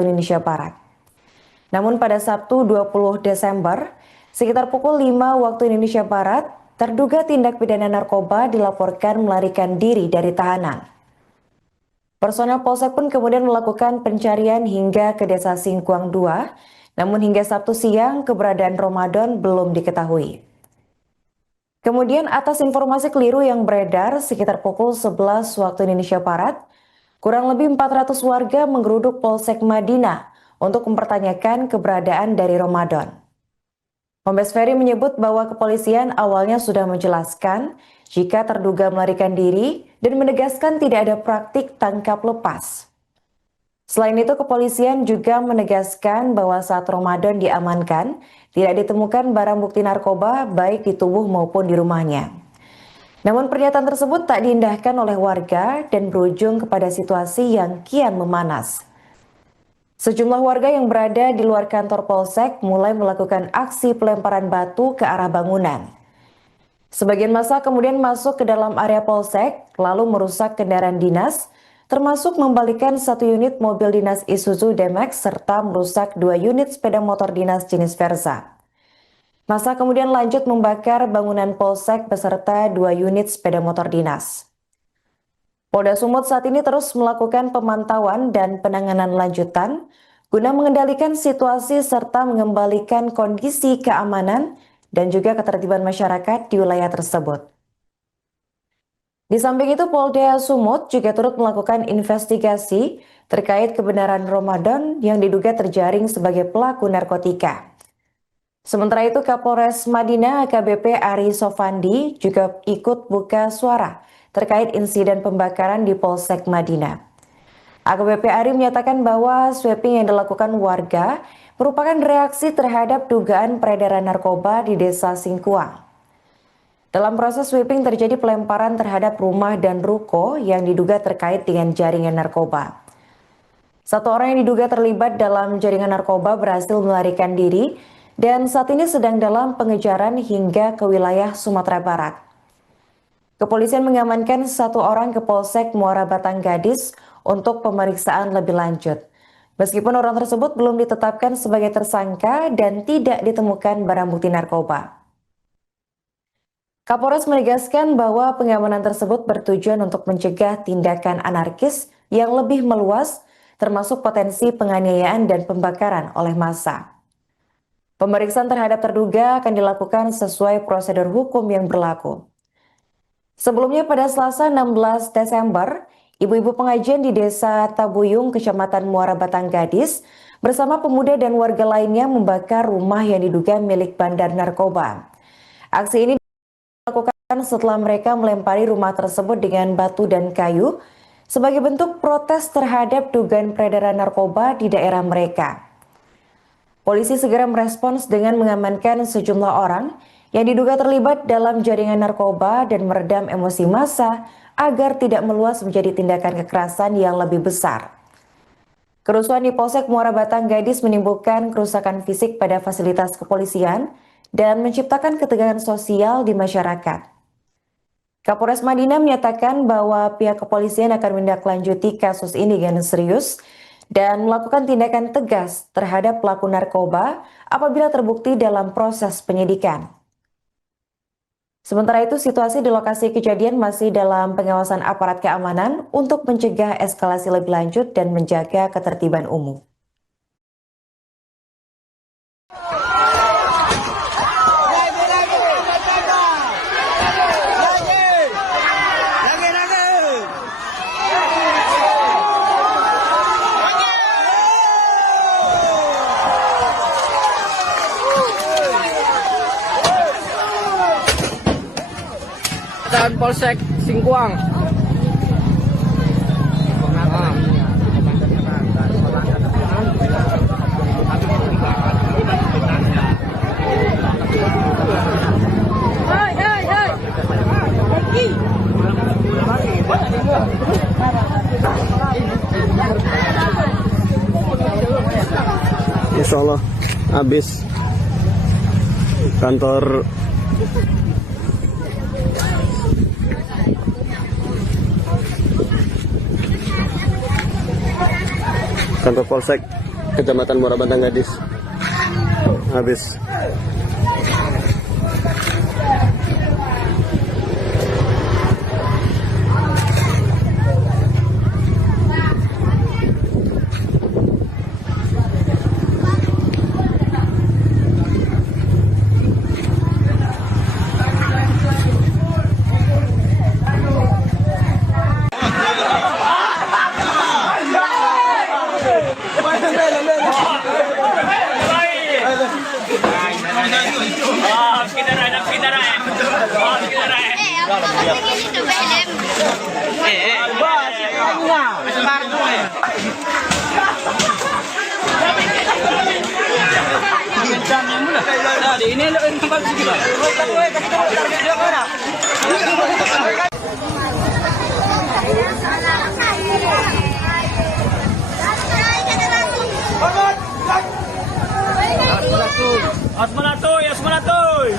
Indonesia Barat. Namun pada Sabtu 20 Desember, sekitar pukul 5 waktu Indonesia Barat, terduga tindak pidana narkoba dilaporkan melarikan diri dari tahanan. Personel Polsek pun kemudian melakukan pencarian hingga ke Desa Singkuang 2, namun hingga Sabtu siang keberadaan Ramadan belum diketahui. Kemudian atas informasi keliru yang beredar sekitar pukul 11 waktu Indonesia Barat, kurang lebih 400 warga menggeruduk Polsek Madinah untuk mempertanyakan keberadaan dari Ramadan. Kombes Ferry menyebut bahwa kepolisian awalnya sudah menjelaskan jika terduga melarikan diri dan menegaskan tidak ada praktik tangkap lepas. Selain itu, kepolisian juga menegaskan bahwa saat Ramadan diamankan, tidak ditemukan barang bukti narkoba baik di tubuh maupun di rumahnya. Namun pernyataan tersebut tak diindahkan oleh warga dan berujung kepada situasi yang kian memanas. Sejumlah warga yang berada di luar kantor Polsek mulai melakukan aksi pelemparan batu ke arah bangunan. Sebagian massa kemudian masuk ke dalam area Polsek, lalu merusak kendaraan dinas, termasuk membalikan 1 unit mobil dinas Isuzu D-Max serta merusak 2 unit sepeda motor dinas jenis Versa. Massa kemudian lanjut membakar bangunan Polsek beserta 2 unit sepeda motor dinas. Polda Sumut saat ini terus melakukan pemantauan dan penanganan lanjutan guna mengendalikan situasi serta mengembalikan kondisi keamanan dan juga ketertiban masyarakat di wilayah tersebut. Di samping itu, Polda Sumut juga turut melakukan investigasi terkait kebenaran Ramadan yang diduga terjaring sebagai pelaku narkotika. Sementara itu, Kapolres Madinah AKBP Ari Sofandi juga ikut buka suara terkait insiden pembakaran di Polsek Madinah. AKBP Ari menyatakan bahwa sweeping yang dilakukan warga merupakan reaksi terhadap dugaan peredaran narkoba di Desa Singkuang. Dalam proses sweeping terjadi pelemparan terhadap rumah dan ruko yang diduga terkait dengan jaringan narkoba. 1 orang yang diduga terlibat dalam jaringan narkoba berhasil melarikan diri dan saat ini sedang dalam pengejaran hingga ke wilayah Sumatera Barat. Kepolisian mengamankan 1 orang ke Polsek Muara Batang Gadis untuk pemeriksaan lebih lanjut. Meskipun orang tersebut belum ditetapkan sebagai tersangka dan tidak ditemukan barang bukti narkoba. Kapolres menegaskan bahwa pengamanan tersebut bertujuan untuk mencegah tindakan anarkis yang lebih meluas, termasuk potensi penganiayaan dan pembakaran oleh massa. Pemeriksaan terhadap terduga akan dilakukan sesuai prosedur hukum yang berlaku. Sebelumnya pada Selasa 16 Desember, ibu-ibu pengajian di Desa Tabuyung, Kecamatan Muara Batang Gadis, bersama pemuda dan warga lainnya membakar rumah yang diduga milik bandar narkoba. Aksi ini dilakukan setelah mereka melempari rumah tersebut dengan batu dan kayu sebagai bentuk protes terhadap dugaan peredaran narkoba di daerah mereka. Polisi segera merespons dengan mengamankan sejumlah orang yang diduga terlibat dalam jaringan narkoba dan meredam emosi massa agar tidak meluas menjadi tindakan kekerasan yang lebih besar. Kerusuhan di Polsek Muara Batang Gadis menimbulkan kerusakan fisik pada fasilitas kepolisian dan menciptakan ketegangan sosial di masyarakat. Kapolres Madinah menyatakan bahwa pihak kepolisian akan menindaklanjuti kasus ini dengan serius dan melakukan tindakan tegas terhadap pelaku narkoba apabila terbukti dalam proses penyidikan. Sementara itu, situasi di lokasi kejadian masih dalam pengawasan aparat keamanan untuk mencegah eskalasi lebih lanjut dan menjaga ketertiban umum. Dan Polsek Singkuang. Insya Allah habis kantor Polsek Kecamatan Muara Batang Gadis. Habis. Asmanatoy, Asmanatoy.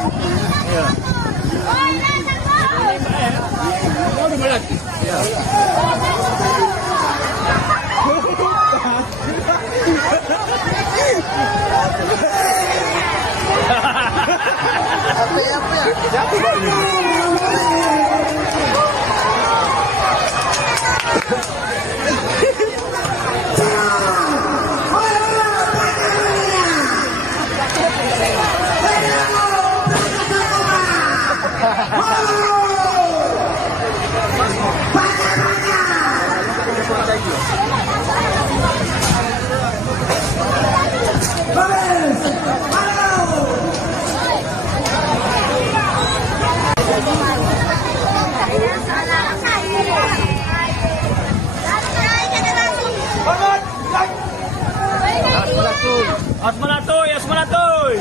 Asmanatoy, Asmanatoy.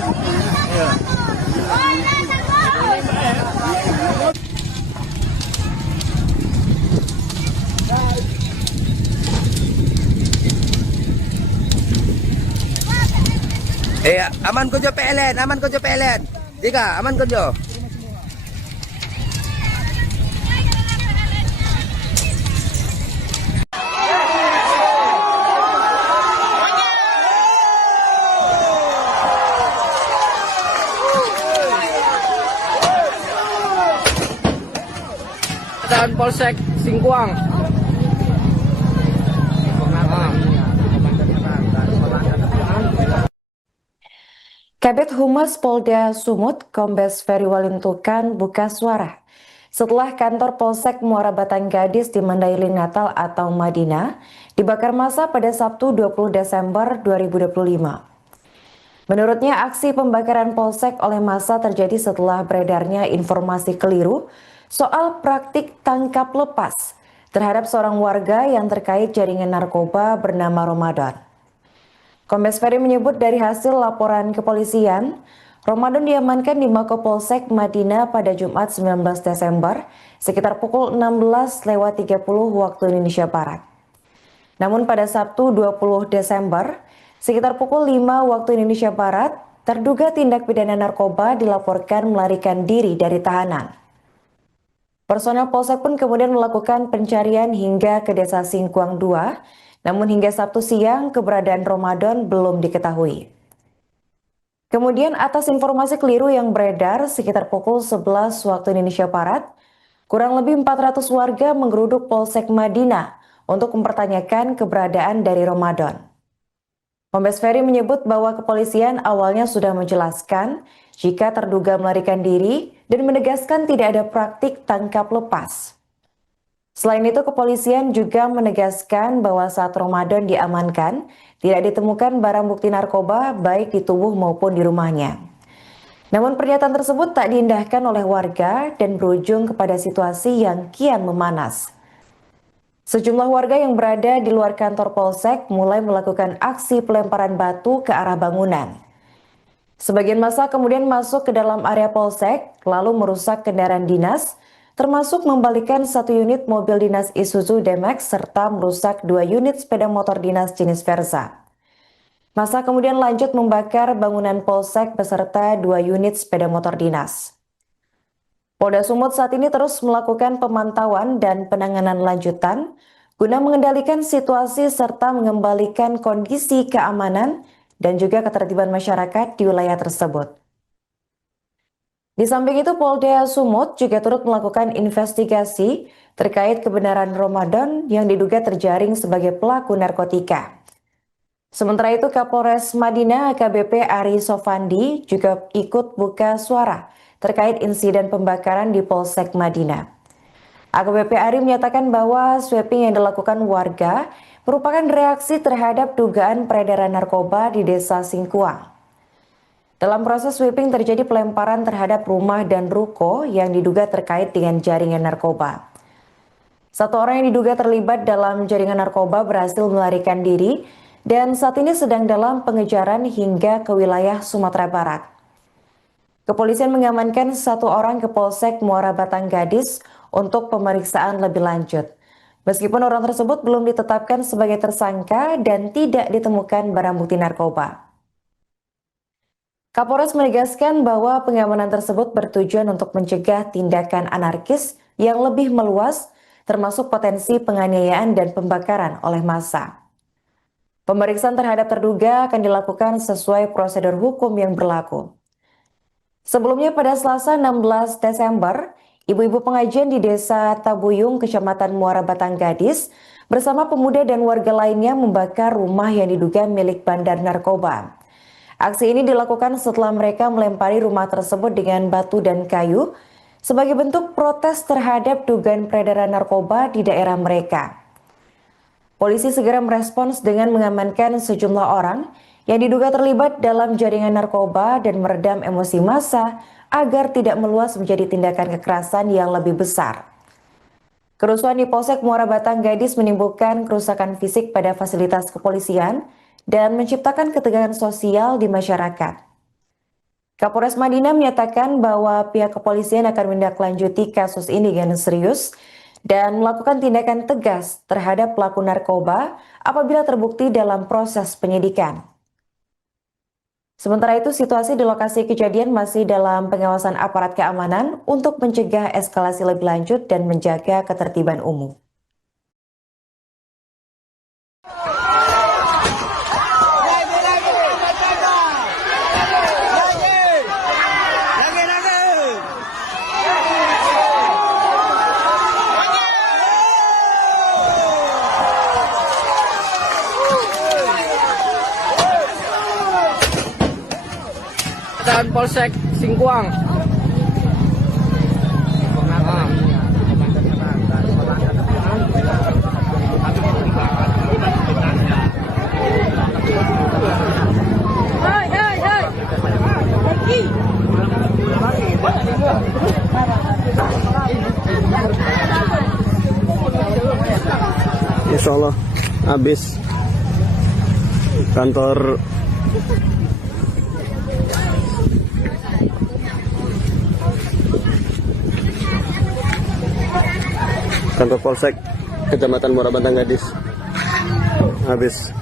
Aman ko jo PLN, aman ko jo PLN. Dika, aman ko jo. Dan Polsek Singkuang. Kabid Humas Polda Sumut, Kombes Ferry Walintukan buka suara setelah kantor Polsek Muara Batang Gadis di Mandailing Natal atau Madinah dibakar massa pada Sabtu 20 Desember 2025. Menurutnya, aksi pembakaran Polsek oleh massa terjadi setelah beredarnya informasi keliru soal praktik tangkap lepas terhadap seorang warga yang terkait jaringan narkoba bernama Ramadan. Kombes Ferry menyebut dari hasil laporan kepolisian, Ramadan diamankan di Mako-Polsek Madinah pada Jumat 19 Desember sekitar pukul 16.30 waktu Indonesia Barat. Namun pada Sabtu 20 Desember sekitar pukul 5 waktu Indonesia Barat, terduga tindak pidana narkoba dilaporkan melarikan diri dari tahanan. Personel Polsek pun kemudian melakukan pencarian hingga ke Desa Singkuang 2, namun hingga Sabtu siang keberadaan Ramadan belum diketahui. Kemudian atas informasi keliru yang beredar sekitar pukul 11 waktu Indonesia Barat, kurang lebih 400 warga menggeruduk Polsek Madinah untuk mempertanyakan keberadaan dari Ramadan. Kombes Ferry menyebut bahwa kepolisian awalnya sudah menjelaskan jika terduga melarikan diri dan menegaskan tidak ada praktik tangkap lepas. Selain itu, kepolisian juga menegaskan bahwa saat Ramadan diamankan, tidak ditemukan barang bukti narkoba baik di tubuh maupun di rumahnya. Namun pernyataan tersebut tak diindahkan oleh warga dan berujung kepada situasi yang kian memanas. Sejumlah warga yang berada di luar kantor Polsek mulai melakukan aksi pelemparan batu ke arah bangunan. Sebagian massa kemudian masuk ke dalam area Polsek, lalu merusak kendaraan dinas, termasuk membalikkan 1 unit mobil dinas Isuzu D-Max serta merusak 2 unit sepeda motor dinas jenis Versa. Massa kemudian lanjut membakar bangunan Polsek beserta 2 unit sepeda motor dinas. Polda Sumut saat ini terus melakukan pemantauan dan penanganan lanjutan guna mengendalikan situasi serta mengembalikan kondisi keamanan dan juga ketertiban masyarakat di wilayah tersebut. Di samping itu, Polda Sumut juga turut melakukan investigasi terkait kebenaran Ramadan yang diduga terjaring sebagai pelaku narkotika. Sementara itu, Kapolres Madinah AKBP Ari Sofandi juga ikut buka suara terkait insiden pembakaran di Polsek Madinah. AKBP Ari menyatakan bahwa sweeping yang dilakukan warga merupakan reaksi terhadap dugaan peredaran narkoba di Desa Singkuang. Dalam proses sweeping terjadi pelemparan terhadap rumah dan ruko yang diduga terkait dengan jaringan narkoba. Satu orang yang diduga terlibat dalam jaringan narkoba berhasil melarikan diri dan saat ini sedang dalam pengejaran hingga ke wilayah Sumatera Barat. Kepolisian mengamankan satu orang ke Polsek Muara Batanggadis untuk pemeriksaan lebih lanjut. Meskipun orang tersebut belum ditetapkan sebagai tersangka dan tidak ditemukan barang bukti narkoba. Kapolres menegaskan bahwa pengamanan tersebut bertujuan untuk mencegah tindakan anarkis yang lebih meluas, termasuk potensi penganiayaan dan pembakaran oleh massa. Pemeriksaan terhadap terduga akan dilakukan sesuai prosedur hukum yang berlaku. Sebelumnya pada Selasa 16 Desember, ibu-ibu pengajian di Desa Tabuyung, Kecamatan Muara Batanggadis, bersama pemuda dan warga lainnya membakar rumah yang diduga milik bandar narkoba. Aksi ini dilakukan setelah mereka melempari rumah tersebut dengan batu dan kayu sebagai bentuk protes terhadap dugaan peredaran narkoba di daerah mereka. Polisi segera merespons dengan mengamankan sejumlah orang yang diduga terlibat dalam jaringan narkoba dan meredam emosi massa agar tidak meluas menjadi tindakan kekerasan yang lebih besar. Kerusuhan di Polsek Muara Batanggadis menimbulkan kerusakan fisik pada fasilitas kepolisian dan menciptakan ketegangan sosial di masyarakat. Kapolres Madinah menyatakan bahwa pihak kepolisian akan menindaklanjuti kasus ini dengan serius dan melakukan tindakan tegas terhadap pelaku narkoba apabila terbukti dalam proses penyidikan. Sementara itu, situasi di lokasi kejadian masih dalam pengawasan aparat keamanan untuk mencegah eskalasi lebih lanjut dan menjaga ketertiban umum. Dan Polsek Singkuang. Insya Allah habis kantor Polsek Kecamatan Muara Batanggadis habis.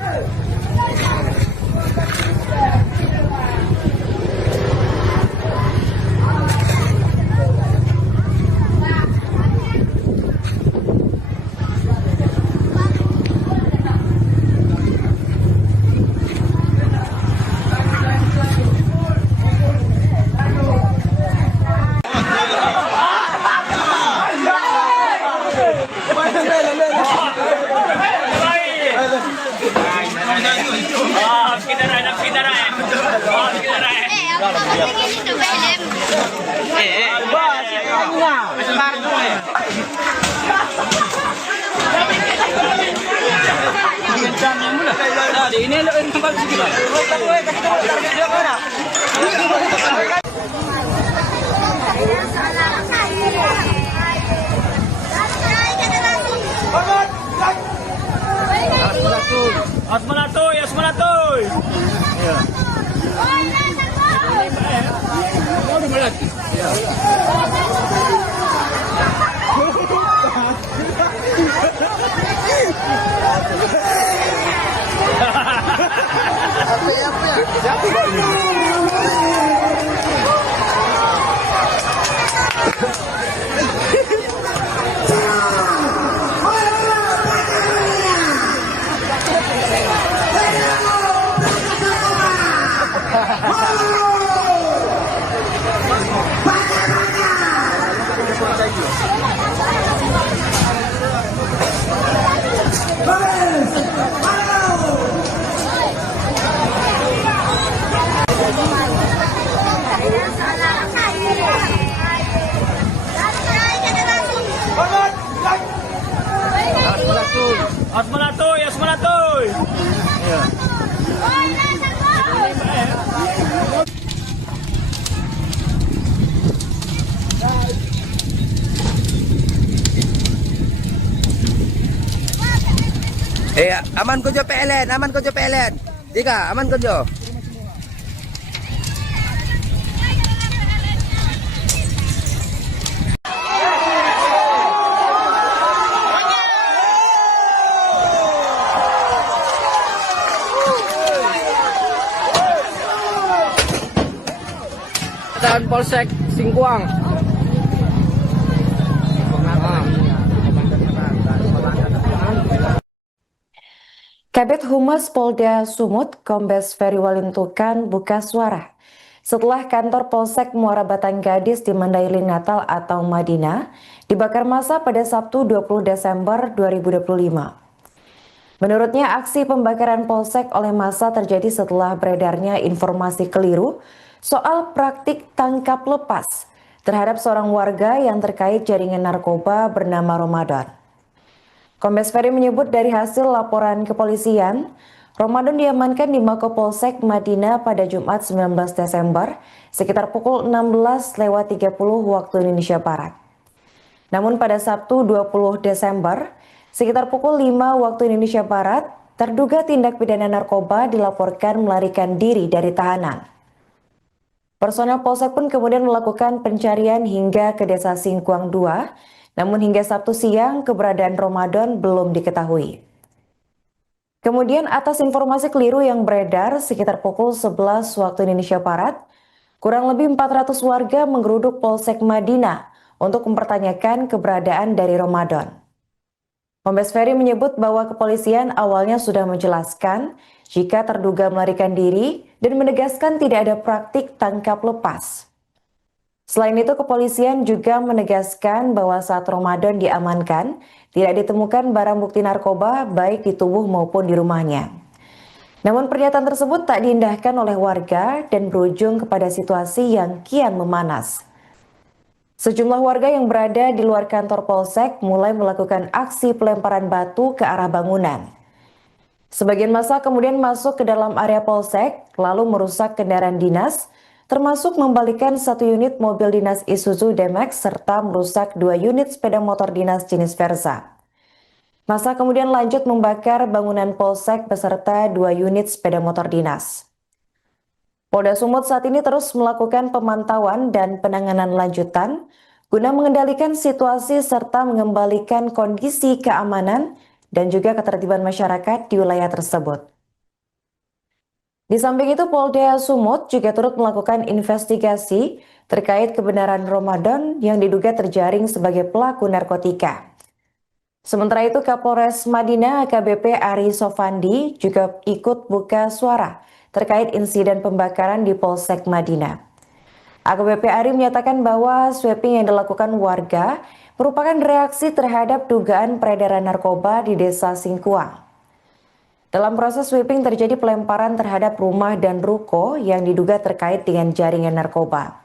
Ini lo yang tempat sini. Asmanatoy, Asmanatoy. Ya. Asmanatoy, Asmanatoy. Iya. Aman ko PLN, aman ko PLN. Tiga, aman ko. Dan Polsek Singkuang. Kabid Humas Polda Sumut, Kombes Ferry Walintukan buka suara setelah kantor Polsek Muara Batang Gadis di Mandailing Natal atau Madinah dibakar massa pada Sabtu 20 Desember 2025. Menurutnya, aksi pembakaran Polsek oleh massa terjadi setelah beredarnya informasi keliru soal praktik tangkap lepas terhadap seorang warga yang terkait jaringan narkoba bernama Ramadan. Kombes Ferry menyebut dari hasil laporan kepolisian, Ramadan diamankan di Mako Polsek Madinah pada Jumat 19 Desember sekitar pukul 16.30 waktu Indonesia Barat. Namun pada Sabtu 20 Desember sekitar pukul 5 waktu Indonesia Barat, terduga tindak pidana narkoba dilaporkan melarikan diri dari tahanan. Personel Polsek pun kemudian melakukan pencarian hingga ke Desa Singkuang 2, namun hingga Sabtu siang keberadaan Ramadan belum diketahui. Kemudian atas informasi keliru yang beredar sekitar pukul 11 waktu Indonesia Barat, kurang lebih 400 warga menggeruduk Polsek Madinah untuk mempertanyakan keberadaan dari Ramadan. Kombes Ferry menyebut bahwa kepolisian awalnya sudah menjelaskan jika terduga melarikan diri dan menegaskan tidak ada praktik tangkap lepas. Selain itu, kepolisian juga menegaskan bahwa saat Ramadan diamankan, tidak ditemukan barang bukti narkoba baik di tubuh maupun di rumahnya. Namun pernyataan tersebut tak diindahkan oleh warga dan berujung kepada situasi yang kian memanas. Sejumlah warga yang berada di luar kantor Polsek mulai melakukan aksi pelemparan batu ke arah bangunan. Sebagian massa kemudian masuk ke dalam area Polsek, lalu merusak kendaraan dinas, termasuk membalikan 1 unit mobil dinas Isuzu D-Max serta merusak 2 unit sepeda motor dinas jenis Versa. Massa kemudian lanjut membakar bangunan Polsek beserta 2 unit sepeda motor dinas. Polda Sumut saat ini terus melakukan pemantauan dan penanganan lanjutan guna mengendalikan situasi serta mengembalikan kondisi keamanan dan juga ketertiban masyarakat di wilayah tersebut. Di samping itu, Polda Sumut juga turut melakukan investigasi terkait kebenaran Ramadan yang diduga terjaring sebagai pelaku narkotika. Sementara itu, Kapolres Madinah AKBP Ari Sofandi juga ikut buka suara terkait insiden pembakaran di Polsek Madinah. AKBP Ari menyatakan bahwa sweeping yang dilakukan warga merupakan reaksi terhadap dugaan peredaran narkoba di Desa Singkuang. Dalam proses sweeping terjadi pelemparan terhadap rumah dan ruko yang diduga terkait dengan jaringan narkoba.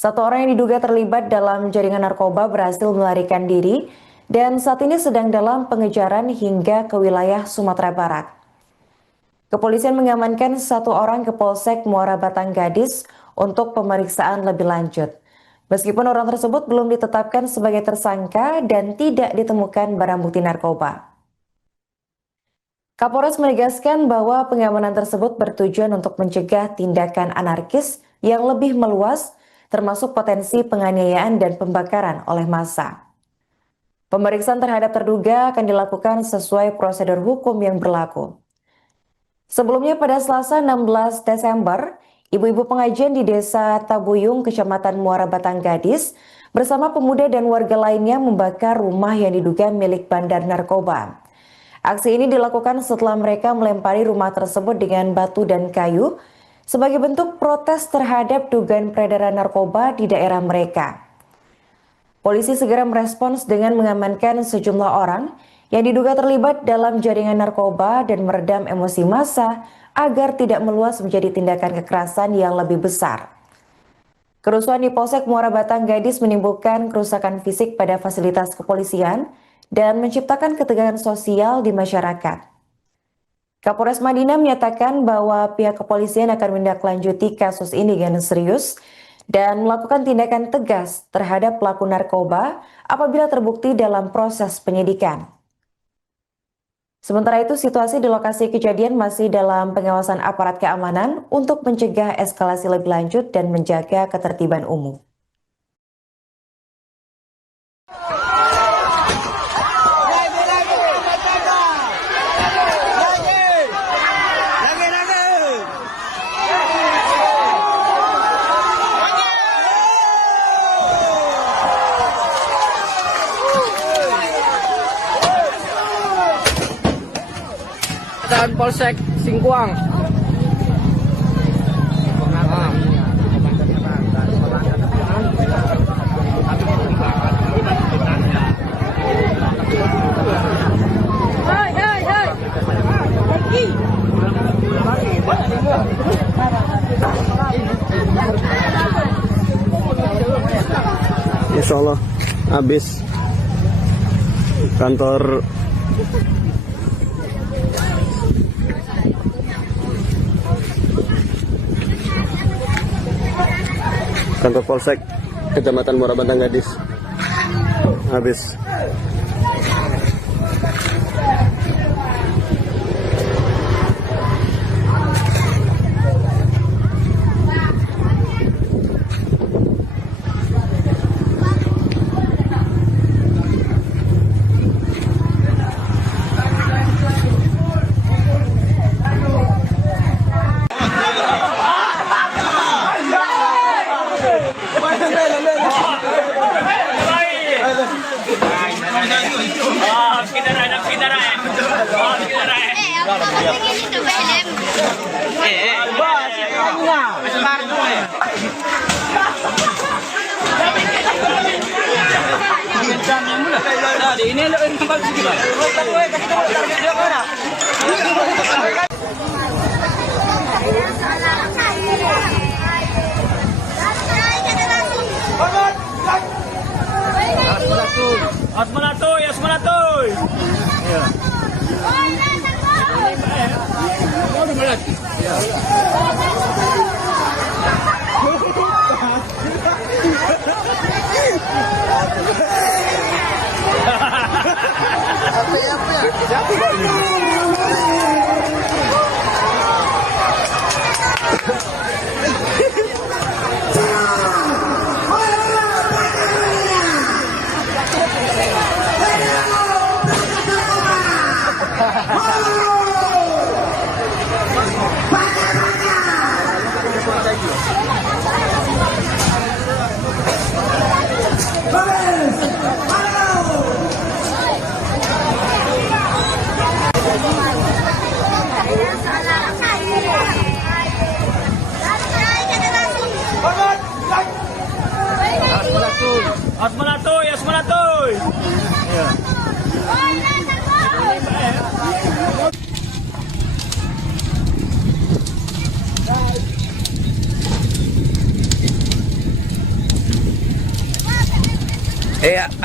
1 orang yang diduga terlibat dalam jaringan narkoba berhasil melarikan diri dan saat ini sedang dalam pengejaran hingga ke wilayah Sumatera Barat. Kepolisian mengamankan 1 orang ke Polsek Muara Batang Gadis untuk pemeriksaan lebih lanjut. Meskipun orang tersebut belum ditetapkan sebagai tersangka dan tidak ditemukan barang bukti narkoba. Kapolres menegaskan bahwa pengamanan tersebut bertujuan untuk mencegah tindakan anarkis yang lebih meluas, termasuk potensi penganiayaan dan pembakaran oleh massa. Pemeriksaan terhadap terduga akan dilakukan sesuai prosedur hukum yang berlaku. Sebelumnya pada Selasa 16 Desember, ibu-ibu pengajian di Desa Tabuyung, Kecamatan Muara Batang Gadis, bersama pemuda dan warga lainnya membakar rumah yang diduga milik bandar narkoba. Aksi ini dilakukan setelah mereka melempari rumah tersebut dengan batu dan kayu, sebagai bentuk protes terhadap dugaan peredaran narkoba di daerah mereka. Polisi segera merespons dengan mengamankan sejumlah orang yang diduga terlibat dalam jaringan narkoba dan meredam emosi massa agar tidak meluas menjadi tindakan kekerasan yang lebih besar. Kerusuhan di Polsek Muara Batang Gadis menimbulkan kerusakan fisik pada fasilitas kepolisian dan menciptakan ketegangan sosial di masyarakat. Kapolres Madinah menyatakan bahwa pihak kepolisian akan menindaklanjuti kasus ini dengan serius dan melakukan tindakan tegas terhadap pelaku narkoba apabila terbukti dalam proses penyidikan. Sementara itu, situasi di lokasi kejadian masih dalam pengawasan aparat keamanan untuk mencegah eskalasi lebih lanjut dan menjaga ketertiban umum. Dan Polsek Singkuang. Insya Allah habis kantor Polsek Kecamatan Muara Batang Gadis habis. Asmanatoy, Asmanatoy. Asmanatoy, Asmanatoy.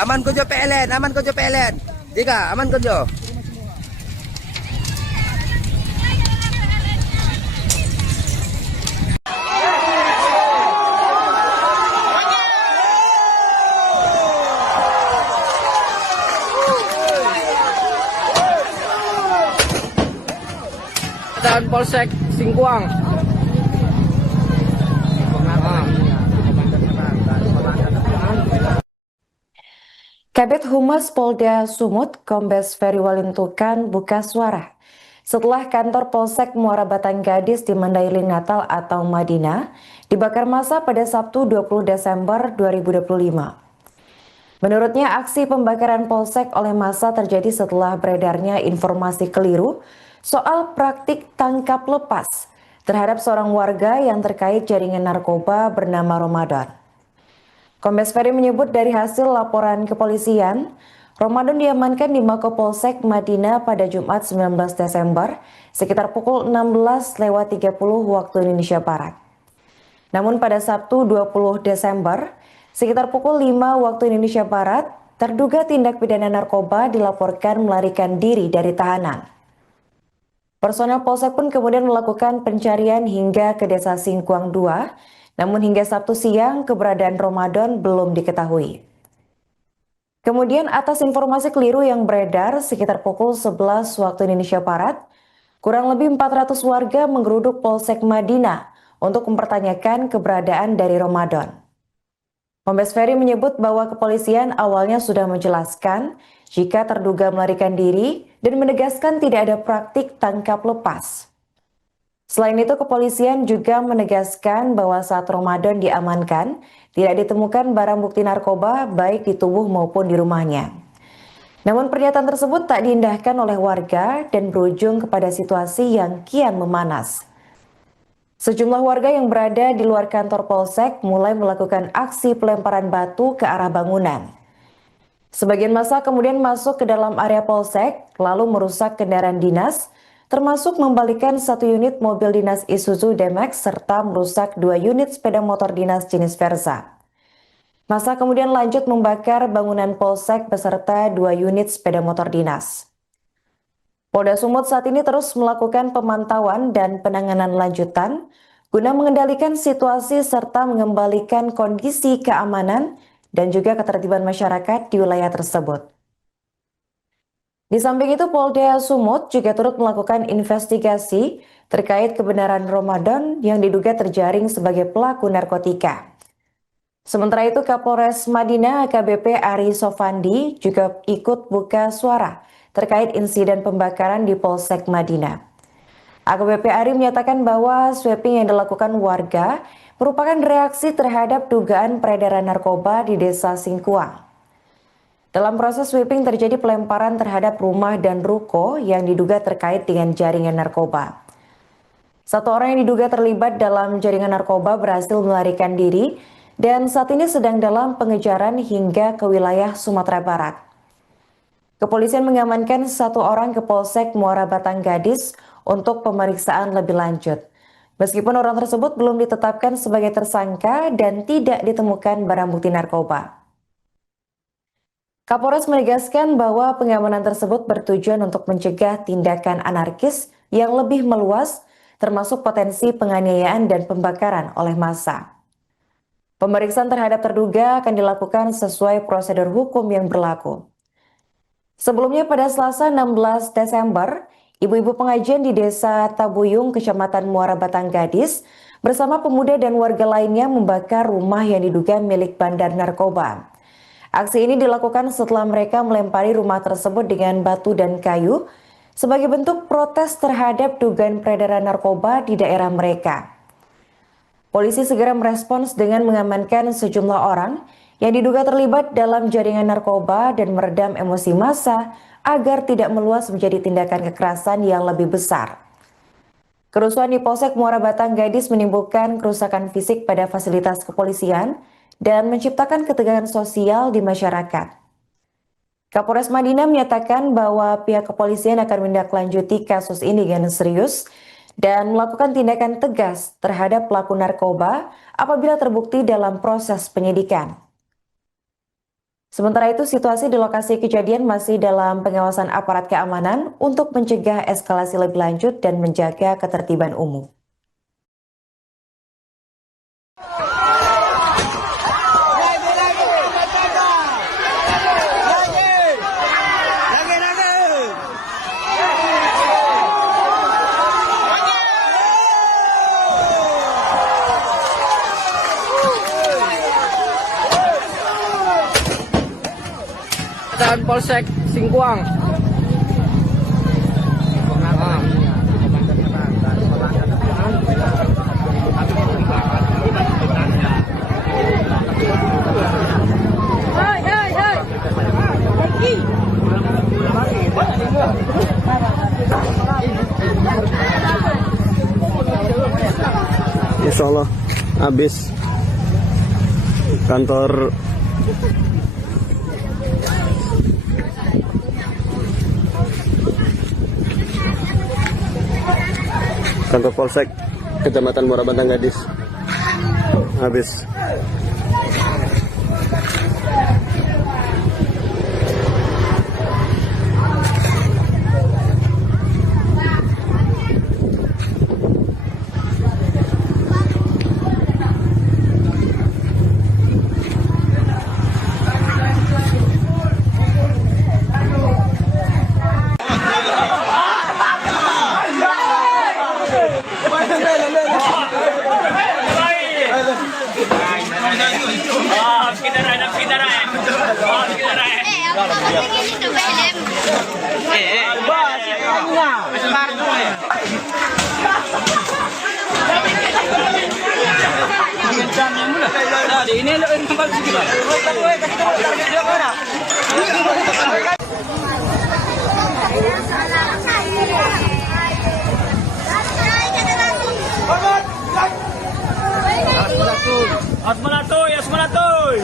Aman ko jo PLN, aman ko jo PLN. Tiga, aman ko jo. Dan Polsek Singkuang. Kabid Humas Polda Sumut, Kombes Ferry Walintukan buka suara setelah kantor Polsek Muara Batang Gadis di Mandailing Natal atau Madinah dibakar massa pada Sabtu 20 Desember 2025. Menurutnya, aksi pembakaran Polsek oleh massa terjadi setelah beredarnya informasi keliru soal praktik tangkap lepas terhadap seorang warga yang terkait jaringan narkoba bernama Ramadan. Kombes Ferry menyebut dari hasil laporan kepolisian, Ramadan diamankan di Mako-Polsek Madinah pada Jumat 19 Desember sekitar pukul 16.30 waktu Indonesia Barat. Namun pada Sabtu 20 Desember sekitar pukul 5 waktu Indonesia Barat, terduga tindak pidana narkoba dilaporkan melarikan diri dari tahanan. Personel Polsek pun kemudian melakukan pencarian hingga ke Desa Singkuang 2, namun hingga Sabtu siang keberadaan Ramadan belum diketahui. Kemudian atas informasi keliru yang beredar sekitar pukul 11 waktu Indonesia Barat, kurang lebih 400 warga menggeruduk Polsek Madinah untuk mempertanyakan keberadaan dari Ramadan. Kombes Ferry menyebut bahwa kepolisian awalnya sudah menjelaskan jika terduga melarikan diri dan menegaskan tidak ada praktik tangkap lepas. Selain itu, kepolisian juga menegaskan bahwa saat Ramadan diamankan, tidak ditemukan barang bukti narkoba baik di tubuh maupun di rumahnya. Namun pernyataan tersebut tak diindahkan oleh warga dan berujung kepada situasi yang kian memanas. Sejumlah warga yang berada di luar kantor Polsek mulai melakukan aksi pelemparan batu ke arah bangunan. Sebagian massa kemudian masuk ke dalam area Polsek, lalu merusak kendaraan dinas, termasuk membalikan 1 unit mobil dinas Isuzu D-Max serta merusak 2 unit sepeda motor dinas jenis Versa. Massa kemudian lanjut membakar bangunan Polsek beserta 2 unit sepeda motor dinas. Polda Sumut saat ini terus melakukan pemantauan dan penanganan lanjutan guna mengendalikan situasi serta mengembalikan kondisi keamanan dan juga ketertiban masyarakat di wilayah tersebut. Di samping itu, Polda Sumut juga turut melakukan investigasi terkait kebenaran Ramadan yang diduga terjaring sebagai pelaku narkotika. Sementara itu, Kapolres Madinah AKBP Ari Sofandi juga ikut buka suara terkait insiden pembakaran di Polsek Madinah. AKBP Ari menyatakan bahwa sweeping yang dilakukan warga merupakan reaksi terhadap dugaan peredaran narkoba di Desa Singkuang. Dalam proses sweeping terjadi pelemparan terhadap rumah dan ruko yang diduga terkait dengan jaringan narkoba. 1 orang yang diduga terlibat dalam jaringan narkoba berhasil melarikan diri dan saat ini sedang dalam pengejaran hingga ke wilayah Sumatera Barat. Kepolisian mengamankan 1 orang ke Polsek Muara Batanggadis untuk pemeriksaan lebih lanjut. Meskipun orang tersebut belum ditetapkan sebagai tersangka dan tidak ditemukan barang bukti narkoba. Kapolres menegaskan bahwa pengamanan tersebut bertujuan untuk mencegah tindakan anarkis yang lebih meluas, termasuk potensi penganiayaan dan pembakaran oleh massa. Pemeriksaan terhadap terduga akan dilakukan sesuai prosedur hukum yang berlaku. Sebelumnya pada Selasa 16 Desember, ibu-ibu pengajian di Desa Tabuyung, Kecamatan Muara Batanggadis, bersama pemuda dan warga lainnya membakar rumah yang diduga milik bandar narkoba. Aksi ini dilakukan setelah mereka melempari rumah tersebut dengan batu dan kayu sebagai bentuk protes terhadap dugaan peredaran narkoba di daerah mereka. Polisi segera merespons dengan mengamankan sejumlah orang yang diduga terlibat dalam jaringan narkoba dan meredam emosi massa agar tidak meluas menjadi tindakan kekerasan yang lebih besar. Kerusuhan di Polsek Muara Batanggadis menimbulkan kerusakan fisik pada fasilitas kepolisian dan menciptakan ketegangan sosial di masyarakat. Kapolres Madinah menyatakan bahwa pihak kepolisian akan menindaklanjuti kasus ini dengan serius dan melakukan tindakan tegas terhadap pelaku narkoba apabila terbukti dalam proses penyidikan. Sementara itu, situasi di lokasi kejadian masih dalam pengawasan aparat keamanan untuk mencegah eskalasi lebih lanjut dan menjaga ketertiban umum. Dan Polsek Singkuang. Hai. Insya Allah habis kantor Polsek Kecamatan Muara Bantang Gadis habis. Asmanatoy. Asmanatoy.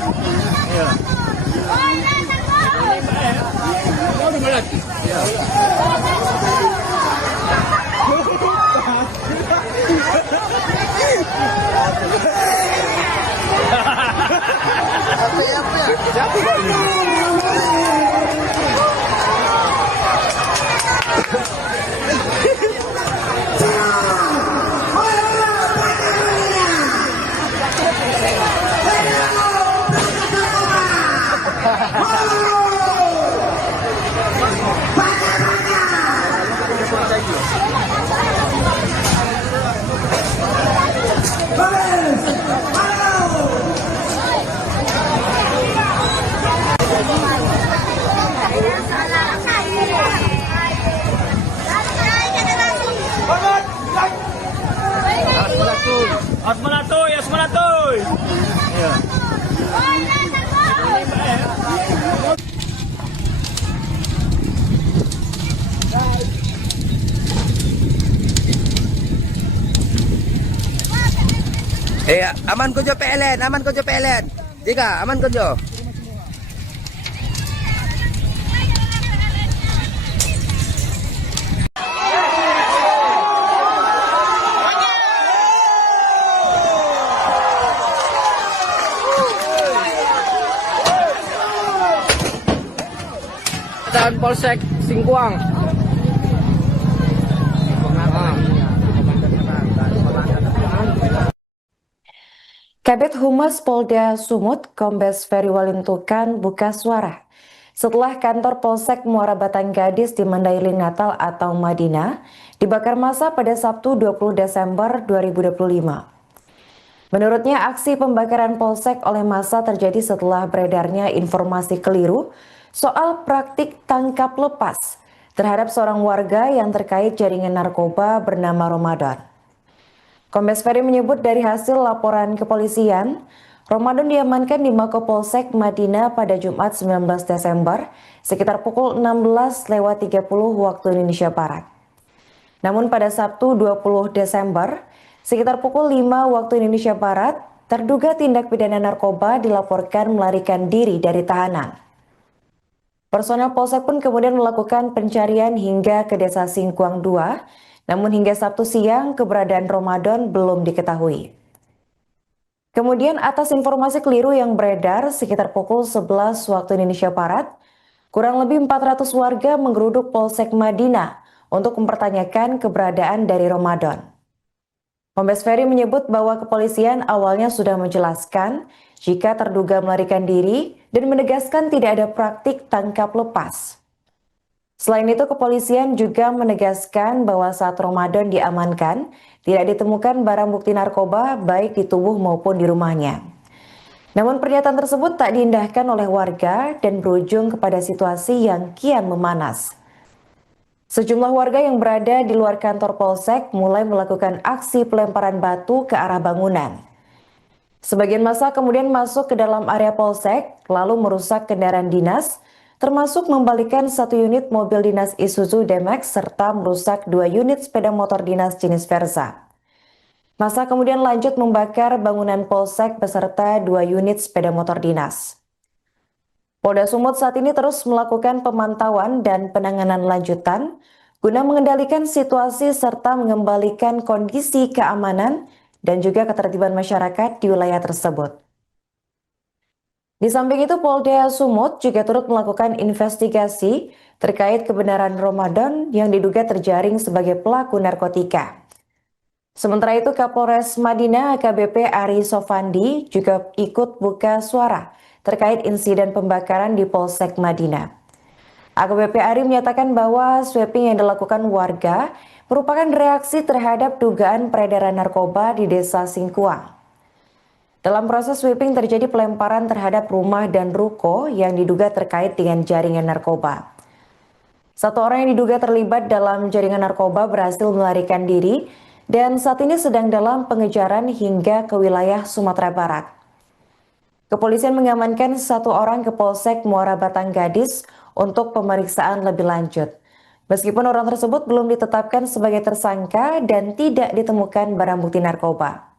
Aman ko jo PLN. Jika aman ko jo. Dan Polsek Singkuang. Kabid Humas Polda Sumut, Kombes Ferry Walintukan buka suara setelah kantor Polsek Muara Batang Gadis di Mandailing Natal atau Madinah dibakar massa pada Sabtu 20 Desember 2025. Menurutnya, aksi pembakaran Polsek oleh massa terjadi setelah beredarnya informasi keliru soal praktik tangkap lepas terhadap seorang warga yang terkait jaringan narkoba bernama Ramadan. Kombes Ferry menyebut dari hasil laporan kepolisian, Ramadan diamankan di Mako Polsek Madinah pada Jumat 19 Desember sekitar pukul 16.30 waktu Indonesia Barat. Namun pada Sabtu 20 Desember sekitar pukul 5 waktu Indonesia Barat, terduga tindak pidana narkoba dilaporkan melarikan diri dari tahanan. Personel Polsek pun kemudian melakukan pencarian hingga ke Desa Singkuang 2, namun hingga Sabtu siang keberadaan Ramadan belum diketahui. Kemudian atas informasi keliru yang beredar sekitar pukul 11 waktu Indonesia Barat, kurang lebih 400 warga menggeruduk Polsek Madinah untuk mempertanyakan keberadaan dari Ramadan. Kombes Ferry menyebut bahwa kepolisian awalnya sudah menjelaskan jika terduga melarikan diri dan menegaskan tidak ada praktik tangkap lepas. Selain itu, kepolisian juga menegaskan bahwa saat Ramadan diamankan, tidak ditemukan barang bukti narkoba baik di tubuh maupun di rumahnya. Namun pernyataan tersebut tak diindahkan oleh warga dan berujung kepada situasi yang kian memanas. Sejumlah warga yang berada di luar kantor Polsek mulai melakukan aksi pelemparan batu ke arah bangunan. Sebagian massa kemudian masuk ke dalam area Polsek, lalu merusak kendaraan dinas, termasuk membalikan 1 unit mobil dinas Isuzu D-Max serta merusak 2 unit sepeda motor dinas jenis Versa. Massa kemudian lanjut membakar bangunan Polsek beserta 2 unit sepeda motor dinas. Polda Sumut saat ini terus melakukan pemantauan dan penanganan lanjutan guna mengendalikan situasi serta mengembalikan kondisi keamanan dan juga ketertiban masyarakat di wilayah tersebut. Di samping itu, Polda Sumut juga turut melakukan investigasi terkait kebenaran Ramadan yang diduga terjaring sebagai pelaku narkotika. Sementara itu, Kapolres Madinah AKBP Ari Sofandi juga ikut buka suara terkait insiden pembakaran di Polsek Madinah. AKBP Ari menyatakan bahwa sweeping yang dilakukan warga merupakan reaksi terhadap dugaan peredaran narkoba di Desa Singkuang. Dalam proses sweeping terjadi pelemparan terhadap rumah dan ruko yang diduga terkait dengan jaringan narkoba. Satu orang yang diduga terlibat dalam jaringan narkoba berhasil melarikan diri dan saat ini sedang dalam pengejaran hingga ke wilayah Sumatera Barat. Kepolisian mengamankan 1 orang ke Polsek Muara Batang Gadis untuk pemeriksaan lebih lanjut. Meskipun orang tersebut belum ditetapkan sebagai tersangka dan tidak ditemukan barang bukti narkoba.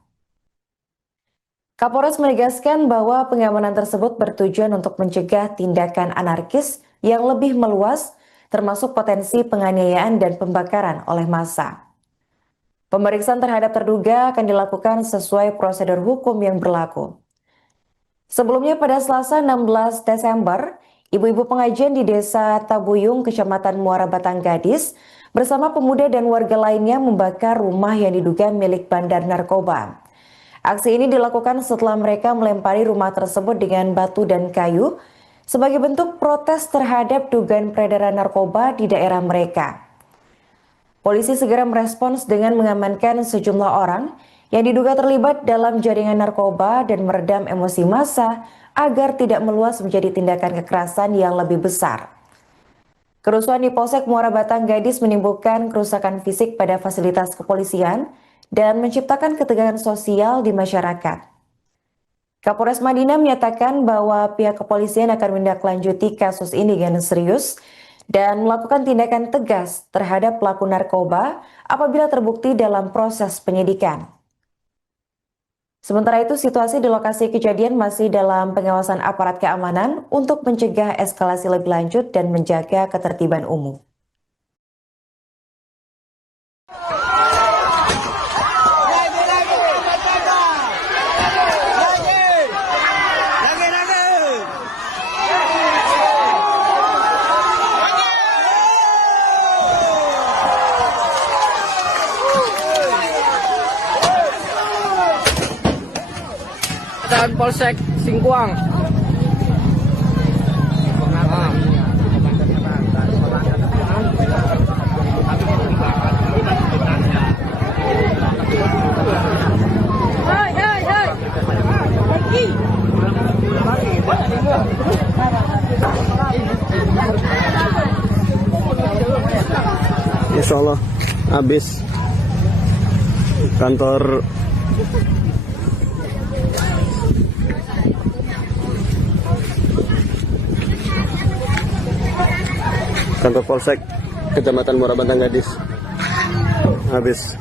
Kapolres menegaskan bahwa pengamanan tersebut bertujuan untuk mencegah tindakan anarkis yang lebih meluas, termasuk potensi penganiayaan dan pembakaran oleh massa. Pemeriksaan terhadap terduga akan dilakukan sesuai prosedur hukum yang berlaku. Sebelumnya pada Selasa 16 Desember, ibu-ibu pengajian di Desa Tabuyung, Kecamatan Muara Batang Gadis, bersama pemuda dan warga lainnya membakar rumah yang diduga milik bandar narkoba. Aksi ini dilakukan setelah mereka melempari rumah tersebut dengan batu dan kayu sebagai bentuk protes terhadap dugaan peredaran narkoba di daerah mereka. Polisi segera merespons dengan mengamankan sejumlah orang yang diduga terlibat dalam jaringan narkoba dan meredam emosi massa agar tidak meluas menjadi tindakan kekerasan yang lebih besar. Kerusuhan di Polsek Muara Batang Gadis menimbulkan kerusakan fisik pada fasilitas kepolisian dan menciptakan ketegangan sosial di masyarakat. Kapolres Madinah menyatakan bahwa pihak kepolisian akan menindaklanjuti kasus ini dengan serius dan melakukan tindakan tegas terhadap pelaku narkoba apabila terbukti dalam proses penyidikan. Sementara itu, situasi di lokasi kejadian masih dalam pengawasan aparat keamanan untuk mencegah eskalasi lebih lanjut dan menjaga ketertiban umum. Dan Polsek Singkuang. Insya Allah habis kantor Polsek Kecamatan Muara Batang Gadis habis.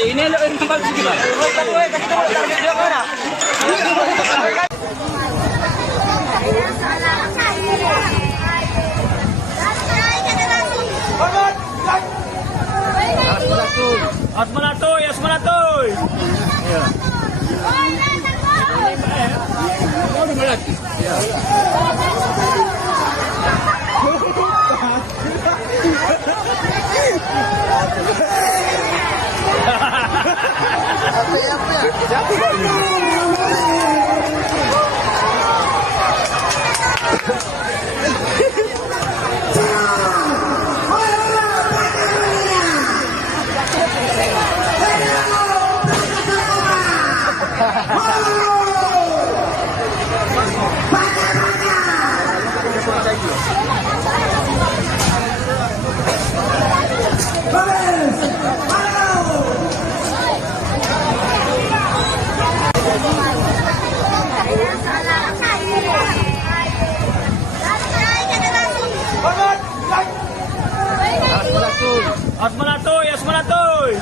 Ini lo yang tempat sini. Asmanatoy, Asmanatoy. Iya. Asmanatoy, Asmanatoy.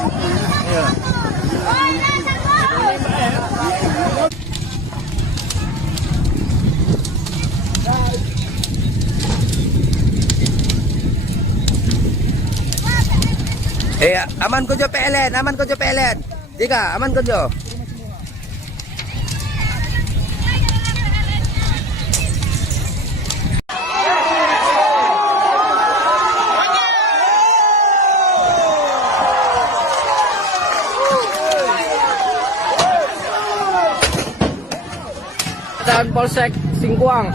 Iya. Aman ko jo PLN, aman ko jo PLN. Tiga, aman ko jo. Dan Polsek Singkuang.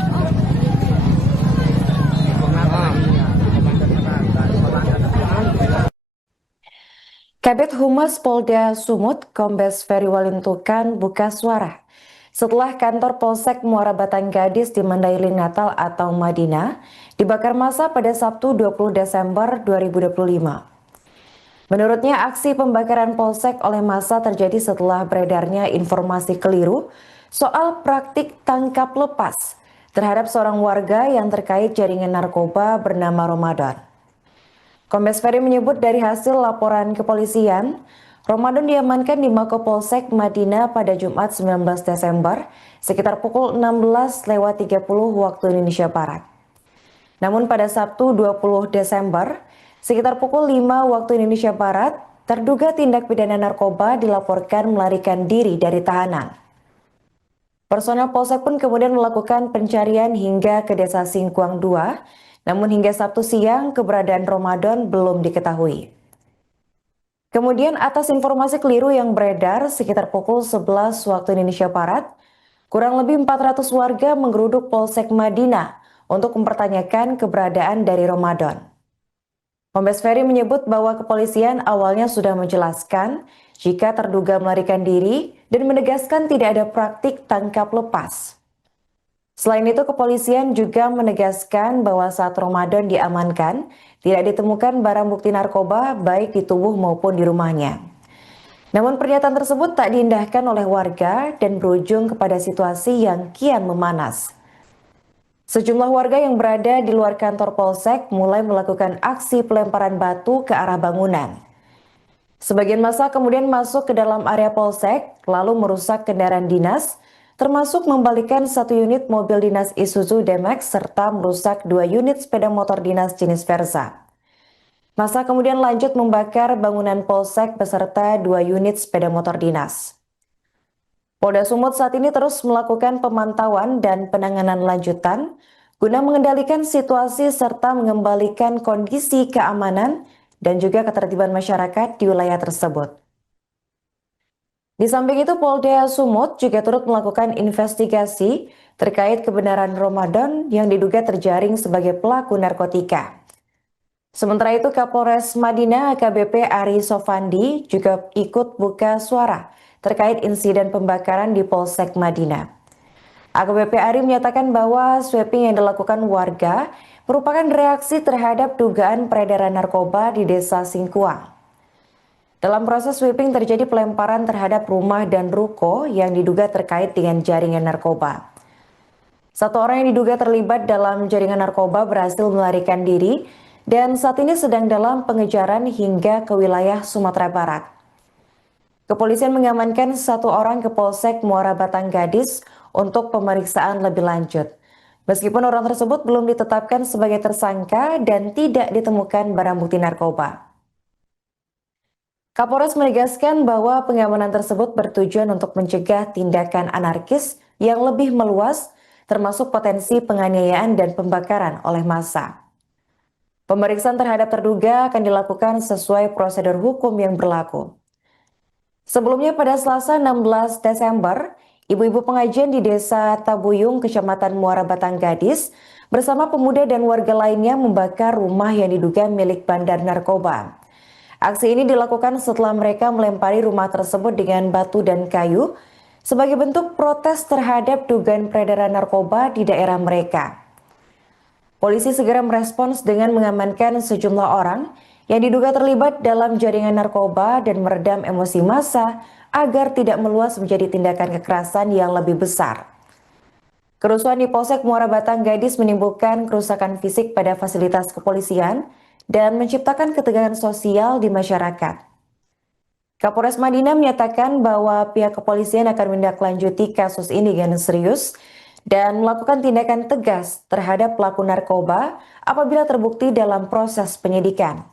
Kabid Humas Polda Sumut, Kombes Ferry Walintukan buka suara setelah kantor Polsek Muara Batang Gadis di Mandailing Natal atau Madinah dibakar massa pada Sabtu 20 Desember 2025. Menurutnya, aksi pembakaran Polsek oleh massa terjadi setelah beredarnya informasi keliru soal praktik tangkap lepas terhadap seorang warga yang terkait jaringan narkoba bernama Ramadan. Kombes Ferry menyebut dari hasil laporan kepolisian, Ramadan diamankan di Mako Polsek Madinah pada Jumat 19 Desember sekitar pukul 16.30 waktu Indonesia Barat. Namun pada Sabtu 20 Desember sekitar pukul 5 waktu Indonesia Barat, terduga tindak pidana narkoba dilaporkan melarikan diri dari tahanan. Personel Polsek pun kemudian melakukan pencarian hingga ke Desa Singkuang 2, namun hingga Sabtu siang keberadaan Ramadan belum diketahui. Kemudian atas informasi keliru yang beredar sekitar pukul 11 waktu Indonesia Barat, kurang lebih 400 warga menggeruduk Polsek Madinah untuk mempertanyakan keberadaan dari Ramadan. Kombes Ferry menyebut bahwa kepolisian awalnya sudah menjelaskan jika terduga melarikan diri dan menegaskan tidak ada praktik tangkap lepas. Selain itu, kepolisian juga menegaskan bahwa saat Ramadan diamankan, tidak ditemukan barang bukti narkoba baik di tubuh maupun di rumahnya. Namun pernyataan tersebut tak diindahkan oleh warga dan berujung kepada situasi yang kian memanas. Sejumlah warga yang berada di luar kantor Polsek mulai melakukan aksi pelemparan batu ke arah bangunan. Sebagian massa kemudian masuk ke dalam area Polsek, lalu merusak kendaraan dinas, termasuk membalikan 1 unit mobil dinas Isuzu D-Max serta merusak 2 unit sepeda motor dinas jenis Versa. Massa kemudian lanjut membakar bangunan Polsek beserta 2 unit sepeda motor dinas. Polda Sumut saat ini terus melakukan pemantauan dan penanganan lanjutan guna mengendalikan situasi serta mengembalikan kondisi keamanan dan juga ketertiban masyarakat di wilayah tersebut. Di samping itu, Polda Sumut juga turut melakukan investigasi terkait kebenaran Ramadan yang diduga terjaring sebagai pelaku narkotika. Sementara itu, Kapolres Madinah AKBP Ari Sofandi juga ikut buka suara terkait insiden pembakaran di Polsek Madinah. AKBP Ari menyatakan bahwa sweeping yang dilakukan warga merupakan reaksi terhadap dugaan peredaran narkoba di Desa Singkuang. Dalam proses sweeping terjadi pelemparan terhadap rumah dan ruko yang diduga terkait dengan jaringan narkoba. 1 orang yang diduga terlibat dalam jaringan narkoba berhasil melarikan diri dan saat ini sedang dalam pengejaran hingga ke wilayah Sumatera Barat. Kepolisian mengamankan 1 orang ke Polsek Muara Batang Gadis untuk pemeriksaan lebih lanjut. Meskipun orang tersebut belum ditetapkan sebagai tersangka dan tidak ditemukan barang bukti narkoba. Kapolres menegaskan bahwa pengamanan tersebut bertujuan untuk mencegah tindakan anarkis yang lebih meluas, termasuk potensi penganiayaan dan pembakaran oleh massa. Pemeriksaan terhadap terduga akan dilakukan sesuai prosedur hukum yang berlaku. Sebelumnya pada Selasa 16 Desember, ibu-ibu pengajian di Desa Tabuyung, Kecamatan Muara Batang Gadis, bersama pemuda dan warga lainnya membakar rumah yang diduga milik bandar narkoba. Aksi ini dilakukan setelah mereka melempari rumah tersebut dengan batu dan kayu sebagai bentuk protes terhadap dugaan peredaran narkoba di daerah mereka. Polisi segera merespons dengan mengamankan sejumlah orang yang diduga terlibat dalam jaringan narkoba dan meredam emosi massa agar tidak meluas menjadi tindakan kekerasan yang lebih besar. Kerusuhan di Polsek Muara Batang Gadis menimbulkan kerusakan fisik pada fasilitas kepolisian dan menciptakan ketegangan sosial di masyarakat. Kapolres Madinah menyatakan bahwa pihak kepolisian akan menindaklanjuti kasus ini dengan serius dan melakukan tindakan tegas terhadap pelaku narkoba apabila terbukti dalam proses penyidikan.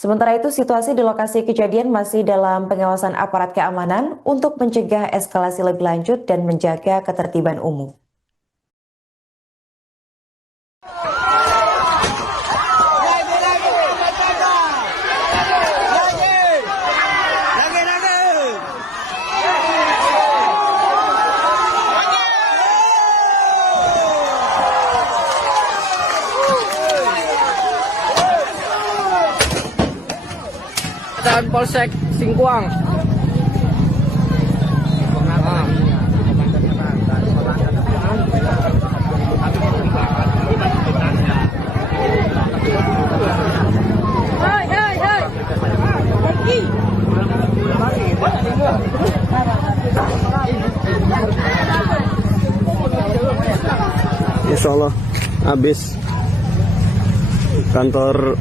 Sementara itu, situasi di lokasi kejadian masih dalam pengawasan aparat keamanan untuk mencegah eskalasi lebih lanjut dan menjaga ketertiban umum. Dan Polsek Singkuang. Insya Allah habis kantor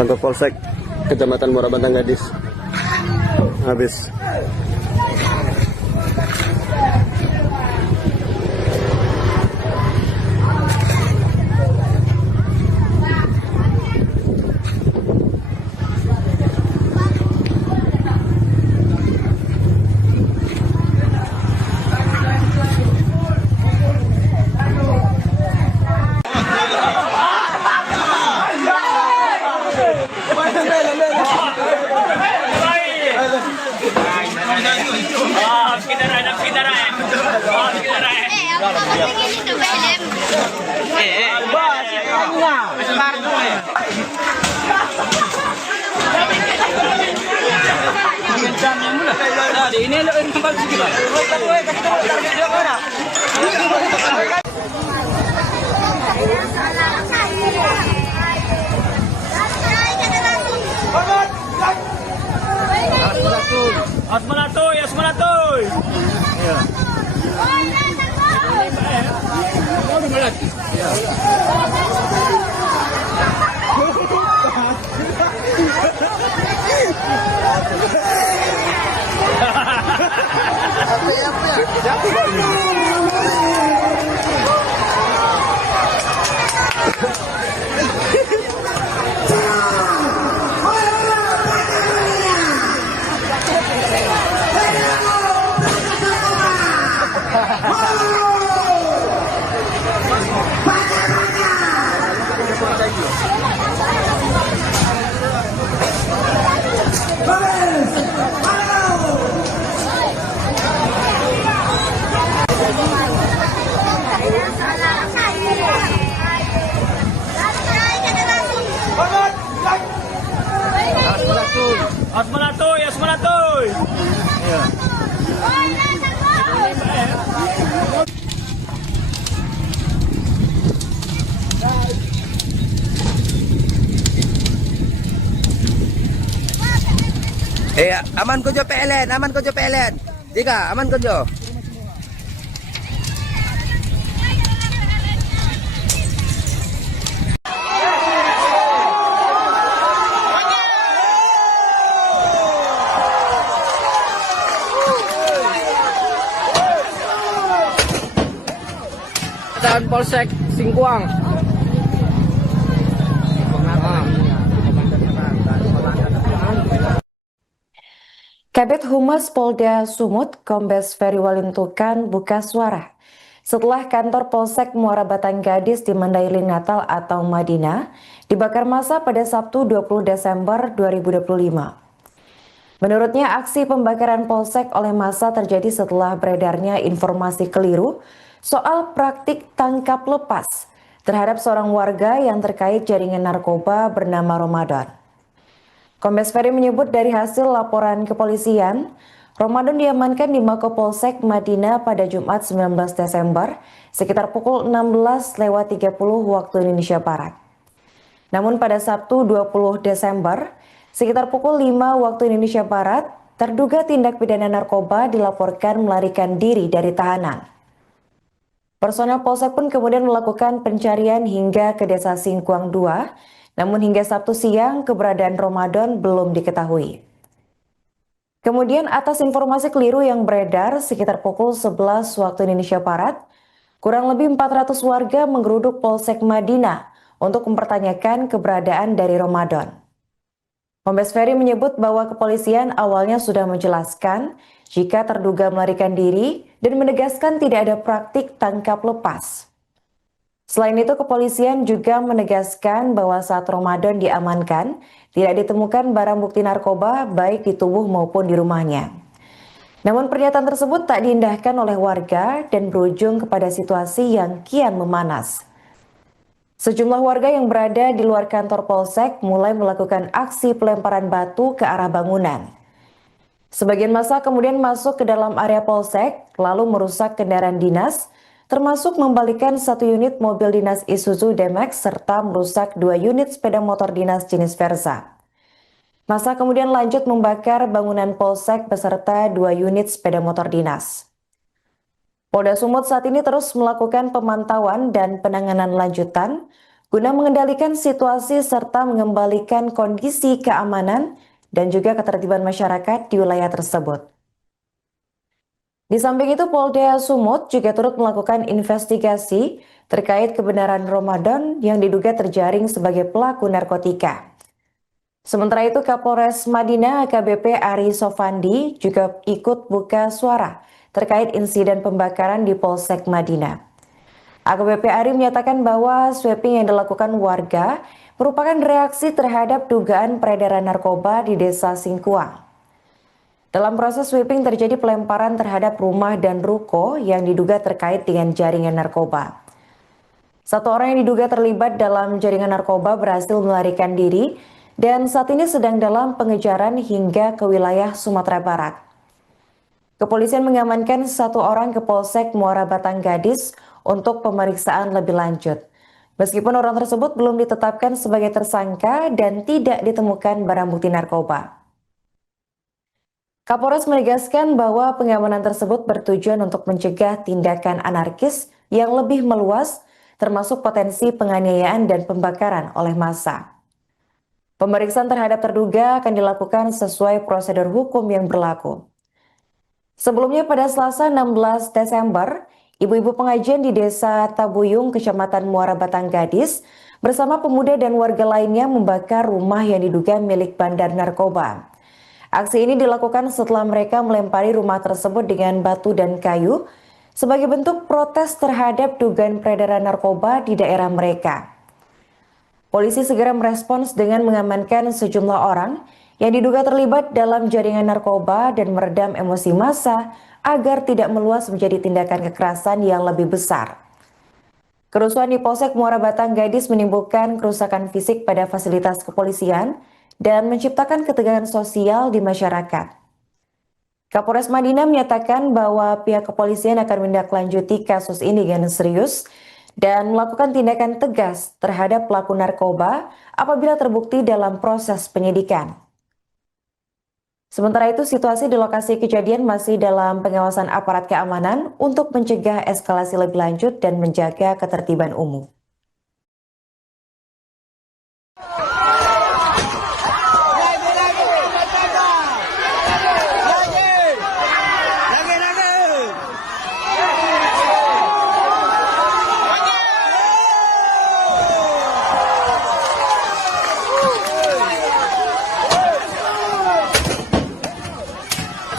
Polsek Kecamatan Muara Batang Gadis habis. Asmanatoy. Asmanatoy. Aman ko jo PLN. Dika, aman ko jo. Dan Polsek Singkuang. Kabid Humas Polda Sumut, Kombes Ferry Walintukan buka suara setelah kantor Polsek Muara Batang Gadis di Mandailing Natal atau Madinah dibakar massa pada Sabtu 20 Desember 2025. Menurutnya, aksi pembakaran polsek oleh massa terjadi setelah beredarnya informasi keliru soal praktik tangkap lepas terhadap seorang warga yang terkait jaringan narkoba bernama Ramadan. Kombes Ferry menyebut dari hasil laporan kepolisian, Ramadan diamankan di Mako-Polsek Madinah pada Jumat 19 Desember sekitar pukul 16.30 waktu Indonesia Barat. Namun pada Sabtu 20 Desember, sekitar pukul 5 waktu Indonesia Barat, terduga tindak pidana narkoba dilaporkan melarikan diri dari tahanan. Personel Polsek pun kemudian melakukan pencarian hingga ke Desa Singkuang 2, namun hingga Sabtu siang keberadaan Ramadan belum diketahui. Kemudian atas informasi keliru yang beredar sekitar pukul 11 waktu Indonesia Barat, kurang lebih 400 warga menggeruduk Polsek Madinah untuk mempertanyakan keberadaan dari Ramadan. Kombes Ferry menyebut bahwa kepolisian awalnya sudah menjelaskan jika terduga melarikan diri dan menegaskan tidak ada praktik tangkap lepas. Selain itu, kepolisian juga menegaskan bahwa saat Ramadan diamankan, tidak ditemukan barang bukti narkoba baik di tubuh maupun di rumahnya. Namun pernyataan tersebut tak diindahkan oleh warga dan berujung kepada situasi yang kian memanas. Sejumlah warga yang berada di luar kantor Polsek mulai melakukan aksi pelemparan batu ke arah bangunan. Sebagian massa kemudian masuk ke dalam area Polsek, lalu merusak kendaraan dinas, termasuk membalikan 1 unit mobil dinas Isuzu D-Max serta merusak 2 unit sepeda motor dinas jenis Versa. Massa kemudian lanjut membakar bangunan Polsek beserta 2 unit sepeda motor dinas. Polda Sumut saat ini terus melakukan pemantauan dan penanganan lanjutan guna mengendalikan situasi serta mengembalikan kondisi keamanan dan juga ketertiban masyarakat di wilayah tersebut. Di samping itu, Polda Sumut juga turut melakukan investigasi terkait kebenaran Ramadan yang diduga terjaring sebagai pelaku narkotika. Sementara itu, Kapolres Madinah AKBP Ari Sofandi juga ikut buka suara terkait insiden pembakaran di Polsek Madinah. AKBP Ari menyatakan bahwa sweeping yang dilakukan warga merupakan reaksi terhadap dugaan peredaran narkoba di Desa Singkuang. Dalam proses sweeping terjadi pelemparan terhadap rumah dan ruko yang diduga terkait dengan jaringan narkoba. 1 orang yang diduga terlibat dalam jaringan narkoba berhasil melarikan diri dan saat ini sedang dalam pengejaran hingga ke wilayah Sumatera Barat. Kepolisian mengamankan 1 orang ke Polsek Muara Batang Gadis untuk pemeriksaan lebih lanjut. Meskipun orang tersebut belum ditetapkan sebagai tersangka dan tidak ditemukan barang bukti narkoba. Kapolres menegaskan bahwa pengamanan tersebut bertujuan untuk mencegah tindakan anarkis yang lebih meluas, termasuk potensi penganiayaan dan pembakaran oleh massa. Pemeriksaan terhadap terduga akan dilakukan sesuai prosedur hukum yang berlaku. Sebelumnya pada Selasa 16 Desember, ibu-ibu pengajian di Desa Tabuyung, Kecamatan Muara Batang Gadis, bersama pemuda dan warga lainnya membakar rumah yang diduga milik bandar narkoba. Aksi ini dilakukan setelah mereka melempari rumah tersebut dengan batu dan kayu sebagai bentuk protes terhadap dugaan peredaran narkoba di daerah mereka. Polisi segera merespons dengan mengamankan sejumlah orang yang diduga terlibat dalam jaringan narkoba dan meredam emosi massa agar tidak meluas menjadi tindakan kekerasan yang lebih besar. Kerusuhan di Polsek Muara Batang Gadis menimbulkan kerusakan fisik pada fasilitas kepolisian dan menciptakan ketegangan sosial di masyarakat. Kapolres Madinah menyatakan bahwa pihak kepolisian akan menindaklanjuti kasus ini dengan serius dan melakukan tindakan tegas terhadap pelaku narkoba apabila terbukti dalam proses penyidikan. Sementara itu, situasi di lokasi kejadian masih dalam pengawasan aparat keamanan untuk mencegah eskalasi lebih lanjut dan menjaga ketertiban umum.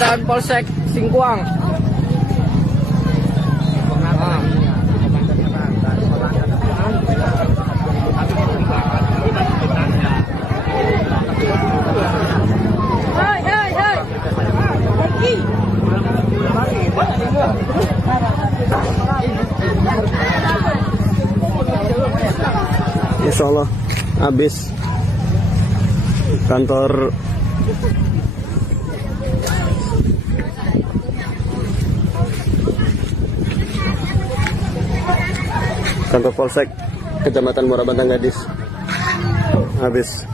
Dan Polsek Singkuang. Insya Allah habis kantor Polsek Kecamatan Muara Bantang Gadis habis.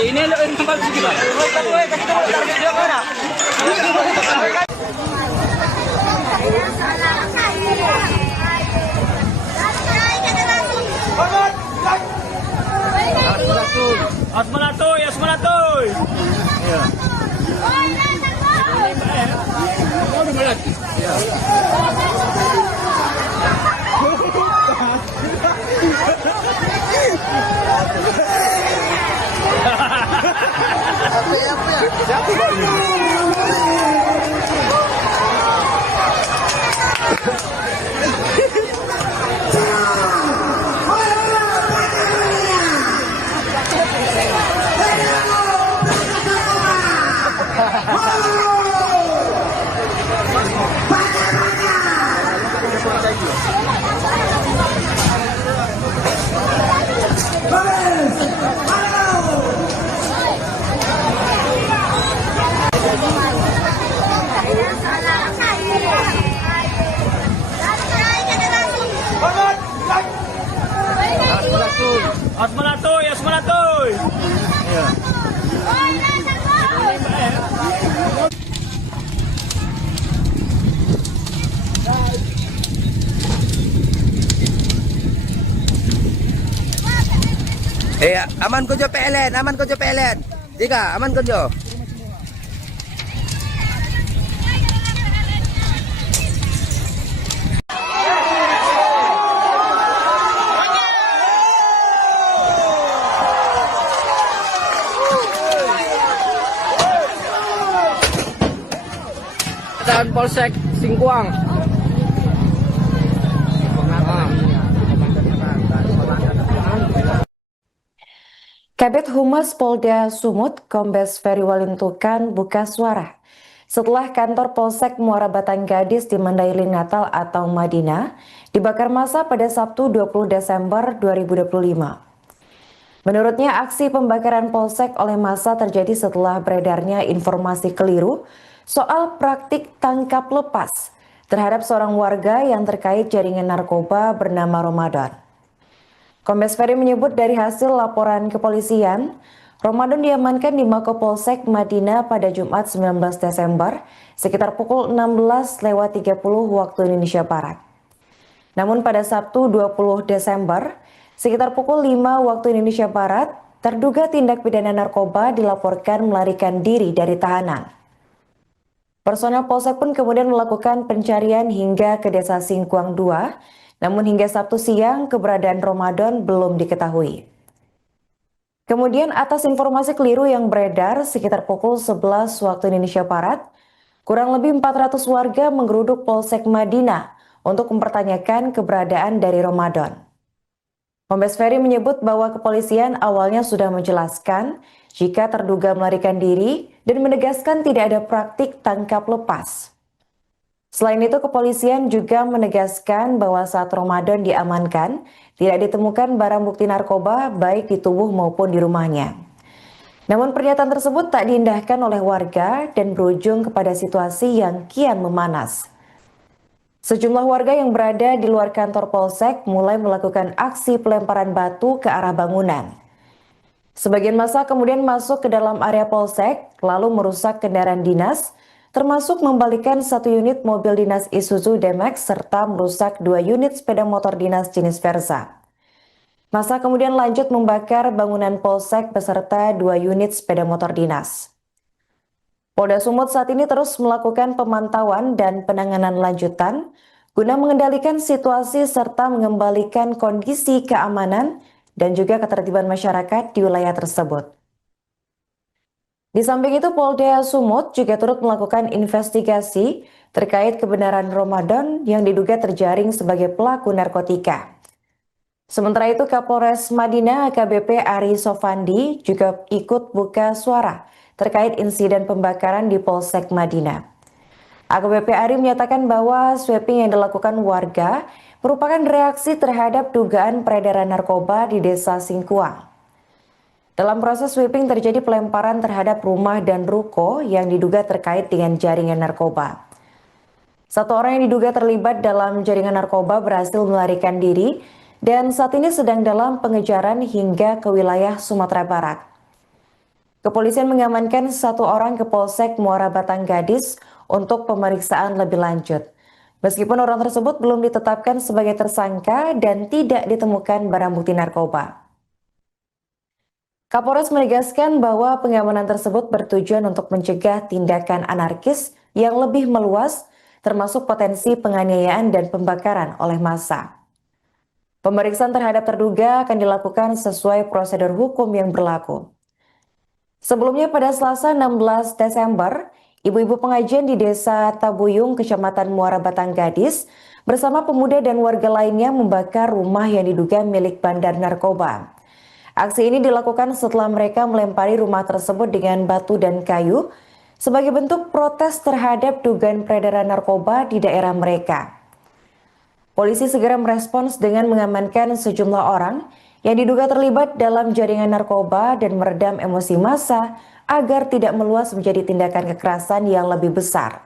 Ini lo yang kembali gimana? Asmanatoy, Asmanatoy. Asmanatoy, Asmanatoy. Aman ko jo PLN, aman ko jo PLN. Tika, aman ko jo. Dan Polsek Singkuang. Kabid Humas Polda Sumut, Kombes Ferry Walintukan buka suara setelah kantor Polsek Muara Batang Gadis di Mandailing Natal atau Madinah dibakar massa pada Sabtu 20 Desember 2025. Menurutnya, aksi pembakaran Polsek oleh massa terjadi setelah beredarnya informasi keliru soal praktik tangkap lepas terhadap seorang warga yang terkait jaringan narkoba bernama Ramadan. Kombes Ferry menyebut dari hasil laporan kepolisian, Ramadan diamankan di Mako Polsek Madinah pada Jumat 19 Desember sekitar pukul 16.30 waktu Indonesia Barat. Namun pada Sabtu 20 Desember sekitar pukul 5 waktu Indonesia Barat, terduga tindak pidana narkoba dilaporkan melarikan diri dari tahanan. Personel Polsek pun kemudian melakukan pencarian hingga ke Desa Singkuang 2, namun hingga Sabtu siang keberadaan Ramadan belum diketahui. Kemudian atas informasi keliru yang beredar sekitar pukul 11 waktu Indonesia Barat, kurang lebih 400 warga menggeruduk Polsek Madinah untuk mempertanyakan keberadaan dari Ramadan. Kombes Ferry menyebut bahwa kepolisian awalnya sudah menjelaskan jika terduga melarikan diri dan menegaskan tidak ada praktik tangkap lepas. Selain itu, kepolisian juga menegaskan bahwa saat Ramadan diamankan, tidak ditemukan barang bukti narkoba baik di tubuh maupun di rumahnya. Namun pernyataan tersebut tak diindahkan oleh warga dan berujung kepada situasi yang kian memanas. Sejumlah warga yang berada di luar kantor Polsek mulai melakukan aksi pelemparan batu ke arah bangunan. Sebagian massa kemudian masuk ke dalam area Polsek, lalu merusak kendaraan dinas, termasuk membalikan 1 unit mobil dinas Isuzu D-Max serta merusak 2 unit sepeda motor dinas jenis Versa. Massa kemudian lanjut membakar bangunan Polsek beserta 2 unit sepeda motor dinas. Polda Sumut saat ini terus melakukan pemantauan dan penanganan lanjutan guna mengendalikan situasi serta mengembalikan kondisi keamanan dan juga ketertiban masyarakat di wilayah tersebut. Di samping itu, Polda Sumut juga turut melakukan investigasi terkait kebenaran Ramadan yang diduga terjaring sebagai pelaku narkotika. Sementara itu, Kapolres Madinah AKBP Ari Sofandi juga ikut buka suara terkait insiden pembakaran di Polsek Madinah. AKBP Ari menyatakan bahwa sweeping yang dilakukan warga merupakan reaksi terhadap dugaan peredaran narkoba di Desa Singkuang. Dalam proses sweeping terjadi pelemparan terhadap rumah dan ruko yang diduga terkait dengan jaringan narkoba. 1 orang yang diduga terlibat dalam jaringan narkoba berhasil melarikan diri dan saat ini sedang dalam pengejaran hingga ke wilayah Sumatera Barat. Kepolisian mengamankan 1 orang ke Polsek Muara Batang Gadis untuk pemeriksaan lebih lanjut. Meskipun orang tersebut belum ditetapkan sebagai tersangka dan tidak ditemukan barang bukti narkoba. Kapolres menegaskan bahwa pengamanan tersebut bertujuan untuk mencegah tindakan anarkis yang lebih meluas, termasuk potensi penganiayaan dan pembakaran oleh massa. Pemeriksaan terhadap terduga akan dilakukan sesuai prosedur hukum yang berlaku. Sebelumnya pada Selasa 16 Desember, ibu-ibu pengajian di Desa Tabuyung, Kecamatan Muara Batang Gadis, bersama pemuda dan warga lainnya membakar rumah yang diduga milik bandar narkoba. Aksi ini dilakukan setelah mereka melempari rumah tersebut dengan batu dan kayu sebagai bentuk protes terhadap dugaan peredaran narkoba di daerah mereka. Polisi segera merespons dengan mengamankan sejumlah orang yang diduga terlibat dalam jaringan narkoba dan meredam emosi massa agar tidak meluas menjadi tindakan kekerasan yang lebih besar.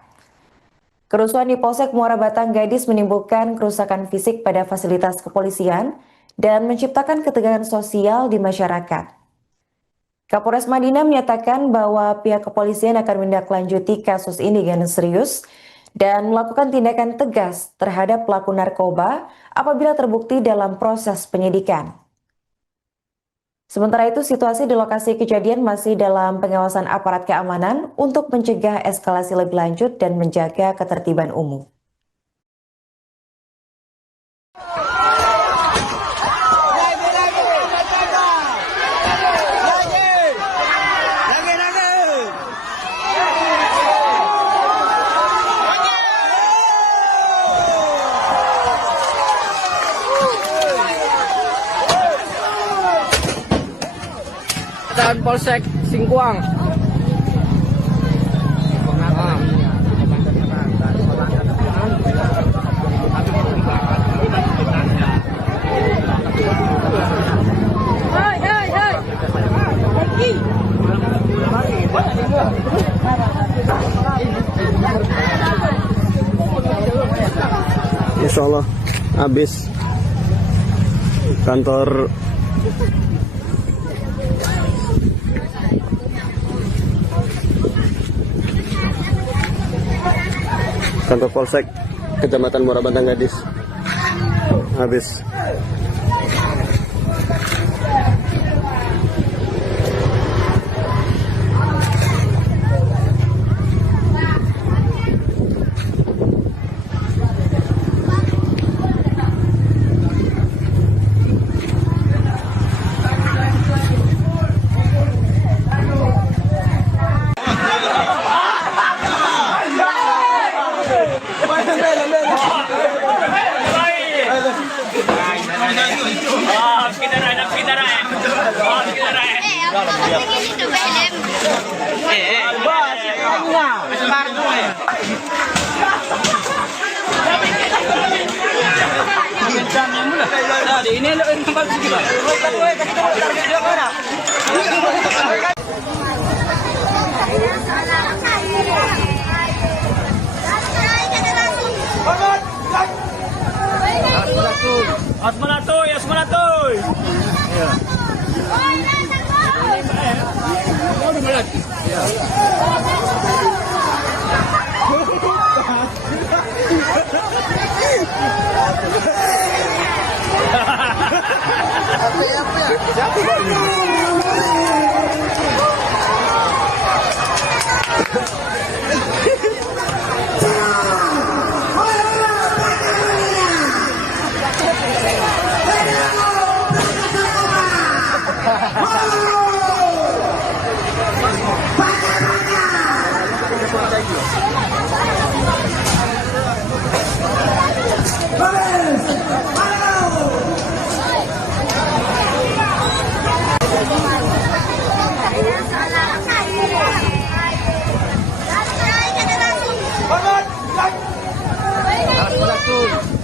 Kerusuhan di Polsek Muara Batang Gadis menimbulkan kerusakan fisik pada fasilitas kepolisian dan menciptakan ketegangan sosial di masyarakat. Kapolres Madinah menyatakan bahwa pihak kepolisian akan menindaklanjuti kasus ini dengan serius dan melakukan tindakan tegas terhadap pelaku narkoba apabila terbukti dalam proses penyidikan. Sementara itu, situasi di lokasi kejadian masih dalam pengawasan aparat keamanan untuk mencegah eskalasi lebih lanjut dan menjaga ketertiban umum. Dan Polsek Singkuang. Insya Allah habis kantor Polsek Kecamatan Muara Batang Gadis habis. Ini tempat Asmanatoy, Asmanatoy.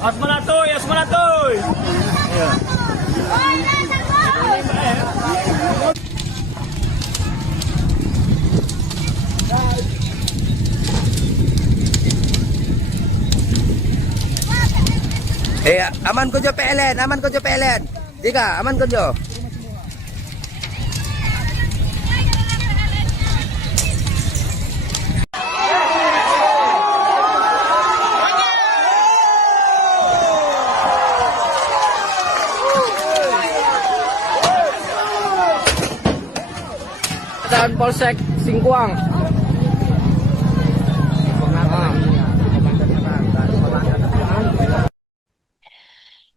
Asmanatoy, Asmanatoy. Aman ko jo PLN, aman ko jo PLN. Tiga, aman ko jo. Dan Polsek Singkuang.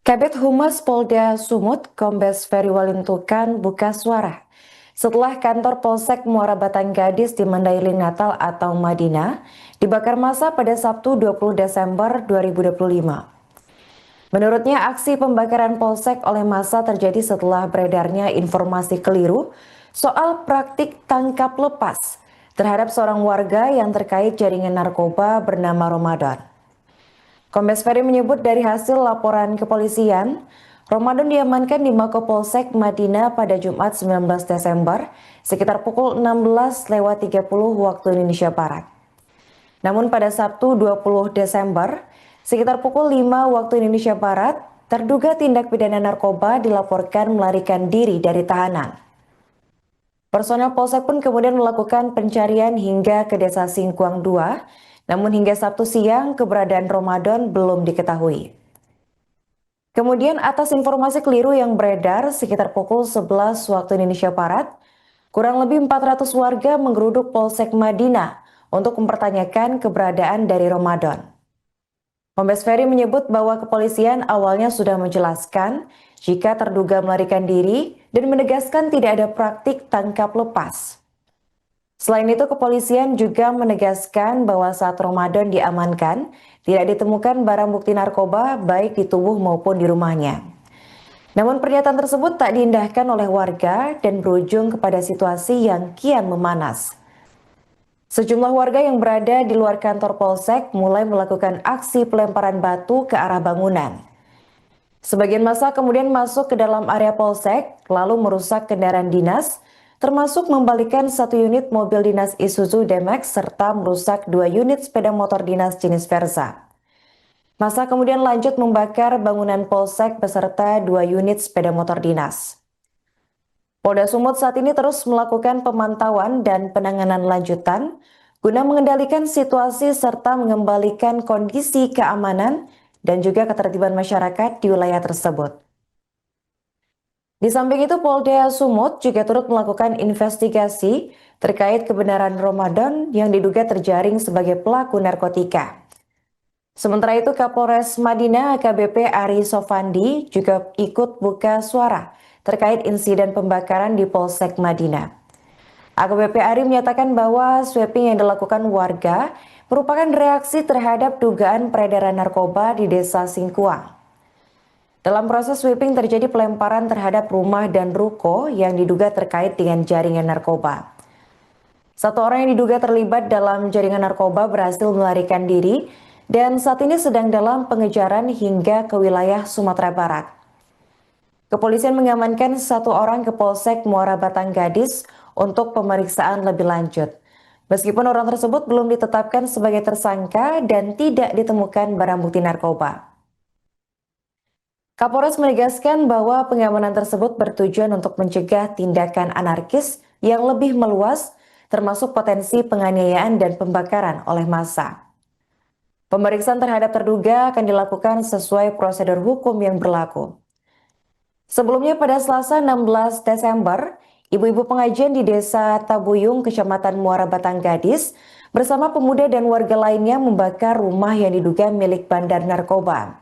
Kabid Humas Polda Sumut, Kombes Ferry Walintukan buka suara setelah kantor Polsek Muara Batang Gadis di Mandailing Natal atau Madinah dibakar massa pada Sabtu 20 Desember 2025. Menurutnya, aksi pembakaran Polsek oleh massa terjadi setelah beredarnya informasi keliru soal praktik tangkap lepas terhadap seorang warga yang terkait jaringan narkoba bernama Ramadan. Kombes Ferry menyebut dari hasil laporan kepolisian, Ramadan diamankan di Mako Polsek Madinah pada Jumat 19 Desember sekitar pukul 16.30 waktu Indonesia Barat. Namun pada Sabtu 20 Desember sekitar pukul 5 waktu Indonesia Barat, terduga tindak pidana narkoba dilaporkan melarikan diri dari tahanan. Personel Polsek pun kemudian melakukan pencarian hingga ke Desa Singkuang 2, namun hingga Sabtu siang keberadaan Ramadan belum diketahui. Kemudian atas informasi keliru yang beredar sekitar pukul 11 waktu Indonesia Barat, kurang lebih 400 warga menggeruduk Polsek Madinah untuk mempertanyakan keberadaan dari Ramadan. Kombes Ferry menyebut bahwa kepolisian awalnya sudah menjelaskan jika terduga melarikan diri dan menegaskan tidak ada praktik tangkap lepas. Selain itu, kepolisian juga menegaskan bahwa saat Ramadan diamankan, tidak ditemukan barang bukti narkoba baik di tubuh maupun di rumahnya. Namun pernyataan tersebut tak diindahkan oleh warga dan berujung kepada situasi yang kian memanas. Sejumlah warga yang berada di luar kantor Polsek mulai melakukan aksi pelemparan batu ke arah bangunan. Sebagian massa kemudian masuk ke dalam area Polsek, lalu merusak kendaraan dinas, termasuk membalikan 1 unit mobil dinas Isuzu D-Max serta merusak 2 unit sepeda motor dinas jenis Versa. Massa kemudian lanjut membakar bangunan Polsek beserta 2 unit sepeda motor dinas. Polda Sumut saat ini terus melakukan pemantauan dan penanganan lanjutan guna mengendalikan situasi serta mengembalikan kondisi keamanan dan juga ketertiban masyarakat di wilayah tersebut. Di samping itu, Polda Sumut juga turut melakukan investigasi terkait kebenaran Ramadan yang diduga terjaring sebagai pelaku narkotika. Sementara itu, Kapolres Madinah AKBP Ari Sofandi juga ikut buka suara terkait insiden pembakaran di Polsek Madinah. AKBP Ari menyatakan bahwa sweeping yang dilakukan warga merupakan reaksi terhadap dugaan peredaran narkoba di Desa Singkuang. Dalam proses sweeping terjadi pelemparan terhadap rumah dan ruko yang diduga terkait dengan jaringan narkoba. 1 orang yang diduga terlibat dalam jaringan narkoba berhasil melarikan diri dan saat ini sedang dalam pengejaran hingga ke wilayah Sumatera Barat. Kepolisian mengamankan 1 orang ke Polsek Muara Batang Gadis untuk pemeriksaan lebih lanjut. Meskipun orang tersebut belum ditetapkan sebagai tersangka dan tidak ditemukan barang bukti narkoba. Kapolres menegaskan bahwa pengamanan tersebut bertujuan untuk mencegah tindakan anarkis yang lebih meluas, termasuk potensi penganiayaan dan pembakaran oleh massa. Pemeriksaan terhadap terduga akan dilakukan sesuai prosedur hukum yang berlaku. Sebelumnya pada Selasa 16 Desember, ibu-ibu pengajian di Desa Tabuyung, Kecamatan Muara Batang Gadis, bersama pemuda dan warga lainnya membakar rumah yang diduga milik bandar narkoba.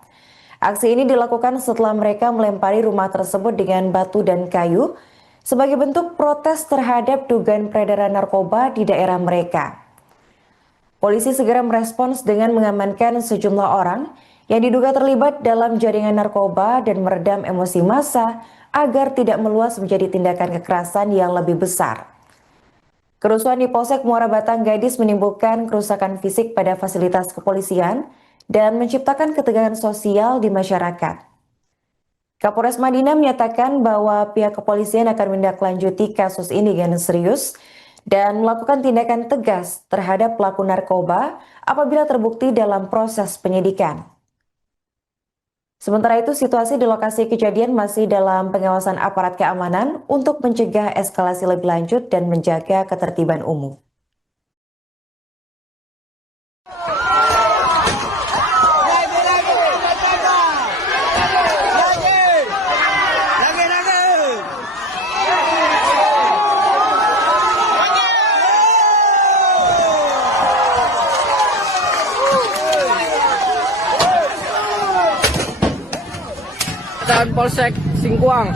Aksi ini dilakukan setelah mereka melempari rumah tersebut dengan batu dan kayu sebagai bentuk protes terhadap dugaan peredaran narkoba di daerah mereka. Polisi segera merespons dengan mengamankan sejumlah orang yang diduga terlibat dalam jaringan narkoba dan meredam emosi massa agar tidak meluas menjadi tindakan kekerasan yang lebih besar. Kerusuhan di Polsek Muara Batang Gadis menimbulkan kerusakan fisik pada fasilitas kepolisian dan menciptakan ketegangan sosial di masyarakat. Kapolres Madinah menyatakan bahwa pihak kepolisian akan menindaklanjuti kasus ini dengan serius dan melakukan tindakan tegas terhadap pelaku narkoba apabila terbukti dalam proses penyidikan. Sementara itu, situasi di lokasi kejadian masih dalam pengawasan aparat keamanan untuk mencegah eskalasi lebih lanjut dan menjaga ketertiban umum. Dan Polsek Singkuang.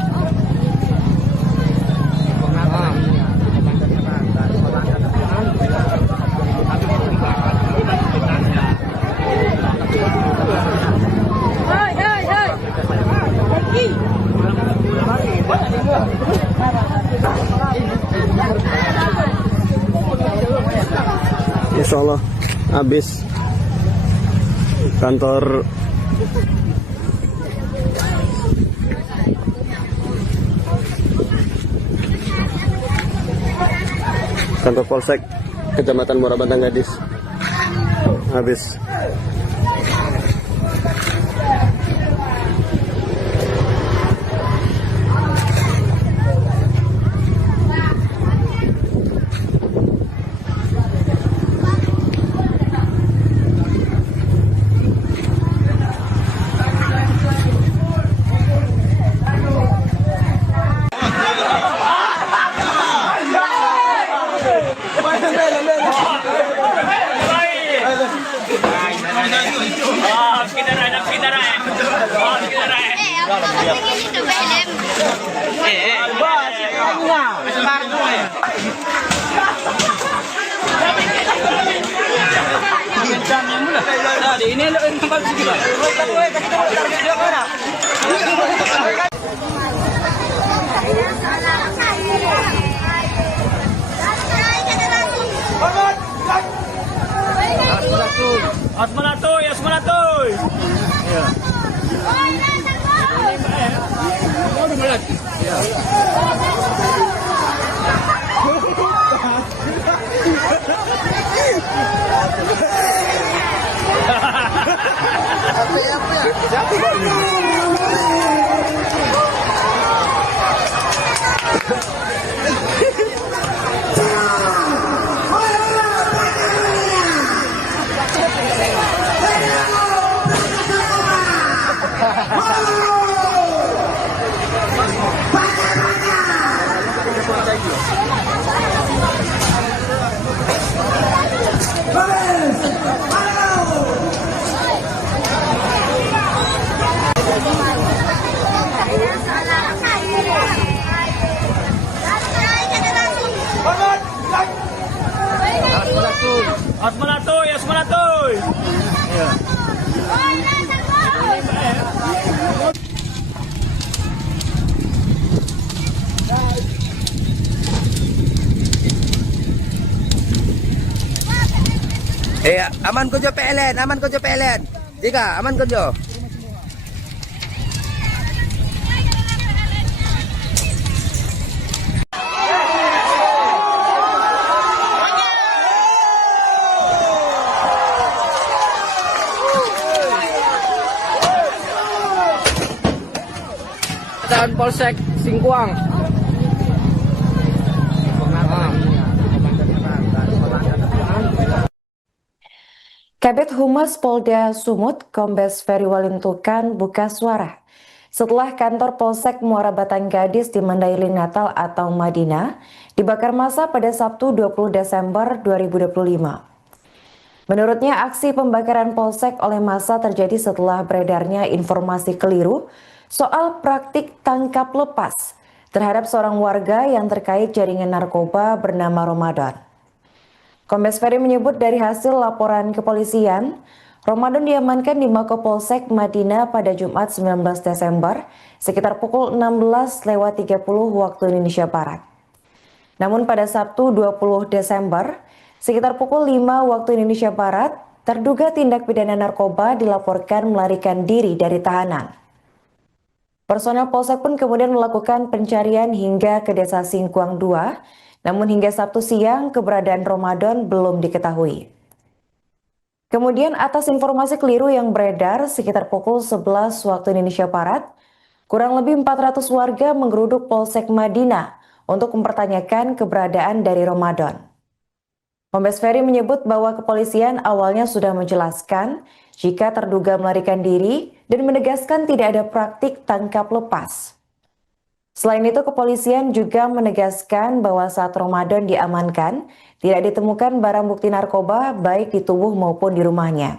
Insya Allah habis kantor Polsek Kecamatan Muara Batang Gadis habis. Ini lo yang tempat segini. Asmanatoy, Asmanatoy. Ya. Asmanatoy, Asmanatoy. Ya. Aman Kojo PLN, aman Kojo PLN. Jika aman Kojo. Dan Polsek Singkuang. Kabid Humas Polda Sumut, Kombes Ferry Walintukan buka suara setelah kantor Polsek Muara Batang Gadis di Mandailing Natal atau Madinah dibakar massa pada Sabtu 20 Desember 2025. Menurutnya, aksi pembakaran Polsek oleh massa terjadi setelah beredarnya informasi keliru soal praktik tangkap lepas terhadap seorang warga yang terkait jaringan narkoba bernama Ramadan. Kombes Ferry menyebut dari hasil laporan kepolisian, Ramadan diamankan di Mako Polsek Madinah pada Jumat 19 Desember sekitar pukul 16.30 waktu Indonesia Barat. Namun pada Sabtu 20 Desember sekitar pukul 5 waktu Indonesia Barat, terduga tindak pidana narkoba dilaporkan melarikan diri dari tahanan. Personel Polsek pun kemudian melakukan pencarian hingga ke Desa Singkuang 2, namun hingga Sabtu siang keberadaan Ramadan belum diketahui. Kemudian atas informasi keliru yang beredar sekitar pukul 11 waktu Indonesia Barat, kurang lebih 400 warga menggeruduk Polsek Madinah untuk mempertanyakan keberadaan dari Ramadan. Kombes Ferry menyebut bahwa kepolisian awalnya sudah menjelaskan jika terduga melarikan diri dan menegaskan tidak ada praktik tangkap lepas. Selain itu, kepolisian juga menegaskan bahwa saat Ramadan diamankan, tidak ditemukan barang bukti narkoba baik di tubuh maupun di rumahnya.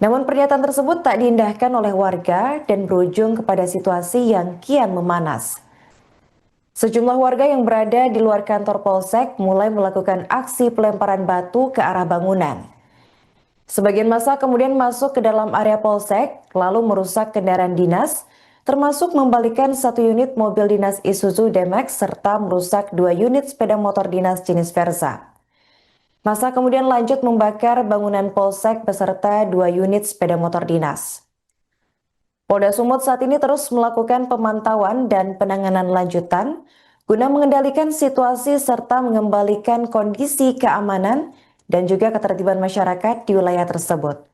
Namun pernyataan tersebut tak diindahkan oleh warga dan berujung kepada situasi yang kian memanas. Sejumlah warga yang berada di luar kantor Polsek mulai melakukan aksi pelemparan batu ke arah bangunan. Sebagian massa kemudian masuk ke dalam area Polsek, lalu merusak kendaraan dinas, termasuk membalikan 1 unit mobil dinas Isuzu D-Max serta merusak 2 unit sepeda motor dinas jenis Versa. Massa kemudian lanjut membakar bangunan Polsek beserta 2 unit sepeda motor dinas. Polda Sumut saat ini terus melakukan pemantauan dan penanganan lanjutan guna mengendalikan situasi serta mengembalikan kondisi keamanan dan juga ketertiban masyarakat di wilayah tersebut.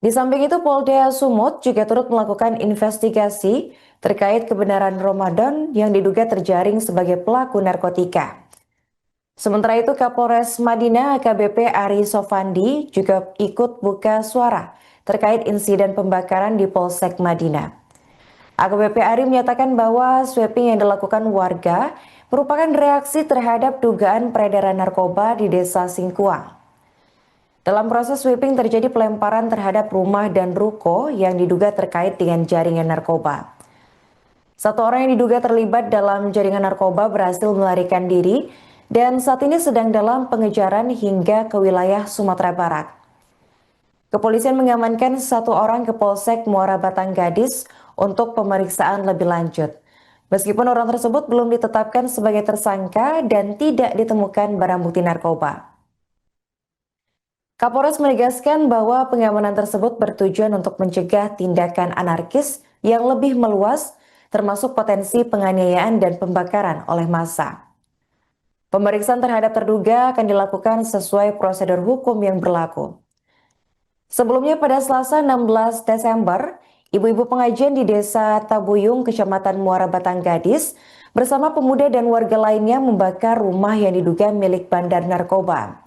Di samping itu, Polda Sumut juga turut melakukan investigasi terkait kebenaran Ramadan yang diduga terjaring sebagai pelaku narkotika. Sementara itu, Kapolres Madinah AKBP Ari Sofandi juga ikut buka suara terkait insiden pembakaran di Polsek Madinah. AKBP Ari menyatakan bahwa sweeping yang dilakukan warga merupakan reaksi terhadap dugaan peredaran narkoba di Desa Singkuang. Dalam proses sweeping terjadi pelemparan terhadap rumah dan ruko yang diduga terkait dengan jaringan narkoba. 1 orang yang diduga terlibat dalam jaringan narkoba berhasil melarikan diri dan saat ini sedang dalam pengejaran hingga ke wilayah Sumatera Barat. Kepolisian mengamankan 1 orang ke Polsek Muara Batang Gadis untuk pemeriksaan lebih lanjut. Meskipun orang tersebut belum ditetapkan sebagai tersangka dan tidak ditemukan barang bukti narkoba. Kapolres menegaskan bahwa pengamanan tersebut bertujuan untuk mencegah tindakan anarkis yang lebih meluas, termasuk potensi penganiayaan dan pembakaran oleh massa. Pemeriksaan terhadap terduga akan dilakukan sesuai prosedur hukum yang berlaku. Sebelumnya pada Selasa 16 Desember, ibu-ibu pengajian di Desa Tabuyung, Kecamatan Muara Batang Gadis, bersama pemuda dan warga lainnya membakar rumah yang diduga milik bandar narkoba.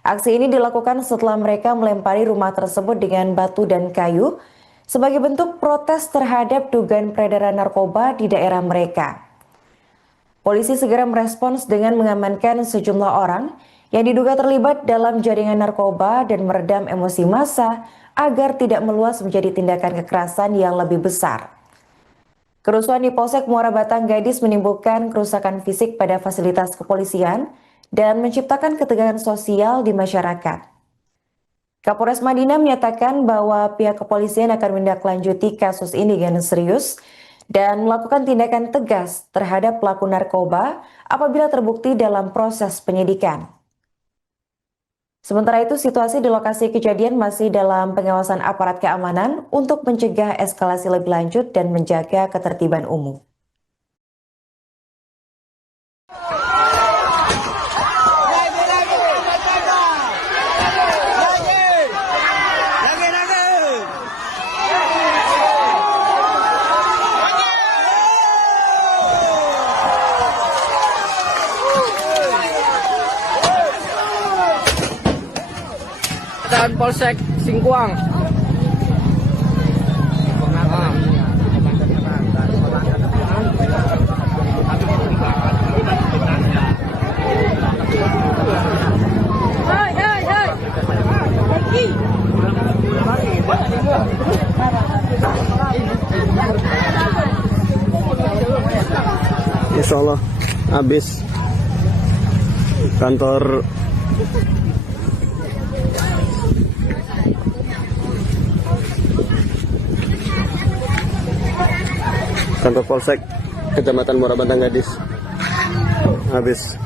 Aksi ini dilakukan setelah mereka melempari rumah tersebut dengan batu dan kayu sebagai bentuk protes terhadap dugaan peredaran narkoba di daerah mereka. Polisi segera merespons dengan mengamankan sejumlah orang yang diduga terlibat dalam jaringan narkoba dan meredam emosi massa agar tidak meluas menjadi tindakan kekerasan yang lebih besar. Kerusuhan di Polsek Muara Batang Gadis menimbulkan kerusakan fisik pada fasilitas kepolisian dan menciptakan ketegangan sosial di masyarakat. Kapolres Madinah menyatakan bahwa pihak kepolisian akan menindaklanjuti kasus ini dengan serius dan melakukan tindakan tegas terhadap pelaku narkoba apabila terbukti dalam proses penyidikan. Sementara itu, situasi di lokasi kejadian masih dalam pengawasan aparat keamanan untuk mencegah eskalasi lebih lanjut dan menjaga ketertiban umum. Dan Polsek Singkuang. Insya Allah habis kantor Polsek Kecamatan Muara Bantang Gadis habis.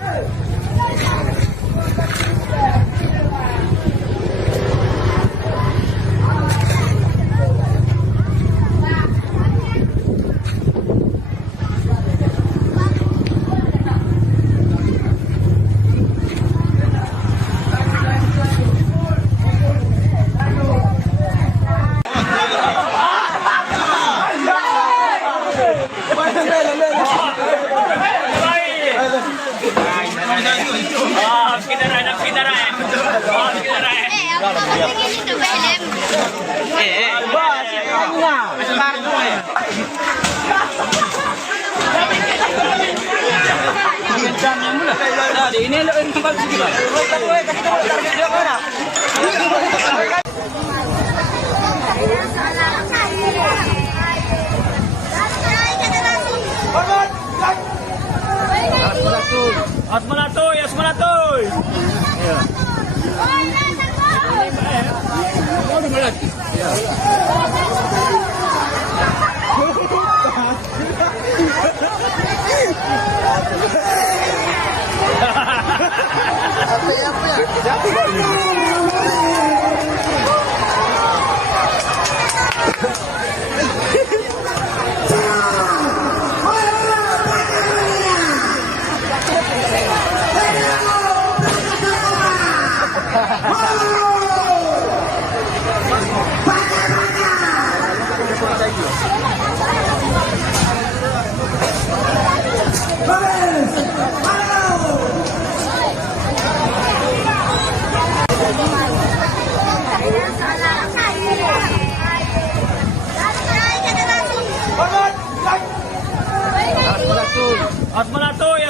Ini tempat segala. Asmanatoy. Iya.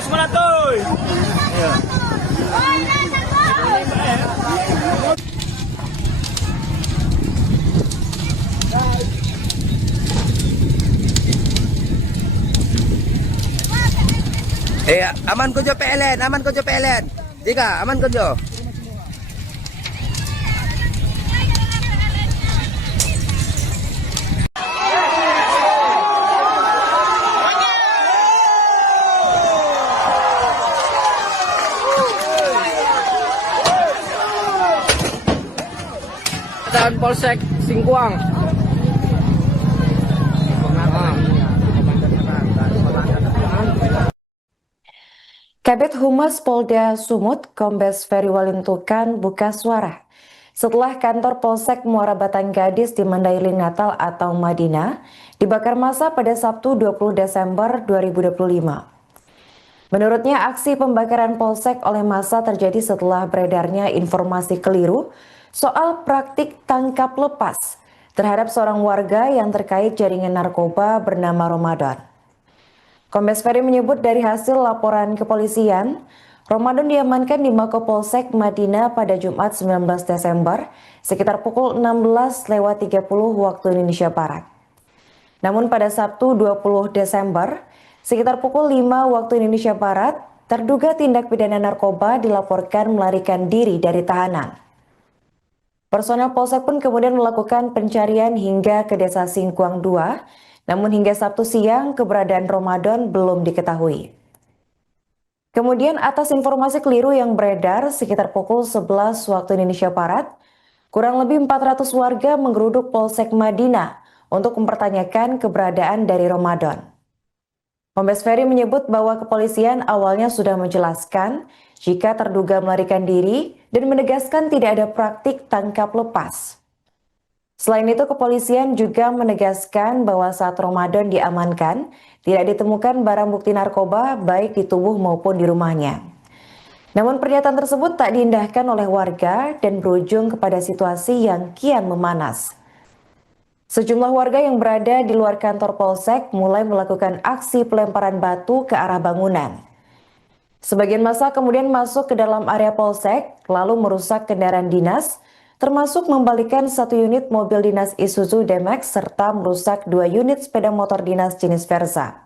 Asmanatoy. Iya. Aman ko jo PLN. Jika aman ko jo. Dan Polsek Singkuang. Kabid Humas Polda Sumut, Kombes Ferry Walintukan buka suara setelah kantor Polsek Muara Batang Gadis di Mandailing Natal atau Madinah dibakar massa pada Sabtu 20 Desember 2025. Menurutnya, aksi pembakaran Polsek oleh massa terjadi setelah beredarnya informasi keliru soal praktik tangkap lepas terhadap seorang warga yang terkait jaringan narkoba bernama Ramadan. Kombes Ferry menyebut dari hasil laporan kepolisian, Ramadan diamankan di Mako Polsek Madinah pada Jumat 19 Desember sekitar pukul 16.30 waktu Indonesia Barat. Namun pada Sabtu 20 Desember sekitar pukul 5 waktu Indonesia Barat, terduga tindak pidana narkoba dilaporkan melarikan diri dari tahanan. Personel Polsek pun kemudian melakukan pencarian hingga ke Desa Singkuang 2, namun hingga Sabtu siang keberadaan Ramadan belum diketahui. Kemudian atas informasi keliru yang beredar sekitar pukul 11 waktu Indonesia Barat, kurang lebih 400 warga menggeruduk Polsek Madinah untuk mempertanyakan keberadaan dari Ramadan. Kombes Ferry menyebut bahwa kepolisian awalnya sudah menjelaskan jika terduga melarikan diri dan menegaskan tidak ada praktik tangkap lepas. Selain itu, kepolisian juga menegaskan bahwa saat Ramadan diamankan, tidak ditemukan barang bukti narkoba baik di tubuh maupun di rumahnya. Namun pernyataan tersebut tak diindahkan oleh warga dan berujung kepada situasi yang kian memanas. Sejumlah warga yang berada di luar kantor Polsek mulai melakukan aksi pelemparan batu ke arah bangunan. Sebagian massa kemudian masuk ke dalam area Polsek, lalu merusak kendaraan dinas, termasuk membalikan 1 unit mobil dinas Isuzu D-Max serta merusak 2 unit sepeda motor dinas jenis Versa.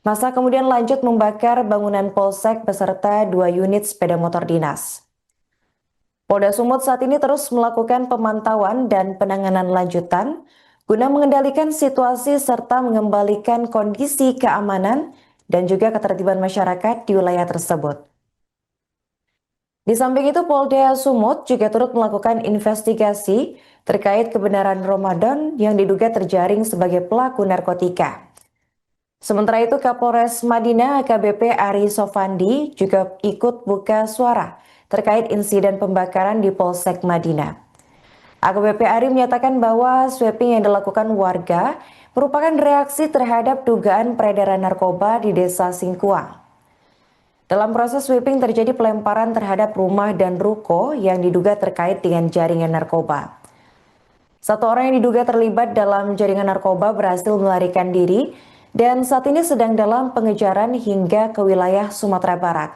Massa kemudian lanjut membakar bangunan Polsek beserta 2 unit sepeda motor dinas. Polda Sumut saat ini terus melakukan pemantauan dan penanganan lanjutan guna mengendalikan situasi serta mengembalikan kondisi keamanan dan juga ketertiban masyarakat di wilayah tersebut. Di samping itu, Polda Sumut juga turut melakukan investigasi terkait kebenaran Ramadan yang diduga terjaring sebagai pelaku narkotika. Sementara itu, Kapolres Madinah AKBP Ari Sofandi juga ikut buka suara terkait insiden pembakaran di Polsek Madinah. AKBP Ari menyatakan bahwa sweeping yang dilakukan warga merupakan reaksi terhadap dugaan peredaran narkoba di Desa Singkuang. Dalam proses sweeping terjadi pelemparan terhadap rumah dan ruko yang diduga terkait dengan jaringan narkoba. Satu orang yang diduga terlibat dalam jaringan narkoba berhasil melarikan diri dan saat ini sedang dalam pengejaran hingga ke wilayah Sumatera Barat.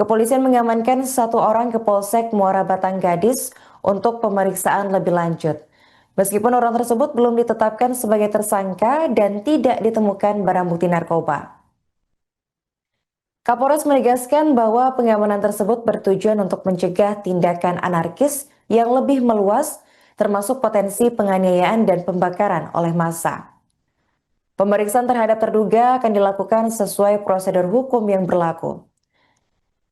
Kepolisian mengamankan 1 orang ke Polsek Muara Batang Gadis untuk pemeriksaan lebih lanjut. Meskipun orang tersebut belum ditetapkan sebagai tersangka dan tidak ditemukan barang bukti narkoba. Kapolres menegaskan bahwa pengamanan tersebut bertujuan untuk mencegah tindakan anarkis yang lebih meluas, termasuk potensi penganiayaan dan pembakaran oleh massa. Pemeriksaan terhadap terduga akan dilakukan sesuai prosedur hukum yang berlaku.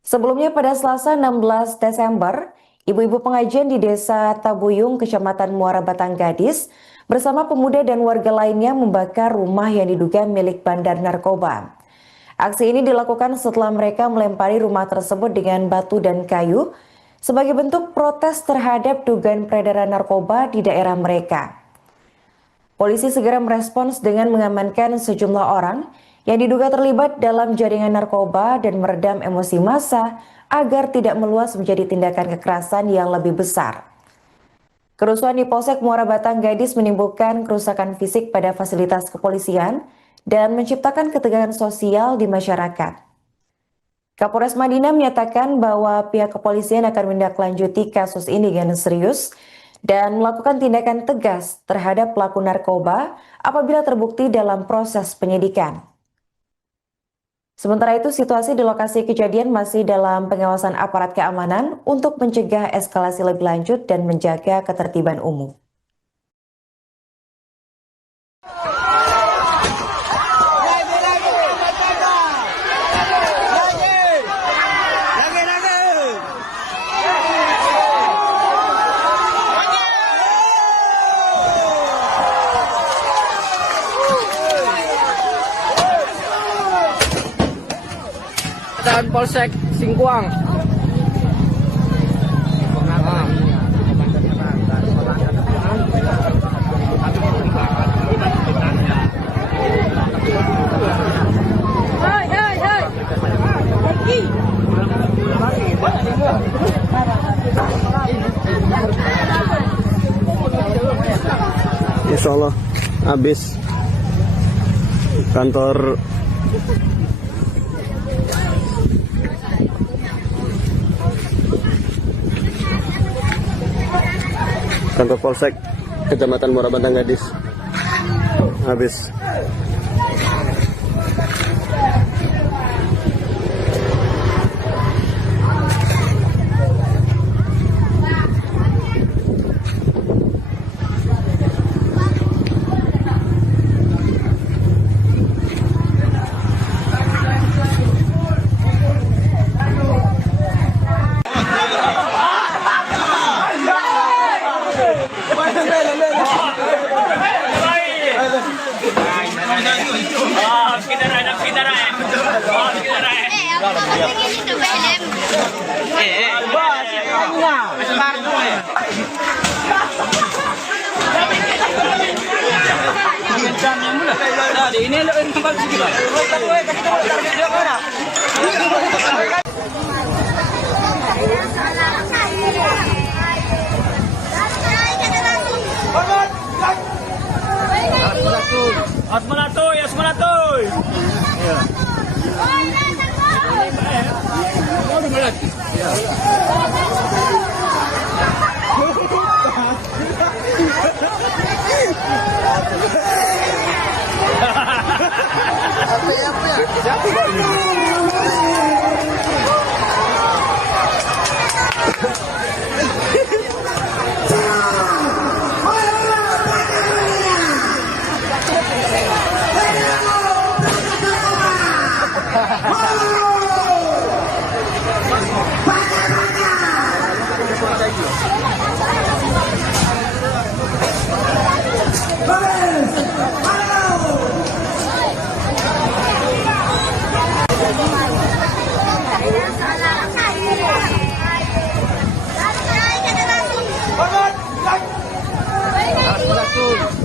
Sebelumnya pada Selasa 16 Desember, ibu-ibu pengajian di Desa Tabuyung, Kecamatan Muara Batang Gadis, bersama pemuda dan warga lainnya membakar rumah yang diduga milik bandar narkoba. Aksi ini dilakukan setelah mereka melempari rumah tersebut dengan batu dan kayu sebagai bentuk protes terhadap dugaan peredaran narkoba di daerah mereka. Polisi segera merespons dengan mengamankan sejumlah orang yang diduga terlibat dalam jaringan narkoba dan meredam emosi massa agar tidak meluas menjadi tindakan kekerasan yang lebih besar. Kerusuhan di Polsek Muara Batang Gadis menimbulkan kerusakan fisik pada fasilitas kepolisian dan menciptakan ketegangan sosial di masyarakat. Kapolres Madinah menyatakan bahwa pihak kepolisian akan menindaklanjuti kasus ini dengan serius dan melakukan tindakan tegas terhadap pelaku narkoba apabila terbukti dalam proses penyidikan. Sementara itu, situasi di lokasi kejadian masih dalam pengawasan aparat keamanan untuk mencegah eskalasi lebih lanjut dan menjaga ketertiban umum. Dan Polsek Singkuang. Insya Allah habis kantor Polsek Kecamatan Muara Batang Gadis habis. Ini Asmanatoy.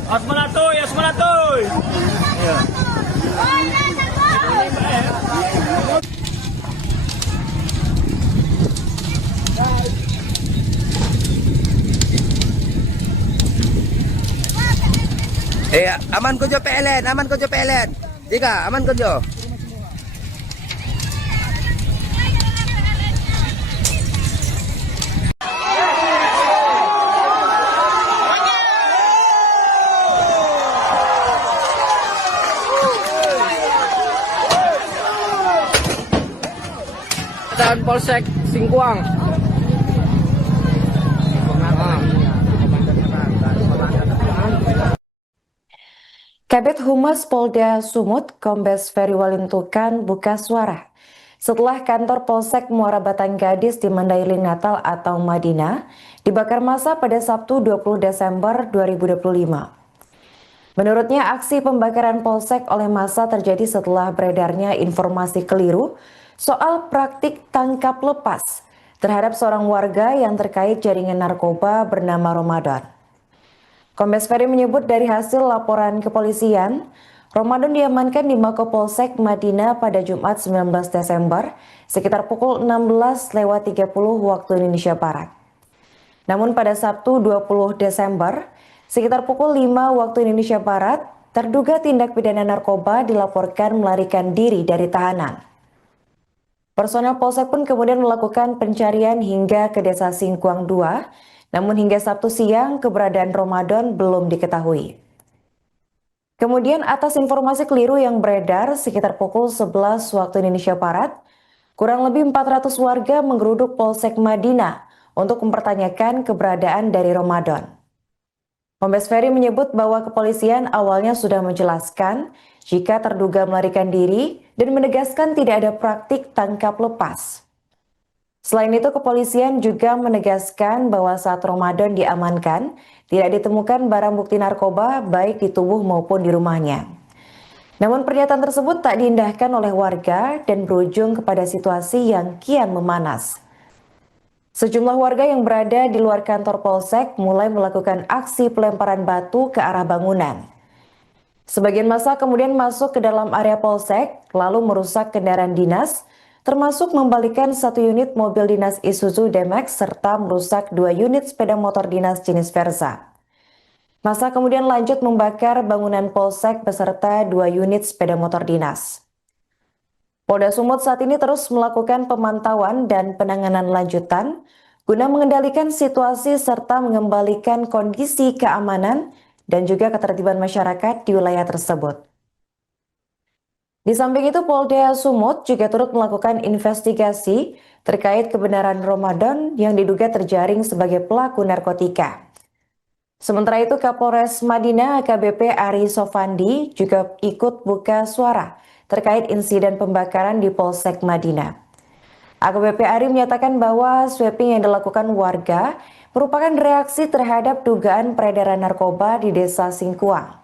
Asmanatoy, Asmanatoy. Aman ko jo PLN, aman ko jo PLN. Ika, aman ko jo. Dan Polsek Singkuang. Kabid Humas Polda Sumut, Kombes Ferry Walintukan buka suara setelah kantor Polsek Muara Batang Gadis di Mandailing Natal atau Madinah dibakar massa pada Sabtu 20 Desember 2025. Menurutnya, aksi pembakaran Polsek oleh massa terjadi setelah beredarnya informasi keliru soal praktik tangkap lepas terhadap seorang warga yang terkait jaringan narkoba bernama Ramadan. Kombes Ferry menyebut dari hasil laporan kepolisian, Ramadan diamankan di Mako Polsek Madinah pada Jumat 19 Desember sekitar pukul 16.30 waktu Indonesia Barat. Namun pada Sabtu 20 Desember sekitar pukul 5 waktu Indonesia Barat, terduga tindak pidana narkoba dilaporkan melarikan diri dari tahanan. Personel Polsek pun kemudian melakukan pencarian hingga ke Desa Singkuang 2, namun hingga Sabtu siang keberadaan Ramadan belum diketahui. Kemudian atas informasi keliru yang beredar sekitar pukul 11 waktu Indonesia Barat, kurang lebih 400 warga menggeruduk Polsek Madinah untuk mempertanyakan keberadaan dari Ramadan. Kombes Ferry menyebut bahwa kepolisian awalnya sudah menjelaskan jika terduga melarikan diri dan menegaskan tidak ada praktik tangkap lepas. Selain itu, kepolisian juga menegaskan bahwa saat Ramadan diamankan, tidak ditemukan barang bukti narkoba baik di tubuh maupun di rumahnya. Namun pernyataan tersebut tak diindahkan oleh warga dan berujung kepada situasi yang kian memanas. Sejumlah warga yang berada di luar kantor Polsek mulai melakukan aksi pelemparan batu ke arah bangunan. Sebagian massa kemudian masuk ke dalam area Polsek, lalu merusak kendaraan dinas, termasuk membalikan 1 unit mobil dinas Isuzu D-Max serta merusak 2 unit sepeda motor dinas jenis Versa. Massa kemudian lanjut membakar bangunan Polsek beserta 2 unit sepeda motor dinas. Polda Sumut saat ini terus melakukan pemantauan dan penanganan lanjutan guna mengendalikan situasi serta mengembalikan kondisi keamanan dan juga ketertiban masyarakat di wilayah tersebut. Di samping itu, Polda Sumut juga turut melakukan investigasi terkait kebenaran Ramadan yang diduga terjaring sebagai pelaku narkotika. Sementara itu, Kapolres Madinah AKBP Ari Sofandi juga ikut buka suara terkait insiden pembakaran di Polsek Madinah. AKBP Ari menyatakan bahwa sweeping yang dilakukan warga merupakan reaksi terhadap dugaan peredaran narkoba di Desa Singkuang.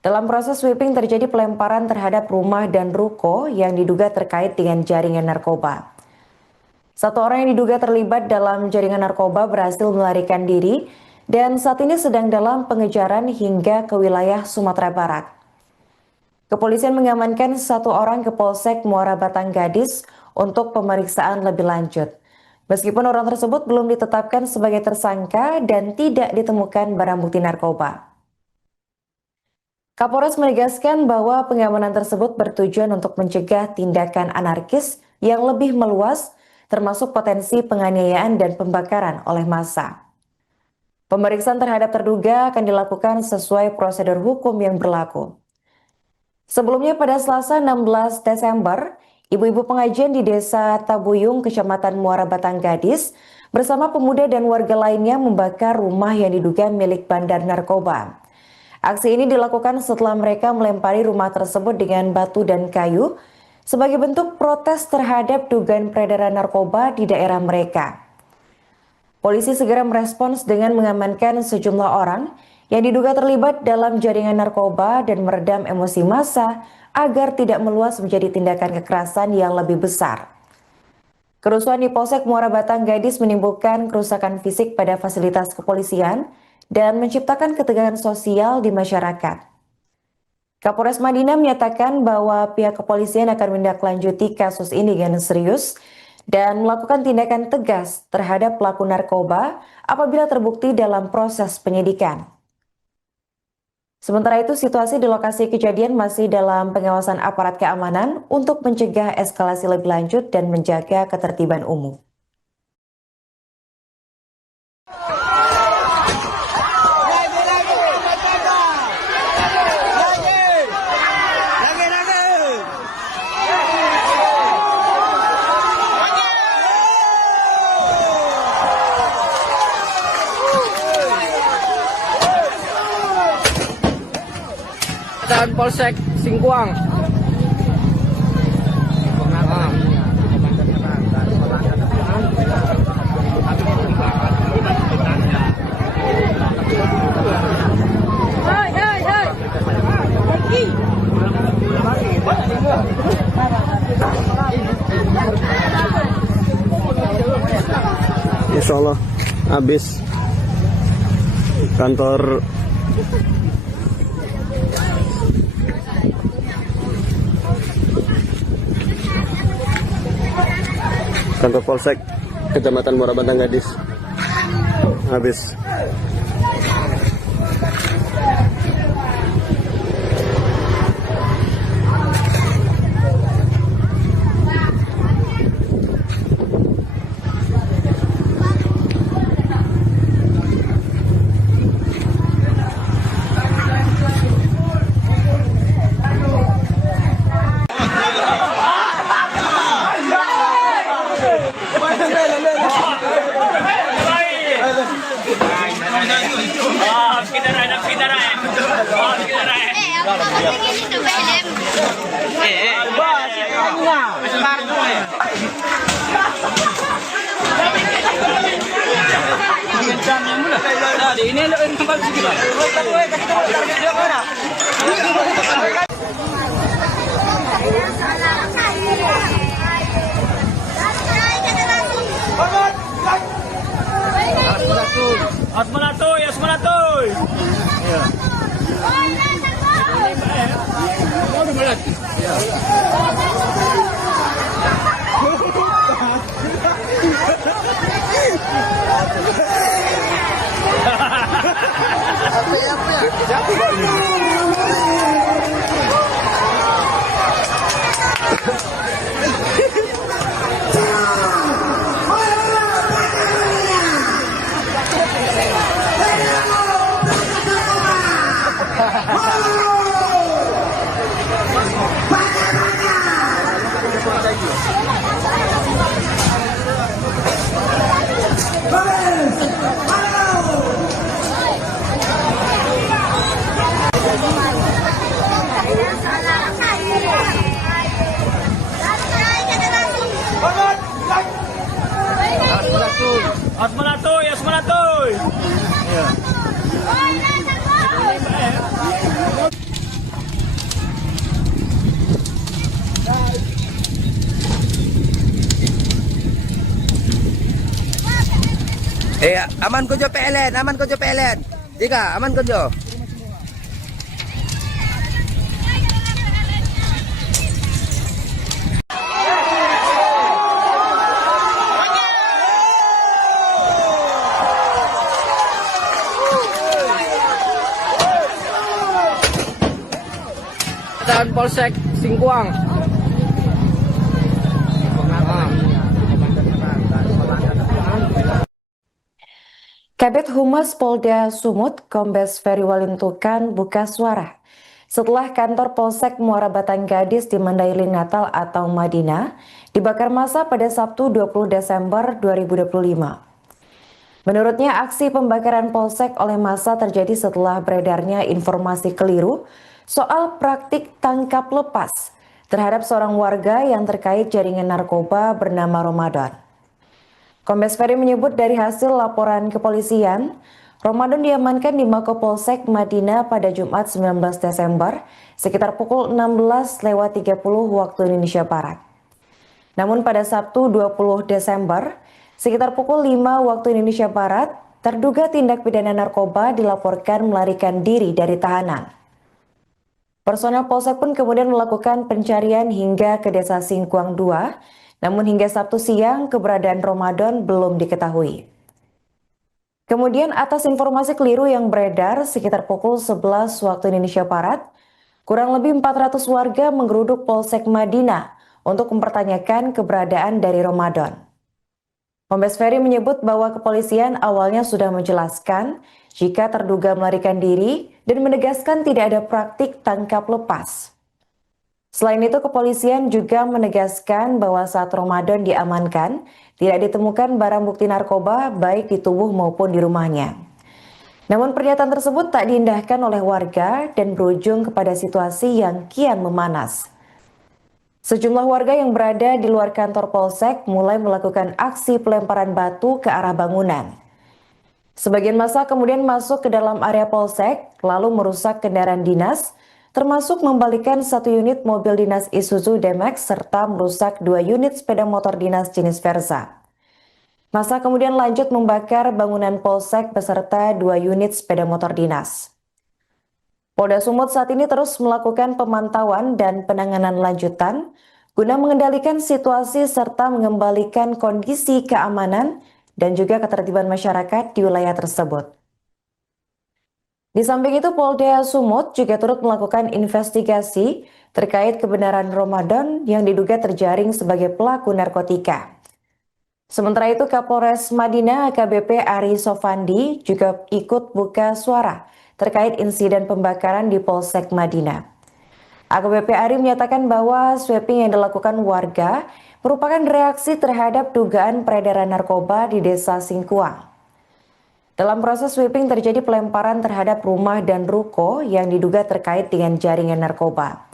Dalam proses sweeping terjadi pelemparan terhadap rumah dan ruko yang diduga terkait dengan jaringan narkoba. 1 orang yang diduga terlibat dalam jaringan narkoba berhasil melarikan diri dan saat ini sedang dalam pengejaran hingga ke wilayah Sumatera Barat. Kepolisian mengamankan 1 orang ke Polsek Muara Batang Gadis untuk pemeriksaan lebih lanjut. Meskipun orang tersebut belum ditetapkan sebagai tersangka dan tidak ditemukan barang bukti narkoba. Kapolres menegaskan bahwa pengamanan tersebut bertujuan untuk mencegah tindakan anarkis yang lebih meluas, termasuk potensi penganiayaan dan pembakaran oleh massa. Pemeriksaan terhadap terduga akan dilakukan sesuai prosedur hukum yang berlaku. Sebelumnya pada Selasa 16 Desember, ibu-ibu pengajian di Desa Tabuyung, Kecamatan Muara Batang Gadis, bersama pemuda dan warga lainnya membakar rumah yang diduga milik bandar narkoba. Aksi ini dilakukan setelah mereka melempari rumah tersebut dengan batu dan kayu sebagai bentuk protes terhadap dugaan peredaran narkoba di daerah mereka. Polisi segera merespons dengan mengamankan sejumlah orang yang diduga terlibat dalam jaringan narkoba dan meredam emosi massa agar tidak meluas menjadi tindakan kekerasan yang lebih besar. Kerusuhan di Polsek Muara Batang Gadis menimbulkan kerusakan fisik pada fasilitas kepolisian dan menciptakan ketegangan sosial di masyarakat. Kapolres Madinah menyatakan bahwa pihak kepolisian akan menindaklanjuti kasus ini dengan serius dan melakukan tindakan tegas terhadap pelaku narkoba apabila terbukti dalam proses penyidikan. Sementara itu, situasi di lokasi kejadian masih dalam pengawasan aparat keamanan untuk mencegah eskalasi lebih lanjut dan menjaga ketertiban umum. Dan Polsek Singkuang. Insya Allah habis kantor Polsek Kecamatan Muara Batang Gadis habis. Ini Asmanatoy. Iya. Asmanatoy. Iya. Aman ko jo PLN. Ika, aman ko jo. Dan Polsek Singkuang. Kabid Humas Polda Sumut, Kombes Ferry Walintukan buka suara setelah kantor Polsek Muara Batang Gadis di Mandailing Natal atau Madinah dibakar massa pada Sabtu 20 Desember 2025. Menurutnya, aksi pembakaran Polsek oleh massa terjadi setelah beredarnya informasi keliru soal praktik tangkap lepas terhadap seorang warga yang terkait jaringan narkoba bernama Ramadan. Kombes Ferry menyebut dari hasil laporan kepolisian, Ramadan diamankan di Mako Polsek Madinah pada Jumat 19 Desember sekitar pukul 16.30 waktu Indonesia Barat. Namun pada Sabtu 20 Desember sekitar pukul 5 waktu Indonesia Barat, terduga tindak pidana narkoba dilaporkan melarikan diri dari tahanan. Personel Polsek pun kemudian melakukan pencarian hingga ke Desa Singkuang 2, namun hingga Sabtu siang keberadaan Ramadan belum diketahui. Kemudian atas informasi keliru yang beredar sekitar pukul 11 waktu Indonesia Barat, kurang lebih 400 warga menggeruduk Polsek Madinah untuk mempertanyakan keberadaan dari Ramadan. Kombes Ferry menyebut bahwa kepolisian awalnya sudah menjelaskan jika terduga melarikan diri dan menegaskan tidak ada praktik tangkap lepas. Selain itu, kepolisian juga menegaskan bahwa saat Ramadan diamankan, tidak ditemukan barang bukti narkoba baik di tubuh maupun di rumahnya. Namun pernyataan tersebut tak diindahkan oleh warga dan berujung kepada situasi yang kian memanas. Sejumlah warga yang berada di luar kantor Polsek mulai melakukan aksi pelemparan batu ke arah bangunan. Sebagian massa kemudian masuk ke dalam area Polsek lalu merusak kendaraan dinas, termasuk membalikan 1 unit mobil dinas Isuzu D-Max serta merusak 2 unit sepeda motor dinas jenis Versa. Massa kemudian lanjut membakar bangunan Polsek beserta 2 unit sepeda motor dinas. Polda Sumut saat ini terus melakukan pemantauan dan penanganan lanjutan guna mengendalikan situasi serta mengembalikan kondisi keamanan dan juga ketertiban masyarakat di wilayah tersebut. Di samping itu, Polda Sumut juga turut melakukan investigasi terkait kebenaran Ramadan yang diduga terjaring sebagai pelaku narkotika. Sementara itu, Kapolres Madinah AKBP Ari Sofandi juga ikut buka suara terkait insiden pembakaran di Polsek Madinah. AKBP Ari menyatakan bahwa sweeping yang dilakukan warga merupakan reaksi terhadap dugaan peredaran narkoba di Desa Singkuang. Dalam proses sweeping terjadi pelemparan terhadap rumah dan ruko yang diduga terkait dengan jaringan narkoba.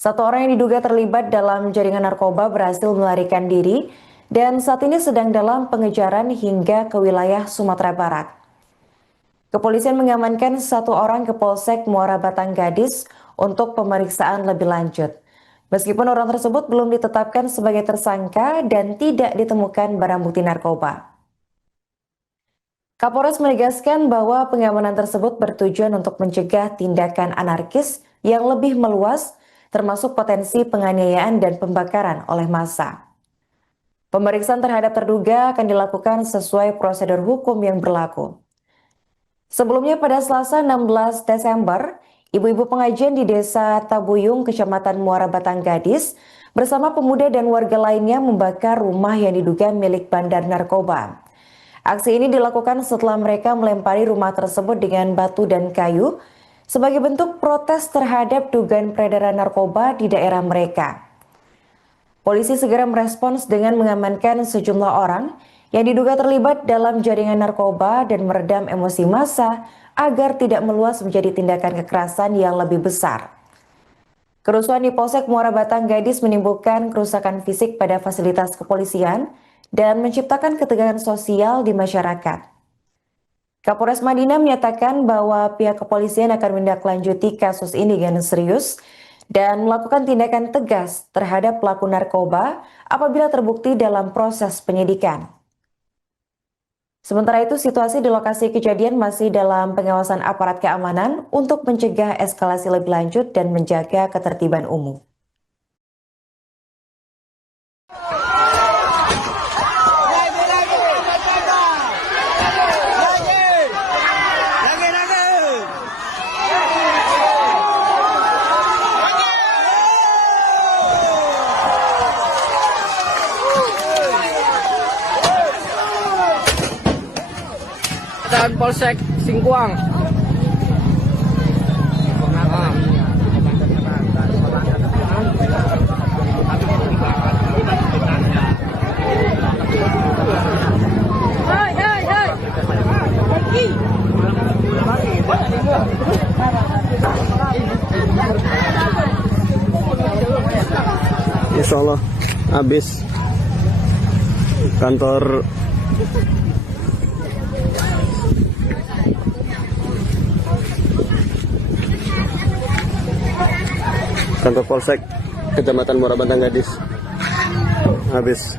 1 orang yang diduga terlibat dalam jaringan narkoba berhasil melarikan diri dan saat ini sedang dalam pengejaran hingga ke wilayah Sumatera Barat. Kepolisian mengamankan 1 orang ke Polsek Muara Batang Gadis untuk pemeriksaan lebih lanjut. Meskipun orang tersebut belum ditetapkan sebagai tersangka dan tidak ditemukan barang bukti narkoba. Kapolres menegaskan bahwa pengamanan tersebut bertujuan untuk mencegah tindakan anarkis yang lebih meluas, termasuk potensi penganiayaan dan pembakaran oleh massa. Pemeriksaan terhadap terduga akan dilakukan sesuai prosedur hukum yang berlaku. Sebelumnya pada Selasa 16 Desember, ibu-ibu pengajian di Desa Tabuyung, Kecamatan Muara Batang Gadis, bersama pemuda dan warga lainnya membakar rumah yang diduga milik bandar narkoba. Aksi ini dilakukan setelah mereka melempari rumah tersebut dengan batu dan kayu sebagai bentuk protes terhadap dugaan peredaran narkoba di daerah mereka. Polisi segera merespons dengan mengamankan sejumlah orang yang diduga terlibat dalam jaringan narkoba dan meredam emosi massa agar tidak meluas menjadi tindakan kekerasan yang lebih besar. Kerusuhan di Polsek Muara Batang Gadis menimbulkan kerusakan fisik pada fasilitas kepolisian dan menciptakan ketegangan sosial di masyarakat. Kapolres Madinah menyatakan bahwa pihak kepolisian akan menindaklanjuti kasus ini dengan serius dan melakukan tindakan tegas terhadap pelaku narkoba apabila terbukti dalam proses penyidikan. Sementara itu, situasi di lokasi kejadian masih dalam pengawasan aparat keamanan untuk mencegah eskalasi lebih lanjut dan menjaga ketertiban umum. Dan Polsek Singkuang. Insya Allah habis kantor Polsek Kecamatan Muara Bantang Gadis habis.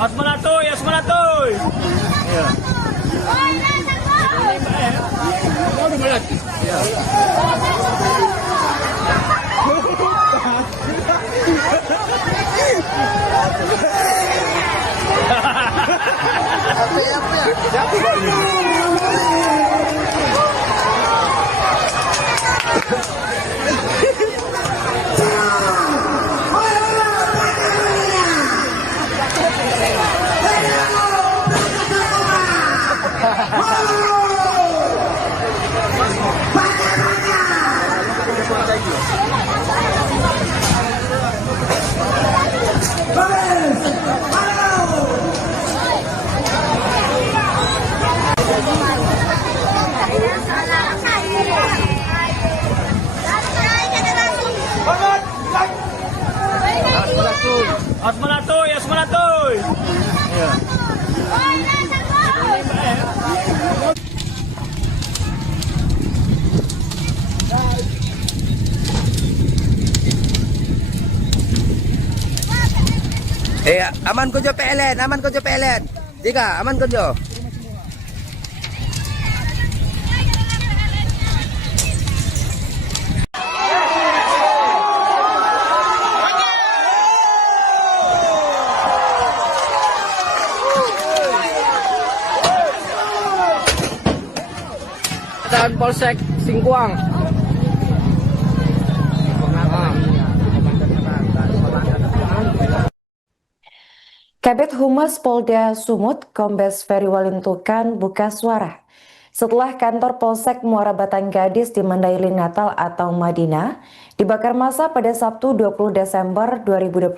Asmanatoy, Asmanatoy. Iya. Asmanatoy, Asmanatoy. Iya. Aman ko jo PLN, aman ko jo PLN. Tika, aman ko jo. Dan Polsek Singkuang. Kabid Humas Polda Sumut, Kombes Ferry Walintukan buka suara setelah kantor Polsek Muara Batang Gadis di Mandailing Natal atau Madinah dibakar massa pada Sabtu 20 Desember 2025.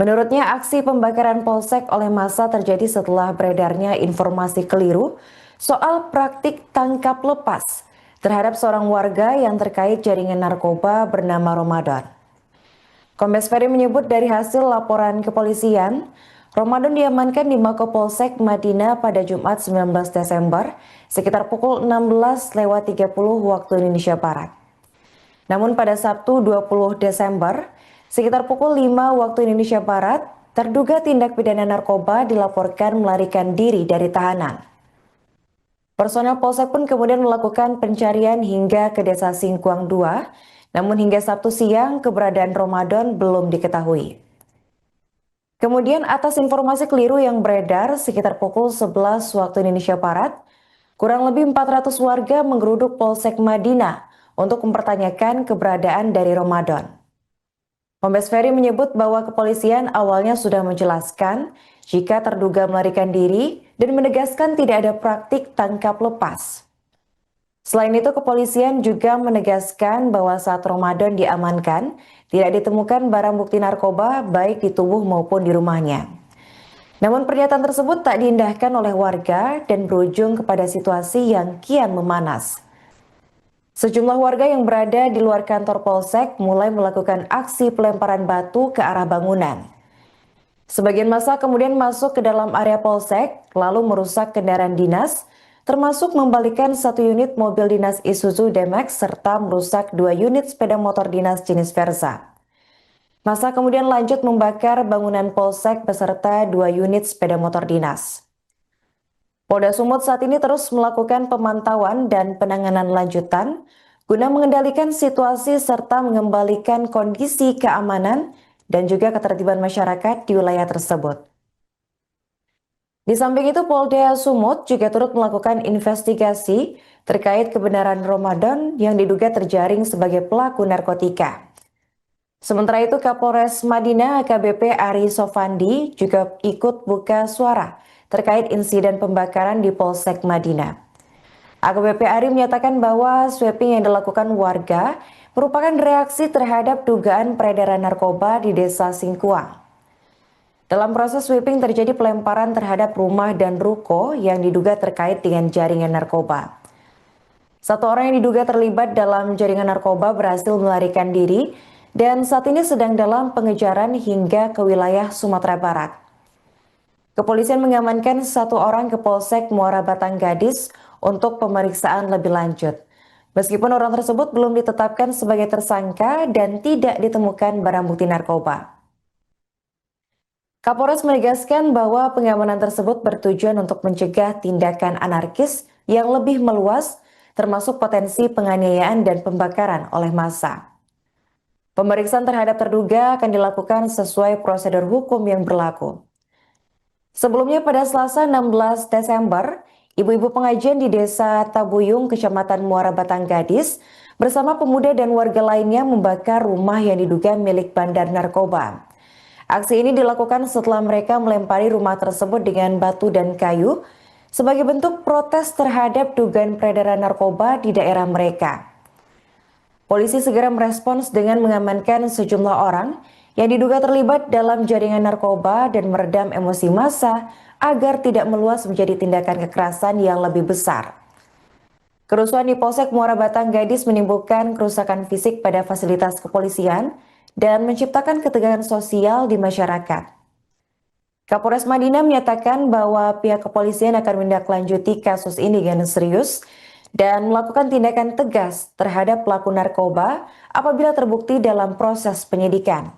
Menurutnya, aksi pembakaran Polsek oleh massa terjadi setelah beredarnya informasi keliru soal praktik tangkap lepas terhadap seorang warga yang terkait jaringan narkoba bernama Ramadan. Kombes Ferry menyebut dari hasil laporan kepolisian, Ramadan diamankan di Mako Polsek Madinah pada Jumat 19 Desember sekitar pukul 16.30 waktu Indonesia Barat. Namun pada Sabtu 20 Desember sekitar pukul 5 waktu Indonesia Barat, terduga tindak pidana narkoba dilaporkan melarikan diri dari tahanan. Personel Polsek pun kemudian melakukan pencarian hingga ke Desa Singkuang 2, namun hingga Sabtu siang keberadaan Ramadan belum diketahui. Kemudian atas informasi keliru yang beredar sekitar pukul 11 waktu Indonesia Barat, kurang lebih 400 warga menggeruduk Polsek Madinah untuk mempertanyakan keberadaan dari Ramadan. Kombes Ferry menyebut bahwa kepolisian awalnya sudah menjelaskan jika terduga melarikan diri dan menegaskan tidak ada praktik tangkap lepas. Selain itu, kepolisian juga menegaskan bahwa saat Ramadan diamankan, tidak ditemukan barang bukti narkoba baik di tubuh maupun di rumahnya. Namun pernyataan tersebut tak diindahkan oleh warga dan berujung kepada situasi yang kian memanas. Sejumlah warga yang berada di luar kantor Polsek mulai melakukan aksi pelemparan batu ke arah bangunan. Sebagian massa kemudian masuk ke dalam area Polsek, lalu merusak kendaraan dinas, termasuk membalikan 1 unit mobil dinas Isuzu D-Max serta merusak 2 unit sepeda motor dinas jenis Versa. Massa kemudian lanjut membakar bangunan Polsek beserta 2 unit sepeda motor dinas. Polda Sumut saat ini terus melakukan pemantauan dan penanganan lanjutan guna mengendalikan situasi serta mengembalikan kondisi keamanan dan juga ketertiban masyarakat di wilayah tersebut. Di samping itu, Polda Sumut juga turut melakukan investigasi terkait kebenaran Ramadan yang diduga terjaring sebagai pelaku narkotika. Sementara itu, Kapolres Madinah AKBP Ari Sofandi juga ikut buka suara terkait insiden pembakaran di Polsek Madinah. AKBP Ari menyatakan bahwa sweeping yang dilakukan warga merupakan reaksi terhadap dugaan peredaran narkoba di Desa Singkuang. Dalam proses sweeping terjadi pelemparan terhadap rumah dan ruko yang diduga terkait dengan jaringan narkoba. Satu orang yang diduga terlibat dalam jaringan narkoba berhasil melarikan diri dan saat ini sedang dalam pengejaran hingga ke wilayah Sumatera Barat. Kepolisian mengamankan 1 orang ke Polsek Muara Batanggadis untuk pemeriksaan lebih lanjut. Meskipun orang tersebut belum ditetapkan sebagai tersangka dan tidak ditemukan barang bukti narkoba. Kapolres menegaskan bahwa pengamanan tersebut bertujuan untuk mencegah tindakan anarkis yang lebih meluas, termasuk potensi penganiayaan dan pembakaran oleh massa. Pemeriksaan terhadap terduga akan dilakukan sesuai prosedur hukum yang berlaku. Sebelumnya pada Selasa 16 Desember, ibu-ibu pengajian di Desa Tabuyung, Kecamatan Muara Batanggadis, bersama pemuda dan warga lainnya membakar rumah yang diduga milik bandar narkoba. Aksi ini dilakukan setelah mereka melempari rumah tersebut dengan batu dan kayu sebagai bentuk protes terhadap dugaan peredaran narkoba di daerah mereka. Polisi segera merespons dengan mengamankan sejumlah orang yang diduga terlibat dalam jaringan narkoba dan meredam emosi massa agar tidak meluas menjadi tindakan kekerasan yang lebih besar. Kerusuhan di Polsek Muara Batanggadis menimbulkan kerusakan fisik pada fasilitas kepolisian dan menciptakan ketegangan sosial di masyarakat. Kapolres Madinah menyatakan bahwa pihak kepolisian akan menindaklanjuti kasus ini dengan serius dan melakukan tindakan tegas terhadap pelaku narkoba apabila terbukti dalam proses penyidikan.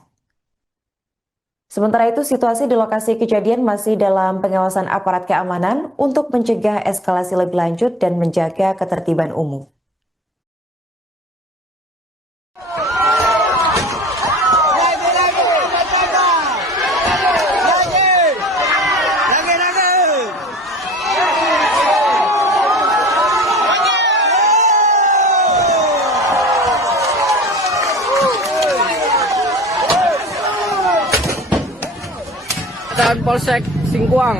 Sementara itu, situasi di lokasi kejadian masih dalam pengawasan aparat keamanan untuk mencegah eskalasi lebih lanjut dan menjaga ketertiban umum. Dan Polsek Singkuang.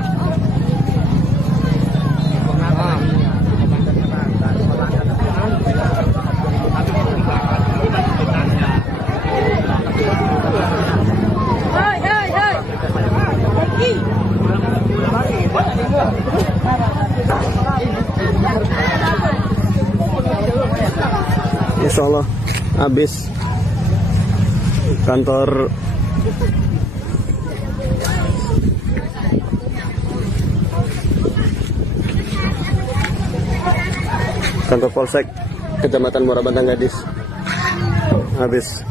Insya Allah habis kantor Polsek Kecamatan Muara Batanggadis habis.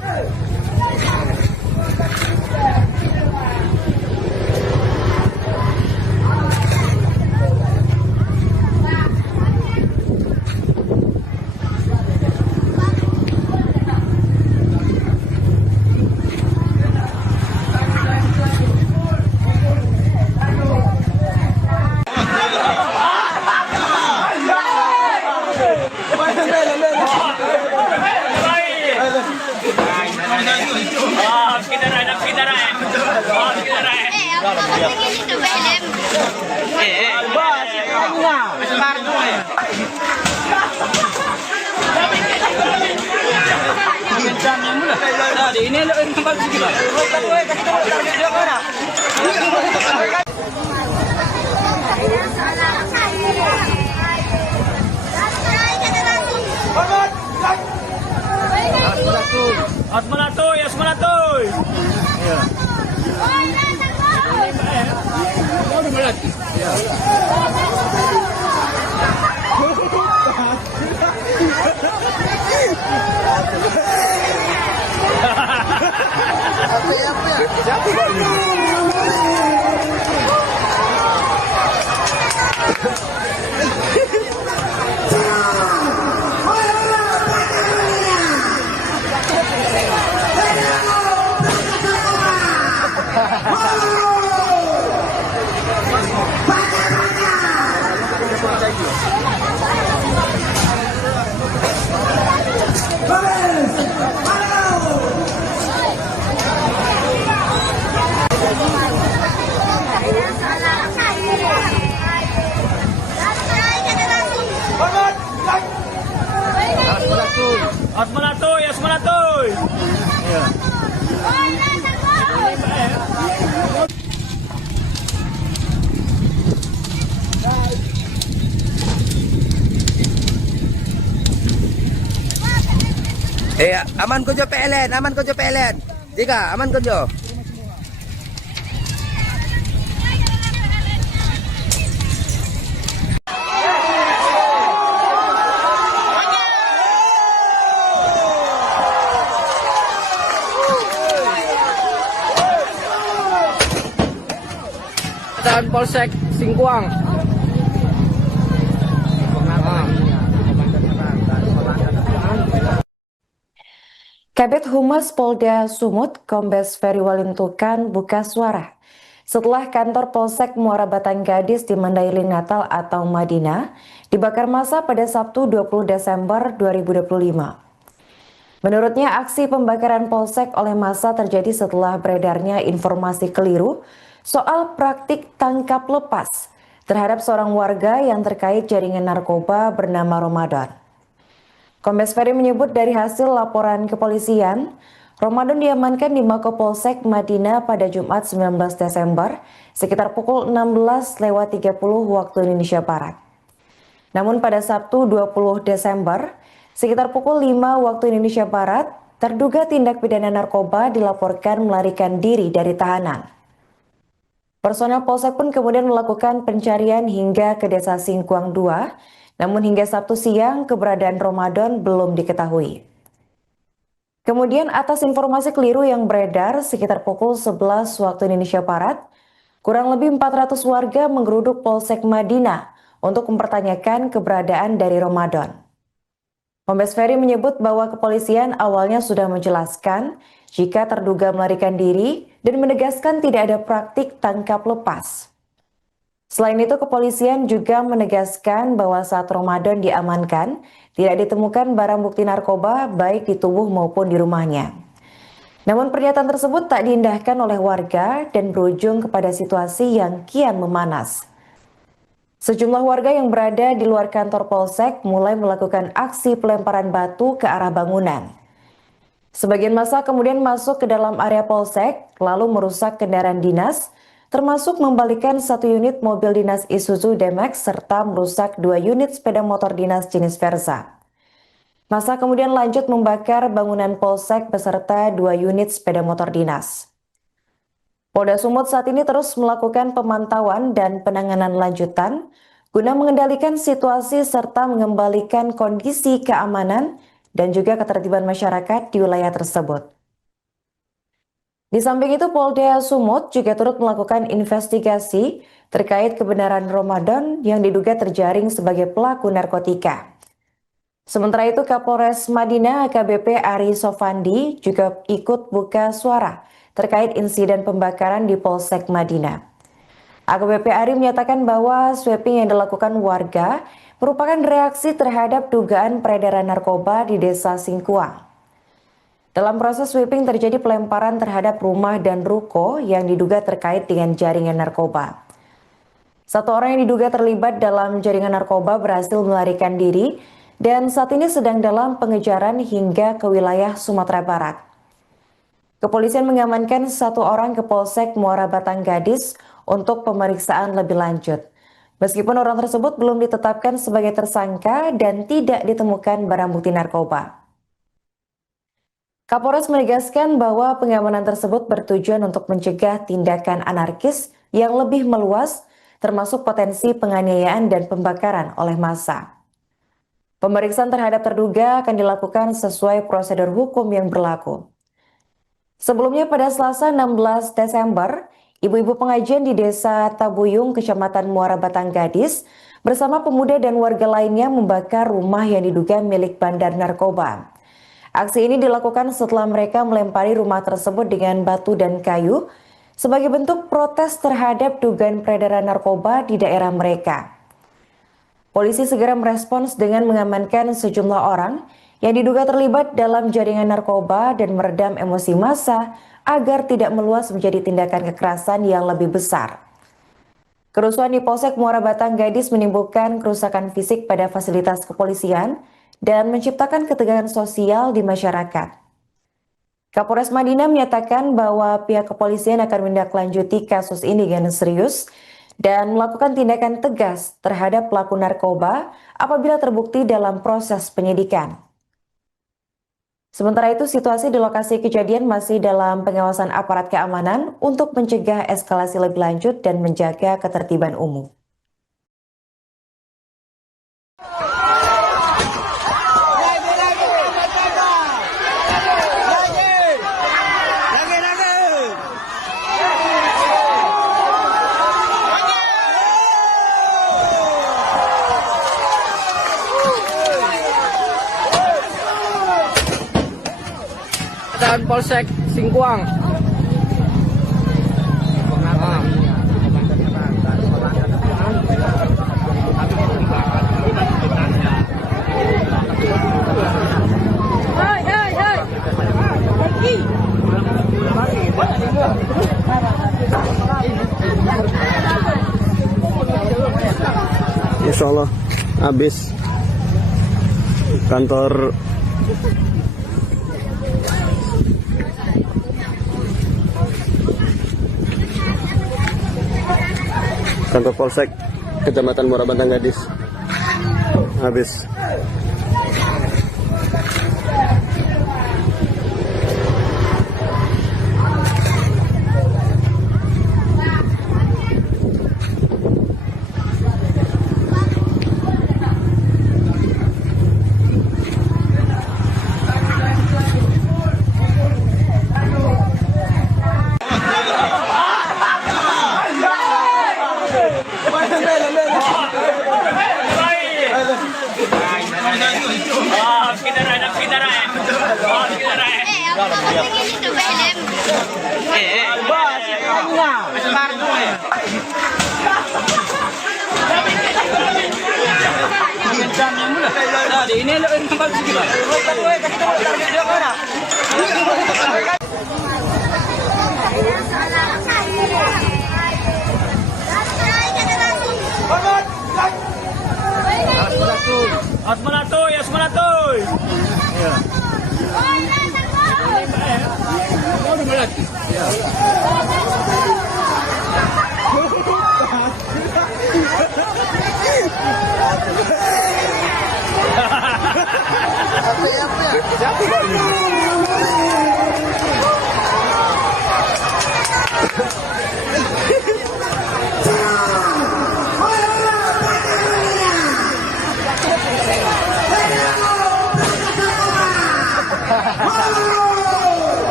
Ini lo kembali sikit. Asmanatoy. Iya. Asmanatoy, Asmanatoy. Iya. Aman ko jo PLN, aman ko jo PLN. Tiga, aman ko jo. Dan Polsek Singkuang. Kabid Humas Polda Sumut, Kombes Ferry Walintukan buka suara setelah kantor Polsek Muara Batang Gadis di Mandailing Natal atau Madinah dibakar massa pada Sabtu 20 Desember 2025. Menurutnya, aksi pembakaran Polsek oleh massa terjadi setelah beredarnya informasi keliru soal praktik tangkap lepas terhadap seorang warga yang terkait jaringan narkoba bernama Ramadan. Kombes Ferry menyebut dari hasil laporan kepolisian, Ramadan diamankan di Mako Polsek Madinah pada Jumat 19 Desember sekitar pukul 16.30 waktu Indonesia Barat. Namun pada Sabtu 20 Desember sekitar pukul 5 waktu Indonesia Barat, terduga tindak pidana narkoba dilaporkan melarikan diri dari tahanan. Personel Polsek pun kemudian melakukan pencarian hingga ke Desa Singkuang 2, namun hingga Sabtu siang keberadaan Ramadan belum diketahui. Kemudian atas informasi keliru yang beredar sekitar pukul 11 waktu Indonesia Barat, kurang lebih 400 warga menggeruduk Polsek Madinah untuk mempertanyakan keberadaan dari Ramadan. Kombes Ferry menyebut bahwa kepolisian awalnya sudah menjelaskan jika terduga melarikan diri dan menegaskan tidak ada praktik tangkap lepas. Selain itu, kepolisian juga menegaskan bahwa saat Ramadan diamankan, tidak ditemukan barang bukti narkoba baik di tubuh maupun di rumahnya. Namun pernyataan tersebut tak diindahkan oleh warga dan berujung kepada situasi yang kian memanas. Sejumlah warga yang berada di luar kantor Polsek mulai melakukan aksi pelemparan batu ke arah bangunan. Sebagian massa kemudian masuk ke dalam area Polsek, lalu merusak kendaraan dinas, termasuk membalikan 1 unit mobil dinas Isuzu D-Max serta merusak 2 unit sepeda motor dinas jenis Versa. Massa kemudian lanjut membakar bangunan Polsek beserta 2 unit sepeda motor dinas. Polda Sumut saat ini terus melakukan pemantauan dan penanganan lanjutan guna mengendalikan situasi serta mengembalikan kondisi keamanan dan juga ketertiban masyarakat di wilayah tersebut. Di samping itu, Polda Sumut juga turut melakukan investigasi terkait kebenaran Ramadan yang diduga terjaring sebagai pelaku narkotika. Sementara itu, Kapolres Madinah AKBP Ari Sofandi juga ikut buka suara terkait insiden pembakaran di Polsek Madinah. AKBP Ari menyatakan bahwa sweeping yang dilakukan warga merupakan reaksi terhadap dugaan peredaran narkoba di Desa Singkuang. Dalam proses sweeping terjadi pelemparan terhadap rumah dan ruko yang diduga terkait dengan jaringan narkoba. 1 orang yang diduga terlibat dalam jaringan narkoba berhasil melarikan diri dan saat ini sedang dalam pengejaran hingga ke wilayah Sumatera Barat. Kepolisian mengamankan 1 orang ke Polsek Muara Batang Gadis untuk pemeriksaan lebih lanjut. Meskipun orang tersebut belum ditetapkan sebagai tersangka dan tidak ditemukan barang bukti narkoba. Kapolres menegaskan bahwa pengamanan tersebut bertujuan untuk mencegah tindakan anarkis yang lebih meluas, termasuk potensi penganiayaan dan pembakaran oleh massa. Pemeriksaan terhadap terduga akan dilakukan sesuai prosedur hukum yang berlaku. Sebelumnya pada Selasa 16 Desember, ibu-ibu pengajian di Desa Tabuyung, Kecamatan Muara Batang Gadis, bersama pemuda dan warga lainnya membakar rumah yang diduga milik bandar narkoba. Aksi ini dilakukan setelah mereka melempari rumah tersebut dengan batu dan kayu sebagai bentuk protes terhadap dugaan peredaran narkoba di daerah mereka. Polisi segera merespons dengan mengamankan sejumlah orang yang diduga terlibat dalam jaringan narkoba dan meredam emosi massa agar tidak meluas menjadi tindakan kekerasan yang lebih besar. Kerusuhan di Polsek Muara Batang Gadis menimbulkan kerusakan fisik pada fasilitas kepolisian dan menciptakan ketegangan sosial di masyarakat. Kapolres Madinah menyatakan bahwa pihak kepolisian akan menindaklanjuti kasus ini dengan serius dan melakukan tindakan tegas terhadap pelaku narkoba apabila terbukti dalam proses penyidikan. Sementara itu, situasi di lokasi kejadian masih dalam pengawasan aparat keamanan untuk mencegah eskalasi lebih lanjut dan menjaga ketertiban umum. Dan Polsek Singkuang. Insya Allah habis kantor Polsek Kecamatan Muara Batang Gadis habis. Ini tempat segitu. Asmanatoy, Asmanatoy. Iya.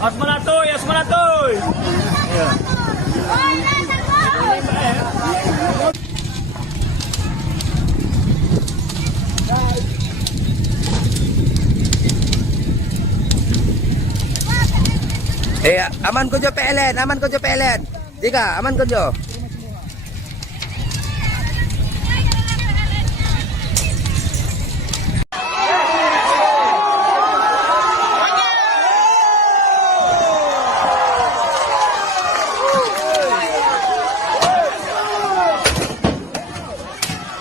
Asmanatoy, Asmanatoy. Iya. Aman ko jo PLN, aman ko jo PLN. Tiga, aman ko jo.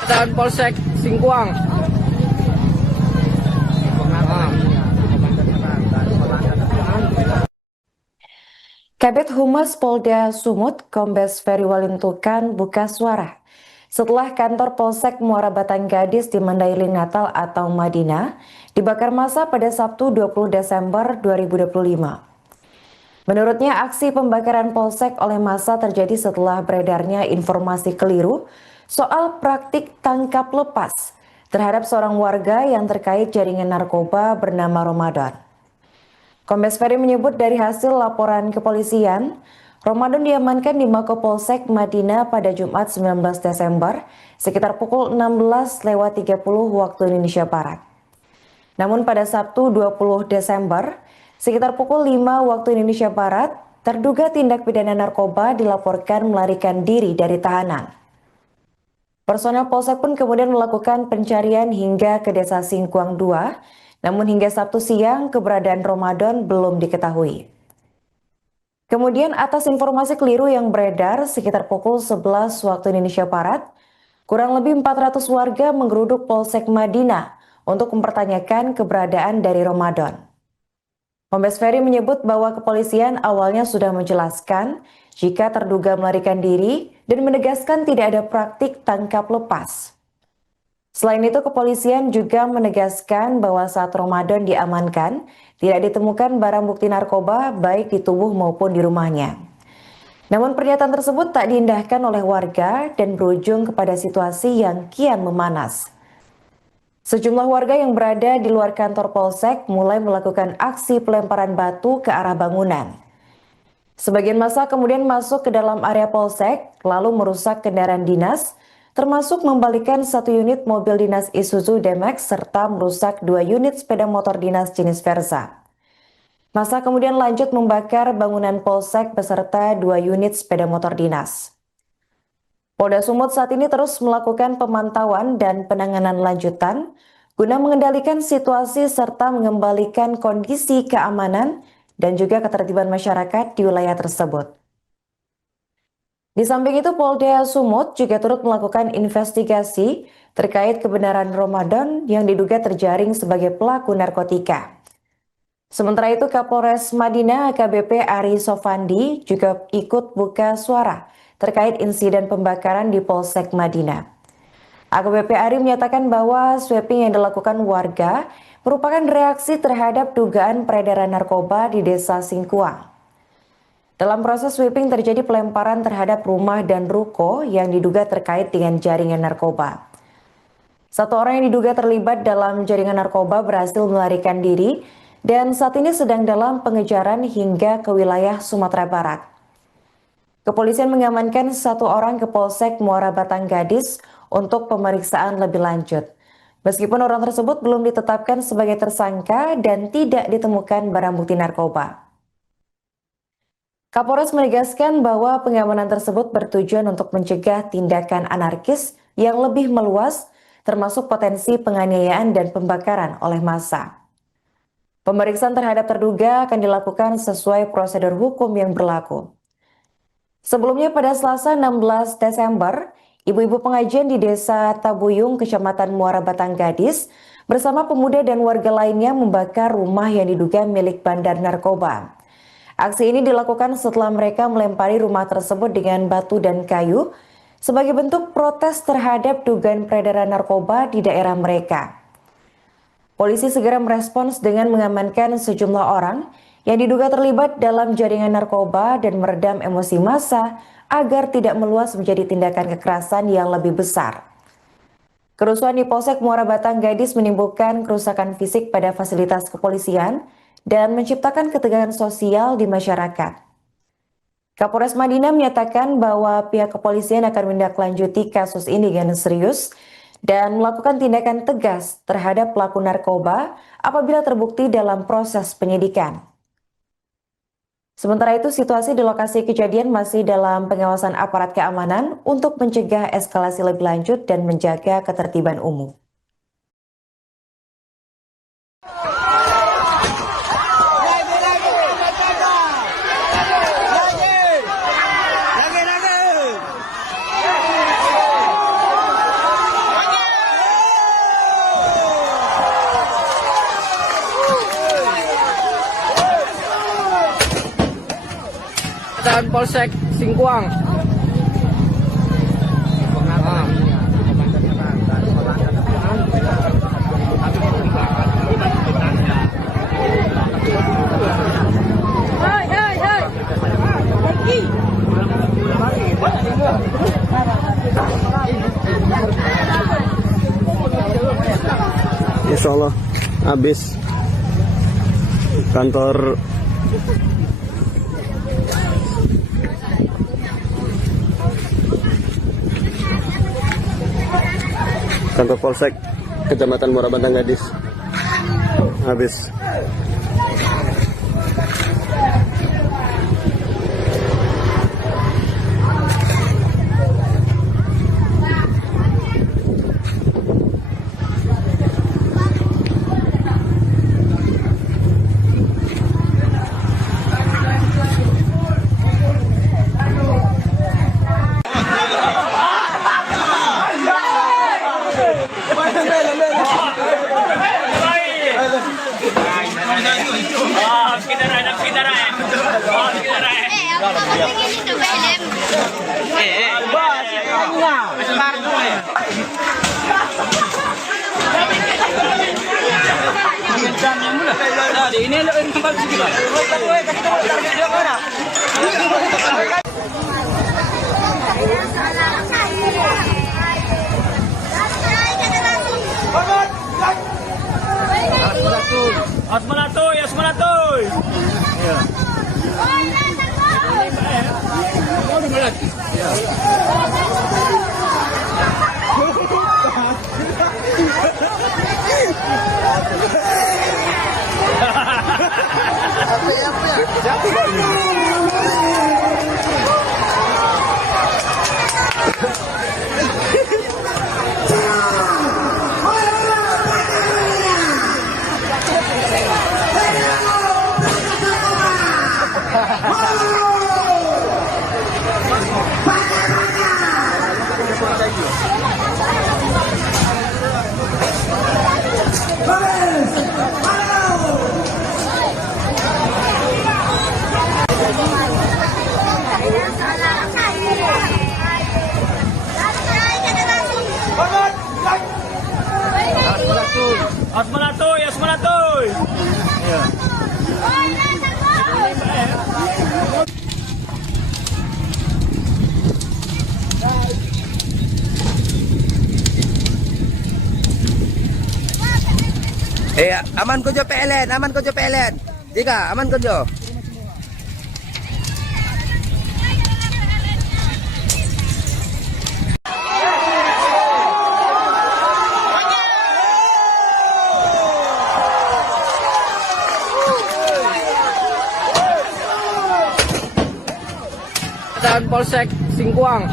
Dan Polsek Singkuang. Kabid Humas Polda Sumut, Kombes Ferry Walintukan buka suara setelah kantor Polsek Muara Batang Gadis di Mandailing Natal atau Madinah dibakar massa pada Sabtu 20 Desember 2025. Menurutnya, aksi pembakaran Polsek oleh massa terjadi setelah beredarnya informasi keliru soal praktik tangkap lepas terhadap seorang warga yang terkait jaringan narkoba bernama Ramadan. Kombes Ferry menyebut dari hasil laporan kepolisian, Ramadan diamankan di Mako Polsek Madinah pada Jumat 19 Desember sekitar pukul 16.30 waktu Indonesia Barat. Namun pada Sabtu 20 Desember, sekitar pukul 5 waktu Indonesia Barat, terduga tindak pidana narkoba dilaporkan melarikan diri dari tahanan. Personel Polsek pun kemudian melakukan pencarian hingga ke Desa Singkuang 2, namun hingga Sabtu siang keberadaan Ramadan belum diketahui. Kemudian atas informasi keliru yang beredar sekitar pukul 11 waktu Indonesia Barat, kurang lebih 400 warga menggeruduk Polsek Madinah untuk mempertanyakan keberadaan dari Ramadan. Kombes Ferry menyebut bahwa kepolisian awalnya sudah menjelaskan jika terduga melarikan diri dan menegaskan tidak ada praktik tangkap lepas. Selain itu, kepolisian juga menegaskan bahwa saat Ramadan diamankan, tidak ditemukan barang bukti narkoba baik di tubuh maupun di rumahnya. Namun pernyataan tersebut tak diindahkan oleh warga dan berujung kepada situasi yang kian memanas. Sejumlah warga yang berada di luar kantor Polsek mulai melakukan aksi pelemparan batu ke arah bangunan. Sebagian massa kemudian masuk ke dalam area Polsek, lalu merusak kendaraan dinas, termasuk membalikan 1 unit mobil dinas Isuzu D-Max serta merusak 2 unit sepeda motor dinas jenis Versa. Massa kemudian lanjut membakar bangunan Polsek beserta 2 unit sepeda motor dinas. Polda Sumut saat ini terus melakukan pemantauan dan penanganan lanjutan guna mengendalikan situasi serta mengembalikan kondisi keamanan dan juga ketertiban masyarakat di wilayah tersebut. Di samping itu, Polda Sumut juga turut melakukan investigasi terkait kebenaran Ramadan yang diduga terjaring sebagai pelaku narkotika. Sementara itu, Kapolres Madinah AKBP Ari Sofandi juga ikut buka suara terkait insiden pembakaran di Polsek Madinah. AKBP Ari menyatakan bahwa sweeping yang dilakukan warga merupakan reaksi terhadap dugaan peredaran narkoba di Desa Singkuang. Dalam proses sweeping terjadi pelemparan terhadap rumah dan ruko yang diduga terkait dengan jaringan narkoba. 1 orang yang diduga terlibat dalam jaringan narkoba berhasil melarikan diri dan saat ini sedang dalam pengejaran hingga ke wilayah Sumatera Barat. Kepolisian mengamankan 1 orang ke Polsek Muara Batang Gadis untuk pemeriksaan lebih lanjut. Meskipun orang tersebut belum ditetapkan sebagai tersangka dan tidak ditemukan barang bukti narkoba. Kapolres menegaskan bahwa pengamanan tersebut bertujuan untuk mencegah tindakan anarkis yang lebih meluas, termasuk potensi penganiayaan dan pembakaran oleh massa. Pemeriksaan terhadap terduga akan dilakukan sesuai prosedur hukum yang berlaku. Sebelumnya pada Selasa 16 Desember, ibu-ibu pengajian di Desa Tabuyung, Kecamatan Muara Batang Gadis, bersama pemuda dan warga lainnya membakar rumah yang diduga milik bandar narkoba. Aksi ini dilakukan setelah mereka melempari rumah tersebut dengan batu dan kayu sebagai bentuk protes terhadap dugaan peredaran narkoba di daerah mereka. Polisi segera merespons dengan mengamankan sejumlah orang yang diduga terlibat dalam jaringan narkoba dan meredam emosi massa agar tidak meluas menjadi tindakan kekerasan yang lebih besar. Kerusuhan di Polsek Muara Batang Gadis menimbulkan kerusakan fisik pada fasilitas kepolisian dan menciptakan ketegangan sosial di masyarakat. Kapolres Madinah menyatakan bahwa pihak kepolisian akan menindaklanjuti kasus ini dengan serius dan melakukan tindakan tegas terhadap pelaku narkoba apabila terbukti dalam proses penyidikan. Sementara itu, situasi di lokasi kejadian masih dalam pengawasan aparat keamanan untuk mencegah eskalasi lebih lanjut dan menjaga ketertiban umum. Dan Polsek Singkuang. Insya Allah habis kantor Polsek Kecamatan Muara Bantang Gadis habis. Asmanatoy, Asmanatoy. Iya. Asmanatoy, Asmanatoy. Iya. Aman ko jo PLN, aman ko jo PLN. Tika, aman ko jo. Dan Polsek Singkuang.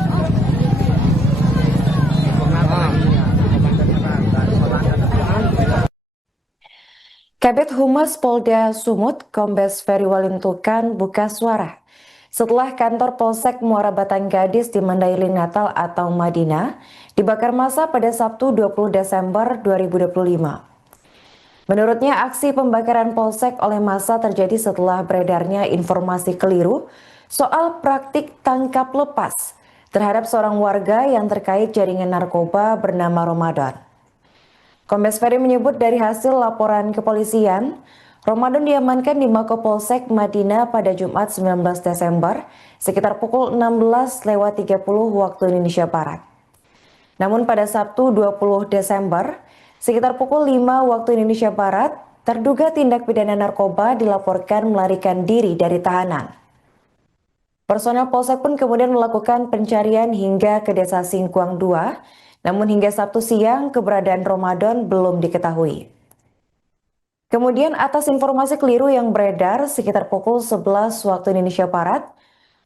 Kabid Humas Polda Sumut, Kombes Ferry Walintukan buka suara setelah kantor Polsek Muara Batang Gadis di Mandailing Natal atau Madinah dibakar massa pada Sabtu 20 Desember 2025. Menurutnya, aksi pembakaran Polsek oleh massa terjadi setelah beredarnya informasi keliru soal praktik tangkap lepas terhadap seorang warga yang terkait jaringan narkoba bernama Ramadan. Kombes Ferry menyebut dari hasil laporan kepolisian, Ramadan diamankan di Mako Polsek Madinah pada Jumat 19 Desember sekitar pukul 16.30 waktu Indonesia Barat. Namun pada Sabtu 20 Desember sekitar pukul 5 waktu Indonesia Barat, terduga tindak pidana narkoba dilaporkan melarikan diri dari tahanan. Personel Polsek pun kemudian melakukan pencarian hingga ke Desa Singkuang 2, namun hingga Sabtu siang keberadaan Ramadan belum diketahui. Kemudian atas informasi keliru yang beredar sekitar pukul 11 waktu Indonesia Barat,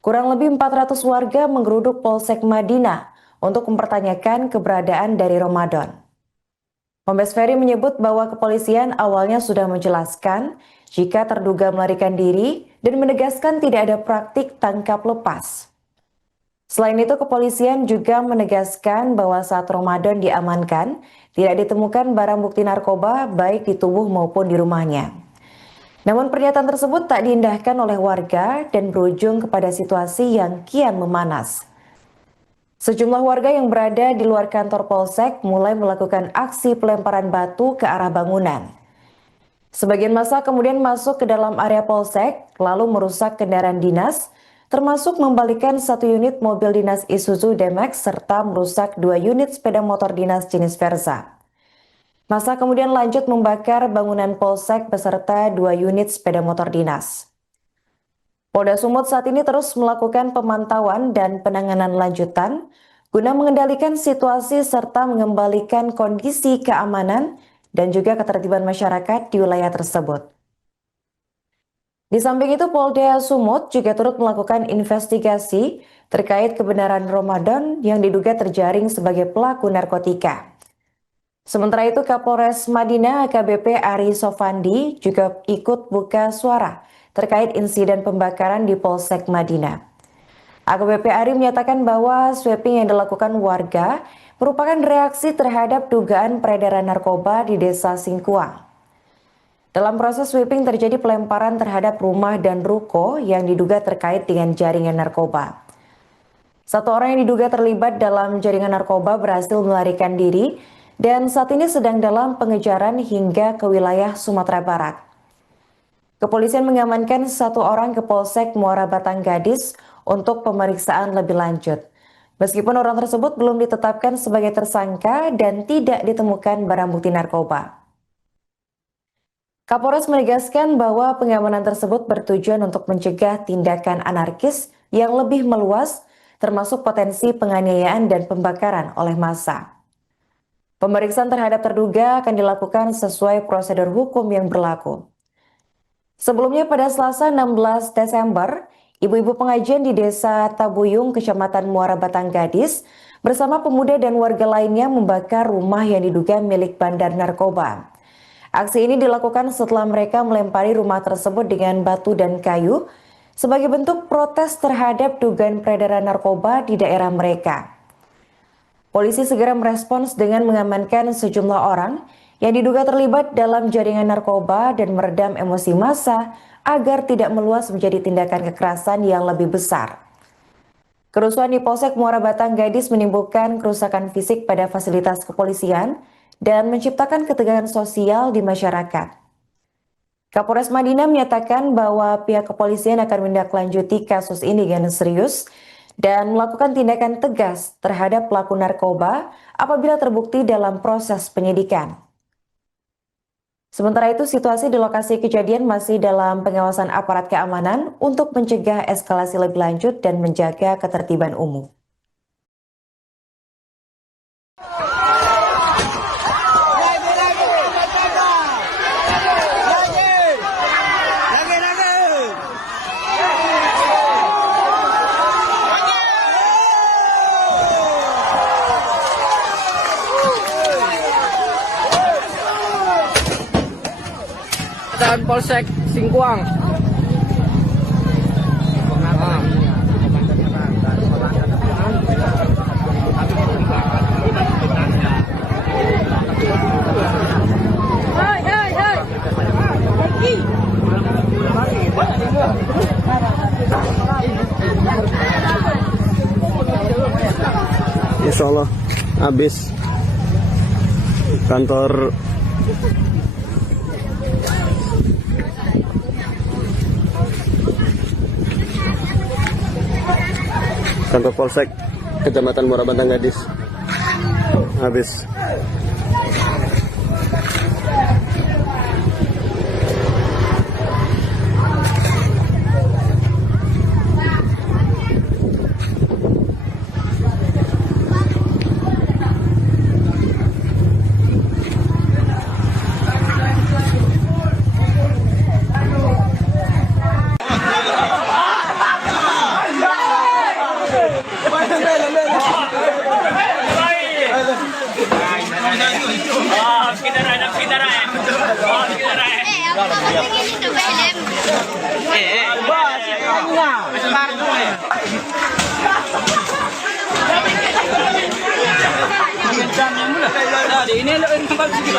kurang lebih 400 warga menggeruduk Polsek Madinah untuk mempertanyakan keberadaan dari Ramadan. Kombes Ferry menyebut bahwa kepolisian awalnya sudah menjelaskan jika terduga melarikan diri dan menegaskan tidak ada praktik tangkap lepas. Selain itu, kepolisian juga menegaskan bahwa saat Ramadan diamankan, tidak ditemukan barang bukti narkoba baik di tubuh maupun di rumahnya. Namun pernyataan tersebut tak diindahkan oleh warga dan berujung kepada situasi yang kian memanas. Sejumlah warga yang berada di luar kantor Polsek mulai melakukan aksi pelemparan batu ke arah bangunan. Sebagian massa kemudian masuk ke dalam area Polsek, lalu merusak kendaraan dinas, termasuk membalikan 1 unit mobil dinas Isuzu D-Max serta merusak 2 unit sepeda motor dinas jenis Versa. Massa kemudian lanjut membakar bangunan Polsek beserta 2 unit sepeda motor dinas. Polda Sumut saat ini terus melakukan pemantauan dan penanganan lanjutan guna mengendalikan situasi serta mengembalikan kondisi keamanan dan juga ketertiban masyarakat di wilayah tersebut. Di samping itu, Polda Sumut juga turut melakukan investigasi terkait kebenaran Ramadan yang diduga terjaring sebagai pelaku narkotika. Sementara itu, Kapolres Madinah AKBP Ari Sofandi juga ikut buka suara terkait insiden pembakaran di Polsek Madinah. AKBP Ari menyatakan bahwa sweeping yang dilakukan warga merupakan reaksi terhadap dugaan peredaran narkoba di Desa Singkuang. Dalam proses sweeping terjadi pelemparan terhadap rumah dan ruko yang diduga terkait dengan jaringan narkoba. Satu orang yang diduga terlibat dalam jaringan narkoba berhasil melarikan diri dan saat ini sedang dalam pengejaran hingga ke wilayah Sumatera Barat. Kepolisian mengamankan 1 orang ke Polsek Muara Batang Gadis untuk pemeriksaan lebih lanjut. Meskipun orang tersebut belum ditetapkan sebagai tersangka dan tidak ditemukan barang bukti narkoba. Kapolres menegaskan bahwa pengamanan tersebut bertujuan untuk mencegah tindakan anarkis yang lebih meluas, termasuk potensi penganiayaan dan pembakaran oleh massa. Pemeriksaan terhadap terduga akan dilakukan sesuai prosedur hukum yang berlaku. Sebelumnya pada Selasa 16 Desember, ibu-ibu pengajian di Desa Tabuyung, Kecamatan Muara Batang Gadis, bersama pemuda dan warga lainnya membakar rumah yang diduga milik bandar narkoba. Aksi ini dilakukan setelah mereka melempari rumah tersebut dengan batu dan kayu sebagai bentuk protes terhadap dugaan peredaran narkoba di daerah mereka. Polisi segera merespons dengan mengamankan sejumlah orang yang diduga terlibat dalam jaringan narkoba dan meredam emosi massa agar tidak meluas menjadi tindakan kekerasan yang lebih besar. Kerusuhan di Polsek Muara Batang Gadis menimbulkan kerusakan fisik pada fasilitas kepolisian dan menciptakan ketegangan sosial di masyarakat. Kapolres Madinah menyatakan bahwa pihak kepolisian akan menindaklanjuti kasus ini dengan serius dan melakukan tindakan tegas terhadap pelaku narkoba apabila terbukti dalam proses penyidikan. Sementara itu, situasi di lokasi kejadian masih dalam pengawasan aparat keamanan untuk mencegah eskalasi lebih lanjut dan menjaga ketertiban umum. Dan Polsek Singkuang. Insya Allah habis kantor Polsek Kecamatan Muara Batang Gadis habis. Ini lo yang kembali sini.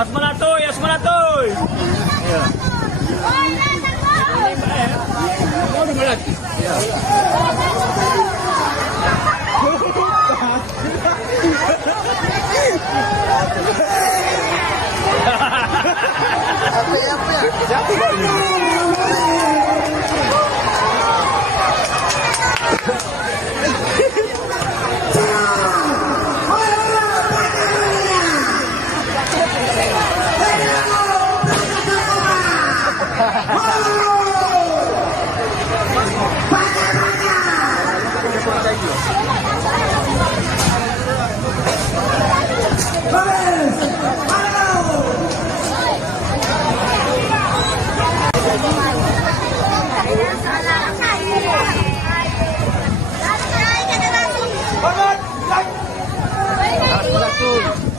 Asmanatoy. Iya.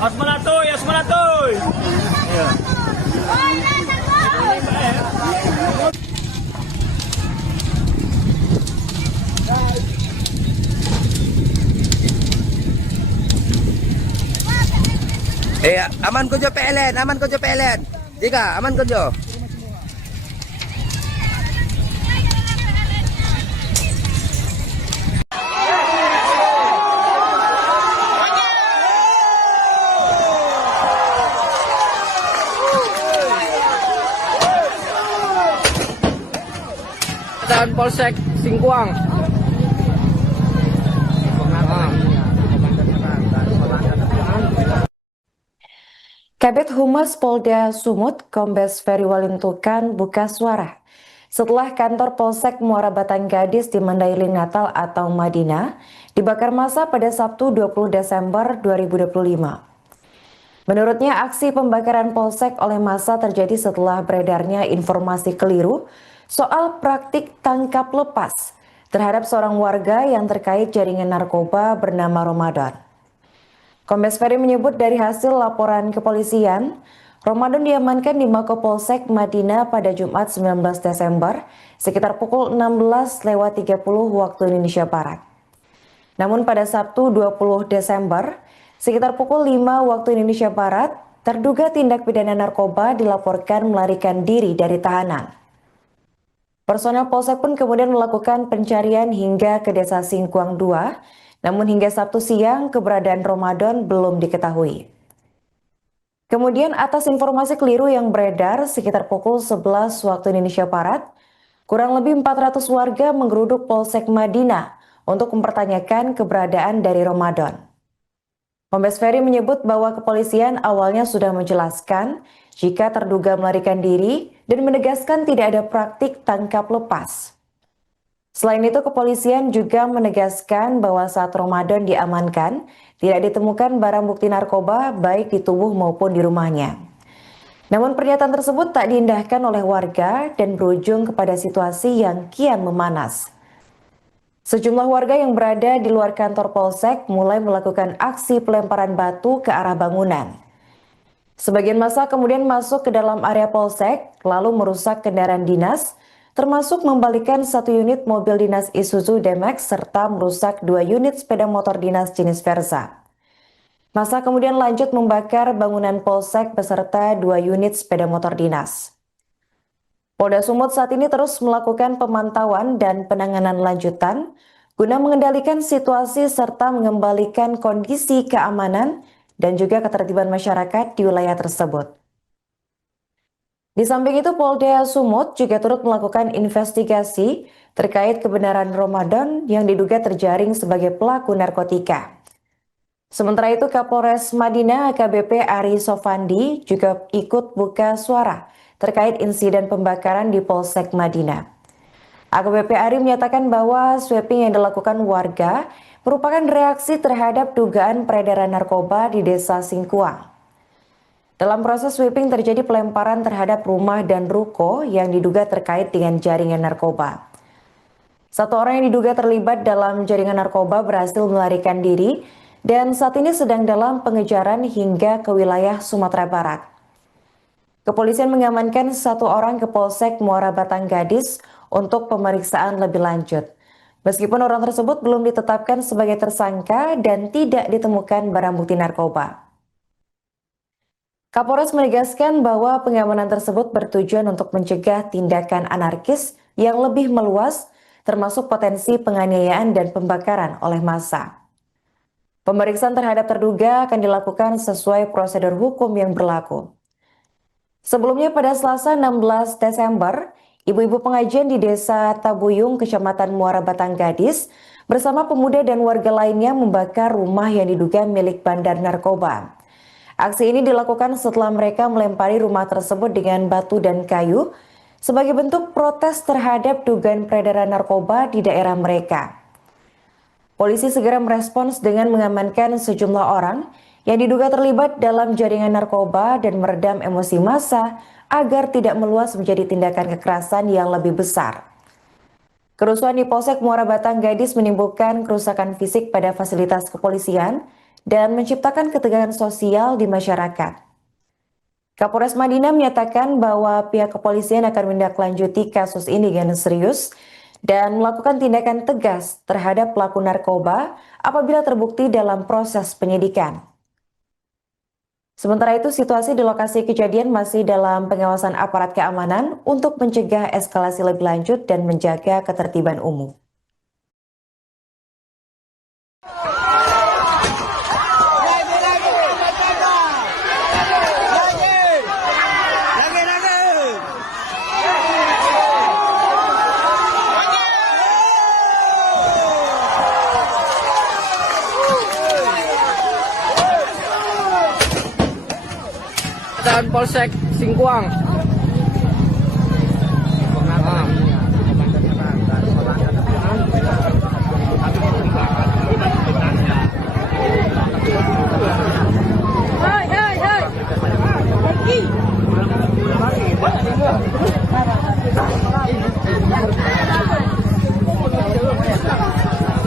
Asmanatoy, Asmanatoy. Iya. Aman ko jo PLN, aman ko jo PLN. Tiga, aman ko jo. Dan Polsek Singkuang. Kabid Humas Polda Sumut, Kombes Ferry Walintukan buka suara setelah kantor Polsek Muara Batang Gadis di Mandailing Natal atau Madinah dibakar massa pada Sabtu 20 Desember 2025. Menurutnya, aksi pembakaran Polsek oleh massa terjadi setelah beredarnya informasi keliru soal praktik tangkap lepas terhadap seorang warga yang terkait jaringan narkoba bernama Ramadan. Kombes Ferry menyebut dari hasil laporan kepolisian, Ramadan diamankan di Mako Polsek Madinah pada Jumat 19 Desember sekitar pukul 16.30 waktu Indonesia Barat. Namun pada Sabtu 20 Desember sekitar pukul 5 waktu Indonesia Barat, terduga tindak pidana narkoba dilaporkan melarikan diri dari tahanan. Personel Polsek pun kemudian melakukan pencarian hingga ke Desa Singkuang 2, namun hingga Sabtu siang keberadaan Ramadan belum diketahui. Kemudian atas informasi keliru yang beredar sekitar pukul 11 waktu Indonesia Barat, kurang lebih 400 warga menggeruduk Polsek Madinah untuk mempertanyakan keberadaan dari Ramadan. Kombes Ferry menyebut bahwa kepolisian awalnya sudah menjelaskan jika terduga melarikan diri dan menegaskan tidak ada praktik tangkap lepas. Selain itu, kepolisian juga menegaskan bahwa saat Ramadan diamankan, tidak ditemukan barang bukti narkoba baik di tubuh maupun di rumahnya. Namun pernyataan tersebut tak diindahkan oleh warga dan berujung kepada situasi yang kian memanas. Sejumlah warga yang berada di luar kantor Polsek mulai melakukan aksi pelemparan batu ke arah bangunan. Sebagian massa kemudian masuk ke dalam area Polsek, lalu merusak kendaraan dinas, termasuk membalikan 1 unit mobil dinas Isuzu D-Max serta merusak 2 unit sepeda motor dinas jenis Versa. Massa kemudian lanjut membakar bangunan Polsek beserta 2 unit sepeda motor dinas. Polda Sumut saat ini terus melakukan pemantauan dan penanganan lanjutan guna mengendalikan situasi serta mengembalikan kondisi keamanan dan juga ketertiban masyarakat di wilayah tersebut. Di samping itu, Polda Sumut juga turut melakukan investigasi terkait kebenaran Ramadan yang diduga terjaring sebagai pelaku narkotika. Sementara itu, Kapolres Madinah AKBP Ari Sofandi juga ikut buka suara terkait insiden pembakaran di Polsek Madinah. AKBP Ari menyatakan bahwa sweeping yang dilakukan warga merupakan reaksi terhadap dugaan peredaran narkoba di Desa Singkuang. Dalam proses sweeping terjadi pelemparan terhadap rumah dan ruko yang diduga terkait dengan jaringan narkoba. 1 orang yang diduga terlibat dalam jaringan narkoba berhasil melarikan diri dan saat ini sedang dalam pengejaran hingga ke wilayah Sumatera Barat. Kepolisian mengamankan 1 orang ke Polsek Muara Batang Gadis untuk pemeriksaan lebih lanjut. Meskipun orang tersebut belum ditetapkan sebagai tersangka dan tidak ditemukan barang bukti narkoba. Kapolres menegaskan bahwa pengamanan tersebut bertujuan untuk mencegah tindakan anarkis yang lebih meluas, termasuk potensi penganiayaan dan pembakaran oleh massa. Pemeriksaan terhadap terduga akan dilakukan sesuai prosedur hukum yang berlaku. Sebelumnya pada Selasa 16 Desember, ibu-ibu pengajian di Desa Tabuyung, Kecamatan Muara Batang Gadis, bersama pemuda dan warga lainnya membakar rumah yang diduga milik bandar narkoba. Aksi ini dilakukan setelah mereka melempari rumah tersebut dengan batu dan kayu sebagai bentuk protes terhadap dugaan peredaran narkoba di daerah mereka. Polisi segera merespons dengan mengamankan sejumlah orang yang diduga terlibat dalam jaringan narkoba dan meredam emosi massa agar tidak meluas menjadi tindakan kekerasan yang lebih besar. Kerusuhan di Polsek Muara Batang Gadis menimbulkan kerusakan fisik pada fasilitas kepolisian dan menciptakan ketegangan sosial di masyarakat. Kapolres Madinah menyatakan bahwa pihak kepolisian akan menindaklanjuti kasus ini dengan serius dan melakukan tindakan tegas terhadap pelaku narkoba apabila terbukti dalam proses penyidikan. Sementara itu, situasi di lokasi kejadian masih dalam pengawasan aparat keamanan untuk mencegah eskalasi lebih lanjut dan menjaga ketertiban umum. Dan Polsek Singkuang.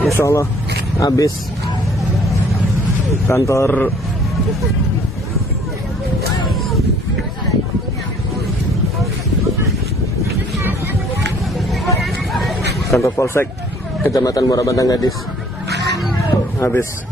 Insya Allah habis kantor Polsek Kecamatan Muara Batang Gadis habis.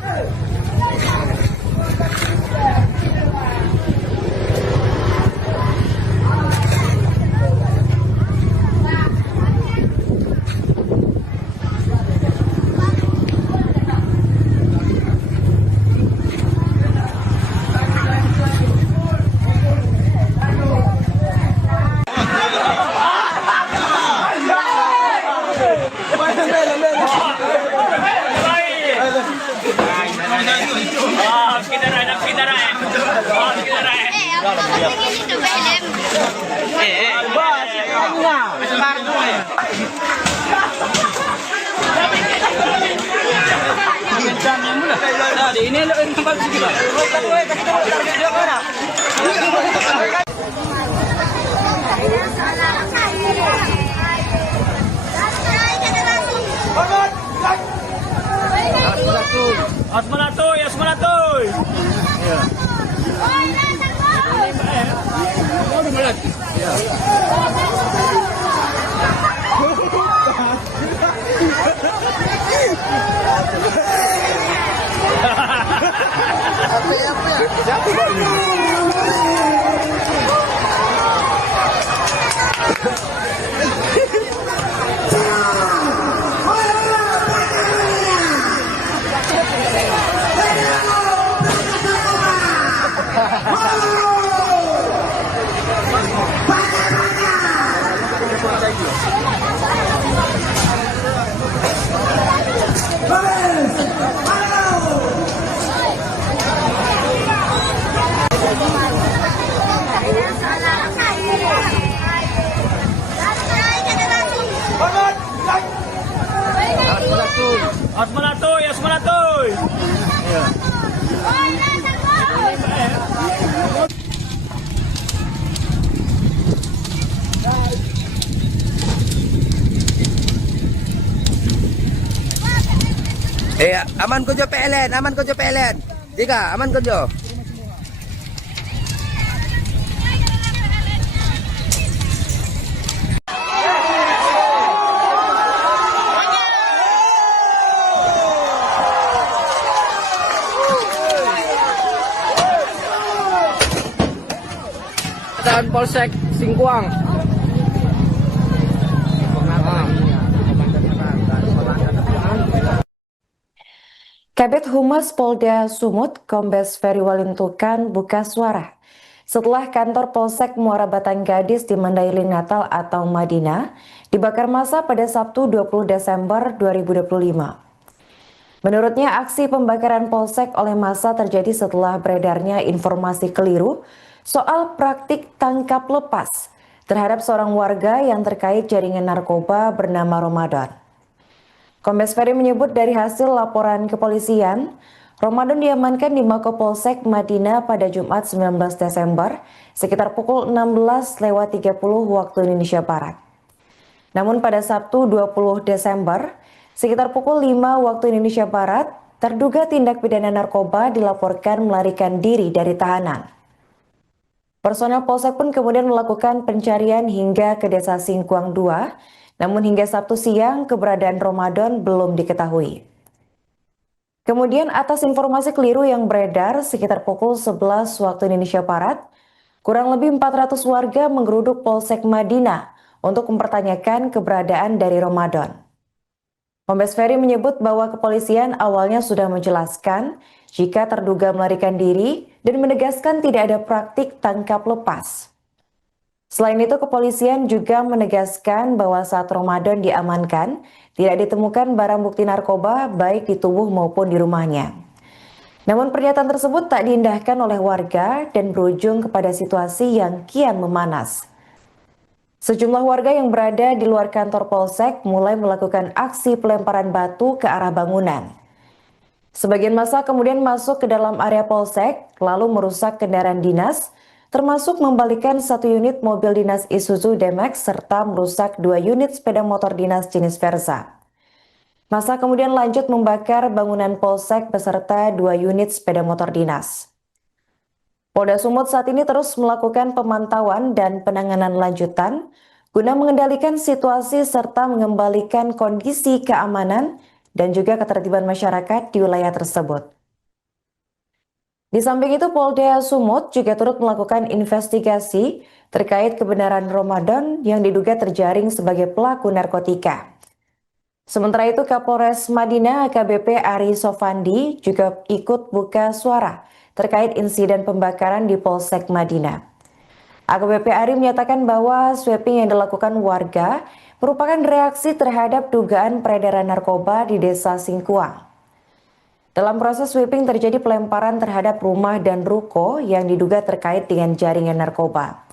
Asmanatoy. Asmanatoy. Aman ko jo PLN, aman ko jo PLN. Tiga, aman ko jo. Dan Polsek Singkuang. Kabid Humas Polda Sumut, Kombes Ferry Walintukan buka suara setelah kantor Polsek Muara Batang Gadis di Mandailing Natal atau Madinah dibakar massa pada Sabtu 20 Desember 2025. Menurutnya, aksi pembakaran polsek oleh massa terjadi setelah beredarnya informasi keliru soal praktik tangkap lepas terhadap seorang warga yang terkait jaringan narkoba bernama Ramadan. Kombes Ferry menyebut dari hasil laporan kepolisian, Ramadan diamankan di Mako-Polsek Madinah pada Jumat 19 Desember sekitar pukul 16.30 waktu Indonesia Barat. Namun pada Sabtu 20 Desember, sekitar pukul 5 waktu Indonesia Barat, terduga tindak pidana narkoba dilaporkan melarikan diri dari tahanan. Personel Polsek pun kemudian melakukan pencarian hingga ke Desa Singkuang 2, namun hingga Sabtu siang keberadaan Ramadan belum diketahui. Kemudian atas informasi keliru yang beredar sekitar pukul 11 waktu Indonesia Barat, kurang lebih 400 warga menggeruduk Polsek Madinah untuk mempertanyakan keberadaan dari Ramadan. Kombes Ferry menyebut bahwa kepolisian awalnya sudah menjelaskan jika terduga melarikan diri dan menegaskan tidak ada praktik tangkap lepas. Selain itu, kepolisian juga menegaskan bahwa saat Ramadan diamankan, tidak ditemukan barang bukti narkoba baik di tubuh maupun di rumahnya. Namun pernyataan tersebut tak diindahkan oleh warga dan berujung kepada situasi yang kian memanas. Sejumlah warga yang berada di luar kantor Polsek mulai melakukan aksi pelemparan batu ke arah bangunan. Sebagian massa kemudian masuk ke dalam area Polsek, lalu merusak kendaraan dinas, termasuk membalikan 1 unit mobil dinas Isuzu D-Max serta merusak 2 unit sepeda motor dinas jenis Versa. Massa kemudian lanjut membakar bangunan Polsek beserta 2 unit sepeda motor dinas. Polda Sumut saat ini terus melakukan pemantauan dan penanganan lanjutan guna mengendalikan situasi serta mengembalikan kondisi keamanan dan juga ketertiban masyarakat di wilayah tersebut. Di samping itu, Polda Sumut juga turut melakukan investigasi terkait kebenaran Ramadan yang diduga terjaring sebagai pelaku narkotika. Sementara itu, Kapolres Madinah AKBP Ari Sofandi juga ikut buka suara terkait insiden pembakaran di Polsek Madinah. AKBP Ari menyatakan bahwa sweeping yang dilakukan warga merupakan reaksi terhadap dugaan peredaran narkoba di Desa Singkuang. Dalam proses sweeping terjadi pelemparan terhadap rumah dan ruko yang diduga terkait dengan jaringan narkoba.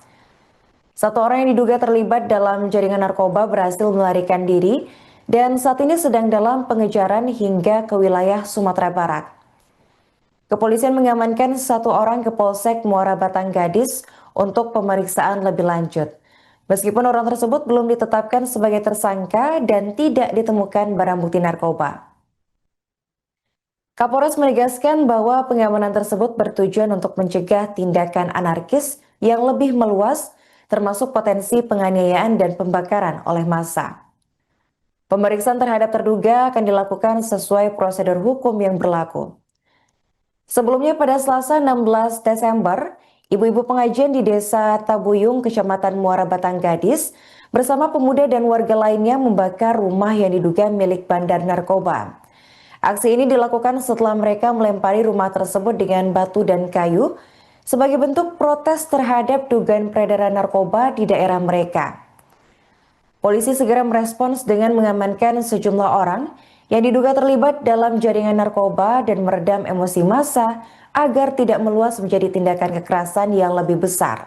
1 orang yang diduga terlibat dalam jaringan narkoba berhasil melarikan diri dan saat ini sedang dalam pengejaran hingga ke wilayah Sumatera Barat. Kepolisian mengamankan 1 orang ke Polsek Muara Batang Gadis untuk pemeriksaan lebih lanjut. Meskipun orang tersebut belum ditetapkan sebagai tersangka dan tidak ditemukan barang bukti narkoba. Kapolres menegaskan bahwa pengamanan tersebut bertujuan untuk mencegah tindakan anarkis yang lebih meluas, termasuk potensi penganiayaan dan pembakaran oleh massa. Pemeriksaan terhadap terduga akan dilakukan sesuai prosedur hukum yang berlaku. Sebelumnya pada Selasa 16 Desember, ibu-ibu pengajian di Desa Tabuyung, Kecamatan Muara Batang Gadis, bersama pemuda dan warga lainnya membakar rumah yang diduga milik bandar narkoba. Aksi ini dilakukan setelah mereka melempari rumah tersebut dengan batu dan kayu sebagai bentuk protes terhadap dugaan peredaran narkoba di daerah mereka. Polisi segera merespons dengan mengamankan sejumlah orang yang diduga terlibat dalam jaringan narkoba dan meredam emosi massa agar tidak meluas menjadi tindakan kekerasan yang lebih besar.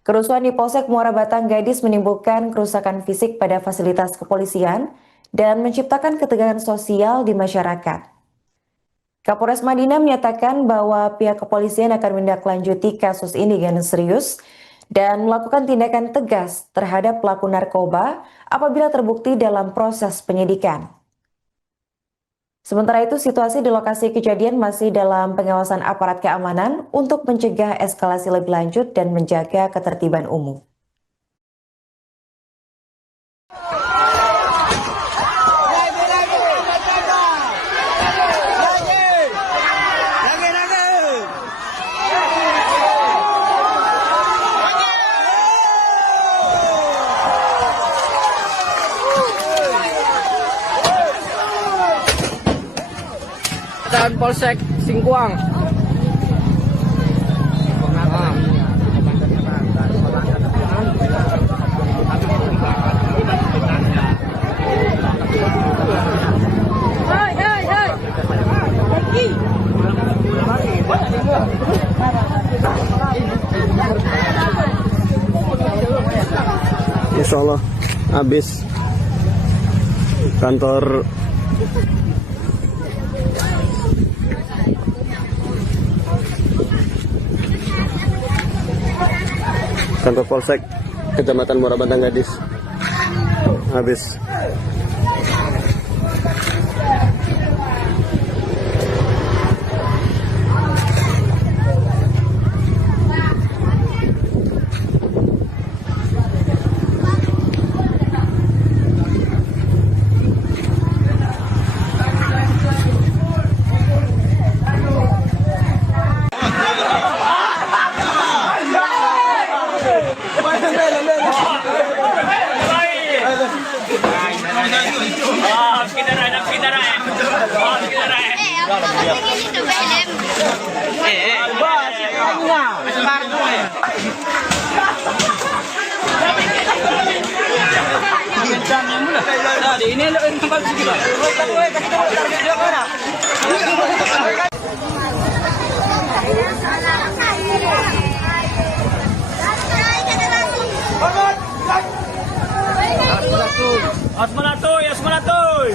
Kerusuhan di Polsek Muara Batang Gadis menimbulkan kerusakan fisik pada fasilitas kepolisian dan menciptakan ketegangan sosial di masyarakat. Kapolres Madinah menyatakan bahwa pihak kepolisian akan menindaklanjuti kasus ini dengan serius dan melakukan tindakan tegas terhadap pelaku narkoba apabila terbukti dalam proses penyidikan. Sementara itu, situasi di lokasi kejadian masih dalam pengawasan aparat keamanan untuk mencegah eskalasi lebih lanjut dan menjaga ketertiban umum. Dan Polsek Singkuang. Insya Allah habis kantor Polsek Kecamatan Muara Bantang Gadis habis. Ini lo yang kembali sini lah. Asmanatoy, Asmanatoy.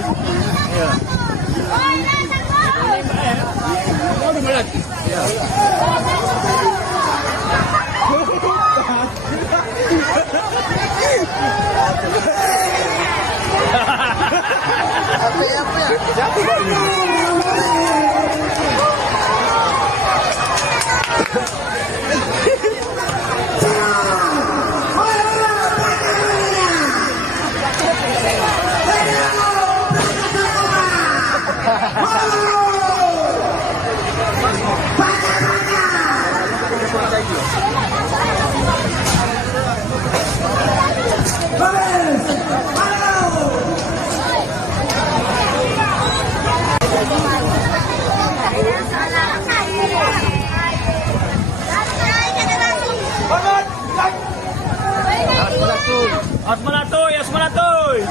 Asmanatoy, Asmanatoy.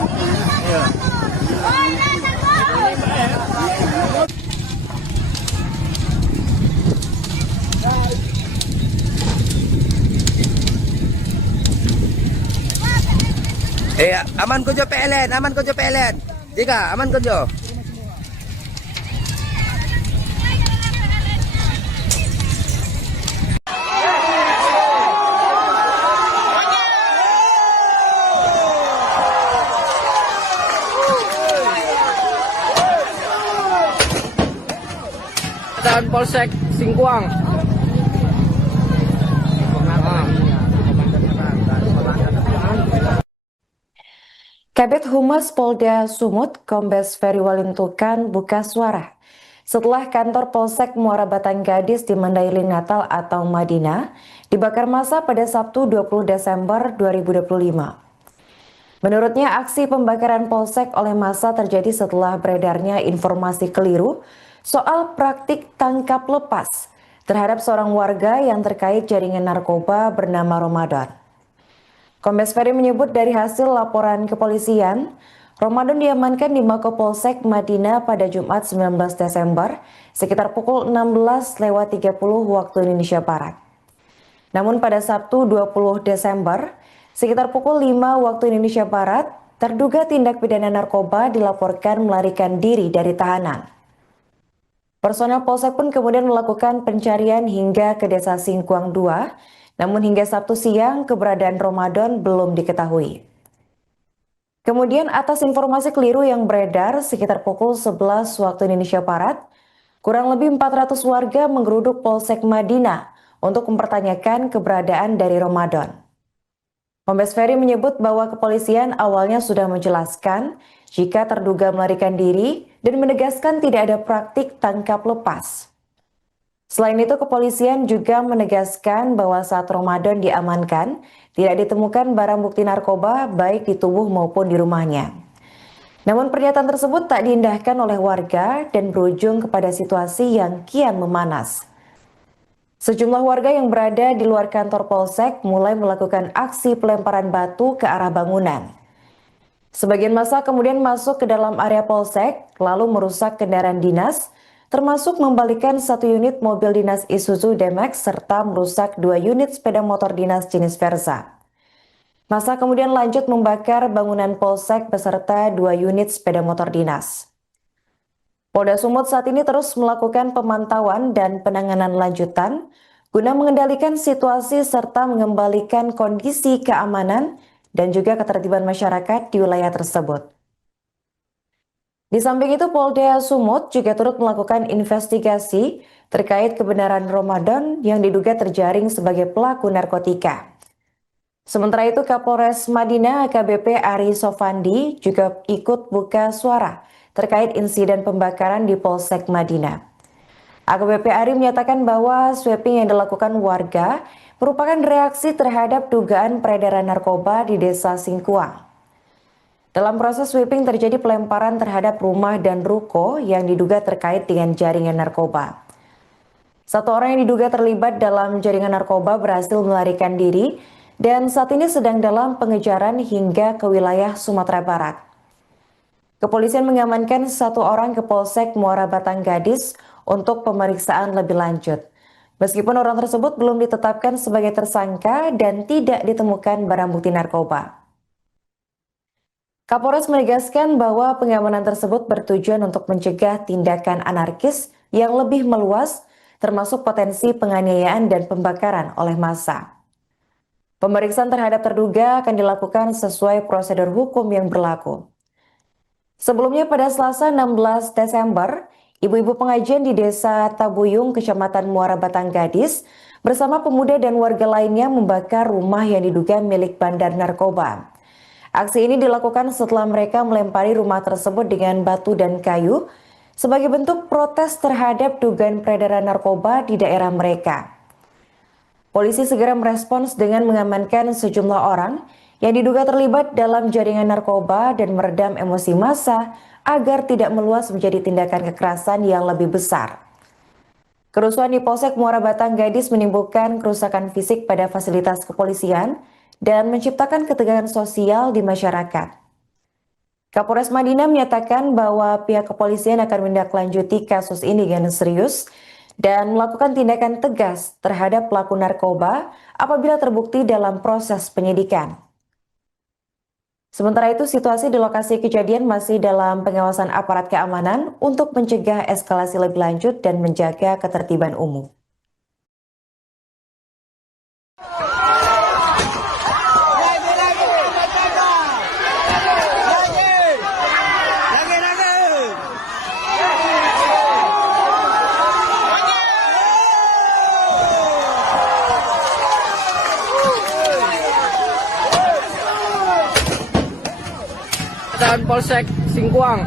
Aman ko jo PLN, aman ko jo PLN. Tika, aman ko jo. Dan Polsek Singkuang. Kabid Humas Polda Sumut, Kombes Ferry Walintukan buka suara setelah kantor Polsek Muara Batang Gadis di Mandailing Natal atau Madinah dibakar massa pada Sabtu 20 Desember 2025. Menurutnya, aksi pembakaran Polsek oleh massa terjadi setelah beredarnya informasi keliru soal praktik tangkap lepas terhadap seorang warga yang terkait jaringan narkoba bernama Ramadan. Kombes Ferry menyebut dari hasil laporan kepolisian, Ramadan diamankan di Mako Polsek Madinah pada Jumat 19 Desember sekitar pukul 16.30 waktu Indonesia Barat. Namun pada Sabtu 20 Desember sekitar pukul 5 waktu Indonesia Barat, terduga tindak pidana narkoba dilaporkan melarikan diri dari tahanan. Personel Polsek pun kemudian melakukan pencarian hingga ke Desa Singkuang 2, namun hingga Sabtu siang keberadaan Ramadan belum diketahui. Kemudian atas informasi keliru yang beredar sekitar pukul 11 waktu Indonesia Barat, kurang lebih 400 warga menggeruduk Polsek Madinah untuk mempertanyakan keberadaan dari Ramadan. Kombes Ferry menyebut bahwa kepolisian awalnya sudah menjelaskan jika terduga melarikan diri dan menegaskan tidak ada praktik tangkap lepas. Selain itu, kepolisian juga menegaskan bahwa saat Ramadan diamankan, tidak ditemukan barang bukti narkoba baik di tubuh maupun di rumahnya. Namun pernyataan tersebut tak diindahkan oleh warga dan berujung kepada situasi yang kian memanas. Sejumlah warga yang berada di luar kantor Polsek mulai melakukan aksi pelemparan batu ke arah bangunan. Sebagian massa kemudian masuk ke dalam area Polsek, lalu merusak kendaraan dinas, termasuk membalikkan 1 unit mobil dinas Isuzu D-Max serta merusak 2 unit sepeda motor dinas jenis Versa. Massa kemudian lanjut membakar bangunan Polsek beserta 2 unit sepeda motor dinas. Polda Sumut saat ini terus melakukan pemantauan dan penanganan lanjutan guna mengendalikan situasi serta mengembalikan kondisi keamanan dan juga ketertiban masyarakat di wilayah tersebut. Di samping itu, Polda Sumut juga turut melakukan investigasi terkait kebenaran Ramadan yang diduga terjaring sebagai pelaku narkotika. Sementara itu, Kapolres Madinah AKBP Ari Sofandi juga ikut buka suara terkait insiden pembakaran di Polsek Madinah. AKBP Ari menyatakan bahwa sweeping yang dilakukan warga merupakan reaksi terhadap dugaan peredaran narkoba di Desa Singkuang. Dalam proses sweeping terjadi pelemparan terhadap rumah dan ruko yang diduga terkait dengan jaringan narkoba. 1 orang yang diduga terlibat dalam jaringan narkoba berhasil melarikan diri dan saat ini sedang dalam pengejaran hingga ke wilayah Sumatera Barat. Kepolisian mengamankan 1 orang ke Polsek Muara Batang Gadis untuk pemeriksaan lebih lanjut. Meskipun orang tersebut belum ditetapkan sebagai tersangka dan tidak ditemukan barang bukti narkoba. Kapolres menegaskan bahwa pengamanan tersebut bertujuan untuk mencegah tindakan anarkis yang lebih meluas, termasuk potensi penganiayaan dan pembakaran oleh massa. Pemeriksaan terhadap terduga akan dilakukan sesuai prosedur hukum yang berlaku. Sebelumnya pada Selasa 16 Desember, ibu-ibu pengajian di Desa Tabuyung, Kecamatan Muara Batang Gadis, bersama pemuda dan warga lainnya membakar rumah yang diduga milik bandar narkoba. Aksi ini dilakukan setelah mereka melempari rumah tersebut dengan batu dan kayu sebagai bentuk protes terhadap dugaan peredaran narkoba di daerah mereka. Polisi segera merespons dengan mengamankan sejumlah orang yang diduga terlibat dalam jaringan narkoba dan meredam emosi massa agar tidak meluas menjadi tindakan kekerasan yang lebih besar. Kerusuhan di Polsek Muara Batang Gadis menimbulkan kerusakan fisik pada fasilitas kepolisian dan menciptakan ketegangan sosial di masyarakat. Kapolres Madinah menyatakan bahwa pihak kepolisian akan menindaklanjuti kasus ini dengan serius dan melakukan tindakan tegas terhadap pelaku narkoba apabila terbukti dalam proses penyidikan. Sementara itu, situasi di lokasi kejadian masih dalam pengawasan aparat keamanan untuk mencegah eskalasi lebih lanjut dan menjaga ketertiban umum. Dan Polsek Singkuang.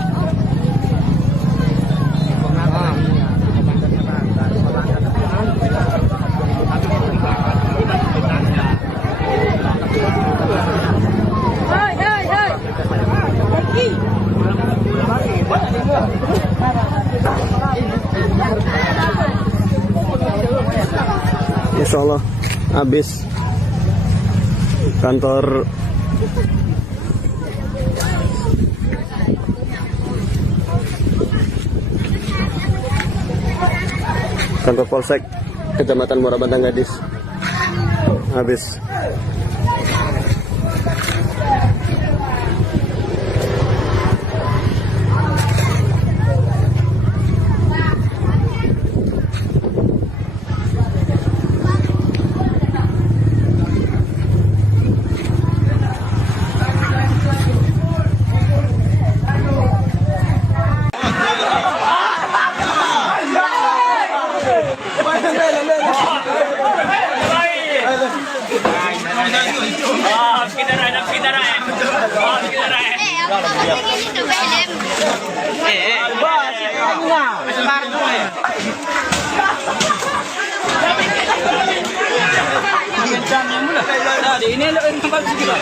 Insya Allah habis kantor Polsek Kecamatan Muara Batang Gadis habis. Ini tempat kita.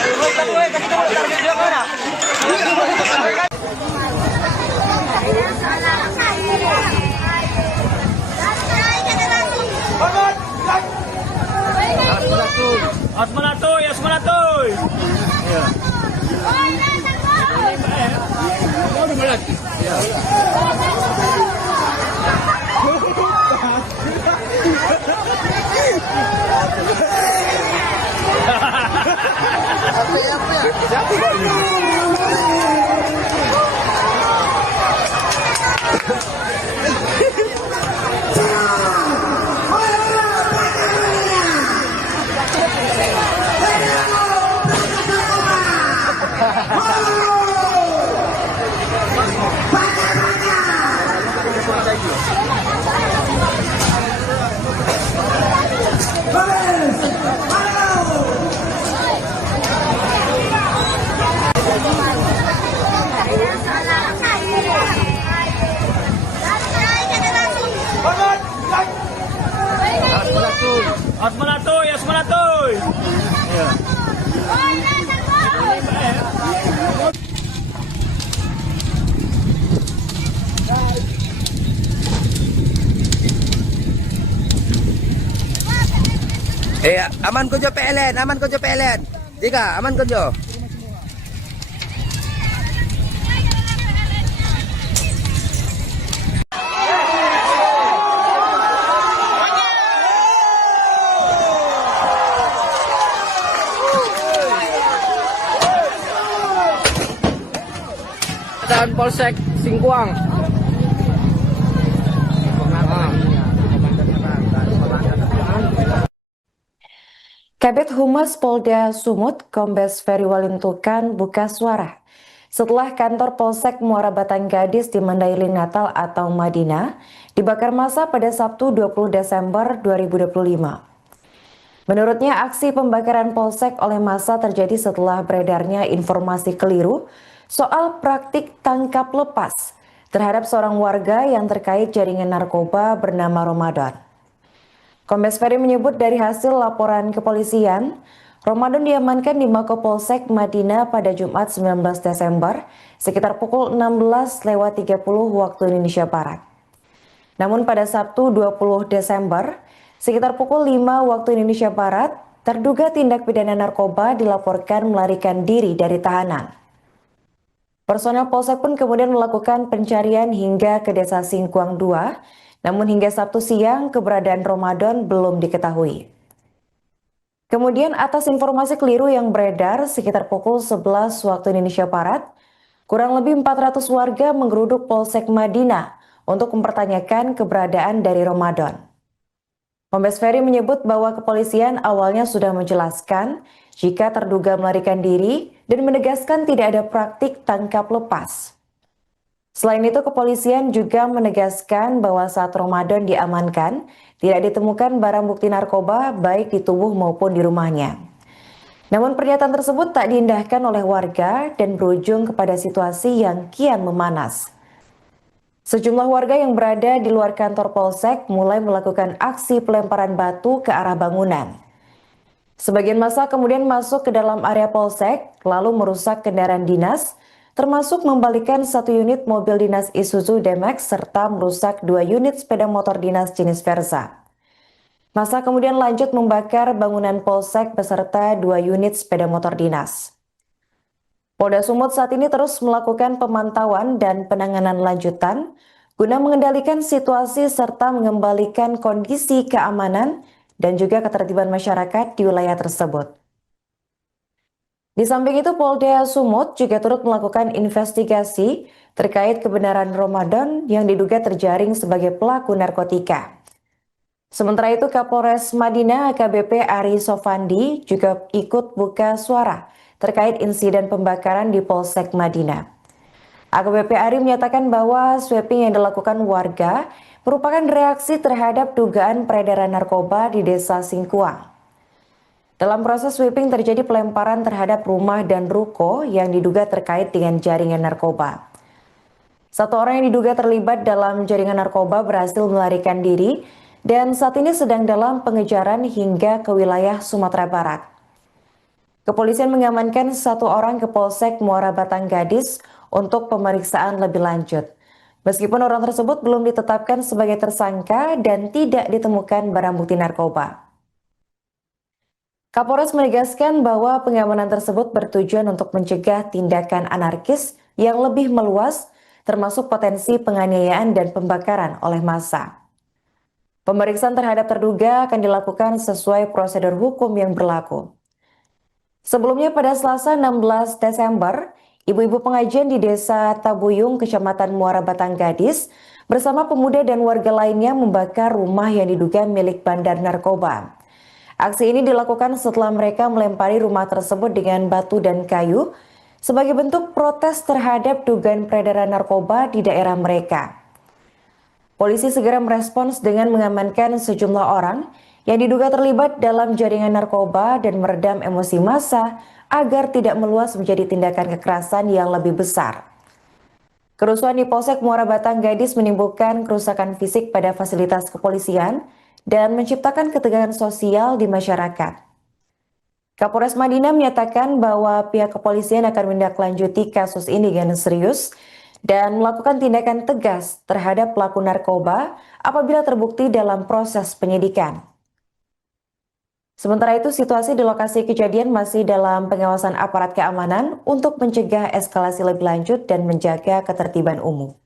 Asmanatoy, Asmanatoy. Asmanatoy, Asmanatoy. Aman ko jo PLN, aman ko jo PLN. Tiga, aman ko jo. Dan Polsek Singkuang. Kabid Humas Polda Sumut, Kombes Ferry Walintukan buka suara setelah kantor Polsek Muara Batang Gadis di Mandailing Natal atau Madinah dibakar massa pada Sabtu 20 Desember 2025. Menurutnya, aksi pembakaran Polsek oleh massa terjadi setelah beredarnya informasi keliru soal praktik tangkap lepas terhadap seorang warga yang terkait jaringan narkoba bernama Ramadan. Kombes Ferry menyebut dari hasil laporan kepolisian, Ramadan diamankan di Mako Polsek Madinah pada Jumat 19 Desember sekitar pukul 16.30 waktu Indonesia Barat. Namun pada Sabtu 20 Desember sekitar pukul 5 waktu Indonesia Barat, terduga tindak pidana narkoba dilaporkan melarikan diri dari tahanan. Personel Polsek pun kemudian melakukan pencarian hingga ke Desa Singkuang 2, namun hingga Sabtu siang keberadaan Ramadan belum diketahui. Kemudian atas informasi keliru yang beredar sekitar pukul 11 waktu Indonesia Barat, kurang lebih 400 warga menggeruduk Polsek Madinah untuk mempertanyakan keberadaan dari Ramadan. Kombes Ferry menyebut bahwa kepolisian awalnya sudah menjelaskan jika terduga melarikan diri dan menegaskan tidak ada praktik tangkap lepas. Selain itu, kepolisian juga menegaskan bahwa saat Ramadan diamankan, tidak ditemukan barang bukti narkoba baik di tubuh maupun di rumahnya. Namun pernyataan tersebut tak diindahkan oleh warga dan berujung kepada situasi yang kian memanas. Sejumlah warga yang berada di luar kantor Polsek mulai melakukan aksi pelemparan batu ke arah bangunan. Sebagian massa kemudian masuk ke dalam area Polsek, lalu merusak kendaraan dinas, termasuk membalikan 1 unit mobil dinas Isuzu D-Max serta merusak 2 unit sepeda motor dinas jenis Versa. Massa kemudian lanjut membakar bangunan Polsek beserta 2 unit sepeda motor dinas. Polda Sumut saat ini terus melakukan pemantauan dan penanganan lanjutan guna mengendalikan situasi serta mengembalikan kondisi keamanan dan juga ketertiban masyarakat di wilayah tersebut. Di samping itu, Polda Sumut juga turut melakukan investigasi terkait kebenaran Ramadan yang diduga terjaring sebagai pelaku narkotika. Sementara itu, Kapolres Madinah AKBP Ari Sofandi juga ikut buka suara terkait insiden pembakaran di Polsek Madinah. AKBP Ari menyatakan bahwa sweeping yang dilakukan warga merupakan reaksi terhadap dugaan peredaran narkoba di Desa Singkuang. Dalam proses sweeping terjadi pelemparan terhadap rumah dan ruko yang diduga terkait dengan jaringan narkoba. 1 orang yang diduga terlibat dalam jaringan narkoba berhasil melarikan diri dan saat ini sedang dalam pengejaran hingga ke wilayah Sumatera Barat. Kepolisian mengamankan 1 orang ke Polsek Muara Batang Gadis untuk pemeriksaan lebih lanjut. Meskipun orang tersebut belum ditetapkan sebagai tersangka dan tidak ditemukan barang bukti narkoba. Kapolres menegaskan bahwa pengamanan tersebut bertujuan untuk mencegah tindakan anarkis yang lebih meluas, termasuk potensi penganiayaan dan pembakaran oleh massa. Pemeriksaan terhadap terduga akan dilakukan sesuai prosedur hukum yang berlaku. Sebelumnya pada Selasa 16 Desember, ibu-ibu pengajian di Desa Tabuyung, Kecamatan Muara Batanggadis, bersama pemuda dan warga lainnya membakar rumah yang diduga milik bandar narkoba. Aksi ini dilakukan setelah mereka melempari rumah tersebut dengan batu dan kayu sebagai bentuk protes terhadap dugaan peredaran narkoba di daerah mereka. Polisi segera merespons dengan mengamankan sejumlah orang yang diduga terlibat dalam jaringan narkoba dan meredam emosi massa agar tidak meluas menjadi tindakan kekerasan yang lebih besar. Kerusuhan di Polsek Muara Batanggadis menimbulkan kerusakan fisik pada fasilitas kepolisian dan menciptakan ketegangan sosial di masyarakat. Kapolres Madinah menyatakan bahwa pihak kepolisian akan menindaklanjuti kasus ini dengan serius dan melakukan tindakan tegas terhadap pelaku narkoba apabila terbukti dalam proses penyidikan. Sementara itu, situasi di lokasi kejadian masih dalam pengawasan aparat keamanan untuk mencegah eskalasi lebih lanjut dan menjaga ketertiban umum.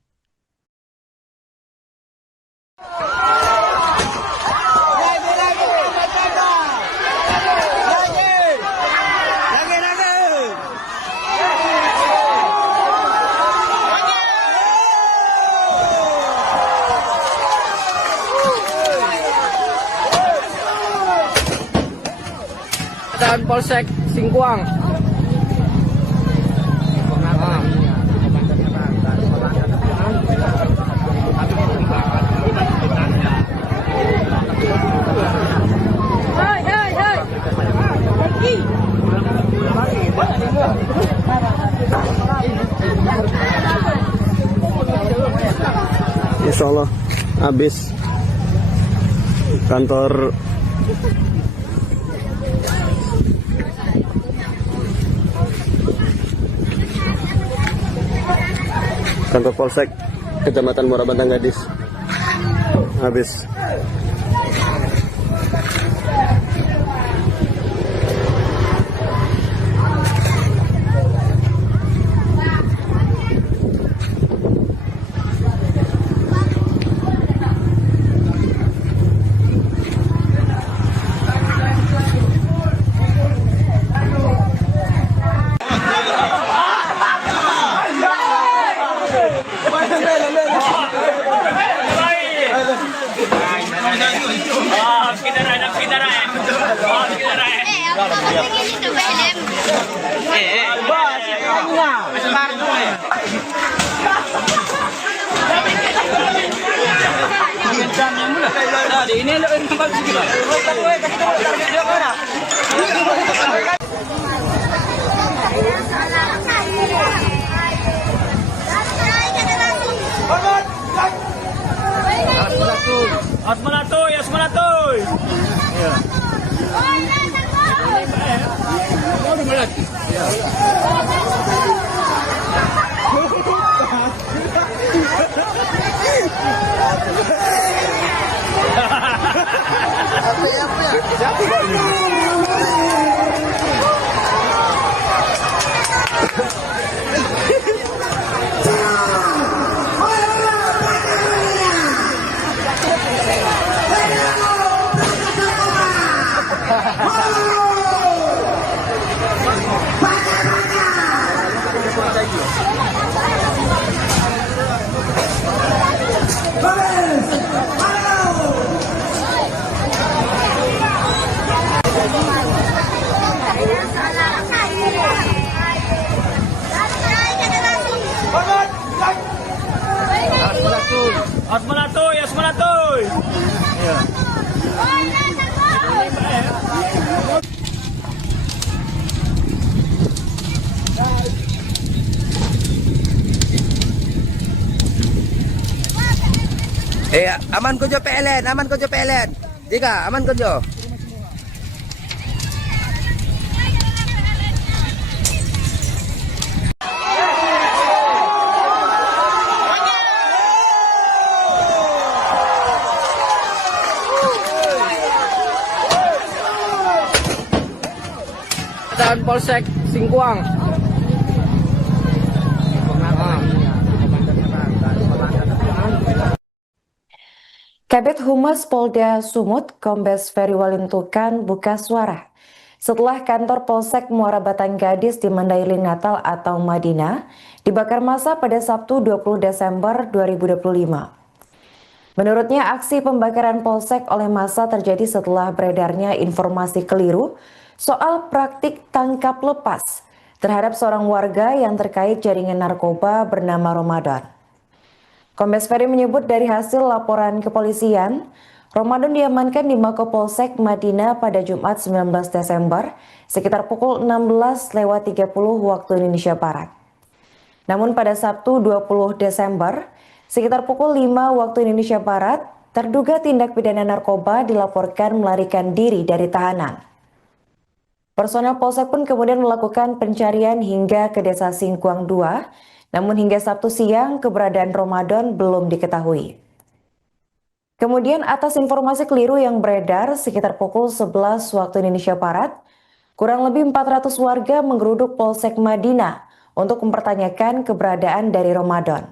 Dan Polsek Singkuang. Insya Allah habis kantor Polsek Kecamatan Muara Batanggadis habis. Asmanatoy. Asmanatoy. Aman ko PLN. Jika aman ko jo. Dan Polsek Singkuang. Kabid Humas Polda Sumut, Kombes Ferry Walintukan buka suara setelah kantor Polsek Muara Batang Gadis di Mandailing Natal atau Madinah dibakar massa pada Sabtu 20 Desember 2025. Menurutnya, aksi pembakaran Polsek oleh massa terjadi setelah beredarnya informasi keliru soal praktik tangkap lepas terhadap seorang warga yang terkait jaringan narkoba bernama Ramadan. Kombes Ferry menyebut dari hasil laporan kepolisian, Ramadan diamankan di Mako Polsek Madinah pada Jumat 19 Desember sekitar pukul 16.30 waktu Indonesia Barat. Namun pada Sabtu 20 Desember, sekitar pukul 5 waktu Indonesia Barat, terduga tindak pidana narkoba dilaporkan melarikan diri dari tahanan. Personel Polsek pun kemudian melakukan pencarian hingga ke Desa Singkuang 2, namun hingga Sabtu siang keberadaan Ramadan belum diketahui. Kemudian atas informasi keliru yang beredar sekitar pukul 11 waktu Indonesia Barat, kurang lebih 400 warga menggeruduk Polsek Madinah untuk mempertanyakan keberadaan dari Ramadan.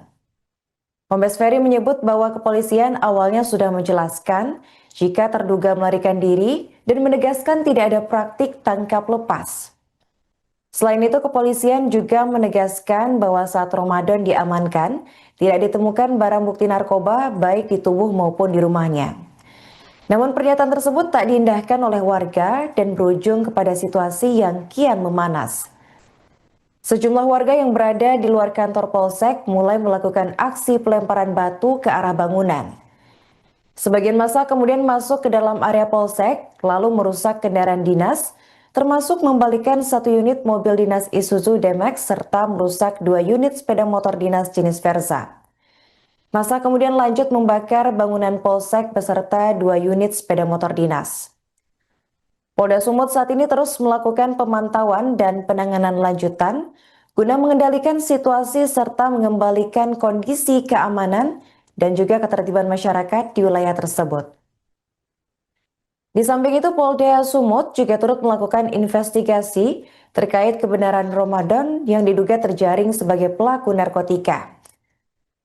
Kombes Ferry menyebut bahwa kepolisian awalnya sudah menjelaskan jika terduga melarikan diri dan menegaskan tidak ada praktik tangkap lepas. Selain itu, kepolisian juga menegaskan bahwa saat Ramadan diamankan, tidak ditemukan barang bukti narkoba baik di tubuh maupun di rumahnya. Namun pernyataan tersebut tak diindahkan oleh warga dan berujung kepada situasi yang kian memanas. Sejumlah warga yang berada di luar kantor Polsek mulai melakukan aksi pelemparan batu ke arah bangunan. Sebagian massa kemudian masuk ke dalam area Polsek, lalu merusak kendaraan dinas, termasuk membalikan 1 unit mobil dinas Isuzu D-Max serta merusak 2 unit sepeda motor dinas jenis Versa. Massa kemudian lanjut membakar bangunan Polsek beserta 2 unit sepeda motor dinas. Polda Sumut saat ini terus melakukan pemantauan dan penanganan lanjutan guna mengendalikan situasi serta mengembalikan kondisi keamanan dan juga ketertiban masyarakat di wilayah tersebut. Di samping itu, Polda Sumut juga turut melakukan investigasi terkait kebenaran Ramadan yang diduga terjaring sebagai pelaku narkotika.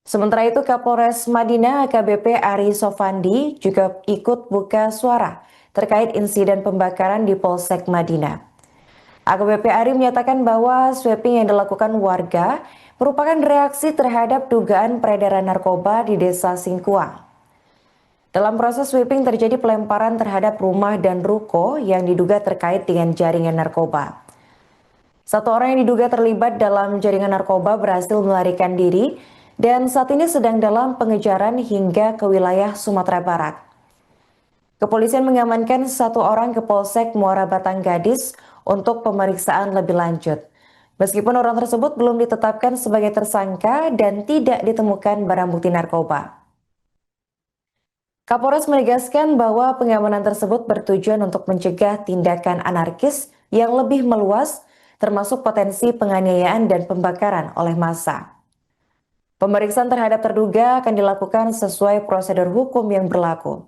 Sementara itu, Kapolres Madinah AKBP Ari Sofandi juga ikut buka suara terkait insiden pembakaran di Polsek Madinah. AKBP Ari menyatakan bahwa sweeping yang dilakukan warga merupakan reaksi terhadap dugaan peredaran narkoba di Desa Singkuang. Dalam proses sweeping terjadi pelemparan terhadap rumah dan ruko yang diduga terkait dengan jaringan narkoba. 1 orang yang diduga terlibat dalam jaringan narkoba berhasil melarikan diri dan saat ini sedang dalam pengejaran hingga ke wilayah Sumatera Barat. Kepolisian mengamankan 1 orang ke Polsek Muara Batang Gadis untuk pemeriksaan lebih lanjut. Meskipun orang tersebut belum ditetapkan sebagai tersangka dan tidak ditemukan barang bukti narkoba. Kapolres menegaskan bahwa pengamanan tersebut bertujuan untuk mencegah tindakan anarkis yang lebih meluas, termasuk potensi penganiayaan dan pembakaran oleh massa. Pemeriksaan terhadap terduga akan dilakukan sesuai prosedur hukum yang berlaku.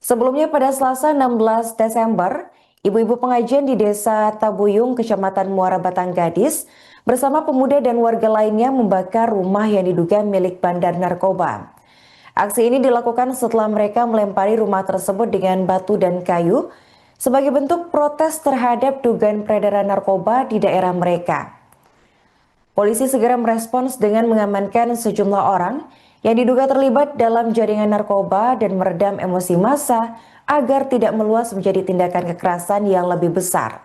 Sebelumnya pada Selasa 16 Desember, ibu-ibu pengajian di Desa Tabuyung, Kecamatan Muara Batang Gadis, bersama pemuda dan warga lainnya membakar rumah yang diduga milik bandar narkoba. Aksi ini dilakukan setelah mereka melempari rumah tersebut dengan batu dan kayu sebagai bentuk protes terhadap dugaan peredaran narkoba di daerah mereka. Polisi segera merespons dengan mengamankan sejumlah orang yang diduga terlibat dalam jaringan narkoba dan meredam emosi massa agar tidak meluas menjadi tindakan kekerasan yang lebih besar.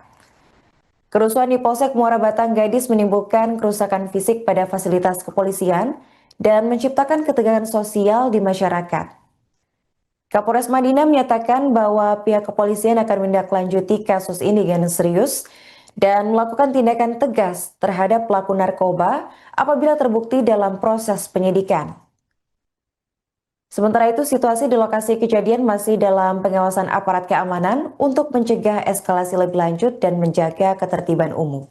Kerusuhan di Polsek Muara Batang Gadis menimbulkan kerusakan fisik pada fasilitas kepolisian dan menciptakan ketegangan sosial di masyarakat. Kapolres Madinah menyatakan bahwa pihak kepolisian akan menindaklanjuti kasus ini dengan serius dan melakukan tindakan tegas terhadap pelaku narkoba apabila terbukti dalam proses penyidikan. Sementara itu, situasi di lokasi kejadian masih dalam pengawasan aparat keamanan untuk mencegah eskalasi lebih lanjut dan menjaga ketertiban umum.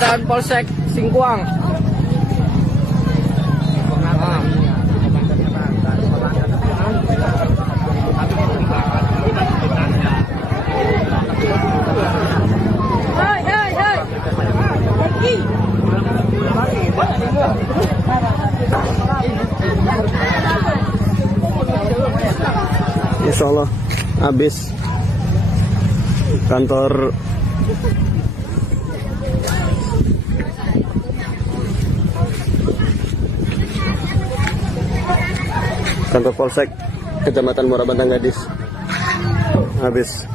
Dan Polsek Singkuang. Insya Allah habis kantor Polsek Kecamatan Muara Bantang Gadis habis.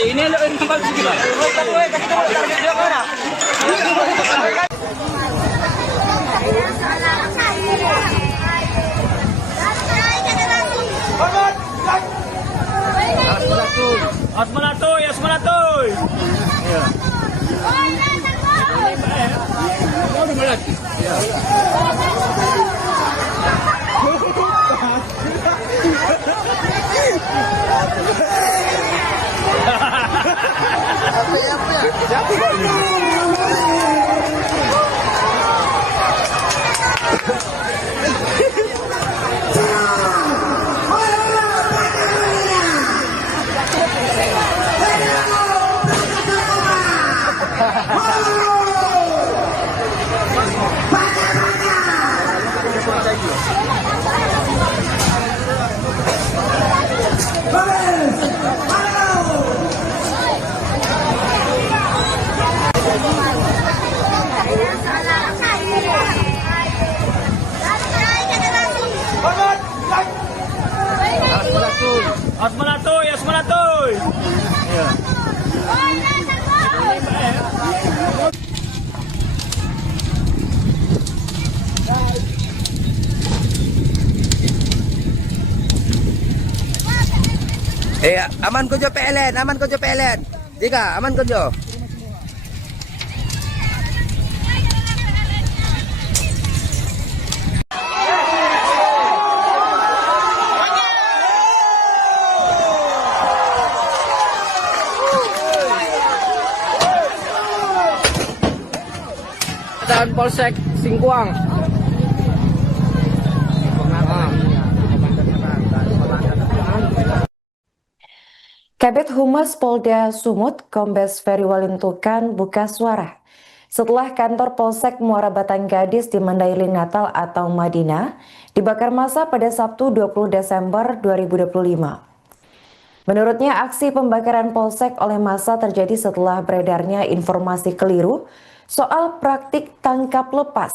Ini lo yang kembali segala. Asmanatoy, Asmanatoy. Asmanatoy, Asmanatoy. Aman ko jo PLN, aman ko jo PLN. Tika, aman ko jo. Dan Polsek Singkuang. Kabid Humas Polda Sumut, Kombes Ferry Walintukan buka suara setelah kantor Polsek Muara Bantang Gadis di Mandailing Natal atau Madinah dibakar massa pada Sabtu 20 Desember 2025. Menurutnya, aksi pembakaran Polsek oleh massa terjadi setelah beredarnya informasi keliru soal praktik tangkap lepas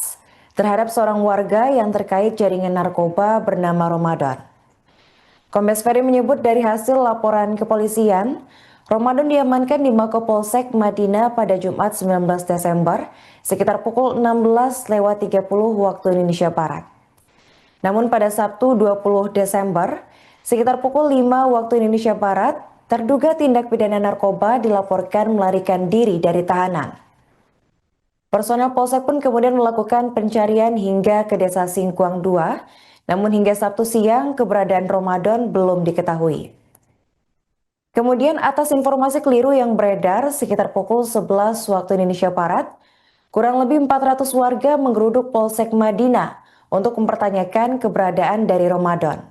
terhadap seorang warga yang terkait jaringan narkoba bernama Ramadan. Kombes Ferry menyebut dari hasil laporan kepolisian, Ramadan diamankan di Mako Polsek Madinah pada Jumat 19 Desember sekitar pukul 16.30 waktu Indonesia Barat. Namun pada Sabtu 20 Desember sekitar pukul 5 waktu Indonesia Barat, terduga tindak pidana narkoba dilaporkan melarikan diri dari tahanan. Personel Polsek pun kemudian melakukan pencarian hingga ke Desa Singkuang 2, namun hingga Sabtu siang keberadaan Ramadan belum diketahui. Kemudian atas informasi keliru yang beredar sekitar pukul 11 waktu Indonesia Barat, kurang lebih 400 warga menggeruduk Polsek Madinah untuk mempertanyakan keberadaan dari Ramadan.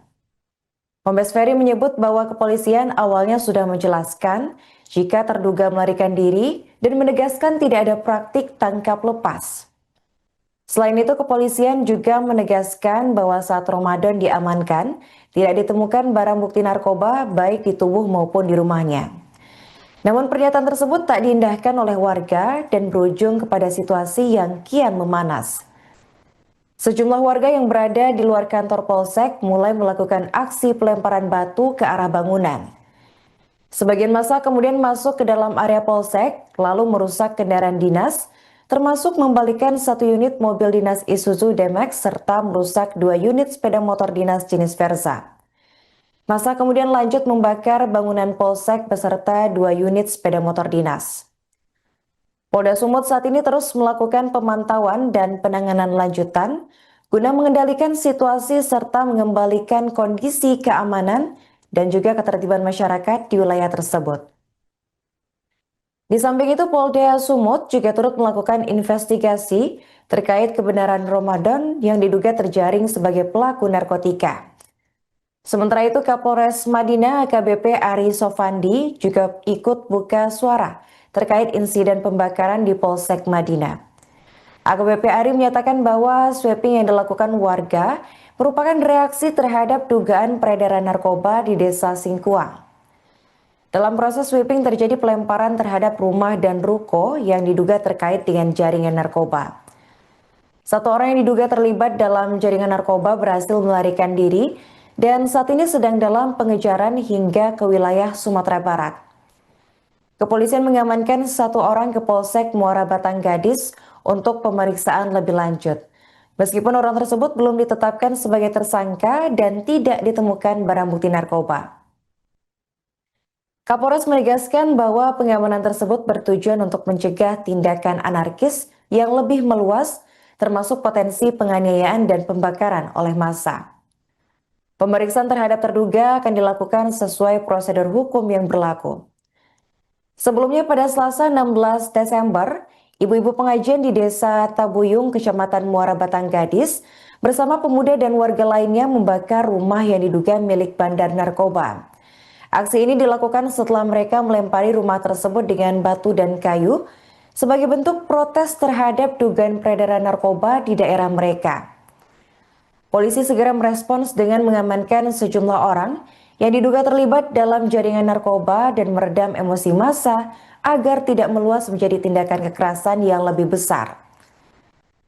Kombes Ferry menyebut bahwa kepolisian awalnya sudah menjelaskan jika terduga melarikan diri dan menegaskan tidak ada praktik tangkap lepas. Selain itu, kepolisian juga menegaskan bahwa saat Ramadan diamankan, tidak ditemukan barang bukti narkoba baik di tubuh maupun di rumahnya. Namun pernyataan tersebut tak diindahkan oleh warga dan berujung kepada situasi yang kian memanas. Sejumlah warga yang berada di luar kantor Polsek mulai melakukan aksi pelemparan batu ke arah bangunan. Sebagian massa kemudian masuk ke dalam area Polsek, lalu merusak kendaraan dinas, termasuk membalikan 1 unit mobil dinas Isuzu D-Max serta merusak 2 unit sepeda motor dinas jenis Versa. Massa kemudian lanjut membakar bangunan Polsek beserta 2 unit sepeda motor dinas. Polda Sumut saat ini terus melakukan pemantauan dan penanganan lanjutan guna mengendalikan situasi serta mengembalikan kondisi keamanan dan juga ketertiban masyarakat di wilayah tersebut. Di samping itu, Polda Sumut juga turut melakukan investigasi terkait kebenaran Ramadan yang diduga terjaring sebagai pelaku narkotika. Sementara itu, Kapolres Madinah AKBP Ari Sofandi juga ikut buka suara terkait insiden pembakaran di Polsek Madinah. AKBP Ari menyatakan bahwa sweeping yang dilakukan warga merupakan reaksi terhadap dugaan peredaran narkoba di Desa Singkuang. Dalam proses sweeping terjadi pelemparan terhadap rumah dan ruko yang diduga terkait dengan jaringan narkoba. Satu orang yang diduga terlibat dalam jaringan narkoba berhasil melarikan diri dan saat ini sedang dalam pengejaran hingga ke wilayah Sumatera Barat. Kepolisian mengamankan 1 orang ke Polsek Muara Batang Gadis untuk pemeriksaan lebih lanjut. Meskipun orang tersebut belum ditetapkan sebagai tersangka dan tidak ditemukan barang bukti narkoba. Kapolres menegaskan bahwa pengamanan tersebut bertujuan untuk mencegah tindakan anarkis yang lebih meluas, termasuk potensi penganiayaan dan pembakaran oleh massa. Pemeriksaan terhadap terduga akan dilakukan sesuai prosedur hukum yang berlaku. Sebelumnya pada Selasa 16 Desember, ibu-ibu pengajian di Desa Tabuyung, Kecamatan Muara Batang Gadis, bersama pemuda dan warga lainnya membakar rumah yang diduga milik bandar narkoba. Aksi ini dilakukan setelah mereka melempari rumah tersebut dengan batu dan kayu sebagai bentuk protes terhadap dugaan peredaran narkoba di daerah mereka. Polisi segera merespons dengan mengamankan sejumlah orang yang diduga terlibat dalam jaringan narkoba dan meredam emosi massa agar tidak meluas menjadi tindakan kekerasan yang lebih besar.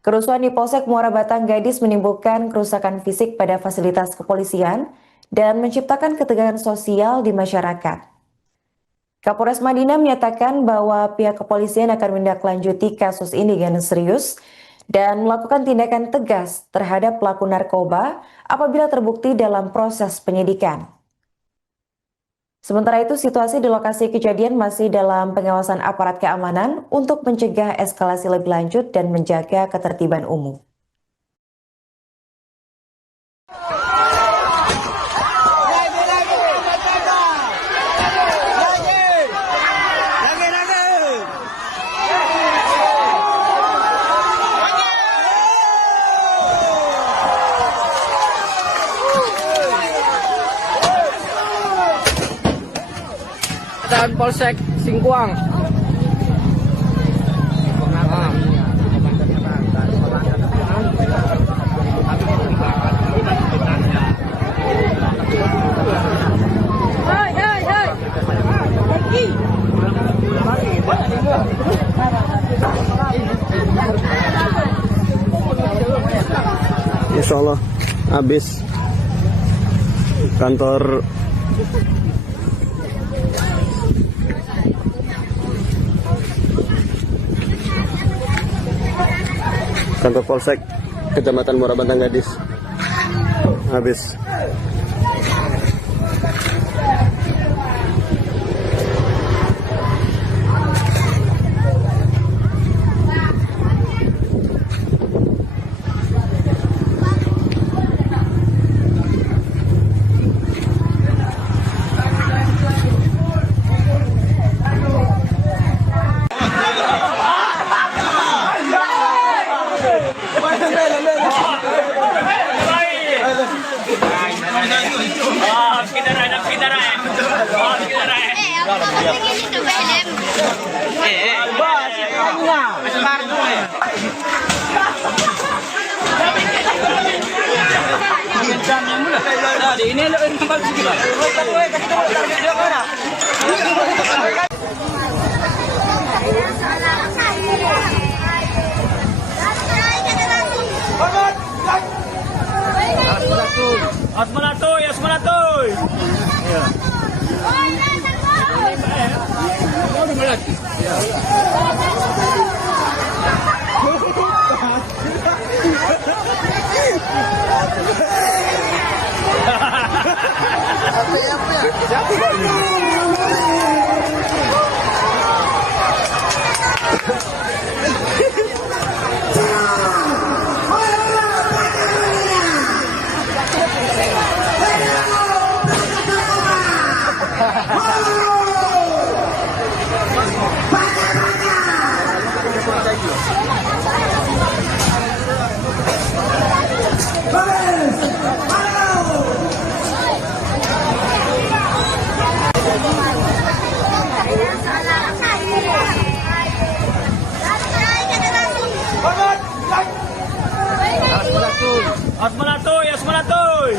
Kerusuhan di Polsek Muara Batang Gadis menimbulkan kerusakan fisik pada fasilitas kepolisian dan menciptakan ketegangan sosial di masyarakat. Kapolres Madinah menyatakan bahwa pihak kepolisian akan menindaklanjuti kasus ini dengan serius dan melakukan tindakan tegas terhadap pelaku narkoba apabila terbukti dalam proses penyidikan. Sementara itu, situasi di lokasi kejadian masih dalam pengawasan aparat keamanan untuk mencegah eskalasi lebih lanjut dan menjaga ketertiban umum. Dan Polsek Singkuang. Insya Allah habis kantor Polsek Kecamatan Muara Batang Gadis habis. Asmanatoy, Asmanatoy. Asmanatoy, Asmanatoy.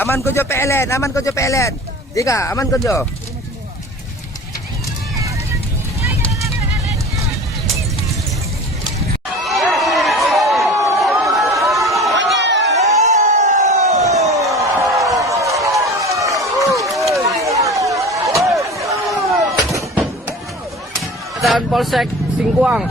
Aman ko jo PLN, aman ko jo PLN. Dika, aman ko jo. Dan Polsek Singkuang.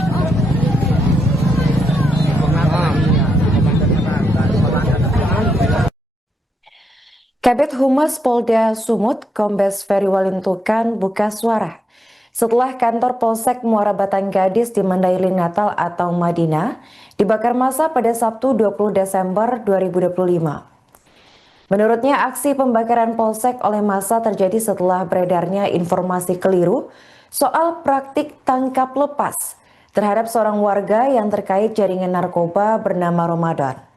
Kabid Humas Polda Sumut, Kombes Ferry Walintukan buka suara setelah kantor Polsek Muara Batang Gadis di Mandailing Natal atau Madinah dibakar massa pada Sabtu 20 Desember 2025. Menurutnya, aksi pembakaran Polsek oleh massa terjadi setelah beredarnya informasi keliru soal praktik tangkap lepas terhadap seorang warga yang terkait jaringan narkoba bernama Ramadan.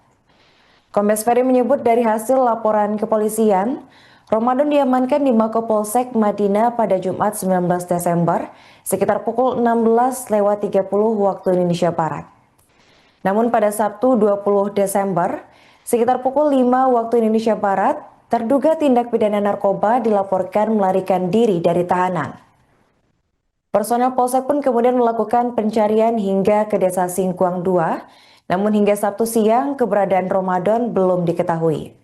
Kombes Ferry menyebut dari hasil laporan kepolisian, Ramadan diamankan di Mako Polsek Madinah pada Jumat 19 Desember sekitar pukul 16.30 waktu Indonesia Barat. Namun pada Sabtu 20 Desember sekitar pukul 5 waktu Indonesia Barat, terduga tindak pidana narkoba dilaporkan melarikan diri dari tahanan. Personel Polsek pun kemudian melakukan pencarian hingga ke Desa Singkuang 2, namun hingga Sabtu siang keberadaan Ramadan belum diketahui.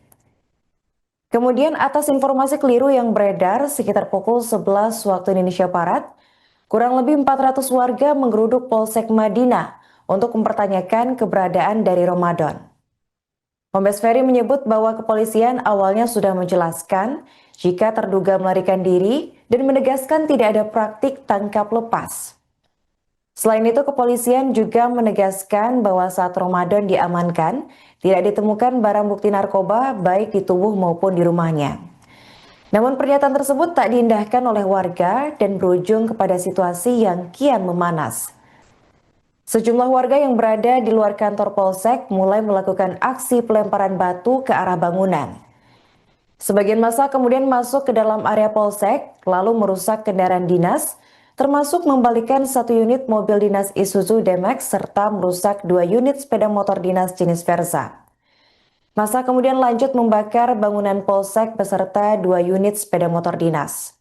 Kemudian atas informasi keliru yang beredar sekitar pukul 11 waktu Indonesia Barat, kurang lebih 400 warga menggeruduk Polsek Madinah untuk mempertanyakan keberadaan dari Ramadan. Kombes Ferry menyebut bahwa kepolisian awalnya sudah menjelaskan jika terduga melarikan diri dan menegaskan tidak ada praktik tangkap lepas. Selain itu, kepolisian juga menegaskan bahwa saat Ramadan diamankan, tidak ditemukan barang bukti narkoba baik di tubuh maupun di rumahnya. Namun pernyataan tersebut tak diindahkan oleh warga dan berujung kepada situasi yang kian memanas. Sejumlah warga yang berada di luar kantor Polsek mulai melakukan aksi pelemparan batu ke arah bangunan. Sebagian massa kemudian masuk ke dalam area Polsek, lalu merusak kendaraan dinas, termasuk membalikan 1 unit mobil dinas Isuzu D-Max serta merusak 2 unit sepeda motor dinas jenis Versa. Massa kemudian lanjut membakar bangunan Polsek beserta 2 unit sepeda motor dinas.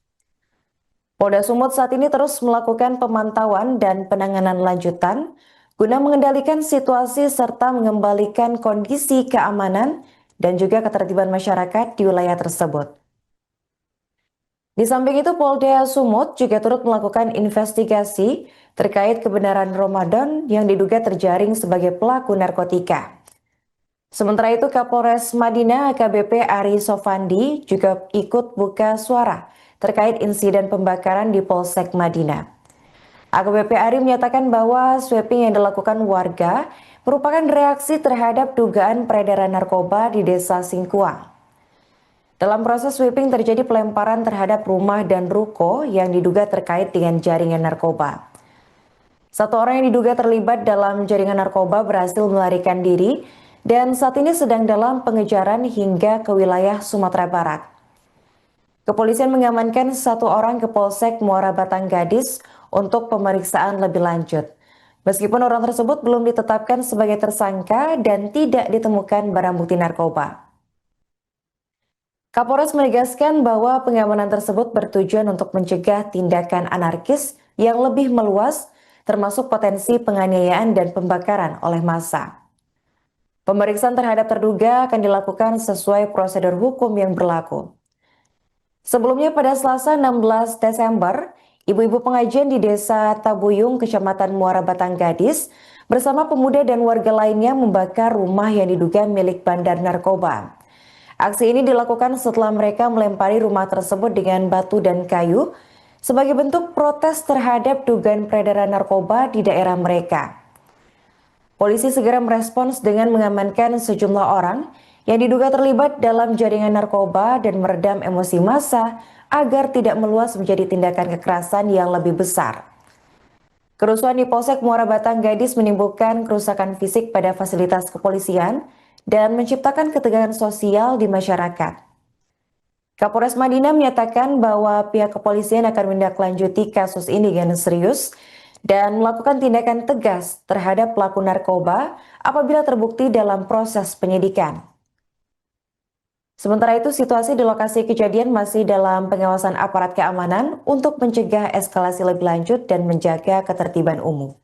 Polda Sumut saat ini terus melakukan pemantauan dan penanganan lanjutan guna mengendalikan situasi serta mengembalikan kondisi keamanan dan juga ketertiban masyarakat di wilayah tersebut. Di samping itu, Polda Sumut juga turut melakukan investigasi terkait kebenaran Ramadan yang diduga terjaring sebagai pelaku narkotika. Sementara itu, Kapolres Madinah AKBP Ari Sofandi juga ikut buka suara terkait insiden pembakaran di Polsek Madinah. AKBP Ari menyatakan bahwa sweeping yang dilakukan warga merupakan reaksi terhadap dugaan peredaran narkoba di Desa Singkuang. Dalam proses sweeping terjadi pelemparan terhadap rumah dan ruko yang diduga terkait dengan jaringan narkoba. 1 orang yang diduga terlibat dalam jaringan narkoba berhasil melarikan diri dan saat ini sedang dalam pengejaran hingga ke wilayah Sumatera Barat. Kepolisian mengamankan 1 orang ke Polsek Muara Batang Gadis untuk pemeriksaan lebih lanjut. Meskipun orang tersebut belum ditetapkan sebagai tersangka dan tidak ditemukan barang bukti narkoba. Kapolres menegaskan bahwa pengamanan tersebut bertujuan untuk mencegah tindakan anarkis yang lebih meluas, termasuk potensi penganiayaan dan pembakaran oleh massa. Pemeriksaan terhadap terduga akan dilakukan sesuai prosedur hukum yang berlaku. Sebelumnya pada Selasa 16 Desember, ibu-ibu pengajian di Desa Tabuyung, Kecamatan Muara Batang Gadis, bersama pemuda dan warga lainnya membakar rumah yang diduga milik bandar narkoba. Aksi ini dilakukan setelah mereka melempari rumah tersebut dengan batu dan kayu sebagai bentuk protes terhadap dugaan peredaran narkoba di daerah mereka. Polisi segera merespons dengan mengamankan sejumlah orang yang diduga terlibat dalam jaringan narkoba dan meredam emosi massa agar tidak meluas menjadi tindakan kekerasan yang lebih besar. Kerusuhan di Polsek Muara Batang Gadis menimbulkan kerusakan fisik pada fasilitas kepolisian dan menciptakan ketegangan sosial di masyarakat. Kapolres Madinah menyatakan bahwa pihak kepolisian akan menindaklanjuti kasus ini dengan serius dan melakukan tindakan tegas terhadap pelaku narkoba apabila terbukti dalam proses penyidikan. Sementara itu, situasi di lokasi kejadian masih dalam pengawasan aparat keamanan untuk mencegah eskalasi lebih lanjut dan menjaga ketertiban umum.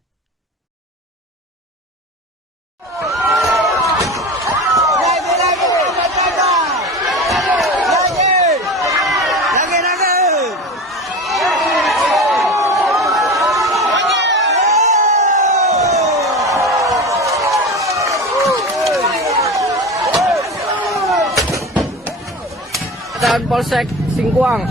Dan Polsek Singkuang.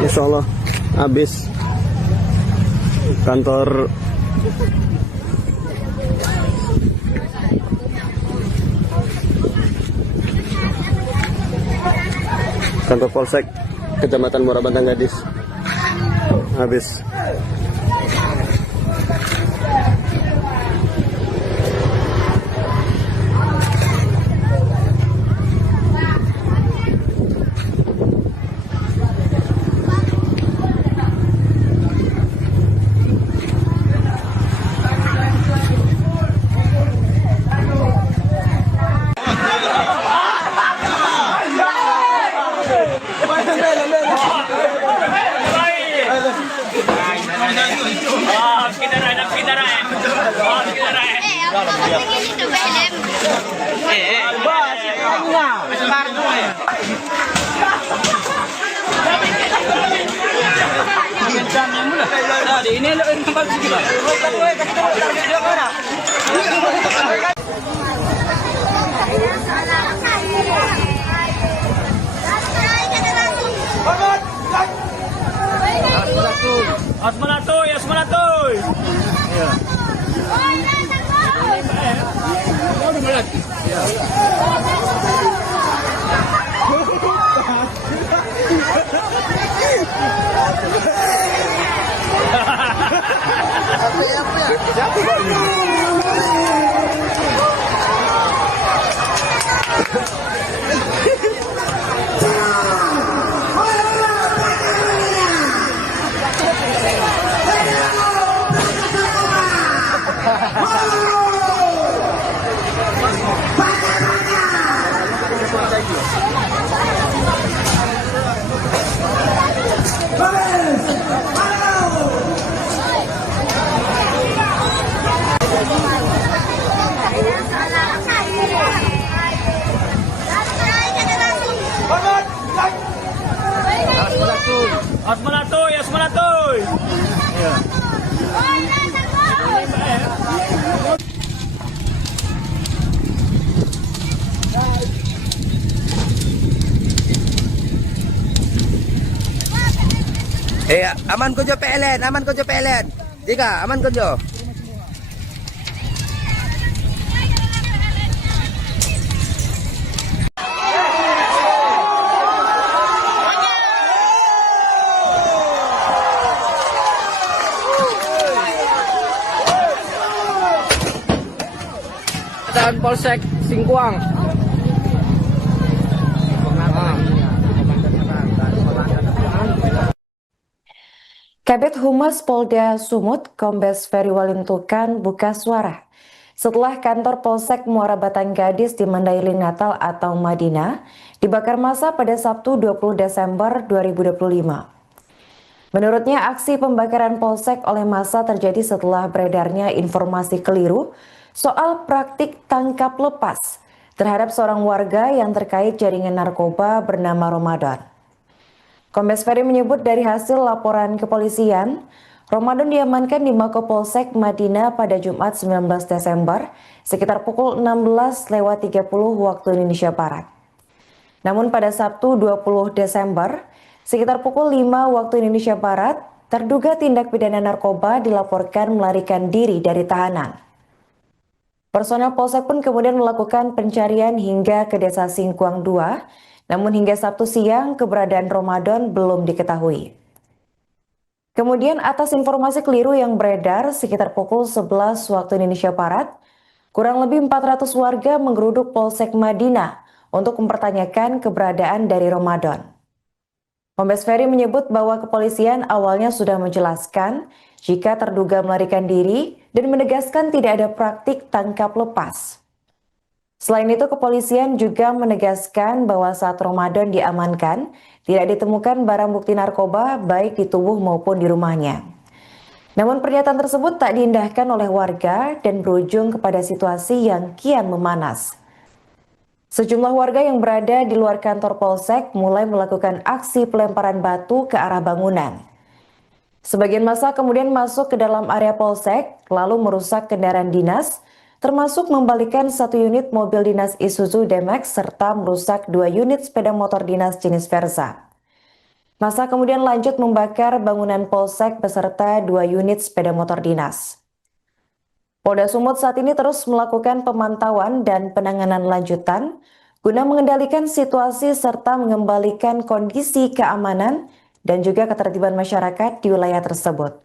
Insya Allah habis kantor Polsek Kecamatan Muara Batang Gadis habis. Ini Asmanatoy. Iya. Asmanatoy. Iya. Aman ko PLN. Tika, aman ko jo. Dan Polsek Singkuang. Kabid Humas Polda Sumut, Kombes Ferry Walintukan buka suara setelah kantor Polsek Muara Batang Gadis di Mandailing Natal atau Madinah dibakar massa pada Sabtu 20 Desember 2025. Menurutnya, aksi pembakaran Polsek oleh massa terjadi setelah beredarnya informasi keliru soal praktik tangkap lepas terhadap seorang warga yang terkait jaringan narkoba bernama Ramadan. Kombes Ferry menyebut dari hasil laporan kepolisian, Ramadan diamankan di Mako Polsek Madinah pada Jumat 19 Desember sekitar pukul 16.30 waktu Indonesia Barat. Namun pada Sabtu 20 Desember sekitar pukul 5 waktu Indonesia Barat, terduga tindak pidana narkoba dilaporkan melarikan diri dari tahanan. Personel Polsek pun kemudian melakukan pencarian hingga ke Desa Singkuang 2, namun hingga Sabtu siang keberadaan Ramadan belum diketahui. Kemudian atas informasi keliru yang beredar sekitar pukul 11 waktu Indonesia Barat, kurang lebih 400 warga menggeruduk Polsek Madinah untuk mempertanyakan keberadaan dari Ramadan. Kombes Ferry menyebut bahwa kepolisian awalnya sudah menjelaskan jika terduga melarikan diri dan menegaskan tidak ada praktik tangkap lepas. Selain itu, kepolisian juga menegaskan bahwa saat Ramadan diamankan, tidak ditemukan barang bukti narkoba baik di tubuh maupun di rumahnya. Namun pernyataan tersebut tak diindahkan oleh warga dan berujung kepada situasi yang kian memanas. Sejumlah warga yang berada di luar kantor Polsek mulai melakukan aksi pelemparan batu ke arah bangunan. Sebagian massa kemudian masuk ke dalam area Polsek lalu merusak kendaraan dinas, termasuk membalikan 1 unit mobil dinas Isuzu D-Max serta merusak 2 unit sepeda motor dinas jenis Versa. Massa kemudian lanjut membakar bangunan Polsek beserta 2 unit sepeda motor dinas. Polda Sumut saat ini terus melakukan pemantauan dan penanganan lanjutan guna mengendalikan situasi serta mengembalikan kondisi keamanan dan juga ketertiban masyarakat di wilayah tersebut.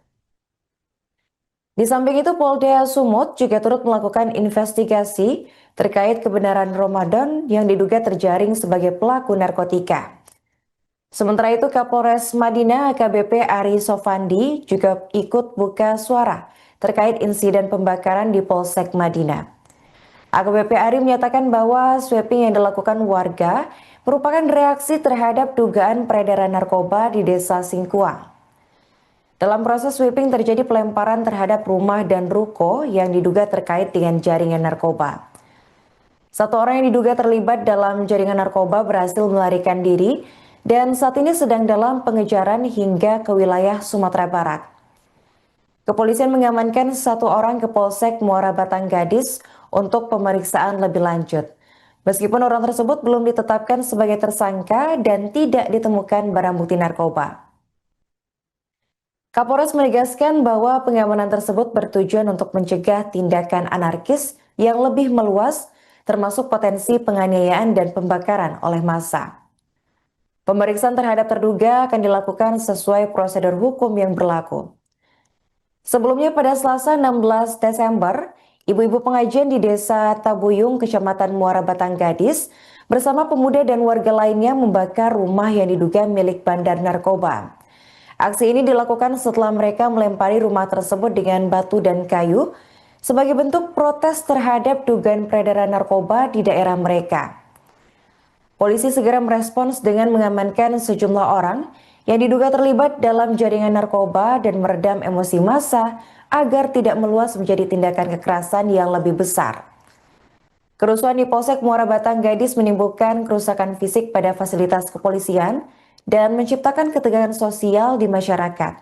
Di samping itu, Polda Sumut juga turut melakukan investigasi terkait kebenaran Ramadan yang diduga terjaring sebagai pelaku narkotika. Sementara itu, Kapolres Madinah AKBP Ari Sofandi juga ikut buka suara terkait insiden pembakaran di Polsek Madinah. AKBP Ari menyatakan bahwa sweeping yang dilakukan warga merupakan reaksi terhadap dugaan peredaran narkoba di Desa Singkuang. Dalam proses sweeping terjadi pelemparan terhadap rumah dan ruko yang diduga terkait dengan jaringan narkoba. 1 orang yang diduga terlibat dalam jaringan narkoba berhasil melarikan diri dan saat ini sedang dalam pengejaran hingga ke wilayah Sumatera Barat. Kepolisian mengamankan 1 orang ke Polsek Muara Batang Gadis untuk pemeriksaan lebih lanjut. Meskipun orang tersebut belum ditetapkan sebagai tersangka dan tidak ditemukan barang bukti narkoba. Kapolres menegaskan bahwa pengamanan tersebut bertujuan untuk mencegah tindakan anarkis yang lebih meluas, termasuk potensi penganiayaan dan pembakaran oleh massa. Pemeriksaan terhadap terduga akan dilakukan sesuai prosedur hukum yang berlaku. Sebelumnya pada Selasa 16 Desember, ibu-ibu pengajian di Desa Tabuyung, Kecamatan Muara Batang Gadis, bersama pemuda dan warga lainnya membakar rumah yang diduga milik bandar narkoba. Aksi ini dilakukan setelah mereka melempari rumah tersebut dengan batu dan kayu sebagai bentuk protes terhadap dugaan peredaran narkoba di daerah mereka. Polisi segera merespons dengan mengamankan sejumlah orang yang diduga terlibat dalam jaringan narkoba dan meredam emosi massa agar tidak meluas menjadi tindakan kekerasan yang lebih besar. Kerusuhan di Polsek Muara Batang Gadis menimbulkan kerusakan fisik pada fasilitas kepolisian dan menciptakan ketegangan sosial di masyarakat.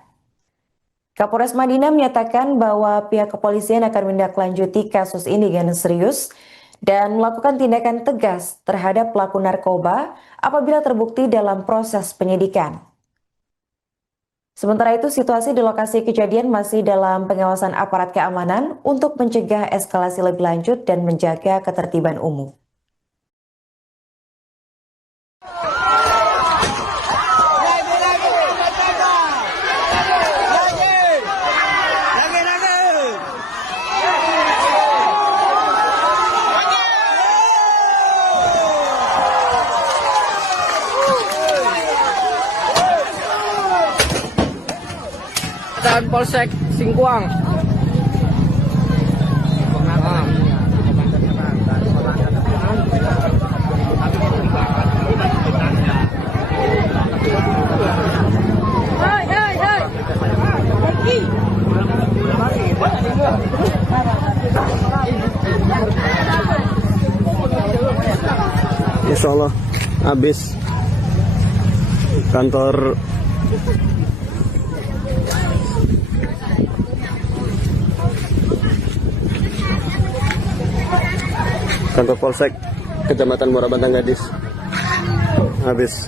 Kapolres Madinah menyatakan bahwa pihak kepolisian akan menindaklanjuti kasus ini dengan serius dan melakukan tindakan tegas terhadap pelaku narkoba apabila terbukti dalam proses penyidikan. Sementara itu, situasi di lokasi kejadian masih dalam pengawasan aparat keamanan untuk mencegah eskalasi lebih lanjut dan menjaga ketertiban umum. Dan Polsek Singkuang. Insya Allah habis kantor Polsek Kecamatan Muara Bantang Gadis habis.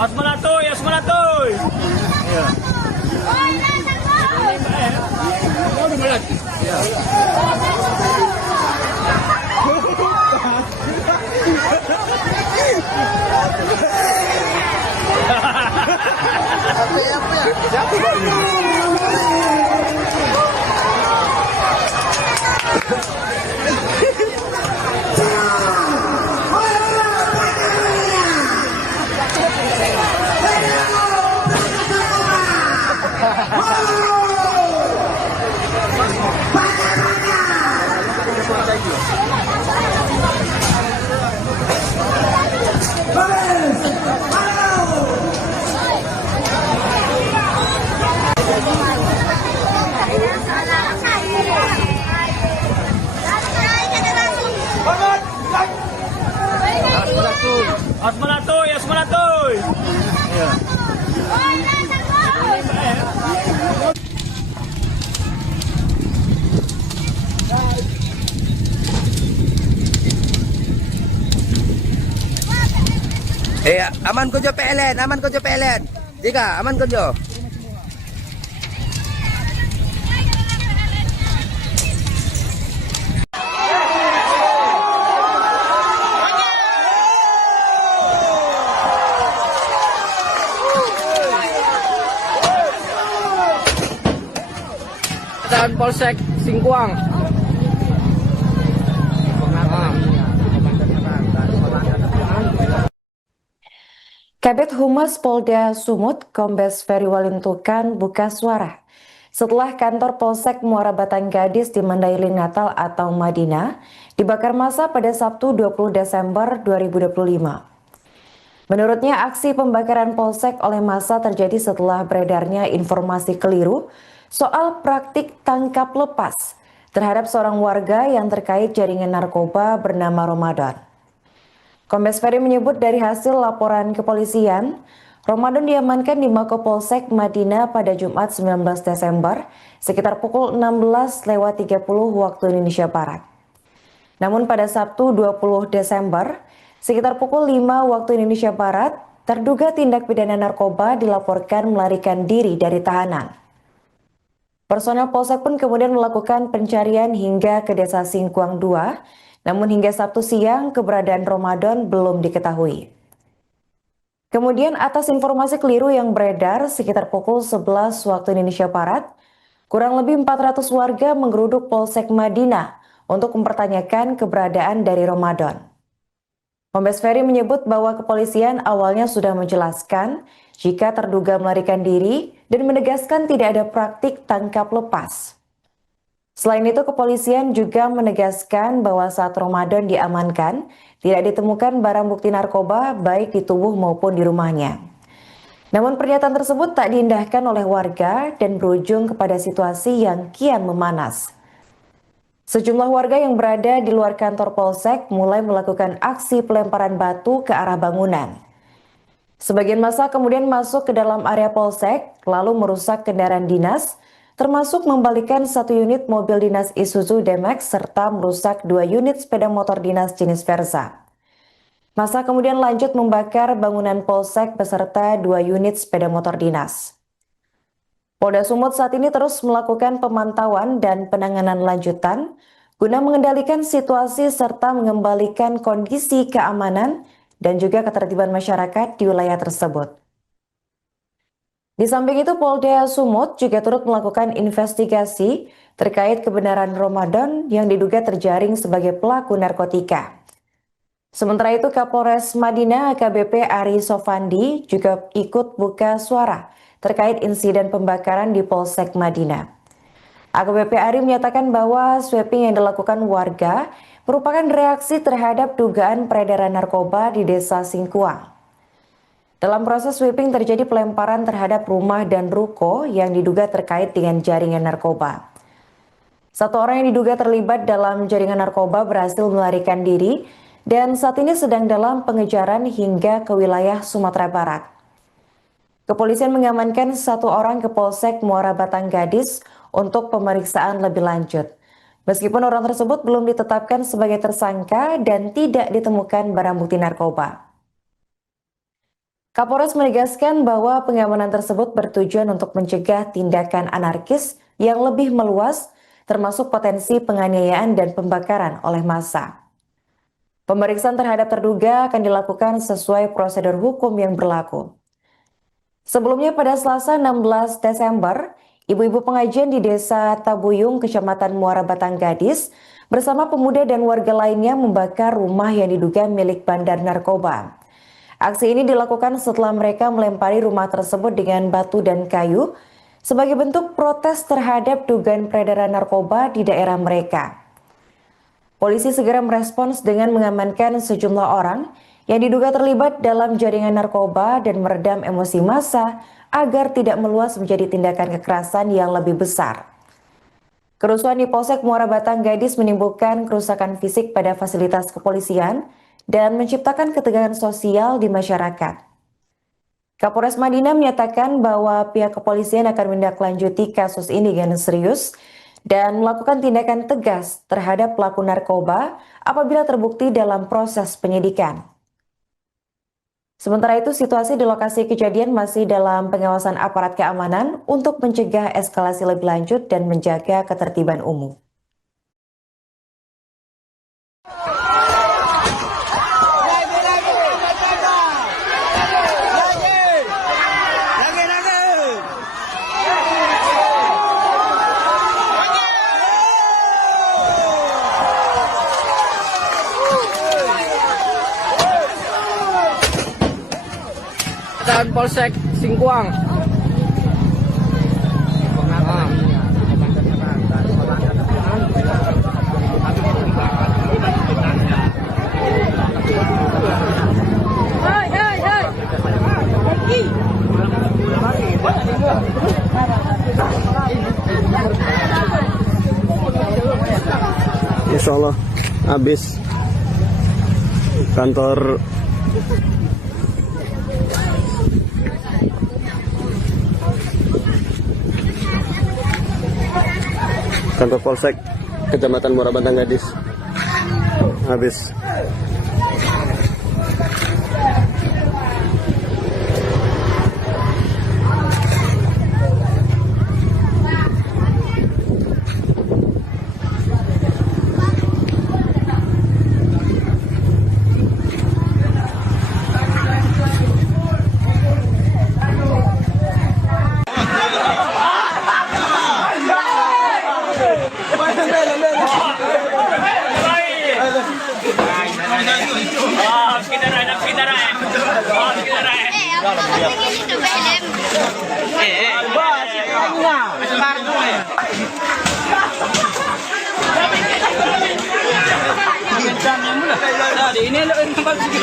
Asmanatoy, Asmanatoy. Iya. Asmanatoy, Asmanatoy. Iya. Aman ko jo PLN, aman ko jo PLN. Tiga, aman ko jo. Dan Polsek Singkuang. Kabid Humas Polda Sumut, Kombes Ferry Walintukan buka suara setelah kantor Polsek Muara Batang Gadis di Mandailing Natal atau Madinah dibakar massa pada Sabtu 20 Desember 2025. Menurutnya, aksi pembakaran Polsek oleh massa terjadi setelah beredarnya informasi keliru soal praktik tangkap lepas terhadap seorang warga yang terkait jaringan narkoba bernama Ramadan. Kombes Ferry menyebut dari hasil laporan kepolisian, Ramadan diamankan di Mako Polsek Madinah pada Jumat 19 Desember sekitar pukul 16.30 waktu Indonesia Barat. Namun pada Sabtu 20 Desember sekitar pukul 5 waktu Indonesia Barat, terduga tindak pidana narkoba dilaporkan melarikan diri dari tahanan. Personel Polsek pun kemudian melakukan pencarian hingga ke Desa Singkuang 2, namun hingga Sabtu siang keberadaan Ramadan belum diketahui. Kemudian atas informasi keliru yang beredar sekitar pukul 11 waktu Indonesia Barat, kurang lebih 400 warga menggeruduk Polsek Madinah untuk mempertanyakan keberadaan dari Ramadan. Kombes Ferry menyebut bahwa kepolisian awalnya sudah menjelaskan jika terduga melarikan diri dan menegaskan tidak ada praktik tangkap lepas. Selain itu, kepolisian juga menegaskan bahwa saat Ramadan diamankan, tidak ditemukan barang bukti narkoba baik di tubuh maupun di rumahnya. Namun pernyataan tersebut tak diindahkan oleh warga dan berujung kepada situasi yang kian memanas. Sejumlah warga yang berada di luar kantor Polsek mulai melakukan aksi pelemparan batu ke arah bangunan. Sebagian massa kemudian masuk ke dalam area Polsek, lalu merusak kendaraan dinas, termasuk membalikan 1 unit mobil dinas Isuzu D-Max serta merusak 2 unit sepeda motor dinas jenis Versa. Massa kemudian lanjut membakar bangunan Polsek beserta 2 unit sepeda motor dinas. Polda Sumut saat ini terus melakukan pemantauan dan penanganan lanjutan guna mengendalikan situasi serta mengembalikan kondisi keamanan dan juga ketertiban masyarakat di wilayah tersebut. Di samping itu, Polda Sumut juga turut melakukan investigasi terkait kebenaran Ramadan yang diduga terjaring sebagai pelaku narkotika. Sementara itu, Kapolres Madinah AKBP Ari Sofandi juga ikut buka suara terkait insiden pembakaran di Polsek Madinah. AKBP Ari menyatakan bahwa sweeping yang dilakukan warga merupakan reaksi terhadap dugaan peredaran narkoba di Desa Singkuang. Dalam proses sweeping terjadi pelemparan terhadap rumah dan ruko yang diduga terkait dengan jaringan narkoba. Satu orang yang diduga terlibat dalam jaringan narkoba berhasil melarikan diri dan saat ini sedang dalam pengejaran hingga ke wilayah Sumatera Barat. Kepolisian mengamankan 1 orang ke Polsek Muara Batanggadis untuk pemeriksaan lebih lanjut. Meskipun orang tersebut belum ditetapkan sebagai tersangka dan tidak ditemukan barang bukti narkoba. Kapolres menegaskan bahwa pengamanan tersebut bertujuan untuk mencegah tindakan anarkis yang lebih meluas, termasuk potensi penganiayaan dan pembakaran oleh massa. Pemeriksaan terhadap terduga akan dilakukan sesuai prosedur hukum yang berlaku. Sebelumnya pada Selasa 16 Desember, ibu-ibu pengajian di Desa Tabuyung, Kecamatan Muara Batanggadis, bersama pemuda dan warga lainnya membakar rumah yang diduga milik bandar narkoba. Aksi ini dilakukan setelah mereka melempari rumah tersebut dengan batu dan kayu sebagai bentuk protes terhadap dugaan peredaran narkoba di daerah mereka. Polisi segera merespons dengan mengamankan sejumlah orang yang diduga terlibat dalam jaringan narkoba dan meredam emosi massa agar tidak meluas menjadi tindakan kekerasan yang lebih besar. Kerusuhan di Polsek Muara Batanggadis menimbulkan kerusakan fisik pada fasilitas kepolisian dan menciptakan ketegangan sosial di masyarakat. Kapolres Madinah menyatakan bahwa pihak kepolisian akan menindaklanjuti kasus ini dengan serius dan melakukan tindakan tegas terhadap pelaku narkoba apabila terbukti dalam proses penyidikan. Sementara itu, situasi di lokasi kejadian masih dalam pengawasan aparat keamanan untuk mencegah eskalasi lebih lanjut dan menjaga ketertiban umum. Dan Polsek Singkuang. Insya Allah habis kantor Polsek Kecamatan Muara Batanggadis habis. Ini lo kembali sikit.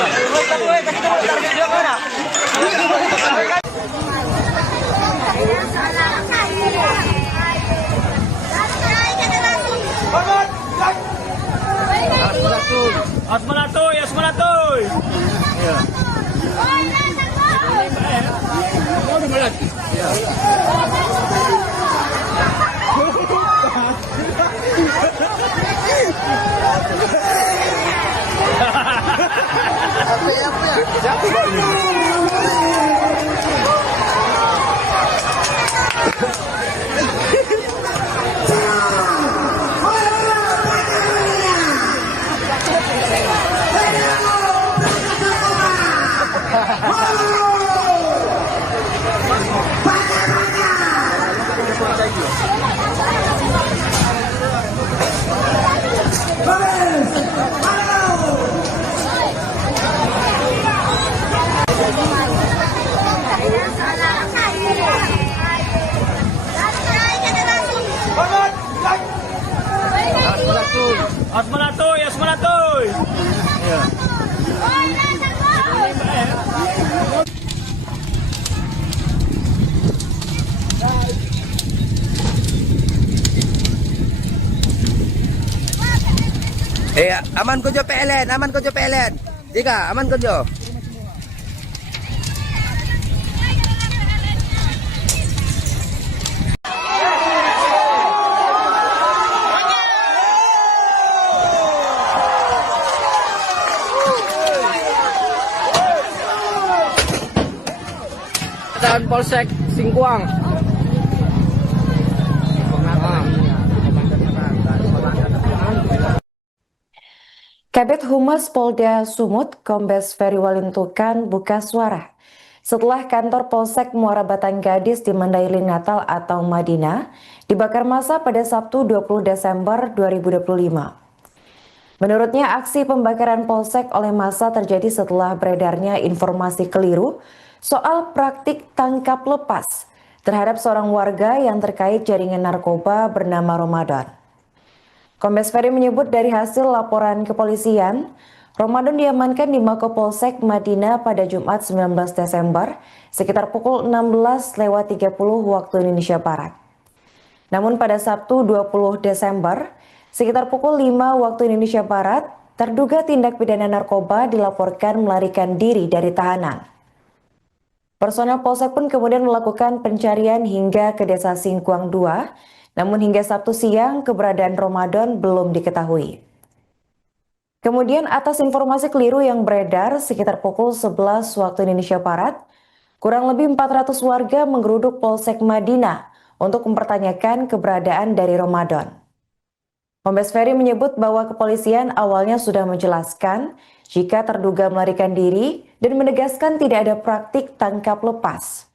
Asmanatoy, Asmanatoy. Ya. Asmanatoy, Asmanatoy. Iya. Aman ko jo PLN, aman ko jo PLN. Ika, aman ko jo. Dan Polsek Singkuang. Kabid Humas Polda Sumut, Kombes Ferry Walintukan buka suara setelah kantor Polsek Muara Batang Gadis di Mandailing Natal atau Madinah dibakar massa pada Sabtu 20 Desember 2025. Menurutnya, aksi pembakaran Polsek oleh massa terjadi setelah beredarnya informasi keliru soal praktik tangkap lepas terhadap seorang warga yang terkait jaringan narkoba bernama Ramadan. Kombes Ferry menyebut dari hasil laporan kepolisian, Ramadan diamankan di Mako Polsek Madinah pada Jumat 19 Desember sekitar pukul 16.30 waktu Indonesia Barat. Namun pada Sabtu 20 Desember sekitar pukul 5 waktu Indonesia Barat, terduga tindak pidana narkoba dilaporkan melarikan diri dari tahanan. Personel Polsek pun kemudian melakukan pencarian hingga ke Desa Singkuang 2, namun hingga Sabtu siang keberadaan Ramadan belum diketahui. Kemudian atas informasi keliru yang beredar sekitar pukul 11 waktu Indonesia Barat, kurang lebih 400 warga menggeruduk Polsek Madinah untuk mempertanyakan keberadaan dari Ramadan. Kombes Ferry menyebut bahwa kepolisian awalnya sudah menjelaskan jika terduga melarikan diri dan menegaskan tidak ada praktik tangkap lepas.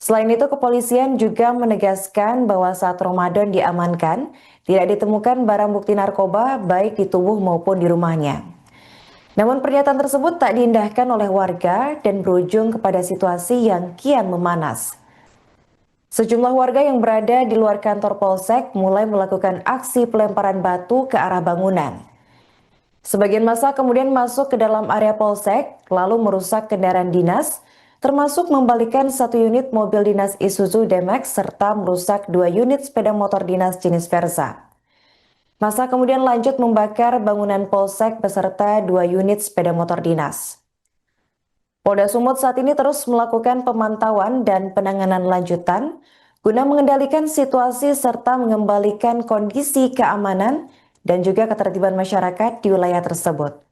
Selain itu, kepolisian juga menegaskan bahwa saat Ramadan diamankan, tidak ditemukan barang bukti narkoba baik di tubuh maupun di rumahnya. Namun pernyataan tersebut tak diindahkan oleh warga dan berujung kepada situasi yang kian memanas. Sejumlah warga yang berada di luar kantor Polsek mulai melakukan aksi pelemparan batu ke arah bangunan. Sebagian massa kemudian masuk ke dalam area Polsek, lalu merusak kendaraan dinas, termasuk membalikan 1 unit mobil dinas Isuzu D-Max serta merusak 2 unit sepeda motor dinas jenis Versa. Massa kemudian lanjut membakar bangunan Polsek beserta 2 unit sepeda motor dinas. Polda Sumut saat ini terus melakukan pemantauan dan penanganan lanjutan guna mengendalikan situasi serta mengembalikan kondisi keamanan dan juga ketertiban masyarakat di wilayah tersebut.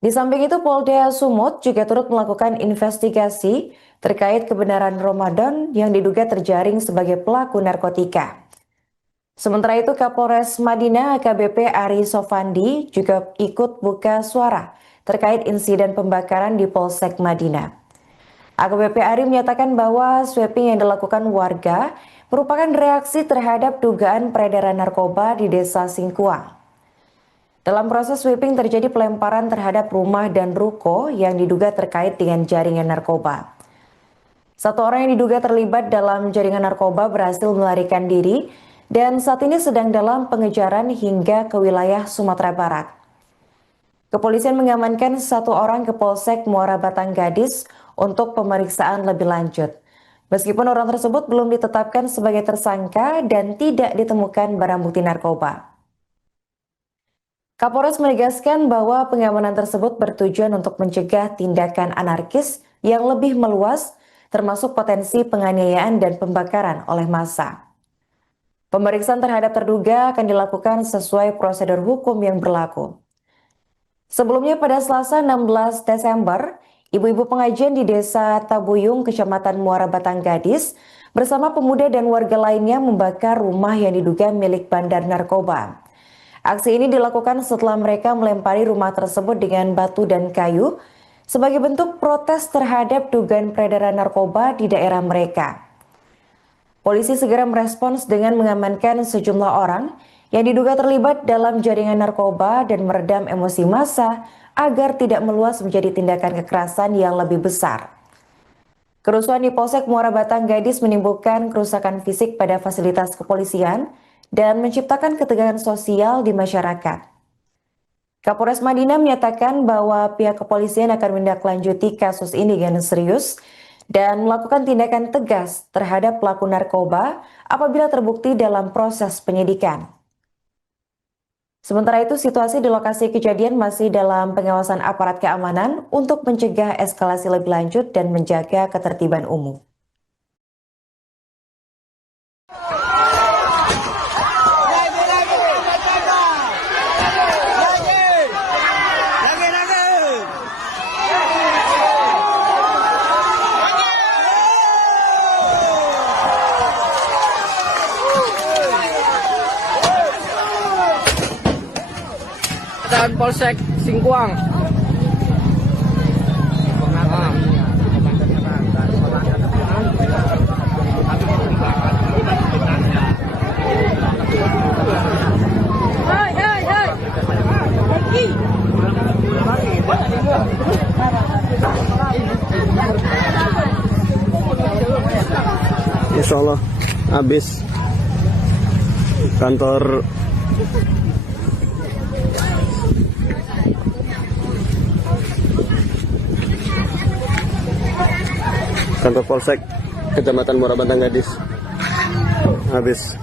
Di samping itu, Polda Sumut juga turut melakukan investigasi terkait kebenaran Ramadan yang diduga terjaring sebagai pelaku narkotika. Sementara itu, Kapolres Madinah AKBP Ari Sofandi juga ikut buka suara terkait insiden pembakaran di Polsek Madinah. AKBP Ari menyatakan bahwa sweeping yang dilakukan warga merupakan reaksi terhadap dugaan peredaran narkoba di Desa Singkuang. Dalam proses sweeping terjadi pelemparan terhadap rumah dan ruko yang diduga terkait dengan jaringan narkoba. 1 orang yang diduga terlibat dalam jaringan narkoba berhasil melarikan diri dan saat ini sedang dalam pengejaran hingga ke wilayah Sumatera Barat. Kepolisian mengamankan 1 orang ke Polsek Muara Batang Gadis untuk pemeriksaan lebih lanjut. Meskipun orang tersebut belum ditetapkan sebagai tersangka dan tidak ditemukan barang bukti narkoba. Kapolres menegaskan bahwa pengamanan tersebut bertujuan untuk mencegah tindakan anarkis yang lebih meluas, termasuk potensi penganiayaan dan pembakaran oleh massa. Pemeriksaan terhadap terduga akan dilakukan sesuai prosedur hukum yang berlaku. Sebelumnya pada Selasa 16 Desember, ibu-ibu pengajian di Desa Tabuyung, Kecamatan Muara Batang Gadis, bersama pemuda dan warga lainnya membakar rumah yang diduga milik bandar narkoba. Aksi ini dilakukan setelah mereka melempari rumah tersebut dengan batu dan kayu sebagai bentuk protes terhadap dugaan peredaran narkoba di daerah mereka. Polisi segera merespons dengan mengamankan sejumlah orang yang diduga terlibat dalam jaringan narkoba dan meredam emosi massa agar tidak meluas menjadi tindakan kekerasan yang lebih besar. Kerusuhan di Polsek Muara Batang Gadis menimbulkan kerusakan fisik pada fasilitas kepolisian dan menciptakan ketegangan sosial di masyarakat. Kapolres Madinah menyatakan bahwa pihak kepolisian akan menindaklanjuti kasus ini dengan serius dan melakukan tindakan tegas terhadap pelaku narkoba apabila terbukti dalam proses penyidikan. Sementara itu, situasi di lokasi kejadian masih dalam pengawasan aparat keamanan untuk mencegah eskalasi lebih lanjut dan menjaga ketertiban umum. Dan Polsek Singkuang. Insya Allah habis kantor Polsek Kecamatan Muara Batang Gadis habis.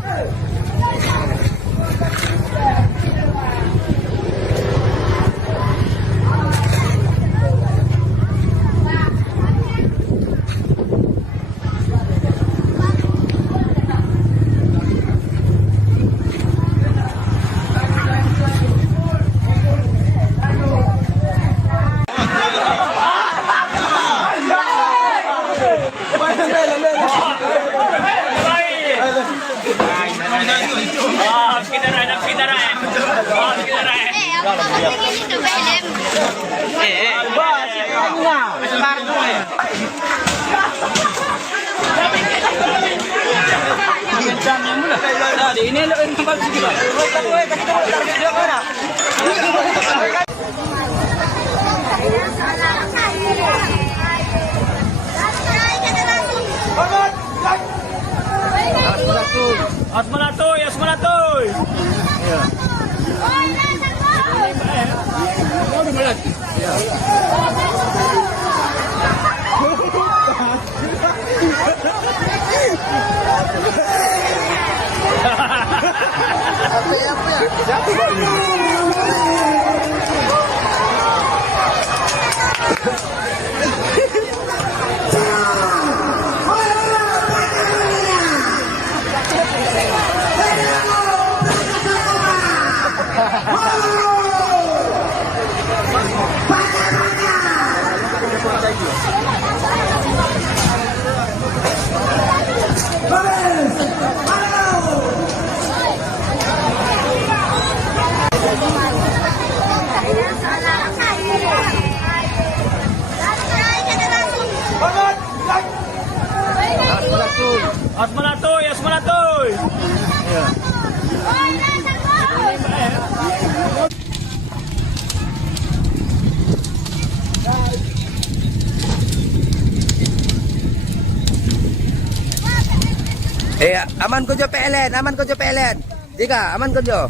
Ini tempat sini, Pak. Asmanatoy. Iya. Asmanatoy. Iya. Aman ko PLN. Jika aman ko jo.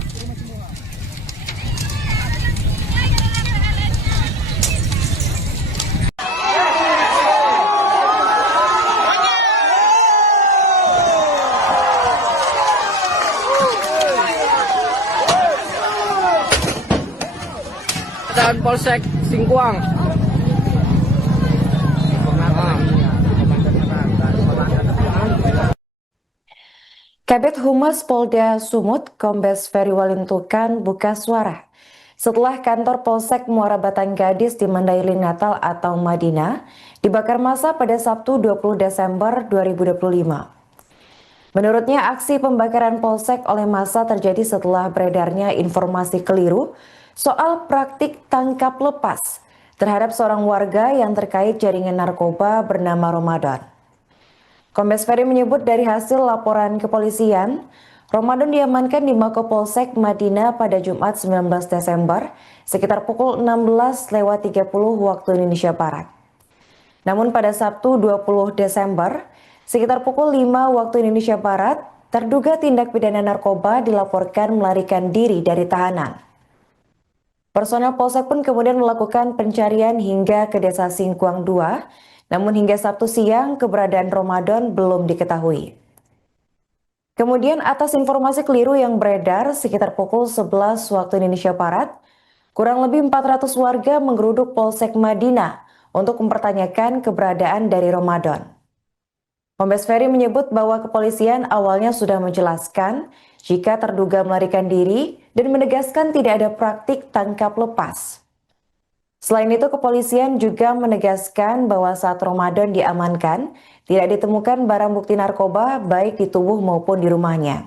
Dan Polsek Singkuang. Kabid Humas Polda Sumut, Kombes Ferry Walintukan buka suara setelah kantor Polsek Muara Batang Gadis di Mandailing Natal atau Madinah dibakar massa pada Sabtu 20 Desember 2025. Menurutnya, aksi pembakaran Polsek oleh massa terjadi setelah beredarnya informasi keliru soal praktik tangkap lepas terhadap seorang warga yang terkait jaringan narkoba bernama Ramadan. Kombes Ferry menyebut dari hasil laporan kepolisian, Ramadan diamankan di Mako Polsek Madinah pada Jumat 19 Desember sekitar pukul 16.30 waktu Indonesia Barat. Namun pada Sabtu 20 Desember sekitar pukul 5 waktu Indonesia Barat, terduga tindak pidana narkoba dilaporkan melarikan diri dari tahanan. Personel Polsek pun kemudian melakukan pencarian hingga ke Desa Singkuang 2, namun hingga Sabtu siang keberadaan Ramadan belum diketahui. Kemudian atas informasi keliru yang beredar sekitar pukul 11 waktu Indonesia Barat, kurang lebih 400 warga menggeruduk Polsek Madinah untuk mempertanyakan keberadaan dari Ramadan. Kombes Ferry menyebut bahwa kepolisian awalnya sudah menjelaskan jika terduga melarikan diri dan menegaskan tidak ada praktik tangkap lepas. Selain itu, kepolisian juga menegaskan bahwa saat Ramadan diamankan, tidak ditemukan barang bukti narkoba baik di tubuh maupun di rumahnya.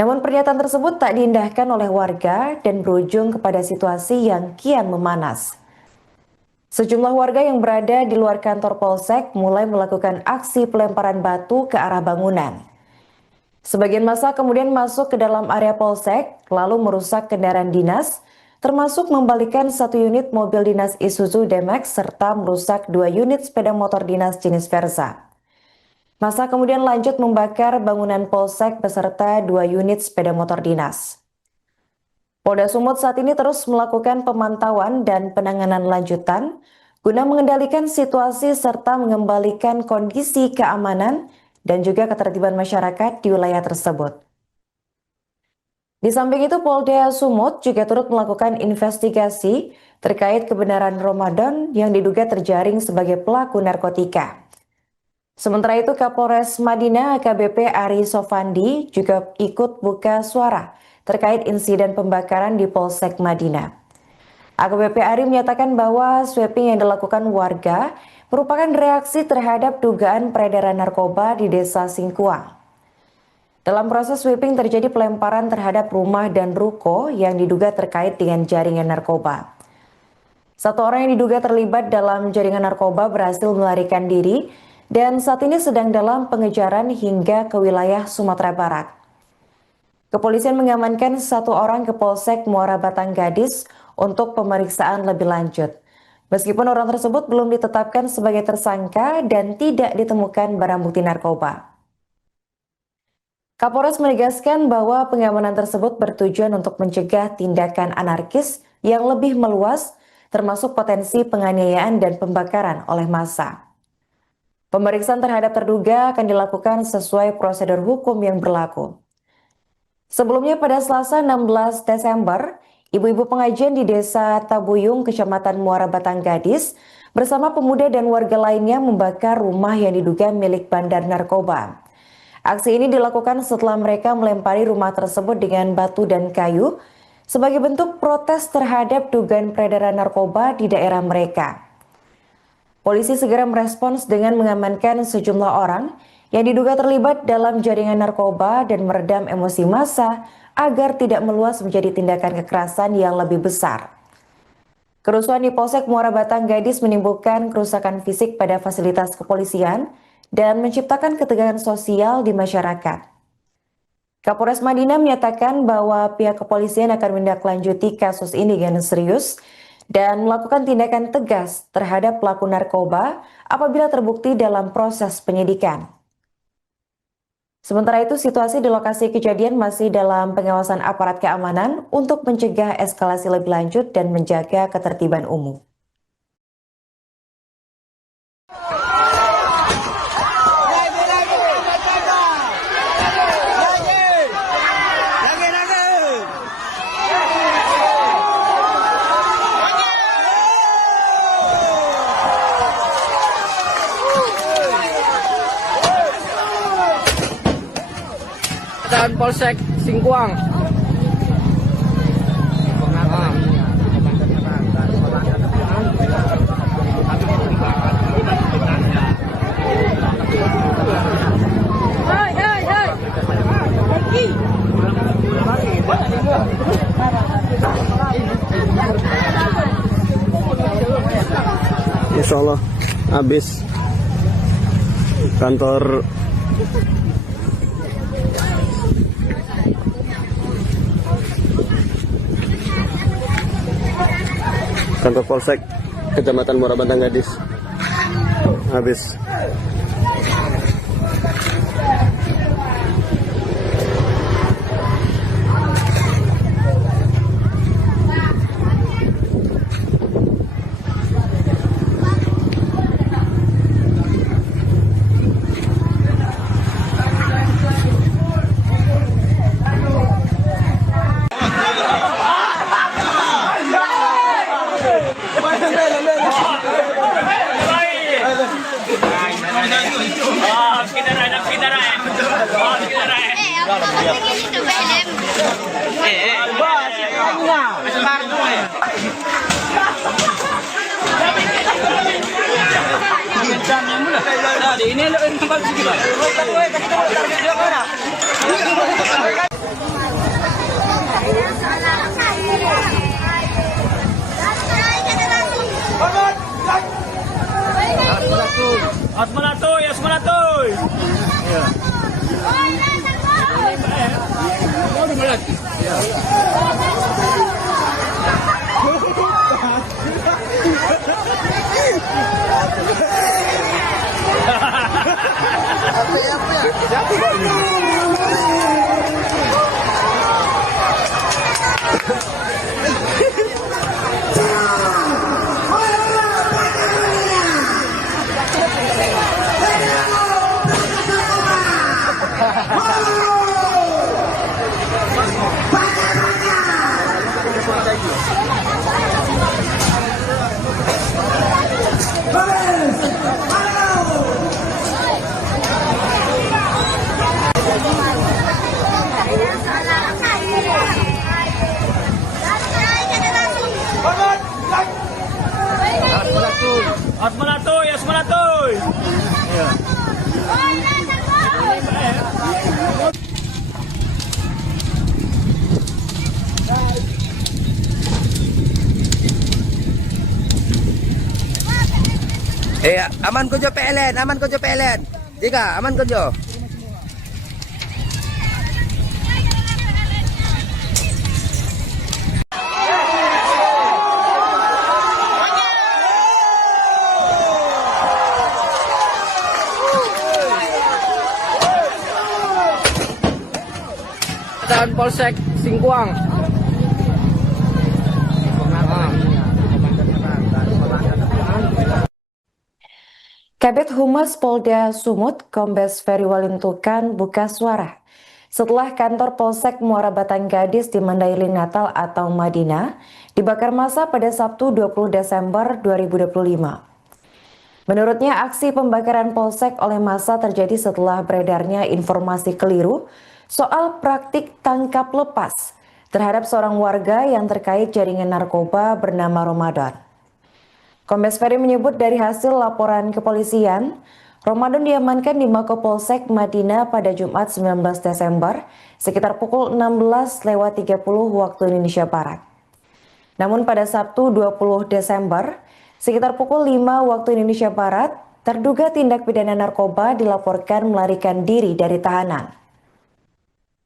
Namun pernyataan tersebut tak diindahkan oleh warga dan berujung kepada situasi yang kian memanas. Sejumlah warga yang berada di luar kantor Polsek mulai melakukan aksi pelemparan batu ke arah bangunan. Sebagian massa kemudian masuk ke dalam area Polsek, lalu merusak kendaraan dinas, termasuk membalikkan 1 unit mobil dinas Isuzu D-Max serta merusak 2 unit sepeda motor dinas jenis Versa. Massa kemudian lanjut membakar bangunan Polsek beserta 2 unit sepeda motor dinas. Polda Sumut saat ini terus melakukan pemantauan dan penanganan lanjutan guna mengendalikan situasi serta mengembalikan kondisi keamanan dan juga ketertiban masyarakat di wilayah tersebut. Di samping itu, Polda Sumut juga turut melakukan investigasi terkait kebenaran Ramadan yang diduga terjaring sebagai pelaku narkotika. Sementara itu, Kapolres Madinah AKBP Ari Sofandi juga ikut buka suara terkait insiden pembakaran di Polsek Madinah. AKBP Ari menyatakan bahwa sweeping yang dilakukan warga merupakan reaksi terhadap dugaan peredaran narkoba di Desa Singkuang. Dalam proses sweeping terjadi pelemparan terhadap rumah dan ruko yang diduga terkait dengan jaringan narkoba. 1 orang yang diduga terlibat dalam jaringan narkoba berhasil melarikan diri dan saat ini sedang dalam pengejaran hingga ke wilayah Sumatera Barat. Kepolisian mengamankan 1 orang ke Polsek Muara Batang Gadis untuk pemeriksaan lebih lanjut. Meskipun orang tersebut belum ditetapkan sebagai tersangka dan tidak ditemukan barang bukti narkoba. Kapolres menegaskan bahwa pengamanan tersebut bertujuan untuk mencegah tindakan anarkis yang lebih meluas, termasuk potensi penganiayaan dan pembakaran oleh massa. Pemeriksaan terhadap terduga akan dilakukan sesuai prosedur hukum yang berlaku. Sebelumnya pada Selasa 16 Desember, ibu-ibu pengajian di Desa Tabuyung, Kecamatan Muara Batang Gadis, bersama pemuda dan warga lainnya membakar rumah yang diduga milik bandar narkoba. Aksi ini dilakukan setelah mereka melempari rumah tersebut dengan batu dan kayu sebagai bentuk protes terhadap dugaan peredaran narkoba di daerah mereka. Polisi segera merespons dengan mengamankan sejumlah orang yang diduga terlibat dalam jaringan narkoba dan meredam emosi massa agar tidak meluas menjadi tindakan kekerasan yang lebih besar. Kerusuhan di Polsek Muara Batang Gadis menimbulkan kerusakan fisik pada fasilitas kepolisian dan menciptakan ketegangan sosial di masyarakat. Kapolres Madinah menyatakan bahwa pihak kepolisian akan menindaklanjuti kasus ini dengan serius dan melakukan tindakan tegas terhadap pelaku narkoba apabila terbukti dalam proses penyidikan. Sementara itu, situasi di lokasi kejadian masih dalam pengawasan aparat keamanan untuk mencegah eskalasi lebih lanjut dan menjaga ketertiban umum. Dan Polsek Singkuang. habis. Kantor Polsek Kecamatan Muara Bantang Gadis habis. Ini lo yang bagus gitu. Asmanatoy, Asmanatoy. Ya. Asmanatoy, Asmanatoy. Ya. Aman Kojo PLN, aman Kojo PLN. Jika aman Kojo. Dan Polsek Singkuang. Kabid Humas Polda Sumut, Kombes Ferry Walintukan buka suara setelah kantor Polsek Muara Batang Gadis di Mandailing Natal atau Madinah dibakar massa pada Sabtu 20 Desember 2025. Menurutnya, aksi pembakaran Polsek oleh massa terjadi setelah beredarnya informasi keliru soal praktik tangkap lepas terhadap seorang warga yang terkait jaringan narkoba bernama Ramadan. Kombes Ferry menyebut dari hasil laporan kepolisian, Ramadan diamankan di Mako Polsek Madinah pada Jumat 19 Desember sekitar pukul 16.30 waktu Indonesia Barat. Namun pada Sabtu 20 Desember sekitar pukul 5 waktu Indonesia Barat, terduga tindak pidana narkoba dilaporkan melarikan diri dari tahanan.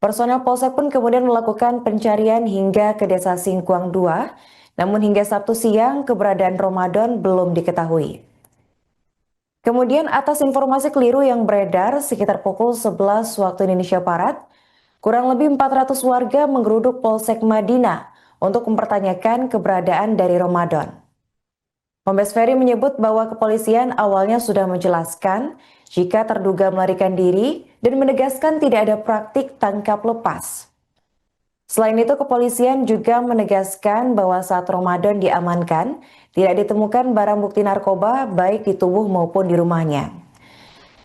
Personel Polsek pun kemudian melakukan pencarian hingga ke Desa Singkuang 2, namun hingga Sabtu siang keberadaan Ramadan belum diketahui. Kemudian atas informasi keliru yang beredar sekitar pukul 11 waktu Indonesia Barat, kurang lebih 400 warga menggeruduk Polsek Madinah untuk mempertanyakan keberadaan dari Ramadan. Kombes Ferry menyebut bahwa kepolisian awalnya sudah menjelaskan jika terduga melarikan diri dan menegaskan tidak ada praktik tangkap lepas. Selain itu, kepolisian juga menegaskan bahwa saat Ramadan diamankan, tidak ditemukan barang bukti narkoba baik di tubuh maupun di rumahnya.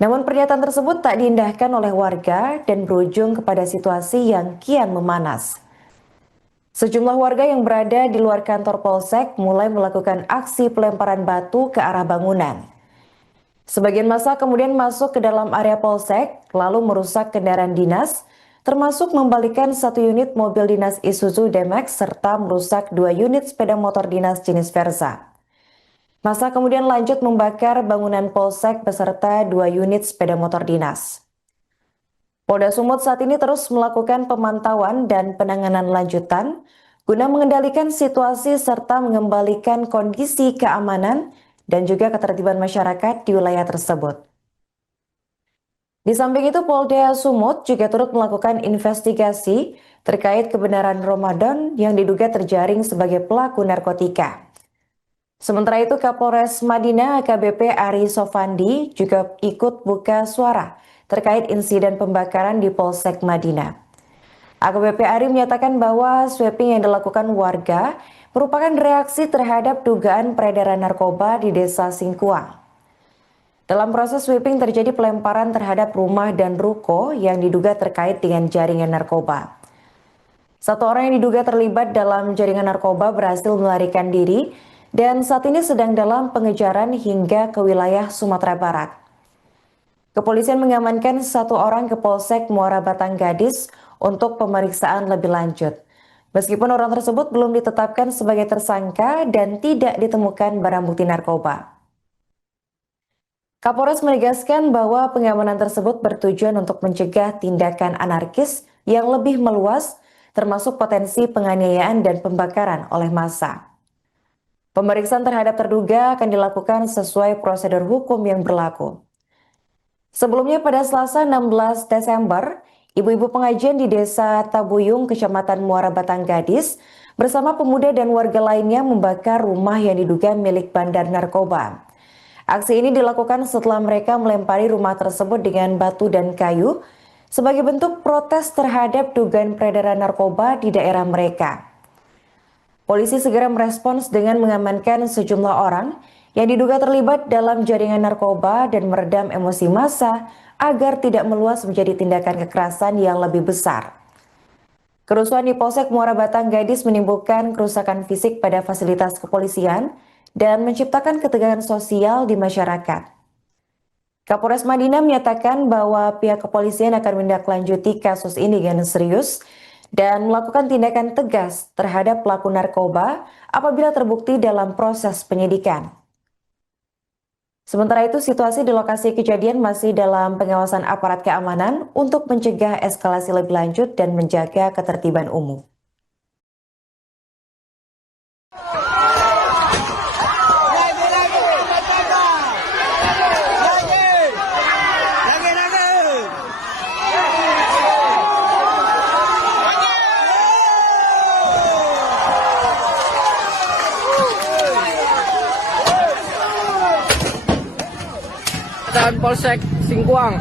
Namun pernyataan tersebut tak diindahkan oleh warga dan berujung kepada situasi yang kian memanas. Sejumlah warga yang berada di luar kantor Polsek mulai melakukan aksi pelemparan batu ke arah bangunan. Sebagian massa kemudian masuk ke dalam area Polsek, lalu merusak kendaraan dinas, termasuk membalikan 1 unit mobil dinas Isuzu D-Max serta merusak 2 unit sepeda motor dinas jenis Versa. Masa kemudian lanjut membakar bangunan Polsek beserta 2 unit sepeda motor dinas. Polda Sumut saat ini terus melakukan pemantauan dan penanganan lanjutan guna mengendalikan situasi serta mengembalikan kondisi keamanan dan juga ketertiban masyarakat di wilayah tersebut. Di samping itu, Polda Sumut juga turut melakukan investigasi terkait kebenaran Ramadan yang diduga terjaring sebagai pelaku narkotika. Sementara itu, Kapolres Madinah AKBP Ari Sofandi juga ikut buka suara terkait insiden pembakaran di Polsek Madinah. AKBP Ari menyatakan bahwa sweeping yang dilakukan warga merupakan reaksi terhadap dugaan peredaran narkoba di Desa Singkuang. Dalam proses sweeping terjadi pelemparan terhadap rumah dan ruko yang diduga terkait dengan jaringan narkoba. Satu orang yang diduga terlibat dalam jaringan narkoba berhasil melarikan diri dan saat ini sedang dalam pengejaran hingga ke wilayah Sumatera Barat. Kepolisian mengamankan 1 orang ke Polsek Muara Batang Gadis untuk pemeriksaan lebih lanjut. Meskipun orang tersebut belum ditetapkan sebagai tersangka dan tidak ditemukan barang bukti narkoba. Kapolres menegaskan bahwa pengamanan tersebut bertujuan untuk mencegah tindakan anarkis yang lebih meluas, termasuk potensi penganiayaan dan pembakaran oleh massa. Pemeriksaan terhadap terduga akan dilakukan sesuai prosedur hukum yang berlaku. Sebelumnya pada Selasa 16 Desember, ibu-ibu pengajian di Desa Tabuyung, Kecamatan Muara Batang Gadis, bersama pemuda dan warga lainnya membakar rumah yang diduga milik bandar narkoba. Aksi ini dilakukan setelah mereka melempari rumah tersebut dengan batu dan kayu sebagai bentuk protes terhadap dugaan peredaran narkoba di daerah mereka. Polisi segera merespons dengan mengamankan sejumlah orang yang diduga terlibat dalam jaringan narkoba dan meredam emosi massa agar tidak meluas menjadi tindakan kekerasan yang lebih besar. Kerusuhan di Polsek Muara Batang Gadis menimbulkan kerusakan fisik pada fasilitas kepolisian dan menciptakan ketegangan sosial di masyarakat. Kapolres Madinah menyatakan bahwa pihak kepolisian akan menindaklanjuti kasus ini dengan serius dan melakukan tindakan tegas terhadap pelaku narkoba apabila terbukti dalam proses penyidikan. Sementara itu, situasi di lokasi kejadian masih dalam pengawasan aparat keamanan untuk mencegah eskalasi lebih lanjut dan menjaga ketertiban umum. Dan Polsek Singkuang.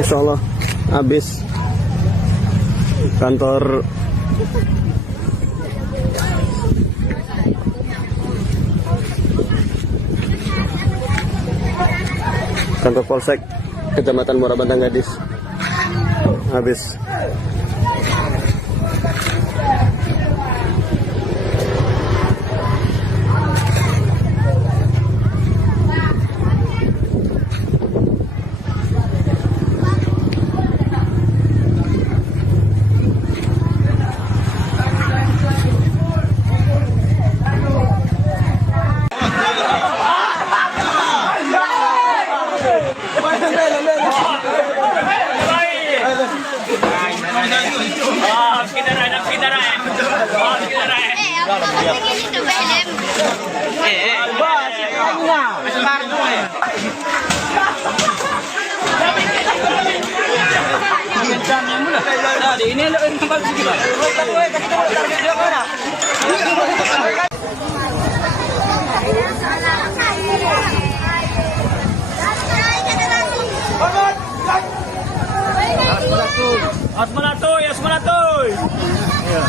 Insya Allah habis kantor Polsek Kecamatan Muara Batang Gadis habis. Ini lo kembali Asmanatoy. Iya.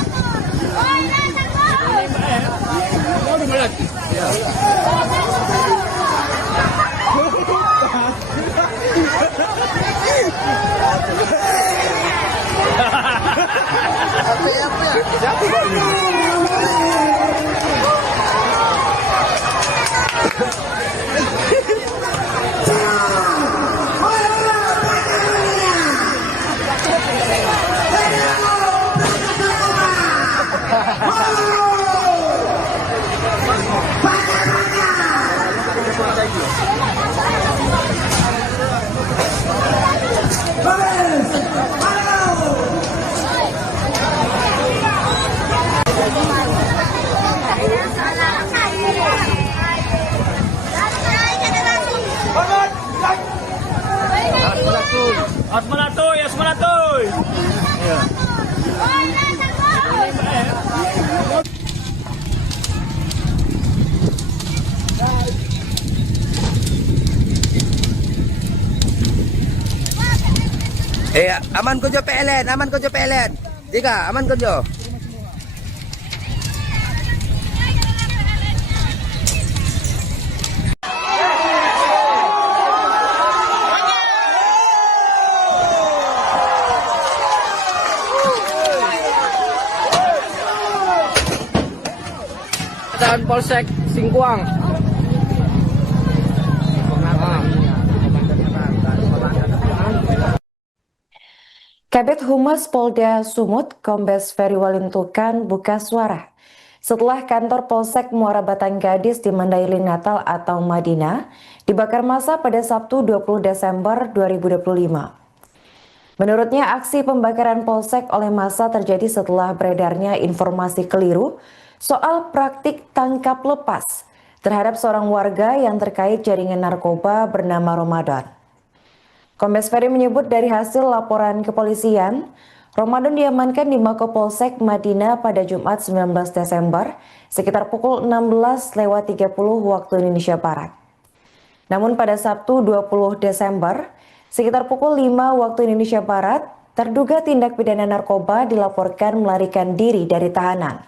Asmanatoy, Asmanatoy. Ayan. Aman ko jo PLN, aman ko jo PLN. Ika, aman ko jo. Dan Polsek Singkuang. Kabid Humas Polda Sumut, Kombes Ferry Walintukan buka suara setelah kantor Polsek Muara Batang Gadis di Mandailing Natal atau Madinah dibakar massa pada Sabtu 20 Desember 2025. Menurutnya, aksi pembakaran Polsek oleh massa terjadi setelah beredarnya informasi keliru soal praktik tangkap lepas terhadap seorang warga yang terkait jaringan narkoba bernama Ramadan. Kombes Ferry menyebut dari hasil laporan kepolisian, Ramadan diamankan di Mako Polsek Madinah pada Jumat 19 Desember sekitar pukul 16.30 waktu Indonesia Barat. Namun pada Sabtu 20 Desember sekitar pukul 5 waktu Indonesia Barat, terduga tindak pidana narkoba dilaporkan melarikan diri dari tahanan.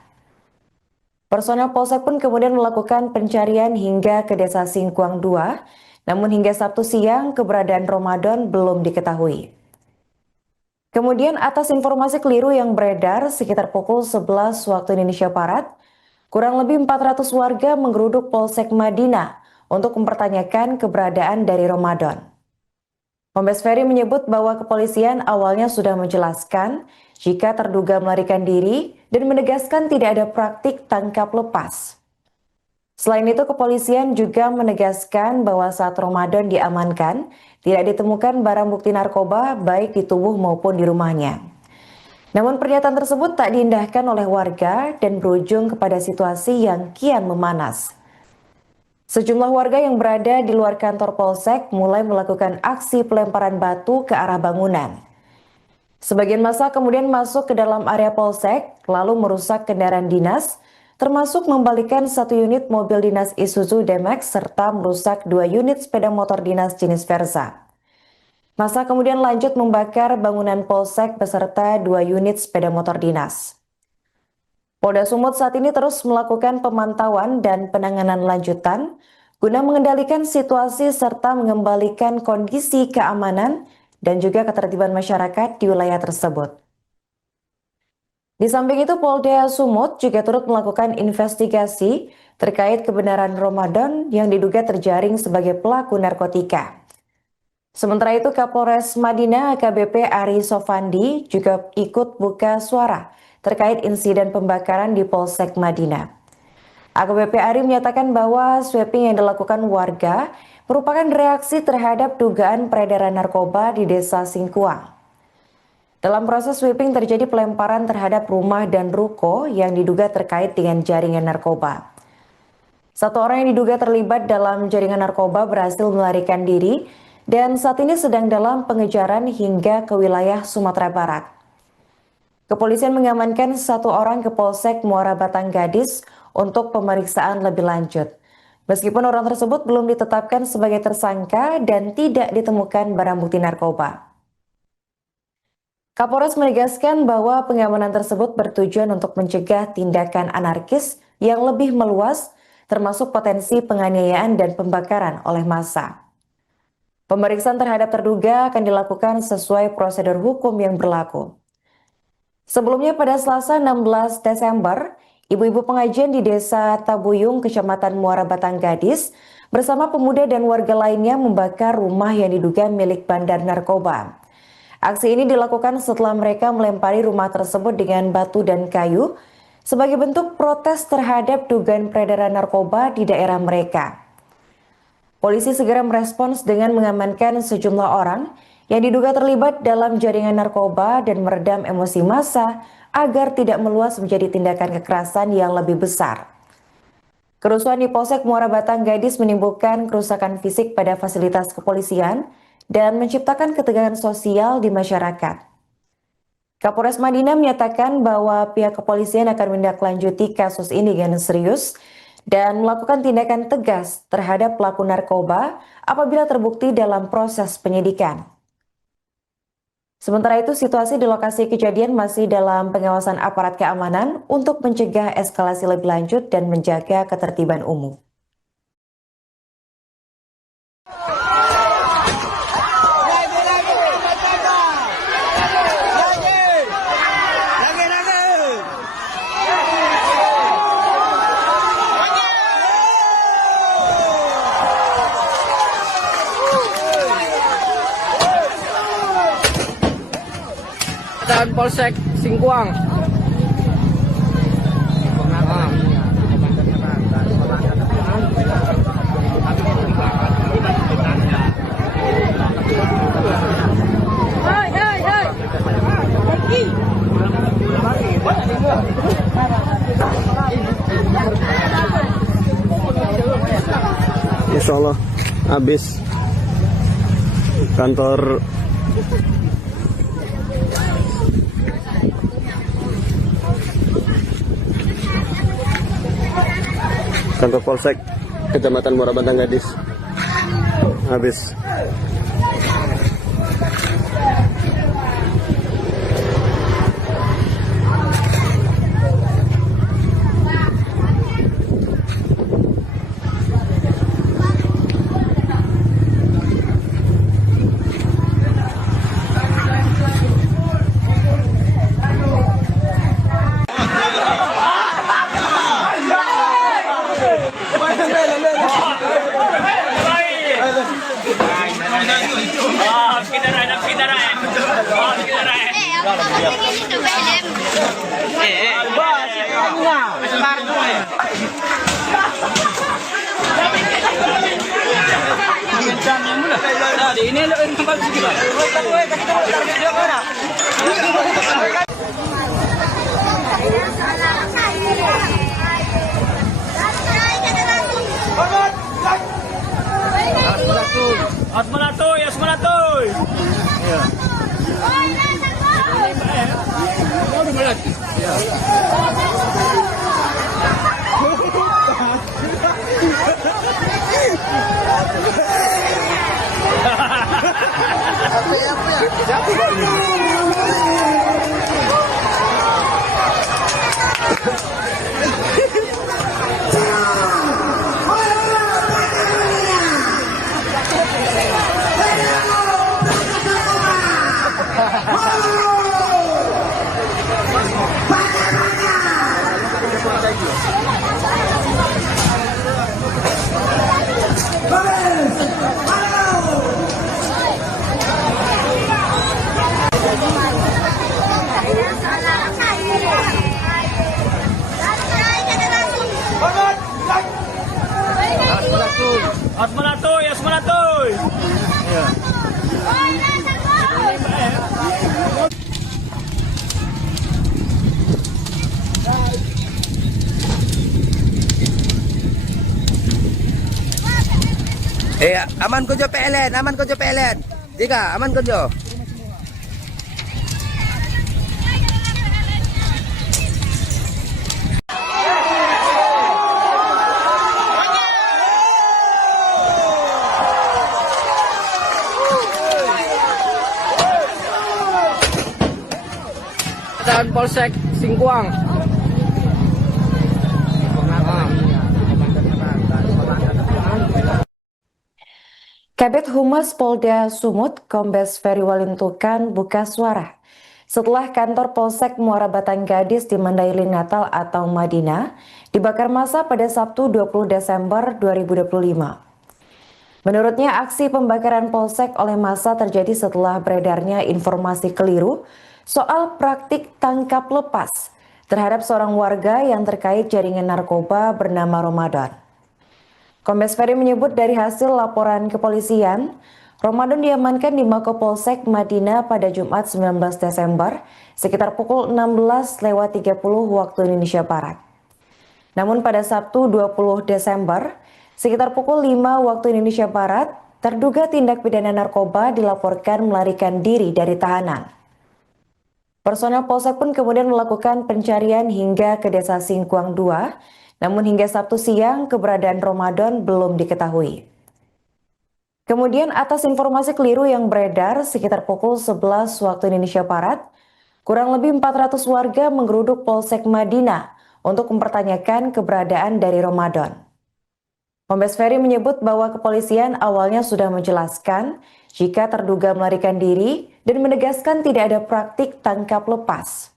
Personel Polsek pun kemudian melakukan pencarian hingga ke Desa Singkuang 2, namun hingga Sabtu siang keberadaan Ramadan belum diketahui. Kemudian atas informasi keliru yang beredar sekitar pukul 11 waktu Indonesia Barat, kurang lebih 400 warga menggeruduk Polsek Madinah untuk mempertanyakan keberadaan dari Ramadan. Kombes Ferry menyebut bahwa kepolisian awalnya sudah menjelaskan jika terduga melarikan diri dan menegaskan tidak ada praktik tangkap lepas. Selain itu, kepolisian juga menegaskan bahwa saat Ramadan diamankan, tidak ditemukan barang bukti narkoba baik di tubuh maupun di rumahnya. Namun pernyataan tersebut tak diindahkan oleh warga dan berujung kepada situasi yang kian memanas. Sejumlah warga yang berada di luar kantor Polsek mulai melakukan aksi pelemparan batu ke arah bangunan. Sebagian massa kemudian masuk ke dalam area Polsek, lalu merusak kendaraan dinas, termasuk membalikan 1 unit mobil dinas Isuzu D-Max serta merusak 2 unit sepeda motor dinas jenis Versa. Massa kemudian lanjut membakar bangunan Polsek beserta 2 unit sepeda motor dinas. Polda Sumut saat ini terus melakukan pemantauan dan penanganan lanjutan guna mengendalikan situasi serta mengembalikan kondisi keamanan dan juga ketertiban masyarakat di wilayah tersebut. Di samping itu, Polda Sumut juga turut melakukan investigasi terkait kebenaran Ramadan yang diduga terjaring sebagai pelaku narkotika. Sementara itu, Kapolres Madinah AKBP Ari Sofandi juga ikut buka suara terkait insiden pembakaran di Polsek Madinah. AKBP Ari menyatakan bahwa sweeping yang dilakukan warga merupakan reaksi terhadap dugaan peredaran narkoba di Desa Singkuang. Dalam proses sweeping terjadi pelemparan terhadap rumah dan ruko yang diduga terkait dengan jaringan narkoba. 1 orang yang diduga terlibat dalam jaringan narkoba berhasil melarikan diri dan saat ini sedang dalam pengejaran hingga ke wilayah Sumatera Barat. Kepolisian mengamankan 1 orang ke Polsek Muara Batang Gadis untuk pemeriksaan lebih lanjut. Meskipun orang tersebut belum ditetapkan sebagai tersangka dan tidak ditemukan barang bukti narkoba. Kapolres menegaskan bahwa pengamanan tersebut bertujuan untuk mencegah tindakan anarkis yang lebih meluas, termasuk potensi penganiayaan dan pembakaran oleh massa. Pemeriksaan terhadap terduga akan dilakukan sesuai prosedur hukum yang berlaku. Sebelumnya pada Selasa 16 Desember, ibu-ibu pengajian di Desa Tabuyung, Kecamatan Muara Batang Gadis, bersama pemuda dan warga lainnya membakar rumah yang diduga milik bandar narkoba. Aksi ini dilakukan setelah mereka melempari rumah tersebut dengan batu dan kayu sebagai bentuk protes terhadap dugaan peredaran narkoba di daerah mereka. Polisi segera merespons dengan mengamankan sejumlah orang yang diduga terlibat dalam jaringan narkoba dan meredam emosi massa agar tidak meluas menjadi tindakan kekerasan yang lebih besar. Kerusuhan di Polsek Muara Batang Gadis menimbulkan kerusakan fisik pada fasilitas kepolisian dan menciptakan ketegangan sosial di masyarakat. Kapolres Madinah menyatakan bahwa pihak kepolisian akan menindaklanjuti kasus ini dengan serius dan melakukan tindakan tegas terhadap pelaku narkoba apabila terbukti dalam proses penyidikan. Sementara itu, situasi di lokasi kejadian masih dalam pengawasan aparat keamanan untuk mencegah eskalasi lebih lanjut dan menjaga ketertiban umum. Dan Polsek Singkuang. Insya Allah habis kantor Polsek Kecamatan Muara Batang Gadis habis. Asmanatoy, Asmanatoy. Asmanatoy, Asmanatoy. Aman ko jo PLN, aman ko jo PLN. Tika, aman ko jo. Dan Polsek Singkuang. Kabid Humas Polda Sumut, Kombes Ferry Walintukan buka suara setelah kantor Polsek Muara Batang Gadis di Mandailing Natal atau Madinah dibakar massa pada Sabtu 20 Desember 2025. Menurutnya, aksi pembakaran Polsek oleh massa terjadi setelah beredarnya informasi keliru soal praktik tangkap lepas terhadap seorang warga yang terkait jaringan narkoba bernama Ramadan. Kombes Ferry menyebut dari hasil laporan kepolisian, Ramadan diamankan di Mako Polsek Madinah pada Jumat 19 Desember sekitar pukul 16.30 waktu Indonesia Barat. Namun pada Sabtu 20 Desember, sekitar pukul 5 waktu Indonesia Barat, terduga tindak pidana narkoba dilaporkan melarikan diri dari tahanan. Personel Polsek pun kemudian melakukan pencarian hingga ke Desa Singkuang 2, namun hingga Sabtu siang keberadaan Ramadan belum diketahui. Kemudian atas informasi keliru yang beredar sekitar pukul 11 waktu Indonesia Barat, kurang lebih 400 warga menggeruduk Polsek Madinah untuk mempertanyakan keberadaan dari Ramadan. Kombes Ferry menyebut bahwa kepolisian awalnya sudah menjelaskan jika terduga melarikan diri dan menegaskan tidak ada praktik tangkap lepas.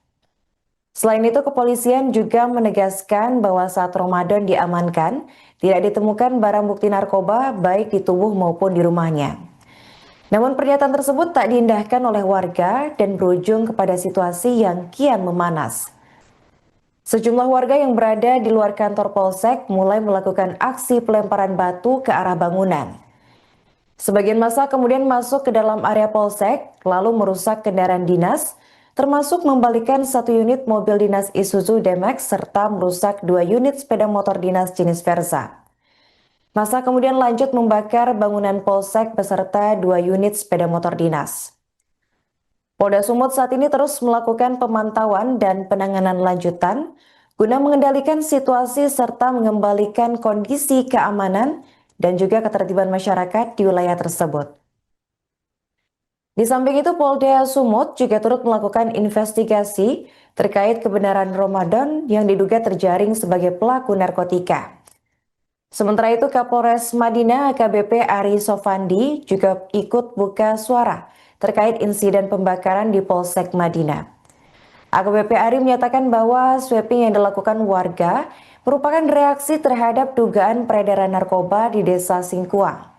Selain itu, kepolisian juga menegaskan bahwa saat Ramadan diamankan, tidak ditemukan barang bukti narkoba baik di tubuh maupun di rumahnya. Namun pernyataan tersebut tak diindahkan oleh warga dan berujung kepada situasi yang kian memanas. Sejumlah warga yang berada di luar kantor Polsek mulai melakukan aksi pelemparan batu ke arah bangunan. Sebagian massa kemudian masuk ke dalam area Polsek, lalu merusak kendaraan dinas, termasuk membalikan 1 unit mobil dinas Isuzu D-Max serta merusak 2 unit sepeda motor dinas jenis Versa. Massa kemudian lanjut membakar bangunan Polsek beserta 2 unit sepeda motor dinas. Polda Sumut saat ini terus melakukan pemantauan dan penanganan lanjutan guna mengendalikan situasi serta mengembalikan kondisi keamanan dan juga ketertiban masyarakat di wilayah tersebut. Di samping itu, Polda Sumut juga turut melakukan investigasi terkait kebenaran Ramadan yang diduga terjaring sebagai pelaku narkotika. Sementara itu, Kapolres Madinah AKBP Ari Sofandi juga ikut buka suara terkait insiden pembakaran di Polsek Madinah. AKBP Ari menyatakan bahwa sweeping yang dilakukan warga merupakan reaksi terhadap dugaan peredaran narkoba di Desa Singkuang.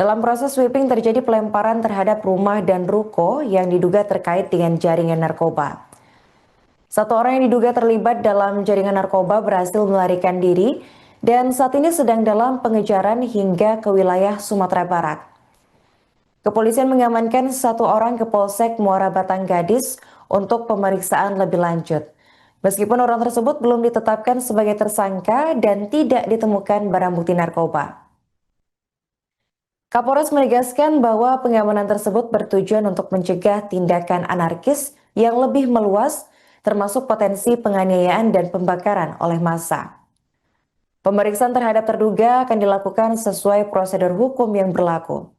Dalam proses sweeping terjadi pelemparan terhadap rumah dan ruko yang diduga terkait dengan jaringan narkoba. 1 orang yang diduga terlibat dalam jaringan narkoba berhasil melarikan diri dan saat ini sedang dalam pengejaran hingga ke wilayah Sumatera Barat. Kepolisian mengamankan 1 orang ke Polsek Muara Batang Gadis untuk pemeriksaan lebih lanjut. Meskipun orang tersebut belum ditetapkan sebagai tersangka dan tidak ditemukan barang bukti narkoba. Kapolres menegaskan bahwa pengamanan tersebut bertujuan untuk mencegah tindakan anarkis yang lebih meluas, termasuk potensi penganiayaan dan pembakaran oleh massa. Pemeriksaan terhadap terduga akan dilakukan sesuai prosedur hukum yang berlaku.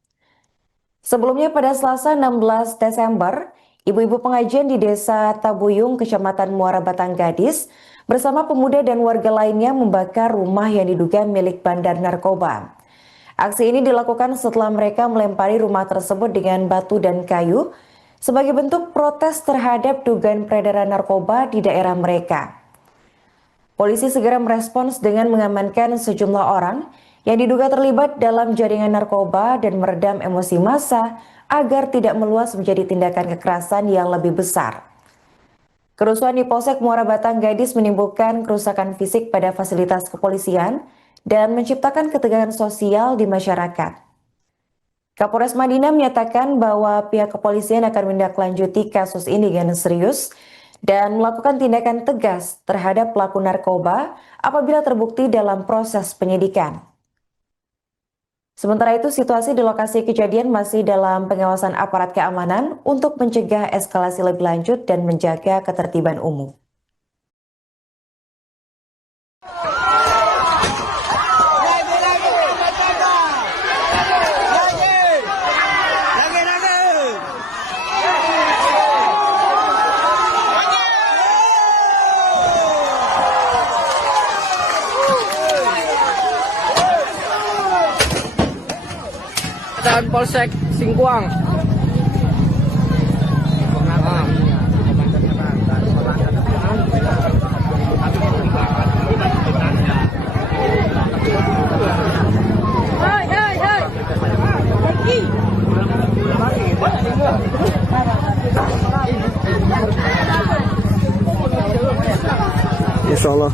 Sebelumnya pada Selasa 16 Desember, ibu-ibu pengajian di Desa Tabuyung, Kecamatan Muara Batang Gadis, bersama pemuda dan warga lainnya membakar rumah yang diduga milik bandar narkoba. Aksi ini dilakukan setelah mereka melempari rumah tersebut dengan batu dan kayu sebagai bentuk protes terhadap dugaan peredaran narkoba di daerah mereka. Polisi segera merespons dengan mengamankan sejumlah orang yang diduga terlibat dalam jaringan narkoba dan meredam emosi massa agar tidak meluas menjadi tindakan kekerasan yang lebih besar. Kerusuhan di Polsek Muara Batang Gadis menimbulkan kerusakan fisik pada fasilitas kepolisian dan menciptakan ketegangan sosial di masyarakat. Kapolres Madinah menyatakan bahwa pihak kepolisian akan menindaklanjuti kasus ini dengan serius dan melakukan tindakan tegas terhadap pelaku narkoba apabila terbukti dalam proses penyidikan. Sementara itu, situasi di lokasi kejadian masih dalam pengawasan aparat keamanan untuk mencegah eskalasi lebih lanjut dan menjaga ketertiban umum. Dan Polsek Singkuang. Insya Allah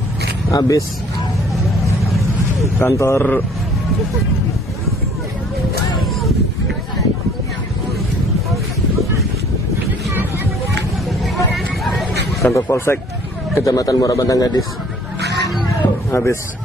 habis kantor Polsek Kecamatan Muara Bantang Gadis habis.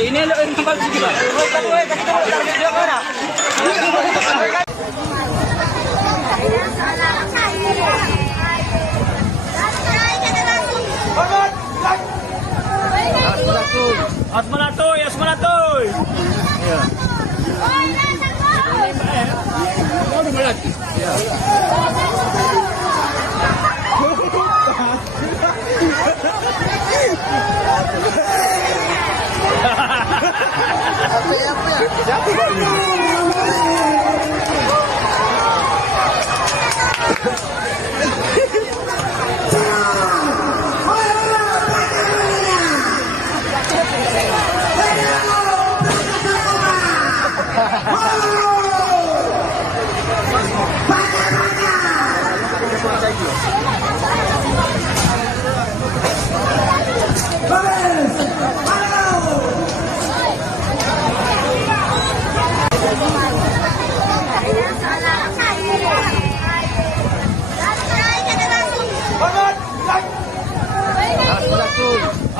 Ini lo kembali sini. Asmanatoy, Asmanatoy.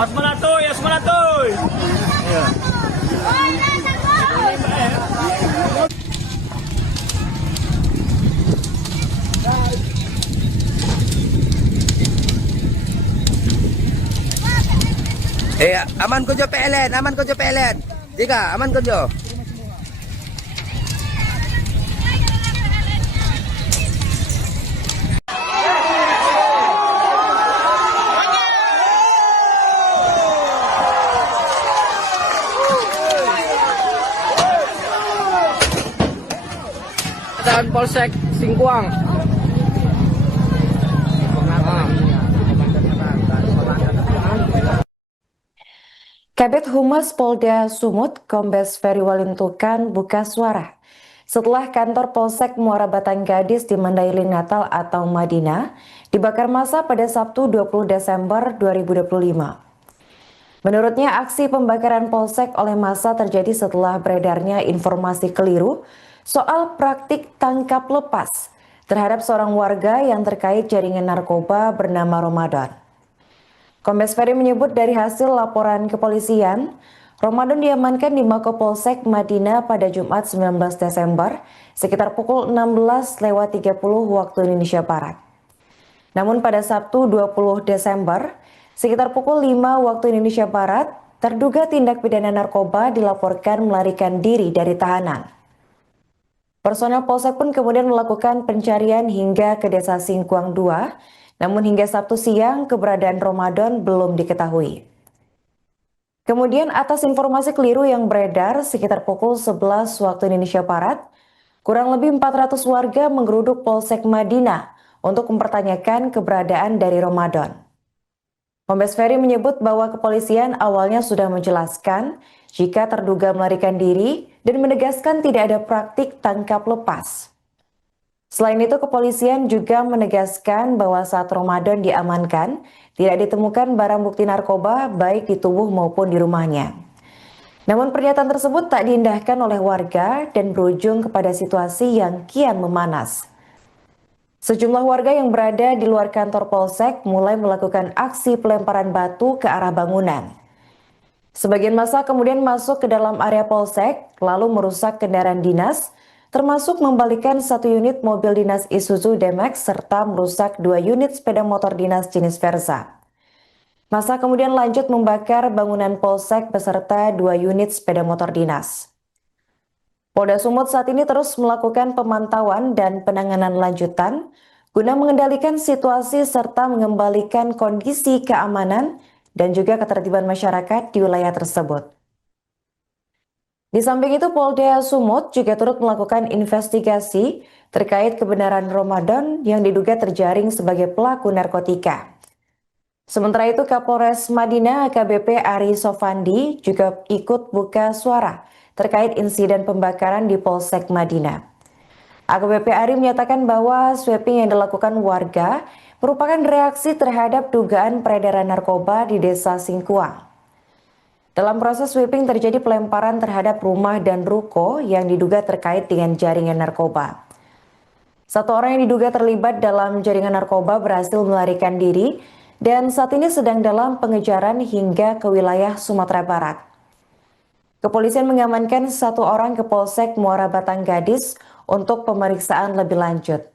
Asmanatoy, Asmanatoy. Aman ko jo PLN, aman ko jo PLN. Tiga, aman ko jo. Dan Polsek Singkuang. Kabid Humas Polda Sumut, Kombes Ferry Walintukan buka suara setelah kantor Polsek Muara Batang Gadis di Mandailing Natal atau Madinah dibakar massa pada Sabtu 20 Desember 2025. Menurutnya, aksi pembakaran Polsek oleh massa terjadi setelah beredarnya informasi keliru soal praktik tangkap lepas terhadap seorang warga yang terkait jaringan narkoba bernama Ramadan. Kombes Ferry menyebut dari hasil laporan kepolisian, Ramadan diamankan di Mako Polsek Madinah pada Jumat 19 Desember sekitar pukul 16.30 waktu Indonesia Barat. Namun pada Sabtu 20 Desember sekitar pukul 5 waktu Indonesia Barat, terduga tindak pidana narkoba dilaporkan melarikan diri dari tahanan. Personel Polsek pun kemudian melakukan pencarian hingga ke Desa Singkuang 2, namun hingga Sabtu siang keberadaan Ramadan belum diketahui. Kemudian atas informasi keliru yang beredar sekitar pukul 11 waktu Indonesia Barat, kurang lebih 400 warga menggeruduk Polsek Madinah untuk mempertanyakan keberadaan dari Ramadan. Kombes Ferry menyebut bahwa kepolisian awalnya sudah menjelaskan jika terduga melarikan diri dan menegaskan tidak ada praktik tangkap lepas. Selain itu, kepolisian juga menegaskan bahwa saat Ramadan diamankan, tidak ditemukan barang bukti narkoba baik di tubuh maupun di rumahnya. Namun pernyataan tersebut tak diindahkan oleh warga dan berujung kepada situasi yang kian memanas. Sejumlah warga yang berada di luar kantor Polsek mulai melakukan aksi pelemparan batu ke arah bangunan. Sebagian massa kemudian masuk ke dalam area Polsek, lalu merusak kendaraan dinas, termasuk membalikan 1 unit mobil dinas Isuzu D-Max serta merusak 2 unit sepeda motor dinas jenis Versa. Massa kemudian lanjut membakar bangunan Polsek beserta 2 unit sepeda motor dinas. Polda Sumut saat ini terus melakukan pemantauan dan penanganan lanjutan guna mengendalikan situasi serta mengembalikan kondisi keamanan dan juga ketertiban masyarakat di wilayah tersebut. Di samping itu, Polda Sumut juga turut melakukan investigasi terkait kebenaran Ramadan yang diduga terjaring sebagai pelaku narkotika. Sementara itu, Kapolres Madinah AKBP Ari Sofandi juga ikut buka suara terkait insiden pembakaran di Polsek Madinah. AKBP Ari menyatakan bahwa sweeping yang dilakukan warga merupakan reaksi terhadap dugaan peredaran narkoba di Desa Singkuang. Dalam proses sweeping terjadi pelemparan terhadap rumah dan ruko yang diduga terkait dengan jaringan narkoba. Satu orang yang diduga terlibat dalam jaringan narkoba berhasil melarikan diri dan saat ini sedang dalam pengejaran hingga ke wilayah Sumatera Barat. Kepolisian mengamankan 1 orang ke Polsek Muara Batang Gadis untuk pemeriksaan lebih lanjut.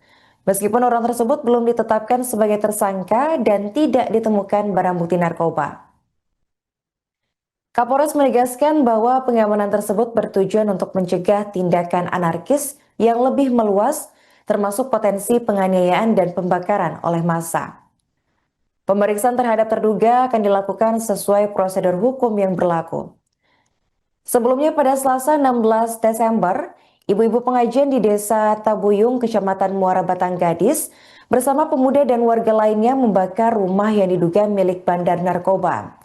Meskipun orang tersebut belum ditetapkan sebagai tersangka dan tidak ditemukan barang bukti narkoba. Kapolres menegaskan bahwa pengamanan tersebut bertujuan untuk mencegah tindakan anarkis yang lebih meluas, termasuk potensi penganiayaan dan pembakaran oleh massa. Pemeriksaan terhadap terduga akan dilakukan sesuai prosedur hukum yang berlaku. Sebelumnya pada Selasa 16 Desember, ibu-ibu pengajian di Desa Tabuyung, Kecamatan Muara Batang Gadis, bersama pemuda dan warga lainnya membakar rumah yang diduga milik bandar narkoba.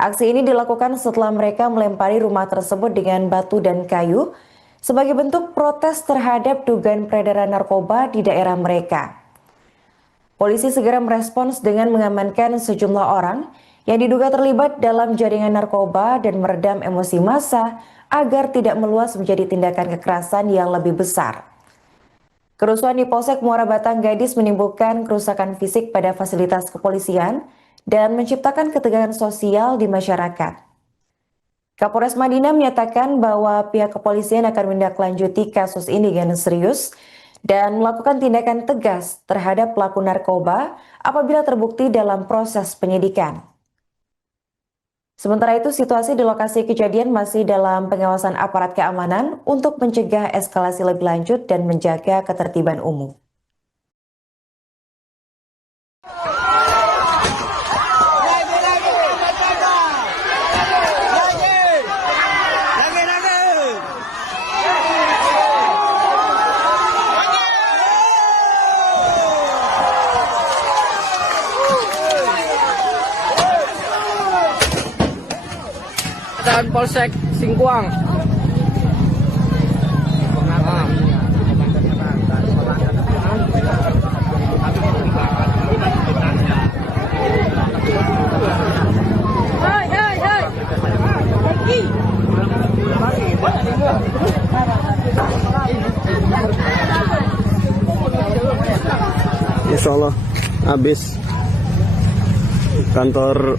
Aksi ini dilakukan setelah mereka melempari rumah tersebut dengan batu dan kayu sebagai bentuk protes terhadap dugaan peredaran narkoba di daerah mereka. Polisi segera merespons dengan mengamankan sejumlah orang yang diduga terlibat dalam jaringan narkoba dan meredam emosi massa agar tidak meluas menjadi tindakan kekerasan yang lebih besar. Kerusuhan di Polsek Muara Batang Gadis menimbulkan kerusakan fisik pada fasilitas kepolisian dan menciptakan ketegangan sosial di masyarakat. Kapolres Madinah menyatakan bahwa pihak kepolisian akan menindaklanjuti kasus ini dengan serius dan melakukan tindakan tegas terhadap pelaku narkoba apabila terbukti dalam proses penyidikan. Sementara itu, situasi di lokasi kejadian masih dalam pengawasan aparat keamanan untuk mencegah eskalasi lebih lanjut dan menjaga ketertiban umum. Dan Polsek Singkuang. Insya Allah habis kantor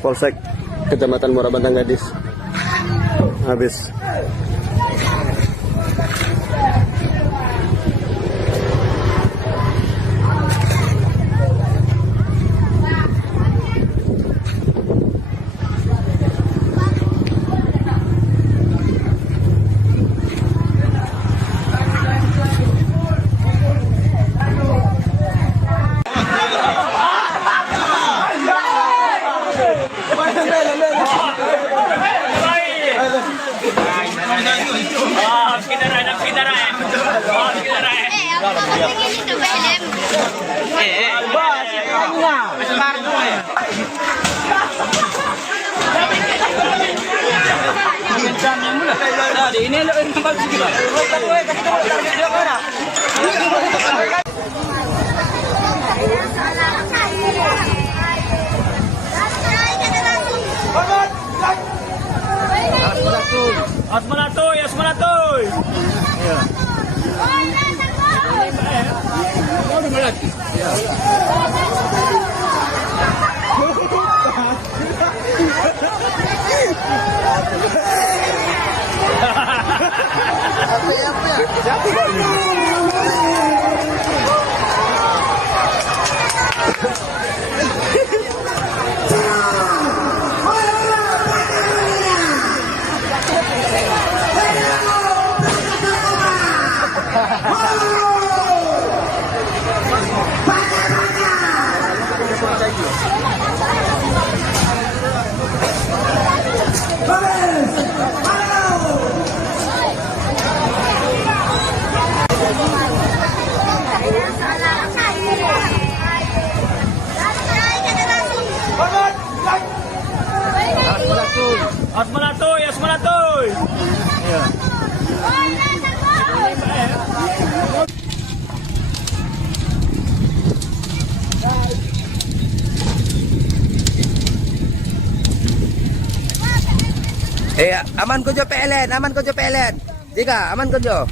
Polsek Kecamatan Muara Batang Gadis habis. Ini tempat kita. Asmanatoy, Asmanatoy. Asmanatoy, Asmanatoy. Aman ko jo PLN, aman ko jo PLN. Jika aman ko jo.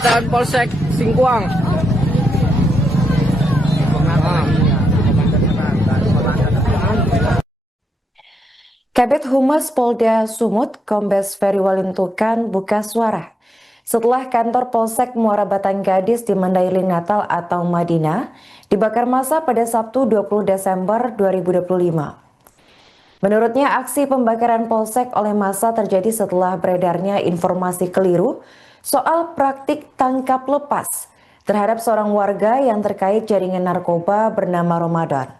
Dan Polsek Singkuang. Kabid Humas Polda Sumut, Kombes Ferry Walintukan buka suara setelah kantor Polsek Muara Batang Gadis di Mandailing Natal atau Madinah dibakar massa pada Sabtu 20 Desember 2025. Menurutnya, aksi pembakaran Polsek oleh massa terjadi setelah beredarnya informasi keliru soal praktik tangkap lepas terhadap seorang warga yang terkait jaringan narkoba bernama Ramadan.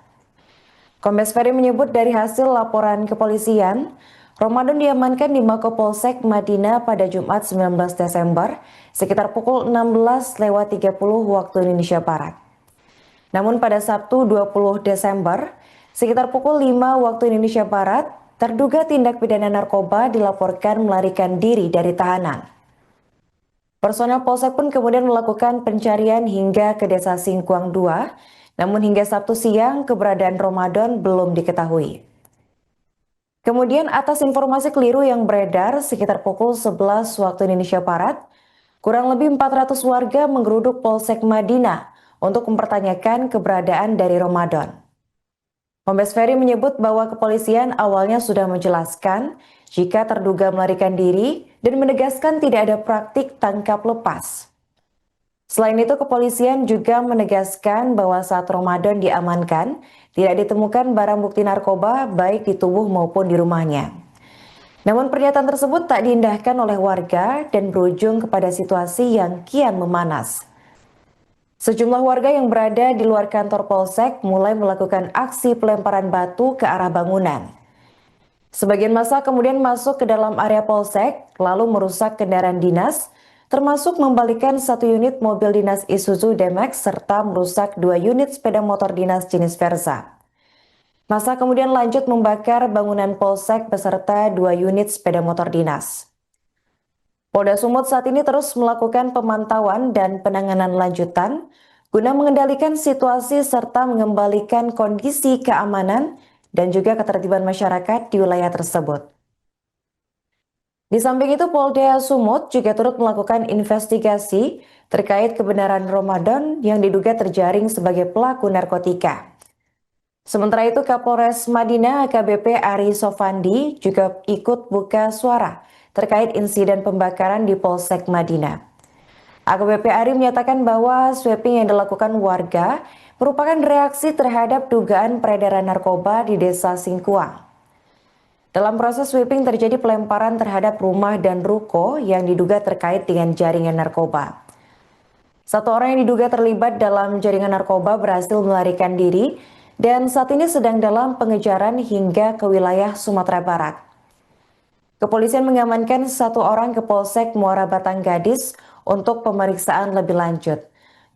Kombes Ferry menyebut dari hasil laporan kepolisian, Ramadan diamankan di Mako Polsek Madinah pada Jumat 19 Desember sekitar pukul 16.30 waktu Indonesia Barat. Namun pada Sabtu 20 Desember sekitar pukul 5 waktu Indonesia Barat, terduga tindak pidana narkoba dilaporkan melarikan diri dari tahanan. Personel Polsek pun kemudian melakukan pencarian hingga ke Desa Singkuang 2, namun hingga Sabtu siang keberadaan Ramadan belum diketahui. Kemudian atas informasi keliru yang beredar sekitar pukul 11 waktu Indonesia Barat, kurang lebih 400 warga menggeruduk Polsek Madinah untuk mempertanyakan keberadaan dari Ramadan. Kombes Ferry menyebut bahwa kepolisian awalnya sudah menjelaskan jika terduga melarikan diri dan menegaskan tidak ada praktik tangkap lepas. Selain itu, kepolisian juga menegaskan bahwa saat Ramadan diamankan, tidak ditemukan barang bukti narkoba baik di tubuh maupun di rumahnya. Namun pernyataan tersebut tak diindahkan oleh warga dan berujung kepada situasi yang kian memanas. Sejumlah warga yang berada di luar kantor Polsek mulai melakukan aksi pelemparan batu ke arah bangunan. Sebagian massa kemudian masuk ke dalam area Polsek, lalu merusak kendaraan dinas, termasuk membalikan 1 unit mobil dinas Isuzu D-Max serta merusak 2 unit sepeda motor dinas jenis Versa. Massa kemudian lanjut membakar bangunan Polsek beserta 2 unit sepeda motor dinas. Polda Sumut saat ini terus melakukan pemantauan dan penanganan lanjutan guna mengendalikan situasi serta mengembalikan kondisi keamanan dan juga ketertiban masyarakat di wilayah tersebut. Di samping itu, Polda Sumut juga turut melakukan investigasi terkait kebenaran Ramadan yang diduga terjaring sebagai pelaku narkotika. Sementara itu, Kapolres Madinah AKBP Ari Sofandi juga ikut buka suara terkait insiden pembakaran di Polsek Madinah. AKBP Ari menyatakan bahwa sweeping yang dilakukan warga merupakan reaksi terhadap dugaan peredaran narkoba di Desa Singkuang. Dalam proses sweeping terjadi pelemparan terhadap rumah dan ruko yang diduga terkait dengan jaringan narkoba. 1 orang yang diduga terlibat dalam jaringan narkoba berhasil melarikan diri dan saat ini sedang dalam pengejaran hingga ke wilayah Sumatera Barat. Kepolisian mengamankan 1 orang ke Polsek Muara Batang Gadis untuk pemeriksaan lebih lanjut.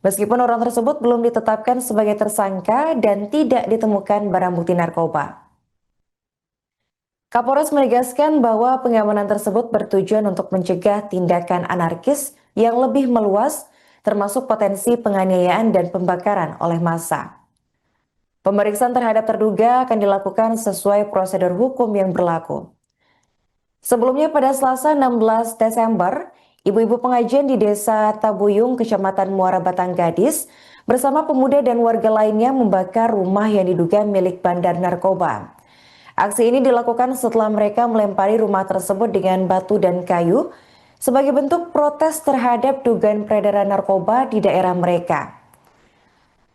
Meskipun orang tersebut belum ditetapkan sebagai tersangka dan tidak ditemukan barang bukti narkoba. Kapolres menegaskan bahwa pengamanan tersebut bertujuan untuk mencegah tindakan anarkis yang lebih meluas, termasuk potensi penganiayaan dan pembakaran oleh massa. Pemeriksaan terhadap terduga akan dilakukan sesuai prosedur hukum yang berlaku. Sebelumnya pada Selasa 16 Desember, ibu-ibu pengajian di Desa Tabuyung, Kecamatan Muara Batanggadis, bersama pemuda dan warga lainnya membakar rumah yang diduga milik bandar narkoba. Aksi ini dilakukan setelah mereka melempari rumah tersebut dengan batu dan kayu sebagai bentuk protes terhadap dugaan peredaran narkoba di daerah mereka.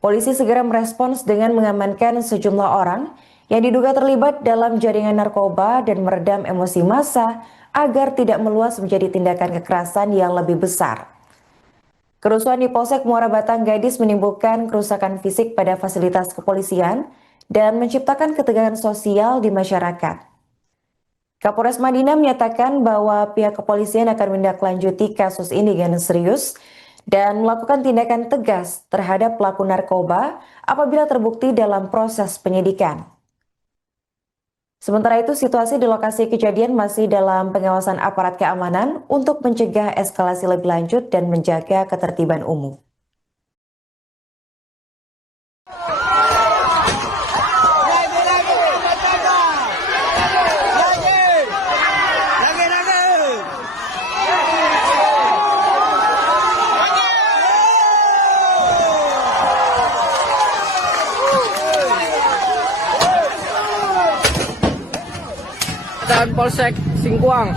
Polisi segera merespons dengan mengamankan sejumlah orang yang diduga terlibat dalam jaringan narkoba dan meredam emosi massa agar tidak meluas menjadi tindakan kekerasan yang lebih besar. Kerusuhan di Polsek Muara Batanggadis menimbulkan kerusakan fisik pada fasilitas kepolisian dan menciptakan ketegangan sosial di masyarakat. Kapolres Madinah menyatakan bahwa pihak kepolisian akan menindaklanjuti kasus ini dengan serius dan melakukan tindakan tegas terhadap pelaku narkoba apabila terbukti dalam proses penyidikan. Sementara itu, situasi di lokasi kejadian masih dalam pengawasan aparat keamanan untuk mencegah eskalasi lebih lanjut dan menjaga ketertiban umum. Dan Polsek Singkuang.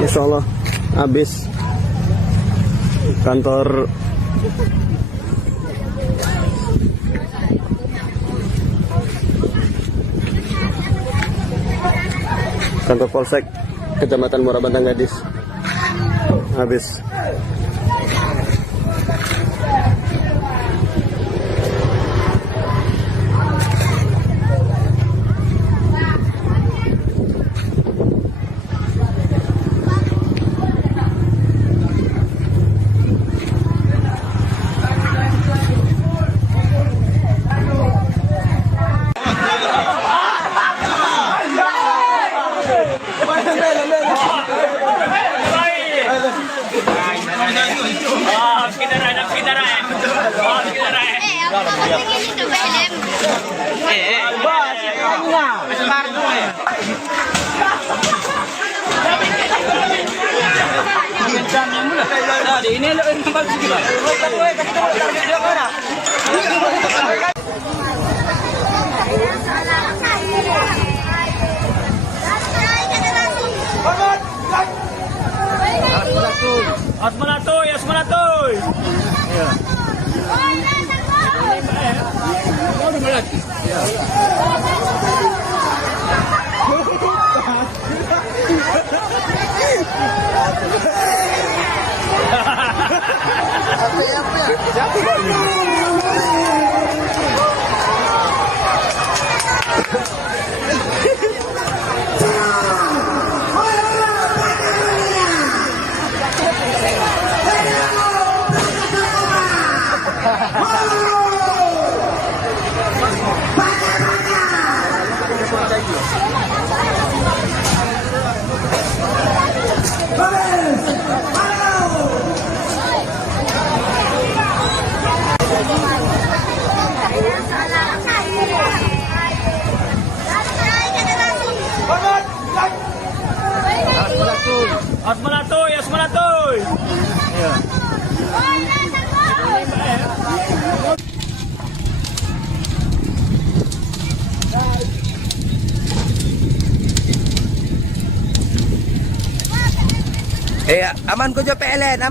Insya Allah habis kantor Polsek Kecamatan Muara Batanggadis habis. Asmanatoy. Asmanatoy.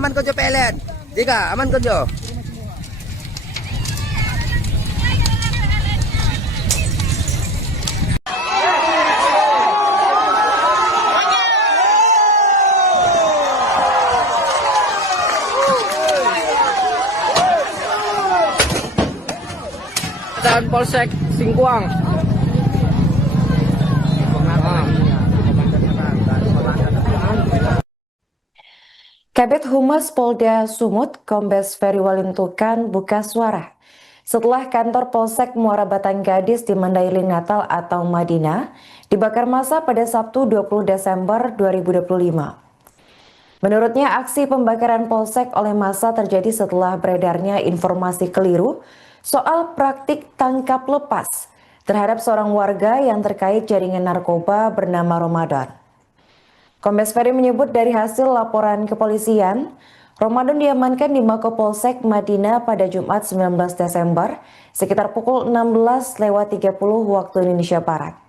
Aman ko PLN. Jika aman ko jo. Dan Polsek Singkuang. Kabid Humas Polda Sumut, Kombes Ferry Walintukan buka suara setelah kantor Polsek Muara Batang Gadis di Mandailing Natal atau Madinah dibakar massa pada Sabtu 20 Desember 2025. Menurutnya, aksi pembakaran Polsek oleh massa terjadi setelah beredarnya informasi keliru soal praktik tangkap lepas terhadap seorang warga yang terkait jaringan narkoba bernama Ramadan. Kombes Ferry menyebut dari hasil laporan kepolisian, Ramadan diamankan di Mako Polsek Madinah pada Jumat 19 Desember sekitar pukul 16.30 waktu Indonesia Barat.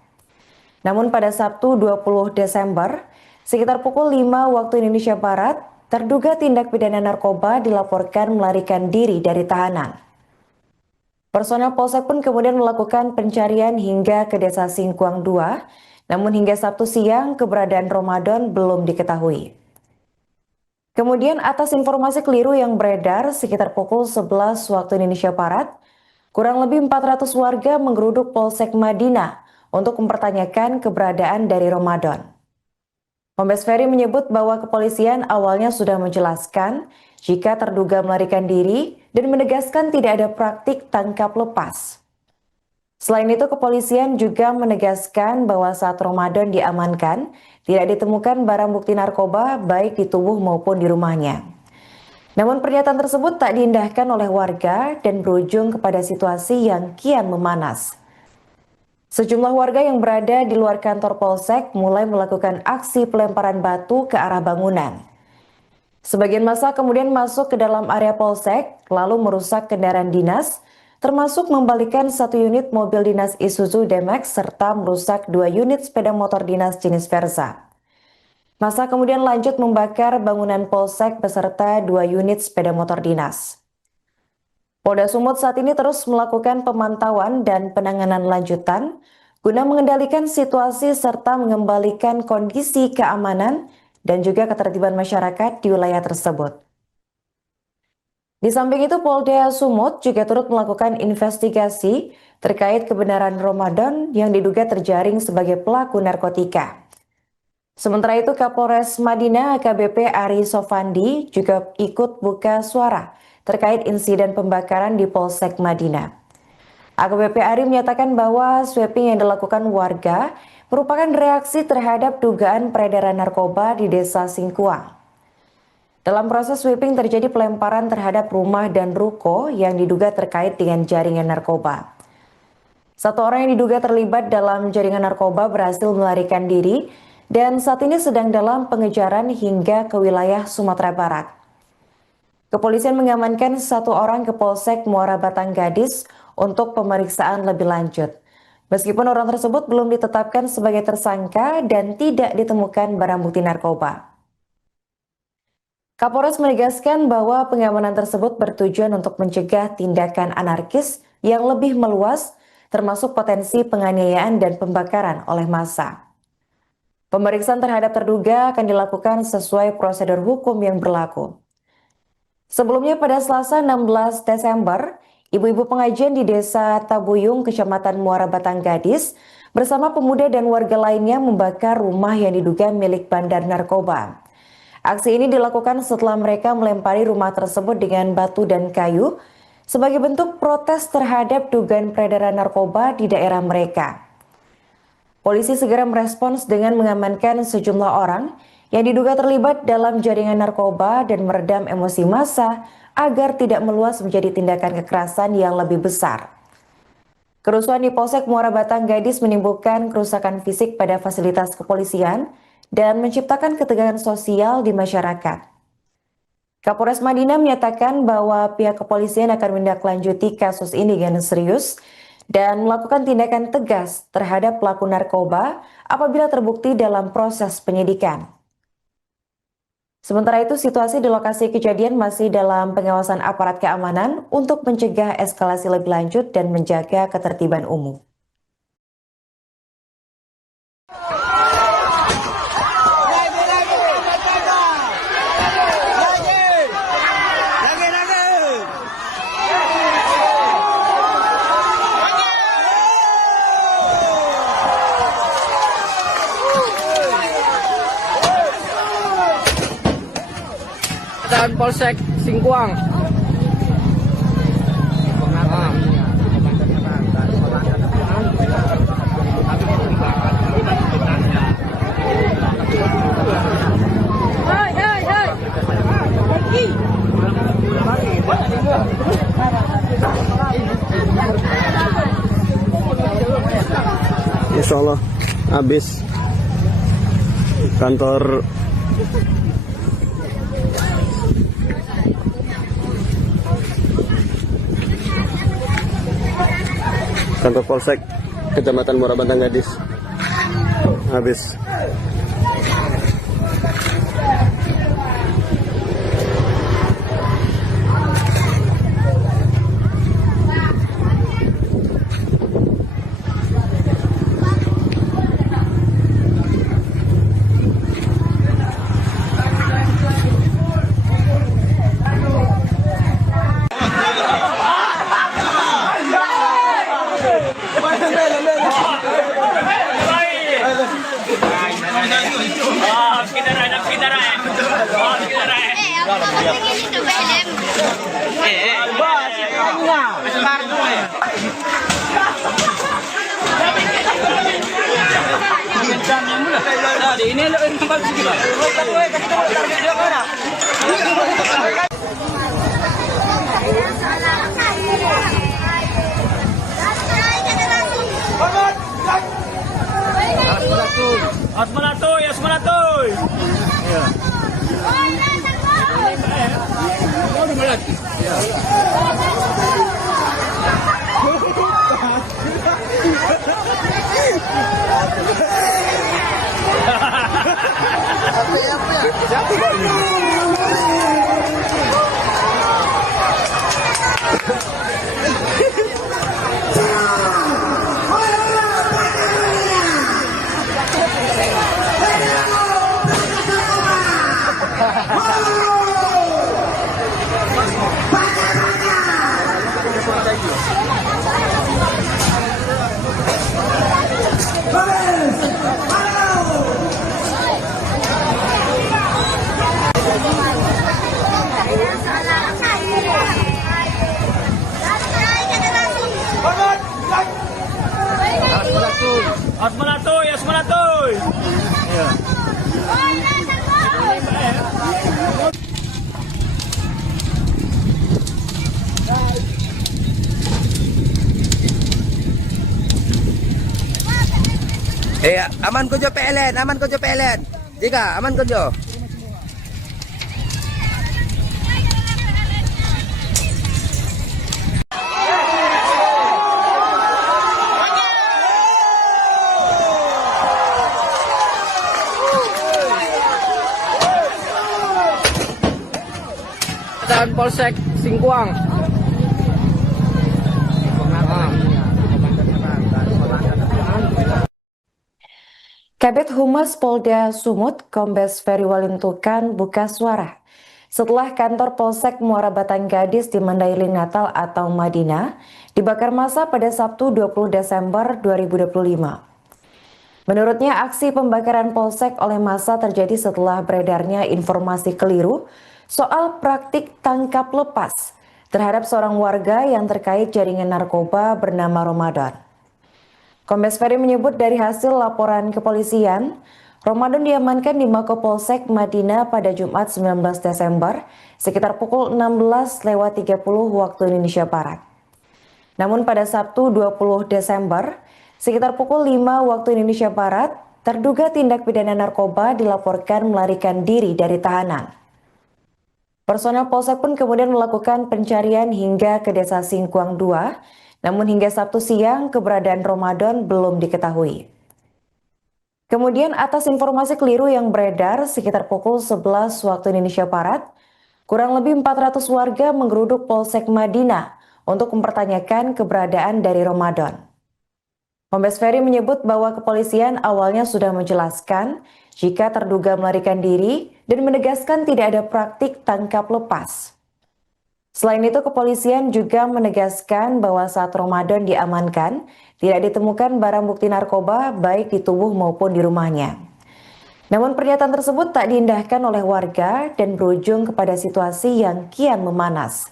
Namun pada Sabtu 20 Desember, sekitar pukul 5 waktu Indonesia Barat, terduga tindak pidana narkoba dilaporkan melarikan diri dari tahanan. Personel Polsek pun kemudian melakukan pencarian hingga ke Desa Singkuang 2, namun hingga Sabtu siang keberadaan Ramadan belum diketahui. Kemudian atas informasi keliru yang beredar sekitar pukul 11 waktu Indonesia Barat, kurang lebih 400 warga menggeruduk Polsek Madinah untuk mempertanyakan keberadaan dari Ramadan. Kombes Ferry menyebut bahwa kepolisian awalnya sudah menjelaskan jika terduga melarikan diri dan menegaskan tidak ada praktik tangkap lepas. Selain itu, kepolisian juga menegaskan bahwa saat Ramadan diamankan, tidak ditemukan barang bukti narkoba baik di tubuh maupun di rumahnya. Namun pernyataan tersebut tak diindahkan oleh warga dan berujung kepada situasi yang kian memanas. Sejumlah warga yang berada di luar kantor Polsek mulai melakukan aksi pelemparan batu ke arah bangunan. Sebagian massa kemudian masuk ke dalam area Polsek, lalu merusak kendaraan dinas, termasuk membalikan 1 unit mobil dinas Isuzu D-Max serta merusak 2 unit sepeda motor dinas jenis Versa. Massa kemudian lanjut membakar bangunan Polsek beserta 2 unit sepeda motor dinas. Polda Sumut saat ini terus melakukan pemantauan dan penanganan lanjutan guna mengendalikan situasi serta mengembalikan kondisi keamanan dan juga ketertiban masyarakat di wilayah tersebut. Di samping itu, Polda Sumut juga turut melakukan investigasi terkait kebenaran Ramadan yang diduga terjaring sebagai pelaku narkotika. Sementara itu, Kapolres Madinah AKBP Ari Sofandi juga ikut buka suara terkait insiden pembakaran di Polsek Madinah. AKBP Ari menyatakan bahwa sweeping yang dilakukan warga merupakan reaksi terhadap dugaan peredaran narkoba di Desa Singkuang. Dalam proses sweeping terjadi pelemparan terhadap rumah dan ruko yang diduga terkait dengan jaringan narkoba. 1 orang yang diduga terlibat dalam jaringan narkoba berhasil melarikan diri dan saat ini sedang dalam pengejaran hingga ke wilayah Sumatera Barat. Kepolisian mengamankan 1 orang ke Polsek Muara Batang Gadis untuk pemeriksaan lebih lanjut. Meskipun orang tersebut belum ditetapkan sebagai tersangka dan tidak ditemukan barang bukti narkoba. Kapolres menegaskan bahwa pengamanan tersebut bertujuan untuk mencegah tindakan anarkis yang lebih meluas, termasuk potensi penganiayaan dan pembakaran oleh massa. Pemeriksaan terhadap terduga akan dilakukan sesuai prosedur hukum yang berlaku. Sebelumnya pada Selasa 16 Desember, ibu-ibu pengajian di Desa Tabuyung, Kecamatan Muara Batang Gadis, bersama pemuda dan warga lainnya membakar rumah yang diduga milik bandar narkoba. Aksi ini dilakukan setelah mereka melempari rumah tersebut dengan batu dan kayu sebagai bentuk protes terhadap dugaan peredaran narkoba di daerah mereka. Polisi segera merespons dengan mengamankan sejumlah orang yang diduga terlibat dalam jaringan narkoba dan meredam emosi massa agar tidak meluas menjadi tindakan kekerasan yang lebih besar. Kerusuhan di Polsek Muara Batang Gadis menimbulkan kerusakan fisik pada fasilitas kepolisian dan menciptakan ketegangan sosial di masyarakat. Kapolres Madinah menyatakan bahwa pihak kepolisian akan menindaklanjuti kasus ini dengan serius dan melakukan tindakan tegas terhadap pelaku narkoba apabila terbukti dalam proses penyidikan. Sementara itu, situasi di lokasi kejadian masih dalam pengawasan aparat keamanan untuk mencegah eskalasi lebih lanjut dan menjaga ketertiban umum. Dan Polsek Singkuang. Allah, habis kantor Polsek Kecamatan Muara Bantang Gadis habis. Ini lo kembal sini. Asmanatoy, Asmanatoy. Iya. Asmanatoy, Asmanatoy. Iya. Aman ko jo PLN, aman ko jo PLN. Tika, aman ko jo. Dan Polsek Singkuang. Kabid Humas Polda Sumut, Kombes Ferry Walintukan buka suara setelah kantor Polsek Muara Bantang Gadis di Mandailing Natal atau Madinah dibakar massa pada Sabtu 20 Desember 2025. Menurutnya, aksi pembakaran Polsek oleh massa terjadi setelah beredarnya informasi keliru soal praktik tangkap lepas terhadap seorang warga yang terkait jaringan narkoba bernama Ramadan. Kombes Ferry menyebut dari hasil laporan kepolisian, Ramadan diamankan di Mako Polsek Madinah pada Jumat 19 Desember sekitar pukul 16.30 waktu Indonesia Barat. Namun pada Sabtu 20 Desember sekitar pukul 5 waktu Indonesia Barat, terduga tindak pidana narkoba dilaporkan melarikan diri dari tahanan. Personel Polsek pun kemudian melakukan pencarian hingga ke Desa Singkuang 2, namun hingga Sabtu siang keberadaan Ramadan belum diketahui. Kemudian atas informasi keliru yang beredar sekitar pukul 11 waktu Indonesia Barat, kurang lebih 400 warga menggeruduk Polsek Madinah untuk mempertanyakan keberadaan dari Ramadan. Kombes Ferry menyebut bahwa kepolisian awalnya sudah menjelaskan jika terduga melarikan diri dan menegaskan tidak ada praktik tangkap lepas. Selain itu, kepolisian juga menegaskan bahwa saat Ramadan diamankan, tidak ditemukan barang bukti narkoba baik di tubuh maupun di rumahnya. Namun pernyataan tersebut tak diindahkan oleh warga dan berujung kepada situasi yang kian memanas.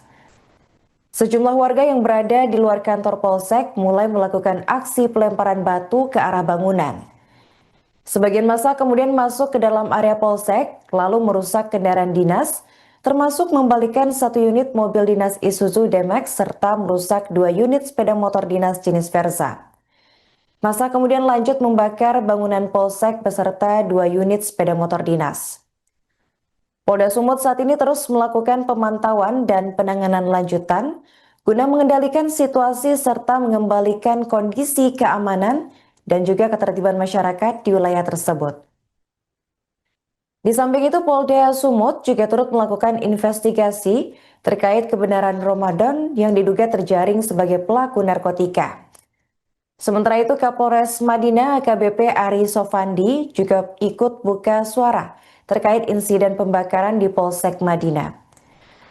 Sejumlah warga yang berada di luar kantor Polsek mulai melakukan aksi pelemparan batu ke arah bangunan. Sebagian massa kemudian masuk ke dalam area Polsek, lalu merusak kendaraan dinas, termasuk membalikan 1 unit mobil dinas Isuzu D-Max serta merusak 2 unit sepeda motor dinas jenis Versa. Massa kemudian lanjut membakar bangunan Polsek beserta 2 unit sepeda motor dinas. Polda Sumut saat ini terus melakukan pemantauan dan penanganan lanjutan guna mengendalikan situasi serta mengembalikan kondisi keamanan dan juga ketertiban masyarakat di wilayah tersebut. Di samping itu, Polda Sumut juga turut melakukan investigasi terkait kebenaran Ramadan yang diduga terjaring sebagai pelaku narkotika. Sementara itu, Kapolres Madinah AKBP Ari Sofandi juga ikut buka suara terkait insiden pembakaran di Polsek Madinah.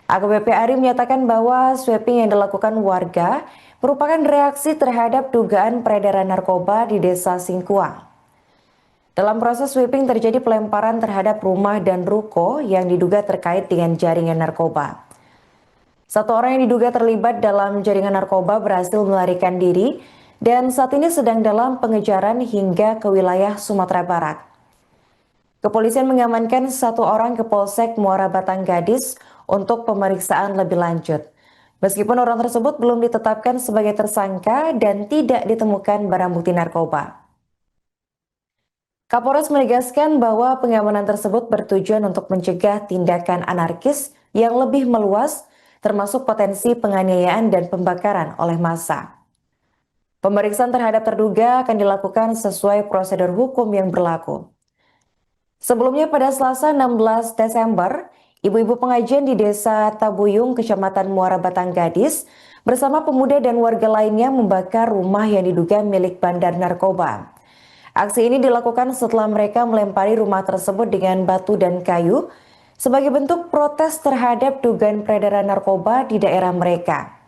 AKBP Ari menyatakan bahwa sweeping yang dilakukan warga merupakan reaksi terhadap dugaan peredaran narkoba di Desa Singkuang. Dalam proses sweeping terjadi pelemparan terhadap rumah dan ruko yang diduga terkait dengan jaringan narkoba. Satu orang yang diduga terlibat dalam jaringan narkoba berhasil melarikan diri dan saat ini sedang dalam pengejaran hingga ke wilayah Sumatera Barat. Kepolisian mengamankan 1 orang ke Polsek Muara Batang Gadis untuk pemeriksaan lebih lanjut. Meskipun orang tersebut belum ditetapkan sebagai tersangka dan tidak ditemukan barang bukti narkoba. Kapolres menegaskan bahwa pengamanan tersebut bertujuan untuk mencegah tindakan anarkis yang lebih meluas, termasuk potensi penganiayaan dan pembakaran oleh massa. Pemeriksaan terhadap terduga akan dilakukan sesuai prosedur hukum yang berlaku. Sebelumnya pada Selasa 16 Desember, ibu-ibu pengajian di Desa Tabuyung, Kecamatan Muara Batang Gadis, bersama pemuda dan warga lainnya membakar rumah yang diduga milik bandar narkoba. Aksi ini dilakukan setelah mereka melempari rumah tersebut dengan batu dan kayu sebagai bentuk protes terhadap dugaan peredaran narkoba di daerah mereka.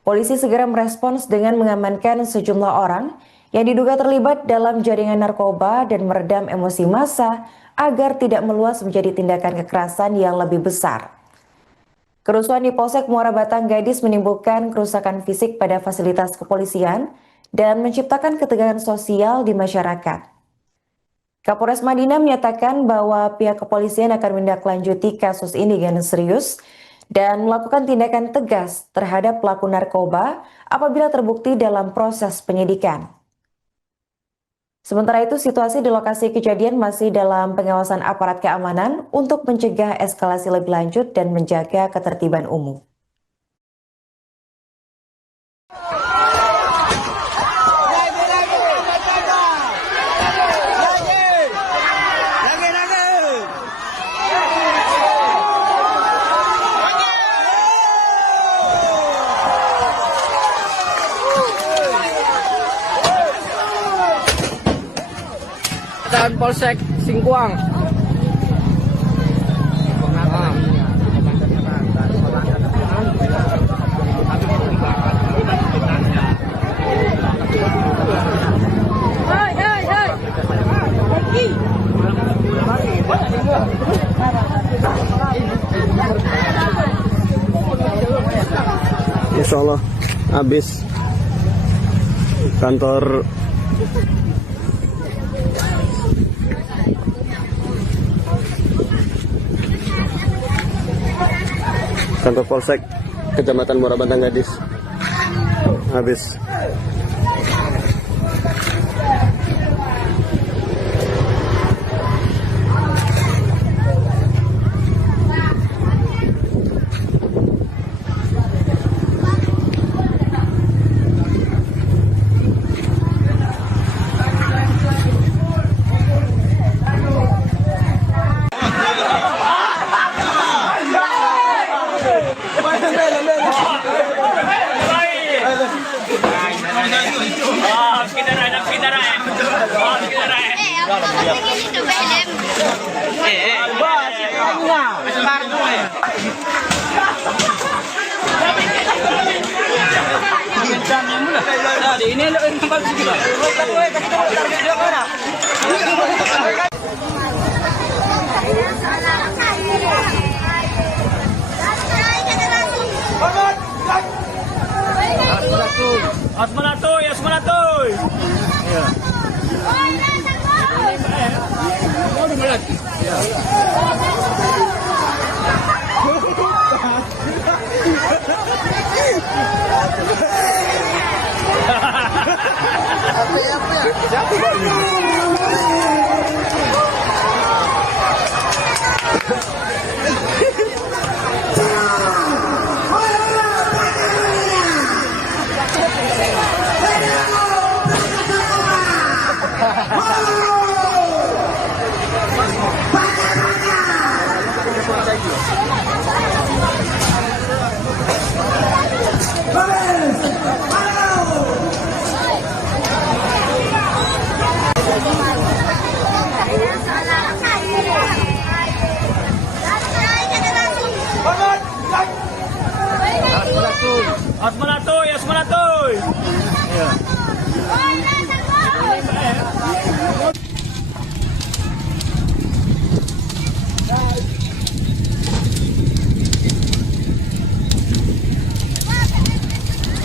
Polisi segera merespons dengan mengamankan sejumlah orang yang diduga terlibat dalam jaringan narkoba dan meredam emosi massa agar tidak meluas menjadi tindakan kekerasan yang lebih besar. Kerusuhan di Polsek Muara Batang Gadis menimbulkan kerusakan fisik pada fasilitas kepolisian dan menciptakan ketegangan sosial di masyarakat. Kapolres Madinah menyatakan bahwa pihak kepolisian akan menindaklanjuti kasus ini dengan serius dan melakukan tindakan tegas terhadap pelaku narkoba apabila terbukti dalam proses penyidikan. Sementara itu, situasi di lokasi kejadian masih dalam pengawasan aparat keamanan untuk mencegah eskalasi lebih lanjut dan menjaga ketertiban umum. Dan Polsek Singkuang. Insya Allah habis kantor Polsek Kecamatan Muara Batang Gadis habis. Ini tempat segitu. Asmanatoy, Asmanatoy. Iya. Asmanatoy, Asmanatoy.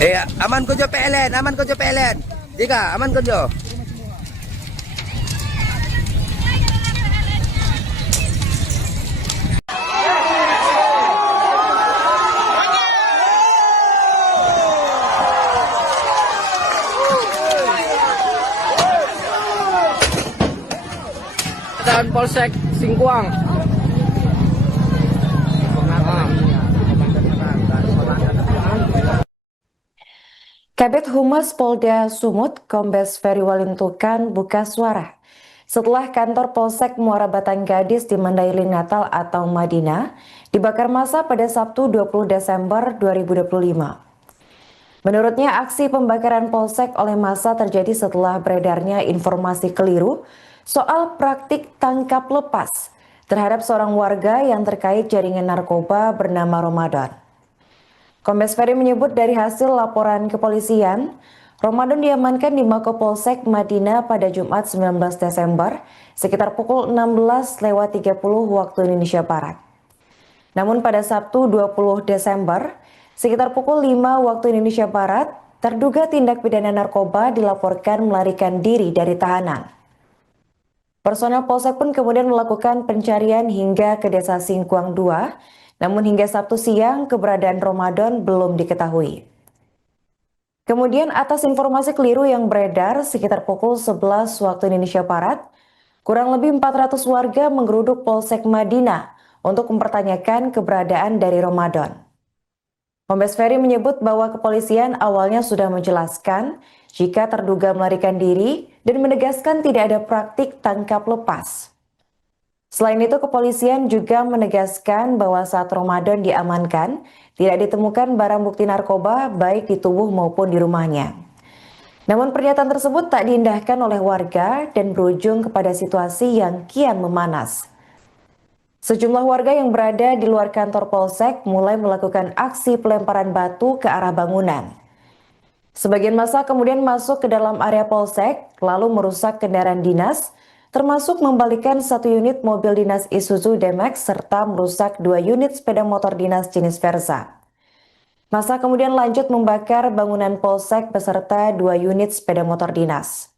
Iya. Aman ko jo PLN, aman ko jo PLN. Dika, aman ko jo. Dan Polsek Singkuang. Kabid Humas Polda Sumut, Kombes Ferry Walintukan buka suara setelah kantor Polsek Muara Batang Gadis di Mandailing Natal atau Madinah dibakar massa pada Sabtu 20 Desember 2025. Menurutnya, aksi pembakaran Polsek oleh massa terjadi setelah beredarnya informasi keliru soal praktik tangkap lepas terhadap seorang warga yang terkait jaringan narkoba bernama Ramadan. Kombes Ferry menyebut dari hasil laporan kepolisian, Ramadan diamankan di Mako Polsek Madinah pada Jumat 19 Desember sekitar pukul 16.30 waktu Indonesia Barat. Namun pada Sabtu 20 Desember sekitar pukul 5 waktu Indonesia Barat, terduga tindak pidana narkoba dilaporkan melarikan diri dari tahanan. Personel Polsek pun kemudian melakukan pencarian hingga ke Desa Singkuang 2, namun hingga Sabtu siang keberadaan Ramadan belum diketahui. Kemudian atas informasi keliru yang beredar sekitar pukul 11 waktu Indonesia Barat, kurang lebih 400 warga menggeruduk Polsek Madinah untuk mempertanyakan keberadaan dari Ramadan. Kombes Ferry menyebut bahwa kepolisian awalnya sudah menjelaskan jika terduga melarikan diri dan menegaskan tidak ada praktik tangkap lepas. Selain itu, kepolisian juga menegaskan bahwa saat Ramadan diamankan, tidak ditemukan barang bukti narkoba baik di tubuh maupun di rumahnya. Namun pernyataan tersebut tak diindahkan oleh warga dan berujung kepada situasi yang kian memanas. Sejumlah warga yang berada di luar kantor Polsek mulai melakukan aksi pelemparan batu ke arah bangunan. Sebagian massa kemudian masuk ke dalam area Polsek, lalu merusak kendaraan dinas, termasuk membalikan 1 unit mobil dinas Isuzu D-Max serta merusak 2 unit sepeda motor dinas jenis Versa. Massa kemudian lanjut membakar bangunan Polsek beserta 2 unit sepeda motor dinas.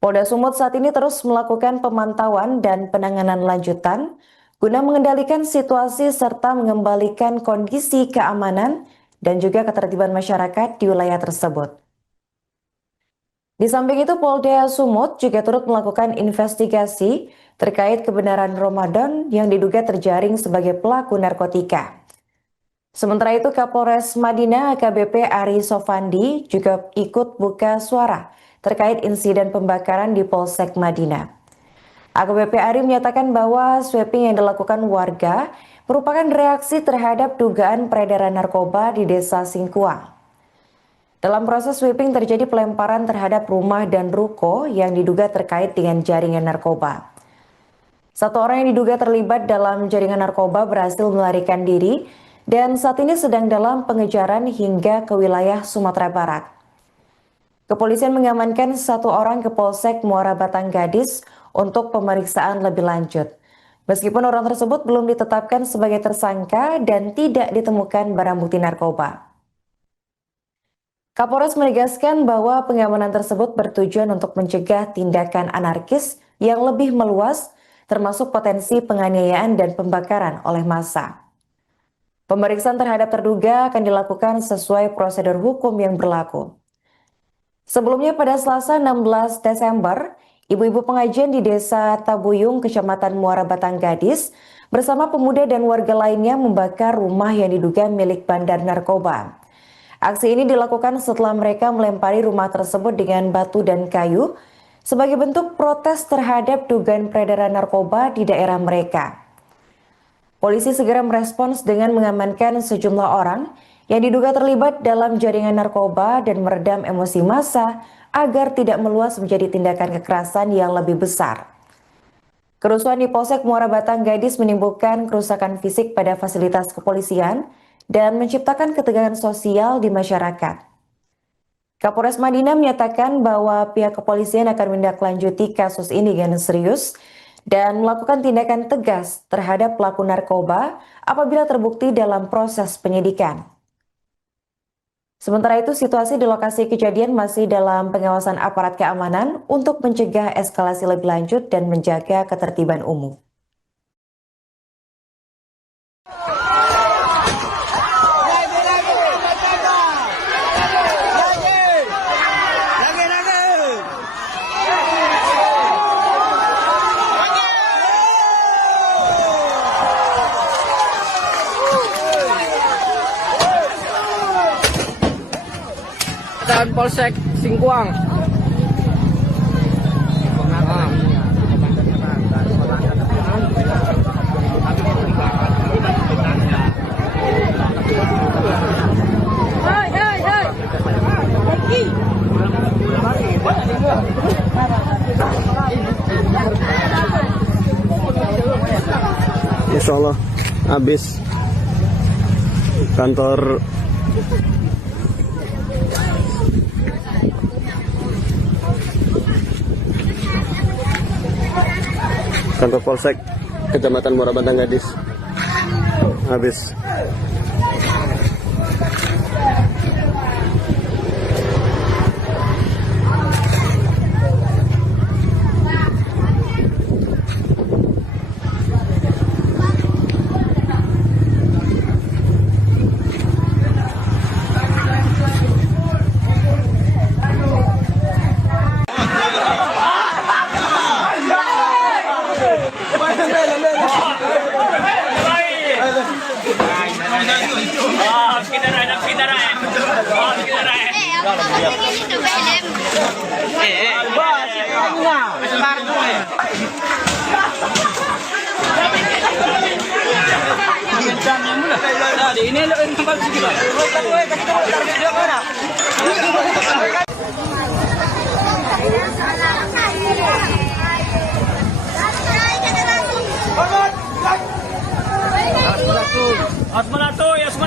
Polda Sumut saat ini terus melakukan pemantauan dan penanganan lanjutan guna mengendalikan situasi serta mengembalikan kondisi keamanan dan juga ketertiban masyarakat di wilayah tersebut. Di samping itu, Polda Sumut juga turut melakukan investigasi terkait kebenaran Ramadan yang diduga terjaring sebagai pelaku narkotika. Sementara itu, Kapolres Madinah AKBP Ari Sofandi juga ikut buka suara terkait insiden pembakaran di Polsek Madinah. AKBP Ari menyatakan bahwa sweeping yang dilakukan warga merupakan reaksi terhadap dugaan peredaran narkoba di Desa Singkuang. Dalam proses sweeping terjadi pelemparan terhadap rumah dan ruko yang diduga terkait dengan jaringan narkoba. 1 orang yang diduga terlibat dalam jaringan narkoba berhasil melarikan diri dan saat ini sedang dalam pengejaran hingga ke wilayah Sumatera Barat. Kepolisian mengamankan 1 orang ke Polsek Muara Batang Gadis untuk pemeriksaan lebih lanjut. Meskipun orang tersebut belum ditetapkan sebagai tersangka dan tidak ditemukan barang bukti narkoba. Kapolres menegaskan bahwa pengamanan tersebut bertujuan untuk mencegah tindakan anarkis yang lebih meluas, termasuk potensi penganiayaan dan pembakaran oleh massa. Pemeriksaan terhadap terduga akan dilakukan sesuai prosedur hukum yang berlaku. Sebelumnya pada Selasa 16 Desember, ibu-ibu pengajian di Desa Tabuyung, Kecamatan Muara Batang Gadis, bersama pemuda dan warga lainnya membakar rumah yang diduga milik bandar narkoba. Aksi ini dilakukan setelah mereka melempari rumah tersebut dengan batu dan kayu sebagai bentuk protes terhadap dugaan peredaran narkoba di daerah mereka. Polisi segera merespons dengan mengamankan sejumlah orang yang diduga terlibat dalam jaringan narkoba dan meredam emosi massa agar tidak meluas menjadi tindakan kekerasan yang lebih besar. Kerusuhan di Polsek Muara Batang Gadis menimbulkan kerusakan fisik pada fasilitas kepolisian dan menciptakan ketegangan sosial di masyarakat. Kapolres Madinah menyatakan bahwa pihak kepolisian akan menindaklanjuti kasus ini dengan serius dan melakukan tindakan tegas terhadap pelaku narkoba apabila terbukti dalam proses penyidikan. Sementara itu, situasi di lokasi kejadian masih dalam pengawasan aparat keamanan untuk mencegah eskalasi lebih lanjut dan menjaga ketertiban umum. Dan Polsek Singkuang. Insya Allah habis kantor Polsek Kecamatan Muara Batang Gadis habis. Ini lo yang kembali sedikit. Asmanatoy. Ya.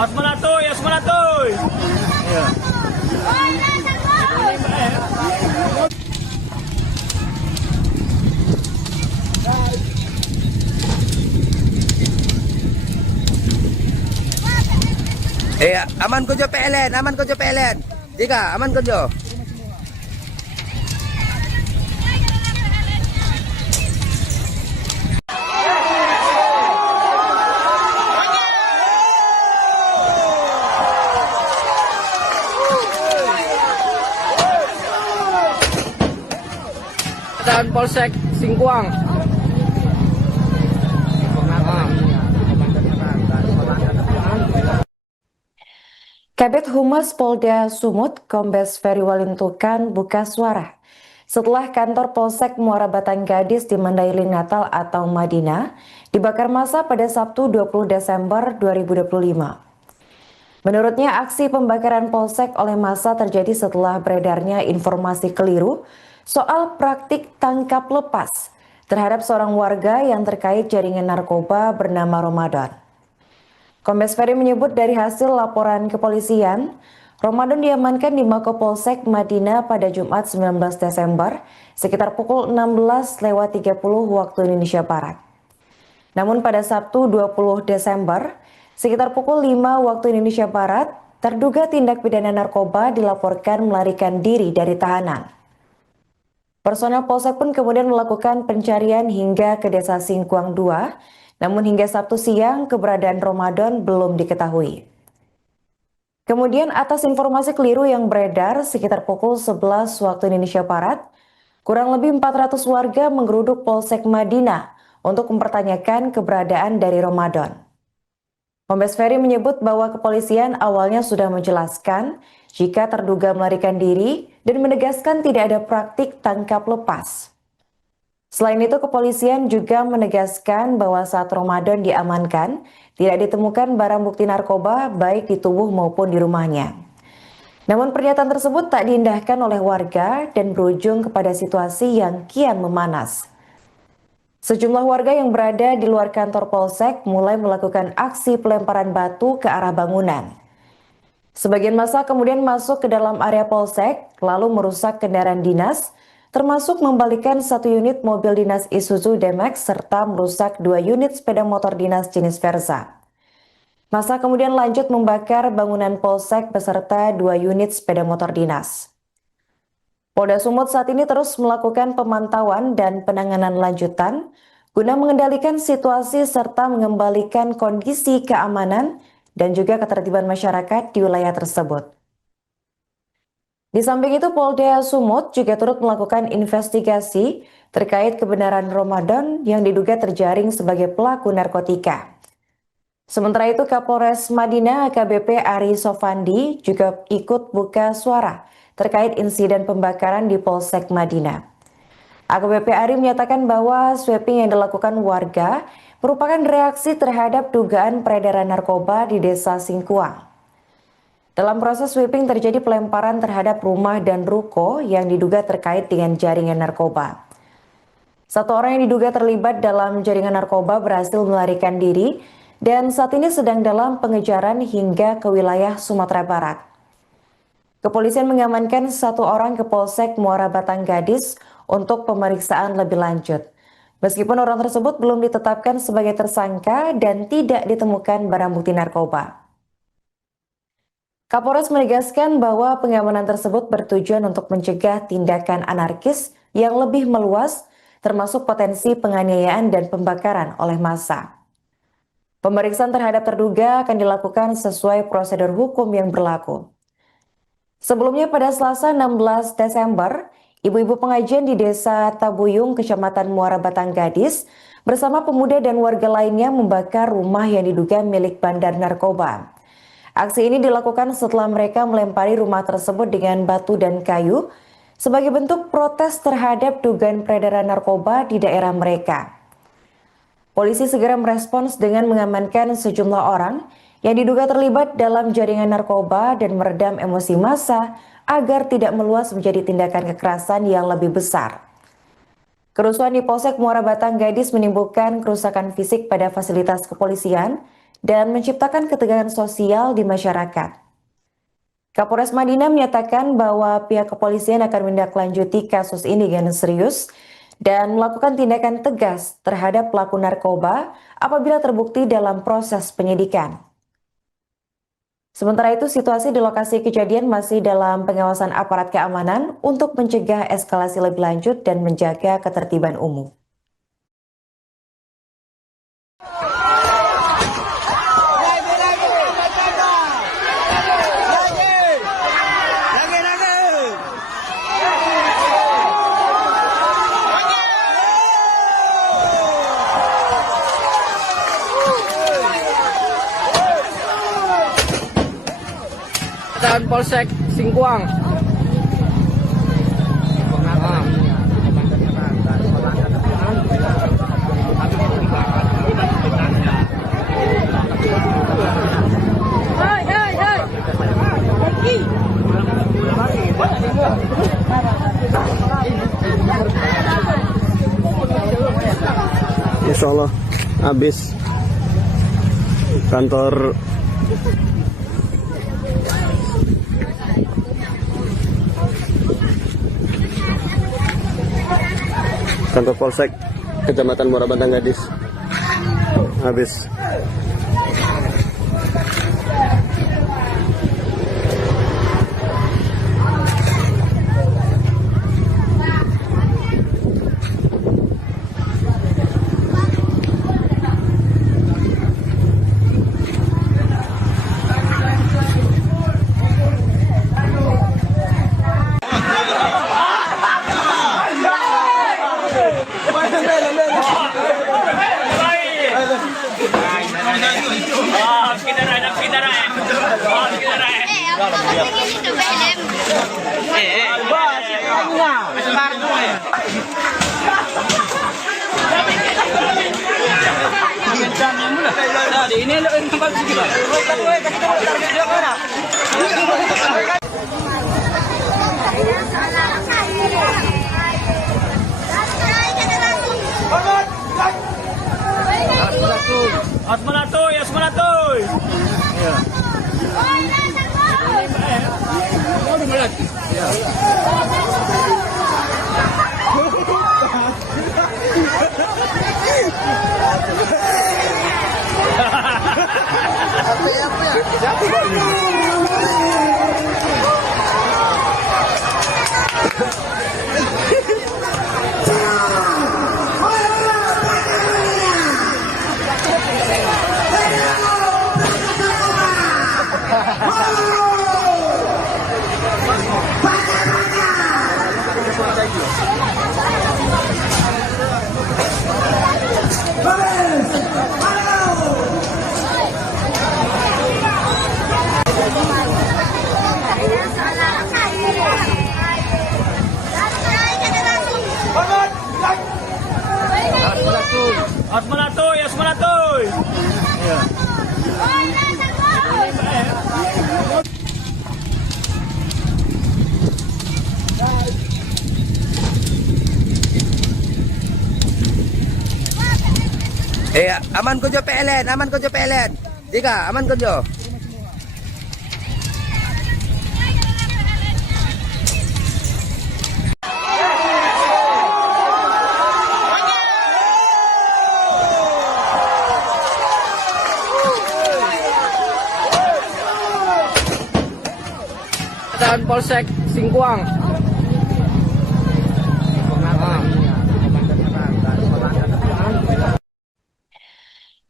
Asmanatoy. Ya. Aman ko jo PLN. Jika aman ko jo. Dan Polsek Singkuang. Kabid Humas Polda Sumut, Kombes Ferry Walintukan buka suara setelah kantor Polsek Muara Batang Gadis di Mandailing Natal atau Madinah dibakar massa pada Sabtu 20 Desember 2025. Menurutnya, aksi pembakaran Polsek oleh massa terjadi setelah beredarnya informasi keliru soal praktik tangkap lepas terhadap seorang warga yang terkait jaringan narkoba bernama Ramadan. Kombes Ferry menyebut dari hasil laporan kepolisian, Ramadan diamankan di Mako Polsek Madinah pada Jumat 19 Desember sekitar pukul 16.30 waktu Indonesia Barat. Namun pada Sabtu 20 Desember sekitar pukul 5 waktu Indonesia Barat, terduga tindak pidana narkoba dilaporkan melarikan diri dari tahanan. Personel Polsek pun kemudian melakukan pencarian hingga ke Desa Singkuang 2, namun hingga Sabtu siang keberadaan Ramadan belum diketahui. Kemudian atas informasi keliru yang beredar sekitar pukul 11 waktu Indonesia Barat, kurang lebih 400 warga menggeruduk Polsek Madinah untuk mempertanyakan keberadaan dari Ramadan. Kombes Ferry menyebut bahwa kepolisian awalnya sudah menjelaskan jika terduga melarikan diri dan menegaskan tidak ada praktik tangkap lepas. Selain itu, kepolisian juga menegaskan bahwa saat Ramadan diamankan, tidak ditemukan barang bukti narkoba baik di tubuh maupun di rumahnya. Namun pernyataan tersebut tak diindahkan oleh warga dan berujung kepada situasi yang kian memanas. Sejumlah warga yang berada di luar kantor Polsek mulai melakukan aksi pelemparan batu ke arah bangunan. Sebagian massa kemudian masuk ke dalam area Polsek lalu merusak kendaraan dinas, termasuk membalikan 1 unit mobil dinas Isuzu D-Max serta merusak 2 unit sepeda motor dinas jenis Versa. Massa kemudian lanjut membakar bangunan Polsek beserta 2 unit sepeda motor dinas. Polda Sumut saat ini terus melakukan pemantauan dan penanganan lanjutan guna mengendalikan situasi serta mengembalikan kondisi keamanan dan juga ketertiban masyarakat di wilayah tersebut. Di samping itu, Polda Sumut juga turut melakukan investigasi terkait kebenaran Ramadan yang diduga terjaring sebagai pelaku narkotika. Sementara itu, Kapolres Madinah AKBP Ari Sofandi juga ikut buka suara terkait insiden pembakaran di Polsek Madinah. AKBP Ari menyatakan bahwa sweeping yang dilakukan warga merupakan reaksi terhadap dugaan peredaran narkoba di Desa Singkuang. Dalam proses sweeping terjadi pelemparan terhadap rumah dan ruko yang diduga terkait dengan jaringan narkoba. 1 orang yang diduga terlibat dalam jaringan narkoba berhasil melarikan diri dan saat ini sedang dalam pengejaran hingga ke wilayah Sumatera Barat. Kepolisian mengamankan 1 orang ke Polsek Muara Batang Gadis untuk pemeriksaan lebih lanjut. Meskipun orang tersebut belum ditetapkan sebagai tersangka dan tidak ditemukan barang bukti narkoba. Kapolres menegaskan bahwa pengamanan tersebut bertujuan untuk mencegah tindakan anarkis yang lebih meluas, termasuk potensi penganiayaan dan pembakaran oleh massa. Pemeriksaan terhadap terduga akan dilakukan sesuai prosedur hukum yang berlaku. Sebelumnya pada Selasa 16 Desember, ibu-ibu pengajian di Desa Tabuyung, Kecamatan Muara Batang Gadis, bersama pemuda dan warga lainnya membakar rumah yang diduga milik bandar narkoba. Aksi ini dilakukan setelah mereka melempari rumah tersebut dengan batu dan kayu sebagai bentuk protes terhadap dugaan peredaran narkoba di daerah mereka. Polisi segera merespons dengan mengamankan sejumlah orang yang diduga terlibat dalam jaringan narkoba dan meredam emosi massa agar tidak meluas menjadi tindakan kekerasan yang lebih besar. Kerusuhan di Polsek Muara Batang Gadis menimbulkan kerusakan fisik pada fasilitas kepolisian dan menciptakan ketegangan sosial di masyarakat. Kapolres Madinah menyatakan bahwa pihak kepolisian akan menindaklanjuti kasus ini dengan serius dan melakukan tindakan tegas terhadap pelaku narkoba apabila terbukti dalam proses penyidikan. Sementara itu, situasi di lokasi kejadian masih dalam pengawasan aparat keamanan untuk mencegah eskalasi lebih lanjut dan menjaga ketertiban umum. Dan Polsek Singkuang. Habis. Kantor Polsek Kecamatan Muara Bantang Gadis. Habis. Ini tempat segala. Asmanatoy, Asmanatoy. Iya. Asmanatoy, Asmanatoy. Iya. Aman ko jo PLN, aman ko jo PLN. Tiga, aman ko jo. Dan Polsek Singkuang.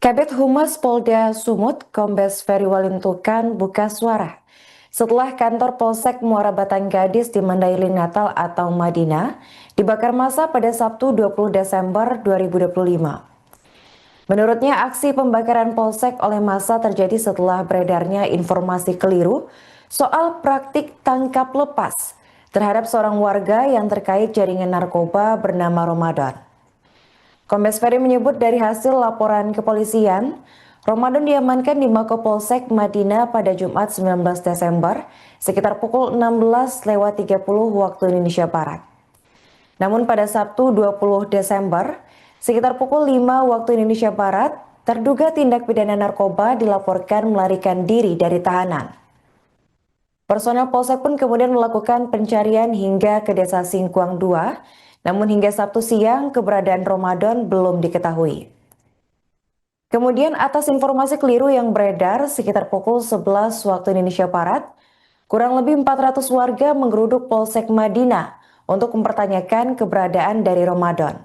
Kabid Humas Polda Sumut, Kombes Ferry Walintukan buka suara setelah kantor Polsek Muara Batang Gadis di Mandailing Natal atau Madinah dibakar massa pada Sabtu 20 Desember 2025. Menurutnya, aksi pembakaran Polsek oleh massa terjadi setelah beredarnya informasi keliru soal praktik tangkap lepas terhadap seorang warga yang terkait jaringan narkoba bernama Ramadan. Kombes Ferry menyebut dari hasil laporan kepolisian, Ramadan diamankan di Mako Polsek Madinah pada Jumat 19 Desember sekitar pukul 16.30 waktu Indonesia Barat. Namun pada Sabtu 20 Desember sekitar pukul 5 waktu Indonesia Barat, terduga tindak pidana narkoba dilaporkan melarikan diri dari tahanan. Personel Polsek pun kemudian melakukan pencarian hingga ke Desa Singkuang 2, namun hingga Sabtu siang keberadaan Ramadan belum diketahui. Kemudian atas informasi keliru yang beredar sekitar pukul 11 waktu Indonesia Barat, kurang lebih 400 warga menggeruduk Polsek Madinah untuk mempertanyakan keberadaan dari Ramadan.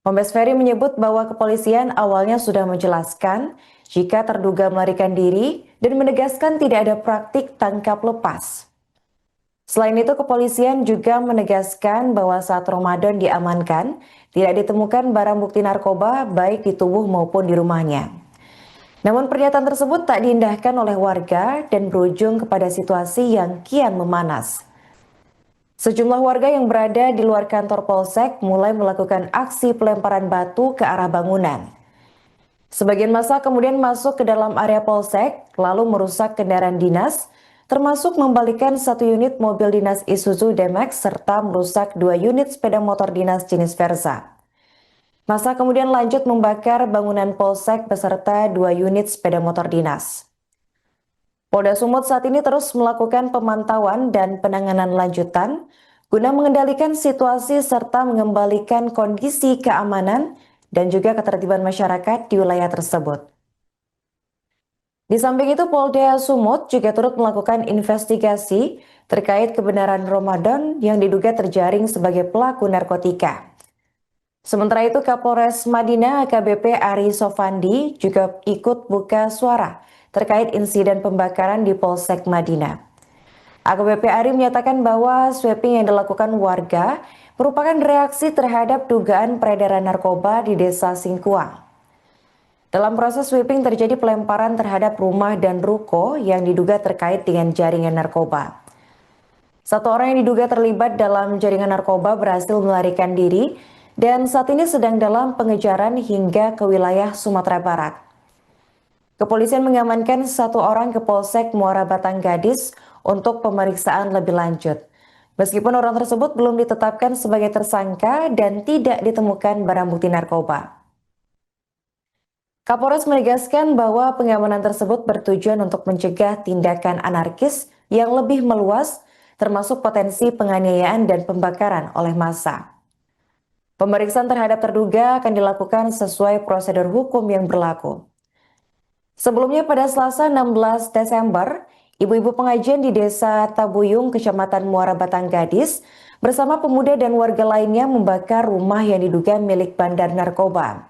Kombes Ferry menyebut bahwa kepolisian awalnya sudah menjelaskan jika terduga melarikan diri dan menegaskan tidak ada praktik tangkap lepas. Selain itu, kepolisian juga menegaskan bahwa saat Ramadan diamankan, tidak ditemukan barang bukti narkoba baik di tubuh maupun di rumahnya. Namun pernyataan tersebut tak diindahkan oleh warga dan berujung kepada situasi yang kian memanas. Sejumlah warga yang berada di luar kantor Polsek mulai melakukan aksi pelemparan batu ke arah bangunan. Sebagian massa kemudian masuk ke dalam area Polsek, lalu merusak kendaraan dinas, termasuk membalikan 1 unit mobil dinas Isuzu D-Max serta merusak 2 unit sepeda motor dinas jenis Versa. Massa kemudian lanjut membakar bangunan Polsek beserta 2 unit sepeda motor dinas. Polda Sumut saat ini terus melakukan pemantauan dan penanganan lanjutan guna mengendalikan situasi serta mengembalikan kondisi keamanan dan juga ketertiban masyarakat di wilayah tersebut. Di samping itu, Polda Sumut juga turut melakukan investigasi terkait kebenaran Ramadan yang diduga terjaring sebagai pelaku narkotika. Sementara itu, Kapolres Madinah AKBP Ari Sofandi juga ikut buka suara terkait insiden pembakaran di Polsek Madinah. AKBP Ari menyatakan bahwa sweeping yang dilakukan warga merupakan reaksi terhadap dugaan peredaran narkoba di Desa Singkuang. Dalam proses sweeping terjadi pelemparan terhadap rumah dan ruko yang diduga terkait dengan jaringan narkoba. Satu orang yang diduga terlibat dalam jaringan narkoba berhasil melarikan diri dan saat ini sedang dalam pengejaran hingga ke wilayah Sumatera Barat. Kepolisian mengamankan 1 orang ke Polsek Muara Batanggadis untuk pemeriksaan lebih lanjut. Meskipun orang tersebut belum ditetapkan sebagai tersangka dan tidak ditemukan barang bukti narkoba. Kapolres menegaskan bahwa pengamanan tersebut bertujuan untuk mencegah tindakan anarkis yang lebih meluas, termasuk potensi penganiayaan dan pembakaran oleh massa. Pemeriksaan terhadap terduga akan dilakukan sesuai prosedur hukum yang berlaku. Sebelumnya pada Selasa 16 Desember, ibu-ibu pengajian di Desa Tabuyung, Kecamatan Muara Batanggadis, bersama pemuda dan warga lainnya membakar rumah yang diduga milik bandar narkoba.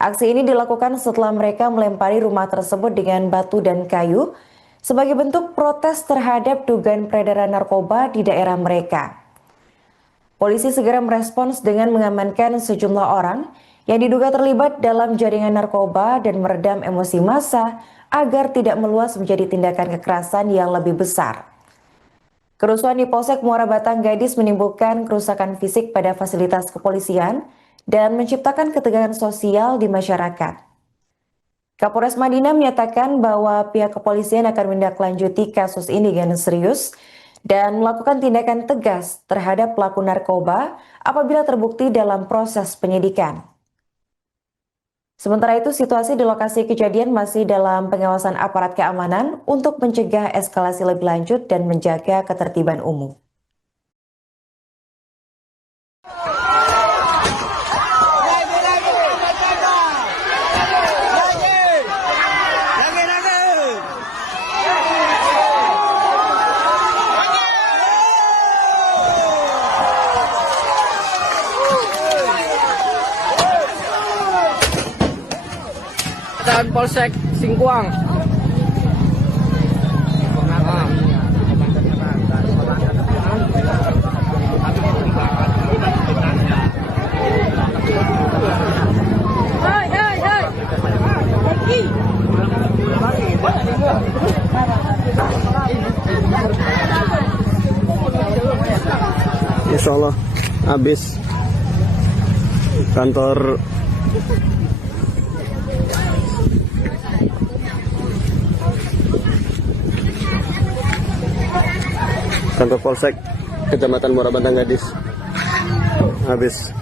Aksi ini dilakukan setelah mereka melempari rumah tersebut dengan batu dan kayu sebagai bentuk protes terhadap dugaan peredaran narkoba di daerah mereka. Polisi segera merespons dengan mengamankan sejumlah orang yang diduga terlibat dalam jaringan narkoba dan meredam emosi massa agar tidak meluas menjadi tindakan kekerasan yang lebih besar. Kerusuhan di Polsek Muara Batanggadis menimbulkan kerusakan fisik pada fasilitas kepolisian dan menciptakan ketegangan sosial di masyarakat. Kapolres Madinah menyatakan bahwa pihak kepolisian akan menindaklanjuti kasus ini dengan serius dan melakukan tindakan tegas terhadap pelaku narkoba apabila terbukti dalam proses penyidikan. Sementara itu, situasi di lokasi kejadian masih dalam pengawasan aparat keamanan untuk mencegah eskalasi lebih lanjut dan menjaga ketertiban umum. Dan Polsek Singkuang. Insya Allah habis kantor Polsek Kecamatan Muara Batanggadis habis.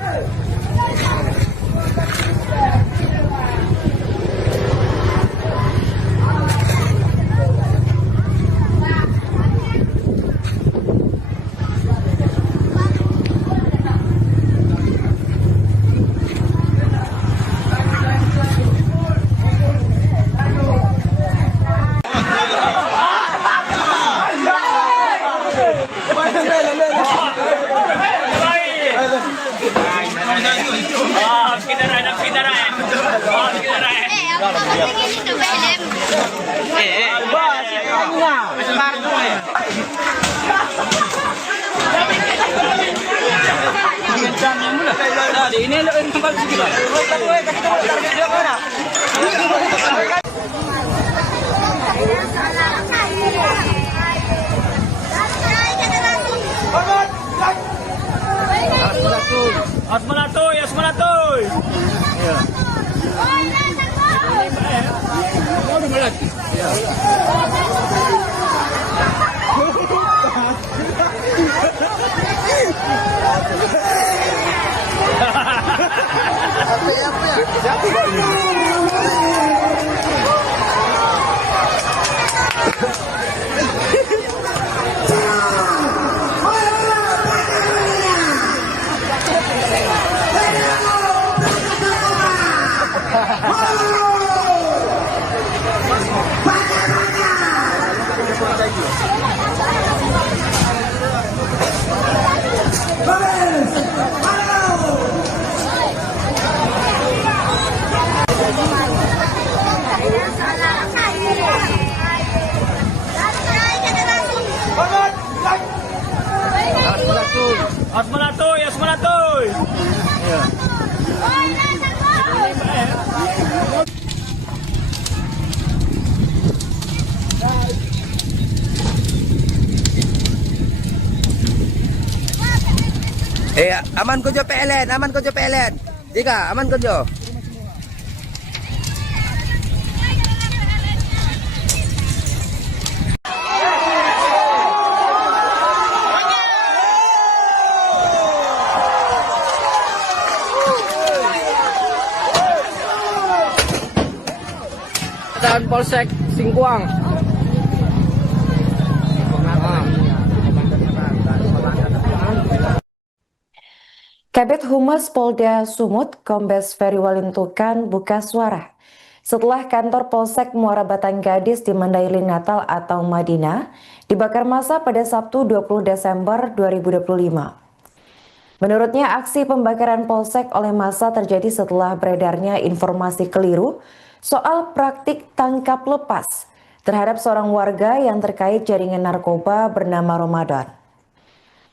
Ini Asmanatoy. Ya. Asmanatoy, Asmanatoy. Aman ko jo PLN, aman ko jo PLN. Ika, aman ko jo. Dan Polsek Singkuang. Kabid Humas Polda Sumut, Kombes Ferry Walintukan buka suara setelah kantor Polsek Muara Batang Gadis di Mandailing Natal atau Madinah dibakar massa pada Sabtu 20 Desember 2025. Menurutnya, aksi pembakaran Polsek oleh massa terjadi setelah beredarnya informasi keliru soal praktik tangkap lepas terhadap seorang warga yang terkait jaringan narkoba bernama Ramadan.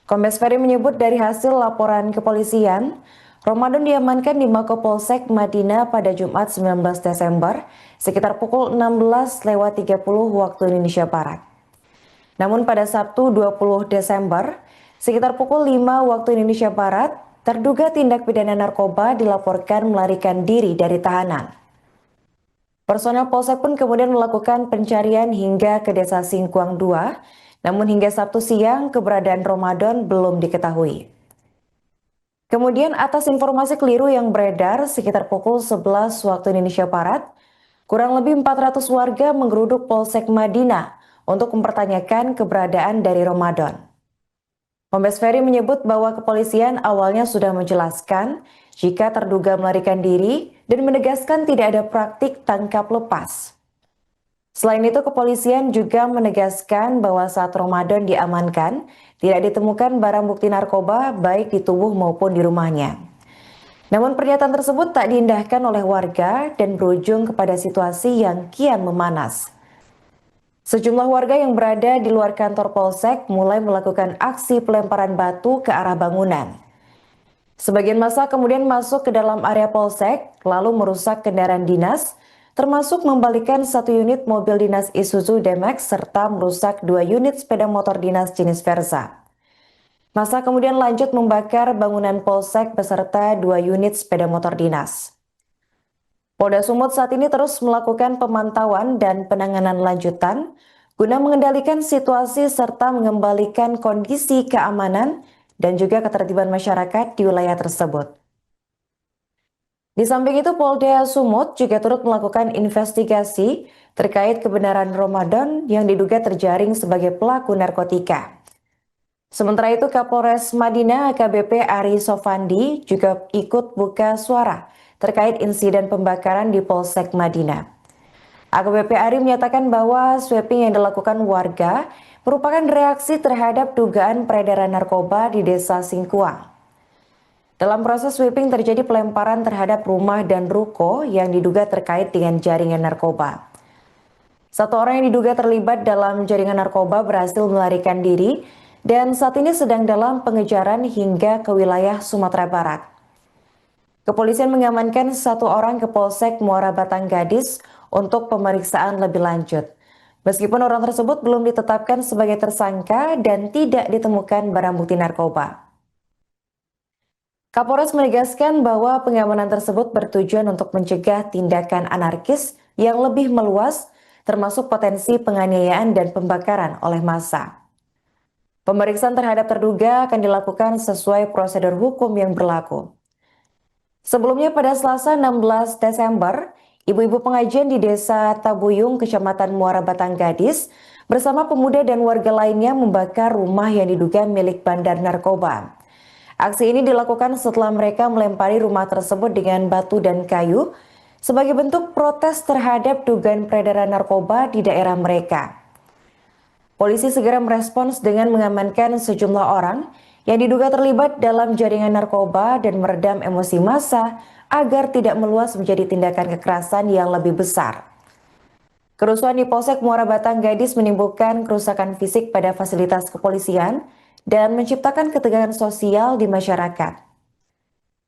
Kombes Ferry menyebut dari hasil laporan kepolisian, Ramadan diamankan di Mako Polsek Madinah pada Jumat 19 Desember sekitar pukul 16.30 waktu Indonesia Barat. Namun pada Sabtu 20 Desember sekitar pukul 5 waktu Indonesia Barat, terduga tindak pidana narkoba dilaporkan melarikan diri dari tahanan. Personel Polsek pun kemudian melakukan pencarian hingga ke Desa Singkuang 2, namun hingga Sabtu siang keberadaan Ramadan belum diketahui. Kemudian atas informasi keliru yang beredar sekitar pukul 11 waktu Indonesia Barat, kurang lebih 400 warga menggeruduk Polsek Madinah untuk mempertanyakan keberadaan dari Ramadan. Kombes Ferry menyebut bahwa kepolisian awalnya sudah menjelaskan jika terduga melarikan diri dan menegaskan tidak ada praktik tangkap lepas. Selain itu, kepolisian juga menegaskan bahwa saat Ramadan diamankan, tidak ditemukan barang bukti narkoba baik di tubuh maupun di rumahnya. Namun pernyataan tersebut tak diindahkan oleh warga dan berujung kepada situasi yang kian memanas. Sejumlah warga yang berada di luar kantor Polsek mulai melakukan aksi pelemparan batu ke arah bangunan. Sebagian massa kemudian masuk ke dalam area Polsek, lalu merusak kendaraan dinas, termasuk membalikan 1 unit mobil dinas Isuzu D-Max serta merusak 2 unit sepeda motor dinas jenis Versa. Massa kemudian lanjut membakar bangunan Polsek beserta 2 unit sepeda motor dinas. Polda Sumut saat ini terus melakukan pemantauan dan penanganan lanjutan guna mengendalikan situasi serta mengembalikan kondisi keamanan dan juga ketertiban masyarakat di wilayah tersebut. Di samping itu, Polda Sumut juga turut melakukan investigasi terkait kebenaran Ramadan yang diduga terjaring sebagai pelaku narkotika. Sementara itu, Kapolres Madinah AKBP Ari Sofandi juga ikut buka suara terkait insiden pembakaran di Polsek Madinah. AKBP Ari menyatakan bahwa sweeping yang dilakukan warga merupakan reaksi terhadap dugaan peredaran narkoba di Desa Singkuang. Dalam proses sweeping terjadi pelemparan terhadap rumah dan ruko yang diduga terkait dengan jaringan narkoba. 1 orang yang diduga terlibat dalam jaringan narkoba berhasil melarikan diri dan saat ini sedang dalam pengejaran hingga ke wilayah Sumatera Barat. Kepolisian mengamankan 1 orang ke Polsek Muara Batang Gadis untuk pemeriksaan lebih lanjut. Meskipun orang tersebut belum ditetapkan sebagai tersangka dan tidak ditemukan barang bukti narkoba. Kapolres menegaskan bahwa pengamanan tersebut bertujuan untuk mencegah tindakan anarkis yang lebih meluas, termasuk potensi penganiayaan dan pembakaran oleh massa. Pemeriksaan terhadap terduga akan dilakukan sesuai prosedur hukum yang berlaku. Sebelumnya pada Selasa 16 Desember, ibu-ibu pengajian di Desa Tabuyung, Kecamatan Muara Batang Gadis, bersama pemuda dan warga lainnya membakar rumah yang diduga milik bandar narkoba. Aksi ini dilakukan setelah mereka melempari rumah tersebut dengan batu dan kayu sebagai bentuk protes terhadap dugaan peredaran narkoba di daerah mereka. Polisi segera merespons dengan mengamankan sejumlah orang yang diduga terlibat dalam jaringan narkoba dan meredam emosi massa agar tidak meluas menjadi tindakan kekerasan yang lebih besar. Kerusuhan di Polsek Muara Batang Gadis menimbulkan kerusakan fisik pada fasilitas kepolisian dan menciptakan ketegangan sosial di masyarakat.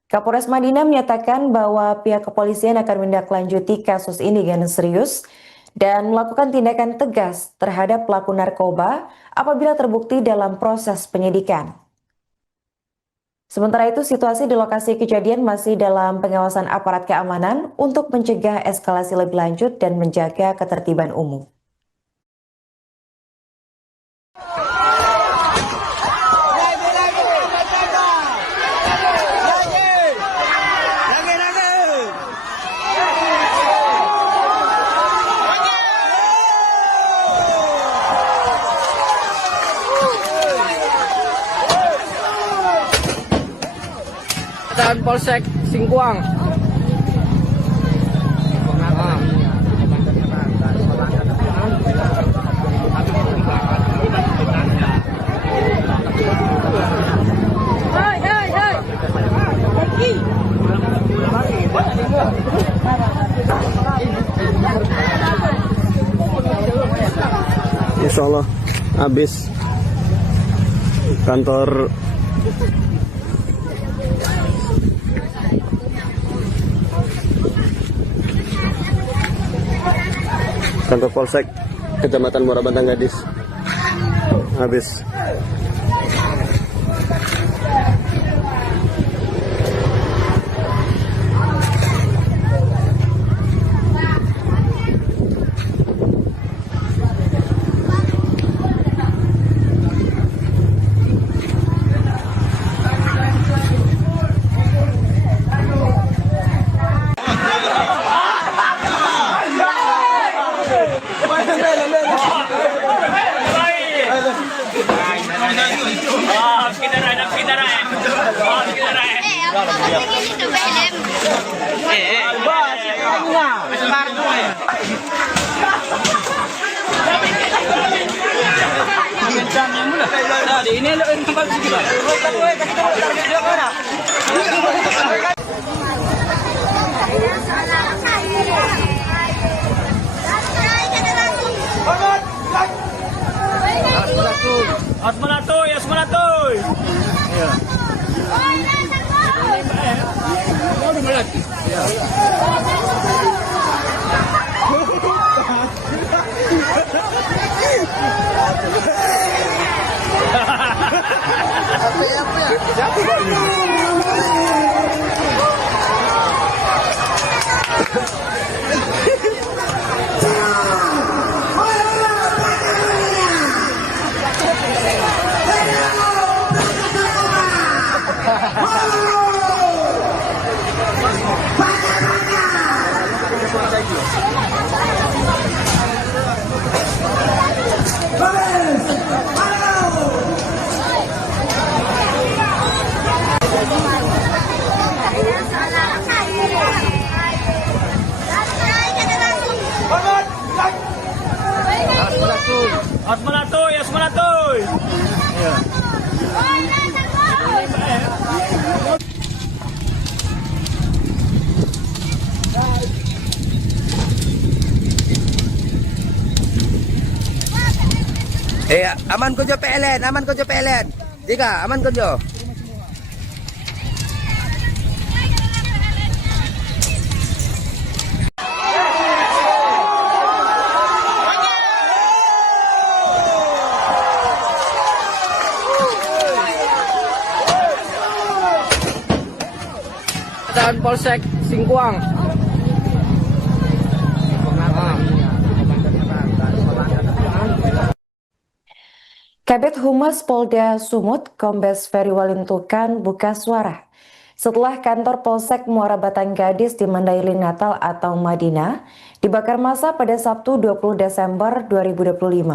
Kapolres Madinah menyatakan bahwa pihak kepolisian akan menindaklanjuti kasus ini dengan serius dan melakukan tindakan tegas terhadap pelaku narkoba apabila terbukti dalam proses penyidikan. Sementara itu, situasi di lokasi kejadian masih dalam pengawasan aparat keamanan untuk mencegah eskalasi lebih lanjut dan menjaga ketertiban umum. Dan Polsek Singkuang. Insya Allah habis kantor Polsek Kecamatan Muara Batang Gadis habis. Ini lo yang tempat sini bang. Asmanatoy, Asmanatoy. Iya. Asmanatoy, Asmanatoy. Iya. Aman ko jo PLN, aman ko jo PLN. Tiga, aman ko jo. Dan Polsek Singkuang. Kabid Humas Polda Sumut, Kombes Ferry Walintukan buka suara setelah kantor Polsek Muara Batang Gadis di Mandailing Natal atau Madinah dibakar massa pada Sabtu 20 Desember 2025.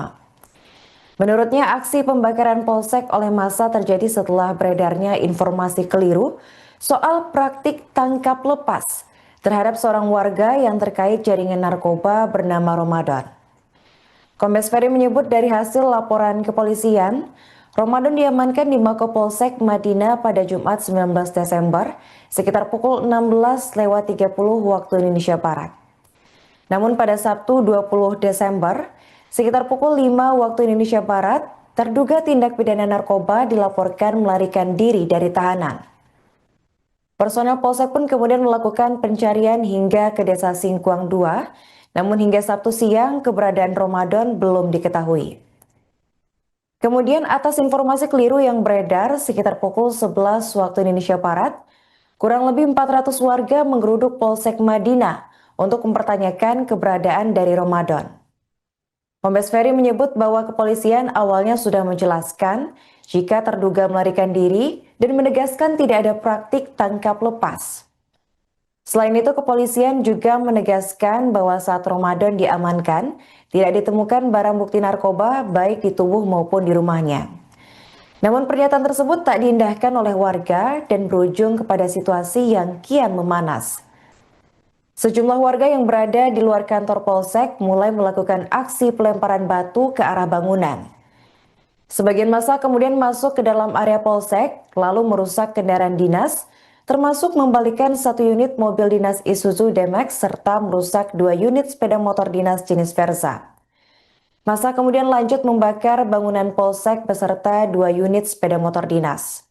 Menurutnya, aksi pembakaran Polsek oleh massa terjadi setelah beredarnya informasi keliru soal praktik tangkap lepas terhadap seorang warga yang terkait jaringan narkoba bernama Ramadan. Kombes Ferry menyebut dari hasil laporan kepolisian, Ramadan diamankan di Mako Polsek Madinah pada Jumat 19 Desember sekitar pukul 16.30 waktu Indonesia Barat. Namun pada Sabtu 20 Desember sekitar pukul 5 waktu Indonesia Barat, terduga tindak pidana narkoba dilaporkan melarikan diri dari tahanan. Personel Polsek pun kemudian melakukan pencarian hingga ke Desa Singkuang 2, namun hingga Sabtu siang keberadaan Ramadan belum diketahui. Kemudian atas informasi keliru yang beredar sekitar pukul 11 waktu Indonesia Barat, kurang lebih 400 warga menggeruduk Polsek Madinah untuk mempertanyakan keberadaan dari Ramadan. Kombes Ferry menyebut bahwa kepolisian awalnya sudah menjelaskan jika terduga melarikan diri dan menegaskan tidak ada praktik tangkap lepas. Selain itu, kepolisian juga menegaskan bahwa saat Ramadan diamankan, tidak ditemukan barang bukti narkoba baik di tubuh maupun di rumahnya. Namun pernyataan tersebut tak diindahkan oleh warga dan berujung kepada situasi yang kian memanas. Sejumlah warga yang berada di luar kantor Polsek mulai melakukan aksi pelemparan batu ke arah bangunan. Sebagian massa kemudian masuk ke dalam area Polsek, lalu merusak kendaraan dinas, termasuk membalikan 1 unit mobil dinas Isuzu D-Max serta merusak 2 unit sepeda motor dinas jenis Versa. Massa kemudian lanjut membakar bangunan Polsek beserta 2 unit sepeda motor dinas.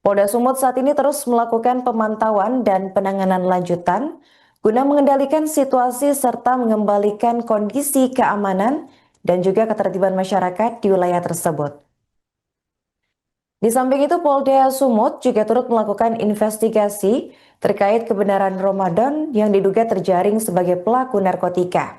Polda Sumut saat ini terus melakukan pemantauan dan penanganan lanjutan guna mengendalikan situasi serta mengembalikan kondisi keamanan dan juga ketertiban masyarakat di wilayah tersebut. Di samping itu, Polda Sumut juga turut melakukan investigasi terkait kebenaran Ramadan yang diduga terjaring sebagai pelaku narkotika.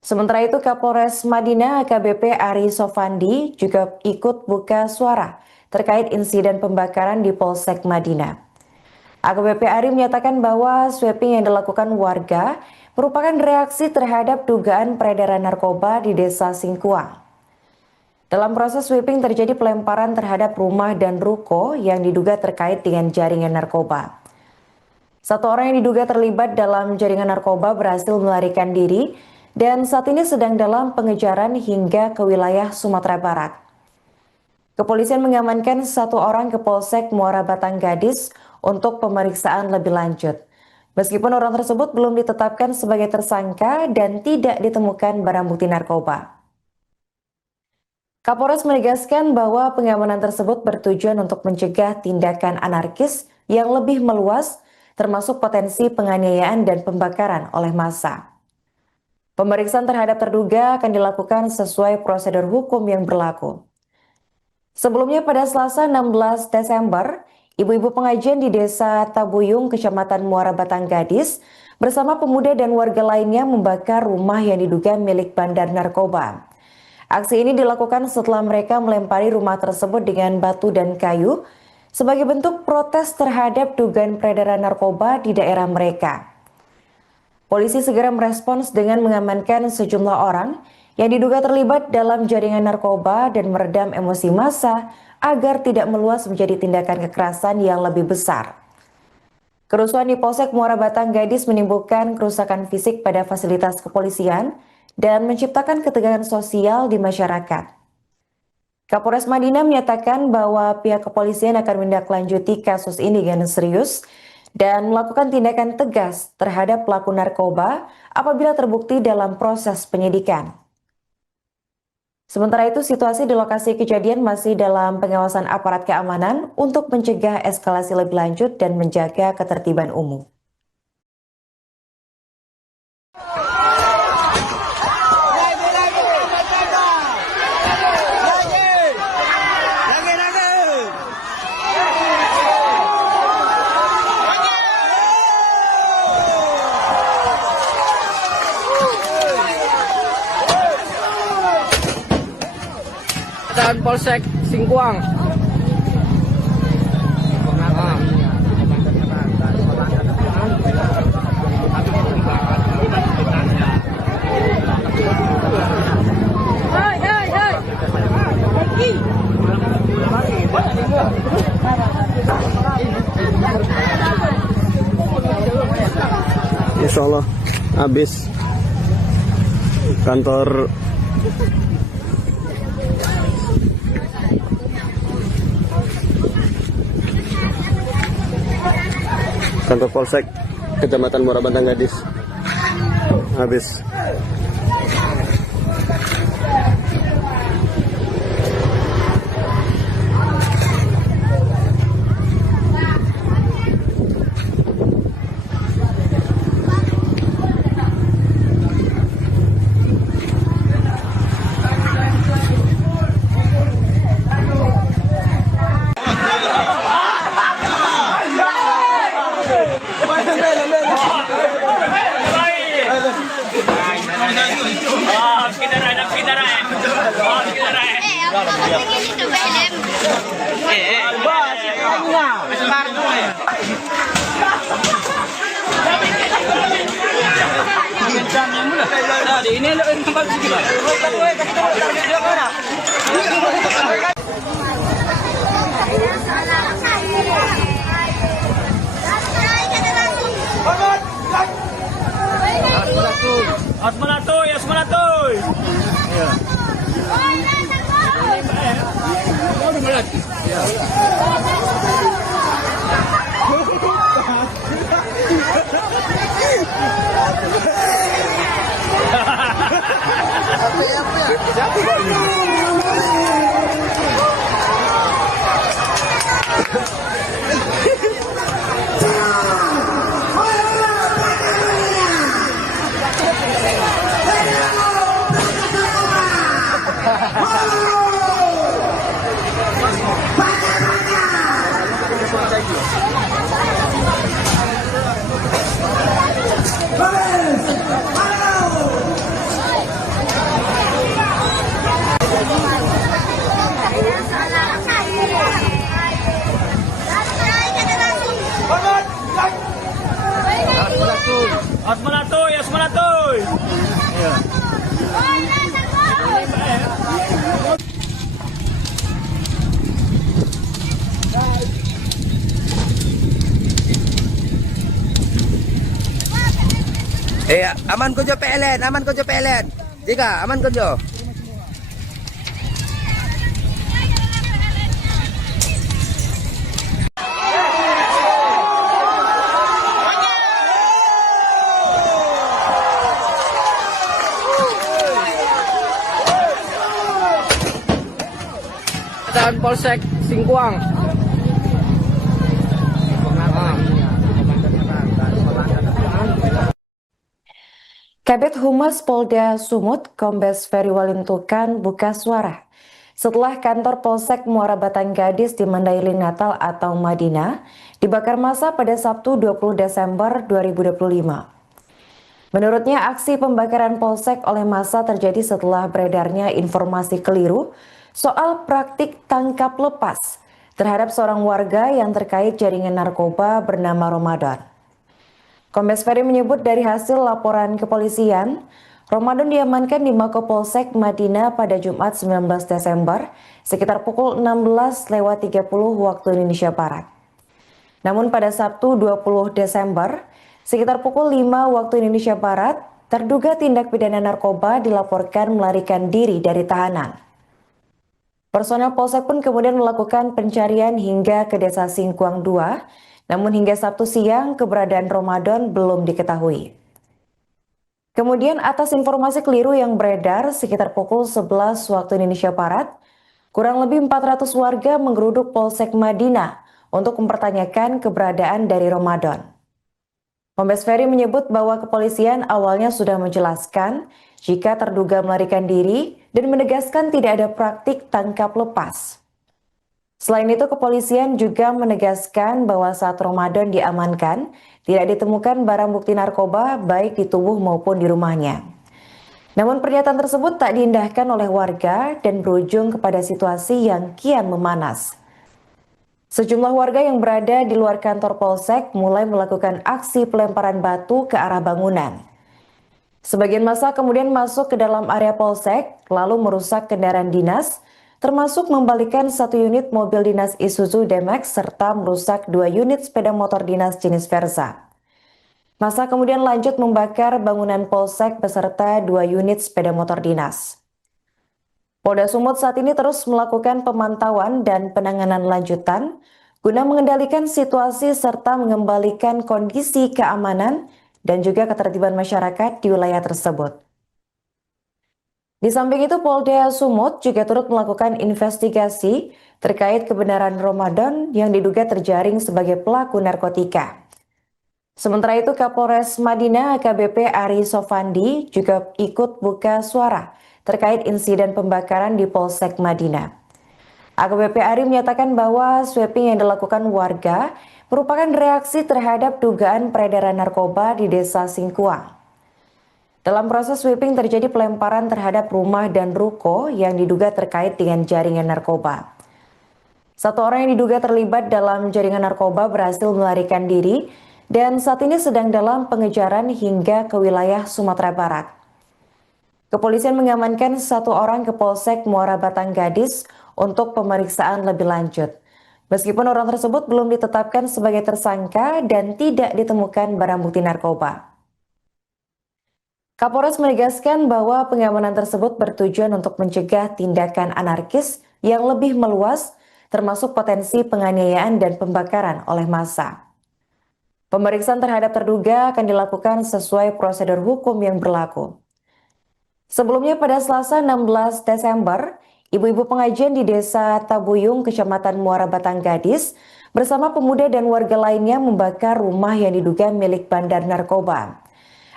Sementara itu, Kapolres Madinah AKBP Ari Sofandi juga ikut buka suara terkait insiden pembakaran di Polsek Madinah. AKBP Ari menyatakan bahwa sweeping yang dilakukan warga merupakan reaksi terhadap dugaan peredaran narkoba di Desa Singkuang. Dalam proses sweeping terjadi pelemparan terhadap rumah dan ruko yang diduga terkait dengan jaringan narkoba. 1 orang yang diduga terlibat dalam jaringan narkoba berhasil melarikan diri dan saat ini sedang dalam pengejaran hingga ke wilayah Sumatera Barat. Kepolisian mengamankan 1 orang ke Polsek Muara Batang Gadis untuk pemeriksaan lebih lanjut. Meskipun orang tersebut belum ditetapkan sebagai tersangka dan tidak ditemukan barang bukti narkoba. Kapolres menegaskan bahwa pengamanan tersebut bertujuan untuk mencegah tindakan anarkis yang lebih meluas, termasuk potensi penganiayaan dan pembakaran oleh massa. Pemeriksaan terhadap terduga akan dilakukan sesuai prosedur hukum yang berlaku. Sebelumnya pada Selasa 16 Desember, ibu-ibu pengajian di Desa Tabuyung, Kecamatan Muara Batang Gadis, bersama pemuda dan warga lainnya membakar rumah yang diduga milik bandar narkoba. Aksi ini dilakukan setelah mereka melempari rumah tersebut dengan batu dan kayu sebagai bentuk protes terhadap dugaan peredaran narkoba di daerah mereka. Polisi segera merespons dengan mengamankan sejumlah orang yang diduga terlibat dalam jaringan narkoba dan meredam emosi massa agar tidak meluas menjadi tindakan kekerasan yang lebih besar. Kerusuhan di Polsek Muara Batang Gadis menimbulkan kerusakan fisik pada fasilitas kepolisian dan menciptakan ketegangan sosial di masyarakat. Kapolres Madinah menyatakan bahwa pihak kepolisian akan menindaklanjuti kasus ini dengan serius dan melakukan tindakan tegas terhadap pelaku narkoba apabila terbukti dalam proses penyidikan. Sementara itu, situasi di lokasi kejadian masih dalam pengawasan aparat keamanan untuk mencegah eskalasi lebih lanjut dan menjaga ketertiban umum. Dan Polsek Singkuang. habis. Kantor Polsek Kecamatan Muara Bantang Gadis habis. Ini lo yang bagus gitu. Asmanatoy, asmanatoy. Iya. Asmanatoy, asmanatoy. Iya. Aman ko jo PLN, aman ko jo PLN. Dika, aman ko jo. Dan Polsek Singkuang. Kabid Humas Polda Sumut, Kombes Ferry Walintukan buka suara setelah kantor Polsek Muara Batang Gadis di Mandailing Natal atau Madinah dibakar massa pada Sabtu 20 Desember 2025. Menurutnya, aksi pembakaran Polsek oleh massa terjadi setelah beredarnya informasi keliru soal praktik tangkap lepas terhadap seorang warga yang terkait jaringan narkoba bernama Ramadan. Kombes Ferry menyebut dari hasil laporan kepolisian, Ramadan diamankan di Mako Polsek Madinah pada Jumat 19 Desember sekitar pukul 16.30 waktu Indonesia Barat. Namun pada Sabtu 20 Desember sekitar pukul 5 waktu Indonesia Barat, terduga tindak pidana narkoba dilaporkan melarikan diri dari tahanan. Personel Polsek pun kemudian melakukan pencarian hingga ke Desa Singkuang 2, namun hingga Sabtu siang keberadaan Ramadan belum diketahui. Kemudian atas informasi keliru yang beredar sekitar pukul 11 waktu Indonesia Barat, kurang lebih 400 warga menggeruduk Polsek Madinah untuk mempertanyakan keberadaan dari Ramadan. Kombes Ferry menyebut bahwa kepolisian awalnya sudah menjelaskan jika terduga melarikan diri dan menegaskan tidak ada praktik tangkap lepas. Selain itu, kepolisian juga menegaskan bahwa saat Ramadan diamankan, tidak ditemukan barang bukti narkoba baik di tubuh maupun di rumahnya. Namun pernyataan tersebut tak diindahkan oleh warga dan berujung kepada situasi yang kian memanas. Sejumlah warga yang berada di luar kantor Polsek mulai melakukan aksi pelemparan batu ke arah bangunan. Sebagian massa kemudian masuk ke dalam area Polsek, lalu merusak kendaraan dinas, termasuk membalikan 1 unit mobil dinas Isuzu D-Max serta merusak 2 unit sepeda motor dinas jenis Versa. Massa kemudian lanjut membakar bangunan Polsek beserta 2 unit sepeda motor dinas. Polda Sumut saat ini terus melakukan pemantauan dan penanganan lanjutan guna mengendalikan situasi serta mengembalikan kondisi keamanan dan juga ketertiban masyarakat di wilayah tersebut. Di samping itu, Polda Sumut juga turut melakukan investigasi terkait kebenaran Ramadan yang diduga terjaring sebagai pelaku narkotika. Sementara itu, Kapolres Madinah AKBP Ari Sofandi juga ikut buka suara terkait insiden pembakaran di Polsek Madinah. AKBP Ari menyatakan bahwa sweeping yang dilakukan warga merupakan reaksi terhadap dugaan peredaran narkoba di Desa Singkuang. Dalam proses sweeping terjadi pelemparan terhadap rumah dan ruko yang diduga terkait dengan jaringan narkoba. Satu orang yang diduga terlibat dalam jaringan narkoba berhasil melarikan diri dan saat ini sedang dalam pengejaran hingga ke wilayah Sumatera Barat. Kepolisian mengamankan 1 orang ke Polsek Muara Batang Gadis untuk pemeriksaan lebih lanjut. Meskipun orang tersebut belum ditetapkan sebagai tersangka dan tidak ditemukan barang bukti narkoba. Kapolres menegaskan bahwa pengamanan tersebut bertujuan untuk mencegah tindakan anarkis yang lebih meluas, termasuk potensi penganiayaan dan pembakaran oleh massa. Pemeriksaan terhadap terduga akan dilakukan sesuai prosedur hukum yang berlaku. Sebelumnya pada Selasa 16 Desember, ibu-ibu pengajian di Desa Tabuyung, Kecamatan Muara Batang Gadis, bersama pemuda dan warga lainnya membakar rumah yang diduga milik bandar narkoba.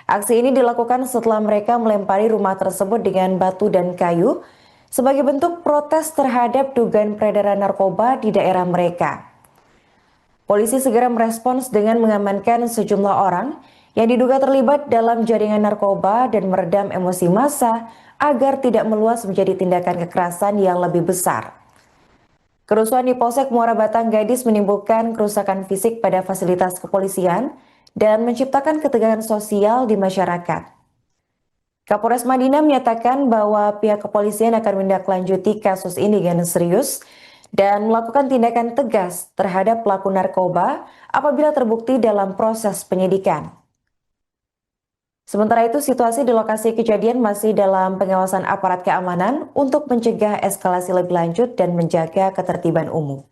Aksi ini dilakukan setelah mereka melempari rumah tersebut dengan batu dan kayu sebagai bentuk protes terhadap dugaan peredaran narkoba di daerah mereka. Polisi segera merespons dengan mengamankan sejumlah orang yang diduga terlibat dalam jaringan narkoba dan meredam emosi massa agar tidak meluas menjadi tindakan kekerasan yang lebih besar. Kerusuhan di Polsek Muara Batang Gadis menimbulkan kerusakan fisik pada fasilitas kepolisian dan menciptakan ketegangan sosial di masyarakat. Kapolres Madinah menyatakan bahwa pihak kepolisian akan menindaklanjuti kasus ini dengan serius dan melakukan tindakan tegas terhadap pelaku narkoba apabila terbukti dalam proses penyidikan. Sementara itu, situasi di lokasi kejadian masih dalam pengawasan aparat keamanan untuk mencegah eskalasi lebih lanjut dan menjaga ketertiban umum.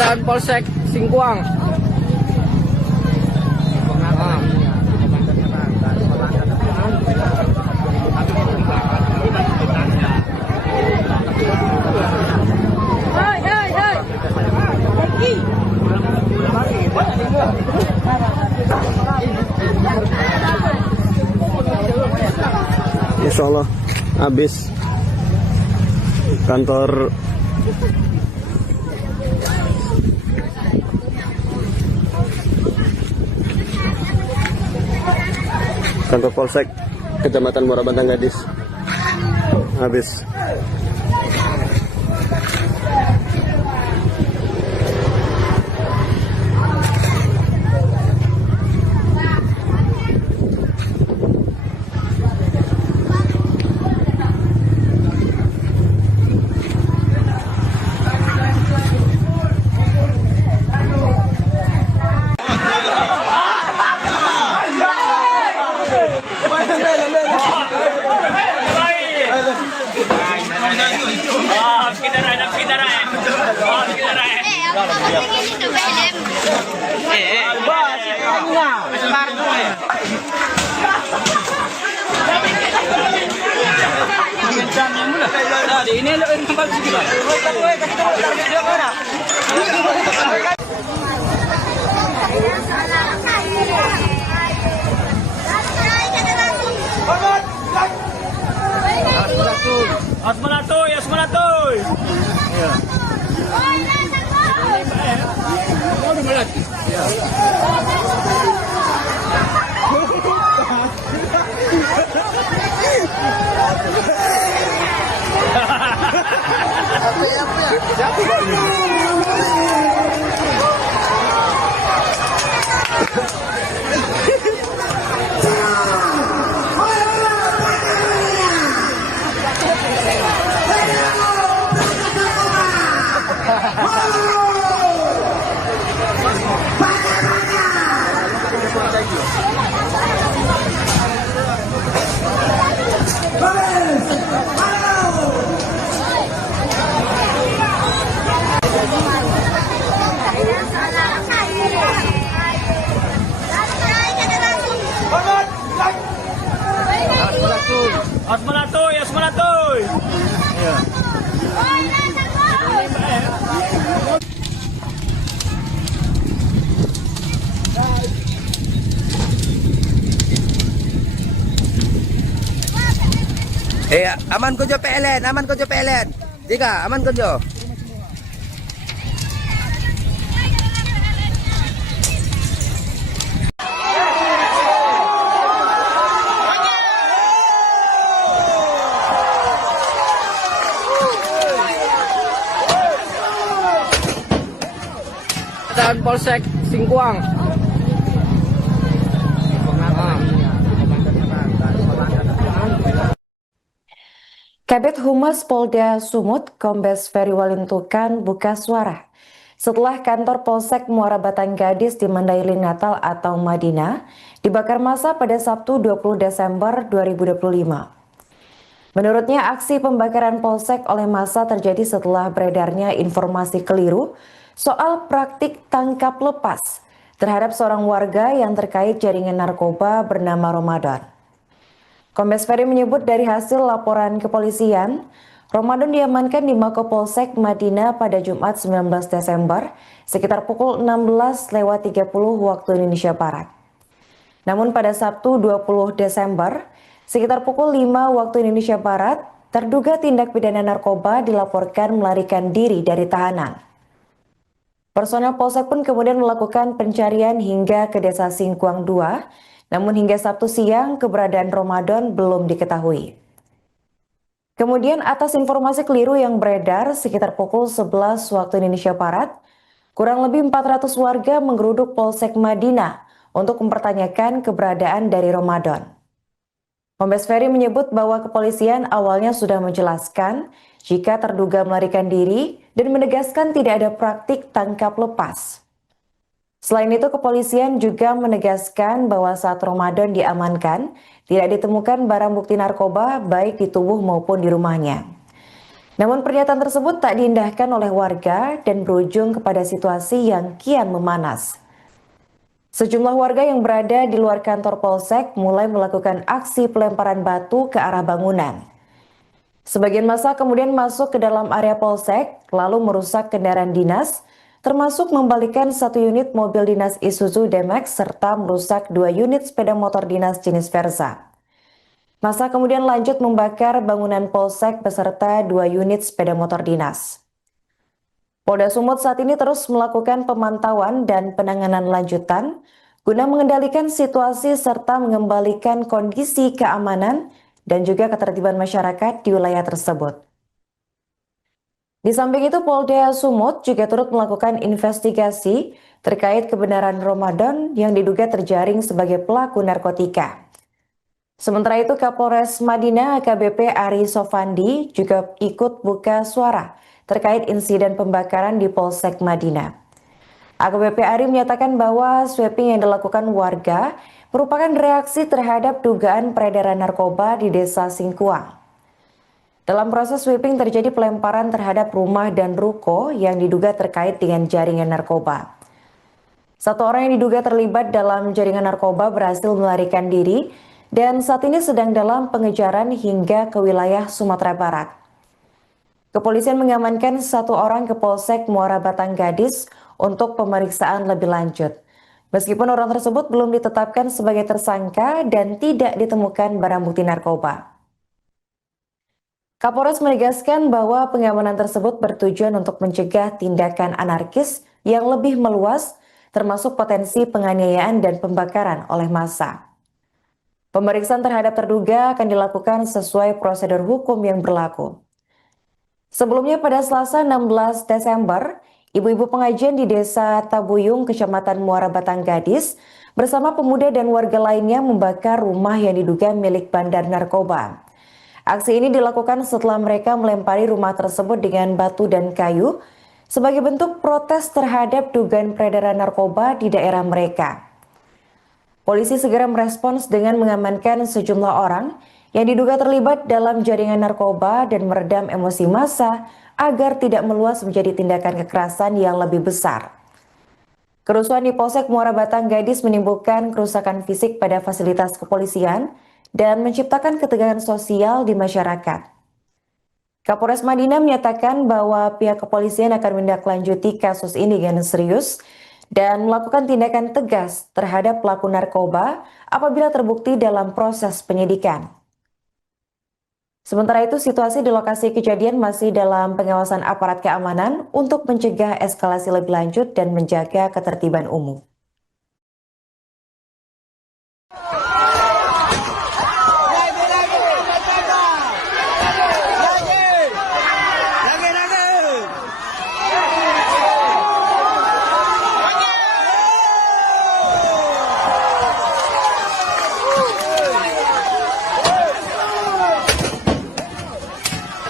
Dan Polsek Singkuang. Insya Allah habis kantor Polsek Kecamatan Muara Batang Gadis habis. Ini lo yang kembali gimana? Asmanatoy. Iya. Asmanatoy, Asmanatoy. Aman ko jo PLN, aman ko jo PLN. Tiga, aman ko jo. Dan Polsek Singkuang. Kabid Humas Polda Sumut, Kombes Ferry Walintukan buka suara setelah kantor Polsek Muara Batang Gadis di Mandailing Natal atau Madinah dibakar massa pada Sabtu 20 Desember 2025. Menurutnya, aksi pembakaran Polsek oleh massa terjadi setelah beredarnya informasi keliru soal praktik tangkap lepas terhadap seorang warga yang terkait jaringan narkoba bernama Ramadan. Kombes Ferry menyebut dari hasil laporan kepolisian, Ramadan diamankan di Mako Polsek Madinah pada Jumat 19 Desember sekitar pukul 16.30 waktu Indonesia Barat. Namun pada Sabtu 20 Desember sekitar pukul 5 waktu Indonesia Barat, terduga tindak pidana narkoba dilaporkan melarikan diri dari tahanan. Personel Polsek pun kemudian melakukan pencarian hingga ke Desa Singkuang 2, namun hingga Sabtu siang keberadaan Ramadan belum diketahui. Kemudian atas informasi keliru yang beredar sekitar pukul 11 waktu Indonesia Barat, kurang lebih 400 warga menggeruduk Polsek Madinah untuk mempertanyakan keberadaan dari Ramadan. Kombes Ferry menyebut bahwa kepolisian awalnya sudah menjelaskan jika terduga melarikan diri dan menegaskan tidak ada praktik tangkap lepas. Selain itu, kepolisian juga menegaskan bahwa saat Ramadan diamankan, tidak ditemukan barang bukti narkoba baik di tubuh maupun di rumahnya. Namun pernyataan tersebut tak diindahkan oleh warga dan berujung kepada situasi yang kian memanas. Sejumlah warga yang berada di luar kantor Polsek mulai melakukan aksi pelemparan batu ke arah bangunan. Sebagian massa kemudian masuk ke dalam area Polsek, lalu merusak kendaraan dinas, termasuk membalikan 1 unit mobil dinas Isuzu D-Max serta merusak 2 unit sepeda motor dinas jenis Versa. Massa kemudian lanjut membakar bangunan Polsek beserta 2 unit sepeda motor dinas. Polda Sumut saat ini terus melakukan pemantauan dan penanganan lanjutan guna mengendalikan situasi serta mengembalikan kondisi keamanan dan juga ketertiban masyarakat di wilayah tersebut. Di samping itu, Polda Sumut juga turut melakukan investigasi terkait kebenaran Ramadan yang diduga terjaring sebagai pelaku narkotika. Sementara itu, Kapolres Madinah AKBP Ari Sofandi juga ikut buka suara terkait insiden pembakaran di Polsek Madinah. AKBP Ari menyatakan bahwa sweeping yang dilakukan warga merupakan reaksi terhadap dugaan peredaran narkoba di Desa Singkuang. Dalam proses sweeping terjadi pelemparan terhadap rumah dan ruko yang diduga terkait dengan jaringan narkoba. 1 orang yang diduga terlibat dalam jaringan narkoba berhasil melarikan diri dan saat ini sedang dalam pengejaran hingga ke wilayah Sumatera Barat. Kepolisian mengamankan 1 orang ke Polsek Muara Batang Gadis untuk pemeriksaan lebih lanjut. Meskipun orang tersebut belum ditetapkan sebagai tersangka dan tidak ditemukan barang bukti narkoba. Kapolres menegaskan bahwa pengamanan tersebut bertujuan untuk mencegah tindakan anarkis yang lebih meluas, termasuk potensi penganiayaan dan pembakaran oleh massa. Pemeriksaan terhadap terduga akan dilakukan sesuai prosedur hukum yang berlaku. Sebelumnya pada Selasa 16 Desember, ibu-ibu pengajian di Desa Tabuyung, Kecamatan Muara Batang Gadis, bersama pemuda dan warga lainnya membakar rumah yang diduga milik bandar narkoba. Aksi ini dilakukan setelah mereka melempari rumah tersebut dengan batu dan kayu sebagai bentuk protes terhadap dugaan peredaran narkoba di daerah mereka. Polisi segera merespons dengan mengamankan sejumlah orang yang diduga terlibat dalam jaringan narkoba dan meredam emosi massa agar tidak meluas menjadi tindakan kekerasan yang lebih besar. Kerusuhan di Polsek Muara Batang Gadis menimbulkan kerusakan fisik pada fasilitas kepolisian dan menciptakan ketegangan sosial di masyarakat. Kapolres Madinah menyatakan bahwa pihak kepolisian akan menindaklanjuti kasus ini dengan serius dan melakukan tindakan tegas terhadap pelaku narkoba apabila terbukti dalam proses penyidikan. Sementara itu, situasi di lokasi kejadian masih dalam pengawasan aparat keamanan untuk mencegah eskalasi lebih lanjut dan menjaga ketertiban umum.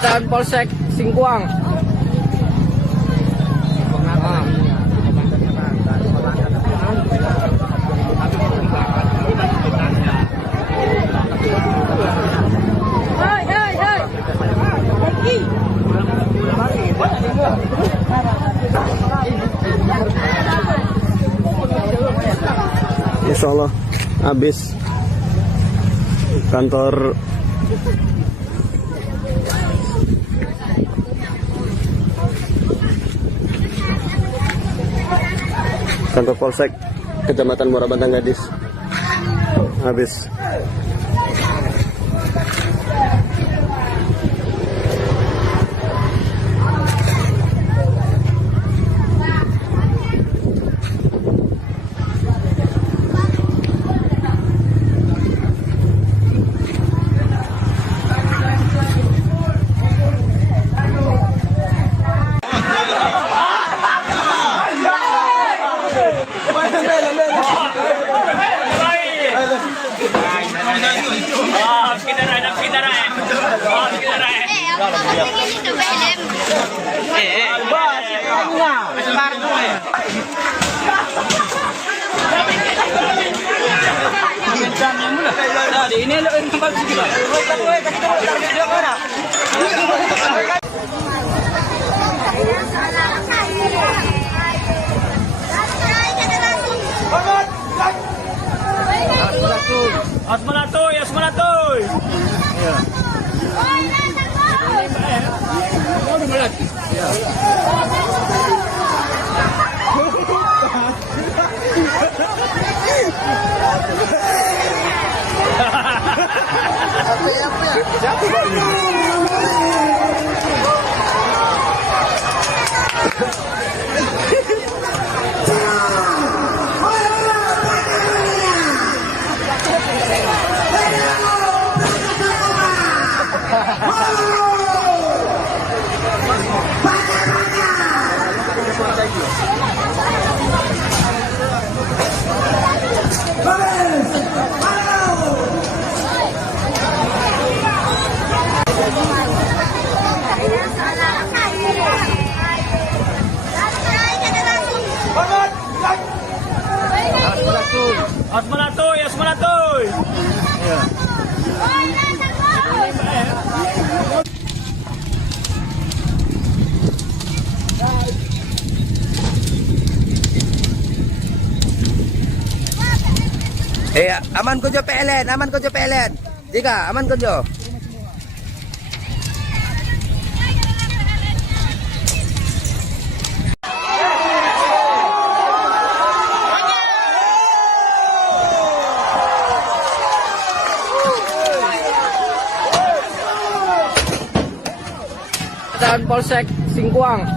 Dan Polsek Singkuang. Insya Allah habis kantor Polsek Kecamatan Muara Batang Gadis habis. Ini tempat kita. Asmanatoy, Asmanatoy. Iya. Asmanatoy, Asmanatoy. Iya. Aman ko jo PLN, aman ko jo PLN. Tiga, aman ko jo. Dan Polsek Singkuang.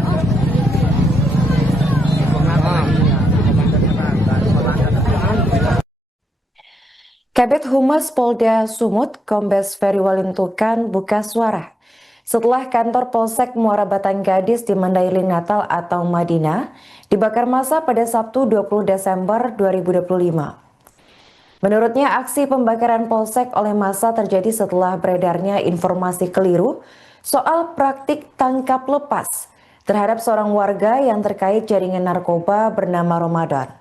Kabid Humas Polda Sumut, Kombes Ferry Walintukan buka suara setelah kantor Polsek Muara Batang Gadis di Mandailing Natal atau Madinah dibakar massa pada Sabtu 20 Desember 2025. Menurutnya, aksi pembakaran Polsek oleh massa terjadi setelah beredarnya informasi keliru soal praktik tangkap lepas terhadap seorang warga yang terkait jaringan narkoba bernama Ramadan.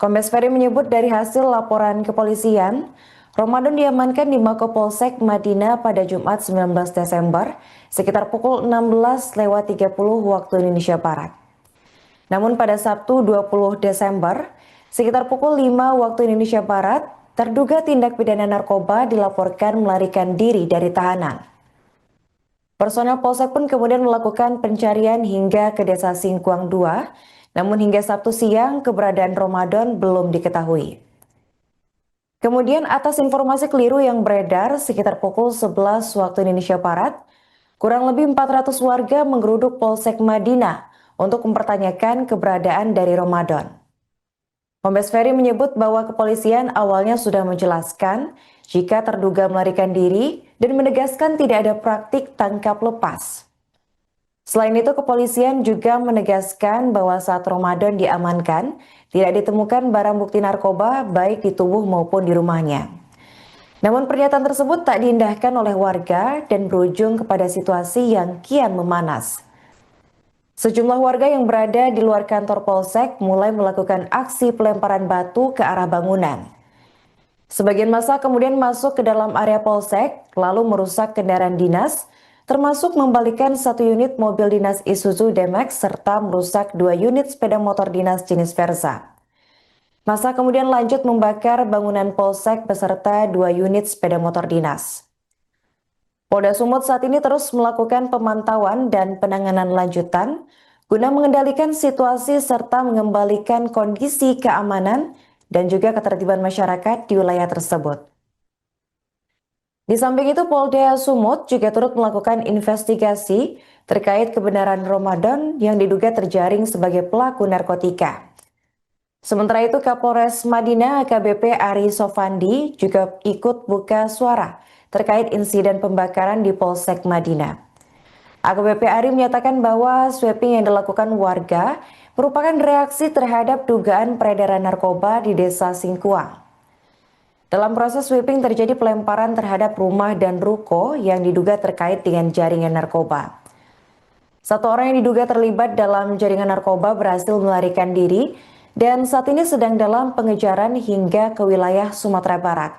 Kombes Ferry menyebut dari hasil laporan kepolisian, Ramadan diamankan di Mako Polsek Madinah pada Jumat 19 Desember sekitar pukul 16.30 waktu Indonesia Barat. Namun pada Sabtu 20 Desember sekitar pukul 5 waktu Indonesia Barat, terduga tindak pidana narkoba dilaporkan melarikan diri dari tahanan. Personel Polsek pun kemudian melakukan pencarian hingga ke Desa Singkuang 2, namun hingga Sabtu siang keberadaan Ramadan belum diketahui. Kemudian atas informasi keliru yang beredar sekitar pukul 11 waktu Indonesia Barat, kurang lebih 400 warga menggeruduk Polsek Madinah untuk mempertanyakan keberadaan dari Ramadan. Kombes Ferry menyebut bahwa kepolisian awalnya sudah menjelaskan jika terduga melarikan diri dan menegaskan tidak ada praktik tangkap lepas. Selain itu, kepolisian juga menegaskan bahwa saat Ramadan diamankan, tidak ditemukan barang bukti narkoba baik di tubuh maupun di rumahnya. Namun pernyataan tersebut tak diindahkan oleh warga dan berujung kepada situasi yang kian memanas. Sejumlah warga yang berada di luar kantor Polsek mulai melakukan aksi pelemparan batu ke arah bangunan. Sebagian massa kemudian masuk ke dalam area Polsek, lalu merusak kendaraan dinas, termasuk membalikan 1 unit mobil dinas Isuzu D-Max serta merusak 2 unit sepeda motor dinas jenis Versa. Massa kemudian lanjut membakar bangunan Polsek beserta 2 unit sepeda motor dinas. Polda Sumut saat ini terus melakukan pemantauan dan penanganan lanjutan guna mengendalikan situasi serta mengembalikan kondisi keamanan dan juga ketertiban masyarakat di wilayah tersebut. Di samping itu, Polda Sumut juga turut melakukan investigasi terkait kebenaran Ramadan yang diduga terjaring sebagai pelaku narkotika. Sementara itu, Kapolres Madinah AKBP Ari Sofandi juga ikut buka suara terkait insiden pembakaran di Polsek Madinah. AKBP Ari menyatakan bahwa sweeping yang dilakukan warga merupakan reaksi terhadap dugaan peredaran narkoba di Desa Singkuang. Dalam proses sweeping terjadi pelemparan terhadap rumah dan ruko yang diduga terkait dengan jaringan narkoba. 1 orang yang diduga terlibat dalam jaringan narkoba berhasil melarikan diri dan saat ini sedang dalam pengejaran hingga ke wilayah Sumatera Barat.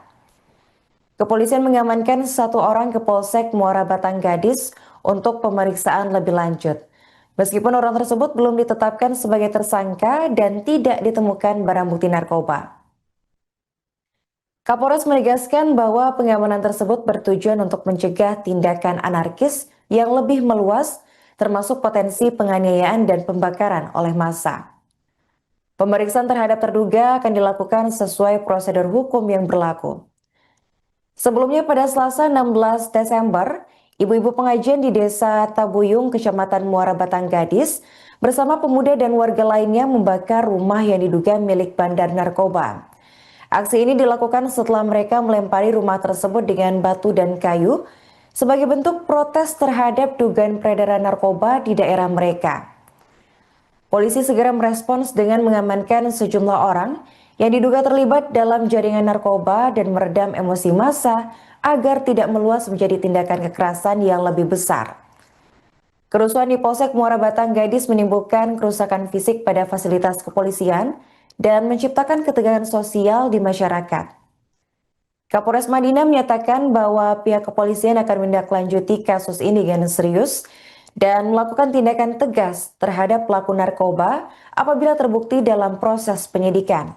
Kepolisian mengamankan 1 orang ke Polsek Muara Batang Gadis untuk pemeriksaan lebih lanjut. Meskipun orang tersebut belum ditetapkan sebagai tersangka dan tidak ditemukan barang bukti narkoba. Kapolres menegaskan bahwa pengamanan tersebut bertujuan untuk mencegah tindakan anarkis yang lebih meluas, termasuk potensi penganiayaan dan pembakaran oleh massa. Pemeriksaan terhadap terduga akan dilakukan sesuai prosedur hukum yang berlaku. Sebelumnya pada Selasa 16 Desember, ibu-ibu pengajian di Desa Tabuyung, Kecamatan Muara Batang Gadis, bersama pemuda dan warga lainnya membakar rumah yang diduga milik bandar narkoba. Aksi ini dilakukan setelah mereka melempari rumah tersebut dengan batu dan kayu sebagai bentuk protes terhadap dugaan peredaran narkoba di daerah mereka. Polisi segera merespons dengan mengamankan sejumlah orang yang diduga terlibat dalam jaringan narkoba dan meredam emosi massa agar tidak meluas menjadi tindakan kekerasan yang lebih besar. Kerusuhan di Polsek Muara Batang Gadis menimbulkan kerusakan fisik pada fasilitas kepolisian dan menciptakan ketegangan sosial di masyarakat. Kapolres Madinah menyatakan bahwa pihak kepolisian akan menindaklanjuti kasus ini dengan serius dan melakukan tindakan tegas terhadap pelaku narkoba apabila terbukti dalam proses penyidikan.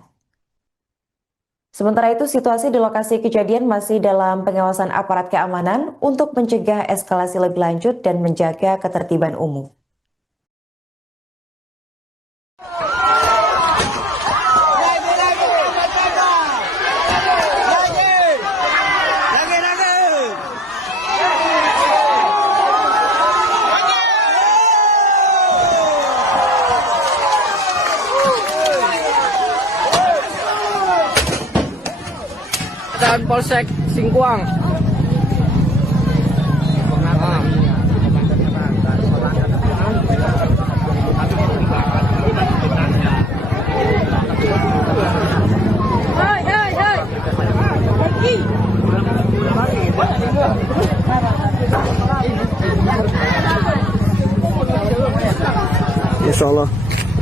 Sementara itu, situasi di lokasi kejadian masih dalam pengawasan aparat keamanan untuk mencegah eskalasi lebih lanjut dan menjaga ketertiban umum. Dan Polsek Singkuang.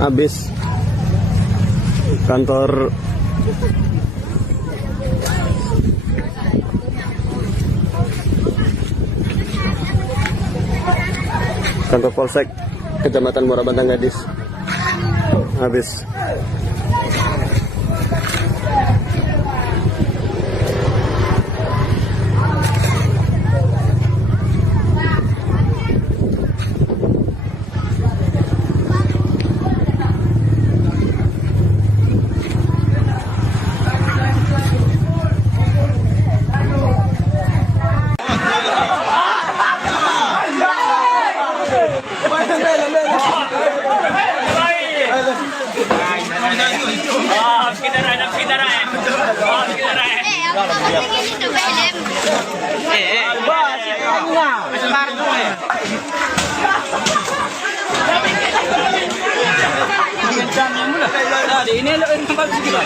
habis kantor Polsek Kecamatan Muara Bantang Gadis habis. Ini lo yang bagus gitu.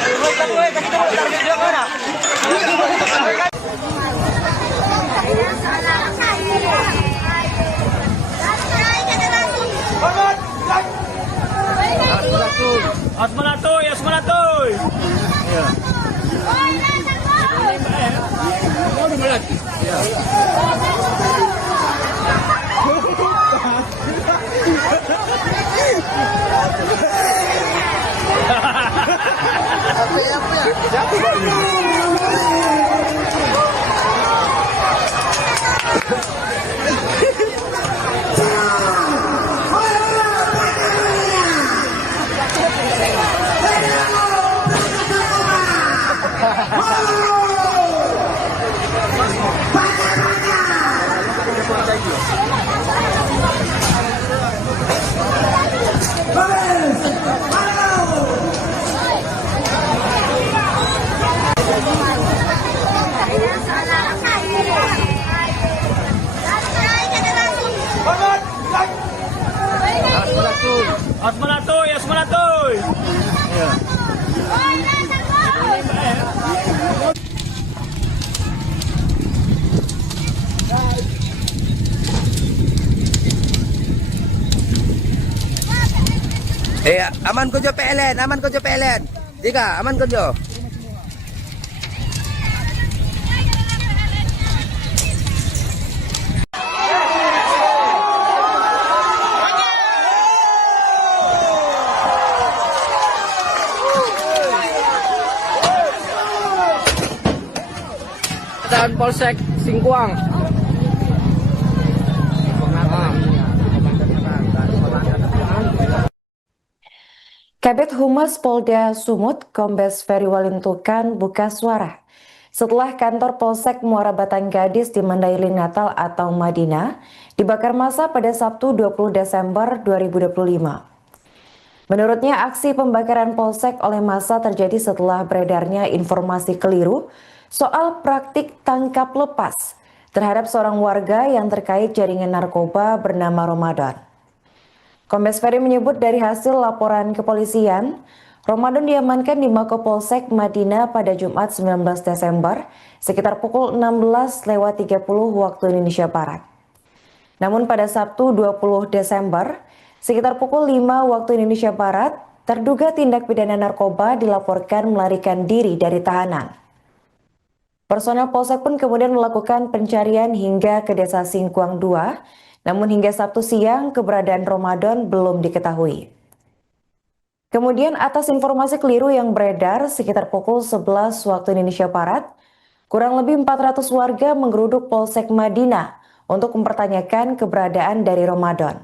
Asmanatoy, Asmanatoy. Iya. Asmanatoy, Asmanatoy. Iya. Aman ko jo PLN, aman ko jo PLN. Dika, aman ko jo. Dan Polsek Singkuang. Kabid Humas Polda Sumut, Kombes Ferry Walintukan buka suara setelah kantor Polsek Muara Batang Gadis di Mandailing Natal atau Madinah dibakar massa pada Sabtu 20 Desember 2025. Menurutnya, aksi pembakaran Polsek oleh massa terjadi setelah beredarnya informasi keliru soal praktik tangkap lepas terhadap seorang warga yang terkait jaringan narkoba bernama Ramadan. Kombes Ferry menyebut dari hasil laporan kepolisian, Ramadan diamankan di Mako Polsek Madinah pada Jumat 19 Desember sekitar pukul 16.30 waktu Indonesia Barat. Namun pada Sabtu 20 Desember sekitar pukul 5 waktu Indonesia Barat, terduga tindak pidana narkoba dilaporkan melarikan diri dari tahanan. Personel Polsek pun kemudian melakukan pencarian hingga ke Desa Singkuang 2, namun hingga Sabtu siang keberadaan Ramadan belum diketahui. Kemudian atas informasi keliru yang beredar sekitar pukul 11 waktu Indonesia Barat, kurang lebih 400 warga menggeruduk Polsek Madinah untuk mempertanyakan keberadaan dari Ramadan.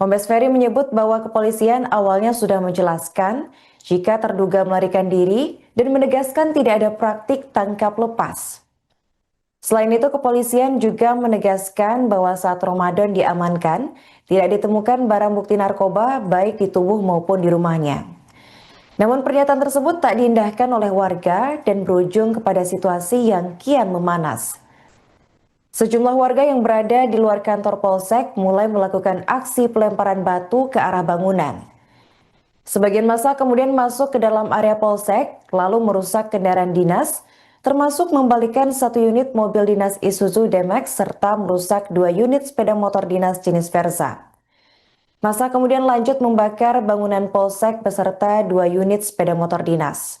Kombes Ferry menyebut bahwa kepolisian awalnya sudah menjelaskan jika terduga melarikan diri dan menegaskan tidak ada praktik tangkap lepas. Selain itu, kepolisian juga menegaskan bahwa saat Ramadan diamankan, tidak ditemukan barang bukti narkoba baik di tubuh maupun di rumahnya. Namun pernyataan tersebut tak diindahkan oleh warga dan berujung kepada situasi yang kian memanas. Sejumlah warga yang berada di luar kantor Polsek mulai melakukan aksi pelemparan batu ke arah bangunan. Sebagian massa kemudian masuk ke dalam area Polsek, lalu merusak kendaraan dinas, termasuk membalikan 1 unit mobil dinas Isuzu D-Max serta merusak 2 unit sepeda motor dinas jenis Versa. Massa kemudian lanjut membakar bangunan Polsek beserta 2 unit sepeda motor dinas.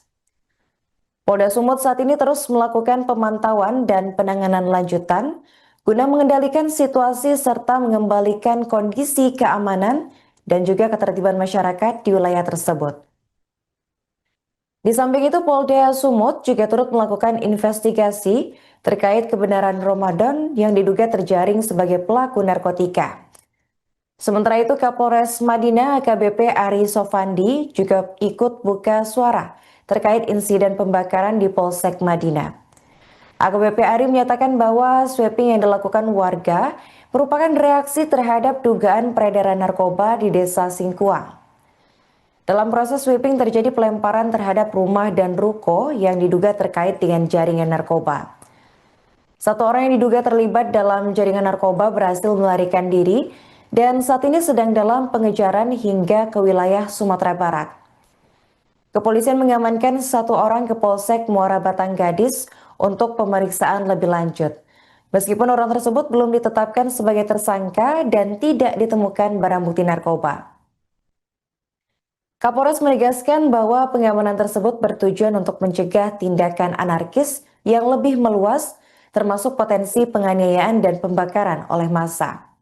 Polda Sumut saat ini terus melakukan pemantauan dan penanganan lanjutan guna mengendalikan situasi serta mengembalikan kondisi keamanan dan juga ketertiban masyarakat di wilayah tersebut. Di samping itu, Polda Sumut juga turut melakukan investigasi terkait kebenaran Ramadan yang diduga terjaring sebagai pelaku narkotika. Sementara itu, Kapolres Madinah AKBP Ari Sofandi juga ikut buka suara terkait insiden pembakaran di Polsek Madinah. AKBP Ari menyatakan bahwa sweeping yang dilakukan warga merupakan reaksi terhadap dugaan peredaran narkoba di Desa Singkuang. Dalam proses sweeping terjadi pelemparan terhadap rumah dan ruko yang diduga terkait dengan jaringan narkoba. Satu orang yang diduga terlibat dalam jaringan narkoba berhasil melarikan diri dan saat ini sedang dalam pengejaran hingga ke wilayah Sumatera Barat. Kepolisian mengamankan 1 orang ke Polsek Muara Batang Gadis untuk pemeriksaan lebih lanjut. Meskipun orang tersebut belum ditetapkan sebagai tersangka dan tidak ditemukan barang bukti narkoba. Kapolres menegaskan bahwa pengamanan tersebut bertujuan untuk mencegah tindakan anarkis yang lebih meluas, termasuk potensi penganiayaan dan pembakaran oleh massa.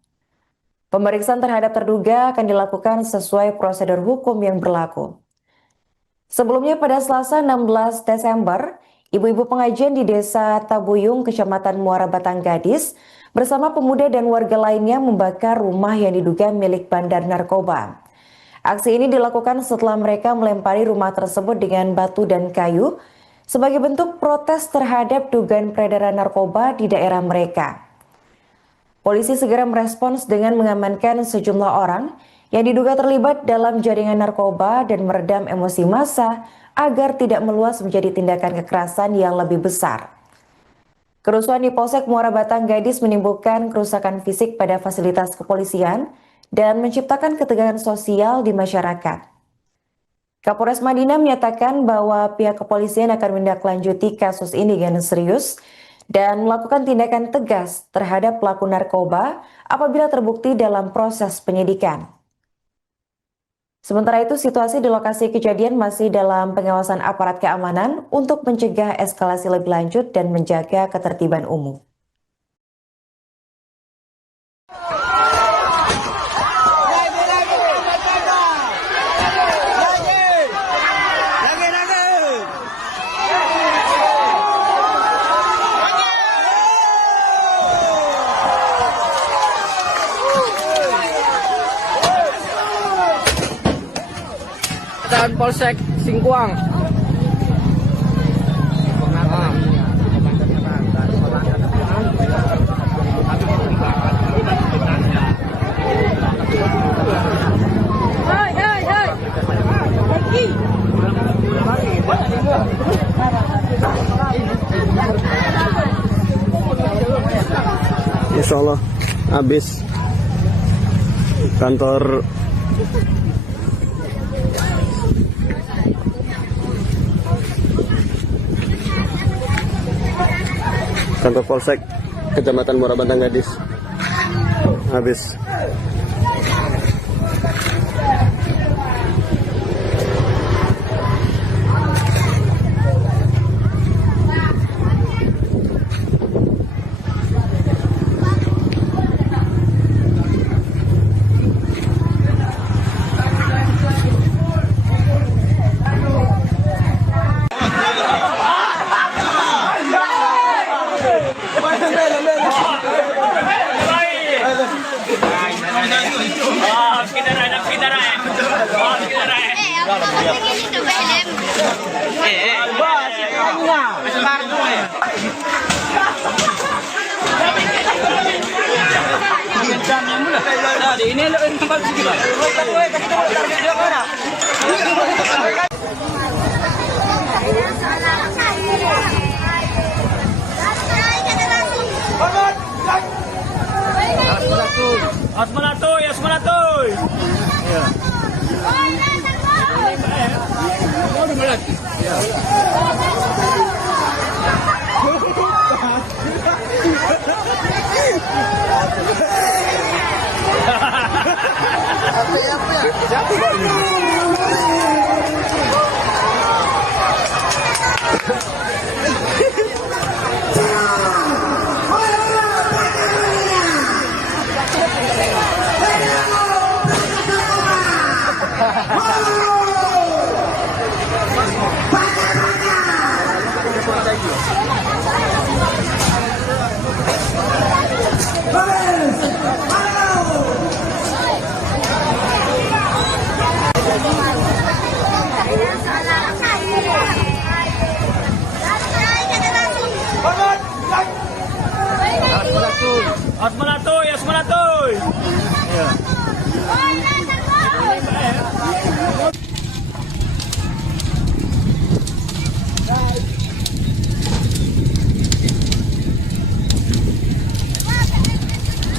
Pemeriksaan terhadap terduga akan dilakukan sesuai prosedur hukum yang berlaku. Sebelumnya pada Selasa 16 Desember, ibu-ibu pengajian di Desa Tabuyung, Kecamatan Muara Batang Gadis, bersama pemuda dan warga lainnya membakar rumah yang diduga milik bandar narkoba. Aksi ini dilakukan setelah mereka melempari rumah tersebut dengan batu dan kayu sebagai bentuk protes terhadap dugaan peredaran narkoba di daerah mereka. Polisi segera merespons dengan mengamankan sejumlah orang yang diduga terlibat dalam jaringan narkoba dan meredam emosi massa agar tidak meluas menjadi tindakan kekerasan yang lebih besar. Kerusuhan di Polsek Muara Batang Gadis menimbulkan kerusakan fisik pada fasilitas kepolisian dan menciptakan ketegangan sosial di masyarakat. Kapolres Madinah menyatakan bahwa pihak kepolisian akan menindaklanjuti kasus ini dengan serius dan melakukan tindakan tegas terhadap pelaku narkoba apabila terbukti dalam proses penyidikan. Sementara itu, situasi di lokasi kejadian masih dalam pengawasan aparat keamanan untuk mencegah eskalasi lebih lanjut dan menjaga ketertiban umum. Dan Polsek Singkuang. Insya Allah habis kantor Polsek Kecamatan Muara Batang Gadis habis. Ini lo yang tempat sini, Bang. Asmanatoy. Iya.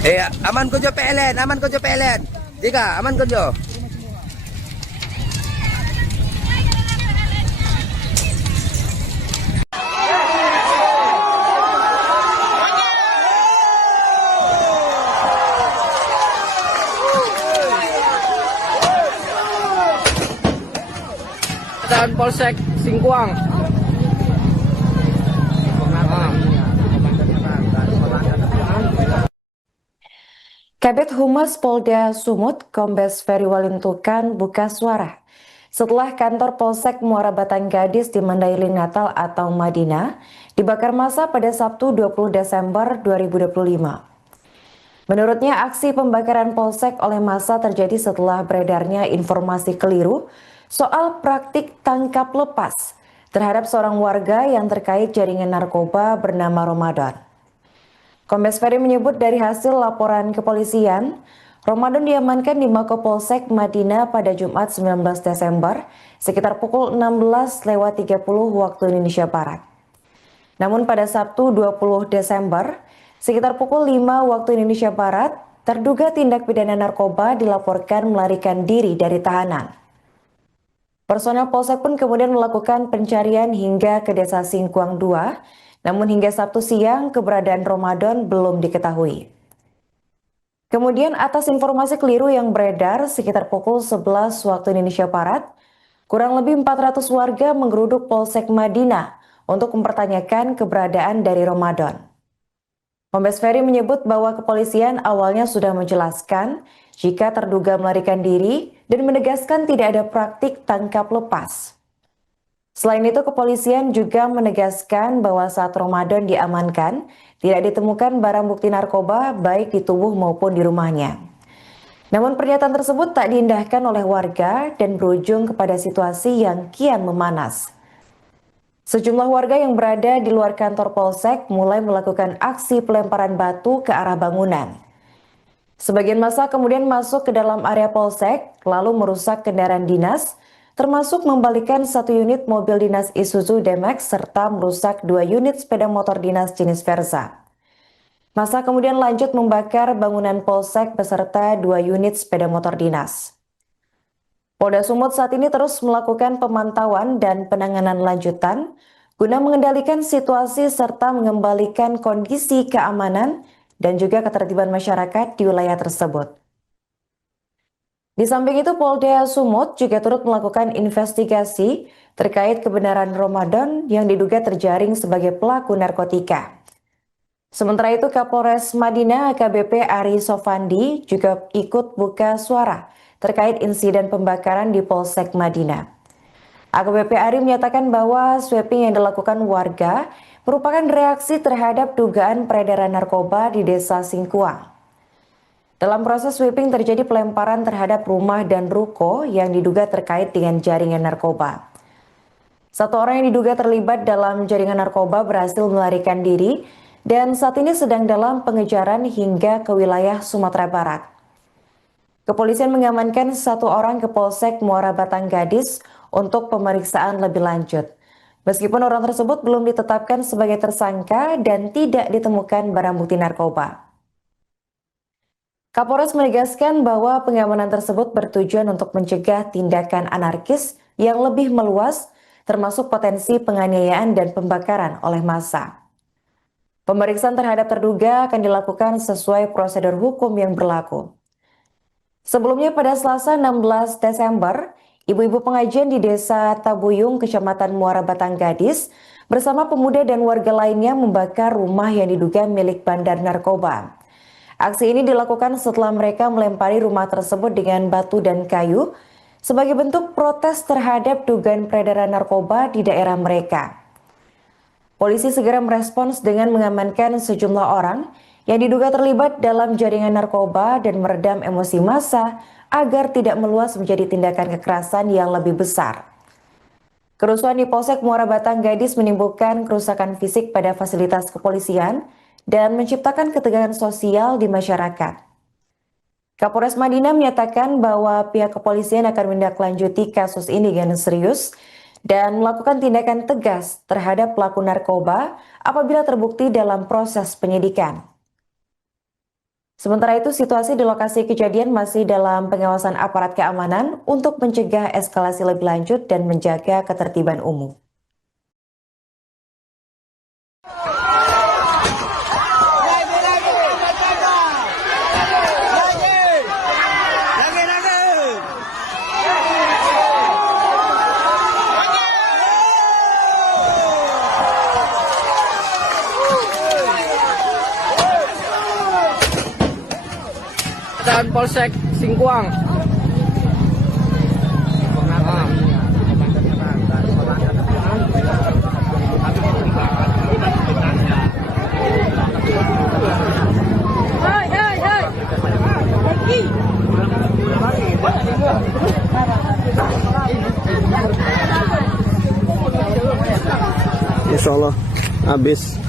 Aman ko jo PLN, aman ko jo PLN. Tiga, aman ko jo. Dan Polsek Singkuang. Kabid Humas Polda Sumut, Kombes Ferry Walintukan buka suara setelah kantor Polsek Muara Batang Gadis di Mandailing Natal atau Madinah dibakar massa pada Sabtu 20 Desember 2025. Menurutnya, aksi pembakaran Polsek oleh massa terjadi setelah beredarnya informasi keliru soal praktik tangkap lepas terhadap seorang warga yang terkait jaringan narkoba bernama Ramadan. Kombes Ferry menyebut dari hasil laporan kepolisian, Ramadan diamankan di Mako Polsek Madinah pada Jumat 19 Desember sekitar pukul 16.30 waktu Indonesia Barat. Namun pada Sabtu 20 Desember sekitar pukul 5 waktu Indonesia Barat, terduga tindak pidana narkoba dilaporkan melarikan diri dari tahanan. Personel Polsek pun kemudian melakukan pencarian hingga ke Desa Singkuang 2, namun hingga Sabtu siang keberadaan Ramadan belum diketahui. Kemudian atas informasi keliru yang beredar sekitar pukul 11 waktu Indonesia Barat, kurang lebih 400 warga menggeruduk Polsek Madinah untuk mempertanyakan keberadaan dari Ramadan. Kombes Ferry menyebut bahwa kepolisian awalnya sudah menjelaskan jika terduga melarikan diri dan menegaskan tidak ada praktik tangkap lepas. Selain itu, kepolisian juga menegaskan bahwa saat Ramadan diamankan, tidak ditemukan barang bukti narkoba baik di tubuh maupun di rumahnya. Namun pernyataan tersebut tak diindahkan oleh warga dan berujung kepada situasi yang kian memanas. Sejumlah warga yang berada di luar kantor Polsek mulai melakukan aksi pelemparan batu ke arah bangunan. Sebagian massa kemudian masuk ke dalam area Polsek, lalu merusak kendaraan dinas, termasuk membalikkan 1 unit mobil dinas Isuzu D-Max serta merusak 2 unit sepeda motor dinas jenis Versa. Massa kemudian lanjut membakar bangunan Polsek beserta 2 unit sepeda motor dinas. Polda Sumut saat ini terus melakukan pemantauan dan penanganan lanjutan guna mengendalikan situasi serta mengembalikan kondisi keamanan dan juga ketertiban masyarakat di wilayah tersebut. Di samping itu, Polda Sumut juga turut melakukan investigasi terkait kebenaran Ramadan yang diduga terjaring sebagai pelaku narkotika. Sementara itu, Kapolres Madinah AKBP Ari Sofandi juga ikut buka suara terkait insiden pembakaran di Polsek Madinah. AKBP Ari menyatakan bahwa sweeping yang dilakukan warga merupakan reaksi terhadap dugaan peredaran narkoba di Desa Singkuang. Dalam proses sweeping terjadi pelemparan terhadap rumah dan ruko yang diduga terkait dengan jaringan narkoba. 1 orang yang diduga terlibat dalam jaringan narkoba berhasil melarikan diri dan saat ini sedang dalam pengejaran hingga ke wilayah Sumatera Barat. Kepolisian mengamankan 1 orang ke Polsek Muara Batang Gadis untuk pemeriksaan lebih lanjut. Meskipun orang tersebut belum ditetapkan sebagai tersangka dan tidak ditemukan barang bukti narkoba. Kapolres menegaskan bahwa pengamanan tersebut bertujuan untuk mencegah tindakan anarkis yang lebih meluas, termasuk potensi penganiayaan dan pembakaran oleh massa. Pemeriksaan terhadap terduga akan dilakukan sesuai prosedur hukum yang berlaku. Sebelumnya pada Selasa 16 Desember, ibu-ibu pengajian di Desa Tabuyung, Kecamatan Muara Batang Gadis, bersama pemuda dan warga lainnya membakar rumah yang diduga milik bandar narkoba. Aksi ini dilakukan setelah mereka melempari rumah tersebut dengan batu dan kayu sebagai bentuk protes terhadap dugaan peredaran narkoba di daerah mereka. Polisi segera merespons dengan mengamankan sejumlah orang yang diduga terlibat dalam jaringan narkoba dan meredam emosi massa agar tidak meluas menjadi tindakan kekerasan yang lebih besar. Kerusuhan di Polsek Muara Batang Gadis menimbulkan kerusakan fisik pada fasilitas kepolisian dan menciptakan ketegangan sosial di masyarakat. Kapolres Madinah menyatakan bahwa pihak kepolisian akan menindaklanjuti kasus ini dengan serius dan melakukan tindakan tegas terhadap pelaku narkoba apabila terbukti dalam proses penyidikan. Sementara itu, situasi di lokasi kejadian masih dalam pengawasan aparat keamanan untuk mencegah eskalasi lebih lanjut dan menjaga ketertiban umum. Dan Polsek Singkuang. Insya Allah habis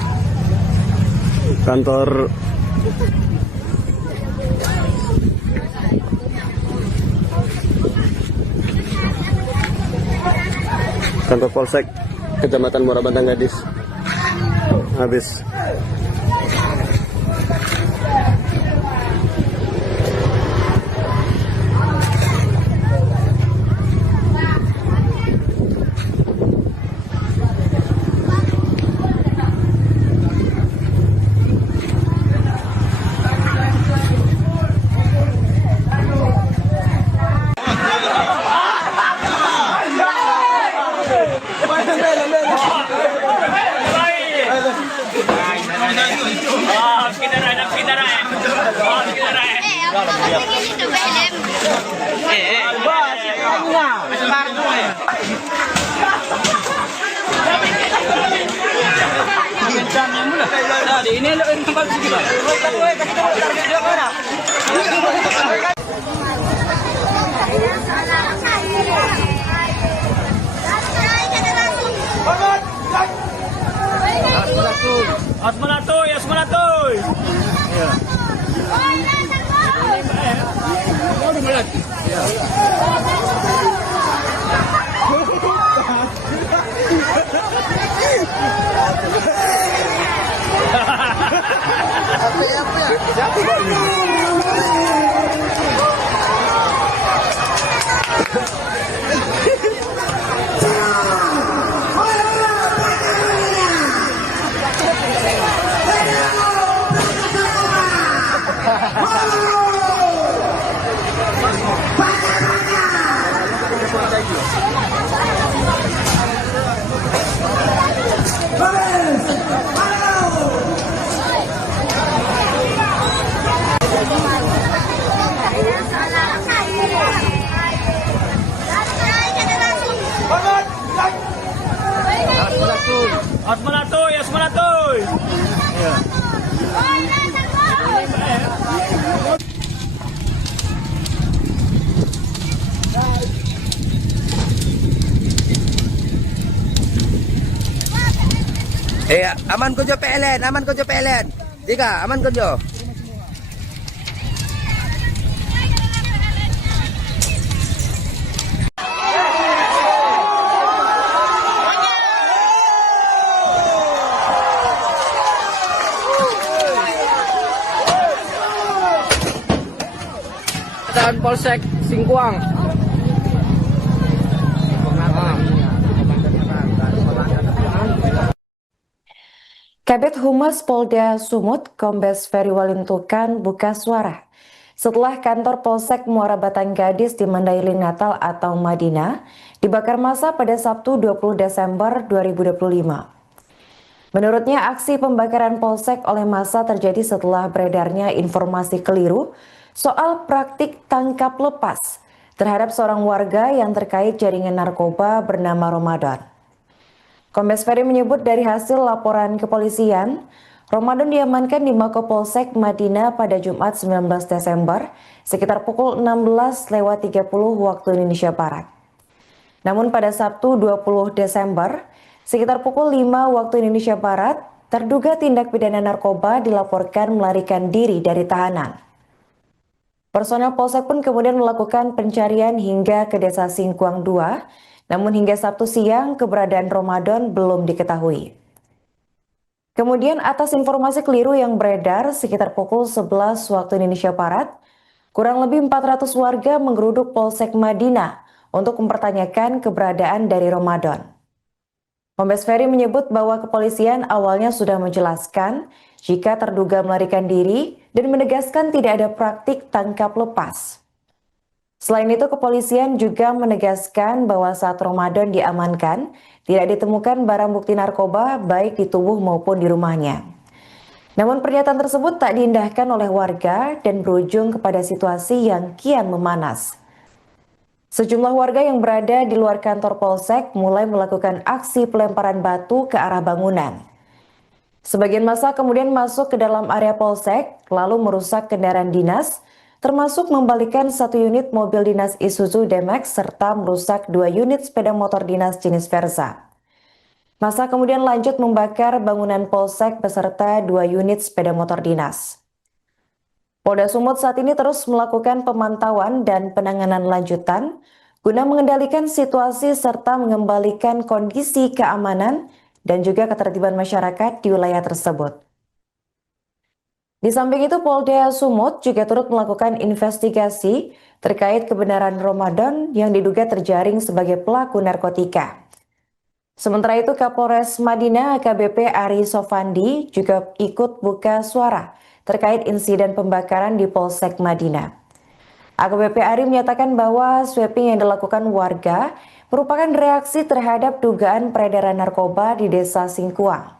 kantor Polsek Kecamatan Muara Bantang Gadis habis. Ini lo yang tempat segitu. Asmanatoy, Asmanatoy. Asmanatoy, Asmanatoy. Aman Kojo PLN, aman Kojo PLN. Dika, aman Kojo. Dan Polsek Singkuang. Kabid Humas Polda Sumut, Kombes Ferry Walintukan buka suara setelah kantor Polsek Muara Batang Gadis di Mandailing Natal atau Madinah dibakar massa pada Sabtu 20 Desember 2025. Menurutnya, aksi pembakaran Polsek oleh massa terjadi setelah beredarnya informasi keliru soal praktik tangkap lepas terhadap seorang warga yang terkait jaringan narkoba bernama Ramadan. Kombes Ferry menyebut dari hasil laporan kepolisian, Ramadan diamankan di Mako Polsek Madinah pada Jumat 19 Desember sekitar pukul 16.30 waktu Indonesia Barat. Namun pada Sabtu 20 Desember sekitar pukul 5 waktu Indonesia Barat, terduga tindak pidana narkoba dilaporkan melarikan diri dari tahanan. Personel Polsek pun kemudian melakukan pencarian hingga ke Desa Singkuang 2, namun hingga Sabtu siang keberadaan Ramadan belum diketahui. Kemudian atas informasi keliru yang beredar sekitar pukul 11 waktu Indonesia Barat, kurang lebih 400 warga menggeruduk Polsek Madinah untuk mempertanyakan keberadaan dari Ramadan. Kombes Ferry menyebut bahwa kepolisian awalnya sudah menjelaskan jika terduga melarikan diri dan menegaskan tidak ada praktik tangkap lepas. Selain itu, kepolisian juga menegaskan bahwa saat Ramadan diamankan, tidak ditemukan barang bukti narkoba baik di tubuh maupun di rumahnya. Namun pernyataan tersebut tak diindahkan oleh warga dan berujung kepada situasi yang kian memanas. Sejumlah warga yang berada di luar kantor Polsek mulai melakukan aksi pelemparan batu ke arah bangunan. Sebagian massa kemudian masuk ke dalam area Polsek lalu merusak kendaraan dinas, termasuk membalikan 1 unit mobil dinas Isuzu D-Max serta merusak 2 unit sepeda motor dinas jenis Versa. Massa kemudian lanjut membakar bangunan Polsek beserta 2 unit sepeda motor dinas. Polda Sumut saat ini terus melakukan pemantauan dan penanganan lanjutan guna mengendalikan situasi serta mengembalikan kondisi keamanan dan juga ketertiban masyarakat di wilayah tersebut. Di samping itu, Polda Sumut juga turut melakukan investigasi terkait kebenaran Ramadan yang diduga terjaring sebagai pelaku narkotika. Sementara itu, Kapolres Madinah AKBP Ari Sofandi juga ikut buka suara terkait insiden pembakaran di Polsek Madinah. AKBP Ari menyatakan bahwa sweeping yang dilakukan warga merupakan reaksi terhadap dugaan peredaran narkoba di Desa Singkuang.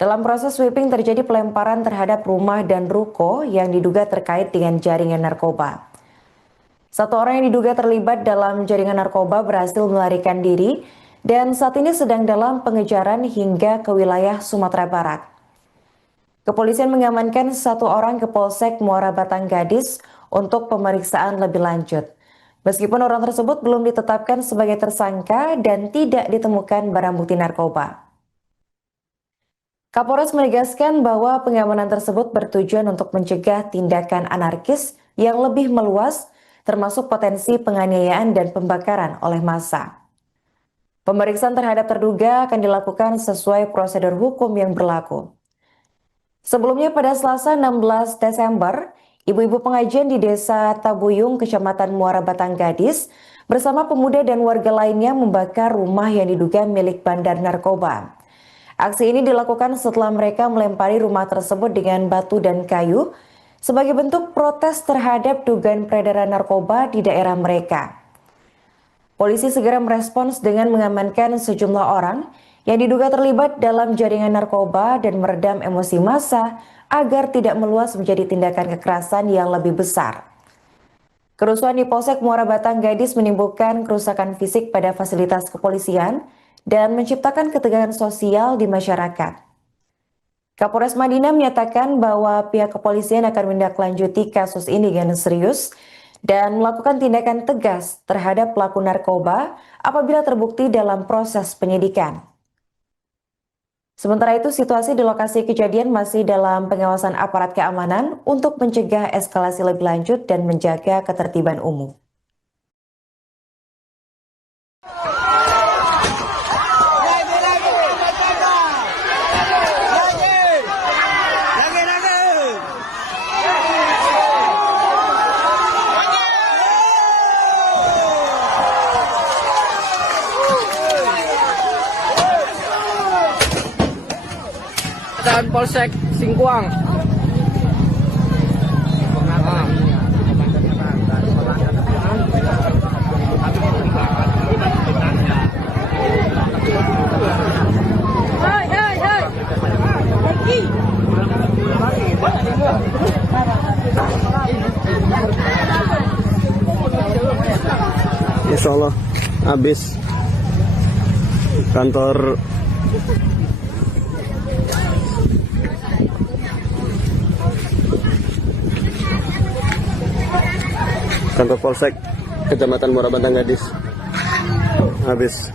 Dalam proses sweeping terjadi pelemparan terhadap rumah dan ruko yang diduga terkait dengan jaringan narkoba. 1 orang yang diduga terlibat dalam jaringan narkoba berhasil melarikan diri dan saat ini sedang dalam pengejaran hingga ke wilayah Sumatera Barat. Kepolisian mengamankan 1 orang ke Polsek Muara Batang Gadis untuk pemeriksaan lebih lanjut. Meskipun orang tersebut belum ditetapkan sebagai tersangka dan tidak ditemukan barang bukti narkoba. Kapolres menegaskan bahwa pengamanan tersebut bertujuan untuk mencegah tindakan anarkis yang lebih meluas, termasuk potensi penganiayaan dan pembakaran oleh massa. Pemeriksaan terhadap terduga akan dilakukan sesuai prosedur hukum yang berlaku. Sebelumnya pada Selasa 16 Desember, ibu-ibu pengajian di Desa Tabuyung, Kecamatan Muara Batang Gadis, bersama pemuda dan warga lainnya membakar rumah yang diduga milik bandar narkoba. Aksi ini dilakukan setelah mereka melempari rumah tersebut dengan batu dan kayu sebagai bentuk protes terhadap dugaan peredaran narkoba di daerah mereka. Polisi segera merespons dengan mengamankan sejumlah orang yang diduga terlibat dalam jaringan narkoba dan meredam emosi massa agar tidak meluas menjadi tindakan kekerasan yang lebih besar. Kerusuhan di Polsek Muara Batang Gadis menimbulkan kerusakan fisik pada fasilitas kepolisian dan menciptakan ketegangan sosial di masyarakat. Kapolres Madinah menyatakan bahwa pihak kepolisian akan menindaklanjuti kasus ini dengan serius dan melakukan tindakan tegas terhadap pelaku narkoba apabila terbukti dalam proses penyidikan. Sementara itu, situasi di lokasi kejadian masih dalam pengawasan aparat keamanan untuk mencegah eskalasi lebih lanjut dan menjaga ketertiban umum. Dan Polsek Singkuang. Insya Allah habis kantor Polsek Kecamatan Muara Batang Gadis habis.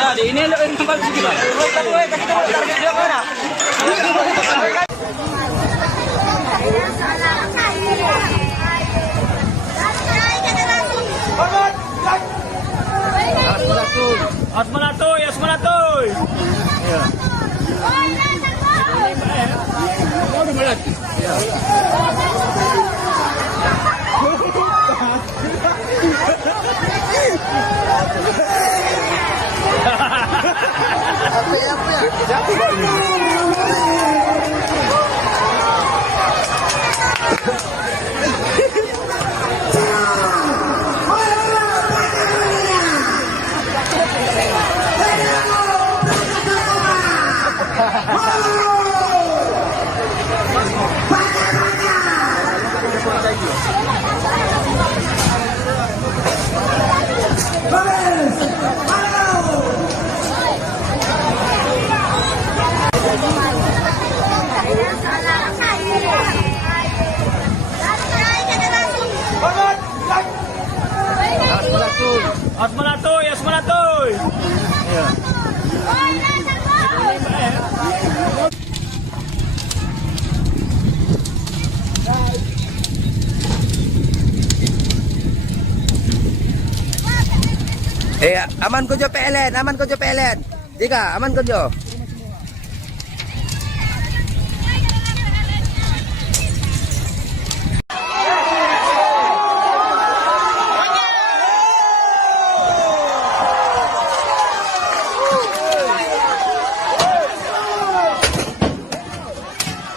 Nah, di ini lo yang bagus juga. Asmanatoy, Asmanatoy. Asmanatoy, Asmanatoy. Aman ko jo PLN, aman ko jo PLN. Tika, aman ko jo.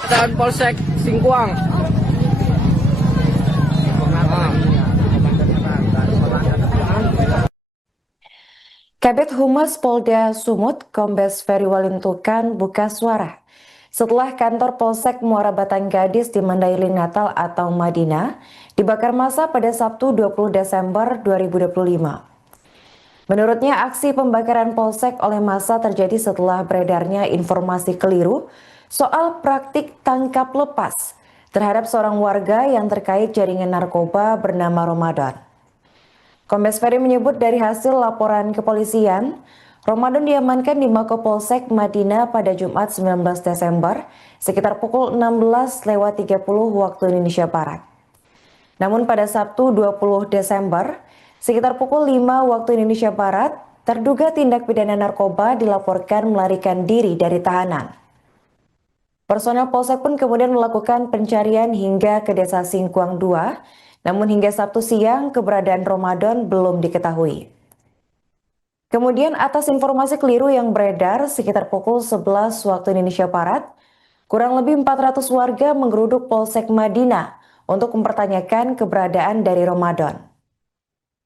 Dan Polsek Singkuang. Kabid Humas Polda Sumut, Kombes Ferry Walintukan buka suara setelah kantor Polsek Muara Batang Gadis di Mandailing Natal atau Madinah dibakar massa pada Sabtu 20 Desember 2025. Menurutnya, aksi pembakaran Polsek oleh massa terjadi setelah beredarnya informasi keliru soal praktik tangkap lepas terhadap seorang warga yang terkait jaringan narkoba bernama Ramadan. Kombes Ferry menyebut dari hasil laporan kepolisian, Ramadan diamankan di Mako Polsek Madinah pada Jumat 19 Desember sekitar pukul 16.30 waktu Indonesia Barat. Namun pada Sabtu 20 Desember sekitar pukul 5 waktu Indonesia Barat, terduga tindak pidana narkoba dilaporkan melarikan diri dari tahanan. Personel Polsek pun kemudian melakukan pencarian hingga ke Desa Singkuang 2, namun hingga Sabtu siang keberadaan Ramadan belum diketahui. Kemudian atas informasi keliru yang beredar sekitar pukul 11 waktu Indonesia Barat, kurang lebih 400 warga menggeruduk Polsek Madinah untuk mempertanyakan keberadaan dari Ramadan.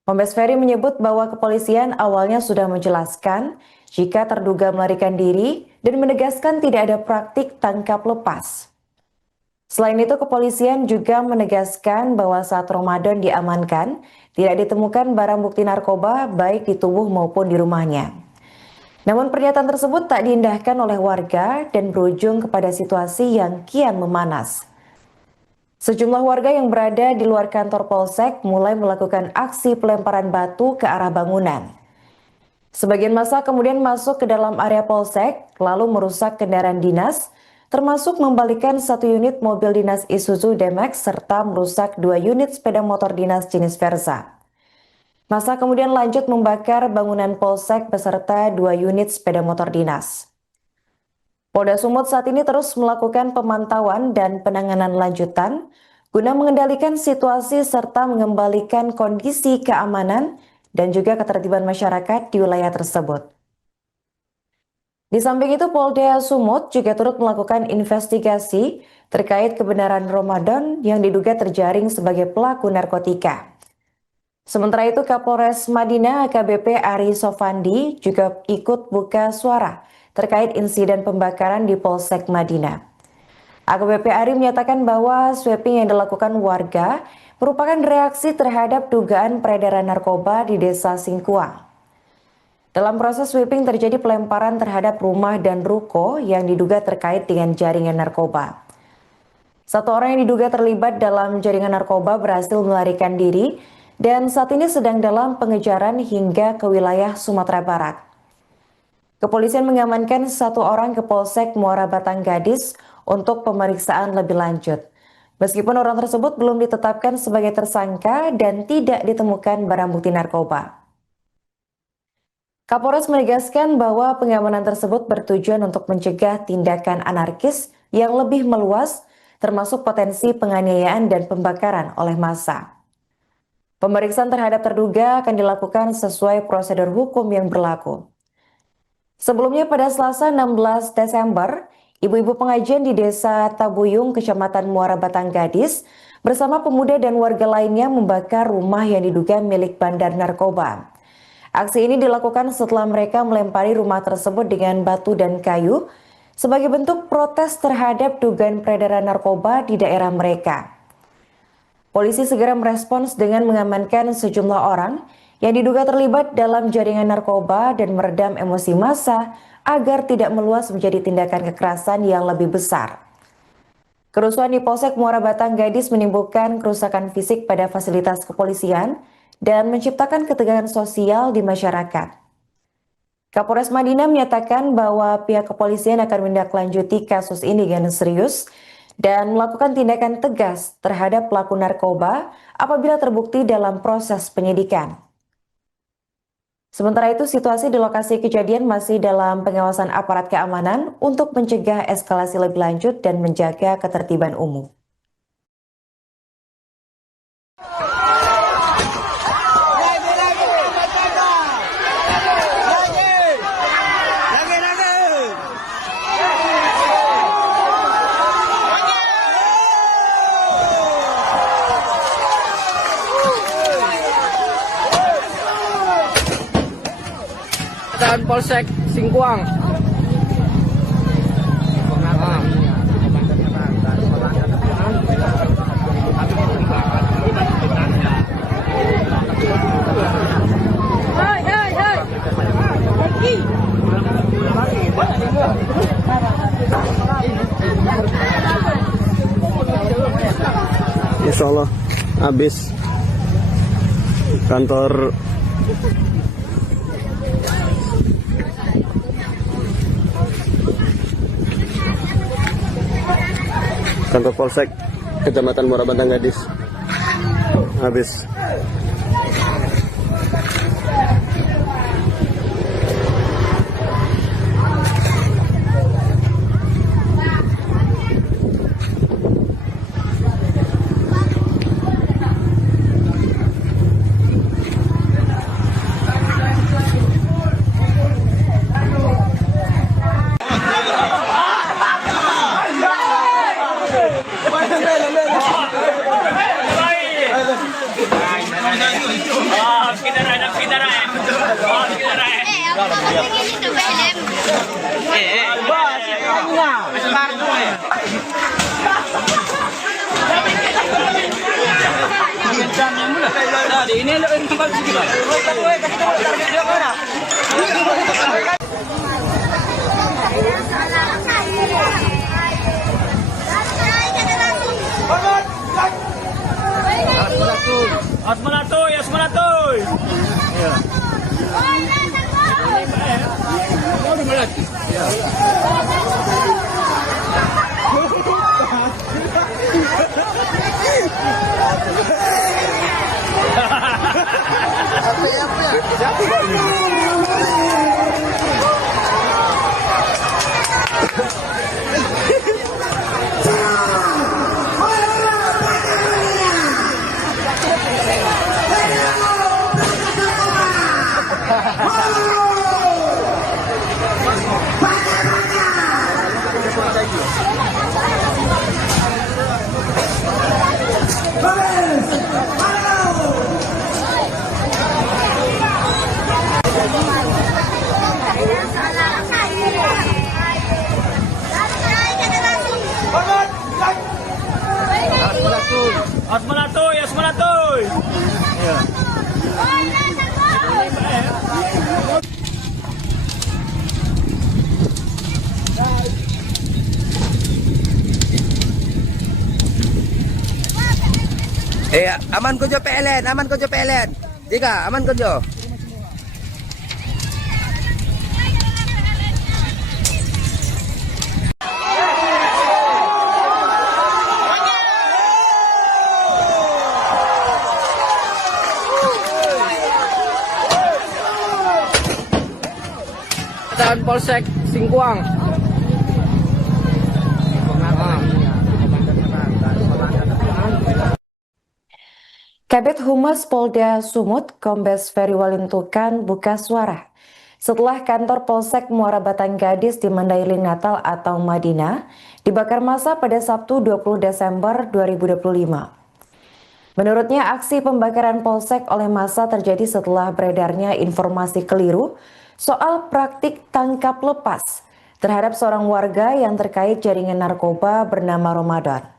Kombes Ferry menyebut bahwa kepolisian awalnya sudah menjelaskan jika terduga melarikan diri dan menegaskan tidak ada praktik tangkap lepas. Selain itu, kepolisian juga menegaskan bahwa saat Ramadan diamankan, tidak ditemukan barang bukti narkoba baik di tubuh maupun di rumahnya. Namun pernyataan tersebut tak diindahkan oleh warga dan berujung kepada situasi yang kian memanas. Sejumlah warga yang berada di luar kantor Polsek mulai melakukan aksi pelemparan batu ke arah bangunan. Sebagian massa kemudian masuk ke dalam area Polsek, lalu merusak kendaraan dinas, termasuk membalikan 1 unit mobil dinas Isuzu D-Max serta merusak 2 unit sepeda motor dinas jenis Versa. Massa kemudian lanjut membakar bangunan Polsek beserta 2 unit sepeda motor dinas. Polda Sumut saat ini terus melakukan pemantauan dan penanganan lanjutan guna mengendalikan situasi serta mengembalikan kondisi keamanan dan juga ketertiban masyarakat di wilayah tersebut. Di samping itu, Polda Sumut juga turut melakukan investigasi terkait kebenaran Ramadan yang diduga terjaring sebagai pelaku narkotika. Sementara itu, Kapolres Madinah AKBP Ari Sofandi juga ikut buka suara terkait insiden pembakaran di Polsek Madinah. AKBP Ari menyatakan bahwa sweeping yang dilakukan warga merupakan reaksi terhadap dugaan peredaran narkoba di Desa Singkuang. Dalam proses sweeping terjadi pelemparan terhadap rumah dan ruko yang diduga terkait dengan jaringan narkoba. Satu orang yang diduga terlibat dalam jaringan narkoba berhasil melarikan diri dan saat ini sedang dalam pengejaran hingga ke wilayah Sumatera Barat. Kepolisian mengamankan satu orang ke Polsek Muara Batang Gadis untuk pemeriksaan lebih lanjut. Meskipun orang tersebut belum ditetapkan sebagai tersangka dan tidak ditemukan barang bukti narkoba. Kapolres menegaskan bahwa pengamanan tersebut bertujuan untuk mencegah tindakan anarkis yang lebih meluas, termasuk potensi penganiayaan dan pembakaran oleh massa. Pemeriksaan terhadap terduga akan dilakukan sesuai prosedur hukum yang berlaku. Sebelumnya pada Selasa 16 Desember, ibu-ibu pengajian di Desa Tabuyung, Kecamatan Muara Batang Gadis, bersama pemuda dan warga lainnya membakar rumah yang diduga milik bandar narkoba. Aksi ini dilakukan setelah mereka melempari rumah tersebut dengan batu dan kayu sebagai bentuk protes terhadap dugaan peredaran narkoba di daerah mereka. Polisi segera merespons dengan mengamankan sejumlah orang yang diduga terlibat dalam jaringan narkoba dan meredam emosi massa agar tidak meluas menjadi tindakan kekerasan yang lebih besar. Kerusuhan di Polsek Muara Batang Gadis menimbulkan kerusakan fisik pada fasilitas kepolisian dan menciptakan ketegangan sosial di masyarakat. Kapolres Madinah menyatakan bahwa pihak kepolisian akan menindaklanjuti kasus ini dengan serius dan melakukan tindakan tegas terhadap pelaku narkoba apabila terbukti dalam proses penyidikan. Sementara itu, situasi di lokasi kejadian masih dalam pengawasan aparat keamanan untuk mencegah eskalasi lebih lanjut dan menjaga ketertiban umum. Dan Polsek Singkuang. Insya Allah habis kantor Polsek Kecamatan Muara Batang Gadis habis. Ini tempat segitu. Asmanatoy. Ya. Aman ko jo PLN, aman ko jo PLN. Tiga, aman ko jo. Dan Polsek Singkuang. Kabid Humas Polda Sumut, Kombes Ferry Walintukan buka suara setelah kantor Polsek Muara Batang Gadis di Mandailing Natal atau Madinah dibakar massa pada Sabtu 20 Desember 2025. Menurutnya, aksi pembakaran Polsek oleh massa terjadi setelah beredarnya informasi keliru soal praktik tangkap lepas terhadap seorang warga yang terkait jaringan narkoba bernama Ramadan.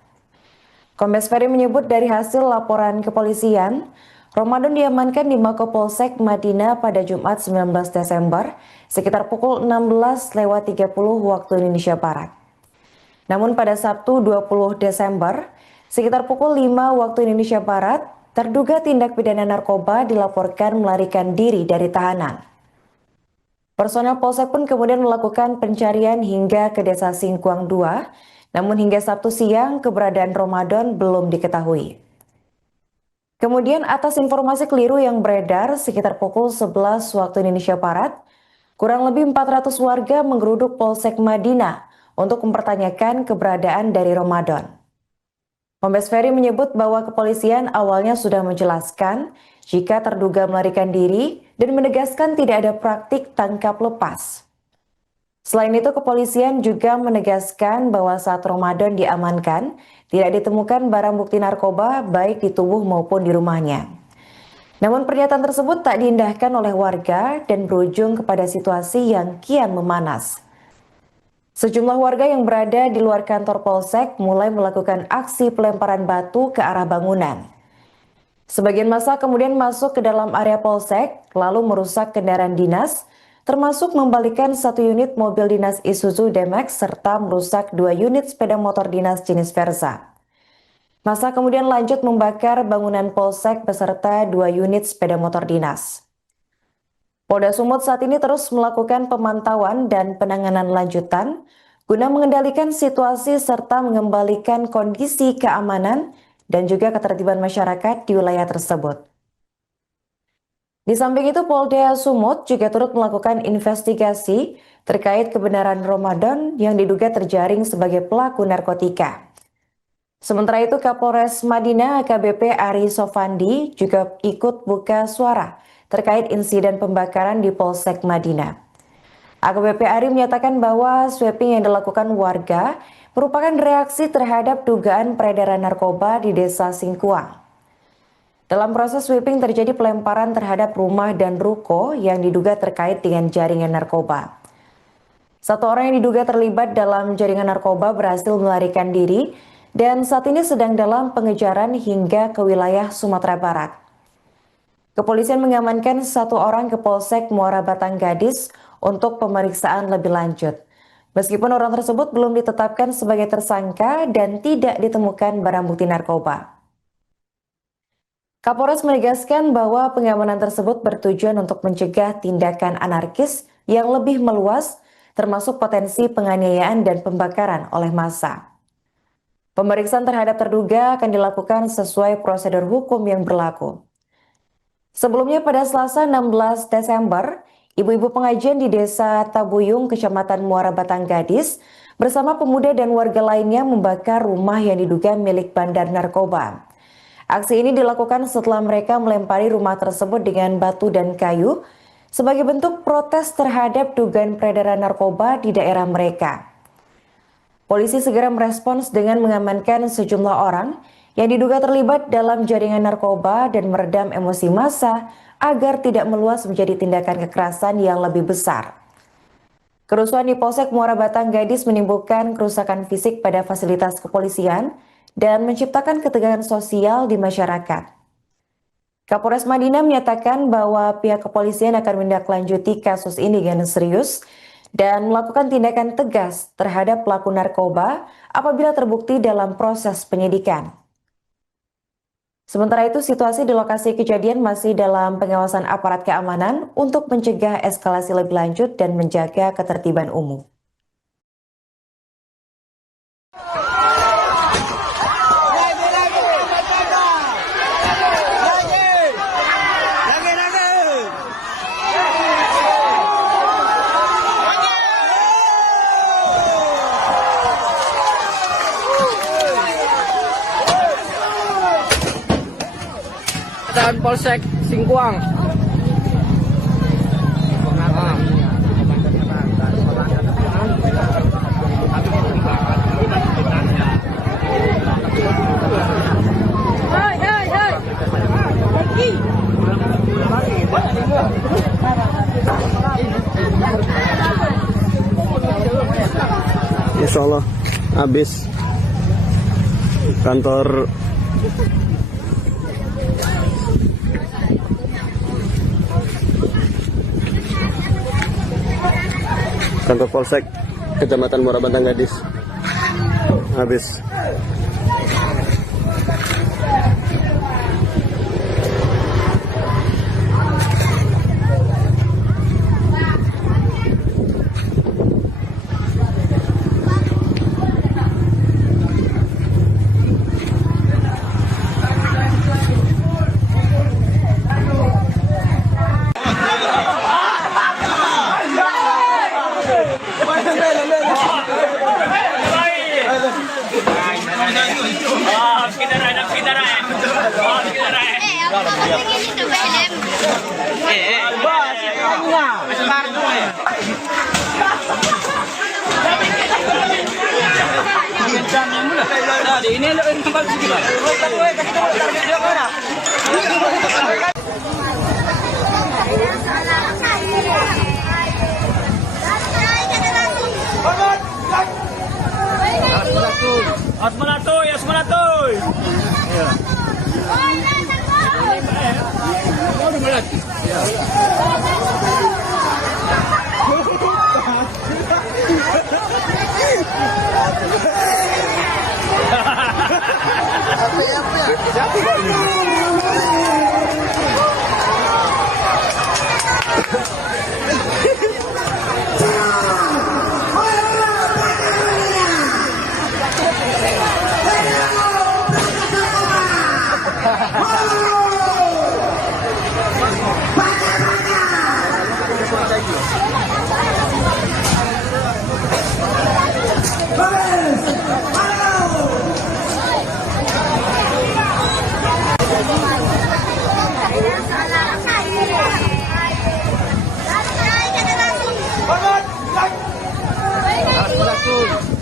Kombes Ferry menyebut dari hasil laporan kepolisian, Ramadan diamankan di Mako-Polsek Madinah pada Jumat 19 Desember sekitar pukul 16.30 waktu Indonesia Barat. Namun pada Sabtu 20 Desember sekitar pukul 5 waktu Indonesia Barat, terduga tindak pidana narkoba dilaporkan melarikan diri dari tahanan. Personel Polsek pun kemudian melakukan pencarian hingga ke Desa Singkuang 2, namun hingga Sabtu siang keberadaan Ramadan belum diketahui. Kemudian atas informasi keliru yang beredar sekitar pukul 11 waktu Indonesia Barat, kurang lebih 400 warga menggeruduk Polsek Madinah untuk mempertanyakan keberadaan dari Ramadan. Kombes Ferry menyebut bahwa kepolisian awalnya sudah menjelaskan jika terduga melarikan diri dan menegaskan tidak ada praktik tangkap lepas. Selain itu, kepolisian juga menegaskan bahwa saat Ramadan diamankan, tidak ditemukan barang bukti narkoba baik di tubuh maupun di rumahnya. Namun pernyataan tersebut tak diindahkan oleh warga dan berujung kepada situasi yang kian memanas. Sejumlah warga yang berada di luar kantor Polsek mulai melakukan aksi pelemparan batu ke arah bangunan. Sebagian massa kemudian masuk ke dalam area Polsek, lalu merusak kendaraan dinas, termasuk membalikan 1 unit mobil dinas Isuzu D-Max serta merusak 2 unit sepeda motor dinas jenis Versa. Massa kemudian lanjut membakar bangunan Polsek beserta 2 unit sepeda motor dinas. Polda Sumut saat ini terus melakukan pemantauan dan penanganan lanjutan guna mengendalikan situasi serta mengembalikan kondisi keamanan dan juga ketertiban masyarakat di wilayah tersebut. Di samping itu, Polda Sumut juga turut melakukan investigasi terkait kebenaran Ramadan yang diduga terjaring sebagai pelaku narkotika. Sementara itu, Kapolres Madinah AKBP Ari Sofandi juga ikut buka suara terkait insiden pembakaran di Polsek Madinah. AKBP Ari menyatakan bahwa sweeping yang dilakukan warga merupakan reaksi terhadap dugaan peredaran narkoba di Desa Singkuang. Dalam proses sweeping terjadi pelemparan terhadap rumah dan ruko yang diduga terkait dengan jaringan narkoba. 1 orang yang diduga terlibat dalam jaringan narkoba berhasil melarikan diri dan saat ini sedang dalam pengejaran hingga ke wilayah Sumatera Barat. Kepolisian mengamankan 1 orang ke Polsek Muara Batang Gadis untuk pemeriksaan lebih lanjut. Meskipun orang tersebut belum ditetapkan sebagai tersangka dan tidak ditemukan barang bukti narkoba. Kapolres menegaskan bahwa pengamanan tersebut bertujuan untuk mencegah tindakan anarkis yang lebih meluas, termasuk potensi penganiayaan dan pembakaran oleh massa. Pemeriksaan terhadap terduga akan dilakukan sesuai prosedur hukum yang berlaku. Sebelumnya pada Selasa 16 Desember, ibu-ibu pengajian di Desa Tabuyung, Kecamatan Muara Batang Gadis, bersama pemuda dan warga lainnya membakar rumah yang diduga milik bandar narkoba. Aksi ini dilakukan setelah mereka melempari rumah tersebut dengan batu dan kayu sebagai bentuk protes terhadap dugaan peredaran narkoba di daerah mereka. Polisi segera merespons dengan mengamankan sejumlah orang yang diduga terlibat dalam jaringan narkoba dan meredam emosi massa agar tidak meluas menjadi tindakan kekerasan yang lebih besar. Kerusuhan di Polsek Muara Batang Gadis menimbulkan kerusakan fisik pada fasilitas kepolisian dan menciptakan ketegangan sosial di masyarakat. Kapolres Madinah menyatakan bahwa pihak kepolisian akan menindaklanjuti kasus ini dengan serius dan melakukan tindakan tegas terhadap pelaku narkoba apabila terbukti dalam proses penyidikan. Sementara itu, situasi di lokasi kejadian masih dalam pengawasan aparat keamanan untuk mencegah eskalasi lebih lanjut dan menjaga ketertiban umum. Dan Polsek Singkuang. Insya Allah habis kantor Polsek Kecamatan Muara Bantang Gadis habis. Ini lo tempat sekitar. Asmanatoy, Asmanatoy. Iya.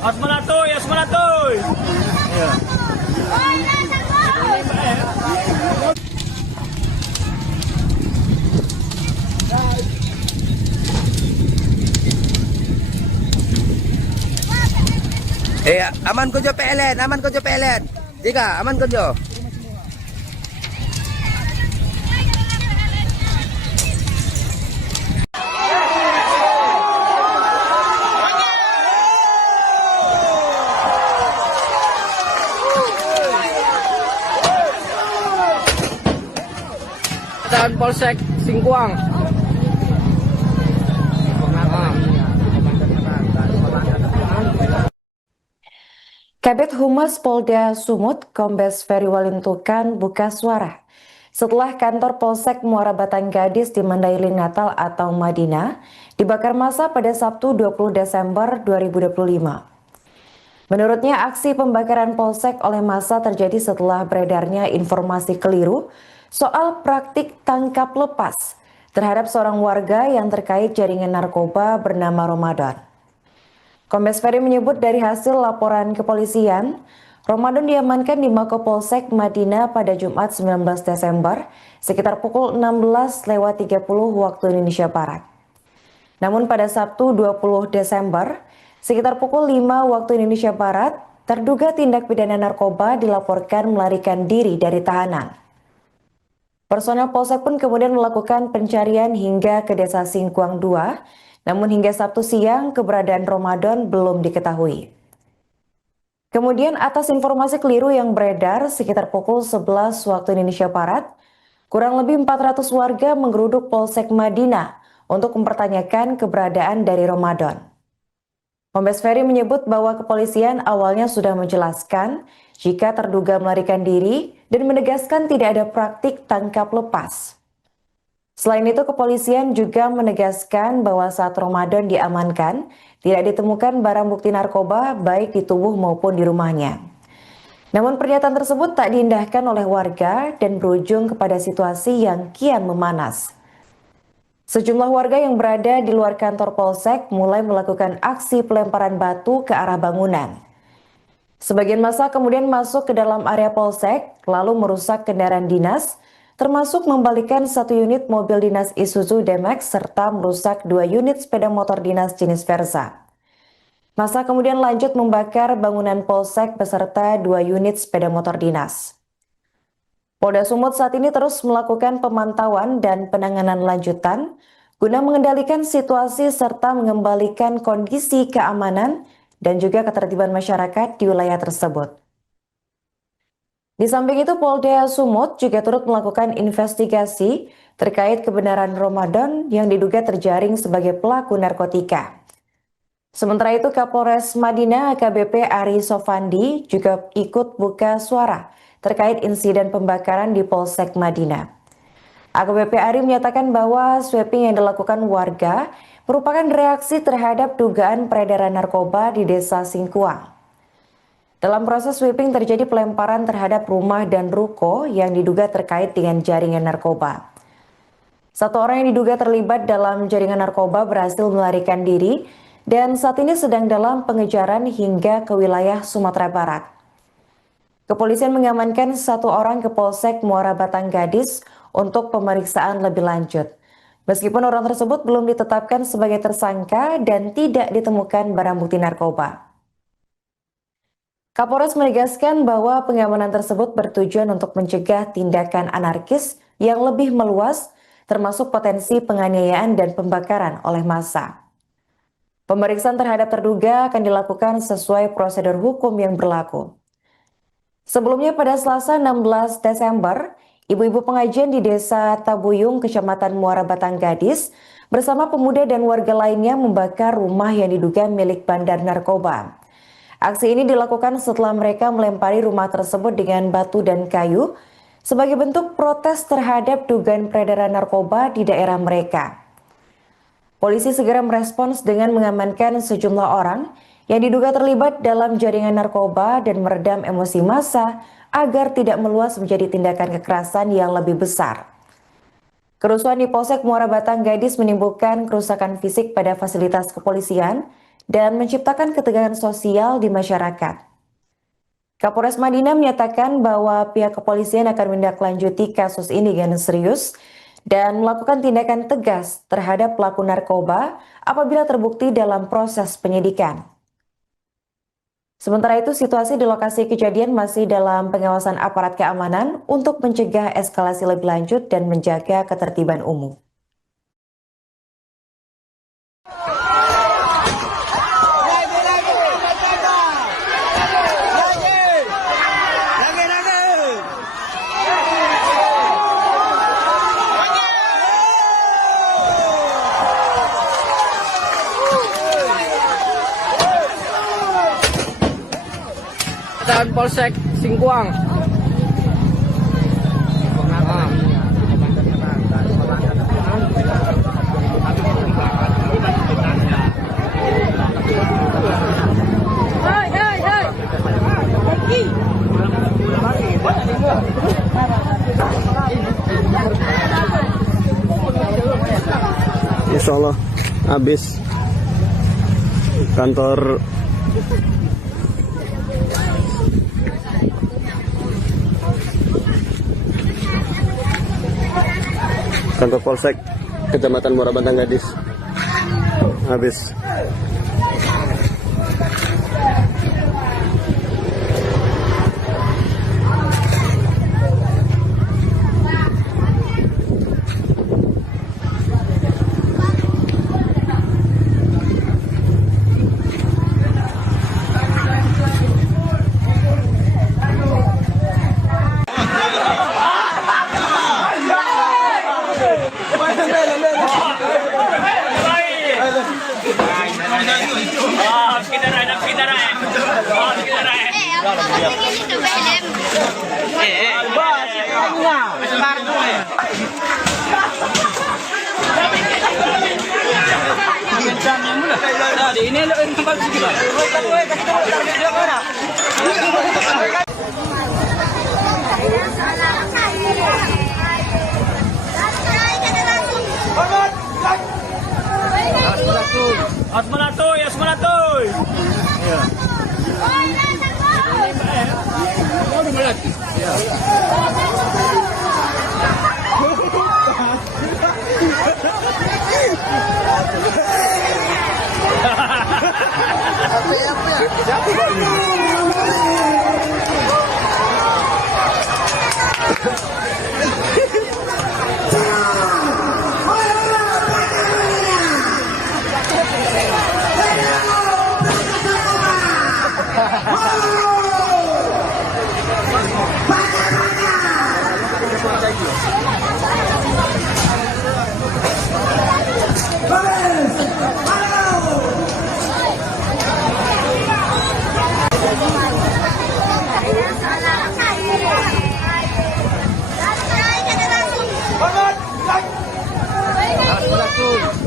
Asmanatoy, Asmanatoy. Iya. Aman Kojo PLN, aman Kojo PLN. Tiga, aman Kojo. Dan Polsek Singkuang. Kabid Humas Polda Sumut, Kombes Ferry Walintukan buka suara setelah kantor Polsek Muara Batang Gadis di Mandailing Natal atau Madinah dibakar massa pada Sabtu 20 Desember 2025. Menurutnya, aksi pembakaran Polsek oleh massa terjadi setelah beredarnya informasi keliru soal praktik tangkap lepas terhadap seorang warga yang terkait jaringan narkoba bernama Ramadan. Kombes Ferry menyebut dari hasil laporan kepolisian, Ramadan diamankan di Mako Polsek Madinah pada Jumat 19 Desember sekitar pukul 16.30 waktu Indonesia Barat. Namun pada Sabtu 20 Desember sekitar pukul 5 waktu Indonesia Barat, terduga tindak pidana narkoba dilaporkan melarikan diri dari tahanan. Personel Polsek pun kemudian melakukan pencarian hingga ke Desa Singkuang 2, namun hingga Sabtu siang keberadaan Ramadan belum diketahui. Kemudian atas informasi keliru yang beredar sekitar pukul 11 waktu Indonesia Barat, kurang lebih 400 warga menggeruduk Polsek Madinah untuk mempertanyakan keberadaan dari Ramadan. Kombes Ferry menyebut bahwa kepolisian awalnya sudah menjelaskan jika terduga melarikan diri dan menegaskan tidak ada praktik tangkap lepas. Selain itu, kepolisian juga menegaskan bahwa saat Ramadan diamankan, tidak ditemukan barang bukti narkoba baik di tubuh maupun di rumahnya. Namun pernyataan tersebut tak diindahkan oleh warga dan berujung kepada situasi yang kian memanas. Sejumlah warga yang berada di luar kantor Polsek mulai melakukan aksi pelemparan batu ke arah bangunan. Sebagian massa kemudian masuk ke dalam area Polsek lalu merusak kendaraan dinas, termasuk membalikan 1 unit mobil dinas Isuzu D-Max serta merusak 2 unit sepeda motor dinas jenis Versa. Massa kemudian lanjut membakar bangunan Polsek beserta 2 unit sepeda motor dinas. Polda Sumut saat ini terus melakukan pemantauan dan penanganan lanjutan guna mengendalikan situasi serta mengembalikan kondisi keamanan dan juga ketertiban masyarakat di wilayah tersebut. Di samping itu, Polda Sumut juga turut melakukan investigasi terkait kebenaran Ramadan yang diduga terjaring sebagai pelaku narkotika. Sementara itu, Kapolres Madinah AKBP Ari Sofandi juga ikut buka suara terkait insiden pembakaran di Polsek Madinah. AKBP Ari menyatakan bahwa sweeping yang dilakukan warga merupakan reaksi terhadap dugaan peredaran narkoba di Desa Singkuang. Dalam proses sweeping terjadi pelemparan terhadap rumah dan ruko yang diduga terkait dengan jaringan narkoba. 1 orang yang diduga terlibat dalam jaringan narkoba berhasil melarikan diri dan saat ini sedang dalam pengejaran hingga ke wilayah Sumatera Barat. Kepolisian mengamankan 1 orang ke Polsek Muara Batang Gadis untuk pemeriksaan lebih lanjut. Meskipun orang tersebut belum ditetapkan sebagai tersangka dan tidak ditemukan barang bukti narkoba. Kapolres menegaskan bahwa pengamanan tersebut bertujuan untuk mencegah tindakan anarkis yang lebih meluas, termasuk potensi penganiayaan dan pembakaran oleh massa. Pemeriksaan terhadap terduga akan dilakukan sesuai prosedur hukum yang berlaku. Sebelumnya pada Selasa 16 Desember, ibu-ibu pengajian di Desa Tabuyung, Kecamatan Muara Batang Gadis, bersama pemuda dan warga lainnya membakar rumah yang diduga milik bandar narkoba. Aksi ini dilakukan setelah mereka melempari rumah tersebut dengan batu dan kayu sebagai bentuk protes terhadap dugaan peredaran narkoba di daerah mereka. Polisi segera merespons dengan mengamankan sejumlah orang yang diduga terlibat dalam jaringan narkoba dan meredam emosi massa agar tidak meluas menjadi tindakan kekerasan yang lebih besar. Kerusuhan di Polsek Muara Batang Gadis menimbulkan kerusakan fisik pada fasilitas kepolisian dan menciptakan ketegangan sosial di masyarakat. Kapolres Madinah menyatakan bahwa pihak kepolisian akan menindaklanjuti kasus ini dengan serius dan melakukan tindakan tegas terhadap pelaku narkoba apabila terbukti dalam proses penyidikan. Sementara itu, situasi di lokasi kejadian masih dalam pengawasan aparat keamanan untuk mencegah eskalasi lebih lanjut dan menjaga ketertiban umum. Dan Polsek Singkuang. Insya Allah habis kantor Polsek Kecamatan Muara Batang Gadis habis. Ini lo yang bagus gitu. Asmanatoy, Asmanatoy.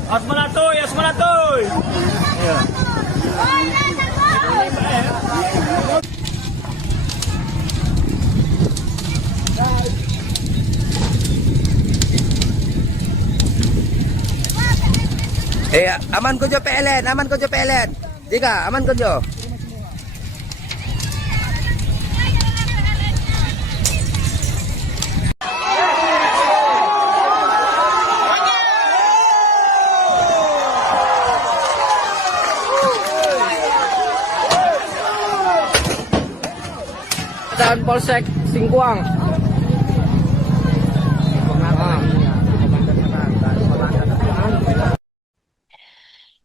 Asmanatoy, Asmanatoy. Aman ko jo PLN, aman ko jo PLN. Tiga, aman ko jo. Dan Polsek Singkuang.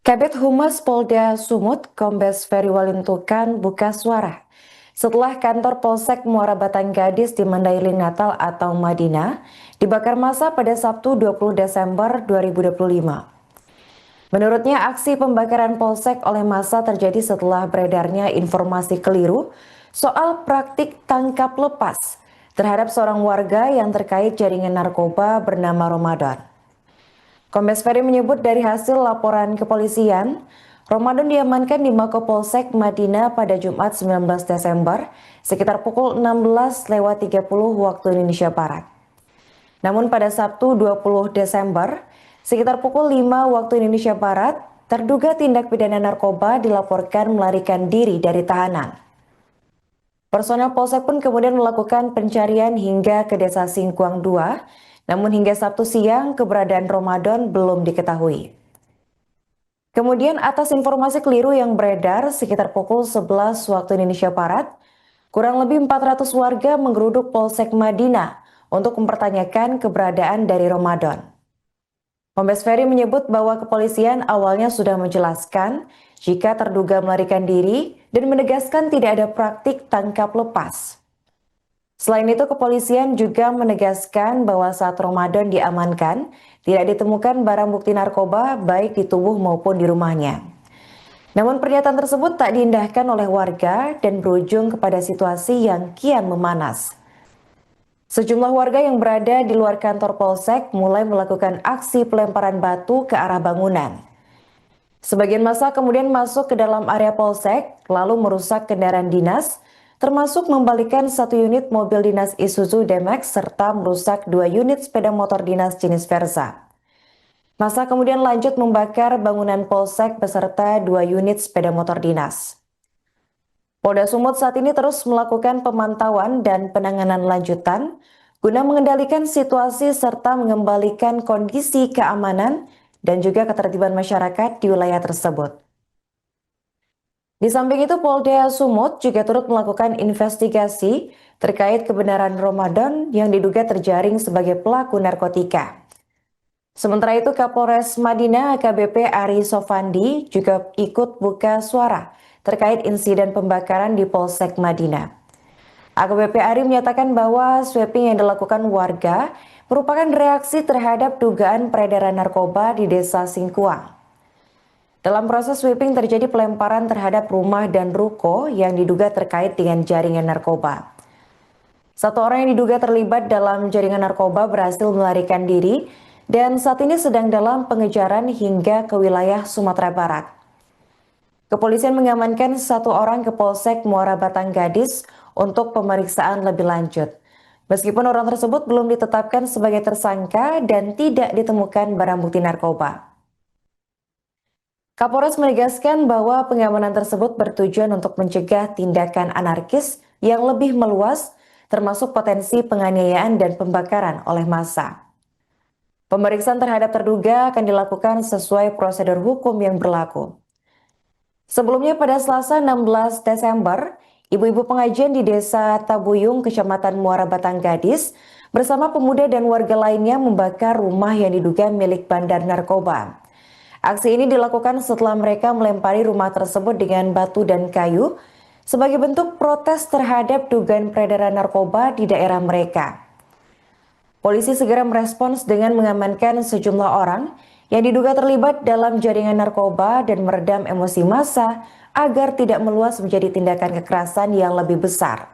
Kabid Humas Polda Sumut, Kombes Ferry Walintukan buka suara setelah kantor Polsek Muara Batang Gadis di Mandailing Natal atau Madinah dibakar massa pada Sabtu 20 Desember 2025. Menurutnya, aksi pembakaran Polsek oleh massa terjadi setelah beredarnya informasi keliru soal praktik tangkap lepas terhadap seorang warga yang terkait jaringan narkoba bernama Ramadan. Kombes Ferry menyebut dari hasil laporan kepolisian, Ramadan diamankan di Mako Polsek Madinah pada Jumat 19 Desember sekitar pukul 16.30 waktu Indonesia Barat. Namun pada Sabtu 20 Desember sekitar pukul 5 waktu Indonesia Barat, terduga tindak pidana narkoba dilaporkan melarikan diri dari tahanan. Personel Polsek pun kemudian melakukan pencarian hingga ke Desa Singkuang 2, namun hingga Sabtu siang keberadaan Ramadan belum diketahui. Kemudian atas informasi keliru yang beredar sekitar pukul 11 waktu Indonesia Barat, kurang lebih 400 warga menggeruduk Polsek Madinah untuk mempertanyakan keberadaan dari Ramadan. Kombes Ferry menyebut bahwa kepolisian awalnya sudah menjelaskan jika terduga melarikan diri dan menegaskan tidak ada praktik tangkap lepas. Selain itu, kepolisian juga menegaskan bahwa saat Ramadan diamankan, tidak ditemukan barang bukti narkoba baik di tubuh maupun di rumahnya. Namun pernyataan tersebut tak diindahkan oleh warga dan berujung kepada situasi yang kian memanas. Sejumlah warga yang berada di luar kantor Polsek mulai melakukan aksi pelemparan batu ke arah bangunan. Sebagian massa kemudian masuk ke dalam area Polsek, lalu merusak kendaraan dinas, termasuk membalikan 1 unit mobil dinas Isuzu D-Max serta merusak 2 unit sepeda motor dinas jenis Versa. Massa kemudian lanjut membakar bangunan Polsek beserta 2 unit sepeda motor dinas. Polda Sumut saat ini terus melakukan pemantauan dan penanganan lanjutan guna mengendalikan situasi serta mengembalikan kondisi keamanan dan juga ketertiban masyarakat di wilayah tersebut. Di samping itu, Polda Sumut juga turut melakukan investigasi terkait kebenaran Ramadan yang diduga terjaring sebagai pelaku narkotika. Sementara itu, Kapolres Madinah AKBP Ari Sofandi juga ikut buka suara terkait insiden pembakaran di Polsek Madinah. AKBP Ari menyatakan bahwa sweeping yang dilakukan warga merupakan reaksi terhadap dugaan peredaran narkoba di Desa Singkuang. Dalam proses sweeping terjadi pelemparan terhadap rumah dan ruko yang diduga terkait dengan jaringan narkoba. Satu orang yang diduga terlibat dalam jaringan narkoba berhasil melarikan diri dan saat ini sedang dalam pengejaran hingga ke wilayah Sumatera Barat. Kepolisian mengamankan satu orang ke Polsek Muara Batang Gadis untuk pemeriksaan lebih lanjut. Meskipun orang tersebut belum ditetapkan sebagai tersangka dan tidak ditemukan barang bukti narkoba. Kapolres menegaskan bahwa pengamanan tersebut bertujuan untuk mencegah tindakan anarkis yang lebih meluas, termasuk potensi penganiayaan dan pembakaran oleh massa. Pemeriksaan terhadap terduga akan dilakukan sesuai prosedur hukum yang berlaku. Sebelumnya pada Selasa 16 Desember, ibu-ibu pengajian di Desa Tabuyung, Kecamatan Muara Batang Gadis, bersama pemuda dan warga lainnya membakar rumah yang diduga milik bandar narkoba. Aksi ini dilakukan setelah mereka melempari rumah tersebut dengan batu dan kayu sebagai bentuk protes terhadap dugaan peredaran narkoba di daerah mereka. Polisi segera merespons dengan mengamankan sejumlah orang yang diduga terlibat dalam jaringan narkoba dan meredam emosi massa agar tidak meluas menjadi tindakan kekerasan yang lebih besar.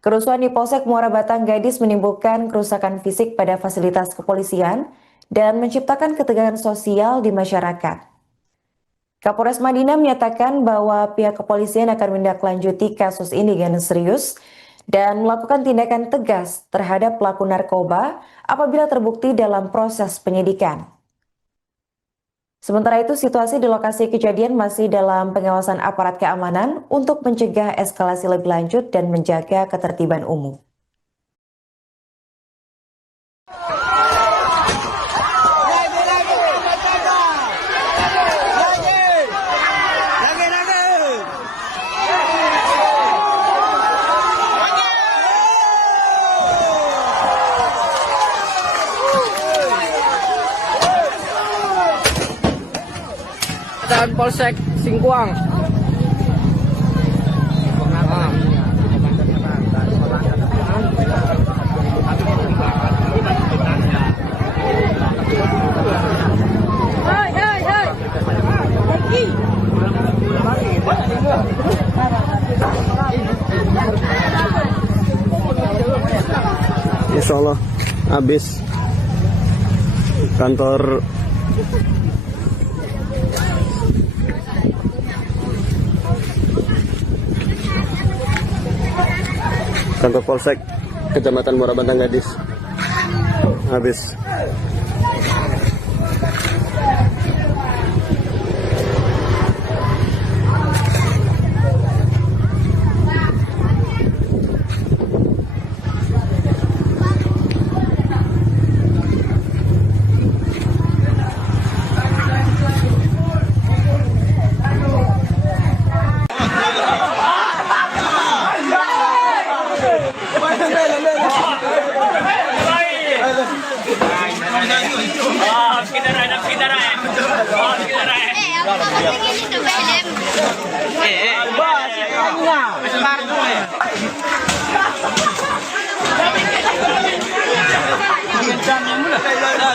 Kerusuhan di Polsek Muara Batang Gadis menimbulkan kerusakan fisik pada fasilitas kepolisian dan menciptakan ketegangan sosial di masyarakat. Kapolres Madinah menyatakan bahwa pihak kepolisian akan menindaklanjuti kasus ini dengan serius dan melakukan tindakan tegas terhadap pelaku narkoba apabila terbukti dalam proses penyidikan. Sementara itu, situasi di lokasi kejadian masih dalam pengawasan aparat keamanan untuk mencegah eskalasi lebih lanjut dan menjaga ketertiban umum. Dan Polsek Singkuang. Insya Allah habis kantor Polsek Kecamatan Muara Batang Gadis habis.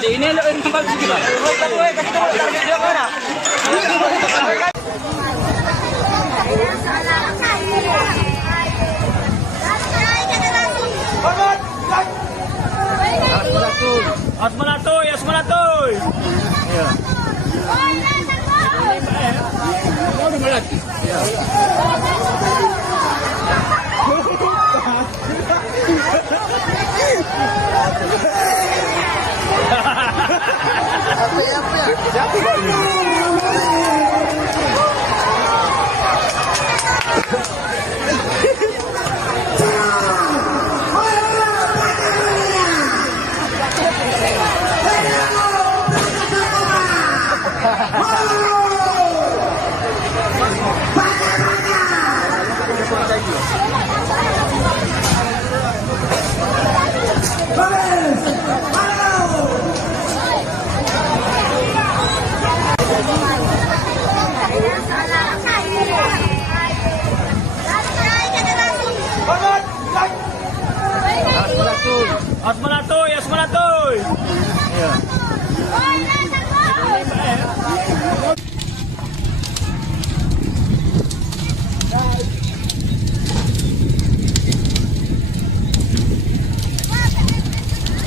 Ini Asmalatoy.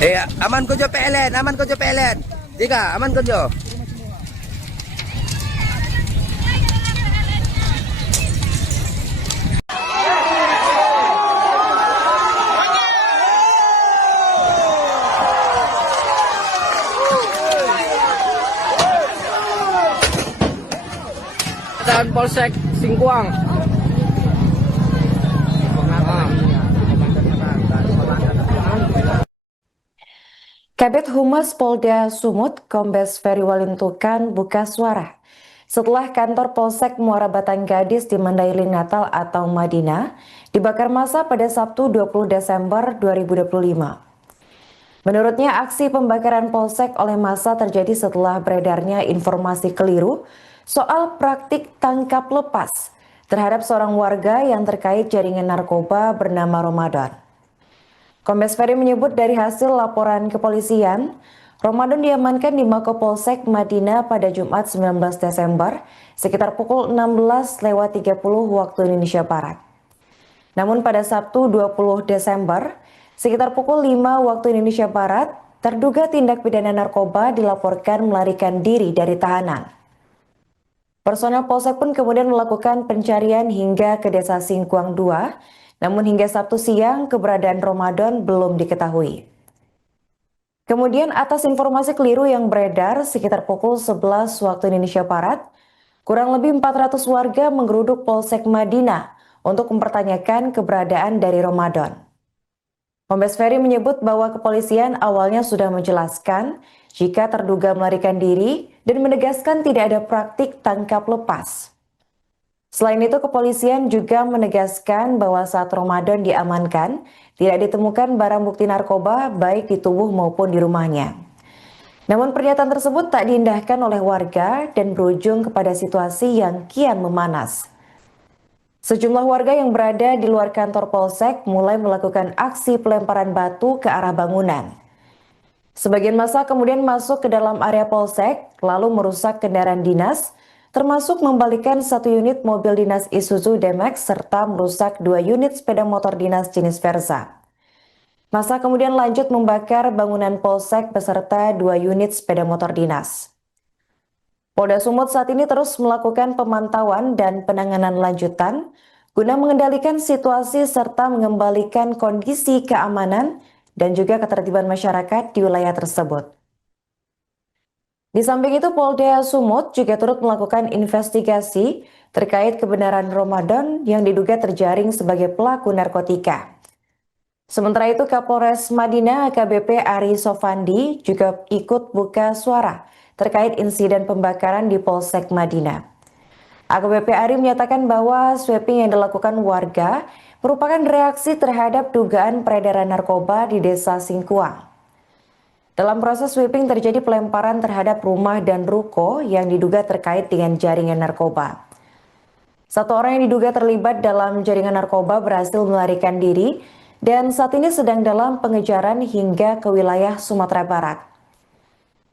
Aman ko jo PLN, aman ko jo PLN. Tiga, aman ko jo. Dan Polsek Singkuang. Kabid Humas Polda Sumut, Kombes Ferry Walintukan buka suara setelah kantor Polsek Muara Batang Gadis di Mandailing Natal atau Madinah dibakar massa pada Sabtu 20 Desember 2025. Menurutnya, aksi pembakaran Polsek oleh massa terjadi setelah beredarnya informasi keliru soal praktik tangkap lepas terhadap seorang warga yang terkait jaringan narkoba bernama Ramadan. Kombes Ferry menyebut dari hasil laporan kepolisian, Ramadan diamankan di Mako Polsek Madinah pada Jumat 19 Desember sekitar pukul 16.30 waktu Indonesia Barat. Namun pada Sabtu 20 Desember sekitar pukul 5 waktu Indonesia Barat, terduga tindak pidana narkoba dilaporkan melarikan diri dari tahanan. Personel Polsek pun kemudian melakukan pencarian hingga ke Desa Singkuang 2, namun hingga Sabtu siang keberadaan Ramadan belum diketahui. Kemudian atas informasi keliru yang beredar sekitar pukul 11 waktu Indonesia Barat, kurang lebih 400 warga menggeruduk Polsek Madinah untuk mempertanyakan keberadaan dari Ramadan. Kombes Ferry menyebut bahwa kepolisian awalnya sudah menjelaskan jika terduga melarikan diri dan menegaskan tidak ada praktik tangkap lepas. Selain itu, kepolisian juga menegaskan bahwa saat Ramadan diamankan, tidak ditemukan barang bukti narkoba baik di tubuh maupun di rumahnya. Namun pernyataan tersebut tak diindahkan oleh warga dan berujung kepada situasi yang kian memanas. Sejumlah warga yang berada di luar kantor Polsek mulai melakukan aksi pelemparan batu ke arah bangunan. Sebagian massa kemudian masuk ke dalam area Polsek, lalu merusak kendaraan dinas, termasuk membalikan 1 unit mobil dinas Isuzu D-Max serta merusak 2 unit sepeda motor dinas jenis Versa. Massa kemudian lanjut membakar bangunan Polsek beserta 2 unit sepeda motor dinas. Polda Sumut saat ini terus melakukan pemantauan dan penanganan lanjutan guna mengendalikan situasi serta mengembalikan kondisi keamanan dan juga ketertiban masyarakat di wilayah tersebut. Di samping itu, Polda Sumut juga turut melakukan investigasi terkait kebenaran Ramadan yang diduga terjaring sebagai pelaku narkotika. Sementara itu, Kapolres Madinah AKBP Ari Sofandi juga ikut buka suara terkait insiden pembakaran di Polsek Madinah. AKBP Ari menyatakan bahwa sweeping yang dilakukan warga merupakan reaksi terhadap dugaan peredaran narkoba di Desa Singkuang. Dalam proses sweeping terjadi pelemparan terhadap rumah dan ruko yang diduga terkait dengan jaringan narkoba. 1 orang yang diduga terlibat dalam jaringan narkoba berhasil melarikan diri dan saat ini sedang dalam pengejaran hingga ke wilayah Sumatera Barat.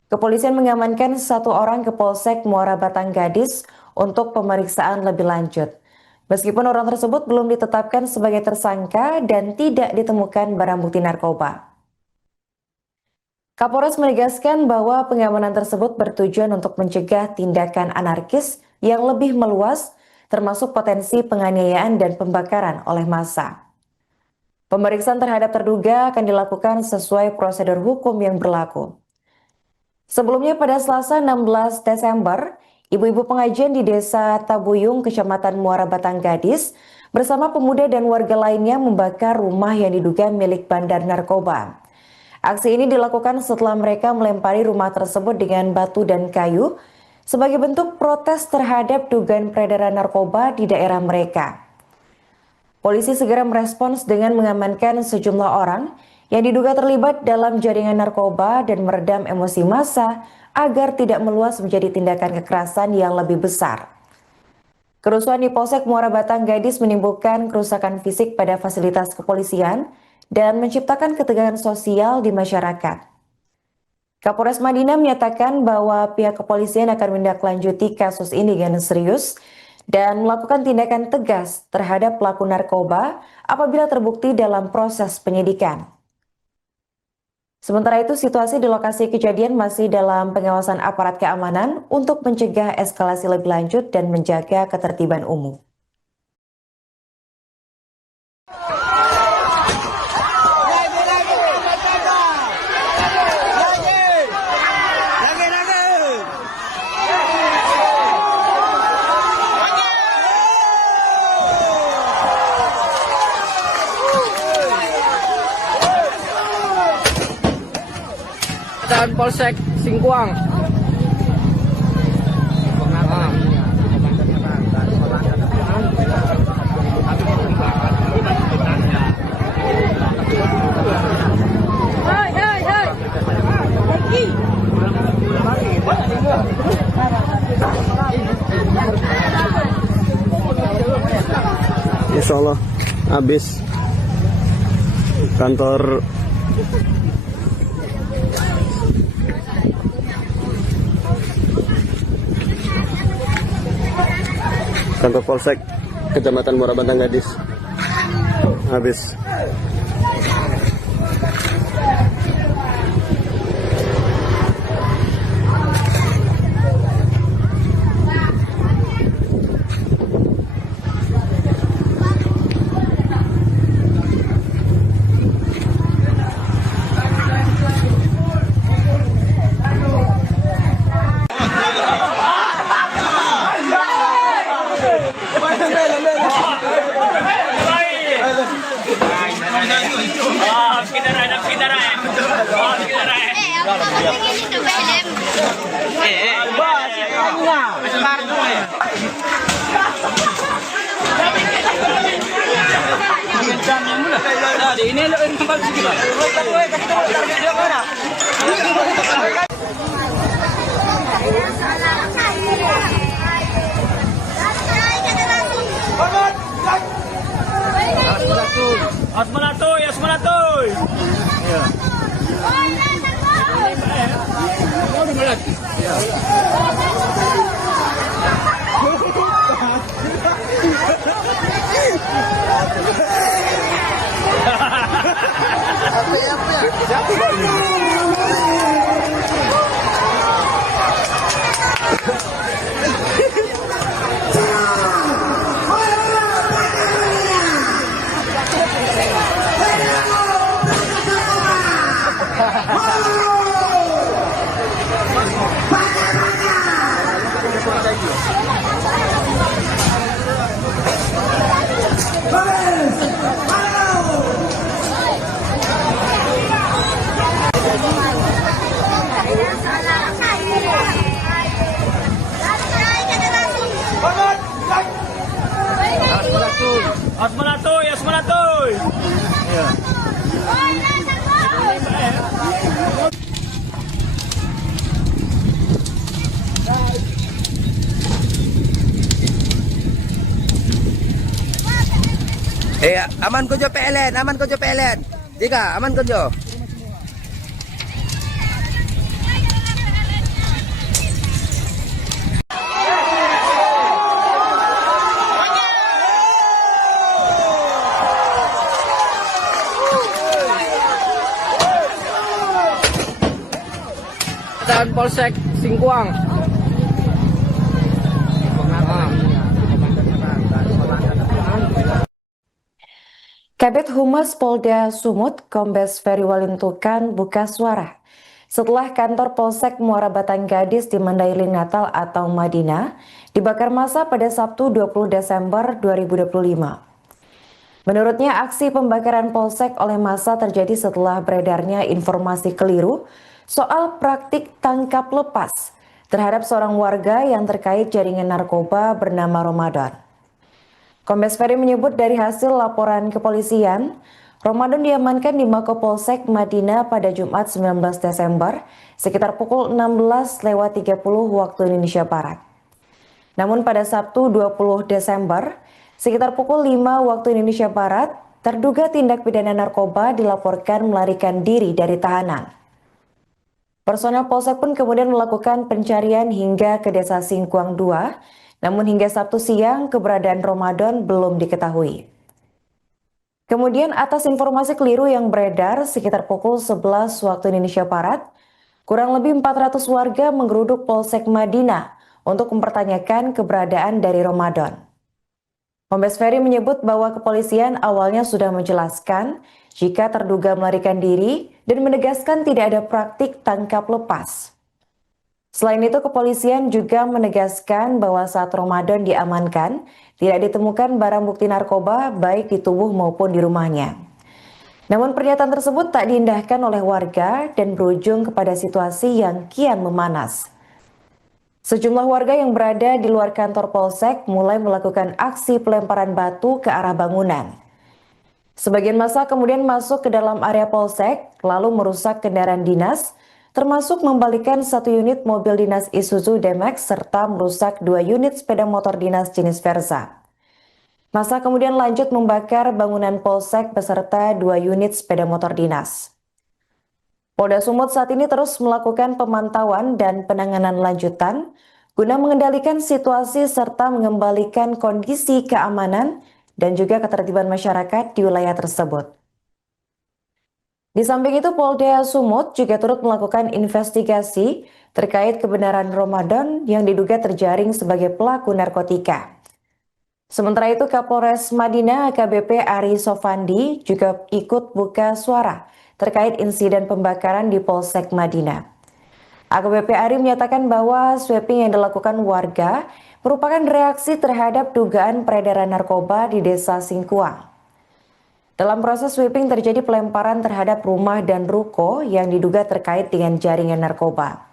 Kepolisian mengamankan 1 orang ke Polsek Muara Batang Gadis untuk pemeriksaan lebih lanjut. Meskipun orang tersebut belum ditetapkan sebagai tersangka dan tidak ditemukan barang bukti narkoba. Kapolres menegaskan bahwa pengamanan tersebut bertujuan untuk mencegah tindakan anarkis yang lebih meluas, termasuk potensi penganiayaan dan pembakaran oleh massa. Pemeriksaan terhadap terduga akan dilakukan sesuai prosedur hukum yang berlaku. Sebelumnya pada Selasa 16 Desember, ibu-ibu pengajian di Desa Tabuyung, Kecamatan Muara Batang Gadis, bersama pemuda dan warga lainnya membakar rumah yang diduga milik bandar narkoba. Aksi ini dilakukan setelah mereka melempari rumah tersebut dengan batu dan kayu sebagai bentuk protes terhadap dugaan peredaran narkoba di daerah mereka. Polisi segera merespons dengan mengamankan sejumlah orang yang diduga terlibat dalam jaringan narkoba dan meredam emosi massa agar tidak meluas menjadi tindakan kekerasan yang lebih besar. Kerusuhan di Polsek Muara Batang Gadis menimbulkan kerusakan fisik pada fasilitas kepolisian dan menciptakan ketegangan sosial di masyarakat. Kapolres Madinah menyatakan bahwa pihak kepolisian akan menindaklanjuti kasus ini dengan serius dan melakukan tindakan tegas terhadap pelaku narkoba apabila terbukti dalam proses penyidikan. Sementara itu, situasi di lokasi kejadian masih dalam pengawasan aparat keamanan untuk mencegah eskalasi lebih lanjut dan menjaga ketertiban umum. Dan Polsek Singkuang. Insya Allah habis kantor Polsek Kecamatan Muara Bantang Gadis habis. Ini Asmanatoy. Iya. Asmanatoy. Iya. Aman Kojo PLN. 3, aman Kojo. Dan Polsek Singkuang. Kabid Humas Polda Sumut, Kombes Ferry Walintukan buka suara setelah kantor Polsek Muara Batang Gadis di Mandailing Natal atau Madinah dibakar massa pada Sabtu 20 Desember 2025. Menurutnya, aksi pembakaran Polsek oleh massa terjadi setelah beredarnya informasi keliru soal praktik tangkap lepas terhadap seorang warga yang terkait jaringan narkoba bernama Ramadan. Kombes Ferry menyebut dari hasil laporan kepolisian, Ramadan diamankan di Mako Polsek Madinah pada Jumat 19 Desember sekitar pukul 16.30 waktu Indonesia Barat. Namun pada Sabtu 20 Desember sekitar pukul 5 waktu Indonesia Barat, terduga tindak pidana narkoba dilaporkan melarikan diri dari tahanan. Personel Polsek pun kemudian melakukan pencarian hingga ke Desa Singkuang 2, namun hingga Sabtu siang keberadaan Ramadan belum diketahui. Kemudian atas informasi keliru yang beredar sekitar pukul 11 waktu Indonesia Barat, kurang lebih 400 warga menggeruduk Polsek Madinah untuk mempertanyakan keberadaan dari Ramadan. Kombes Ferry menyebut bahwa kepolisian awalnya sudah menjelaskan jika terduga melarikan diri dan menegaskan tidak ada praktik tangkap lepas. Selain itu, kepolisian juga menegaskan bahwa saat Ramadan diamankan, tidak ditemukan barang bukti narkoba baik di tubuh maupun di rumahnya. Namun pernyataan tersebut tak diindahkan oleh warga dan berujung kepada situasi yang kian memanas. Sejumlah warga yang berada di luar kantor Polsek mulai melakukan aksi pelemparan batu ke arah bangunan. Sebagian massa kemudian masuk ke dalam area Polsek lalu merusak kendaraan dinas, termasuk membalikan 1 unit mobil dinas Isuzu D-Max serta merusak 2 unit sepeda motor dinas jenis Versa. Massa kemudian lanjut membakar bangunan Polsek beserta 2 unit sepeda motor dinas. Polda Sumut saat ini terus melakukan pemantauan dan penanganan lanjutan guna mengendalikan situasi serta mengembalikan kondisi keamanan dan juga ketertiban masyarakat di wilayah tersebut. Di samping itu, Polda Sumut juga turut melakukan investigasi terkait kebenaran Ramadan yang diduga terjaring sebagai pelaku narkotika. Sementara itu, Kapolres Madinah AKBP Ari Sofandi juga ikut buka suara terkait insiden pembakaran di Polsek Madinah. AKBP Ari menyatakan bahwa sweeping yang dilakukan warga merupakan reaksi terhadap dugaan peredaran narkoba di Desa Singkuang. Dalam proses sweeping terjadi pelemparan terhadap rumah dan ruko yang diduga terkait dengan jaringan narkoba.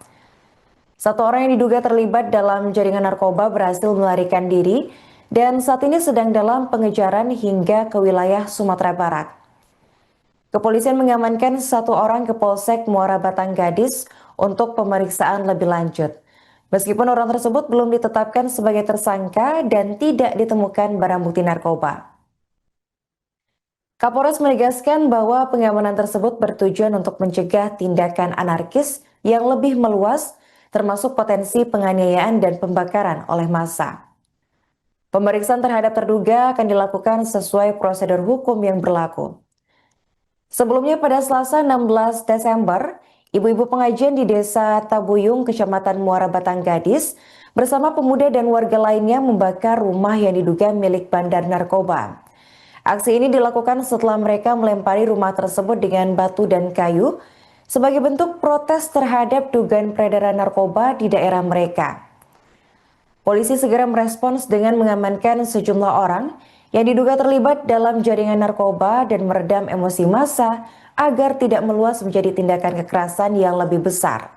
1 orang yang diduga terlibat dalam jaringan narkoba berhasil melarikan diri dan saat ini sedang dalam pengejaran hingga ke wilayah Sumatera Barat. Kepolisian mengamankan 1 orang ke Polsek Muara Batang Gadis untuk pemeriksaan lebih lanjut. Meskipun orang tersebut belum ditetapkan sebagai tersangka dan tidak ditemukan barang bukti narkoba. Kapolres menegaskan bahwa pengamanan tersebut bertujuan untuk mencegah tindakan anarkis yang lebih meluas, termasuk potensi penganiayaan dan pembakaran oleh massa. Pemeriksaan terhadap terduga akan dilakukan sesuai prosedur hukum yang berlaku. Sebelumnya pada Selasa 16 Desember, ibu-ibu pengajian di Desa Tabuyung, Kecamatan Muara Batang Gadis, bersama pemuda dan warga lainnya membakar rumah yang diduga milik bandar narkoba. Aksi ini dilakukan setelah mereka melempari rumah tersebut dengan batu dan kayu sebagai bentuk protes terhadap dugaan peredaran narkoba di daerah mereka. Polisi segera merespons dengan mengamankan sejumlah orang yang diduga terlibat dalam jaringan narkoba dan meredam emosi massa agar tidak meluas menjadi tindakan kekerasan yang lebih besar.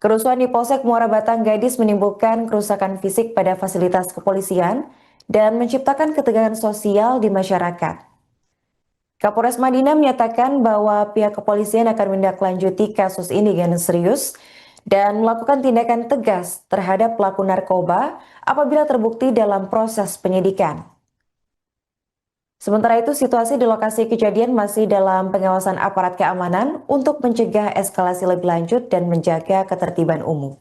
Kerusuhan di Polsek Muara Batang Gadis menimbulkan kerusakan fisik pada fasilitas kepolisian dan menciptakan ketegangan sosial di masyarakat. Kapolres Madinah menyatakan bahwa pihak kepolisian akan menindaklanjuti kasus ini dengan serius dan melakukan tindakan tegas terhadap pelaku narkoba apabila terbukti dalam proses penyidikan. Sementara itu, situasi di lokasi kejadian masih dalam pengawasan aparat keamanan untuk mencegah eskalasi lebih lanjut dan menjaga ketertiban umum.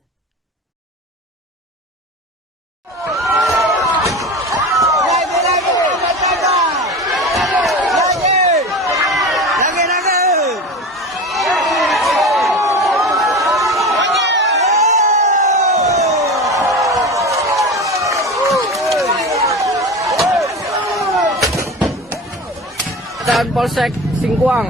Dan Polsek Singkuang.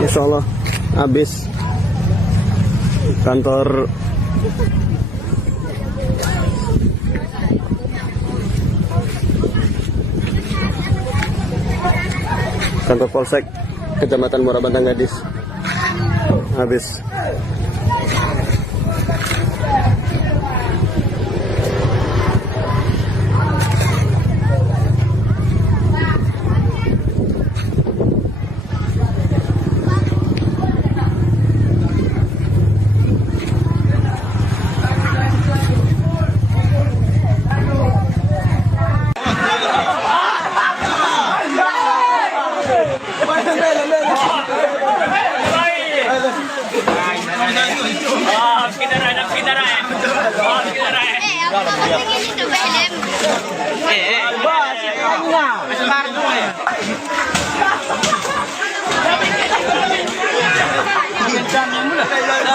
Insya Allah habis kantor Polsek Kecamatan Muara Batang Gadis habis.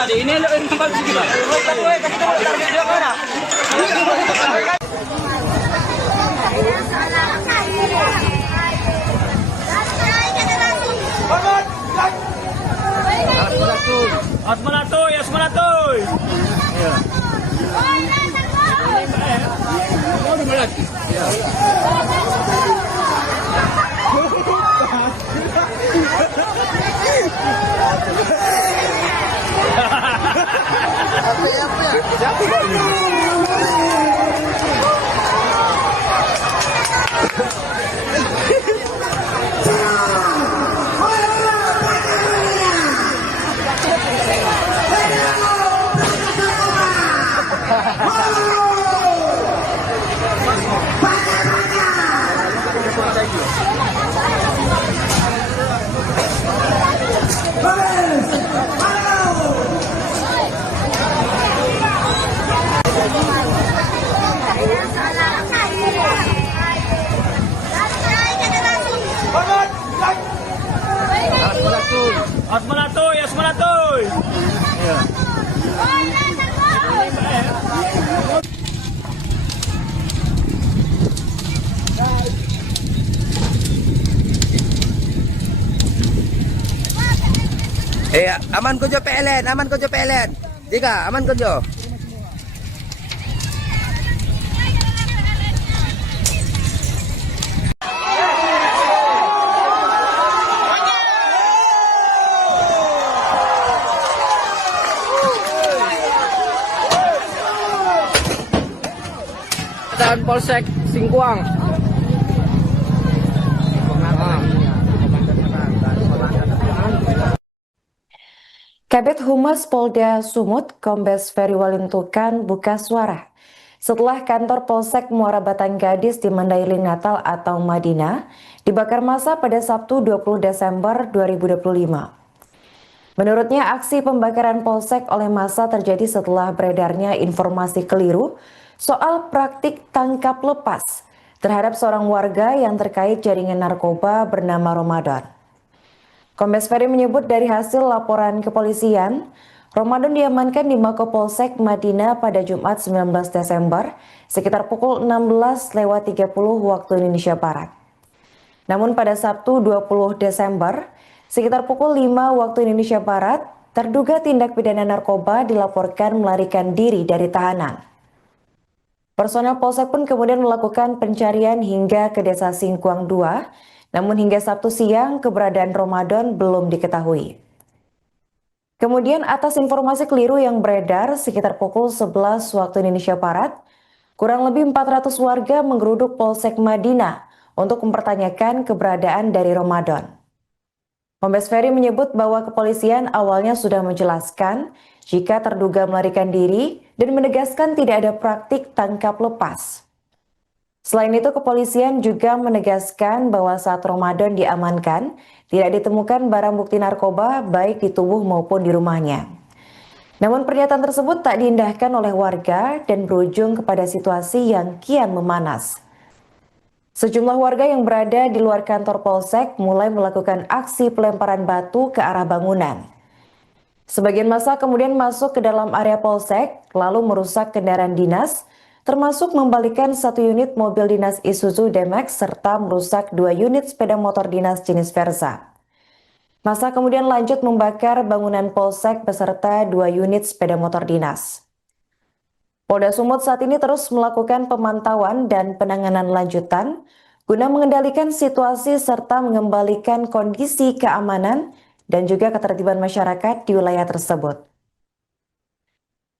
Ini lo yang bagus gitu. Asmanatoy, Asmanatoy. Asmanatoy, Asmanatoy. Aman ko jo PLN, aman ko jo PLN. Dika, aman ko jo. Dan Polsek Singkuang. Kabid Humas Polda Sumut, Kombes Ferry Walintukan buka suara setelah kantor Polsek Muara Batang Gadis di Mandailing Natal atau Madinah dibakar massa pada Sabtu 20 Desember 2025. Menurutnya, aksi pembakaran Polsek oleh massa terjadi setelah beredarnya informasi keliru soal praktik tangkap lepas terhadap seorang warga yang terkait jaringan narkoba bernama Ramadan. Kombes Ferry menyebut dari hasil laporan kepolisian, Ramadan diamankan di Mako Polsek Madinah pada Jumat 19 Desember sekitar pukul 16.30 waktu Indonesia Barat. Namun pada Sabtu 20 Desember sekitar pukul 5 waktu Indonesia Barat, terduga tindak pidana narkoba dilaporkan melarikan diri dari tahanan. Personel Polsek pun kemudian melakukan pencarian hingga ke Desa Singkuang 2, namun hingga Sabtu siang keberadaan Ramadan belum diketahui. Kemudian atas informasi keliru yang beredar sekitar pukul 11 waktu Indonesia Barat, kurang lebih 400 warga menggeruduk Polsek Madinah untuk mempertanyakan keberadaan dari Ramadan. Kombes Ferry menyebut bahwa kepolisian awalnya sudah menjelaskan jika terduga melarikan diri dan menegaskan tidak ada praktik tangkap lepas. Selain itu, kepolisian juga menegaskan bahwa saat Ramadan diamankan, tidak ditemukan barang bukti narkoba baik di tubuh maupun di rumahnya. Namun pernyataan tersebut tak diindahkan oleh warga dan berujung kepada situasi yang kian memanas. Sejumlah warga yang berada di luar kantor Polsek mulai melakukan aksi pelemparan batu ke arah bangunan. Sebagian massa kemudian masuk ke dalam area Polsek, lalu merusak kendaraan dinas, termasuk membalikan 1 unit mobil dinas Isuzu D-Max serta merusak 2 unit sepeda motor dinas jenis Versa. Massa kemudian lanjut membakar bangunan Polsek beserta 2 unit sepeda motor dinas. Polda Sumut saat ini terus melakukan pemantauan dan penanganan lanjutan guna mengendalikan situasi serta mengembalikan kondisi keamanan dan juga ketertiban masyarakat di wilayah tersebut.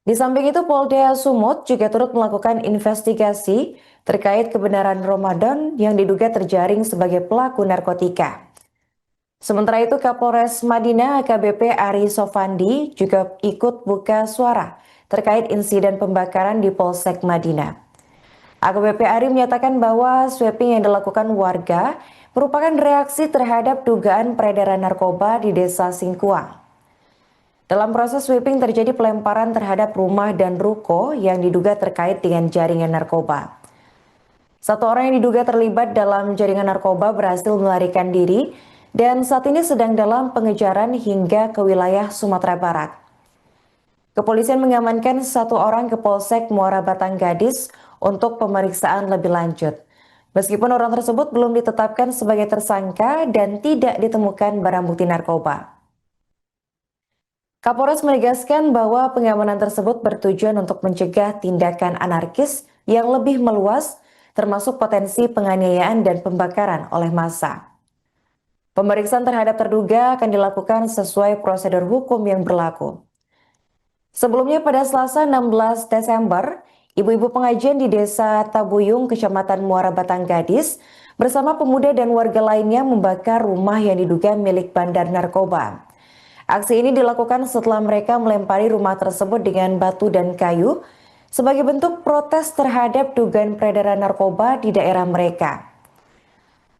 Di samping itu, Polda Sumut juga turut melakukan investigasi terkait kebenaran Ramadan yang diduga terjaring sebagai pelaku narkotika. Sementara itu, Kapolres Madinah AKBP Ari Sofandi juga ikut buka suara terkait insiden pembakaran di Polsek Madinah. AKBP Ari menyatakan bahwa sweeping yang dilakukan warga merupakan reaksi terhadap dugaan peredaran narkoba di Desa Singkuang. Dalam proses sweeping terjadi pelemparan terhadap rumah dan ruko yang diduga terkait dengan jaringan narkoba. Satu orang yang diduga terlibat dalam jaringan narkoba berhasil melarikan diri dan saat ini sedang dalam pengejaran hingga ke wilayah Sumatera Barat. Kepolisian mengamankan satu orang ke Polsek Muara Batanggadis untuk pemeriksaan lebih lanjut. Meskipun orang tersebut belum ditetapkan sebagai tersangka dan tidak ditemukan barang bukti narkoba. Kapolres menegaskan bahwa pengamanan tersebut bertujuan untuk mencegah tindakan anarkis yang lebih meluas, termasuk potensi penganiayaan dan pembakaran oleh massa. Pemeriksaan terhadap terduga akan dilakukan sesuai prosedur hukum yang berlaku. Sebelumnya pada Selasa 16 Desember, ibu-ibu pengajian di Desa Tabuyung, Kecamatan Muara Batanggadis, bersama pemuda dan warga lainnya membakar rumah yang diduga milik bandar narkoba. Aksi ini dilakukan setelah mereka melempari rumah tersebut dengan batu dan kayu sebagai bentuk protes terhadap dugaan peredaran narkoba di daerah mereka.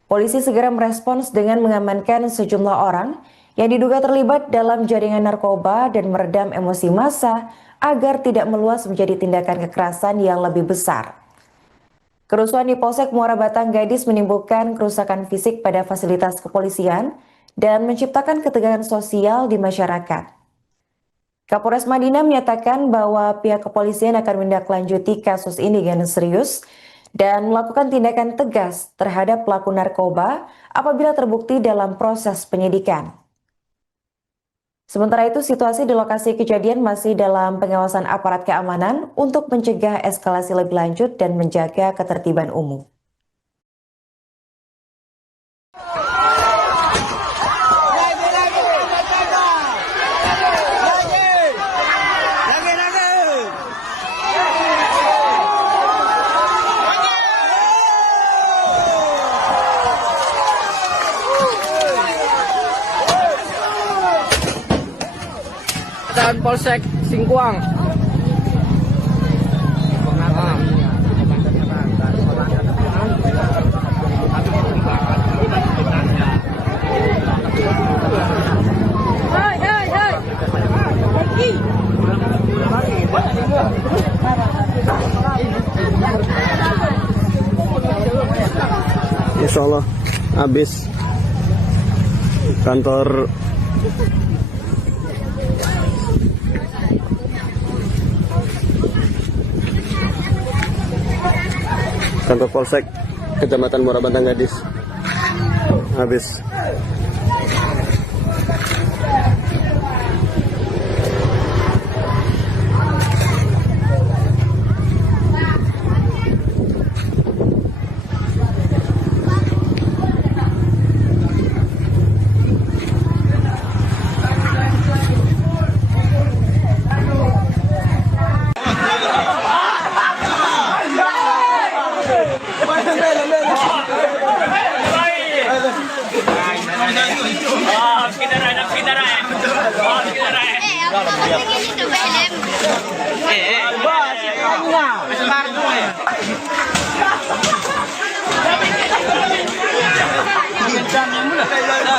Polisi segera merespons dengan mengamankan sejumlah orang yang diduga terlibat dalam jaringan narkoba dan meredam emosi massa agar tidak meluas menjadi tindakan kekerasan yang lebih besar. Kerusuhan di Polsek Muara Batanggadis menimbulkan kerusakan fisik pada fasilitas kepolisian dan menciptakan ketegangan sosial di masyarakat. Kapolres Madinah menyatakan bahwa pihak kepolisian akan menindaklanjuti kasus ini dengan serius dan melakukan tindakan tegas terhadap pelaku narkoba apabila terbukti dalam proses penyidikan. Sementara itu, situasi di lokasi kejadian masih dalam pengawasan aparat keamanan untuk mencegah eskalasi lebih lanjut dan menjaga ketertiban umum. Dan Polsek Singkuang. Insya Allah habis kantor Polsek Kecamatan Muara Batanggadis habis.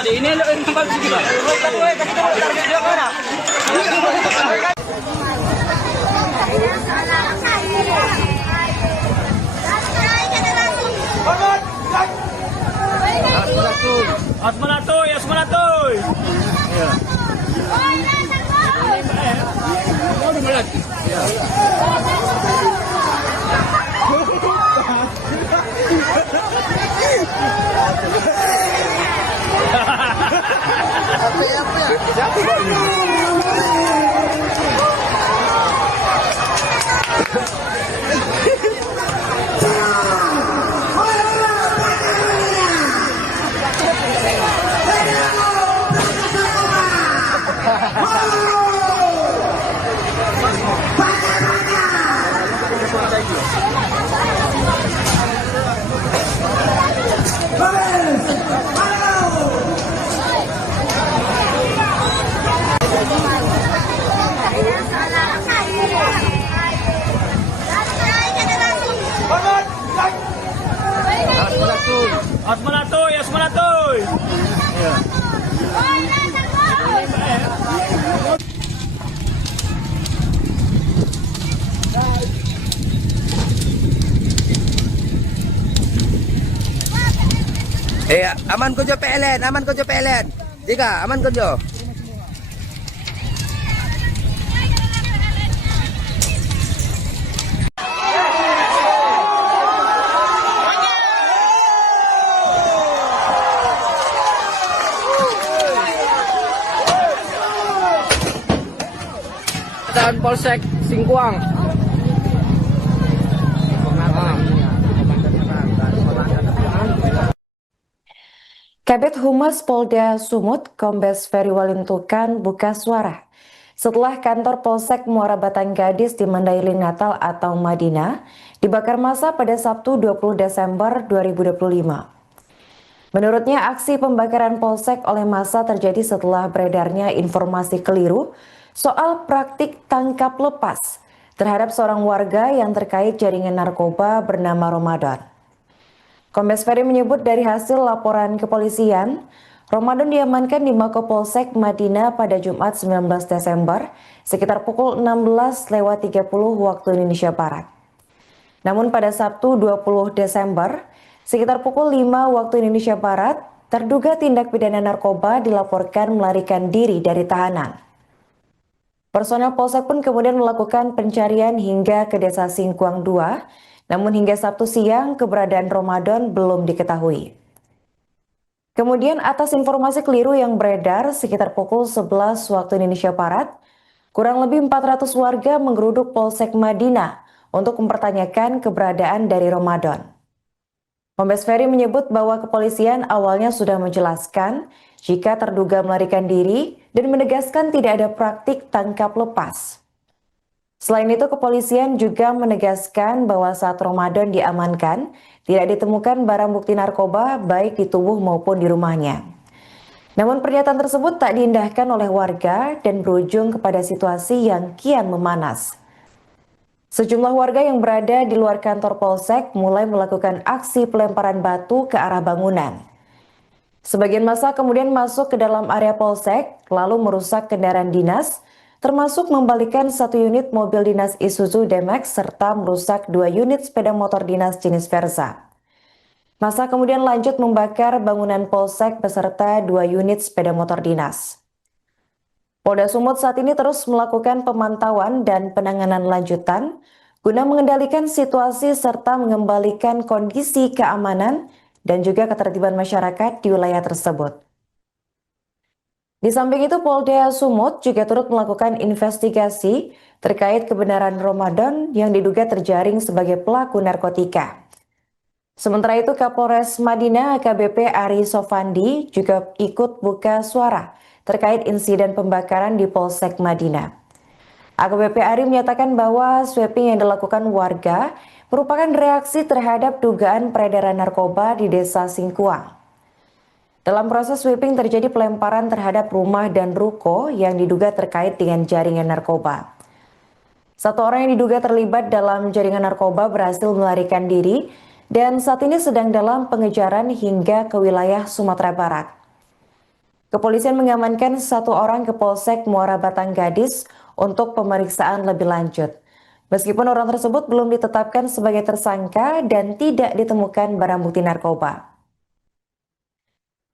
Ini lo yang bagus juga. Asmanatoy. Ya. aman ko jo PLN, aman ko jo PLN. Tiga, aman ko jo. Dan Polsek Singkuang. Kabid Humas Polda Sumut, Kombes Ferry Walintukan buka suara setelah kantor Polsek Muara Batang Gadis di Mandailing Natal atau Madinah dibakar massa pada Sabtu 20 Desember 2025. Menurutnya, aksi pembakaran Polsek oleh massa terjadi setelah beredarnya informasi keliru soal praktik tangkap lepas terhadap seorang warga yang terkait jaringan narkoba bernama Ramadan. Kombes Ferry menyebut dari hasil laporan kepolisian, Ramadan diamankan di Mako Polsek Madinah pada Jumat 19 Desember sekitar pukul 16.30 waktu Indonesia Barat. Namun pada Sabtu 20 Desember sekitar pukul 5 waktu Indonesia Barat, terduga tindak pidana narkoba dilaporkan melarikan diri dari tahanan. Personel Polsek pun kemudian melakukan pencarian hingga ke Desa Singkuang 2, namun hingga Sabtu siang keberadaan Ramadan belum diketahui. Kemudian atas informasi keliru yang beredar sekitar pukul 11 waktu Indonesia Barat, kurang lebih 400 warga menggeruduk Polsek Madinah untuk mempertanyakan keberadaan dari Ramadan. Kombes Ferry menyebut bahwa kepolisian awalnya sudah menjelaskan jika terduga melarikan diri dan menegaskan tidak ada praktik tangkap lepas. Selain itu, kepolisian juga menegaskan bahwa saat Ramadan diamankan, tidak ditemukan barang bukti narkoba baik di tubuh maupun di rumahnya. Namun pernyataan tersebut tak diindahkan oleh warga dan berujung kepada situasi yang kian memanas. Sejumlah warga yang berada di luar kantor Polsek mulai melakukan aksi pelemparan batu ke arah bangunan. Sebagian massa kemudian masuk ke dalam area Polsek, lalu merusak kendaraan dinas, termasuk membalikkan 1 unit mobil dinas Isuzu D-Max serta merusak 2 unit sepeda motor dinas jenis Versa. Massa kemudian lanjut membakar bangunan Polsek beserta 2 unit sepeda motor dinas. Polda Sumut saat ini terus melakukan pemantauan dan penanganan lanjutan guna mengendalikan situasi serta mengembalikan kondisi keamanan dan juga ketertiban masyarakat di wilayah tersebut. Di samping itu, Polda Sumut juga turut melakukan investigasi terkait kebenaran Ramadan yang diduga terjaring sebagai pelaku narkotika. Sementara itu, Kapolres Madinah AKBP Ari Sofandi juga ikut buka suara terkait insiden pembakaran di Polsek Madinah. AKBP Ari menyatakan bahwa sweeping yang dilakukan warga merupakan reaksi terhadap dugaan peredaran narkoba di Desa Singkuang. Dalam proses sweeping terjadi pelemparan terhadap rumah dan ruko yang diduga terkait dengan jaringan narkoba. 1 orang yang diduga terlibat dalam jaringan narkoba berhasil melarikan diri dan saat ini sedang dalam pengejaran hingga ke wilayah Sumatera Barat. Kepolisian mengamankan 1 orang ke Polsek Muara Batang Gadis untuk pemeriksaan lebih lanjut. Meskipun orang tersebut belum ditetapkan sebagai tersangka dan tidak ditemukan barang bukti narkoba.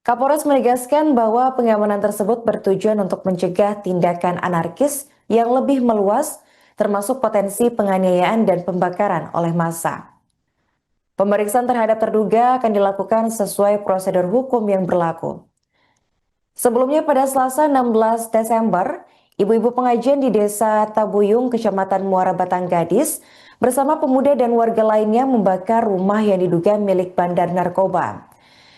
Kapolres menegaskan bahwa pengamanan tersebut bertujuan untuk mencegah tindakan anarkis yang lebih meluas, termasuk potensi penganiayaan dan pembakaran oleh massa. Pemeriksaan terhadap terduga akan dilakukan sesuai prosedur hukum yang berlaku. Sebelumnya pada Selasa 16 Desember, ibu-ibu pengajian di Desa Tabuyung, Kecamatan Muara Batang Gadis, bersama pemuda dan warga lainnya membakar rumah yang diduga milik bandar narkoba.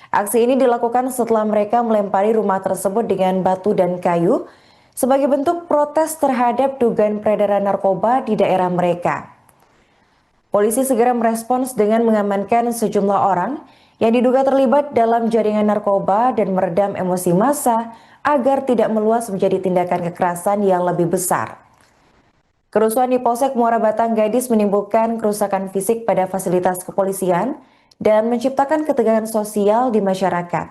Aksi ini dilakukan setelah mereka melempari rumah tersebut dengan batu dan kayu sebagai bentuk protes terhadap dugaan peredaran narkoba di daerah mereka. Polisi segera merespons dengan mengamankan sejumlah orang yang diduga terlibat dalam jaringan narkoba dan meredam emosi massa agar tidak meluas menjadi tindakan kekerasan yang lebih besar. Kerusuhan di Polsek Muara Batang Gadis menimbulkan kerusakan fisik pada fasilitas kepolisian dan menciptakan ketegangan sosial di masyarakat.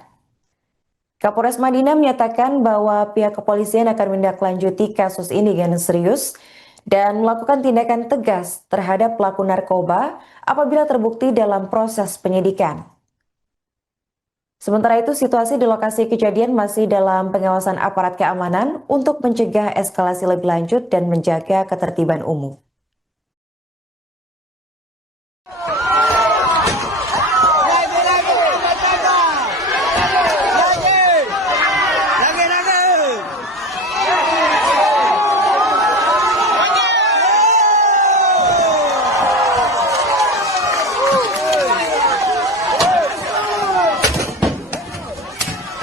Kapolres Madinah menyatakan bahwa pihak kepolisian akan menindaklanjuti kasus ini dengan serius dan melakukan tindakan tegas terhadap pelaku narkoba apabila terbukti dalam proses penyidikan. Sementara itu, situasi di lokasi kejadian masih dalam pengawasan aparat keamanan untuk mencegah eskalasi lebih lanjut dan menjaga ketertiban umum.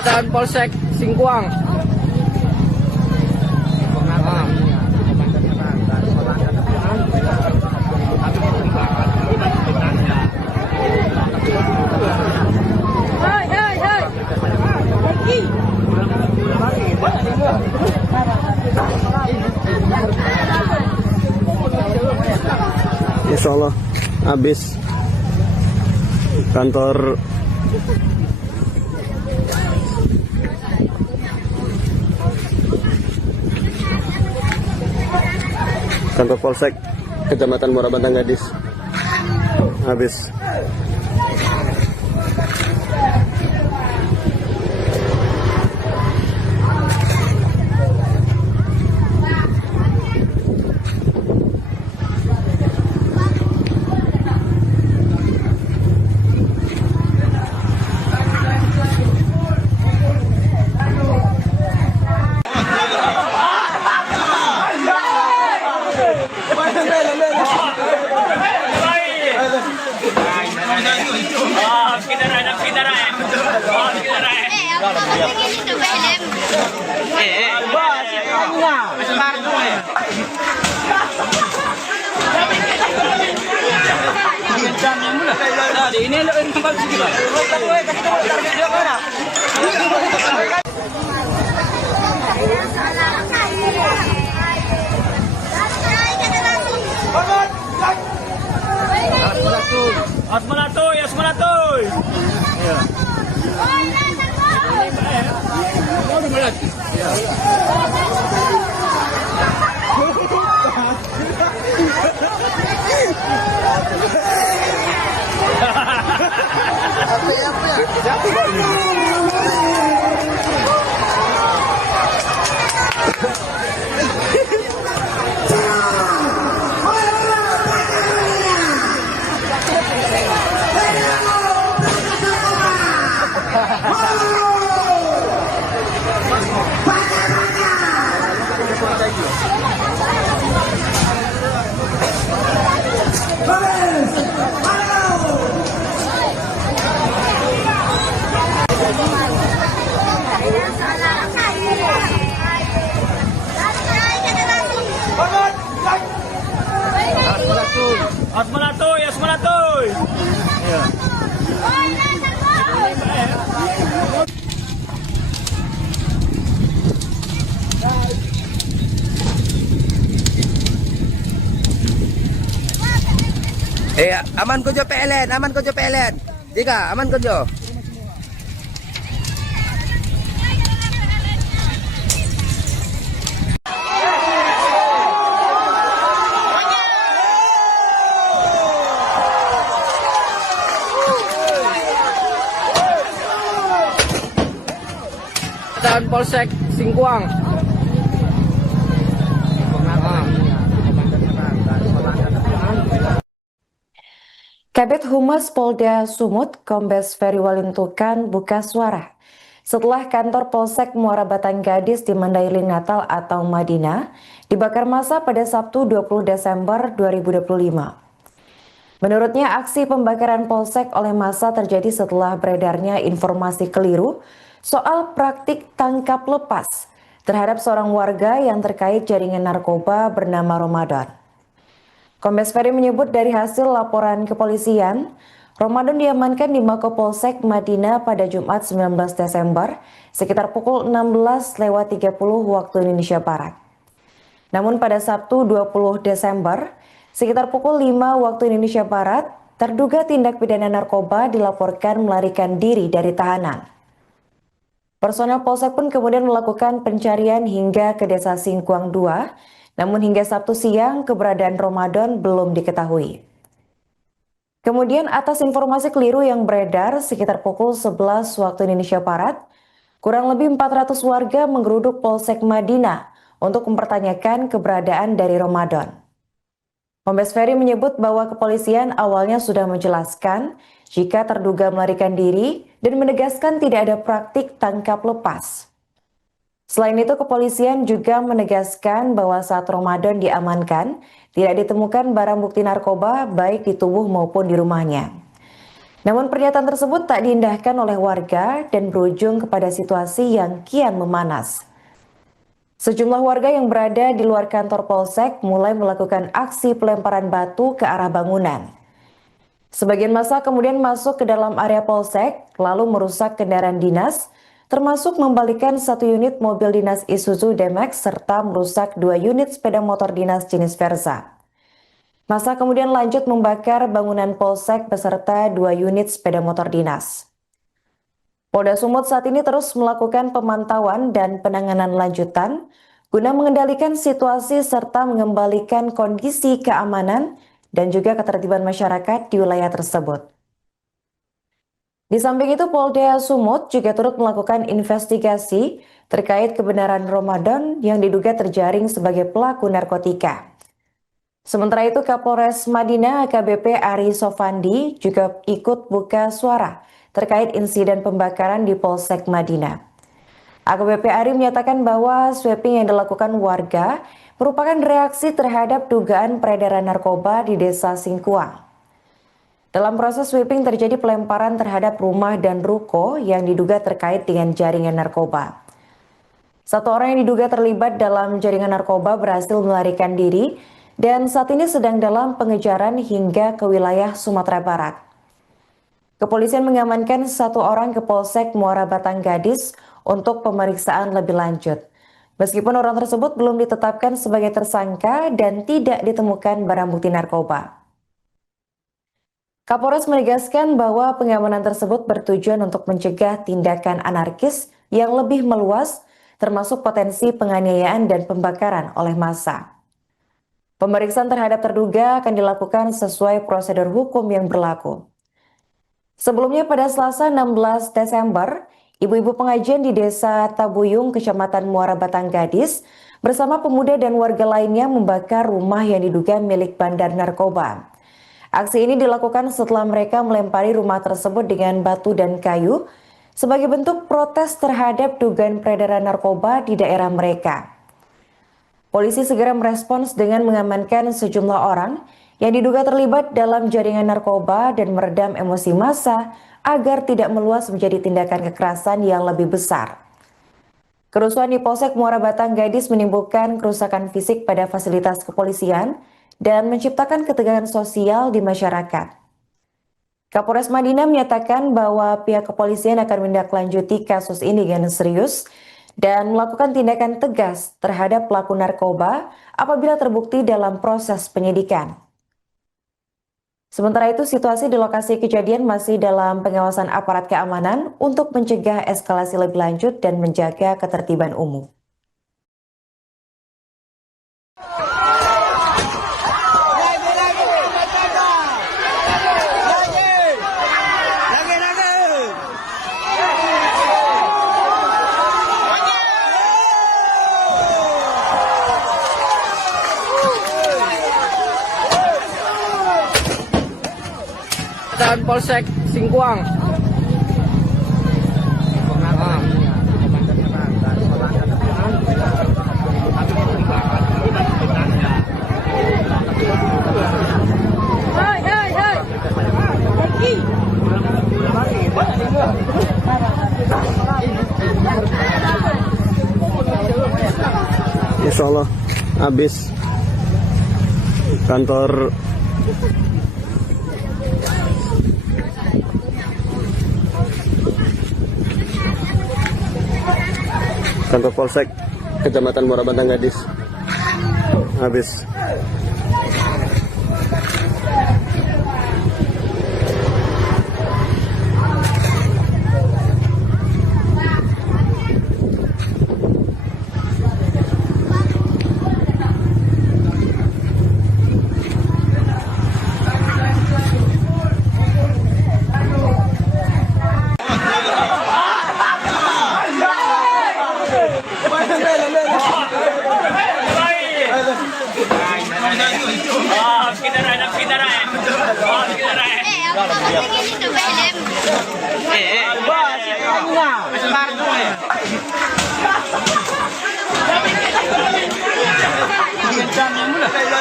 Dan Polsek Singkuang. Insya Allah habis kantor Polsek Kecamatan Muara Bantang Gadis habis. Ini tempat kita. Asmanatoy, Asmanatoy. Ya. Asmanatoy, Asmanatoy. Ya. Aman ko jo PLN, aman ko jo PLN. Tiga, aman ko jo. Dan Polsek Singkuang. Kabid Humas Polda Sumut, Kombes Ferry Walintukan buka suara setelah kantor Polsek Muara Batang Gadis di Mandailing Natal atau Madinah dibakar massa pada Sabtu 20 Desember 2025. Menurutnya, aksi pembakaran Polsek oleh massa terjadi setelah beredarnya informasi keliru soal praktik tangkap lepas terhadap seorang warga yang terkait jaringan narkoba bernama Ramadan. Kombes Ferry menyebut dari hasil laporan kepolisian, Ramadan diamankan di Mako Polsek Madinah pada Jumat 19 Desember sekitar pukul 16.30 waktu Indonesia Barat. Namun pada Sabtu 20 Desember sekitar pukul 5 waktu Indonesia Barat, terduga tindak pidana narkoba dilaporkan melarikan diri dari tahanan. Personel Polsek pun kemudian melakukan pencarian hingga ke Desa Singkuang 2, namun hingga Sabtu siang keberadaan Ramadan belum diketahui. Kemudian atas informasi keliru yang beredar sekitar pukul 11 waktu Indonesia Barat, kurang lebih 400 warga menggeruduk Polsek Madinah untuk mempertanyakan keberadaan dari Ramadan. Kombes Ferry menyebut bahwa kepolisian awalnya sudah menjelaskan jika terduga melarikan diri dan menegaskan tidak ada praktik tangkap lepas. Selain itu, kepolisian juga menegaskan bahwa saat Ramadan diamankan, tidak ditemukan barang bukti narkoba baik di tubuh maupun di rumahnya. Namun pernyataan tersebut tak diindahkan oleh warga dan berujung kepada situasi yang kian memanas. Sejumlah warga yang berada di luar kantor Polsek mulai melakukan aksi pelemparan batu ke arah bangunan. Sebagian massa kemudian masuk ke dalam area Polsek, lalu merusak kendaraan dinas, termasuk membalikkan 1 unit mobil dinas Isuzu D-Max serta merusak 2 unit sepeda motor dinas jenis Versa. Massa kemudian lanjut membakar bangunan Polsek beserta 2 unit sepeda motor dinas. Polda Sumut saat ini terus melakukan pemantauan dan penanganan lanjutan guna mengendalikan situasi serta mengembalikan kondisi keamanan dan juga ketertiban masyarakat di wilayah tersebut. Di samping itu, Polda Sumut juga turut melakukan investigasi terkait kebenaran Ramadan yang diduga terjaring sebagai pelaku narkotika. Sementara itu, Kapolres Madinah AKBP Ari Sofandi juga ikut buka suara terkait insiden pembakaran di Polsek Madinah. AKBP Ari menyatakan bahwa sweeping yang dilakukan warga merupakan reaksi terhadap dugaan peredaran narkoba di Desa Singkuang. Dalam proses sweeping terjadi pelemparan terhadap rumah dan ruko yang diduga terkait dengan jaringan narkoba. 1 orang yang diduga terlibat dalam jaringan narkoba berhasil melarikan diri dan saat ini sedang dalam pengejaran hingga ke wilayah Sumatera Barat. Kepolisian mengamankan 1 orang ke Polsek Muara Batanggadis untuk pemeriksaan lebih lanjut. Meskipun orang tersebut belum ditetapkan sebagai tersangka dan tidak ditemukan barang bukti narkoba. Kapolres menegaskan bahwa pengamanan tersebut bertujuan untuk mencegah tindakan anarkis yang lebih meluas, termasuk potensi penganiayaan dan pembakaran oleh massa. Pemeriksaan terhadap terduga akan dilakukan sesuai prosedur hukum yang berlaku. Sebelumnya pada Selasa 16 Desember, ibu-ibu pengajian di Desa Tabuyung, Kecamatan Muara Batanggadis, bersama pemuda dan warga lainnya membakar rumah yang diduga milik bandar narkoba. Aksi ini dilakukan setelah mereka melempari rumah tersebut dengan batu dan kayu sebagai bentuk protes terhadap dugaan peredaran narkoba di daerah mereka. Polisi segera merespons dengan mengamankan sejumlah orang yang diduga terlibat dalam jaringan narkoba dan meredam emosi massa agar tidak meluas menjadi tindakan kekerasan yang lebih besar. Kerusuhan di Polsek Muara Batanggadis menimbulkan kerusakan fisik pada fasilitas kepolisian dan menciptakan ketegangan sosial di masyarakat. Kapolres Madinah menyatakan bahwa pihak kepolisian akan menindaklanjuti kasus ini dengan serius dan melakukan tindakan tegas terhadap pelaku narkoba apabila terbukti dalam proses penyidikan. Sementara itu, situasi di lokasi kejadian masih dalam pengawasan aparat keamanan untuk mencegah eskalasi lebih lanjut dan menjaga ketertiban umum. Dan Polsek Singkuang. Insya Allah habis kantor Polsek Kecamatan Muara Batanggadis habis.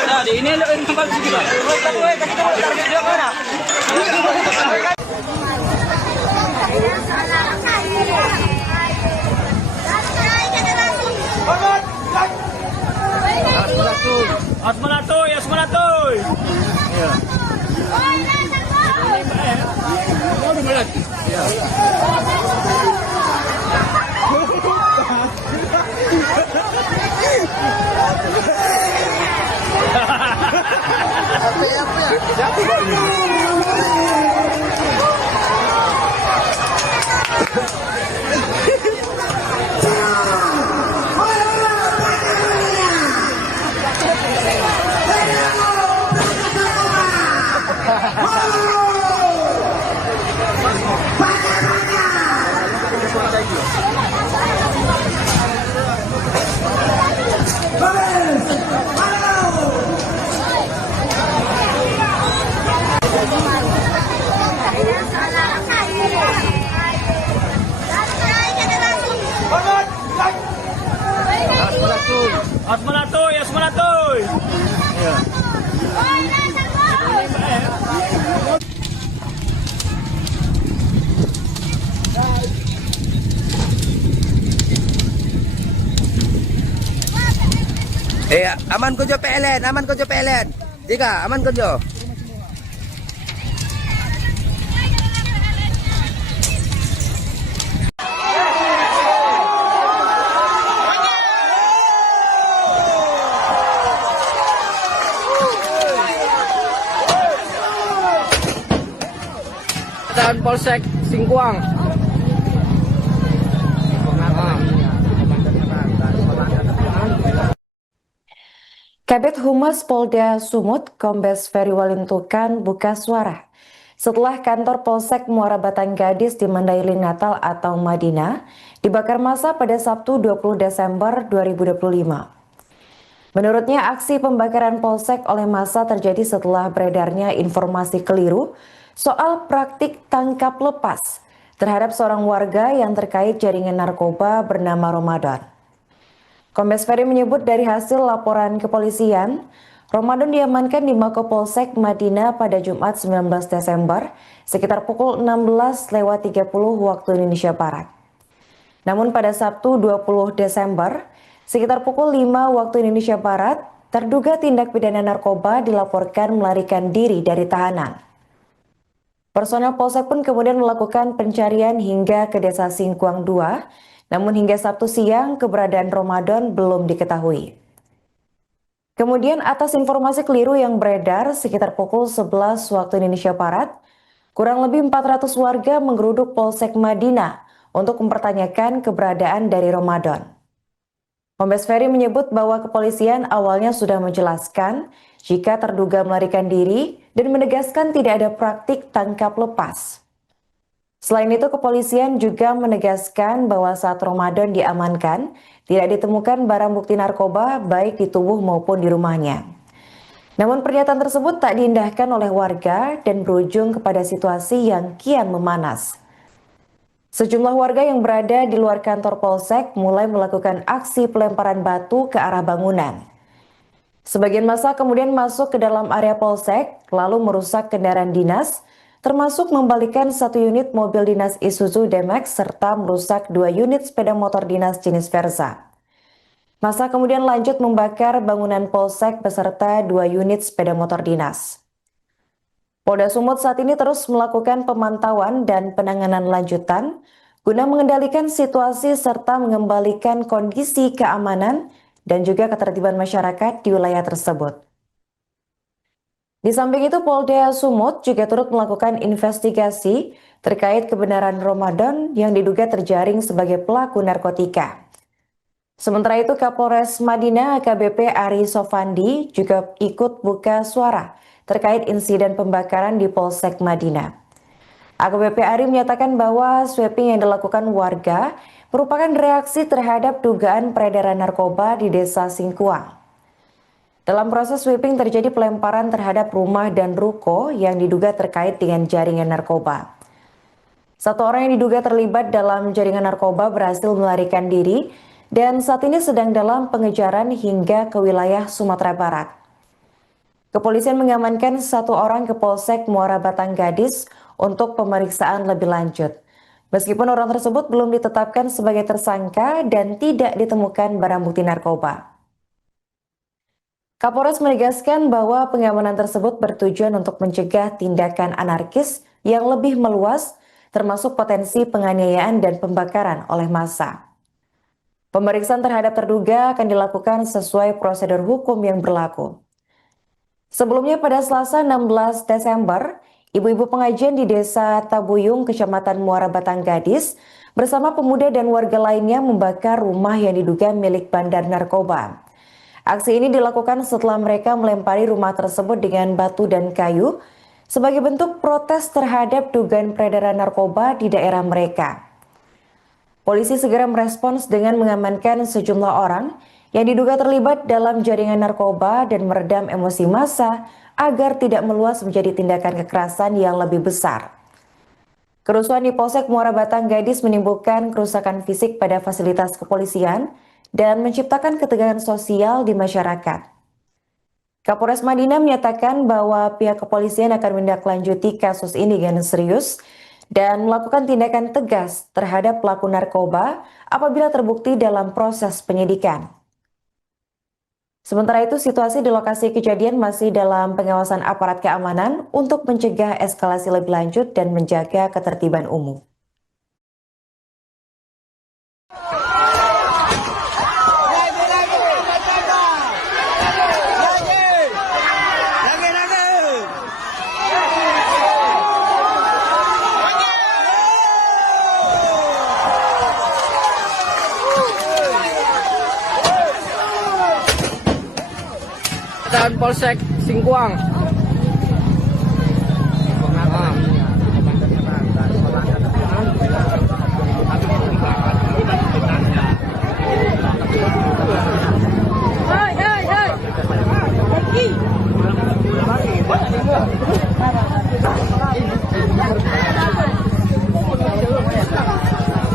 Nah, di ini lo yang bagus gitu. Asmanatoy, Asmanatoy. Asmanatoy, Asmanatoy. Aman ko jo PLN, aman ko jo PLN. Tika, aman ko jo. Dan Polsek Singkuang. Kabid Humas Polda Sumut, Kombes Ferry Walintukan buka suara setelah kantor Polsek Muara Batang Gadis di Mandailing Natal atau Madinah dibakar massa pada Sabtu 20 Desember 2025. Menurutnya, aksi pembakaran Polsek oleh massa terjadi setelah beredarnya informasi keliru soal praktik tangkap lepas terhadap seorang warga yang terkait jaringan narkoba bernama Ramadan. Kombes Ferry menyebut dari hasil laporan kepolisian, Ramadan diamankan di Mako Polsek Madinah pada Jumat 19 Desember sekitar pukul 16.30 waktu Indonesia Barat. Namun pada Sabtu 20 Desember sekitar pukul 5 waktu Indonesia Barat, terduga tindak pidana narkoba dilaporkan melarikan diri dari tahanan. Personel Polsek pun kemudian melakukan pencarian hingga ke Desa Singkuang 2, namun hingga Sabtu siang keberadaan Ramadan belum diketahui. Kemudian atas informasi keliru yang beredar sekitar pukul 11 waktu Indonesia Barat, kurang lebih 400 warga menggeruduk Polsek Madinah untuk mempertanyakan keberadaan dari Ramadan. Kombes Ferry menyebut bahwa kepolisian awalnya sudah menjelaskan jika terduga melarikan diri dan menegaskan tidak ada praktik tangkap lepas. Selain itu, kepolisian juga menegaskan bahwa saat Ramadan diamankan, tidak ditemukan barang bukti narkoba baik di tubuh maupun di rumahnya. Namun pernyataan tersebut tak diindahkan oleh warga dan berujung kepada situasi yang kian memanas. Sejumlah warga yang berada di luar kantor Polsek mulai melakukan aksi pelemparan batu ke arah bangunan. Sebagian massa kemudian masuk ke dalam area Polsek, lalu merusak kendaraan dinas, termasuk membalikan 1 unit mobil dinas Isuzu D-Max serta merusak 2 unit sepeda motor dinas jenis Versa. Massa kemudian lanjut membakar bangunan Polsek beserta 2 unit sepeda motor dinas. Polda Sumut saat ini terus melakukan pemantauan dan penanganan lanjutan guna mengendalikan situasi serta mengembalikan kondisi keamanan dan juga ketertiban masyarakat di wilayah tersebut. Di samping itu, Polda Sumut juga turut melakukan investigasi terkait kebenaran Ramadan yang diduga terjaring sebagai pelaku narkotika. Sementara itu, Kapolres Madinah AKBP Ari Sofandi juga ikut buka suara terkait insiden pembakaran di Polsek Madinah. AKBP Ari menyatakan bahwa sweeping yang dilakukan warga merupakan reaksi terhadap dugaan peredaran narkoba di Desa Singkuang. Dalam proses sweeping terjadi pelemparan terhadap rumah dan ruko yang diduga terkait dengan jaringan narkoba. Satu orang yang diduga terlibat dalam jaringan narkoba berhasil melarikan diri dan saat ini sedang dalam pengejaran hingga ke wilayah Sumatera Barat. Kepolisian mengamankan satu orang ke Polsek Muara Batanggadis untuk pemeriksaan lebih lanjut. Meskipun orang tersebut belum ditetapkan sebagai tersangka dan tidak ditemukan barang bukti narkoba. Kapolres menegaskan bahwa pengamanan tersebut bertujuan untuk mencegah tindakan anarkis yang lebih meluas, termasuk potensi penganiayaan dan pembakaran oleh massa. Pemeriksaan terhadap terduga akan dilakukan sesuai prosedur hukum yang berlaku. Sebelumnya pada Selasa 16 Desember, ibu-ibu pengajian di Desa Tabuyung, Kecamatan Muara Batanggadis, bersama pemuda dan warga lainnya membakar rumah yang diduga milik bandar narkoba. Aksi ini dilakukan setelah mereka melempari rumah tersebut dengan batu dan kayu sebagai bentuk protes terhadap dugaan peredaran narkoba di daerah mereka. Polisi segera merespons dengan mengamankan sejumlah orang yang diduga terlibat dalam jaringan narkoba dan meredam emosi massa agar tidak meluas menjadi tindakan kekerasan yang lebih besar. Kerusuhan di Polsek Muara Batanggadis menimbulkan kerusakan fisik pada fasilitas kepolisian dan menciptakan ketegangan sosial di masyarakat. Kapolres Madinah menyatakan bahwa pihak kepolisian akan menindaklanjuti kasus ini dengan serius dan melakukan tindakan tegas terhadap pelaku narkoba apabila terbukti dalam proses penyidikan. Sementara itu, situasi di lokasi kejadian masih dalam pengawasan aparat keamanan untuk mencegah eskalasi lebih lanjut dan menjaga ketertiban umum. Dan Polsek Singkuang.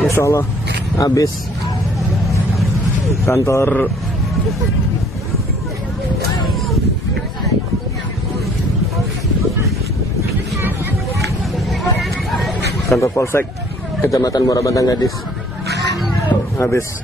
Insya Allah habis kantor Polsek Kecamatan Muara Batanggadis habis.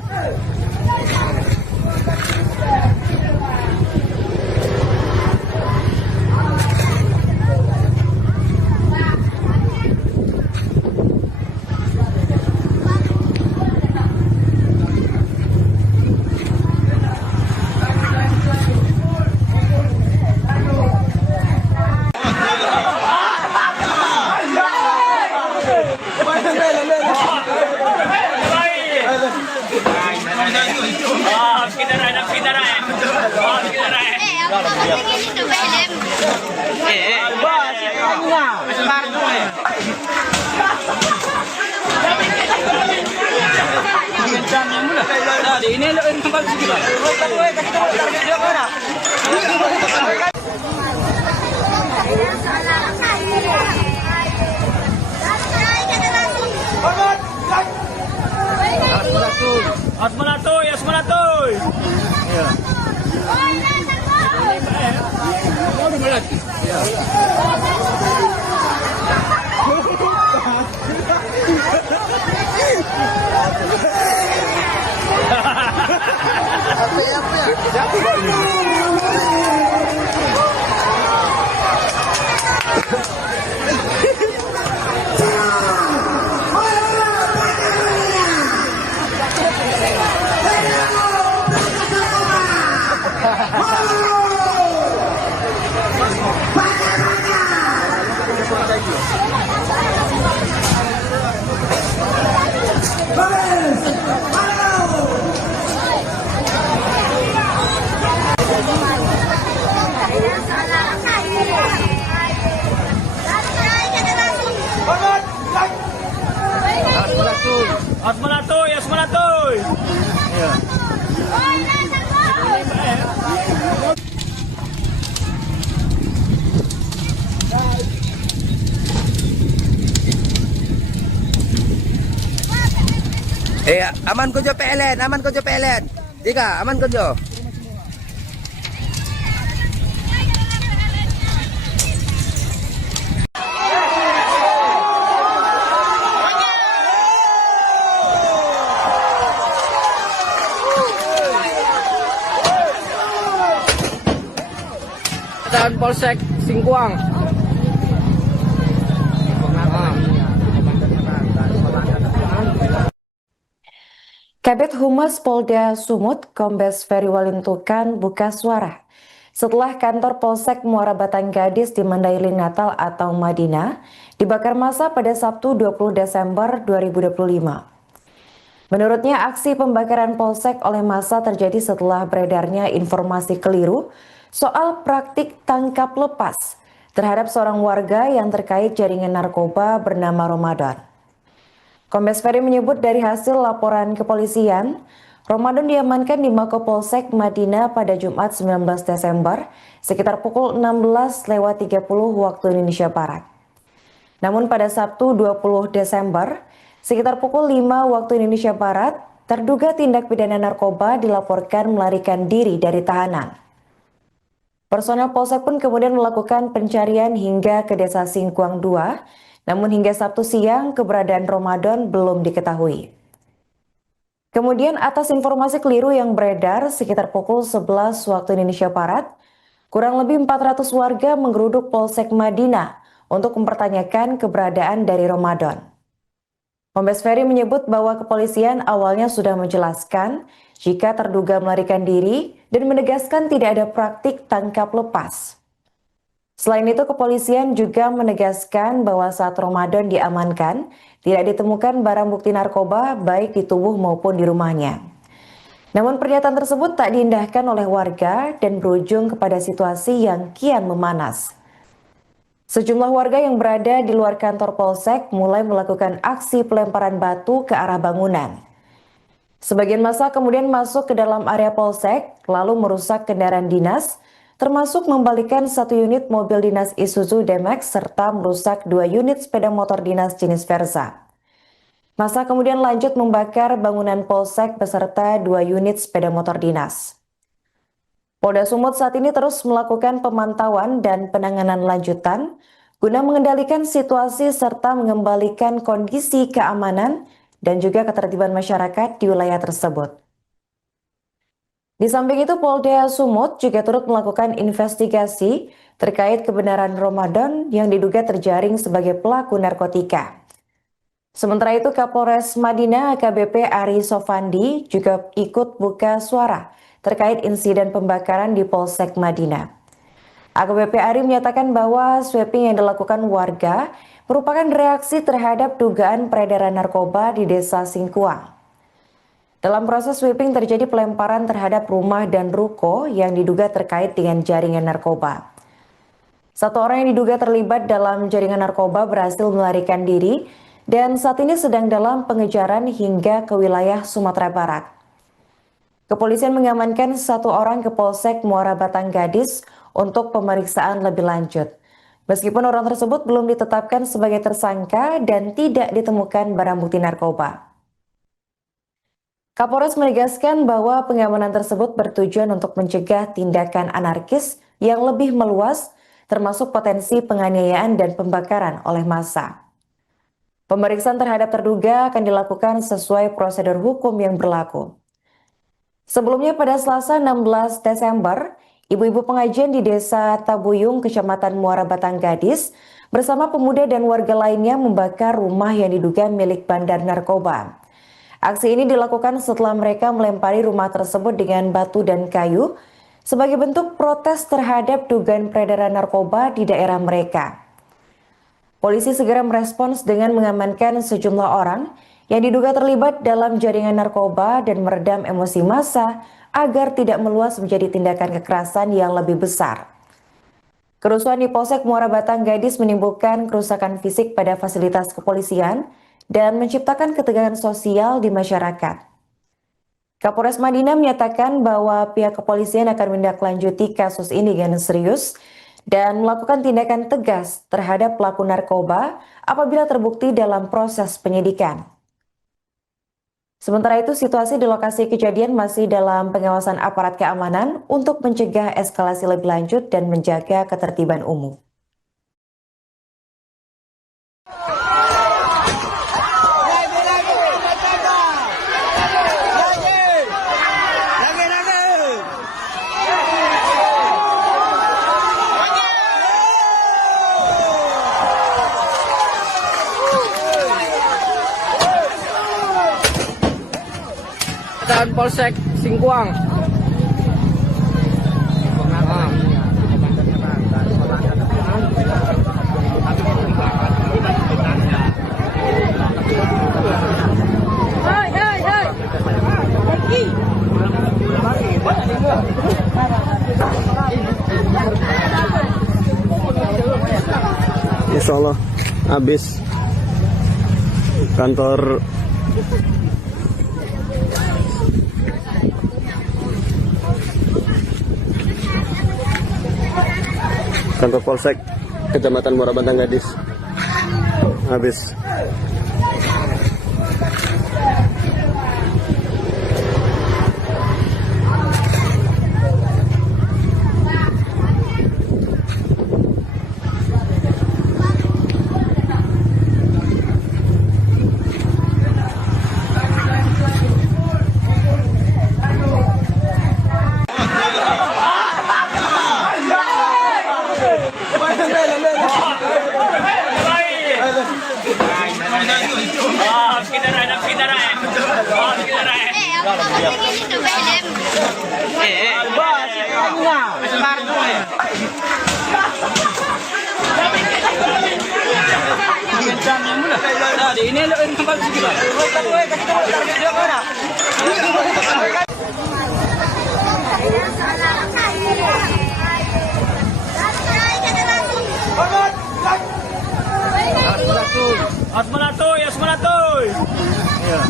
Ini lo yang tempat sini lah. Asmanatoy. Iya. Aman ko jo PLN, aman ko jo PLN. Tiga, aman ko jo. Dan Polsek Singkuang. Kabid Humas Polda Sumut, Kombes Ferry Walintukan buka suara setelah kantor Polsek Muara Batang Gadis di Mandailing Natal atau Madinah dibakar massa pada Sabtu 20 Desember 2025. Menurutnya, aksi pembakaran Polsek oleh massa terjadi setelah beredarnya informasi keliru soal praktik tangkap lepas terhadap seorang warga yang terkait jaringan narkoba bernama Ramadan. Kombes Ferry menyebut dari hasil laporan kepolisian, Ramadan diamankan di Mako Polsek Madinah pada Jumat 19 Desember sekitar pukul 16.30 waktu Indonesia Barat. Namun pada Sabtu 20 Desember sekitar pukul 5 waktu Indonesia Barat, terduga tindak pidana narkoba dilaporkan melarikan diri dari tahanan. Personel Polsek pun kemudian melakukan pencarian hingga ke Desa Singkuang 2, namun hingga Sabtu siang keberadaan Ramadan belum diketahui. Kemudian atas informasi keliru yang beredar sekitar pukul 11 waktu Indonesia Barat, kurang lebih 400 warga menggeruduk Polsek Madinah untuk mempertanyakan keberadaan dari Ramadan. Kombes Ferry menyebut bahwa kepolisian awalnya sudah menjelaskan jika terduga melarikan diri dan menegaskan tidak ada praktik tangkap lepas. Selain itu, kepolisian juga menegaskan bahwa saat Ramadan diamankan, tidak ditemukan barang bukti narkoba baik di tubuh maupun di rumahnya. Namun pernyataan tersebut tak diindahkan oleh warga dan berujung kepada situasi yang kian memanas. Sejumlah warga yang berada di luar kantor Polsek mulai melakukan aksi pelemparan batu ke arah bangunan. Sebagian massa kemudian masuk ke dalam area Polsek, lalu merusak kendaraan dinas, termasuk membalikan 1 unit mobil dinas Isuzu D-Max serta merusak 2 unit sepeda motor dinas jenis Versa. Massa kemudian lanjut membakar bangunan Polsek beserta 2 unit sepeda motor dinas. Polda Sumut saat ini terus melakukan pemantauan dan penanganan lanjutan guna mengendalikan situasi serta mengembalikan kondisi keamanan dan juga ketertiban masyarakat di wilayah tersebut. Di samping itu, Polda Sumut juga turut melakukan investigasi terkait kebenaran Ramadan yang diduga terjaring sebagai pelaku narkotika. Sementara itu, Kapolres Madinah AKBP Ari Sofandi juga ikut buka suara terkait insiden pembakaran di Polsek Madinah. AKBP Ari menyatakan bahwa sweeping yang dilakukan warga merupakan reaksi terhadap dugaan peredaran narkoba di Desa Singkuang. Dalam proses sweeping terjadi pelemparan terhadap rumah dan ruko yang diduga terkait dengan jaringan narkoba. 1 orang yang diduga terlibat dalam jaringan narkoba berhasil melarikan diri dan saat ini sedang dalam pengejaran hingga ke wilayah Sumatera Barat. Kepolisian mengamankan 1 orang ke Polsek Muara Batang Gadis untuk pemeriksaan lebih lanjut. Meskipun orang tersebut belum ditetapkan sebagai tersangka dan tidak ditemukan barang bukti narkoba. Kapolres menegaskan bahwa pengamanan tersebut bertujuan untuk mencegah tindakan anarkis yang lebih meluas, termasuk potensi penganiayaan dan pembakaran oleh massa. Pemeriksaan terhadap terduga akan dilakukan sesuai prosedur hukum yang berlaku. Sebelumnya pada Selasa 16 Desember, ibu-ibu pengajian di Desa Tabuyung, Kecamatan Muara Batang Gadis, bersama pemuda dan warga lainnya membakar rumah yang diduga milik bandar narkoba. Aksi ini dilakukan setelah mereka melempari rumah tersebut dengan batu dan kayu sebagai bentuk protes terhadap dugaan peredaran narkoba di daerah mereka. Polisi segera merespons dengan mengamankan sejumlah orang yang diduga terlibat dalam jaringan narkoba dan meredam emosi massa agar tidak meluas menjadi tindakan kekerasan yang lebih besar. Kerusuhan di Polsek Muara Batang Gadis menimbulkan kerusakan fisik pada fasilitas kepolisian dan menciptakan ketegangan sosial di masyarakat. Kapolres Madinah menyatakan bahwa pihak kepolisian akan menindaklanjuti kasus ini dengan serius dan melakukan tindakan tegas terhadap pelaku narkoba apabila terbukti dalam proses penyidikan. Sementara itu, situasi di lokasi kejadian masih dalam pengawasan aparat keamanan untuk mencegah eskalasi lebih lanjut dan menjaga ketertiban umum. Dan Polsek Singkuang. Insya Allah habis kantor Polsek Kecamatan Muara Bantang Gadis habis. Ini tempat segitu. Asmanatoy, Asmanatoy. Iya.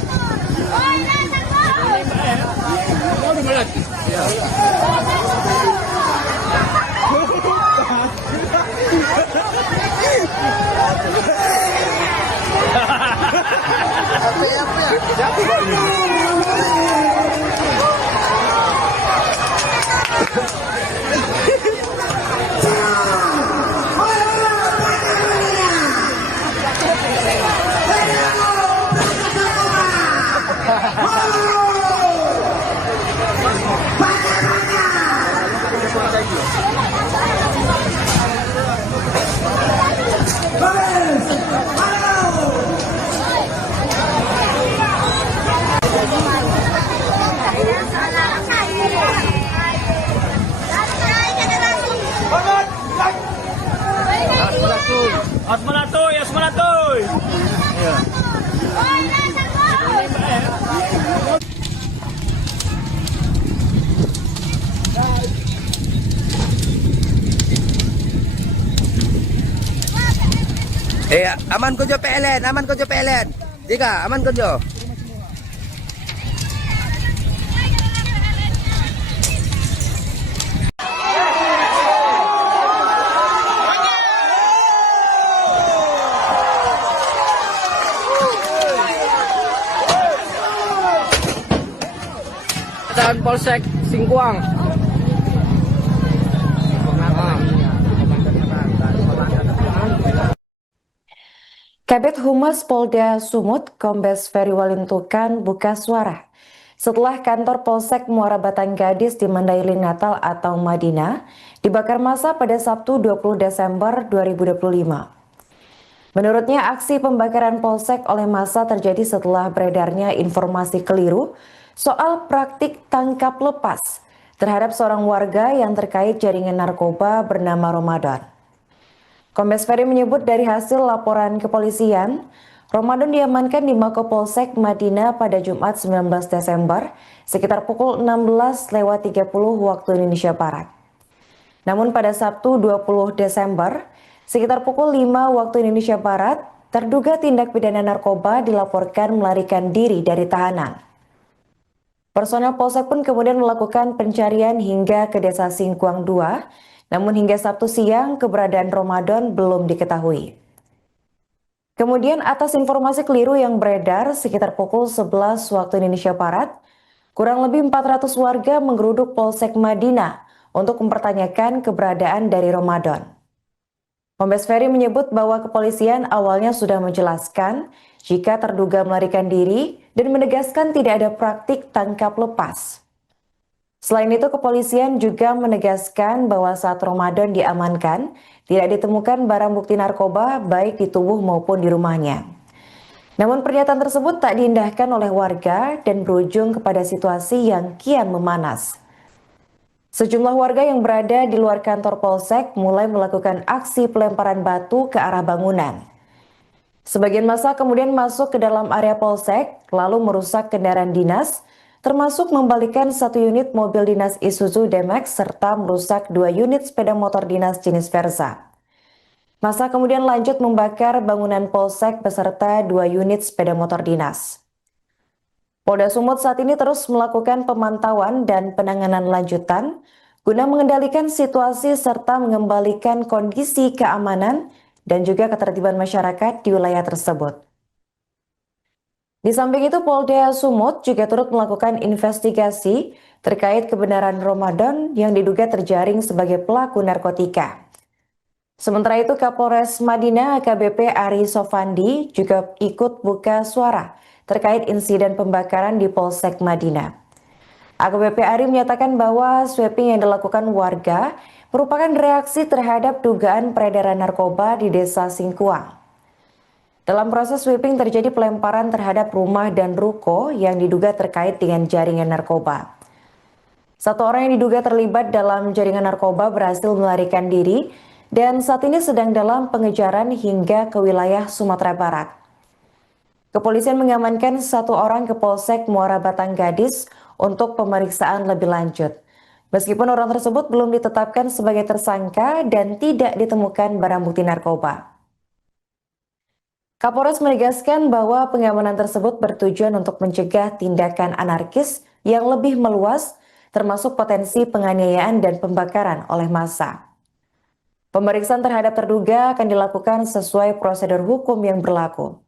Asmanatoy, Asmanatoy. Iya. Aman Kojo PLN, aman Kojo PLN. Dika, aman Kojo. Dan Polsek Singkuang. Kabid Humas Polda Sumut, Kombes Ferry Walintukan buka suara setelah kantor Polsek Muara Batang Gadis di Mandailing Natal atau Madinah dibakar massa pada Sabtu 20 Desember 2025. Menurutnya, aksi pembakaran Polsek oleh massa terjadi setelah beredarnya informasi keliru soal praktik tangkap lepas terhadap seorang warga yang terkait jaringan narkoba bernama Ramadan. Kombes Ferry menyebut dari hasil laporan kepolisian, Ramadan diamankan di Mako Polsek Madinah pada Jumat 19 Desember sekitar pukul 16.30 waktu Indonesia Barat. Namun pada Sabtu 20 Desember sekitar pukul 5 waktu Indonesia Barat, terduga tindak pidana narkoba dilaporkan melarikan diri dari tahanan. Personel Polsek pun kemudian melakukan pencarian hingga ke Desa Singkuang 2, namun hingga Sabtu siang keberadaan Ramadan belum diketahui. Kemudian atas informasi keliru yang beredar sekitar pukul 11 waktu Indonesia Barat, kurang lebih 400 warga menggeruduk Polsek Madinah untuk mempertanyakan keberadaan dari Ramadan. Kombes Ferry menyebut bahwa kepolisian awalnya sudah menjelaskan jika terduga melarikan diri dan menegaskan tidak ada praktik tangkap lepas. Selain itu, kepolisian juga menegaskan bahwa saat Ramadan diamankan, tidak ditemukan barang bukti narkoba baik di tubuh maupun di rumahnya. Namun pernyataan tersebut tak diindahkan oleh warga dan berujung kepada situasi yang kian memanas. Sejumlah warga yang berada di luar kantor Polsek mulai melakukan aksi pelemparan batu ke arah bangunan. Sebagian massa kemudian masuk ke dalam area Polsek lalu merusak kendaraan dinas, termasuk membalikan 1 unit mobil dinas Isuzu D-Max serta merusak 2 unit sepeda motor dinas jenis Versa. Massa kemudian lanjut membakar bangunan Polsek beserta 2 unit sepeda motor dinas. Polda Sumut saat ini terus melakukan pemantauan dan penanganan lanjutan guna mengendalikan situasi serta mengembalikan kondisi keamanan dan juga ketertiban masyarakat di wilayah tersebut. Di samping itu, Polda Sumut juga turut melakukan investigasi terkait kebenaran Ramadan yang diduga terjaring sebagai pelaku narkotika. Sementara itu, Kapolres Madinah AKBP Ari Sofandi juga ikut buka suara terkait insiden pembakaran di Polsek Madinah. AKBP Ari menyatakan bahwa sweeping yang dilakukan warga merupakan reaksi terhadap dugaan peredaran narkoba di Desa Singkuang. Dalam proses sweeping terjadi pelemparan terhadap rumah dan ruko yang diduga terkait dengan jaringan narkoba. 1 orang yang diduga terlibat dalam jaringan narkoba berhasil melarikan diri dan saat ini sedang dalam pengejaran hingga ke wilayah Sumatera Barat. Kepolisian mengamankan 1 orang ke Polsek Muara Batanggadis untuk pemeriksaan lebih lanjut. Meskipun orang tersebut belum ditetapkan sebagai tersangka dan tidak ditemukan barang bukti narkoba. Kapolres menegaskan bahwa pengamanan tersebut bertujuan untuk mencegah tindakan anarkis yang lebih meluas, termasuk potensi penganiayaan dan pembakaran oleh massa. Pemeriksaan terhadap terduga akan dilakukan sesuai prosedur hukum yang berlaku.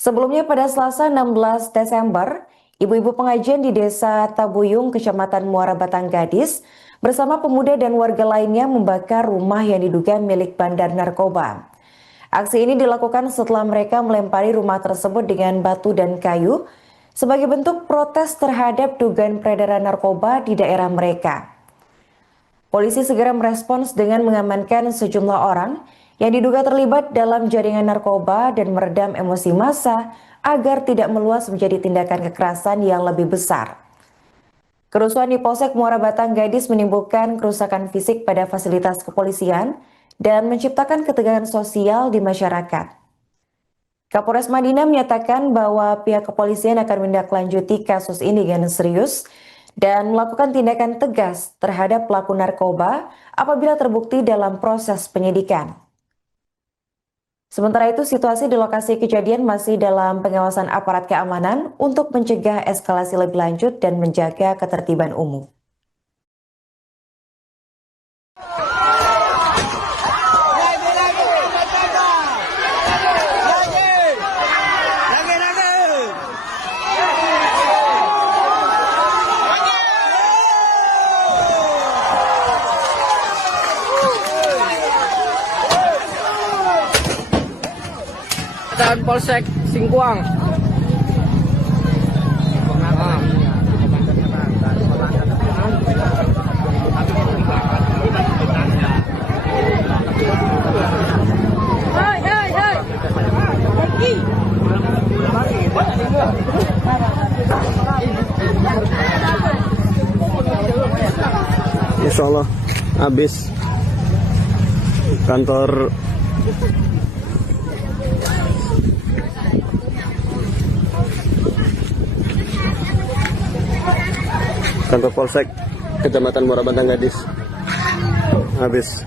Sebelumnya pada Selasa 16 Desember, ibu-ibu pengajian di Desa Tabuyung, Kecamatan Muara Batanggadis, bersama pemuda dan warga lainnya membakar rumah yang diduga milik bandar narkoba. Aksi ini dilakukan setelah mereka melempari rumah tersebut dengan batu dan kayu sebagai bentuk protes terhadap dugaan peredaran narkoba di daerah mereka. Polisi segera merespons dengan mengamankan sejumlah orang yang diduga terlibat dalam jaringan narkoba dan meredam emosi massa agar tidak meluas menjadi tindakan kekerasan yang lebih besar. Kerusuhan di Polsek Muara Batanggadis menimbulkan kerusakan fisik pada fasilitas kepolisian dan menciptakan ketegangan sosial di masyarakat. Kapolres Madinah menyatakan bahwa pihak kepolisian akan menindaklanjuti kasus ini dengan serius dan melakukan tindakan tegas terhadap pelaku narkoba apabila terbukti dalam proses penyidikan. Sementara itu, situasi di lokasi kejadian masih dalam pengawasan aparat keamanan untuk mencegah eskalasi lebih lanjut dan menjaga ketertiban umum. Dan Polsek Singkuang. Insya Allah habis kantor Polsek Kecamatan Muara Batanggadis habis.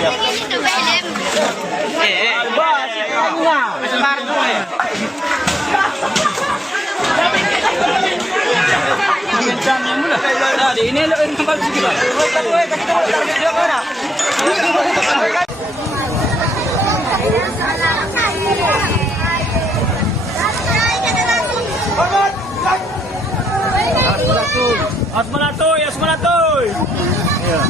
Nah, di ini lo kembali sedikit lah. Asmanatoy, Asmanatoy. Iya.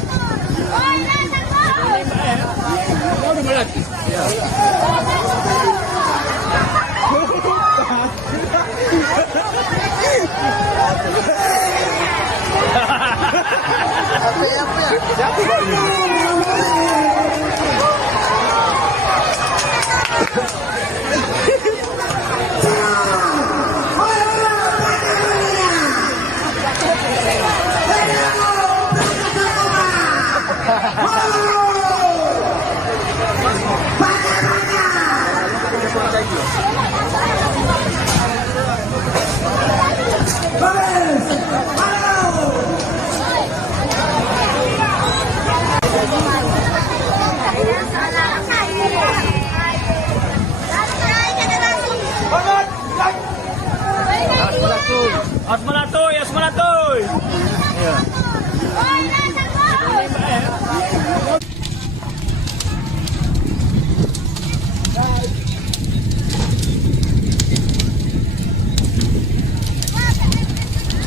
Asmanatoy, Asmanatoy.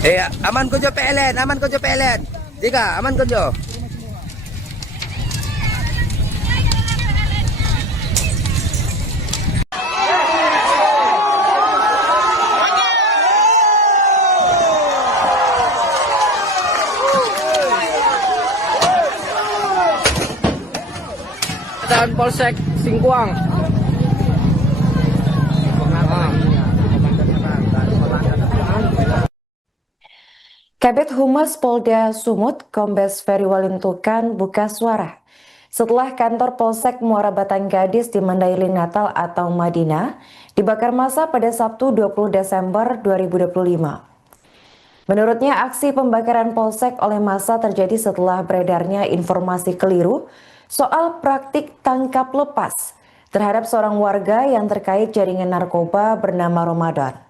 Iya. Aman ko jo PLN, aman ko jo PLN. Tiga, aman ko jo. Dan Polsek Singkuang. Kabid Humas Polda Sumut, Kombes Ferry Walintukan buka suara setelah kantor Polsek Muara Batang Gadis di Mandailing Natal atau Madinah dibakar massa pada Sabtu 20 Desember 2025. Menurutnya, aksi pembakaran Polsek oleh massa terjadi setelah beredarnya informasi keliru soal praktik tangkap lepas terhadap seorang warga yang terkait jaringan narkoba bernama Ramadan.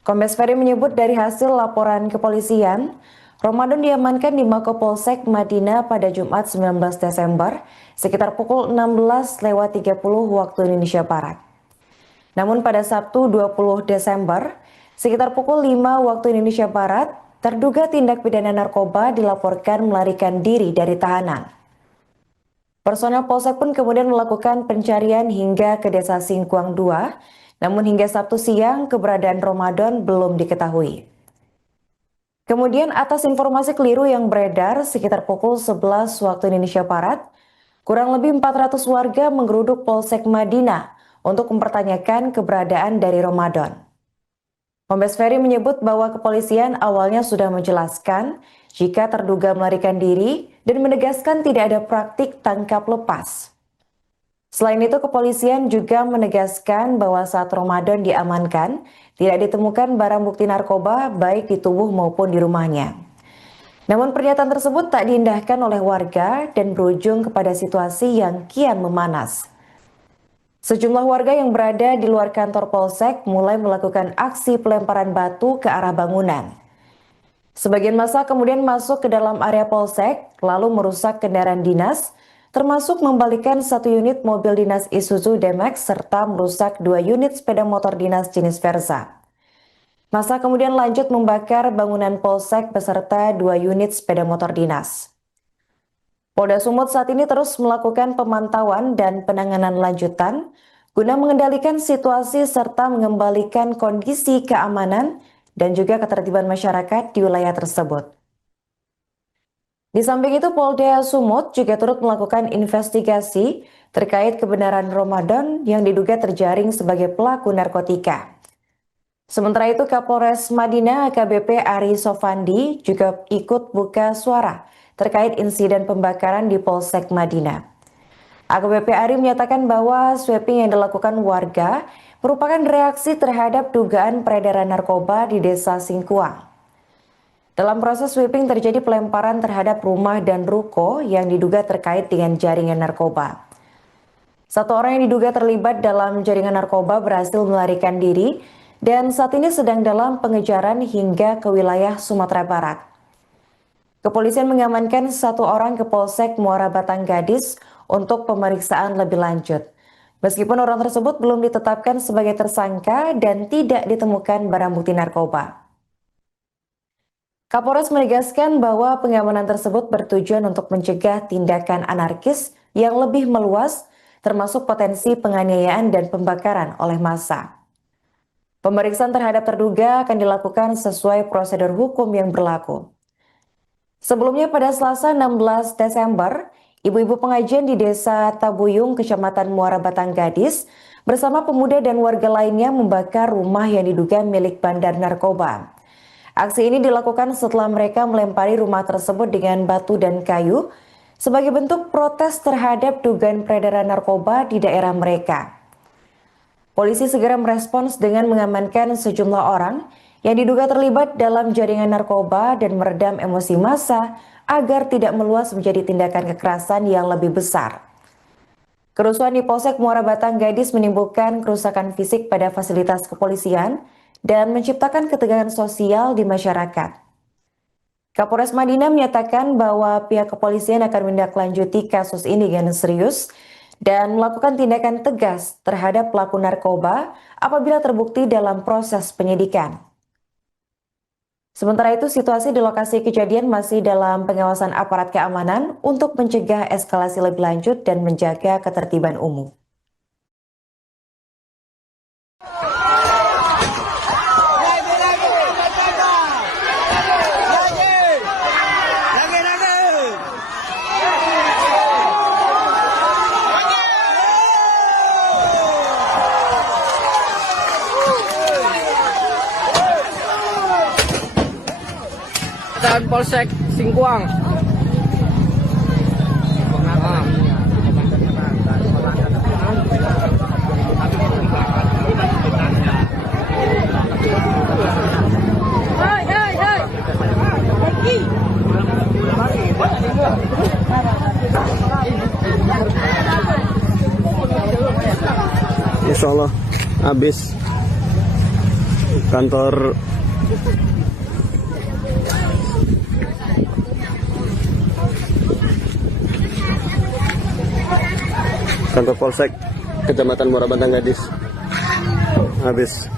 Kombes Ferry menyebut dari hasil laporan kepolisian, Ramadan diamankan di Mako Polsek Madinah pada Jumat 19 Desember sekitar pukul 16.30 waktu Indonesia Barat. Namun pada Sabtu 20 Desember sekitar pukul 5 waktu Indonesia Barat, terduga tindak pidana narkoba dilaporkan melarikan diri dari tahanan. Personel Polsek pun kemudian melakukan pencarian hingga ke Desa Singkuang 2, namun hingga Sabtu siang keberadaan Ramadan belum diketahui. Kemudian atas informasi keliru yang beredar sekitar pukul 11 waktu Indonesia Barat, kurang lebih 400 warga menggeruduk Polsek Madinah untuk mempertanyakan keberadaan dari Ramadan. Kombes Ferry menyebut bahwa kepolisian awalnya sudah menjelaskan jika terduga melarikan diri dan menegaskan tidak ada praktik tangkap lepas. Selain itu, kepolisian juga menegaskan bahwa saat Ramadan diamankan, tidak ditemukan barang bukti narkoba baik di tubuh maupun di rumahnya. Namun pernyataan tersebut tak diindahkan oleh warga dan berujung kepada situasi yang kian memanas. Sejumlah warga yang berada di luar kantor Polsek mulai melakukan aksi pelemparan batu ke arah bangunan. Sebagian massa kemudian masuk ke dalam area Polsek, lalu merusak kendaraan dinas, termasuk membalikan 1 unit mobil dinas Isuzu D-Max serta merusak 2 unit sepeda motor dinas jenis Versa. Massa kemudian lanjut membakar bangunan Polsek beserta 2 unit sepeda motor dinas. Polda Sumut saat ini terus melakukan pemantauan dan penanganan lanjutan guna mengendalikan situasi serta mengembalikan kondisi keamanan dan juga ketertiban masyarakat di wilayah tersebut. Di samping itu, Polda Sumut juga turut melakukan investigasi terkait kebenaran Ramadan yang diduga terjaring sebagai pelaku narkotika. Sementara itu, Kapolres Madinah AKBP Ari Sofandi juga ikut buka suara terkait insiden pembakaran di Polsek Madinah. AKBP Ari menyatakan bahwa sweeping yang dilakukan warga merupakan reaksi terhadap dugaan peredaran narkoba di Desa Singkuang. Dalam proses sweeping terjadi pelemparan terhadap rumah dan ruko yang diduga terkait dengan jaringan narkoba. Satu orang yang diduga terlibat dalam jaringan narkoba berhasil melarikan diri dan saat ini sedang dalam pengejaran hingga ke wilayah Sumatera Barat. Kepolisian mengamankan satu orang ke Polsek Muara Batang Gadis untuk pemeriksaan lebih lanjut. Meskipun orang tersebut belum ditetapkan sebagai tersangka dan tidak ditemukan barang bukti narkoba. Kapolres menegaskan bahwa pengamanan tersebut bertujuan untuk mencegah tindakan anarkis yang lebih meluas, termasuk potensi penganiayaan dan pembakaran oleh massa. Pemeriksaan terhadap terduga akan dilakukan sesuai prosedur hukum yang berlaku. Sebelumnya pada Selasa 16 Desember, ibu-ibu pengajian di Desa Tabuyung, Kecamatan Muara Batang Gadis, bersama pemuda dan warga lainnya membakar rumah yang diduga milik bandar narkoba. Aksi ini dilakukan setelah mereka melempari rumah tersebut dengan batu dan kayu sebagai bentuk protes terhadap dugaan peredaran narkoba di daerah mereka. Polisi segera merespons dengan mengamankan sejumlah orang yang diduga terlibat dalam jaringan narkoba dan meredam emosi massa agar tidak meluas menjadi tindakan kekerasan yang lebih besar. Kerusuhan di Polsek Muara Batang Gadis menimbulkan kerusakan fisik pada fasilitas kepolisian dan menciptakan ketegangan sosial di masyarakat. Kapolres Madinah menyatakan bahwa pihak kepolisian akan menindaklanjuti kasus ini dengan serius dan melakukan tindakan tegas terhadap pelaku narkoba apabila terbukti dalam proses penyidikan. Sementara itu, situasi di lokasi kejadian masih dalam pengawasan aparat keamanan untuk mencegah eskalasi lebih lanjut dan menjaga ketertiban umum. Dan Polsek Singkuang. Insya Allah habis kantor Polsek Kecamatan Muara Batang Gadis habis.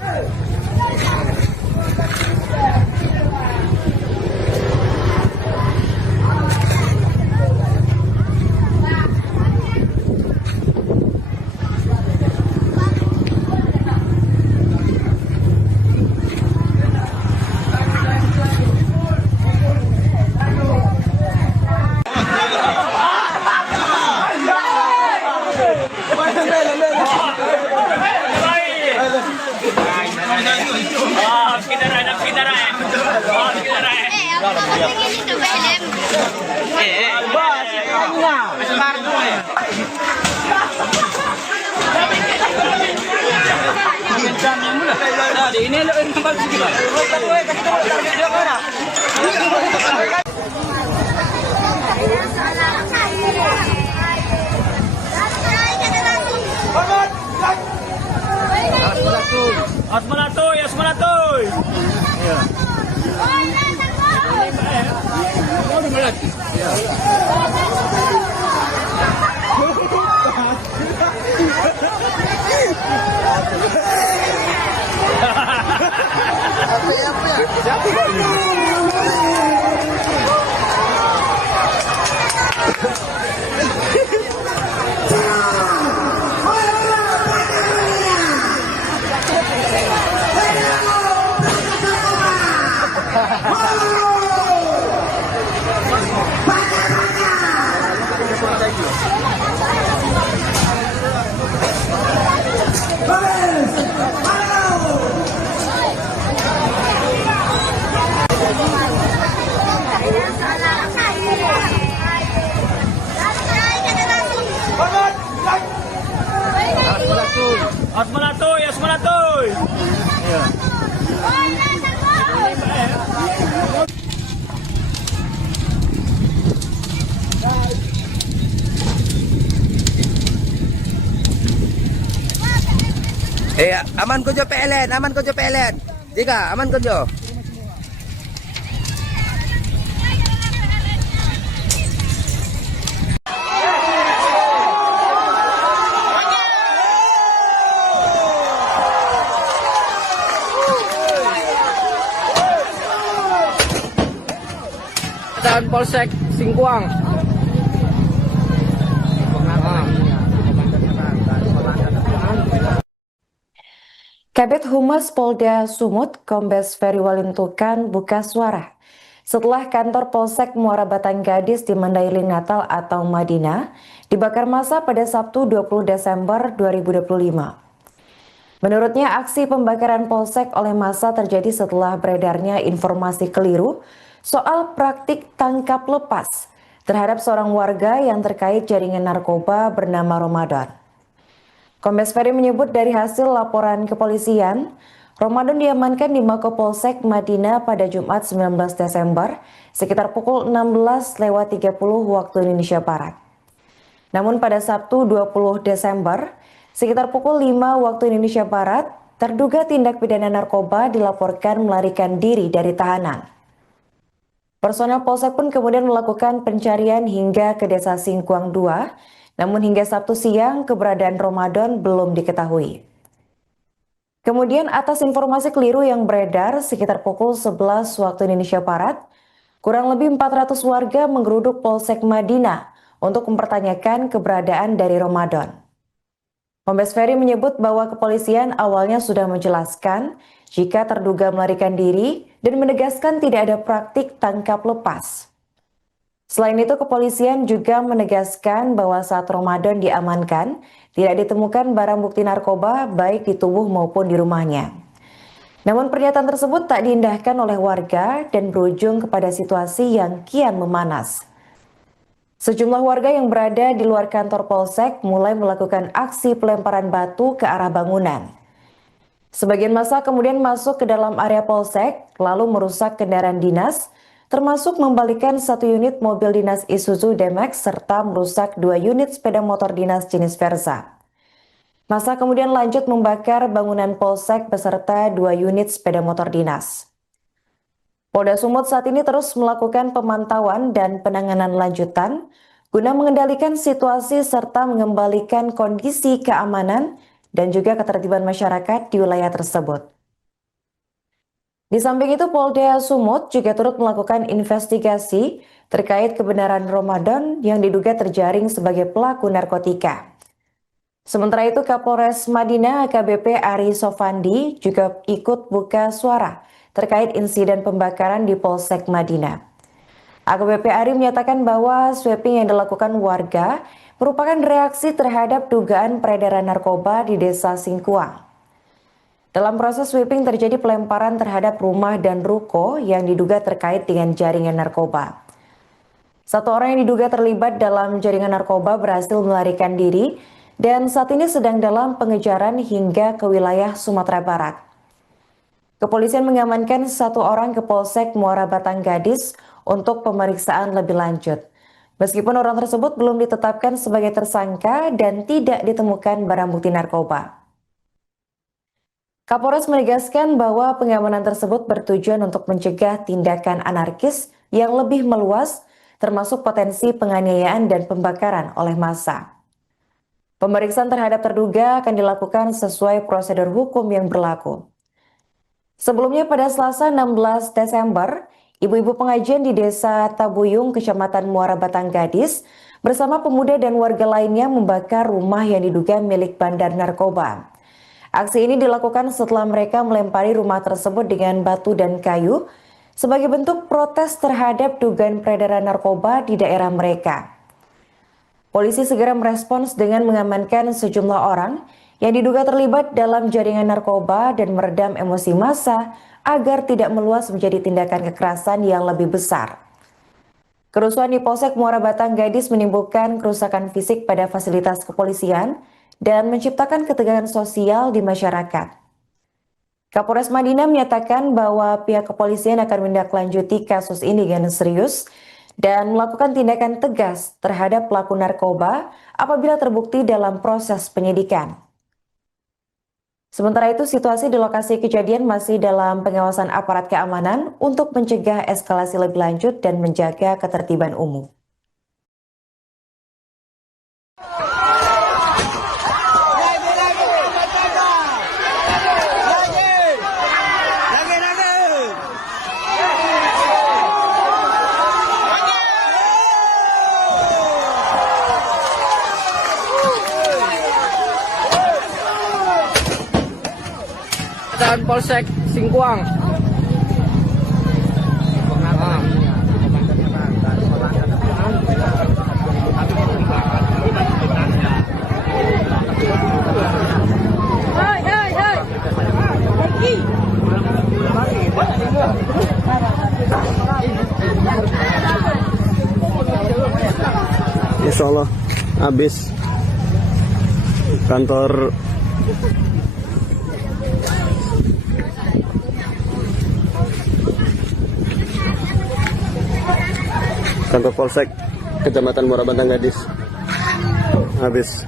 Ini tempat kita. Asmanatoy. Iya. Bagaimana Aman ko jo PLN, aman ko jo PLN. Tiga, aman ko jo. Dan Polsek Singkuang. Kabid Humas Polda Sumut, Kombes Ferry Walintukan buka suara setelah kantor Polsek Muara Batang Gadis di Mandailing Natal atau Madinah dibakar massa pada Sabtu 20 Desember 2025. Menurutnya, aksi pembakaran Polsek oleh massa terjadi setelah beredarnya informasi keliru soal praktik tangkap lepas terhadap seorang warga yang terkait jaringan narkoba bernama Ramadan. Kombes Ferry menyebut dari hasil laporan kepolisian, Ramadan diamankan di Mako Polsek Madinah pada Jumat 19 Desember sekitar pukul 16.30 waktu Indonesia Barat. Namun pada Sabtu 20 Desember sekitar pukul 5 waktu Indonesia Barat, terduga tindak pidana narkoba dilaporkan melarikan diri dari tahanan. Personel Polsek pun kemudian melakukan pencarian hingga ke Desa Singkuang 2, namun hingga Sabtu siang keberadaan Ramadan belum diketahui. Kemudian atas informasi keliru yang beredar sekitar pukul 11 waktu Indonesia Barat, kurang lebih 400 warga menggeruduk Polsek Madinah untuk mempertanyakan keberadaan dari Ramadan. Kombes Ferry menyebut bahwa kepolisian awalnya sudah menjelaskan jika terduga melarikan diri dan menegaskan tidak ada praktik tangkap lepas. Selain itu, kepolisian juga menegaskan bahwa saat Ramadan diamankan, tidak ditemukan barang bukti narkoba baik di tubuh maupun di rumahnya. Namun pernyataan tersebut tak diindahkan oleh warga dan berujung kepada situasi yang kian memanas. Sejumlah warga yang berada di luar kantor Polsek mulai melakukan aksi pelemparan batu ke arah bangunan. Sebagian massa kemudian masuk ke dalam area Polsek, lalu merusak kendaraan dinas, termasuk membalikan 1 unit mobil dinas Isuzu D-Max serta merusak 2 unit sepeda motor dinas jenis Versa. Massa kemudian lanjut membakar bangunan Polsek beserta 2 unit sepeda motor dinas. Polda Sumut saat ini terus melakukan pemantauan dan penanganan lanjutan guna mengendalikan situasi serta mengembalikan kondisi keamanan dan juga ketertiban masyarakat di wilayah tersebut. Di samping itu, Polda Sumut juga turut melakukan investigasi terkait kebenaran Ramadan yang diduga terjaring sebagai pelaku narkotika. Sementara itu, Kapolres Madinah AKBP Ari Sofandi juga ikut buka suara terkait insiden pembakaran di Polsek Madinah. AKBP Ari menyatakan bahwa sweeping yang dilakukan warga merupakan reaksi terhadap dugaan peredaran narkoba di Desa Singkuang. Dalam proses sweeping terjadi pelemparan terhadap rumah dan ruko yang diduga terkait dengan jaringan narkoba. 1 orang yang diduga terlibat dalam jaringan narkoba berhasil melarikan diri dan saat ini sedang dalam pengejaran hingga ke wilayah Sumatera Barat. Kepolisian mengamankan 1 orang ke Polsek Muara Batang Gadis untuk pemeriksaan lebih lanjut. Meskipun orang tersebut belum ditetapkan sebagai tersangka dan tidak ditemukan barang bukti narkoba. Kapolres menegaskan bahwa pengamanan tersebut bertujuan untuk mencegah tindakan anarkis yang lebih meluas, termasuk potensi penganiayaan dan pembakaran oleh massa. Pemeriksaan terhadap terduga akan dilakukan sesuai prosedur hukum yang berlaku. Sebelumnya pada Selasa 16 Desember, ibu-ibu pengajian di Desa Tabuyung, Kecamatan Muara Batang Gadis, bersama pemuda dan warga lainnya membakar rumah yang diduga milik bandar narkoba. Aksi ini dilakukan setelah mereka melempari rumah tersebut dengan batu dan kayu sebagai bentuk protes terhadap dugaan peredaran narkoba di daerah mereka. Polisi segera merespons dengan mengamankan sejumlah orang yang diduga terlibat dalam jaringan narkoba dan meredam emosi massa agar tidak meluas menjadi tindakan kekerasan yang lebih besar. Kerusuhan di Polsek Muara Batang Gadis menimbulkan kerusakan fisik pada fasilitas kepolisian dan menciptakan ketegangan sosial di masyarakat. Kapolres Madinah menyatakan bahwa pihak kepolisian akan menindaklanjuti kasus ini dengan serius dan melakukan tindakan tegas terhadap pelaku narkoba apabila terbukti dalam proses penyidikan. Sementara itu, situasi di lokasi kejadian masih dalam pengawasan aparat keamanan untuk mencegah eskalasi lebih lanjut dan menjaga ketertiban umum. Dan Polsek Singkuang. Insya Allah habis kantor Polsek Kecamatan Muara Bantang Gadis habis.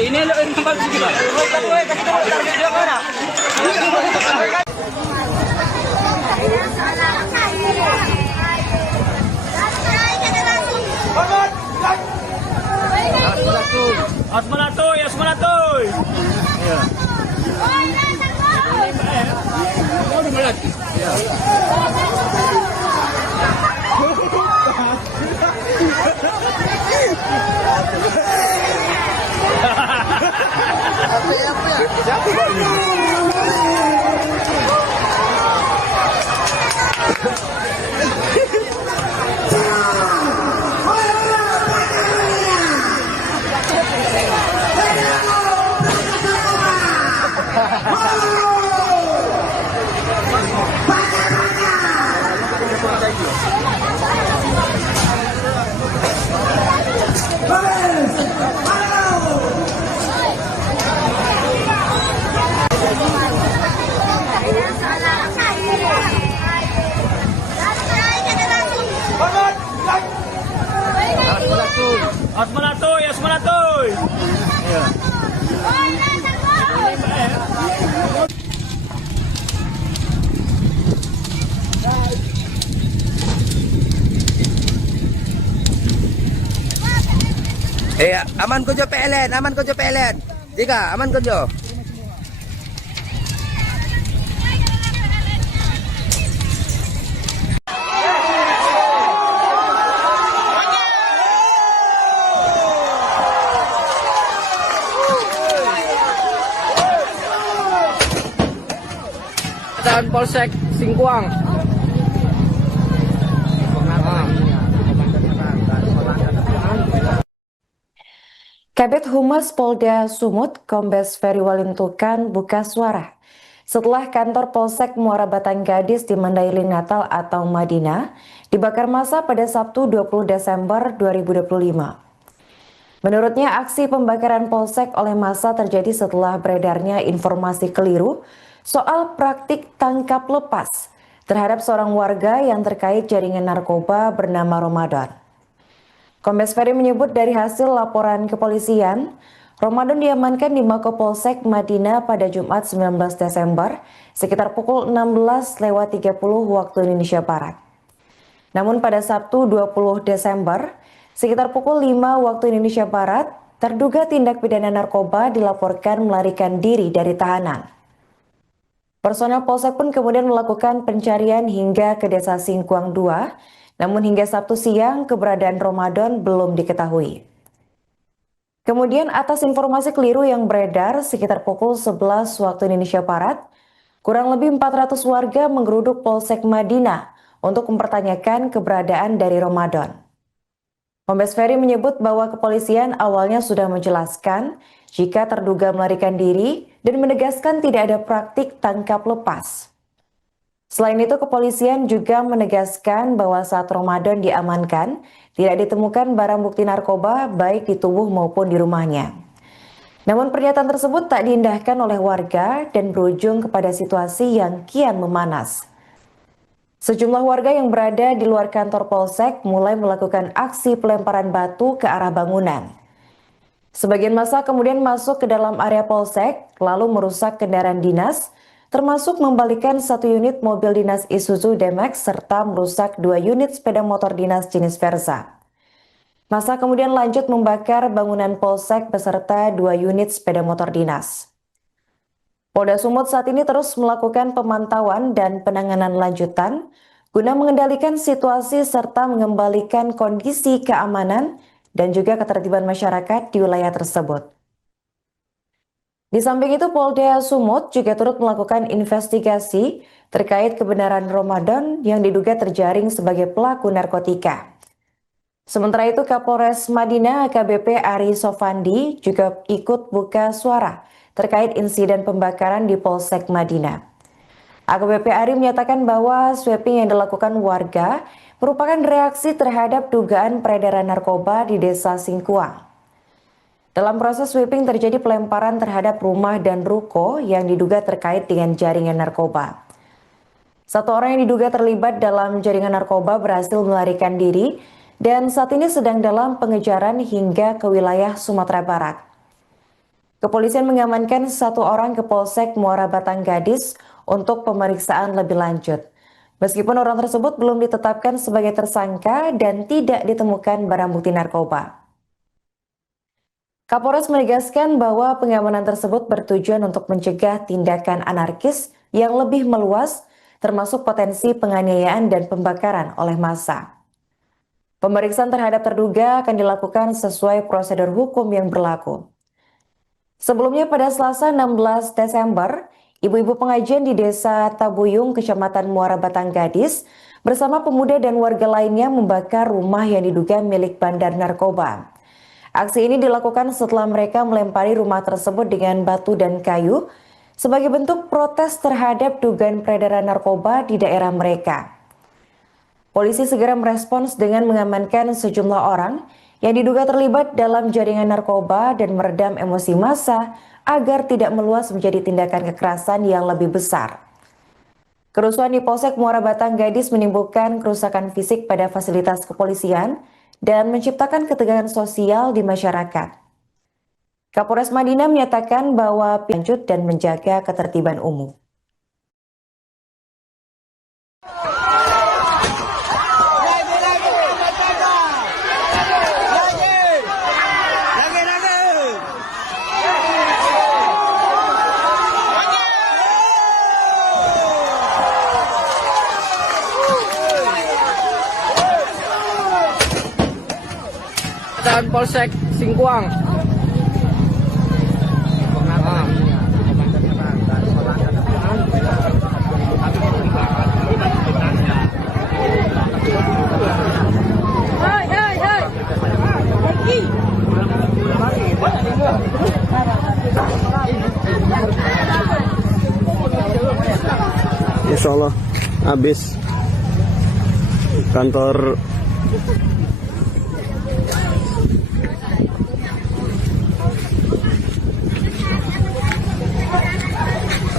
Ini lo yang bagus gitu. Asmanatoy, Asmanatoy. Iya. Asmanatoy, Asmanatoy. Iya. Aman Kojo PLN, aman Kojo PLN. Jika aman Kojo. Dan Polsek Singkuang. Kabid Humas Polda Sumut, Kombes Ferry Walintukan buka suara setelah kantor Polsek Muara Batang Gadis di Mandailing Natal atau Madinah dibakar massa pada Sabtu 20 Desember 2025. Menurutnya, aksi pembakaran Polsek oleh massa terjadi setelah beredarnya informasi keliru soal praktik tangkap lepas terhadap seorang warga yang terkait jaringan narkoba bernama Ramadan. Kombes Ferry menyebut dari hasil laporan kepolisian, Ramadan diamankan di Mako Polsek Madinah pada Jumat 19 Desember sekitar pukul 16.30 waktu Indonesia Barat. Namun pada Sabtu 20 Desember sekitar pukul 5 waktu Indonesia Barat, terduga tindak pidana narkoba dilaporkan melarikan diri dari tahanan. Personel Polsek pun kemudian melakukan pencarian hingga ke Desa Singkuang 2, namun hingga Sabtu siang keberadaan Ramadan belum diketahui. Kemudian atas informasi keliru yang beredar sekitar pukul 11 waktu Indonesia Barat, kurang lebih 400 warga menggeruduk Polsek Madinah untuk mempertanyakan keberadaan dari Ramadan. Kombes Ferry menyebut bahwa kepolisian awalnya sudah menjelaskan jika terduga melarikan diri dan menegaskan tidak ada praktik tangkap lepas. Selain itu, kepolisian juga menegaskan bahwa saat Ramadan diamankan, tidak ditemukan barang bukti narkoba baik di tubuh maupun di rumahnya. Namun pernyataan tersebut tak diindahkan oleh warga dan berujung kepada situasi yang kian memanas. Sejumlah warga yang berada di luar kantor Polsek mulai melakukan aksi pelemparan batu ke arah bangunan. Sebagian massa kemudian masuk ke dalam area Polsek, lalu merusak kendaraan dinas, termasuk membalikan 1 unit mobil dinas Isuzu D-Max serta merusak 2 unit sepeda motor dinas jenis Versa. Massa kemudian lanjut membakar bangunan Polsek beserta 2 unit sepeda motor dinas. Polda Sumut saat ini terus melakukan pemantauan dan penanganan lanjutan guna mengendalikan situasi serta mengembalikan kondisi keamanan dan juga ketertiban masyarakat di wilayah tersebut. Di samping itu, Polda Sumut juga turut melakukan investigasi terkait kebenaran Ramadan yang diduga terjaring sebagai pelaku narkotika. Sementara itu, Kapolres Madinah AKBP Ari Sofandi juga ikut buka suara terkait insiden pembakaran di Polsek Madinah. AKBP Ari menyatakan bahwa sweeping yang dilakukan warga merupakan reaksi terhadap dugaan peredaran narkoba di Desa Singkuang. Dalam proses sweeping terjadi pelemparan terhadap rumah dan ruko yang diduga terkait dengan jaringan narkoba. 1 orang yang diduga terlibat dalam jaringan narkoba berhasil melarikan diri dan saat ini sedang dalam pengejaran hingga ke wilayah Sumatera Barat. Kepolisian mengamankan 1 orang ke Polsek Muara Batang Gadis untuk pemeriksaan lebih lanjut. Meskipun orang tersebut belum ditetapkan sebagai tersangka dan tidak ditemukan barang bukti narkoba. Kapolres menegaskan bahwa pengamanan tersebut bertujuan untuk mencegah tindakan anarkis yang lebih meluas, termasuk potensi penganiayaan dan pembakaran oleh massa. Pemeriksaan terhadap terduga akan dilakukan sesuai prosedur hukum yang berlaku. Sebelumnya pada Selasa 16 Desember, ibu-ibu pengajian di Desa Tabuyung, Kecamatan Muara Batang Gadis, bersama pemuda dan warga lainnya membakar rumah yang diduga milik bandar narkoba. Aksi ini dilakukan setelah mereka melempari rumah tersebut dengan batu dan kayu sebagai bentuk protes terhadap dugaan peredaran narkoba di daerah mereka. Polisi segera merespons dengan mengamankan sejumlah orang yang diduga terlibat dalam jaringan narkoba dan meredam emosi massa agar tidak meluas menjadi tindakan kekerasan yang lebih besar. Kerusuhan di Polsek Muara Batang Gadis menimbulkan kerusakan fisik pada fasilitas kepolisian dan menciptakan ketegangan sosial di masyarakat. Kapolres Madinah menyatakan bahwa lanjut dan menjaga ketertiban umum. Dan Polsek Singkuang. Insya Allah habis kantor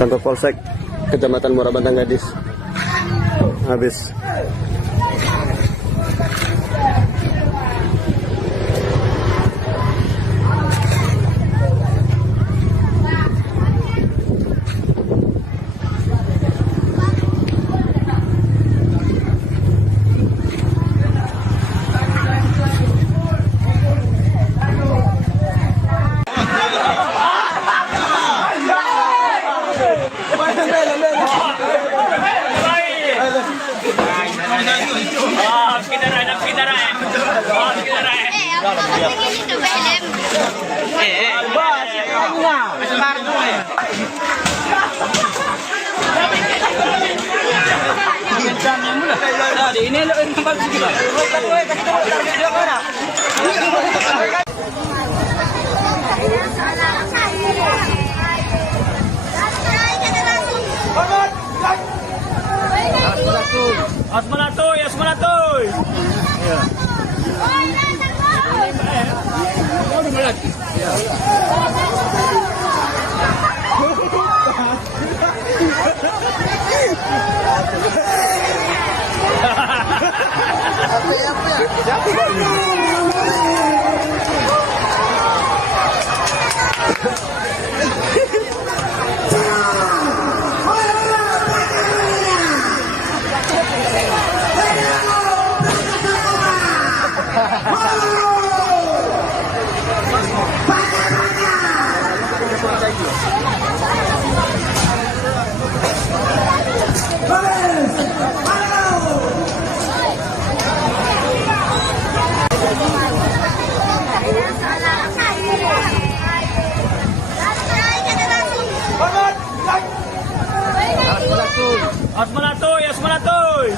Polsek Kecamatan Muara Batang Gadis habis. Kendaraan. Nah, di ini lo yang bagus gitu. Asmanatoy, Asmanatoy. Asmanatoy, Asmanatoy.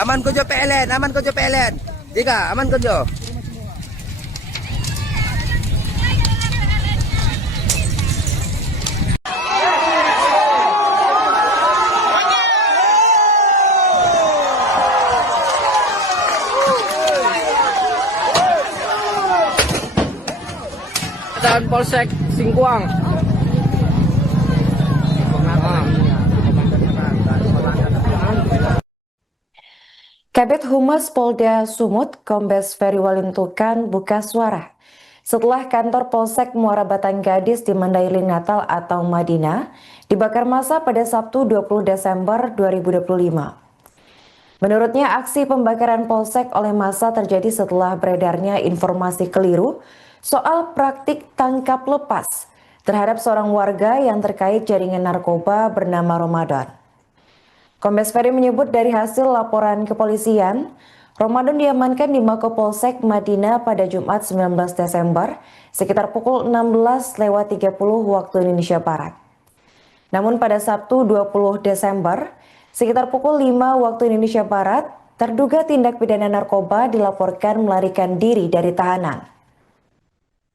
Aman ko jo PLN, aman ko jo PLN. Dika, aman ko jo. Dan Polsek Singkuang. Kabid Humas Polda Sumut, Kombes Ferry Walintukan buka suara setelah kantor Polsek Muara Batang Gadis di Mandailing Natal atau Madinah dibakar massa pada Sabtu 20 Desember 2025. Menurutnya, aksi pembakaran Polsek oleh massa terjadi setelah beredarnya informasi keliru soal praktik tangkap lepas terhadap seorang warga yang terkait jaringan narkoba bernama Ramadan. Kombes Ferry menyebut dari hasil laporan kepolisian, Ramadan diamankan di Mako Polsek Madinah pada Jumat 19 Desember sekitar pukul 16.30 waktu Indonesia Barat. Namun pada Sabtu 20 Desember sekitar pukul 5 waktu Indonesia Barat, terduga tindak pidana narkoba dilaporkan melarikan diri dari tahanan.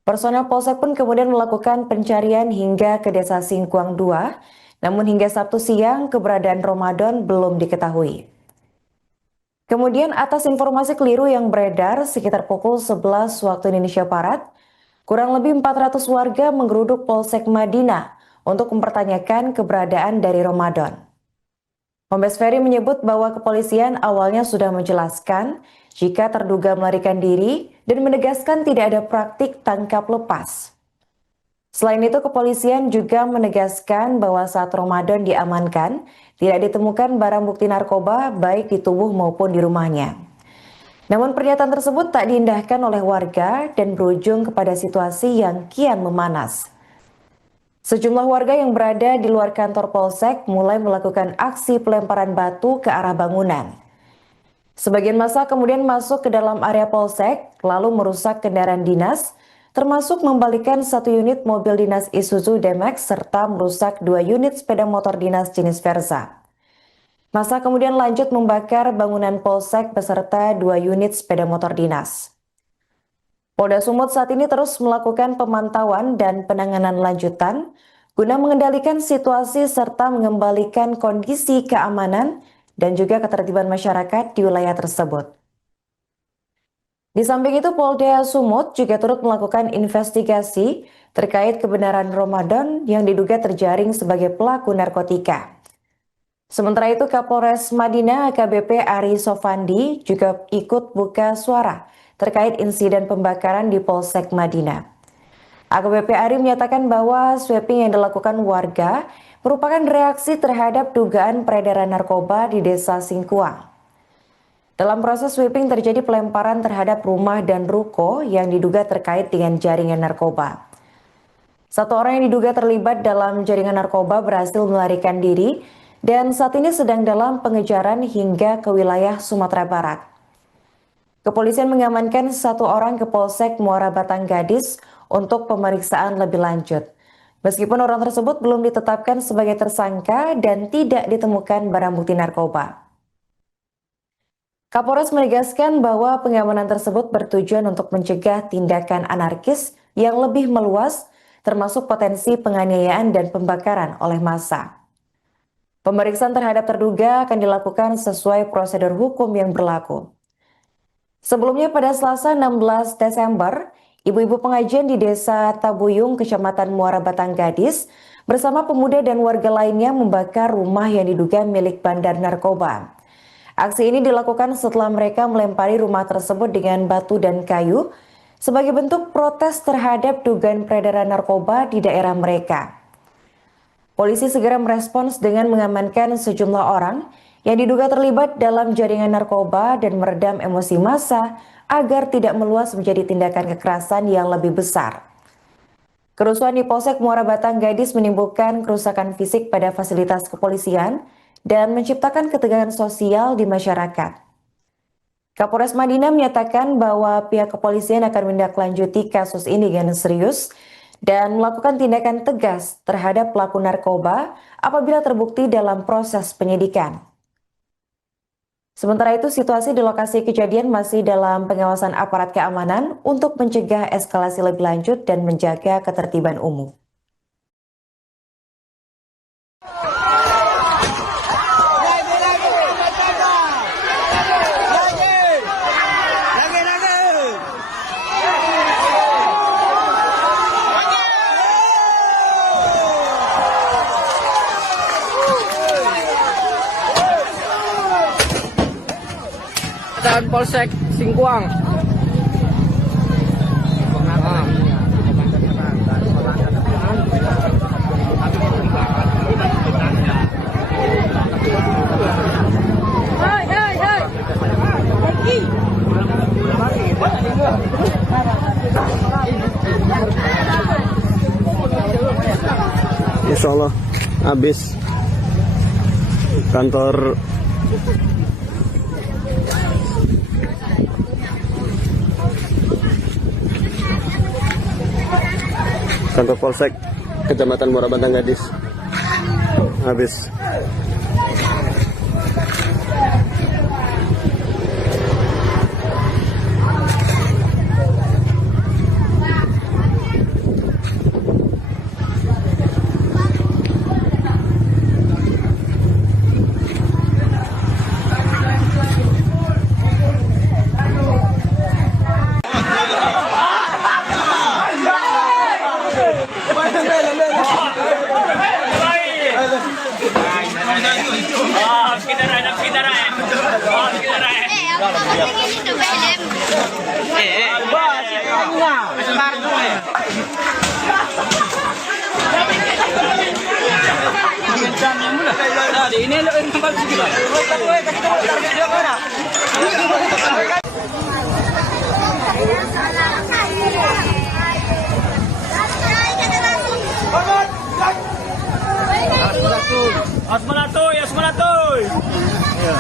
Personel Polsek pun kemudian melakukan pencarian hingga ke Desa Singkuang 2, namun hingga Sabtu siang keberadaan Ramadan belum diketahui. Kemudian atas informasi keliru yang beredar sekitar pukul 11 waktu Indonesia Barat, kurang lebih 400 warga menggeruduk Polsek Madinah untuk mempertanyakan keberadaan dari Ramadan. Kombes Ferry menyebut bahwa kepolisian awalnya sudah menjelaskan jika terduga melarikan diri dan menegaskan tidak ada praktik tangkap lepas. Selain itu, kepolisian juga menegaskan bahwa saat Ramadan diamankan, tidak ditemukan barang bukti narkoba baik di tubuh maupun di rumahnya. Namun pernyataan tersebut tak diindahkan oleh warga dan berujung kepada situasi yang kian memanas. Sejumlah warga yang berada di luar kantor Polsek mulai melakukan aksi pelemparan batu ke arah bangunan. Sebagian massa kemudian masuk ke dalam area Polsek, lalu merusak kendaraan dinas, termasuk membalikan 1 unit mobil dinas Isuzu D-Max serta merusak 2 unit sepeda motor dinas jenis Versa. Massa kemudian lanjut membakar bangunan Polsek beserta 2 unit sepeda motor dinas. Polda Sumut saat ini terus melakukan pemantauan dan penanganan lanjutan guna mengendalikan situasi serta mengembalikan kondisi keamanan dan juga ketertiban masyarakat di wilayah tersebut. Di samping itu, Polda Sumut juga turut melakukan investigasi terkait kebenaran Ramadan yang diduga terjaring sebagai pelaku narkotika. Sementara itu, Kapolres Madinah AKBP Ari Sofandi juga ikut buka suara terkait insiden pembakaran di Polsek Madinah. AKBP Ari menyatakan bahwa sweeping yang dilakukan warga merupakan reaksi terhadap dugaan peredaran narkoba di Desa Singkuang. Dalam proses sweeping terjadi pelemparan terhadap rumah dan ruko yang diduga terkait dengan jaringan narkoba. Satu orang yang diduga terlibat dalam jaringan narkoba berhasil melarikan diri dan saat ini sedang dalam pengejaran hingga ke wilayah Sumatera Barat. Kepolisian mengamankan satu orang ke Polsek Muara Batang Gadis untuk pemeriksaan lebih lanjut. Meskipun orang tersebut belum ditetapkan sebagai tersangka dan tidak ditemukan barang bukti narkoba. Kapolres menegaskan bahwa pengamanan tersebut bertujuan untuk mencegah tindakan anarkis yang lebih meluas, termasuk potensi penganiayaan dan pembakaran oleh massa. Pemeriksaan terhadap terduga akan dilakukan sesuai prosedur hukum yang berlaku. Sebelumnya pada Selasa 16 Desember, ibu-ibu pengajian di Desa Tabuyung, Kecamatan Muara Batang Gadis, bersama pemuda dan warga lainnya membakar rumah yang diduga milik bandar narkoba. Aksi ini dilakukan setelah mereka melempari rumah tersebut dengan batu dan kayu sebagai bentuk protes terhadap dugaan peredaran narkoba di daerah mereka. Polisi segera merespons dengan mengamankan sejumlah orang yang diduga terlibat dalam jaringan narkoba dan meredam emosi massa agar tidak meluas menjadi tindakan kekerasan yang lebih besar. Kerusuhan di Polsek Muara Batang Gadis menimbulkan kerusakan fisik pada fasilitas kepolisian dan menciptakan ketegangan sosial di masyarakat. Kapolres Madinah menyatakan bahwa pihak kepolisian akan menindaklanjuti kasus ini dengan serius dan melakukan tindakan tegas terhadap pelaku narkoba apabila terbukti dalam proses penyidikan. Sementara itu, situasi di lokasi kejadian masih dalam pengawasan aparat keamanan untuk mencegah eskalasi lebih lanjut dan menjaga ketertiban umum. Dan Polsek Singkuang. Insya Allah habis kantor Polsek Kecamatan Muara Batang Gadis habis. Ini lo yang bagus juga. Asmanatoy. Ya.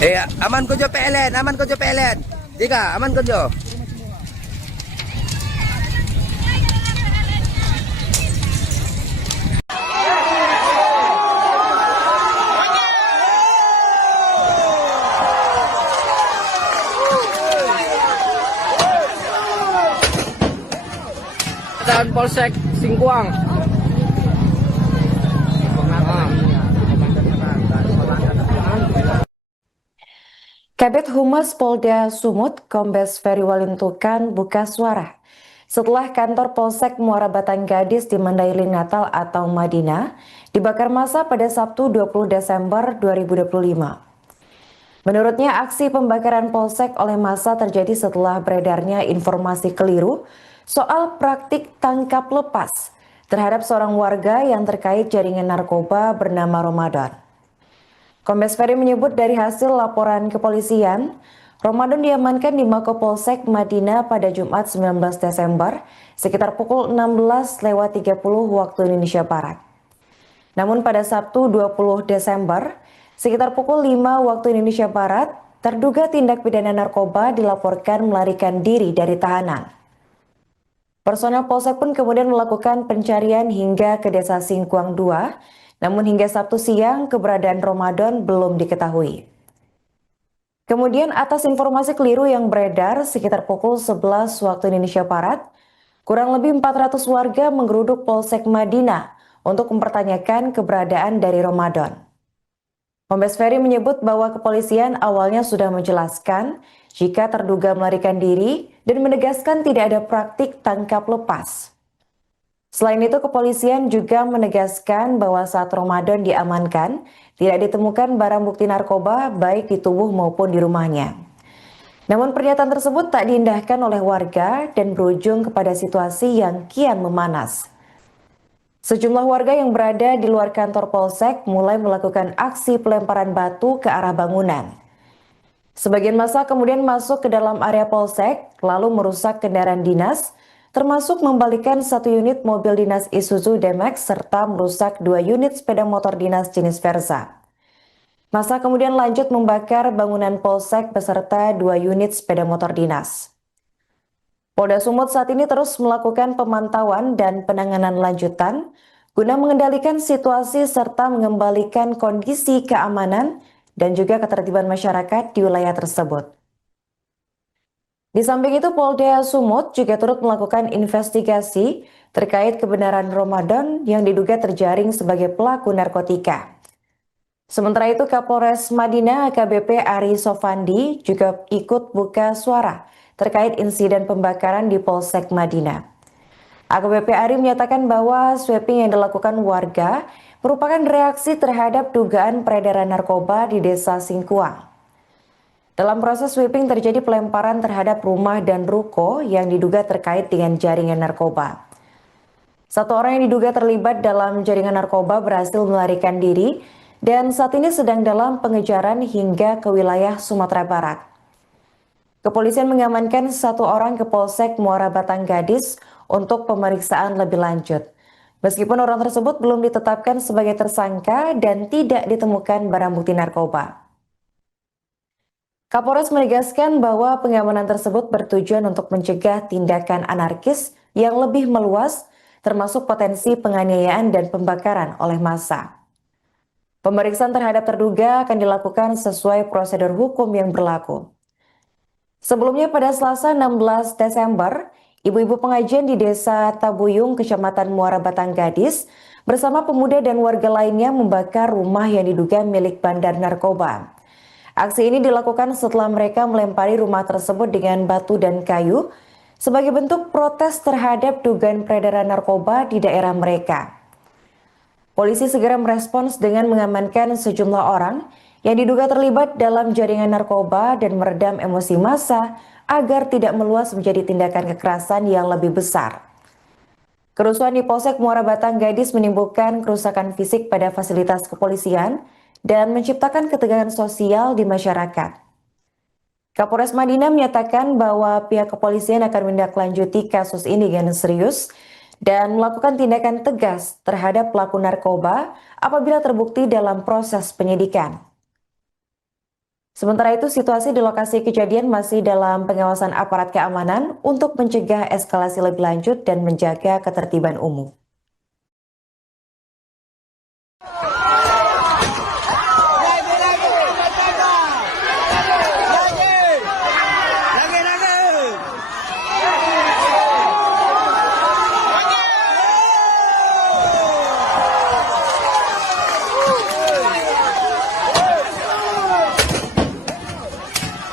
Aman ko jo PLN, aman ko jo PLN. Tiga, aman ko jo. Dan Polsek Singkuang. Kabid Humas Polda Sumut, Kombes Ferry Walintukan buka suara setelah kantor Polsek Muara Batang Gadis di Mandailing Natal atau Madinah dibakar massa pada Sabtu 20 Desember 2025. Menurutnya, aksi pembakaran Polsek oleh massa terjadi setelah beredarnya informasi keliru soal praktik tangkap lepas terhadap seorang warga yang terkait jaringan narkoba bernama Ramadan. Kombes Ferry menyebut dari hasil laporan kepolisian, Ramadan diamankan di Mako Polsek Madinah pada Jumat 19 Desember sekitar pukul 16.30 waktu Indonesia Barat. Namun pada Sabtu 20 Desember sekitar pukul 5 waktu Indonesia Barat, terduga tindak pidana narkoba dilaporkan melarikan diri dari tahanan. Personel Polsek pun kemudian melakukan pencarian hingga ke Desa Singkuang 2, namun hingga Sabtu siang keberadaan Ramadan belum diketahui. Kemudian atas informasi keliru yang beredar sekitar pukul 11 waktu Indonesia Barat, kurang lebih 400 warga menggeruduk Polsek Madinah untuk mempertanyakan keberadaan dari Ramadan. Kombes Ferry menyebut bahwa kepolisian awalnya sudah menjelaskan jika terduga melarikan diri dan menegaskan tidak ada praktik tangkap lepas. Selain itu, kepolisian juga menegaskan bahwa saat Ramadan diamankan, tidak ditemukan barang bukti narkoba baik di tubuh maupun di rumahnya. Namun pernyataan tersebut tak diindahkan oleh warga dan berujung kepada situasi yang kian memanas. Sejumlah warga yang berada di luar kantor Polsek mulai melakukan aksi pelemparan batu ke arah bangunan. Sebagian massa kemudian masuk ke dalam area Polsek, lalu merusak kendaraan dinas, termasuk membalikan 1 unit mobil dinas Isuzu D-Max serta merusak 2 unit sepeda motor dinas jenis Versa. Massa kemudian lanjut membakar bangunan Polsek beserta 2 unit sepeda motor dinas. Polda Sumut saat ini terus melakukan pemantauan dan penanganan lanjutan guna mengendalikan situasi serta mengembalikan kondisi keamanan dan juga ketertiban masyarakat di wilayah tersebut. Di samping itu, Polda Sumut juga turut melakukan investigasi terkait kebenaran Ramadan yang diduga terjaring sebagai pelaku narkotika. Sementara itu, Kapolres Madinah AKBP Ari Sofandi juga ikut buka suara terkait insiden pembakaran di Polsek Madinah. AKBP Ari menyatakan bahwa sweeping yang dilakukan warga merupakan reaksi terhadap dugaan peredaran narkoba di Desa Singkuang. Dalam proses sweeping terjadi pelemparan terhadap rumah dan ruko yang diduga terkait dengan jaringan narkoba. 1 orang yang diduga terlibat dalam jaringan narkoba berhasil melarikan diri dan saat ini sedang dalam pengejaran hingga ke wilayah Sumatera Barat. Kepolisian mengamankan 1 orang ke Polsek Muara Batang Gadis untuk pemeriksaan lebih lanjut. Meskipun orang tersebut belum ditetapkan sebagai tersangka dan tidak ditemukan barang bukti narkoba. Kapolres menegaskan bahwa pengamanan tersebut bertujuan untuk mencegah tindakan anarkis yang lebih meluas, termasuk potensi penganiayaan dan pembakaran oleh massa. Pemeriksaan terhadap terduga akan dilakukan sesuai prosedur hukum yang berlaku. Sebelumnya pada Selasa 16 Desember, ibu-ibu pengajian di Desa Tabuyung, Kecamatan Muara Batang Gadis, bersama pemuda dan warga lainnya membakar rumah yang diduga milik bandar narkoba. Aksi ini dilakukan setelah mereka melempari rumah tersebut dengan batu dan kayu sebagai bentuk protes terhadap dugaan peredaran narkoba di daerah mereka. Polisi segera merespons dengan mengamankan sejumlah orang yang diduga terlibat dalam jaringan narkoba dan meredam emosi massa agar tidak meluas menjadi tindakan kekerasan yang lebih besar. Kerusuhan di Polsek Muara Batang Gadis menimbulkan kerusakan fisik pada fasilitas kepolisian dan menciptakan ketegangan sosial di masyarakat. Kapolres Madinah menyatakan bahwa pihak kepolisian akan menindaklanjuti kasus ini dengan serius dan melakukan tindakan tegas terhadap pelaku narkoba apabila terbukti dalam proses penyidikan. Sementara itu, situasi di lokasi kejadian masih dalam pengawasan aparat keamanan untuk mencegah eskalasi lebih lanjut dan menjaga ketertiban umum.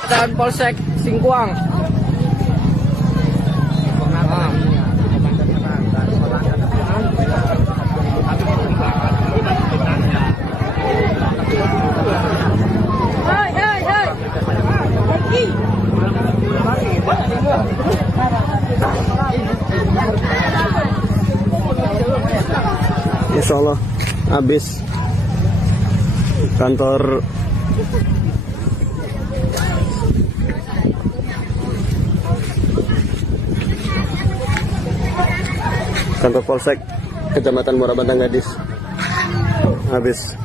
Dan Polsek Singkuang. Insya Allah habis kantor Polsek Kecamatan Muara Batang Gadis habis.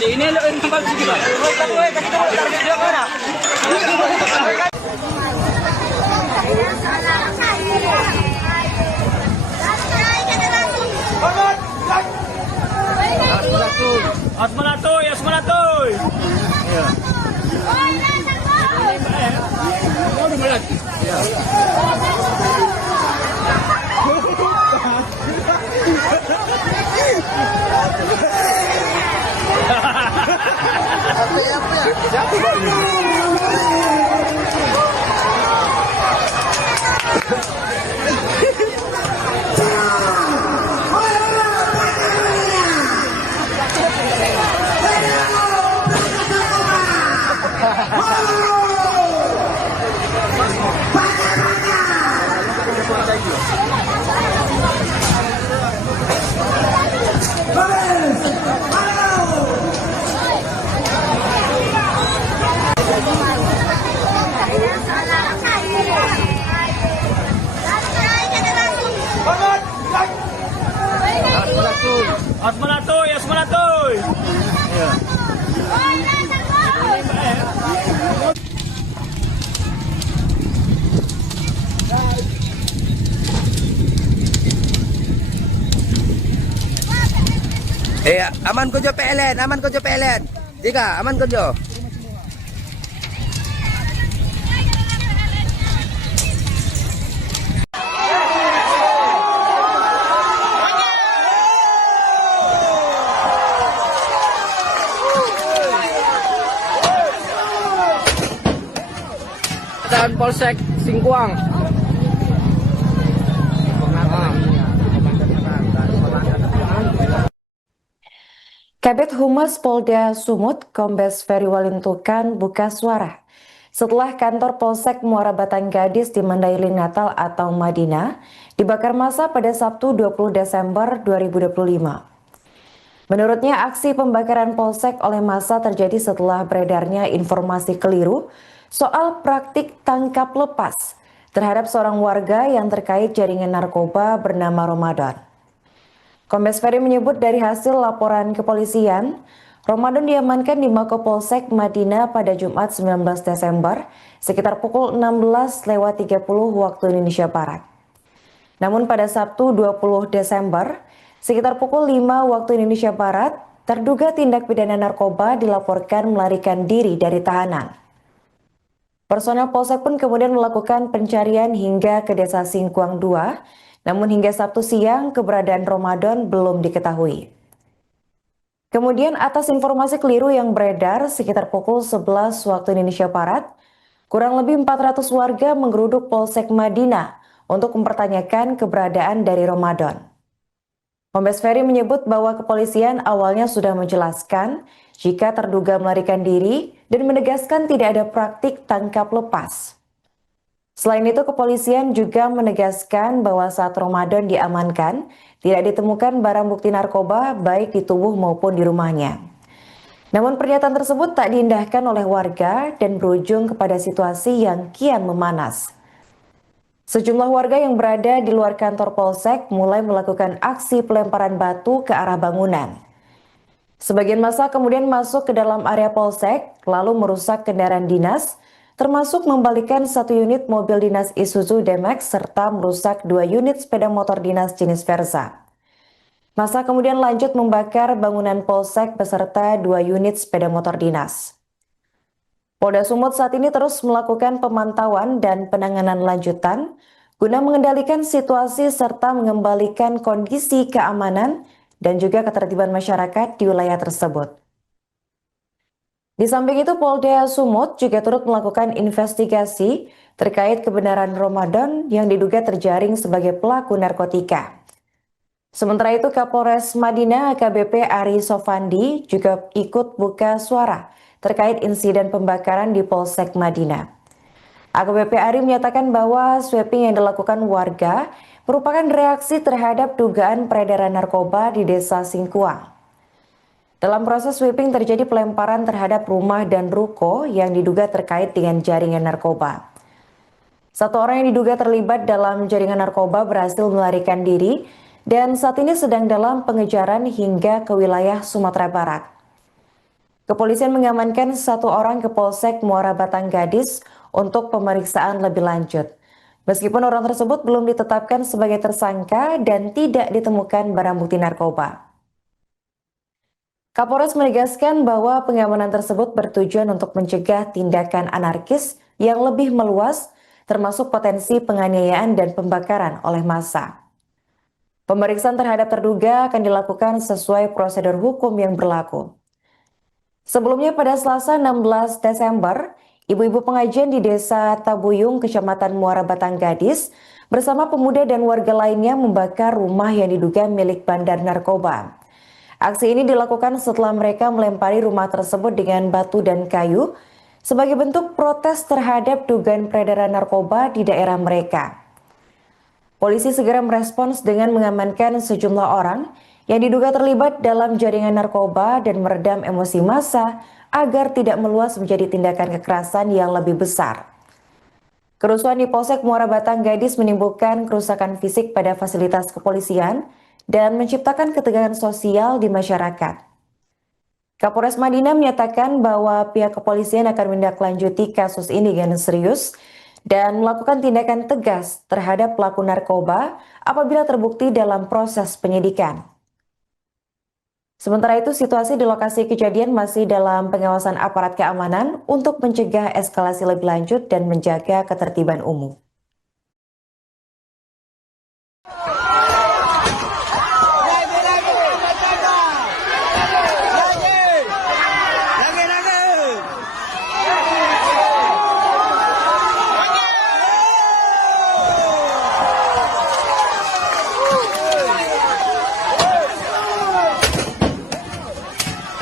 Ini tempat segini. Asmanatoy, Asmanatoy. Asmanatoy, Asmanatoy. Aman ko jo PLN, aman ko jo PLN. Tika, aman ko jo. Dan Polsek Singkuang. Kabid Humas Polda Sumut, Kombes Ferry Walintukan buka suara setelah kantor Polsek Muara Batang Gadis di Mandailing Natal atau Madinah dibakar massa pada Sabtu 20 Desember 2025. Menurutnya, aksi pembakaran Polsek oleh massa terjadi setelah beredarnya informasi keliru soal praktik tangkap lepas terhadap seorang warga yang terkait jaringan narkoba bernama Ramadan. Kombes Ferry menyebut dari hasil laporan kepolisian, Ramadan diamankan di Mako Polsek Madinah pada Jumat 19 Desember sekitar pukul 16.30 waktu Indonesia Barat. Namun pada Sabtu 20 Desember sekitar pukul 5 waktu Indonesia Barat, terduga tindak pidana narkoba dilaporkan melarikan diri dari tahanan. Personel Polsek pun kemudian melakukan pencarian hingga ke Desa Singkuang 2, namun hingga Sabtu siang keberadaan Ramadan belum diketahui. Kemudian atas informasi keliru yang beredar sekitar pukul 11 waktu Indonesia Barat, kurang lebih 400 warga menggeruduk Polsek Madinah untuk mempertanyakan keberadaan dari Ramadan. Kombes Ferry menyebut bahwa kepolisian awalnya sudah menjelaskan jika terduga melarikan diri dan menegaskan tidak ada praktik tangkap lepas. Selain itu, kepolisian juga menegaskan bahwa saat Ramadan diamankan, tidak ditemukan barang bukti narkoba baik di tubuh maupun di rumahnya. Namun pernyataan tersebut tak diindahkan oleh warga dan berujung kepada situasi yang kian memanas. Sejumlah warga yang berada di luar kantor Polsek mulai melakukan aksi pelemparan batu ke arah bangunan. Sebagian massa kemudian masuk ke dalam area Polsek, lalu merusak kendaraan dinas, termasuk membalikan 1 unit mobil dinas Isuzu D-Max serta merusak 2 unit sepeda motor dinas jenis Versa. Massa kemudian lanjut membakar bangunan Polsek beserta 2 unit sepeda motor dinas. Polda Sumut saat ini terus melakukan pemantauan dan penanganan lanjutan guna mengendalikan situasi serta mengembalikan kondisi keamanan dan juga ketertiban masyarakat di wilayah tersebut. Di samping itu, Polda Sumut juga turut melakukan investigasi terkait kebenaran Ramadan yang diduga terjaring sebagai pelaku narkotika. Sementara itu, Kapolres Madinah AKBP Ari Sofandi juga ikut buka suara terkait insiden pembakaran di Polsek Madinah. AKBP Ari menyatakan bahwa sweeping yang dilakukan warga merupakan reaksi terhadap dugaan peredaran narkoba di Desa Singkuang. Dalam proses sweeping terjadi pelemparan terhadap rumah dan ruko yang diduga terkait dengan jaringan narkoba. 1 orang yang diduga terlibat dalam jaringan narkoba berhasil melarikan diri dan saat ini sedang dalam pengejaran hingga ke wilayah Sumatera Barat. Kepolisian mengamankan 1 orang ke Polsek Muara Batanggadis untuk pemeriksaan lebih lanjut. Meskipun orang tersebut belum ditetapkan sebagai tersangka dan tidak ditemukan barang bukti narkoba. Kapolres menegaskan bahwa pengamanan tersebut bertujuan untuk mencegah tindakan anarkis yang lebih meluas, termasuk potensi penganiayaan dan pembakaran oleh massa. Pemeriksaan terhadap terduga akan dilakukan sesuai prosedur hukum yang berlaku. Sebelumnya pada Selasa 16 Desember, ibu-ibu pengajian di Desa Tabuyung, Kecamatan Muara Batanggadis, bersama pemuda dan warga lainnya membakar rumah yang diduga milik bandar narkoba. Aksi ini dilakukan setelah mereka melempari rumah tersebut dengan batu dan kayu sebagai bentuk protes terhadap dugaan peredaran narkoba di daerah mereka. Polisi segera merespons dengan mengamankan sejumlah orang yang diduga terlibat dalam jaringan narkoba dan meredam emosi massa agar tidak meluas menjadi tindakan kekerasan yang lebih besar. Kerusuhan di Polsek Muara Batanggadis menimbulkan kerusakan fisik pada fasilitas kepolisian dan menciptakan ketegangan sosial di masyarakat. Kapolres Madinah menyatakan bahwa pihak kepolisian akan menindaklanjuti kasus ini dengan serius dan melakukan tindakan tegas terhadap pelaku narkoba apabila terbukti dalam proses penyidikan. Sementara itu, situasi di lokasi kejadian masih dalam pengawasan aparat keamanan untuk mencegah eskalasi lebih lanjut dan menjaga ketertiban umum.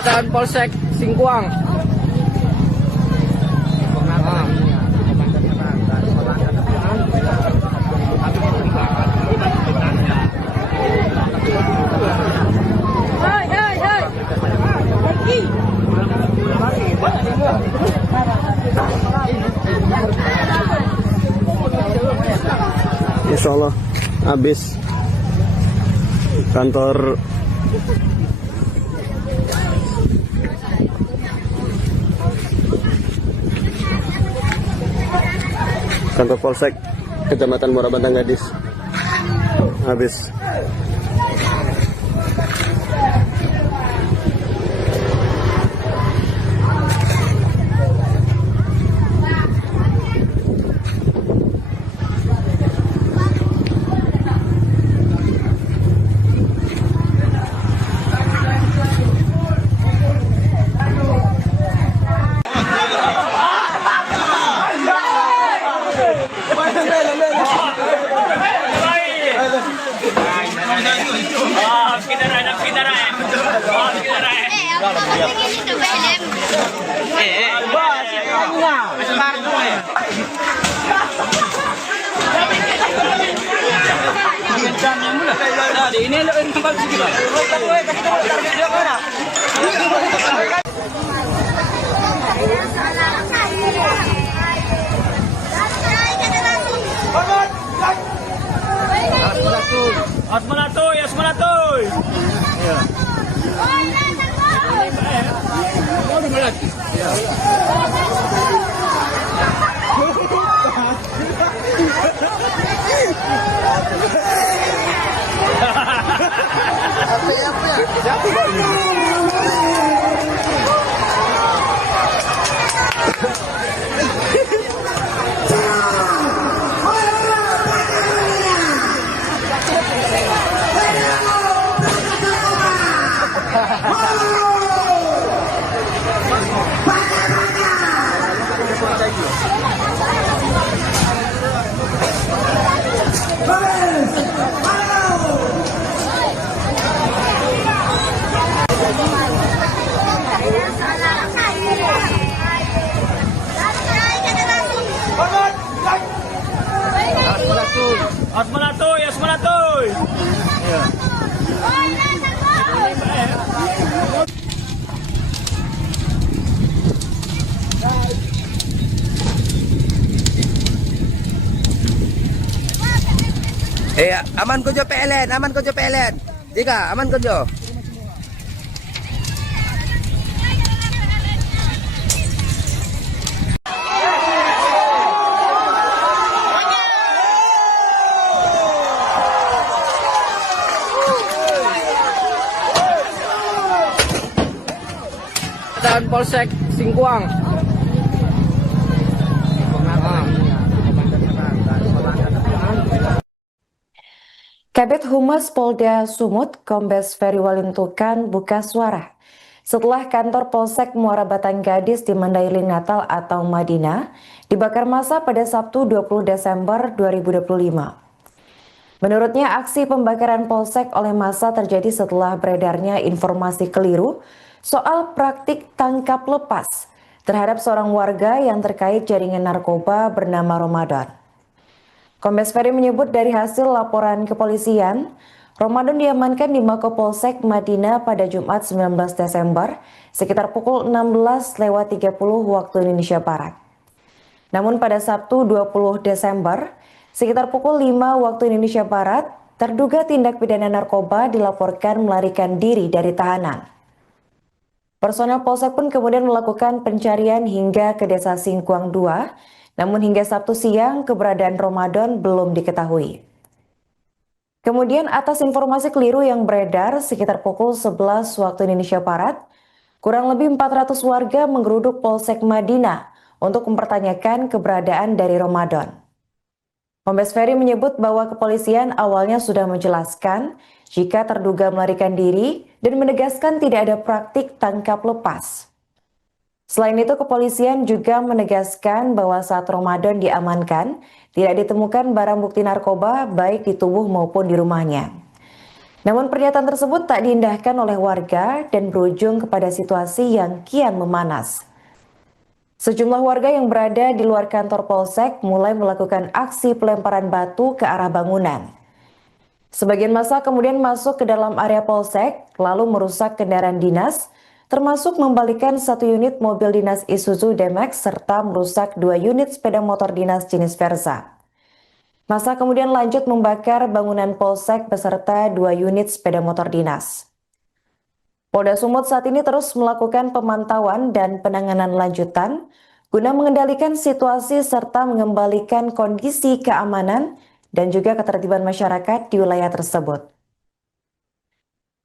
Dan Polsek Singkuang. Insya Allah habis kantor Polsek Kecamatan Muara Batanggadis habis. Nah, di ini lo yang bagus gitu. Asmanatoy, Asmanatoy. Asmanatoy, Asmanatoy. Aman ko jo PLN, aman ko jo PLN. Tika, aman ko jo. Dan Polsek Singkuang. Kabid Humas Polda Sumut, Kombes Ferry Walintukan buka suara setelah kantor Polsek Muara Batang Gadis di Mandailing Natal atau Madinah dibakar massa pada Sabtu 20 Desember 2025. Menurutnya, aksi pembakaran Polsek oleh massa terjadi setelah beredarnya informasi keliru soal praktik tangkap lepas terhadap seorang warga yang terkait jaringan narkoba bernama Ramadan. Kombes Ferry menyebut dari hasil laporan kepolisian, Ramadan diamankan di Mako Polsek Madinah pada Jumat 19 Desember sekitar pukul 16.30 waktu Indonesia Barat. Namun pada Sabtu 20 Desember sekitar pukul 5 waktu Indonesia Barat, terduga tindak pidana narkoba dilaporkan melarikan diri dari tahanan. Personel Polsek pun kemudian melakukan pencarian hingga ke Desa Singkuang 2, namun hingga Sabtu siang keberadaan Ramadan belum diketahui. Kemudian atas informasi keliru yang beredar sekitar pukul 11 waktu Indonesia Barat, kurang lebih 400 warga menggeruduk Polsek Madinah untuk mempertanyakan keberadaan dari Ramadan. Kombes Ferry menyebut bahwa kepolisian awalnya sudah menjelaskan jika terduga melarikan diri dan menegaskan tidak ada praktik tangkap lepas. Selain itu, kepolisian juga menegaskan bahwa saat Ramadan diamankan, tidak ditemukan barang bukti narkoba baik di tubuh maupun di rumahnya. Namun pernyataan tersebut tak diindahkan oleh warga dan berujung kepada situasi yang kian memanas. Sejumlah warga yang berada di luar kantor Polsek mulai melakukan aksi pelemparan batu ke arah bangunan. Sebagian massa kemudian masuk ke dalam area Polsek, lalu merusak kendaraan dinas, termasuk membalikan 1 unit mobil dinas Isuzu D-Max serta merusak 2 unit sepeda motor dinas jenis Versa. Massa kemudian lanjut membakar bangunan Polsek beserta 2 unit sepeda motor dinas. Polda Sumut saat ini terus melakukan pemantauan dan penanganan lanjutan guna mengendalikan situasi serta mengembalikan kondisi keamanan dan juga ketertiban masyarakat di wilayah tersebut.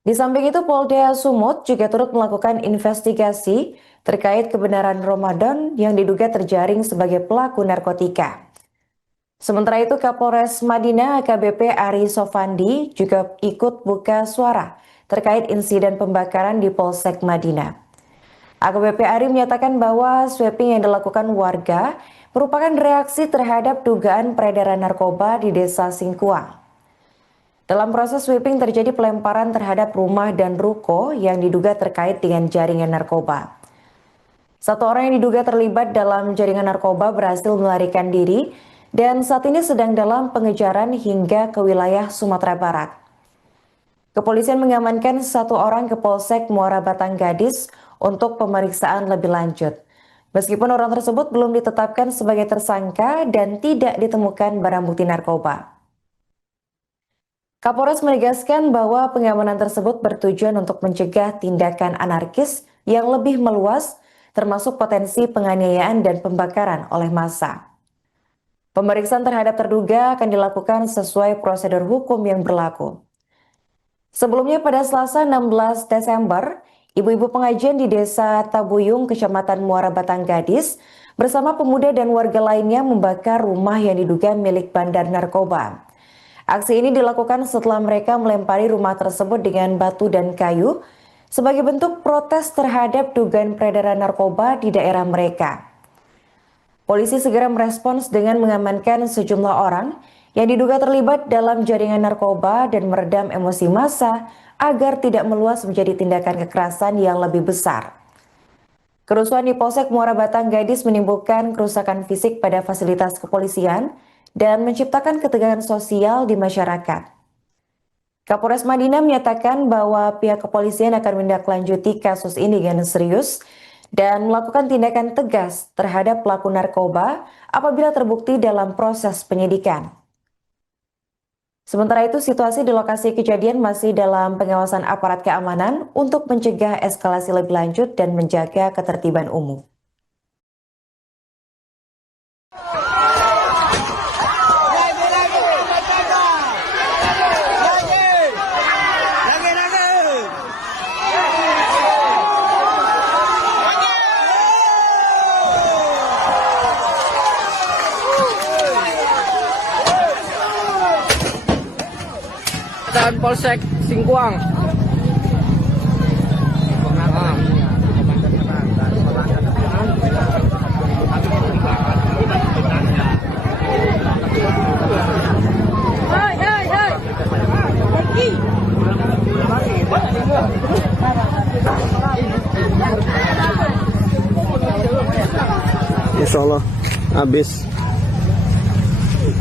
Di samping itu, Polda Sumut juga turut melakukan investigasi terkait kebenaran Ramadan yang diduga terjaring sebagai pelaku narkotika. Sementara itu, Kapolres Madinah AKBP Ari Sofandi juga ikut buka suara terkait insiden pembakaran di Polsek Madinah. AKBP Ari menyatakan bahwa sweeping yang dilakukan warga merupakan reaksi terhadap dugaan peredaran narkoba di Desa Singkuang. Dalam proses sweeping terjadi pelemparan terhadap rumah dan ruko yang diduga terkait dengan jaringan narkoba. Satu orang yang diduga terlibat dalam jaringan narkoba berhasil melarikan diri dan saat ini sedang dalam pengejaran hingga ke wilayah Sumatera Barat. Kepolisian mengamankan satu orang ke Polsek Muara Batang Gadis untuk pemeriksaan lebih lanjut. Meskipun orang tersebut belum ditetapkan sebagai tersangka dan tidak ditemukan barang bukti narkoba. Kapolres menegaskan bahwa pengamanan tersebut bertujuan untuk mencegah tindakan anarkis yang lebih meluas, termasuk potensi penganiayaan dan pembakaran oleh massa. Pemeriksaan terhadap terduga akan dilakukan sesuai prosedur hukum yang berlaku. Sebelumnya pada Selasa 16 Desember, ibu-ibu pengajian di Desa Tabuyung, Kecamatan Muara Batang Gadis, bersama pemuda dan warga lainnya membakar rumah yang diduga milik bandar narkoba. Aksi ini dilakukan setelah mereka melempari rumah tersebut dengan batu dan kayu sebagai bentuk protes terhadap dugaan peredaran narkoba di daerah mereka. Polisi segera merespons dengan mengamankan sejumlah orang yang diduga terlibat dalam jaringan narkoba dan meredam emosi massa agar tidak meluas menjadi tindakan kekerasan yang lebih besar. Kerusuhan di Polsek Muara Batang Gadis menimbulkan kerusakan fisik pada fasilitas kepolisian dan menciptakan ketegangan sosial di masyarakat. Kapolres Madinah menyatakan bahwa pihak kepolisian akan menindaklanjuti kasus ini dengan serius dan melakukan tindakan tegas terhadap pelaku narkoba apabila terbukti dalam proses penyidikan. Sementara itu, situasi di lokasi kejadian masih dalam pengawasan aparat keamanan untuk mencegah eskalasi lebih lanjut dan menjaga ketertiban umum. Dan Polsek Singkuang. Insya Allah habis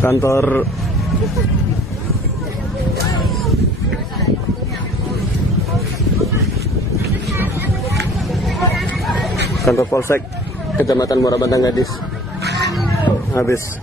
kantor Polsek Kecamatan Muara Batang Gadis habis.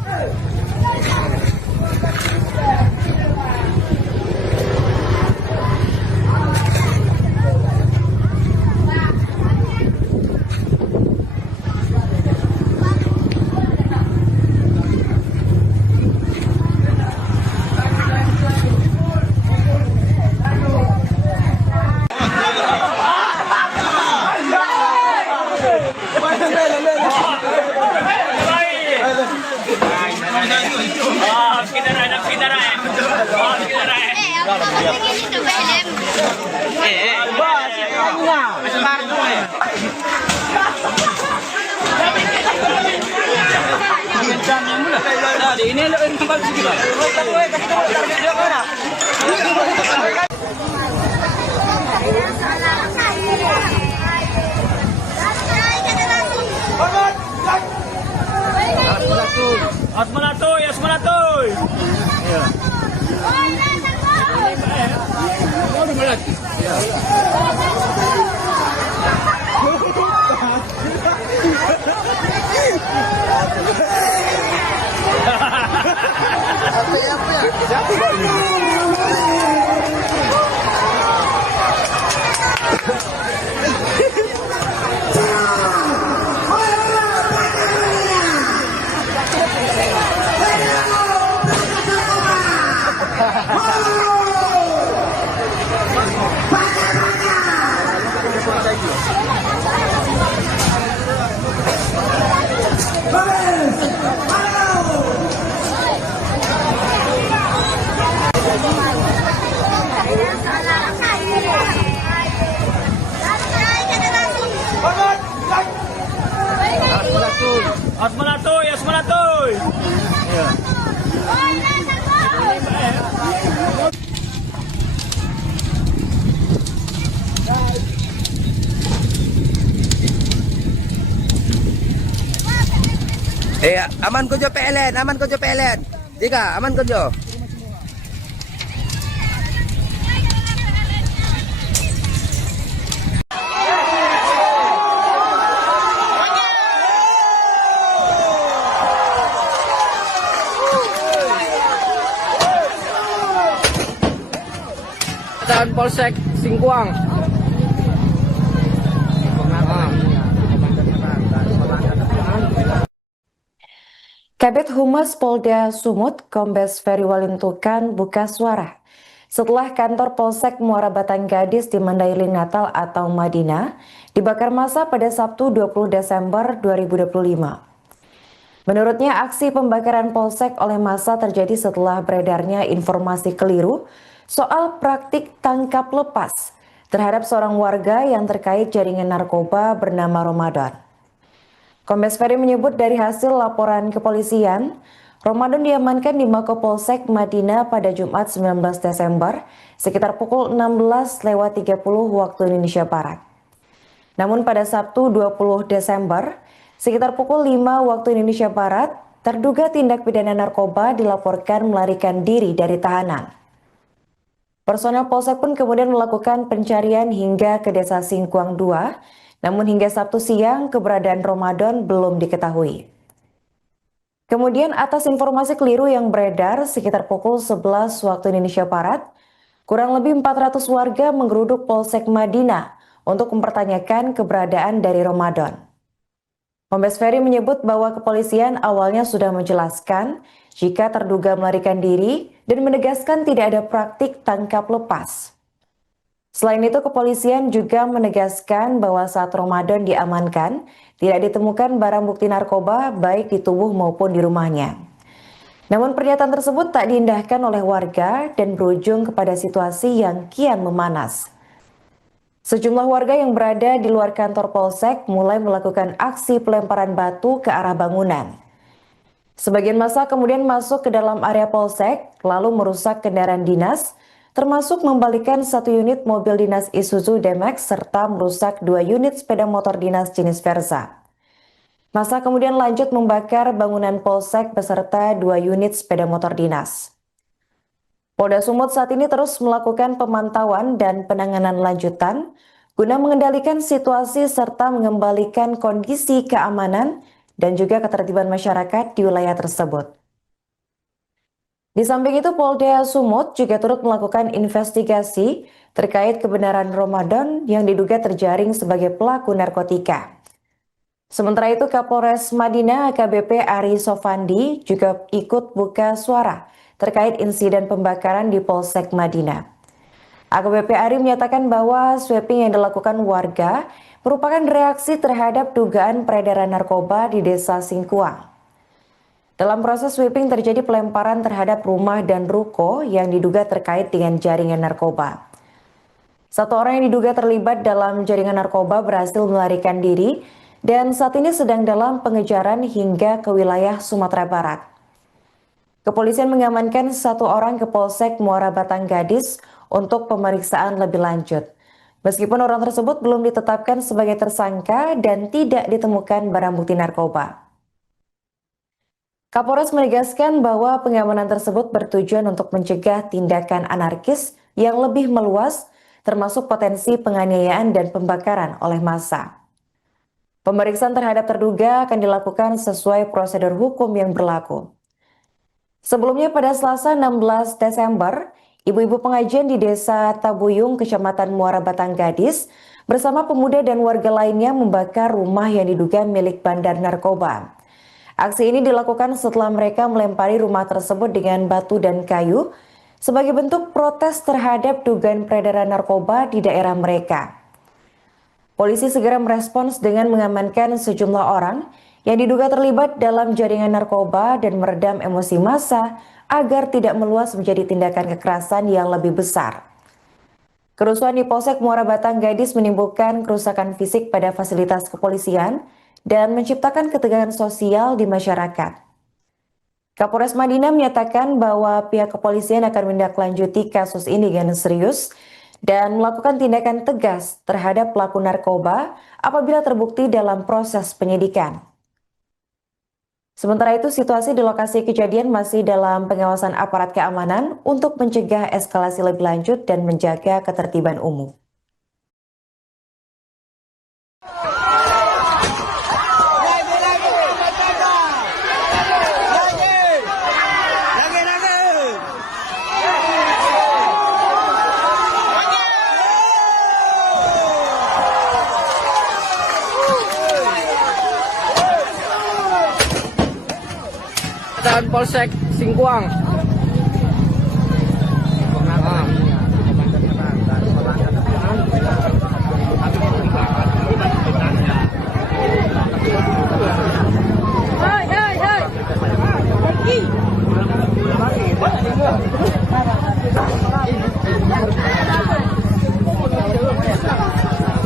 Ini tempat kita. Asmanatoy. Iya. Asmanatoy. Iya. Aman ko jo PLN, aman ko jo PLN. Tiga, aman ko jo. Dan Polsek Singkuang. Kabid Humas Polda Sumut, Kombes Ferry Walintukan buka suara setelah kantor Polsek Muara Batang Gadis di Mandailing Natal atau Madinah dibakar massa pada Sabtu 20 Desember 2025. Menurutnya, aksi pembakaran Polsek oleh massa terjadi setelah beredarnya informasi keliru soal praktik tangkap lepas terhadap seorang warga yang terkait jaringan narkoba bernama Ramadan. Kombes Ferry menyebut dari hasil laporan kepolisian, Ramadan diamankan di Mako Polsek Madinah pada Jumat 19 Desember sekitar pukul 16.30 waktu Indonesia Barat. Namun pada Sabtu 20 Desember sekitar pukul 5 waktu Indonesia Barat, terduga tindak pidana narkoba dilaporkan melarikan diri dari tahanan. Personel Polsek pun kemudian melakukan pencarian hingga ke Desa Singkuang 2, namun hingga Sabtu siang keberadaan Ramadan belum diketahui. Kemudian atas informasi keliru yang beredar sekitar pukul 11 waktu Indonesia Barat, kurang lebih 400 warga menggeruduk Polsek Madinah untuk mempertanyakan keberadaan dari Ramadan. Kombes Ferry menyebut bahwa kepolisian awalnya sudah menjelaskan jika terduga melarikan diri dan menegaskan tidak ada praktik tangkap lepas. Selain itu, kepolisian juga menegaskan bahwa saat Ramadan diamankan, tidak ditemukan barang bukti narkoba baik di tubuh maupun di rumahnya. Namun pernyataan tersebut tak diindahkan oleh warga dan berujung kepada situasi yang kian memanas. Sejumlah warga yang berada di luar kantor Polsek mulai melakukan aksi pelemparan batu ke arah bangunan. Sebagian massa kemudian masuk ke dalam area Polsek, lalu merusak kendaraan dinas, termasuk membalikkan 1 unit mobil dinas Isuzu D-Max serta merusak 2 unit sepeda motor dinas jenis Versa. Massa kemudian lanjut membakar bangunan Polsek beserta 2 unit sepeda motor dinas. Polda Sumut saat ini terus melakukan pemantauan dan penanganan lanjutan guna mengendalikan situasi serta mengembalikan kondisi keamanan dan juga ketertiban masyarakat di wilayah tersebut. Di samping itu, Polda Sumut juga turut melakukan investigasi terkait kebenaran Ramadan yang diduga terjaring sebagai pelaku narkotika. Sementara itu, Kapolres Madinah AKBP Ari Sofandi juga ikut buka suara terkait insiden pembakaran di Polsek Madinah. AKBP Ari menyatakan bahwa sweeping yang dilakukan warga merupakan reaksi terhadap dugaan peredaran narkoba di Desa Singkuang. Dalam proses sweeping terjadi pelemparan terhadap rumah dan ruko yang diduga terkait dengan jaringan narkoba. 1 orang yang diduga terlibat dalam jaringan narkoba berhasil melarikan diri dan saat ini sedang dalam pengejaran hingga ke wilayah Sumatera Barat. Kepolisian mengamankan 1 orang ke Polsek Muara Batang Gadis untuk pemeriksaan lebih lanjut. Meskipun orang tersebut belum ditetapkan sebagai tersangka dan tidak ditemukan barang bukti narkoba. Kapolres menegaskan bahwa pengamanan tersebut bertujuan untuk mencegah tindakan anarkis yang lebih meluas, termasuk potensi penganiayaan dan pembakaran oleh massa. Pemeriksaan terhadap terduga akan dilakukan sesuai prosedur hukum yang berlaku. Sebelumnya pada Selasa 16 Desember, ibu-ibu pengajian di Desa Tabuyung, Kecamatan Muara Batang Gadis, bersama pemuda dan warga lainnya membakar rumah yang diduga milik bandar narkoba. Aksi ini dilakukan setelah mereka melempari rumah tersebut dengan batu dan kayu sebagai bentuk protes terhadap dugaan peredaran narkoba di daerah mereka. Polisi segera merespons dengan mengamankan sejumlah orang yang diduga terlibat dalam jaringan narkoba dan meredam emosi massa agar tidak meluas menjadi tindakan kekerasan yang lebih besar. Kerusuhan di Polsek Muara Batang Gadis menimbulkan kerusakan fisik pada fasilitas kepolisian dan menciptakan ketegangan sosial di masyarakat. Kapolres Madinah menyatakan bahwa pihak kepolisian akan menindaklanjuti kasus ini dengan serius dan melakukan tindakan tegas terhadap pelaku narkoba apabila terbukti dalam proses penyidikan. Sementara itu, situasi di lokasi kejadian masih dalam pengawasan aparat keamanan untuk mencegah eskalasi lebih lanjut dan menjaga ketertiban umum. Dan Polsek Singkuang.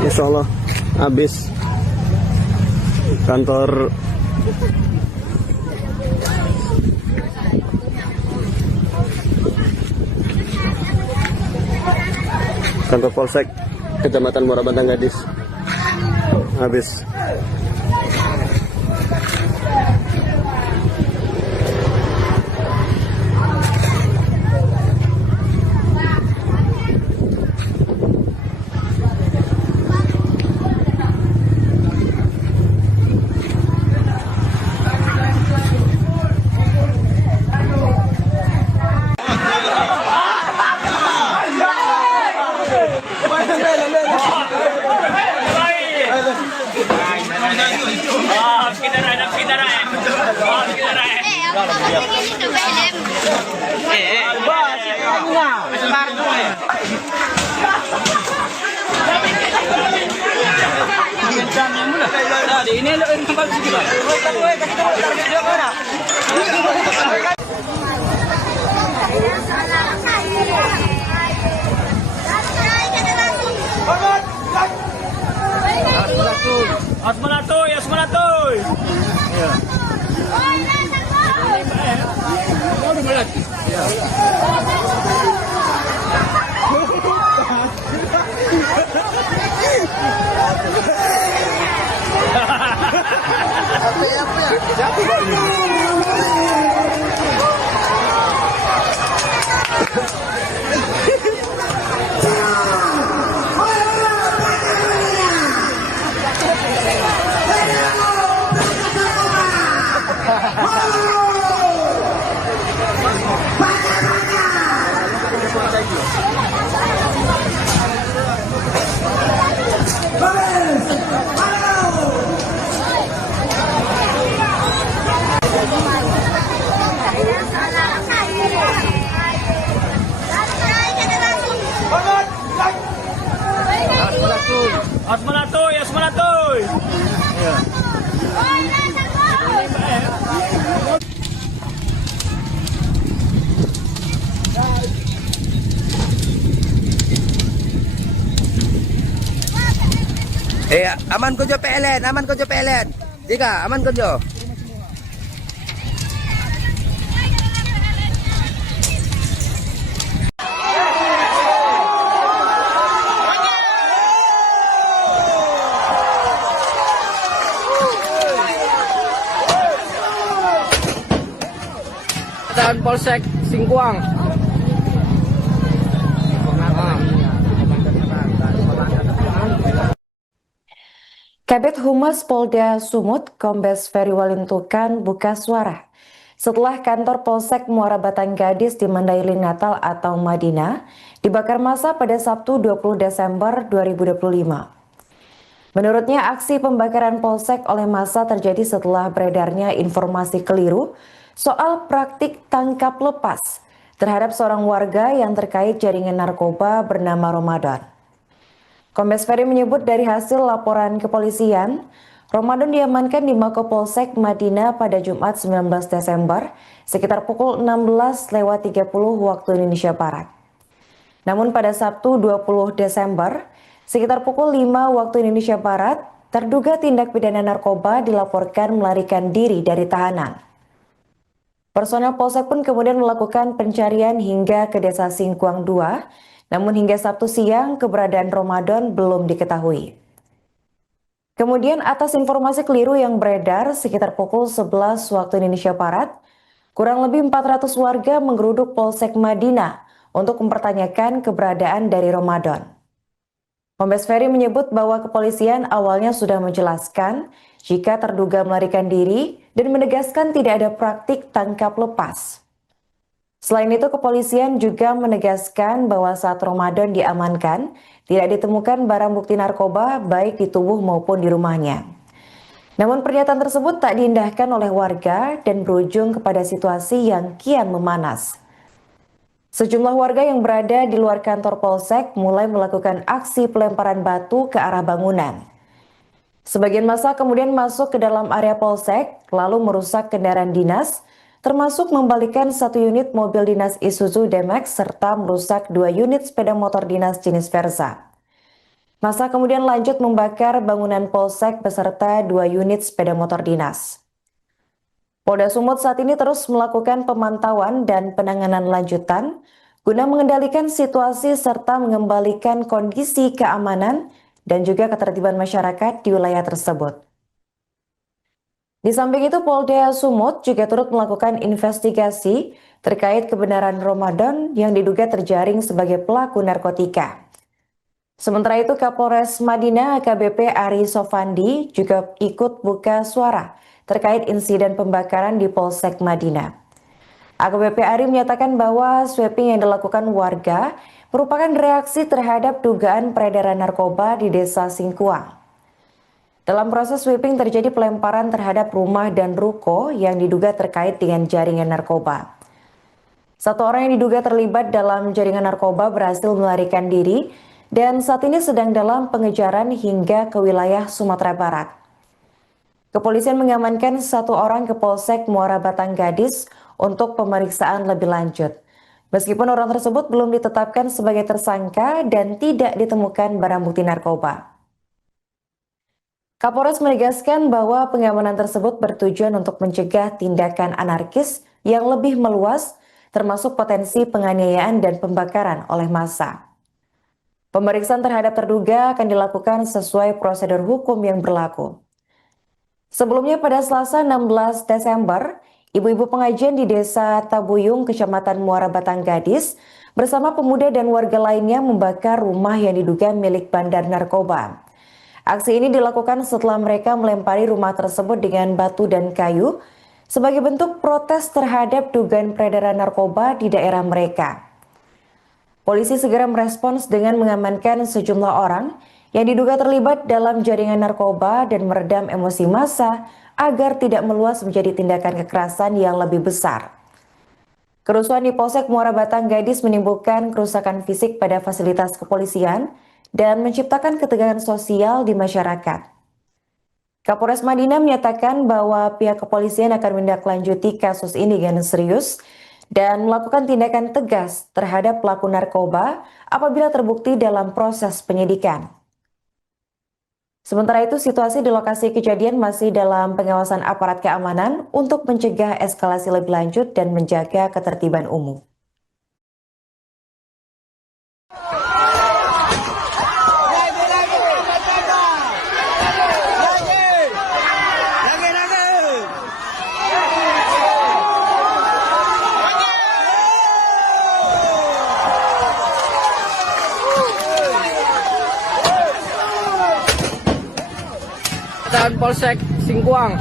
Insya Allah habis kantor Polsek Kecamatan Muara Bantang Gadis habis. Ini tempat sekitar. Asmanatoy, Asmanatoy. Asmanatoy, Asmanatoy. Aman ko jo PLN, aman ko jo PLN. Tika, aman ko jo. Dan Polsek Singkuang. Kabid Humas Polda Sumut, Kombes Ferry Walintukan buka suara setelah kantor Polsek Muara Batang Gadis di Mandailing Natal atau Madinah dibakar massa pada Sabtu 20 Desember 2025. Menurutnya, aksi pembakaran Polsek oleh massa terjadi setelah beredarnya informasi keliru soal praktik tangkap lepas terhadap seorang warga yang terkait jaringan narkoba bernama Ramadan. Kombes Ferry menyebut dari hasil laporan kepolisian, Ramadan diamankan di Mako Polsek Madinah pada Jumat 19 Desember sekitar pukul 16.30 waktu Indonesia Barat. Namun pada Sabtu 20 Desember sekitar pukul 5 waktu Indonesia Barat, terduga tindak pidana narkoba dilaporkan melarikan diri dari tahanan. Personel Polsek pun kemudian melakukan pencarian hingga ke Desa Singkuang 2, namun hingga Sabtu siang keberadaan Ramadan belum diketahui. Kemudian atas informasi keliru yang beredar sekitar pukul 11 waktu Indonesia Barat, kurang lebih 400 warga menggeruduk Polsek Madinah untuk mempertanyakan keberadaan dari Ramadan. Kombes Ferry menyebut bahwa kepolisian awalnya sudah menjelaskan jika terduga melarikan diri dan menegaskan tidak ada praktik tangkap lepas. Selain itu, kepolisian juga menegaskan bahwa saat Ramadan diamankan, tidak ditemukan barang bukti narkoba baik di tubuh maupun di rumahnya. Namun pernyataan tersebut tak diindahkan oleh warga dan berujung kepada situasi yang kian memanas. Sejumlah warga yang berada di luar kantor Polsek mulai melakukan aksi pelemparan batu ke arah bangunan. Sebagian massa kemudian masuk ke dalam area Polsek lalu merusak kendaraan dinas, termasuk membalikan 1 unit mobil dinas Isuzu D-Max serta merusak 2 unit sepeda motor dinas jenis Versa. Massa kemudian lanjut membakar bangunan Polsek beserta 2 unit sepeda motor dinas. Polda Sumut saat ini terus melakukan pemantauan dan penanganan lanjutan guna mengendalikan situasi serta mengembalikan kondisi keamanan dan juga ketertiban masyarakat di wilayah tersebut. Di samping itu, Polda Sumut juga turut melakukan investigasi terkait kebenaran Ramadan yang diduga terjaring sebagai pelaku narkotika. Sementara itu, Kapolres Madinah AKBP Ari Sofandi juga ikut buka suara terkait insiden pembakaran di Polsek Madinah. AKBP Ari menyatakan bahwa sweeping yang dilakukan warga merupakan reaksi terhadap dugaan peredaran narkoba di Desa Singkuang. Dalam proses sweeping terjadi pelemparan terhadap rumah dan ruko yang diduga terkait dengan jaringan narkoba. 1 orang yang diduga terlibat dalam jaringan narkoba berhasil melarikan diri dan saat ini sedang dalam pengejaran hingga ke wilayah Sumatera Barat. Kepolisian mengamankan 1 orang ke Polsek Muara Batang Gadis untuk pemeriksaan lebih lanjut. Meskipun orang tersebut belum ditetapkan sebagai tersangka dan tidak ditemukan barang bukti narkoba. Kapolres menegaskan bahwa pengamanan tersebut bertujuan untuk mencegah tindakan anarkis yang lebih meluas, termasuk potensi penganiayaan dan pembakaran oleh massa. Pemeriksaan terhadap terduga akan dilakukan sesuai prosedur hukum yang berlaku. Sebelumnya pada Selasa 16 Desember, ibu-ibu pengajian di Desa Tabuyung, Kecamatan Muara Batang Gadis, bersama pemuda dan warga lainnya membakar rumah yang diduga milik bandar narkoba. Aksi ini dilakukan setelah mereka melempari rumah tersebut dengan batu dan kayu sebagai bentuk protes terhadap dugaan peredaran narkoba di daerah mereka. Polisi segera merespons dengan mengamankan sejumlah orang yang diduga terlibat dalam jaringan narkoba dan meredam emosi massa agar tidak meluas menjadi tindakan kekerasan yang lebih besar. Kerusuhan di Polsek Muara Batang Gadis menimbulkan kerusakan fisik pada fasilitas kepolisian dan menciptakan ketegangan sosial di masyarakat. Kapolres Madinah menyatakan bahwa pihak kepolisian akan menindaklanjuti kasus ini dengan serius dan melakukan tindakan tegas terhadap pelaku narkoba apabila terbukti dalam proses penyidikan. Sementara itu, situasi di lokasi kejadian masih dalam pengawasan aparat keamanan untuk mencegah eskalasi lebih lanjut dan menjaga ketertiban umum. Dan Polsek Singkuang.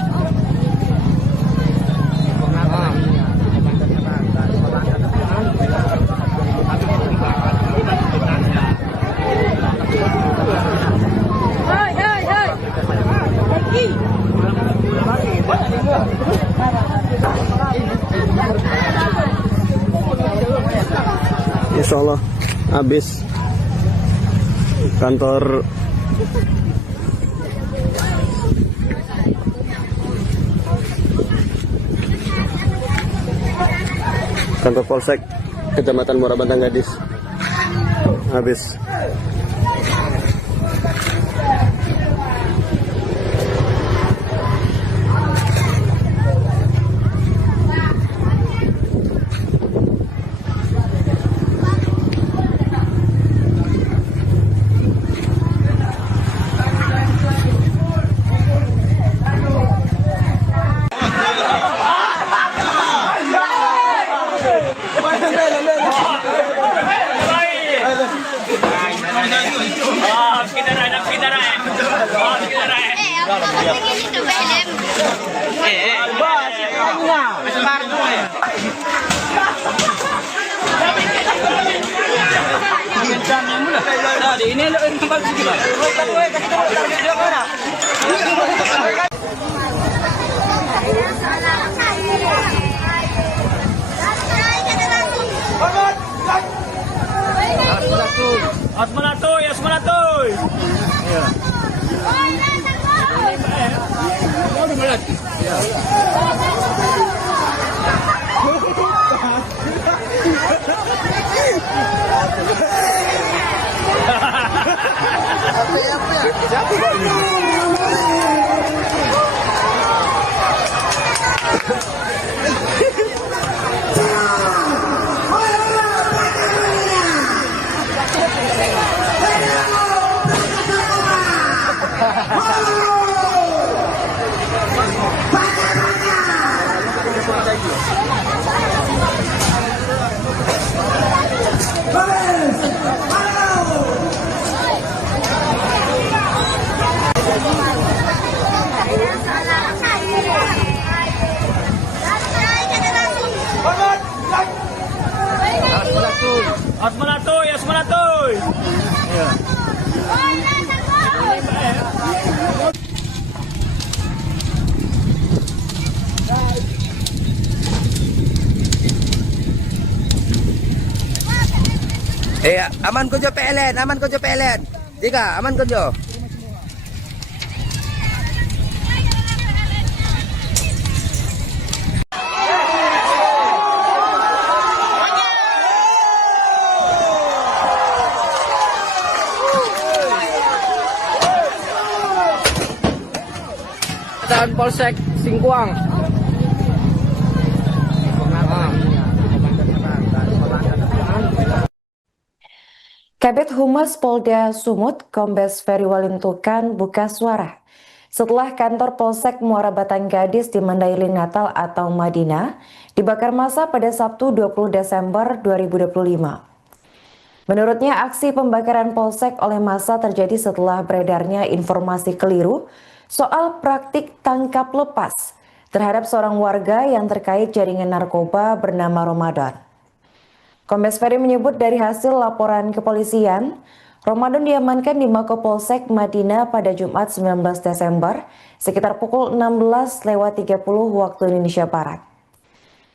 Insya Allah habis kantor Polsek Kecamatan Muara Batang Gadis habis. Apa pengen itu film? Nah, di ini lo yang bagus juga. Asmanatoy, Asmanatoy. Asmanatoy, Asmanatoy. Aman ko jo PLN, aman ko jo PLN. Tika, aman ko jo. Dan Polsek Singkuang. Kabid Humas Polda Sumut, Kombes Ferry Walintukan buka suara setelah kantor Polsek Muara Batang Gadis di Mandailing Natal atau Madinah dibakar massa pada Sabtu 20 Desember 2025. Menurutnya, aksi pembakaran Polsek oleh massa terjadi setelah beredarnya informasi keliru soal praktik tangkap lepas terhadap seorang warga yang terkait jaringan narkoba bernama Ramadan. Kombes Ferry menyebut dari hasil laporan kepolisian, Ramadan diamankan di Mako Polsek Madinah pada Jumat 19 Desember sekitar pukul 16.30 waktu Indonesia Barat.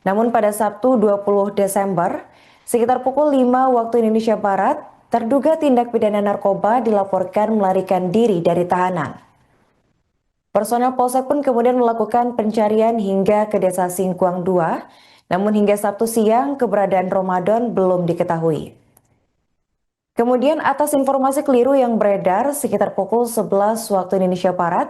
Namun pada Sabtu 20 Desember sekitar pukul 5 waktu Indonesia Barat, terduga tindak pidana narkoba dilaporkan melarikan diri dari tahanan. Personel Polsek pun kemudian melakukan pencarian hingga ke Desa Singkuang 2, namun hingga Sabtu siang keberadaan Ramadan belum diketahui. Kemudian atas informasi keliru yang beredar sekitar pukul 11 waktu Indonesia Barat,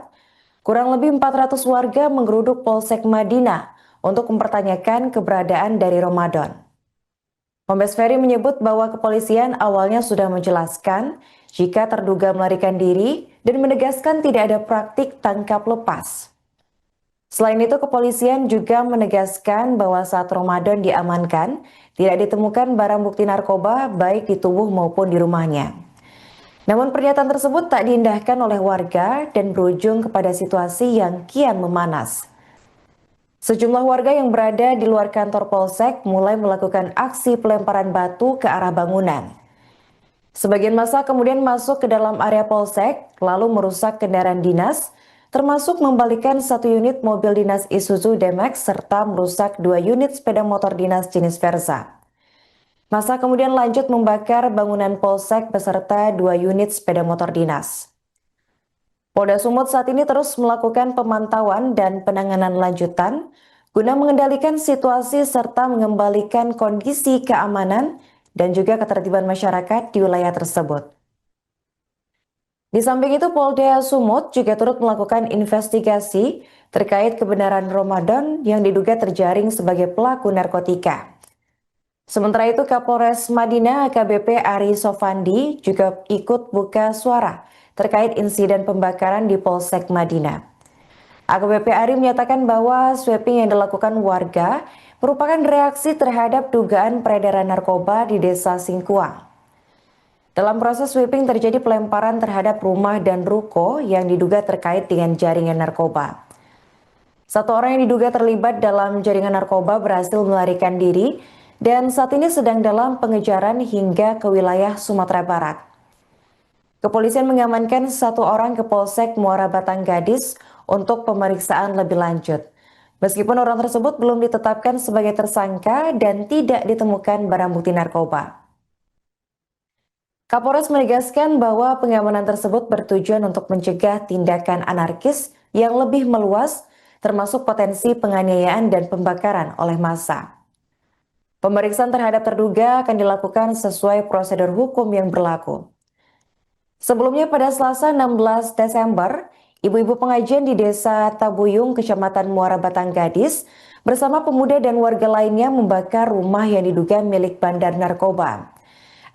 kurang lebih 400 warga menggeruduk Polsek Madinah untuk mempertanyakan keberadaan dari Ramadan. Kombes Ferry menyebut bahwa kepolisian awalnya sudah menjelaskan jika terduga melarikan diri dan menegaskan tidak ada praktik tangkap lepas. Selain itu, kepolisian juga menegaskan bahwa saat Ramadan diamankan, tidak ditemukan barang bukti narkoba baik di tubuh maupun di rumahnya. Namun pernyataan tersebut tak diindahkan oleh warga dan berujung kepada situasi yang kian memanas. Sejumlah warga yang berada di luar kantor Polsek mulai melakukan aksi pelemparan batu ke arah bangunan. Sebagian massa kemudian masuk ke dalam area Polsek, lalu merusak kendaraan dinas, termasuk membalikan 1 unit mobil dinas Isuzu D-Max serta merusak 2 unit sepeda motor dinas jenis Versa. Massa kemudian lanjut membakar bangunan Polsek beserta 2 unit sepeda motor dinas. Polda Sumut saat ini terus melakukan pemantauan dan penanganan lanjutan guna mengendalikan situasi serta mengembalikan kondisi keamanan dan juga ketertiban masyarakat di wilayah tersebut. Di samping itu, Polda Sumut juga turut melakukan investigasi terkait kebenaran Ramadan yang diduga terjaring sebagai pelaku narkotika. Sementara itu, Kapolres Madinah AKBP Ari Sofandi juga ikut buka suara terkait insiden pembakaran di Polsek Madinah. AKBP Ari menyatakan bahwa sweeping yang dilakukan warga merupakan reaksi terhadap dugaan peredaran narkoba di Desa Singkuang. Dalam proses sweeping terjadi pelemparan terhadap rumah dan ruko yang diduga terkait dengan jaringan narkoba. Satu orang yang diduga terlibat dalam jaringan narkoba berhasil melarikan diri dan saat ini sedang dalam pengejaran hingga ke wilayah Sumatera Barat. Kepolisian mengamankan satu orang ke Polsek Muara Batang Gadis untuk pemeriksaan lebih lanjut. Meskipun orang tersebut belum ditetapkan sebagai tersangka dan tidak ditemukan barang bukti narkoba. Kapolres menegaskan bahwa pengamanan tersebut bertujuan untuk mencegah tindakan anarkis yang lebih meluas, termasuk potensi penganiayaan dan pembakaran oleh massa. Pemeriksaan terhadap terduga akan dilakukan sesuai prosedur hukum yang berlaku. Sebelumnya pada Selasa 16 Desember, ibu-ibu pengajian di Desa Tabuyung, Kecamatan Muara Batang Gadis, bersama pemuda dan warga lainnya membakar rumah yang diduga milik bandar narkoba.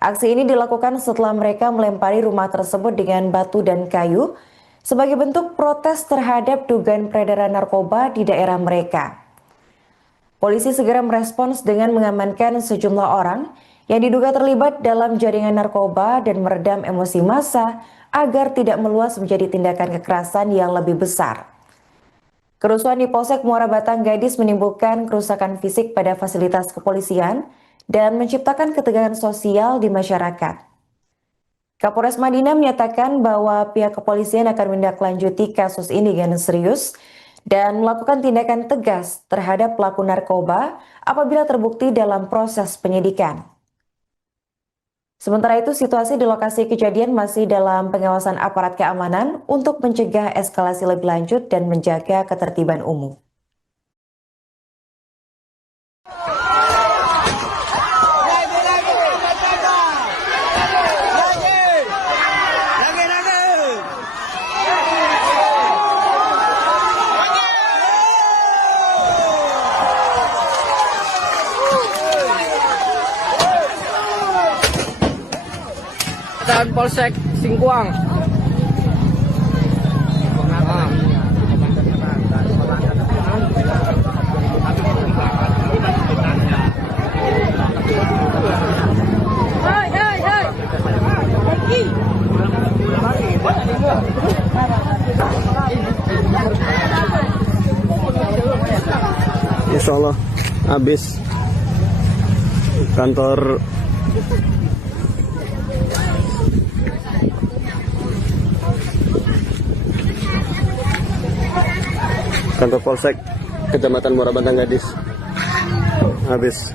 Aksi ini dilakukan setelah mereka melempari rumah tersebut dengan batu dan kayu sebagai bentuk protes terhadap dugaan peredaran narkoba di daerah mereka. Polisi segera merespons dengan mengamankan sejumlah orang yang diduga terlibat dalam jaringan narkoba dan meredam emosi massa agar tidak meluas menjadi tindakan kekerasan yang lebih besar. Kerusuhan di Polsek Muara Batang Gadis menimbulkan kerusakan fisik pada fasilitas kepolisian dan menciptakan ketegangan sosial di masyarakat. Kapolres Madinah menyatakan bahwa pihak kepolisian akan menindaklanjuti kasus ini dengan serius dan melakukan tindakan tegas terhadap pelaku narkoba apabila terbukti dalam proses penyidikan. Sementara itu, situasi di lokasi kejadian masih dalam pengawasan aparat keamanan untuk mencegah eskalasi lebih lanjut dan menjaga ketertiban umum. Dan Polsek Singkuang. Insya Allah habis kantor Polsek Kecamatan Muara Batang Gadis habis.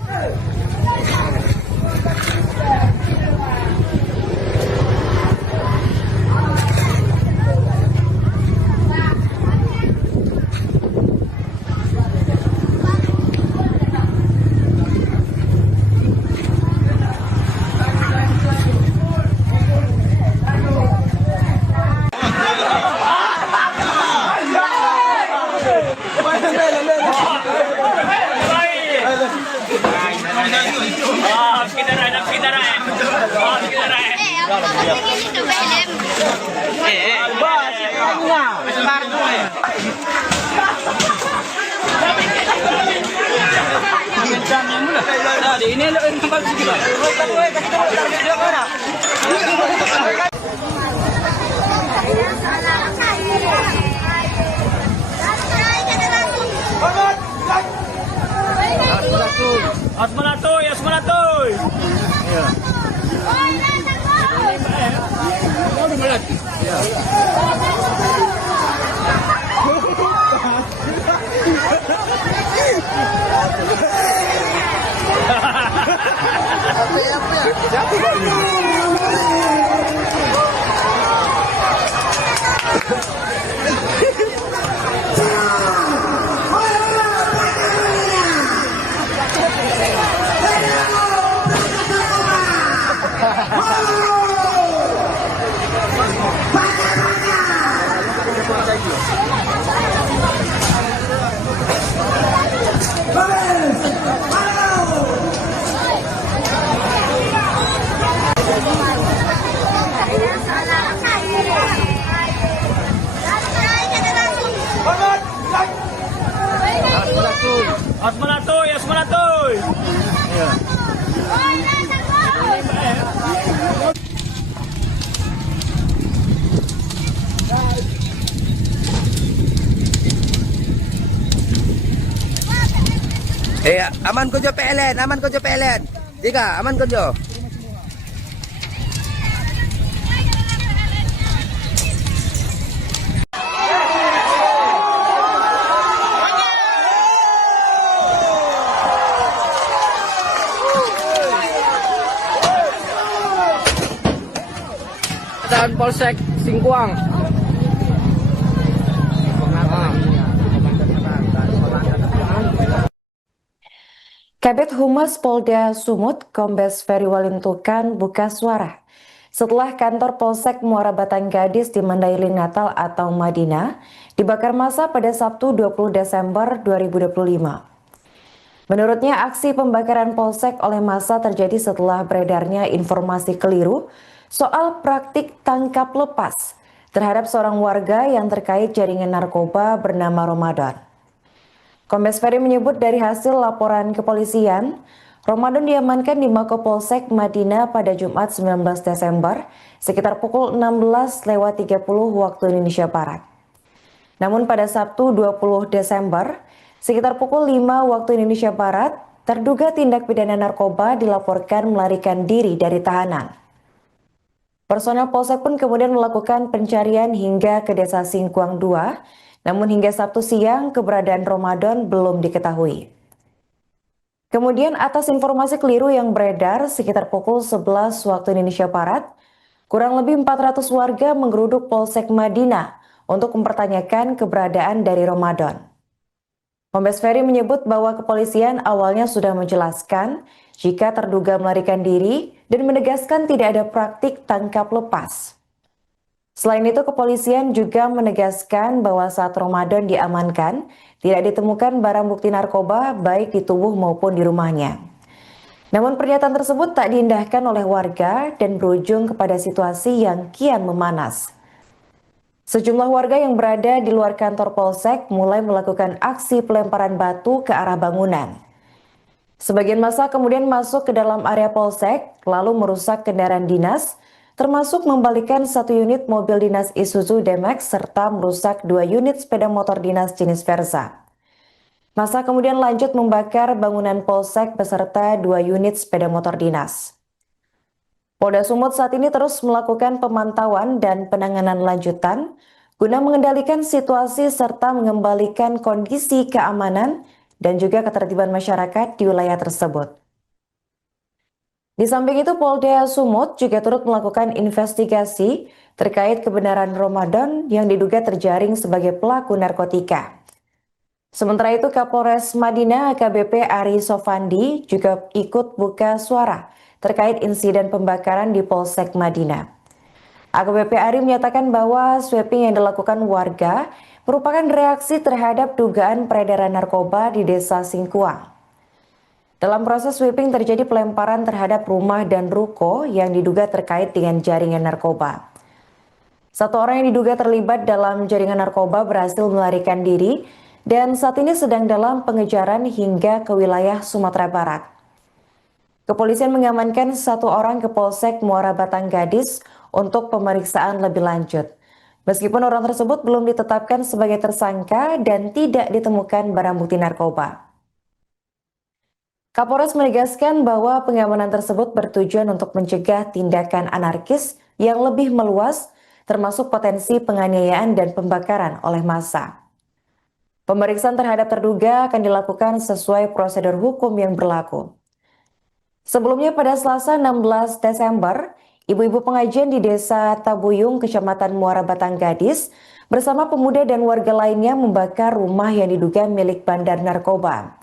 Ini Asmanatoy. Aman ko jo PLN, aman ko jo PLN. Tiga, aman ko jo. Dan Polsek Singkuang. Kabid Humas Polda Sumut, Kombes Ferry Walintukan buka suara setelah kantor Polsek Muara Batang Gadis di Mandailing Natal atau Madinah dibakar massa pada Sabtu 20 Desember 2025. Menurutnya, aksi pembakaran Polsek oleh massa terjadi setelah beredarnya informasi keliru soal praktik tangkap lepas terhadap seorang warga yang terkait jaringan narkoba bernama Ramadan. Kombes Ferry menyebut dari hasil laporan kepolisian, Ramadan diamankan di Mako Polsek Madinah pada Jumat 19 Desember sekitar pukul 16.30 waktu Indonesia Barat. Namun pada Sabtu 20 Desember sekitar pukul 5 waktu Indonesia Barat, terduga tindak pidana narkoba dilaporkan melarikan diri dari tahanan. Personel Polsek pun kemudian melakukan pencarian hingga ke Desa Singkuang 2, namun hingga Sabtu siang keberadaan Ramadan belum diketahui. Kemudian atas informasi keliru yang beredar sekitar pukul 11 waktu Indonesia Barat, kurang lebih 400 warga menggeruduk Polsek Madinah untuk mempertanyakan keberadaan dari Ramadan. Kombes Ferry menyebut bahwa kepolisian awalnya sudah menjelaskan jika terduga melarikan diri dan menegaskan tidak ada praktik tangkap lepas. Selain itu, kepolisian juga menegaskan bahwa saat Ramadan diamankan, tidak ditemukan barang bukti narkoba baik di tubuh maupun di rumahnya. Namun pernyataan tersebut tak diindahkan oleh warga dan berujung kepada situasi yang kian memanas. Sejumlah warga yang berada di luar kantor Polsek mulai melakukan aksi pelemparan batu ke arah bangunan. Sebagian massa kemudian masuk ke dalam area Polsek, lalu merusak kendaraan dinas, termasuk membalikan 1 unit mobil dinas Isuzu D-Max serta merusak 2 unit sepeda motor dinas jenis Versa. Massa kemudian lanjut membakar bangunan Polsek beserta 2 unit sepeda motor dinas. Polda Sumut saat ini terus melakukan pemantauan dan penanganan lanjutan guna mengendalikan situasi serta mengembalikan kondisi keamanan dan juga ketertiban masyarakat di wilayah tersebut. Di samping itu, Polda Sumut juga turut melakukan investigasi terkait kebenaran Ramadan yang diduga terjaring sebagai pelaku narkotika. Sementara itu, Kapolres Madinah AKBP Ari Sofandi juga ikut buka suara terkait insiden pembakaran di Polsek Madinah. AKBP Ari menyatakan bahwa sweeping yang dilakukan warga merupakan reaksi terhadap dugaan peredaran narkoba di Desa Singkuang. Dalam proses sweeping terjadi pelemparan terhadap rumah dan ruko yang diduga terkait dengan jaringan narkoba. 1 orang yang diduga terlibat dalam jaringan narkoba berhasil melarikan diri dan saat ini sedang dalam pengejaran hingga ke wilayah Sumatera Barat. Kepolisian mengamankan 1 orang ke Polsek Muara Batang Gadis untuk pemeriksaan lebih lanjut. Meskipun orang tersebut belum ditetapkan sebagai tersangka dan tidak ditemukan barang bukti narkoba. Kapolres menegaskan bahwa pengamanan tersebut bertujuan untuk mencegah tindakan anarkis yang lebih meluas, termasuk potensi penganiayaan dan pembakaran oleh massa. Pemeriksaan terhadap terduga akan dilakukan sesuai prosedur hukum yang berlaku. Sebelumnya pada Selasa 16 Desember, ibu-ibu pengajian di Desa Tabuyung, Kecamatan Muara Batang Gadis, bersama pemuda dan warga lainnya membakar rumah yang diduga milik bandar narkoba.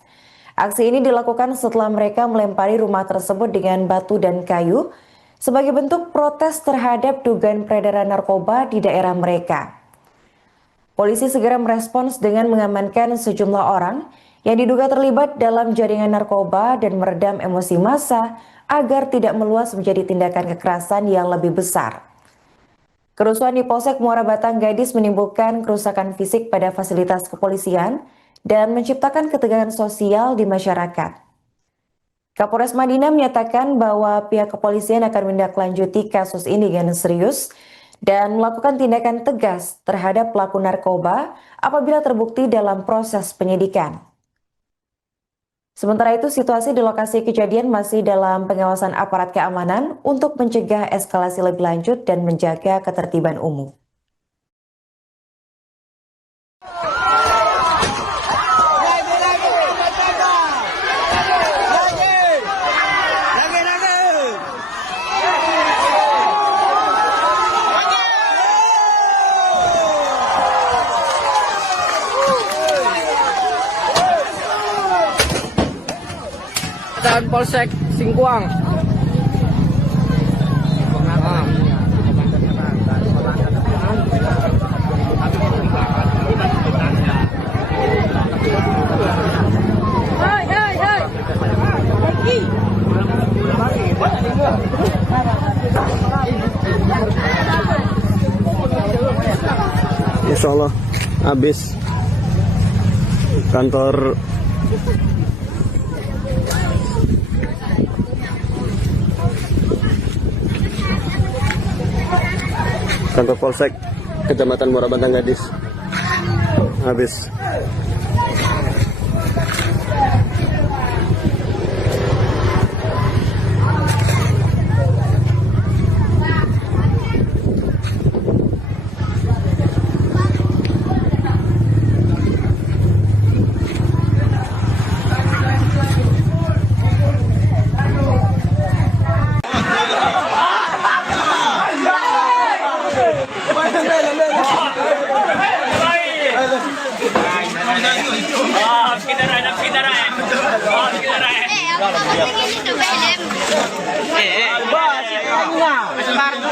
Aksi ini dilakukan setelah mereka melempari rumah tersebut dengan batu dan kayu sebagai bentuk protes terhadap dugaan peredaran narkoba di daerah mereka. Polisi segera merespons dengan mengamankan sejumlah orang yang diduga terlibat dalam jaringan narkoba dan meredam emosi massa agar tidak meluas menjadi tindakan kekerasan yang lebih besar. Kerusuhan di Polsek Muara Batang Gadis menimbulkan kerusakan fisik pada fasilitas kepolisian dan menciptakan ketegangan sosial di masyarakat. Kapolres Madinah menyatakan bahwa pihak kepolisian akan menindaklanjuti kasus ini dengan serius dan melakukan tindakan tegas terhadap pelaku narkoba apabila terbukti dalam proses penyidikan. Sementara itu, situasi di lokasi kejadian masih dalam pengawasan aparat keamanan untuk mencegah eskalasi lebih lanjut dan menjaga ketertiban umum. Dan Polsek Singkuang. Insya Allah habis kantor Polsek Kecamatan Muara Bantang Gadis habis.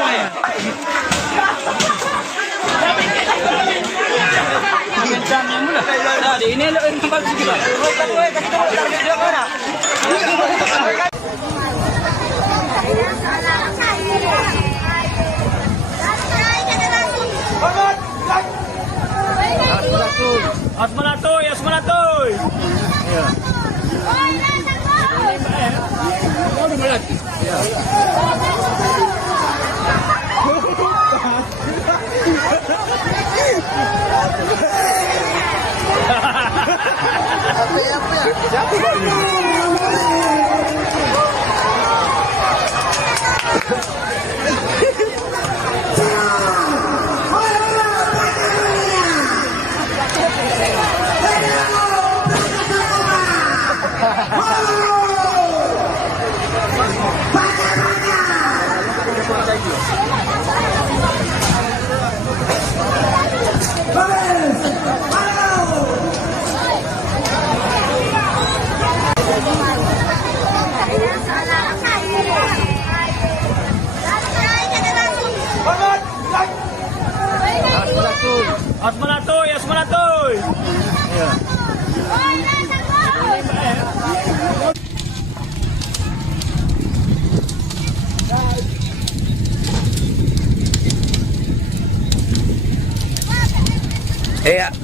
Itu film. Ini lo yang bagus juga. Asmanatoy, Asmanatoy. Asmanatoy, Asmanatoy.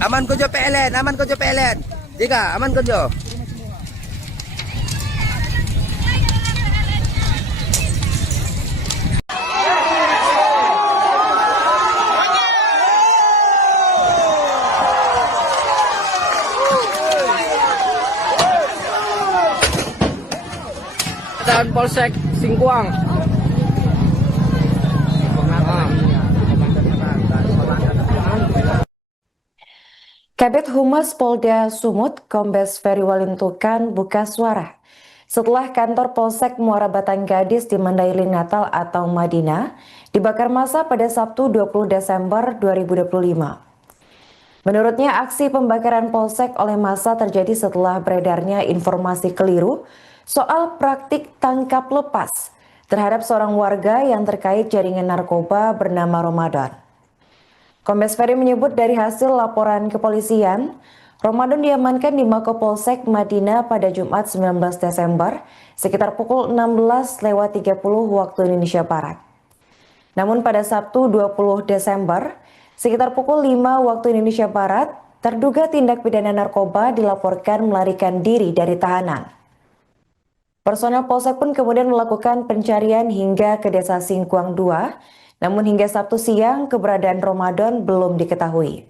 Aman ko PLN, aman ko PLN. Jika aman ko. Dan Polsek Singkuang. Kabid Humas Polda Sumut, Kombes Ferry Walintukan buka suara setelah kantor Polsek Muara Batang Gadis di Mandailing Natal atau Madinah dibakar massa pada Sabtu 20 Desember 2025. Menurutnya, aksi pembakaran Polsek oleh massa terjadi setelah beredarnya informasi keliru soal praktik tangkap lepas terhadap seorang warga yang terkait jaringan narkoba bernama Ramadan. Kombes Ferry menyebut dari hasil laporan kepolisian, Ramadan diamankan di Mako Polsek Madinah pada Jumat 19 Desember sekitar pukul 16.30 waktu Indonesia Barat. Namun pada Sabtu 20 Desember sekitar pukul 5 waktu Indonesia Barat, terduga tindak pidana narkoba dilaporkan melarikan diri dari tahanan. Personel Polsek pun kemudian melakukan pencarian hingga ke Desa Singkuang 2, namun hingga Sabtu siang keberadaan Ramadan belum diketahui.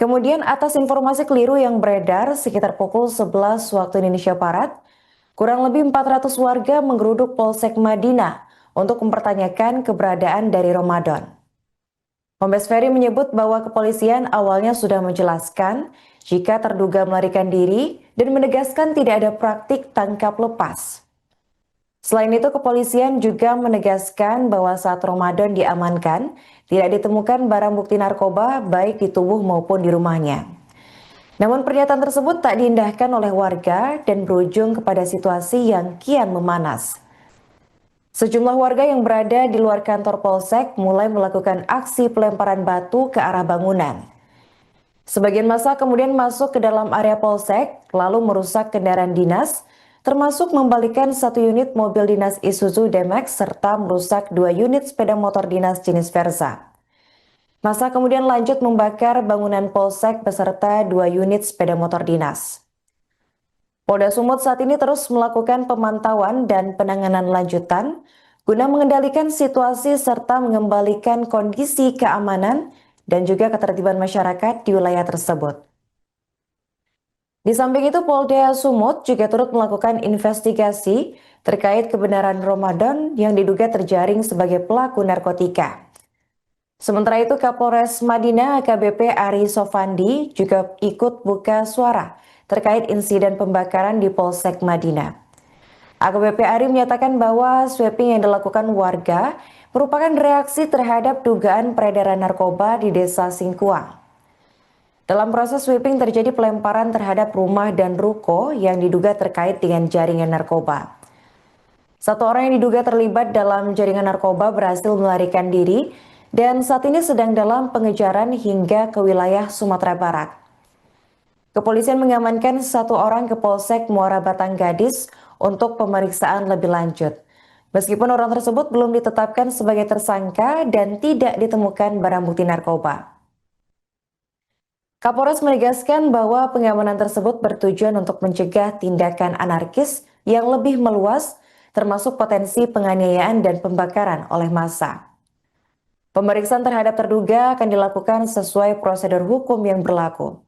Kemudian atas informasi keliru yang beredar sekitar pukul 11 waktu Indonesia Barat, kurang lebih 400 warga menggeruduk Polsek Madinah untuk mempertanyakan keberadaan dari Ramadan. Kombes Ferry menyebut bahwa kepolisian awalnya sudah menjelaskan jika terduga melarikan diri dan menegaskan tidak ada praktik tangkap lepas. Selain itu, kepolisian juga menegaskan bahwa saat Ramadan diamankan, tidak ditemukan barang bukti narkoba baik di tubuh maupun di rumahnya. Namun pernyataan tersebut tak diindahkan oleh warga dan berujung kepada situasi yang kian memanas. Sejumlah warga yang berada di luar kantor Polsek mulai melakukan aksi pelemparan batu ke arah bangunan. Sebagian massa kemudian masuk ke dalam area Polsek lalu merusak kendaraan dinas, termasuk membalikan 1 unit mobil dinas Isuzu D-Max serta merusak 2 unit sepeda motor dinas jenis Versa. Massa kemudian lanjut membakar bangunan Polsek beserta 2 unit sepeda motor dinas. Polda Sumut saat ini terus melakukan pemantauan dan penanganan lanjutan guna mengendalikan situasi serta mengembalikan kondisi keamanan dan juga ketertiban masyarakat di wilayah tersebut. Di samping itu, Polda Sumut juga turut melakukan investigasi terkait kebenaran Ramadan yang diduga terjaring sebagai pelaku narkotika. Sementara itu, Kapolres Madinah AKBP Ari Sofandi juga ikut buka suara terkait insiden pembakaran di Polsek Madinah. AKBP Ari menyatakan bahwa sweeping yang dilakukan warga merupakan reaksi terhadap dugaan peredaran narkoba di Desa Singkuang. Dalam proses sweeping terjadi pelemparan terhadap rumah dan ruko yang diduga terkait dengan jaringan narkoba. 1 orang yang diduga terlibat dalam jaringan narkoba berhasil melarikan diri dan saat ini sedang dalam pengejaran hingga ke wilayah Sumatera Barat. Kepolisian mengamankan 1 orang ke Polsek Muara Batang Gadis untuk pemeriksaan lebih lanjut. Meskipun orang tersebut belum ditetapkan sebagai tersangka dan tidak ditemukan barang bukti narkoba. Kapolres menegaskan bahwa pengamanan tersebut bertujuan untuk mencegah tindakan anarkis yang lebih meluas, termasuk potensi penganiayaan dan pembakaran oleh massa. Pemeriksaan terhadap terduga akan dilakukan sesuai prosedur hukum yang berlaku.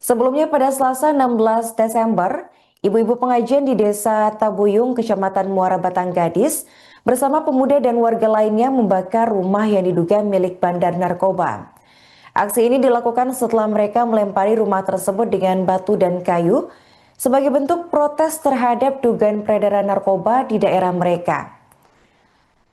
Sebelumnya pada Selasa 16 Desember, ibu-ibu pengajian di Desa Tabuyung, Kecamatan Muara Batang Gadis, bersama pemuda dan warga lainnya membakar rumah yang diduga milik bandar narkoba. Aksi ini dilakukan setelah mereka melempari rumah tersebut dengan batu dan kayu sebagai bentuk protes terhadap dugaan peredaran narkoba di daerah mereka.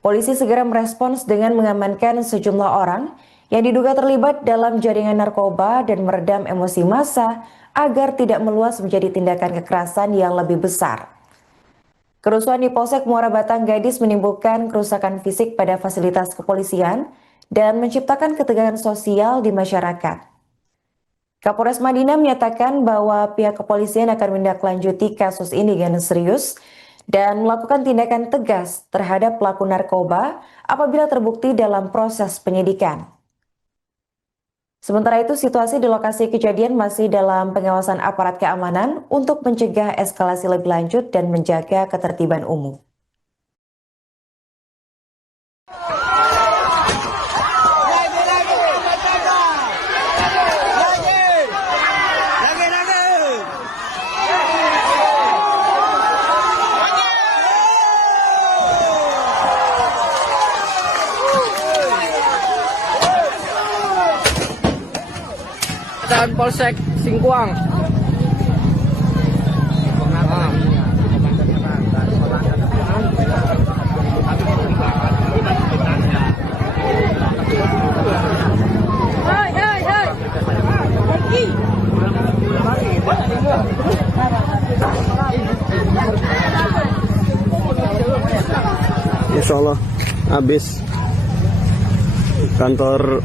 Polisi segera merespons dengan mengamankan sejumlah orang yang diduga terlibat dalam jaringan narkoba dan meredam emosi massa agar tidak meluas menjadi tindakan kekerasan yang lebih besar. Kerusuhan di Polsek Muara Batang Gadis menimbulkan kerusakan fisik pada fasilitas kepolisian dan menciptakan ketegangan sosial di masyarakat. Kapolres Madinah menyatakan bahwa pihak kepolisian akan menindaklanjuti kasus ini dengan serius dan melakukan tindakan tegas terhadap pelaku narkoba apabila terbukti dalam proses penyidikan. Sementara itu, situasi di lokasi kejadian masih dalam pengawasan aparat keamanan untuk mencegah eskalasi lebih lanjut dan menjaga ketertiban umum. Dan Polsek Singkuang. Insya Allah habis kantor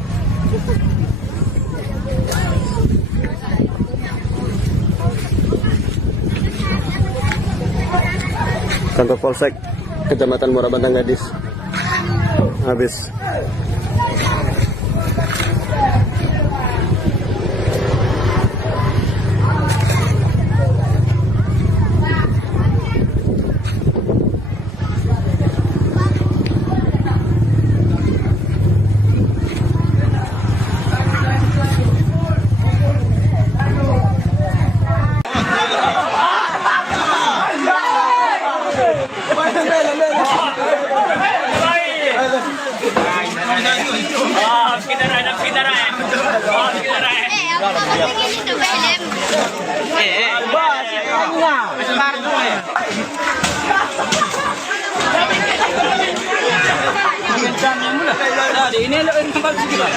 Polsek Kecamatan Muara Batang Gadis habis. Aku mau begini tuh film. Nah, di ini lo nampak sini bang.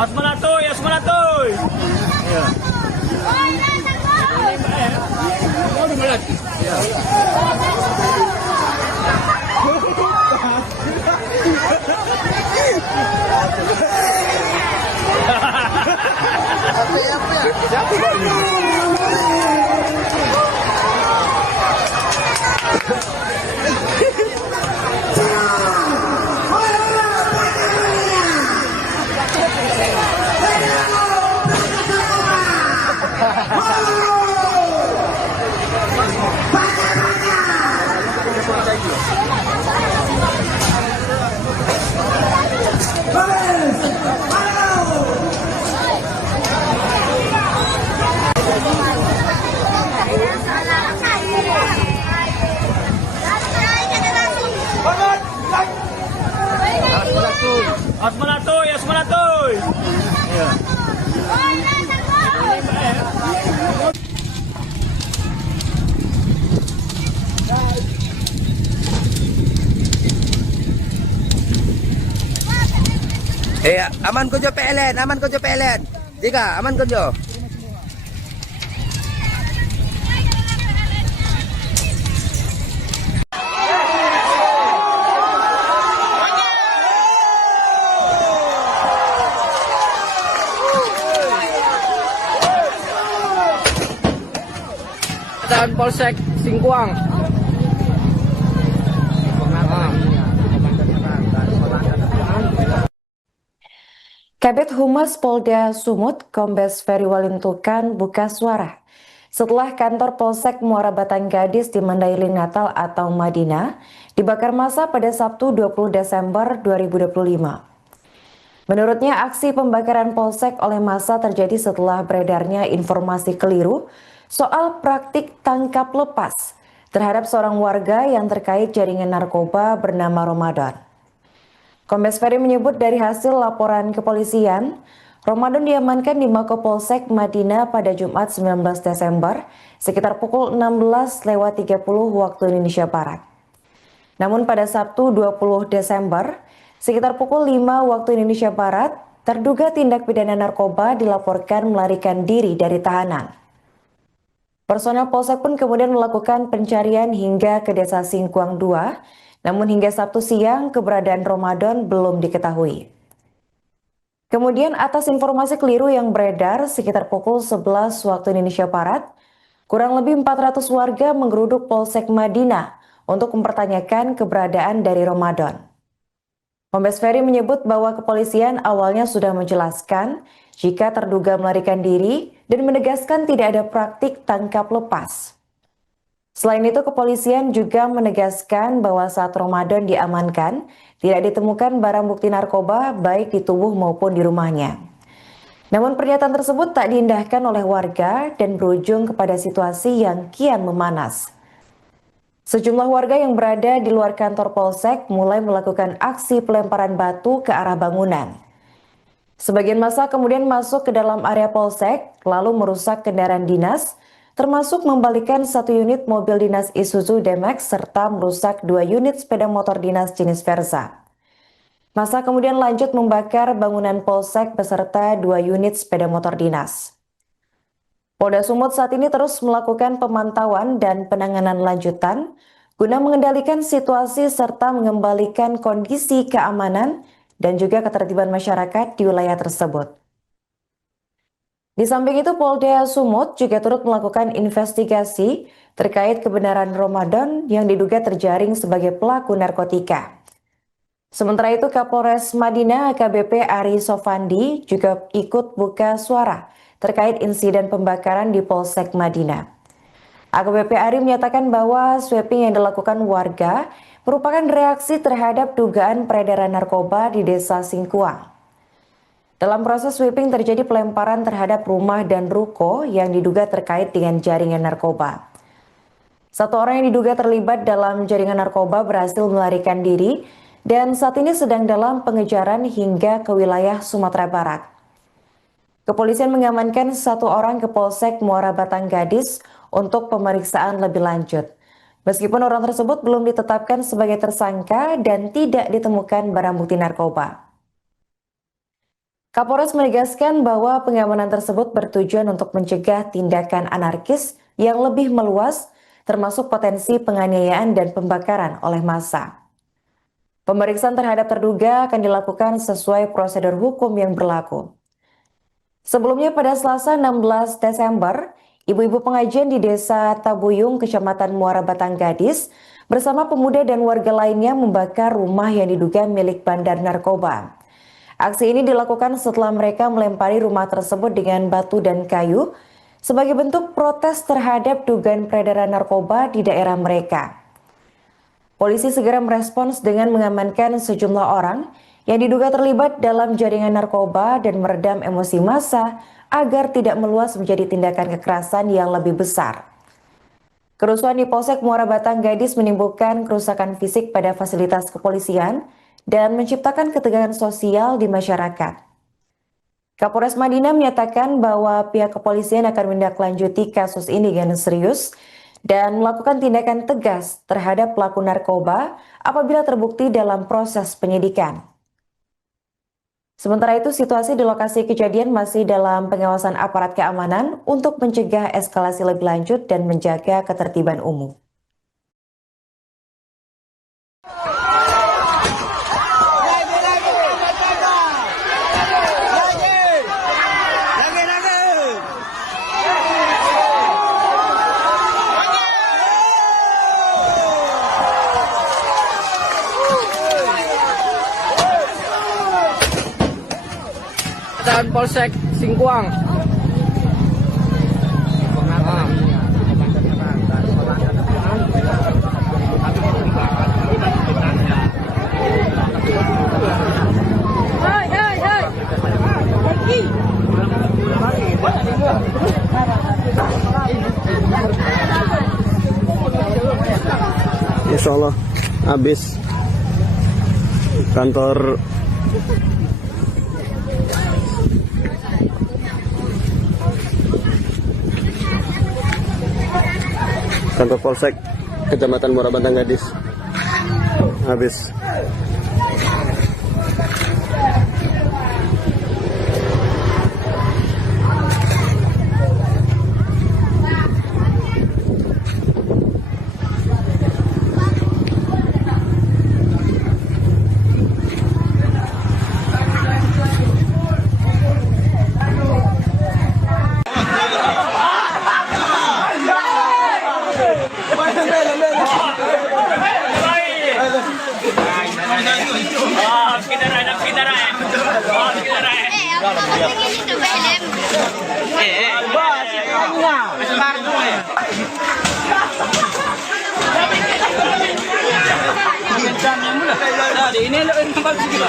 Asmanatoy, Asmanatoy. Asmanatoy, Asmanatoy. Aman ko jo PLN, aman ko jo PLN. Tiga, aman ko jo. Dan Polsek Singkuang. Kabid Humas Polda Sumut, Kombes Ferry Walintukan buka suara setelah kantor Polsek Muara Batang Gadis di Mandailing Natal atau Madinah dibakar massa pada Sabtu 20 Desember 2025. Menurutnya, aksi pembakaran Polsek oleh massa terjadi setelah beredarnya informasi keliru soal praktik tangkap lepas terhadap seorang warga yang terkait jaringan narkoba bernama Ramadan. Kombes Ferry menyebut dari hasil laporan kepolisian, Ramadan diamankan di Mako Polsek Madinah pada Jumat 19 Desember sekitar pukul 16.30 waktu Indonesia Barat. Namun pada Sabtu 20 Desember sekitar pukul 5 waktu Indonesia Barat, terduga tindak pidana narkoba dilaporkan melarikan diri dari tahanan. Personel Polsek pun kemudian melakukan pencarian hingga ke Desa Singkuang 2, namun hingga Sabtu siang keberadaan Ramadan belum diketahui. Kemudian atas informasi keliru yang beredar sekitar pukul 11 waktu Indonesia Barat, kurang lebih 400 warga menggeruduk Polsek Madinah untuk mempertanyakan keberadaan dari Ramadan. Kombes Ferry menyebut bahwa kepolisian awalnya sudah menjelaskan jika terduga melarikan diri dan menegaskan tidak ada praktik tangkap lepas. Selain itu, kepolisian juga menegaskan bahwa saat Ramadan diamankan, tidak ditemukan barang bukti narkoba baik di tubuh maupun di rumahnya. Namun pernyataan tersebut tak diindahkan oleh warga dan berujung kepada situasi yang kian memanas. Sejumlah warga yang berada di luar kantor Polsek mulai melakukan aksi pelemparan batu ke arah bangunan. Sebagian massa kemudian masuk ke dalam area Polsek, lalu merusak kendaraan dinas, termasuk membalikan 1 unit mobil dinas Isuzu D-Max serta merusak 2 unit sepeda motor dinas jenis Versa. Massa kemudian lanjut membakar bangunan Polsek beserta 2 unit sepeda motor dinas. Polda Sumut saat ini terus melakukan pemantauan dan penanganan lanjutan guna mengendalikan situasi serta mengembalikan kondisi keamanan dan juga ketertiban masyarakat di wilayah tersebut. Di samping itu, Polda Sumut juga turut melakukan investigasi terkait kebenaran Ramadan yang diduga terjaring sebagai pelaku narkotika. Sementara itu, Kapolres Madinah AKBP Ari Sofandi juga ikut buka suara terkait insiden pembakaran di Polsek Madinah. AKBP Ari menyatakan bahwa sweeping yang dilakukan warga merupakan reaksi terhadap dugaan peredaran narkoba di Desa Singkuang. Dalam proses sweeping terjadi pelemparan terhadap rumah dan ruko yang diduga terkait dengan jaringan narkoba. Satu orang yang diduga terlibat dalam jaringan narkoba berhasil melarikan diri dan saat ini sedang dalam pengejaran hingga ke wilayah Sumatera Barat. Kepolisian mengamankan satu orang ke Polsek Muara Batang Gadis untuk pemeriksaan lebih lanjut. Meskipun orang tersebut belum ditetapkan sebagai tersangka dan tidak ditemukan barang bukti narkoba. Kapolres menegaskan bahwa pengamanan tersebut bertujuan untuk mencegah tindakan anarkis yang lebih meluas, termasuk potensi penganiayaan dan pembakaran oleh massa. Pemeriksaan terhadap terduga akan dilakukan sesuai prosedur hukum yang berlaku. Sebelumnya pada Selasa 16 Desember, ibu-ibu pengajian di Desa Tabuyung, Kecamatan Muara Batang Gadis, bersama pemuda dan warga lainnya membakar rumah yang diduga milik bandar narkoba. Aksi ini dilakukan setelah mereka melempari rumah tersebut dengan batu dan kayu sebagai bentuk protes terhadap dugaan peredaran narkoba di daerah mereka. Polisi segera merespons dengan mengamankan sejumlah orang yang diduga terlibat dalam jaringan narkoba dan meredam emosi massa agar tidak meluas menjadi tindakan kekerasan yang lebih besar. Kerusuhan di Polsek Muara Batang Gadis menimbulkan kerusakan fisik pada fasilitas kepolisian dan menciptakan ketegangan sosial di masyarakat. Kapolres Madinah menyatakan bahwa pihak kepolisian akan menindaklanjuti kasus ini dengan serius dan melakukan tindakan tegas terhadap pelaku narkoba apabila terbukti dalam proses penyidikan. Sementara itu, situasi di lokasi kejadian masih dalam pengawasan aparat keamanan untuk mencegah eskalasi lebih lanjut dan menjaga ketertiban umum. Dan Polsek Singkuang. Insya Allah habis kantor Polsek Kecamatan Muara Batang Gadis habis. Itu film. Ini lo yang bagus gitu.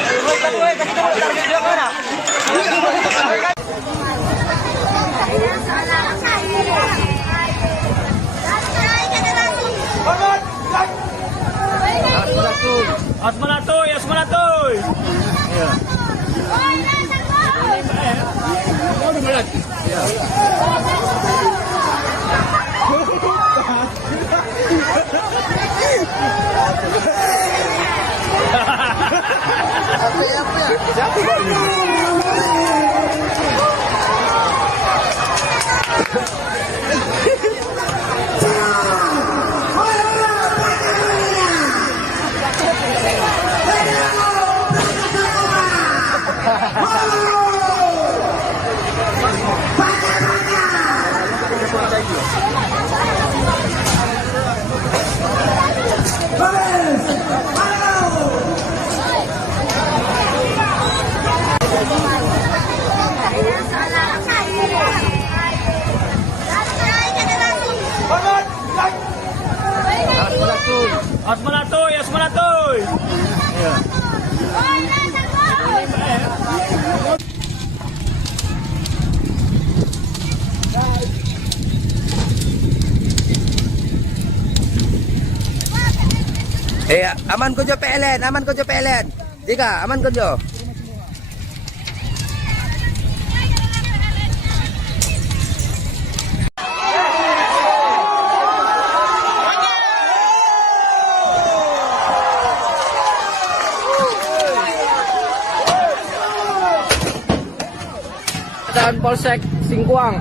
Asmalatoy, asmalatoy. Iya. Asmalatoy, asmalatoy. Iya. Aman ko jo PLN, aman ko jo PLN. Tika, aman ko jo. Dan Polsek Singkuang.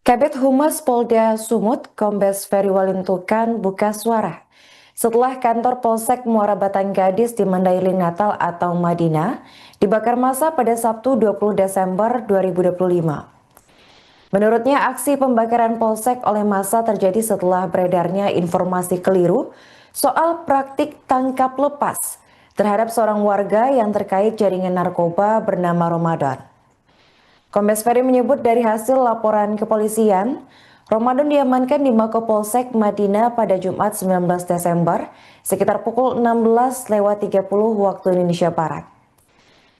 Kabid Humas Polda Sumut, Kombes Ferry Walintukan buka suara setelah kantor Polsek Muara Batang Gadis di Mandailing Natal atau Madinah dibakar massa pada Sabtu 20 Desember 2025. Menurutnya, aksi pembakaran Polsek oleh massa terjadi setelah beredarnya informasi keliru soal praktik tangkap lepas terhadap seorang warga yang terkait jaringan narkoba bernama Ramadan. Kombes Ferry menyebut dari hasil laporan kepolisian, Ramadan diamankan di Mako Polsek Madinah pada Jumat 19 Desember sekitar pukul 16.30 waktu Indonesia Barat.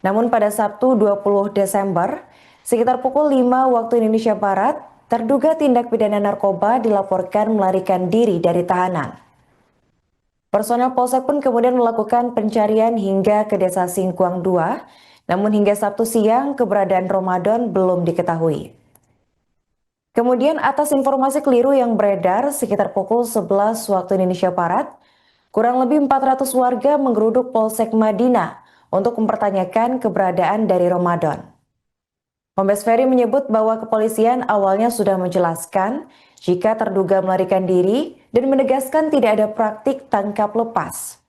Namun pada Sabtu 20 Desember sekitar pukul 5 waktu Indonesia Barat, terduga tindak pidana narkoba dilaporkan melarikan diri dari tahanan. Personel Polsek pun kemudian melakukan pencarian hingga ke Desa Singkuang 2, namun hingga Sabtu siang keberadaan Ramadan belum diketahui. Kemudian atas informasi keliru yang beredar sekitar pukul 11 waktu Indonesia Barat, kurang lebih 400 warga menggeruduk Polsek Madinah untuk mempertanyakan keberadaan dari Ramadan. Kombes Ferry menyebut bahwa kepolisian awalnya sudah menjelaskan jika terduga melarikan diri dan menegaskan tidak ada praktik tangkap lepas.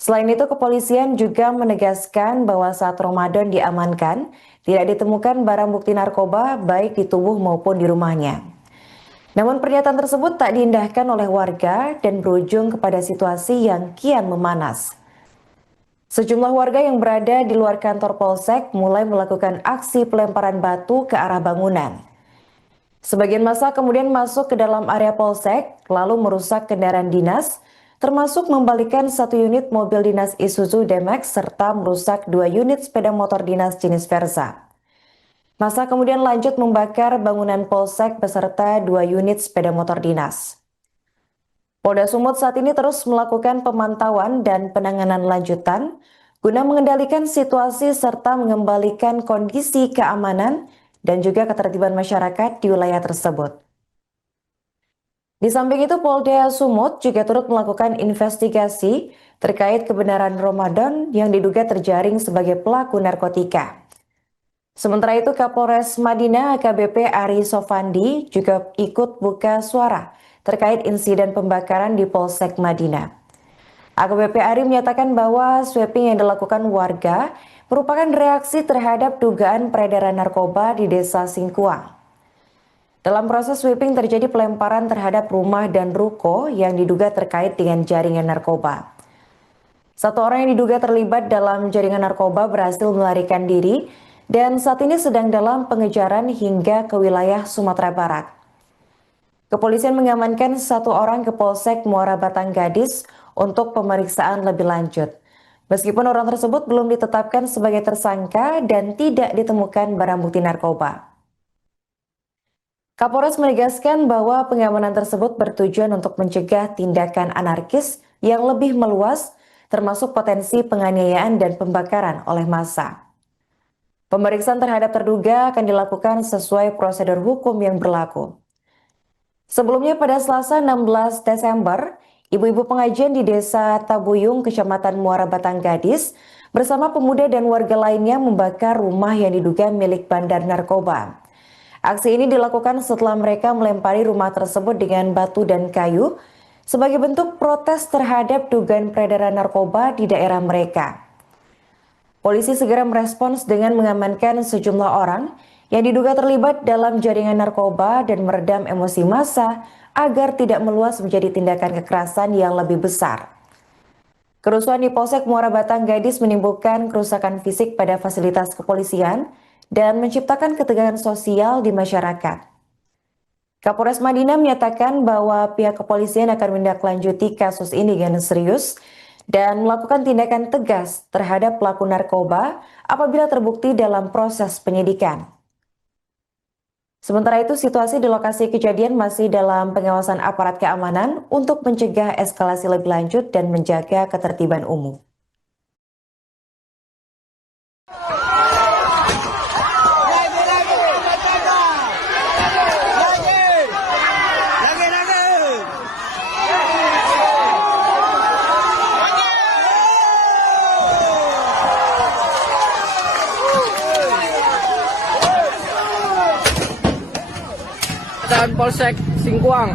Selain itu, kepolisian juga menegaskan bahwa saat Ramadan diamankan, tidak ditemukan barang bukti narkoba baik di tubuh maupun di rumahnya. Namun pernyataan tersebut tak diindahkan oleh warga dan berujung kepada situasi yang kian memanas. Sejumlah warga yang berada di luar kantor Polsek mulai melakukan aksi pelemparan batu ke arah bangunan. Sebagian massa kemudian masuk ke dalam area Polsek, lalu merusak kendaraan dinas, termasuk membalikan 1 unit mobil dinas Isuzu D-Max serta merusak 2 unit sepeda motor dinas jenis Versa. Massa kemudian lanjut membakar bangunan Polsek beserta 2 unit sepeda motor dinas. Polda Sumut saat ini terus melakukan pemantauan dan penanganan lanjutan guna mengendalikan situasi serta mengembalikan kondisi keamanan dan juga ketertiban masyarakat di wilayah tersebut. Di samping itu, Polda Sumut juga turut melakukan investigasi terkait kebenaran Ramadan yang diduga terjaring sebagai pelaku narkotika. Sementara itu, Kapolres Madinah AKBP Ari Sofandi juga ikut buka suara terkait insiden pembakaran di Polsek Madinah. AKBP Ari menyatakan bahwa sweeping yang dilakukan warga merupakan reaksi terhadap dugaan peredaran narkoba di Desa Singkuang. Dalam proses sweeping terjadi pelemparan terhadap rumah dan ruko yang diduga terkait dengan jaringan narkoba. 1 orang yang diduga terlibat dalam jaringan narkoba berhasil melarikan diri dan saat ini sedang dalam pengejaran hingga ke wilayah Sumatera Barat. Kepolisian mengamankan 1 orang ke Polsek Muara Batang Gadis untuk pemeriksaan lebih lanjut. Meskipun orang tersebut belum ditetapkan sebagai tersangka dan tidak ditemukan barang bukti narkoba. Kapolres menegaskan bahwa pengamanan tersebut bertujuan untuk mencegah tindakan anarkis yang lebih meluas, termasuk potensi penganiayaan dan pembakaran oleh massa. Pemeriksaan terhadap terduga akan dilakukan sesuai prosedur hukum yang berlaku. Sebelumnya pada Selasa 16 Desember, ibu-ibu pengajian di Desa Tabuyung, Kecamatan Muara Batang Gadis, bersama pemuda dan warga lainnya membakar rumah yang diduga milik bandar narkoba. Aksi ini dilakukan setelah mereka melempari rumah tersebut dengan batu dan kayu sebagai bentuk protes terhadap dugaan peredaran narkoba di daerah mereka. Polisi segera merespons dengan mengamankan sejumlah orang yang diduga terlibat dalam jaringan narkoba dan meredam emosi massa agar tidak meluas menjadi tindakan kekerasan yang lebih besar. Kerusuhan di Polsek Muara Batang Gadis menimbulkan kerusakan fisik pada fasilitas kepolisian dan menciptakan ketegangan sosial di masyarakat. Kapolres Madinah menyatakan bahwa pihak kepolisian akan menindaklanjuti kasus ini dengan serius dan melakukan tindakan tegas terhadap pelaku narkoba apabila terbukti dalam proses penyidikan. Sementara itu, situasi di lokasi kejadian masih dalam pengawasan aparat keamanan untuk mencegah eskalasi lebih lanjut dan menjaga ketertiban umum. Dan Polsek Singkuang.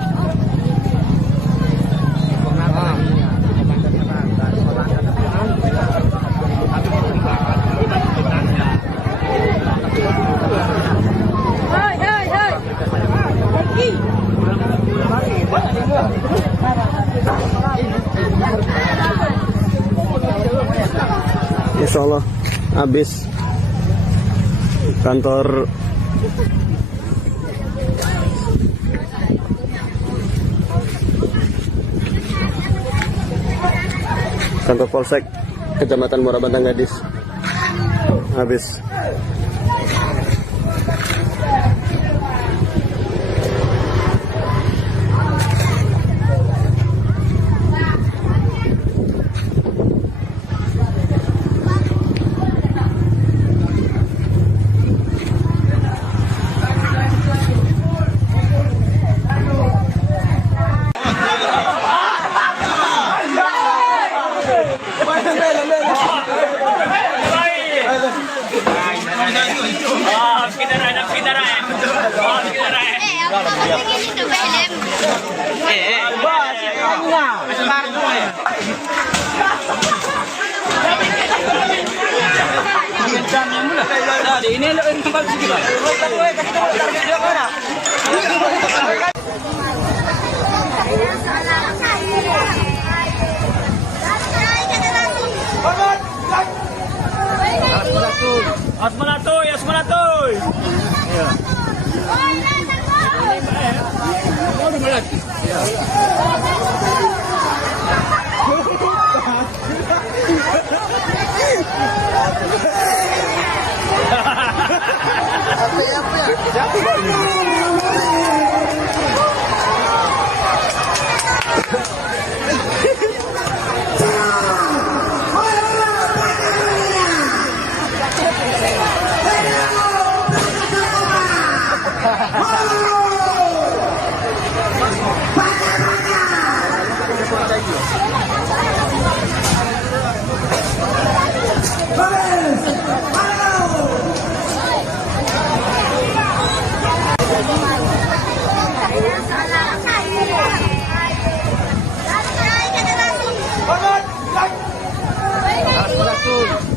Insya Allah habis kantor Polsek Kecamatan Muara Bantang Gadis habis. Ini lo yang tempat sini bang. Asmanatoy, Asmanatoy. Iya.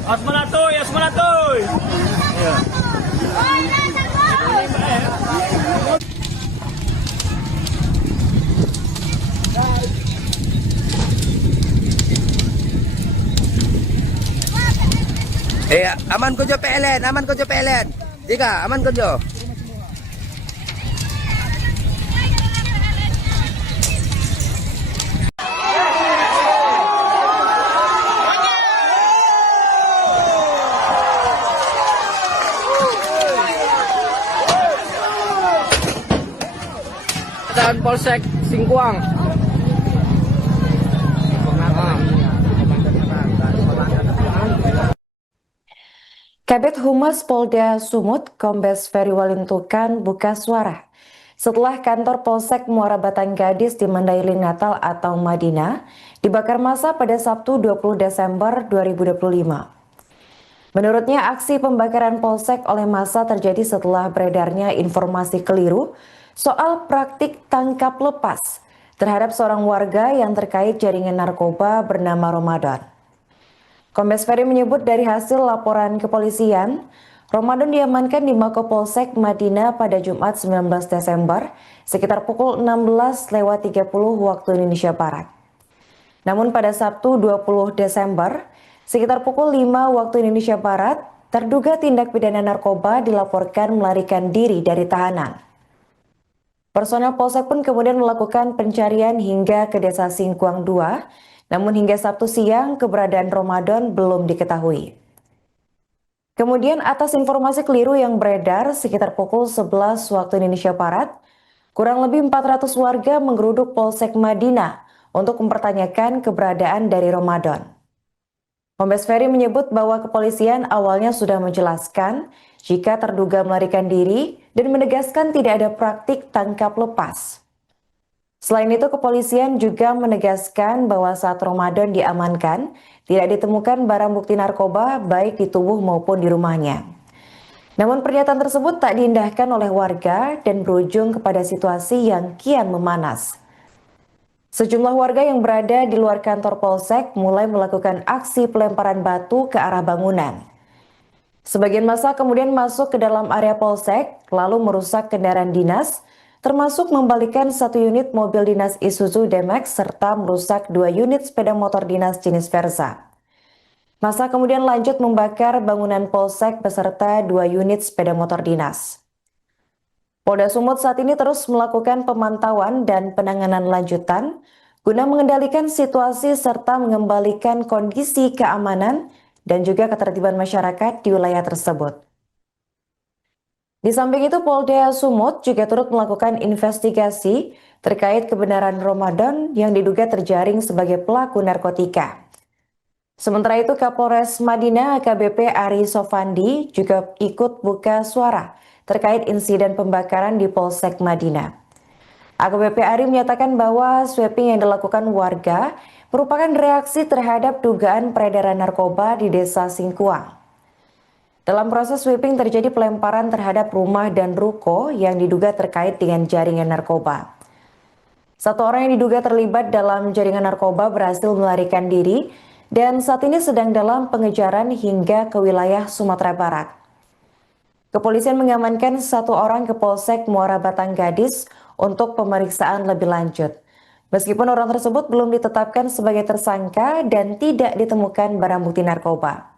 Asmanatoy, Asmanatoy. Iya. Aman Kojo PLN, aman Kojo PLN. Tiga, aman Kojo. Dan Polsek Singkuang. Kabid Humas Polda Sumut, Kombes Ferry Walintukan buka suara setelah kantor Polsek Muara Batang Gadis di Mandailing Natal atau Madinah dibakar massa pada Sabtu 20 Desember 2025. Menurutnya, aksi pembakaran Polsek oleh massa terjadi setelah beredarnya informasi keliru soal praktik tangkap lepas terhadap seorang warga yang terkait jaringan narkoba bernama Ramadan. Kombes Ferry menyebut dari hasil laporan kepolisian, Ramadan diamankan di Mako Polsek Madinah pada Jumat 19 Desember sekitar pukul 16.30 waktu Indonesia Barat. Namun pada Sabtu 20 Desember sekitar pukul 5 waktu Indonesia Barat, terduga tindak pidana narkoba dilaporkan melarikan diri dari tahanan. Personel Polsek pun kemudian melakukan pencarian hingga ke Desa Singkuang 2, namun hingga Sabtu siang keberadaan Ramadan belum diketahui. Kemudian atas informasi keliru yang beredar sekitar pukul 11 waktu Indonesia Barat, kurang lebih 400 warga menggeruduk Polsek Madinah untuk mempertanyakan keberadaan dari Ramadan. Kombes Ferry menyebut bahwa kepolisian awalnya sudah menjelaskan jika terduga melarikan diri dan menegaskan tidak ada praktik tangkap lepas. Selain itu, kepolisian juga menegaskan bahwa saat Ramadan diamankan, tidak ditemukan barang bukti narkoba baik di tubuh maupun di rumahnya. Namun pernyataan tersebut tak diindahkan oleh warga dan berujung kepada situasi yang kian memanas. Sejumlah warga yang berada di luar kantor Polsek mulai melakukan aksi pelemparan batu ke arah bangunan. Sebagian massa kemudian masuk ke dalam area Polsek lalu merusak kendaraan dinas, termasuk membalikan 1 unit mobil dinas Isuzu D-Max serta merusak 2 unit sepeda motor dinas jenis Versa. Massa kemudian lanjut membakar bangunan Polsek beserta 2 unit sepeda motor dinas. Polda Sumut saat ini terus melakukan pemantauan dan penanganan lanjutan guna mengendalikan situasi serta mengembalikan kondisi keamanan dan juga ketertiban masyarakat di wilayah tersebut. Di samping itu, Polda Sumut juga turut melakukan investigasi terkait kebenaran Ramadan yang diduga terjaring sebagai pelaku narkotika. Sementara itu, Kapolres Madinah AKBP Ari Sofandi juga ikut buka suara terkait insiden pembakaran di Polsek Madinah. AKBP Ari menyatakan bahwa sweeping yang dilakukan warga merupakan reaksi terhadap dugaan peredaran narkoba di Desa Singkuang. Dalam proses sweeping terjadi pelemparan terhadap rumah dan ruko yang diduga terkait dengan jaringan narkoba. 1 orang yang diduga terlibat dalam jaringan narkoba berhasil melarikan diri dan saat ini sedang dalam pengejaran hingga ke wilayah Sumatera Barat. Kepolisian mengamankan 1 orang ke Polsek Muara Batang Gadis untuk pemeriksaan lebih lanjut. Meskipun orang tersebut belum ditetapkan sebagai tersangka dan tidak ditemukan barang bukti narkoba.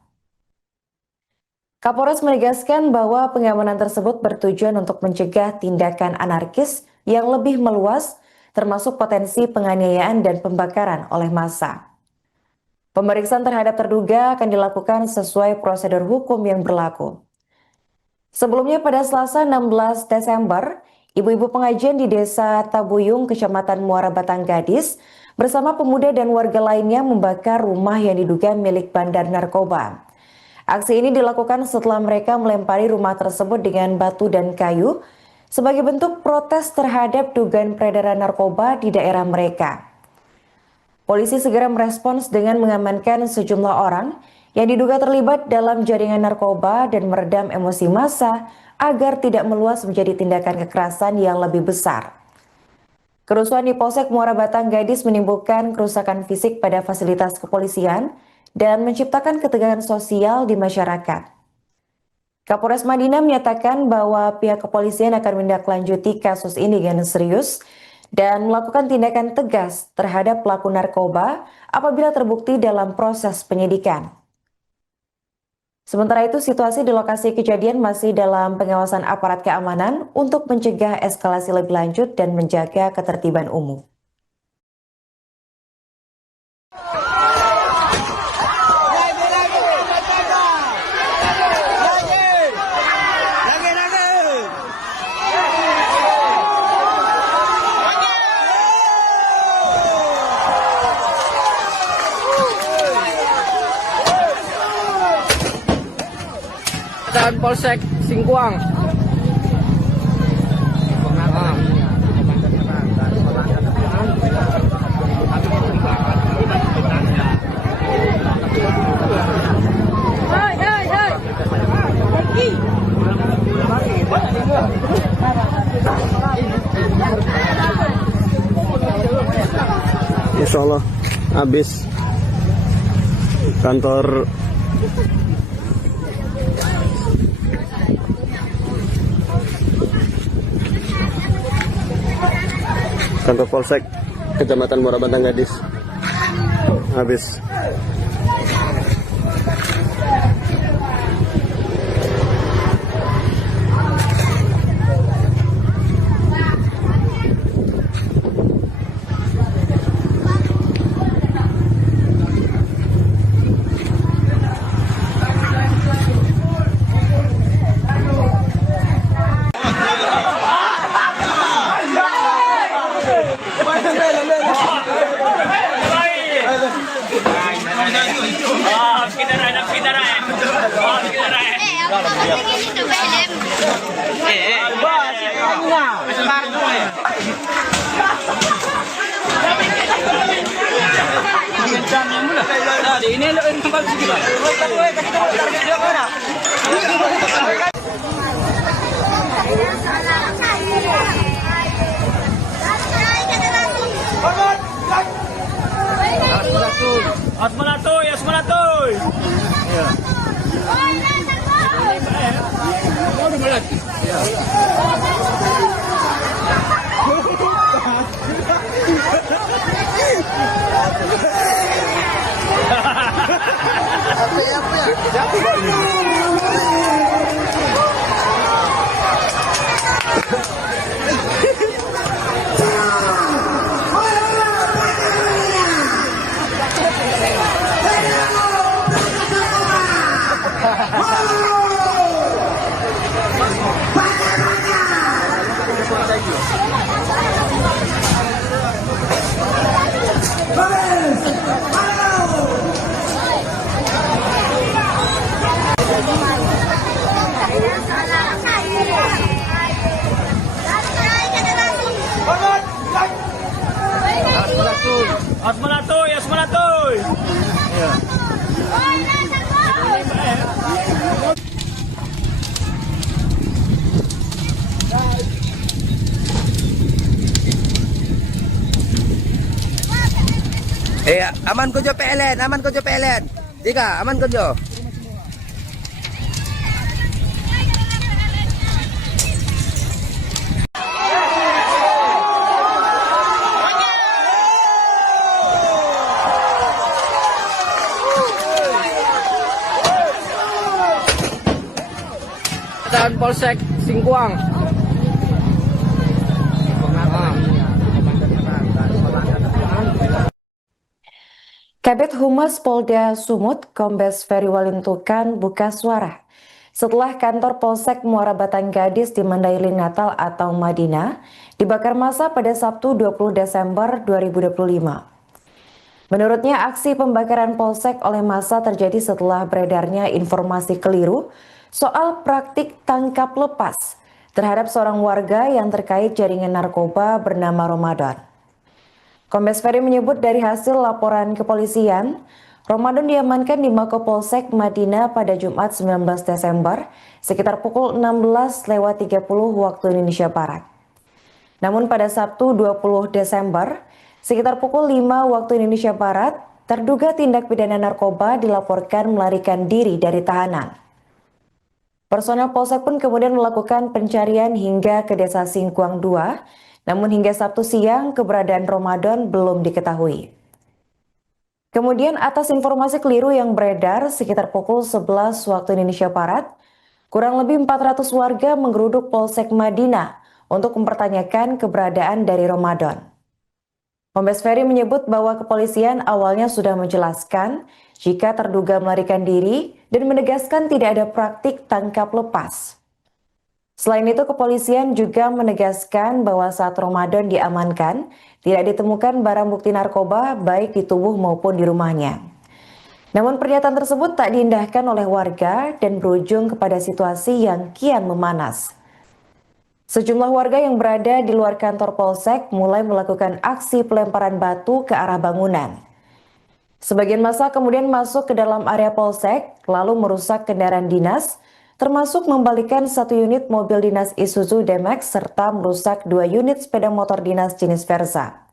Kapolres menegaskan bahwa pengamanan tersebut bertujuan untuk mencegah tindakan anarkis yang lebih meluas, termasuk potensi penganiayaan dan pembakaran oleh massa. Pemeriksaan terhadap terduga akan dilakukan sesuai prosedur hukum yang berlaku. Sebelumnya pada Selasa 16 Desember, ibu-ibu pengajian di Desa Tabuyung, Kecamatan Muara Batang Gadis, bersama pemuda dan warga lainnya membakar rumah yang diduga milik bandar narkoba. Aksi ini dilakukan setelah mereka melempari rumah tersebut dengan batu dan kayu sebagai bentuk protes terhadap dugaan peredaran narkoba di daerah mereka. Polisi segera merespons dengan mengamankan sejumlah orang yang diduga terlibat dalam jaringan narkoba dan meredam emosi massa agar tidak meluas menjadi tindakan kekerasan yang lebih besar. Kerusuhan di Polsek Muara Batang Gadis menimbulkan kerusakan fisik pada fasilitas kepolisian dan menciptakan ketegangan sosial di masyarakat. Kapolres Madinah menyatakan bahwa pihak kepolisian akan menindaklanjuti kasus ini dengan serius dan melakukan tindakan tegas terhadap pelaku narkoba apabila terbukti dalam proses penyidikan. Sementara itu, situasi di lokasi kejadian masih dalam pengawasan aparat keamanan untuk mencegah eskalasi lebih lanjut dan menjaga ketertiban umum. Dan Polsek Singkuang. Insya Allah habis kantor Polsek Kecamatan Muara Batang Gadis habis. apa begini tuh film? Nah, di ini lo tempat segitu. Asmanatoy, Asmanatoy. Asmanatoy, Asmanatoy. Aman ko jo PLN, aman ko jo PLN. Tika, aman ko jo. Dan Polsek Singkuang. Kabid Humas Polda Sumut, Kombes Ferry Walintukan buka suara setelah kantor Polsek Muara Batang Gadis di Mandailing Natal atau Madinah dibakar massa pada Sabtu 20 Desember 2025. Menurutnya, aksi pembakaran Polsek oleh massa terjadi setelah beredarnya informasi keliru soal praktik tangkap lepas terhadap seorang warga yang terkait jaringan narkoba bernama Ramadan. Kombes Ferry menyebut dari hasil laporan kepolisian, Ramadan diamankan di Mako Polsek Madinah pada Jumat 19 Desember sekitar pukul 16.30 waktu Indonesia Barat. Namun pada Sabtu 20 Desember sekitar pukul 5 waktu Indonesia Barat, terduga tindak pidana narkoba dilaporkan melarikan diri dari tahanan. Personel Polsek pun kemudian melakukan pencarian hingga ke Desa Singkuang 2, namun hingga Sabtu siang keberadaan Ramadan belum diketahui. Kemudian atas informasi keliru yang beredar sekitar pukul 11 waktu Indonesia Barat, kurang lebih 400 warga menggeruduk Polsek Madinah untuk mempertanyakan keberadaan dari Ramadan. Kombes Ferry menyebut bahwa kepolisian awalnya sudah menjelaskan jika terduga melarikan diri dan menegaskan tidak ada praktik tangkap lepas. Selain itu, kepolisian juga menegaskan bahwa saat Ramadan diamankan, tidak ditemukan barang bukti narkoba baik di tubuh maupun di rumahnya. Namun pernyataan tersebut tak diindahkan oleh warga dan berujung kepada situasi yang kian memanas. Sejumlah warga yang berada di luar kantor Polsek mulai melakukan aksi pelemparan batu ke arah bangunan. Sebagian massa kemudian masuk ke dalam area Polsek, lalu merusak kendaraan dinas, termasuk membalikan 1 unit mobil dinas Isuzu D-Max serta merusak 2 unit sepeda motor dinas jenis Versa.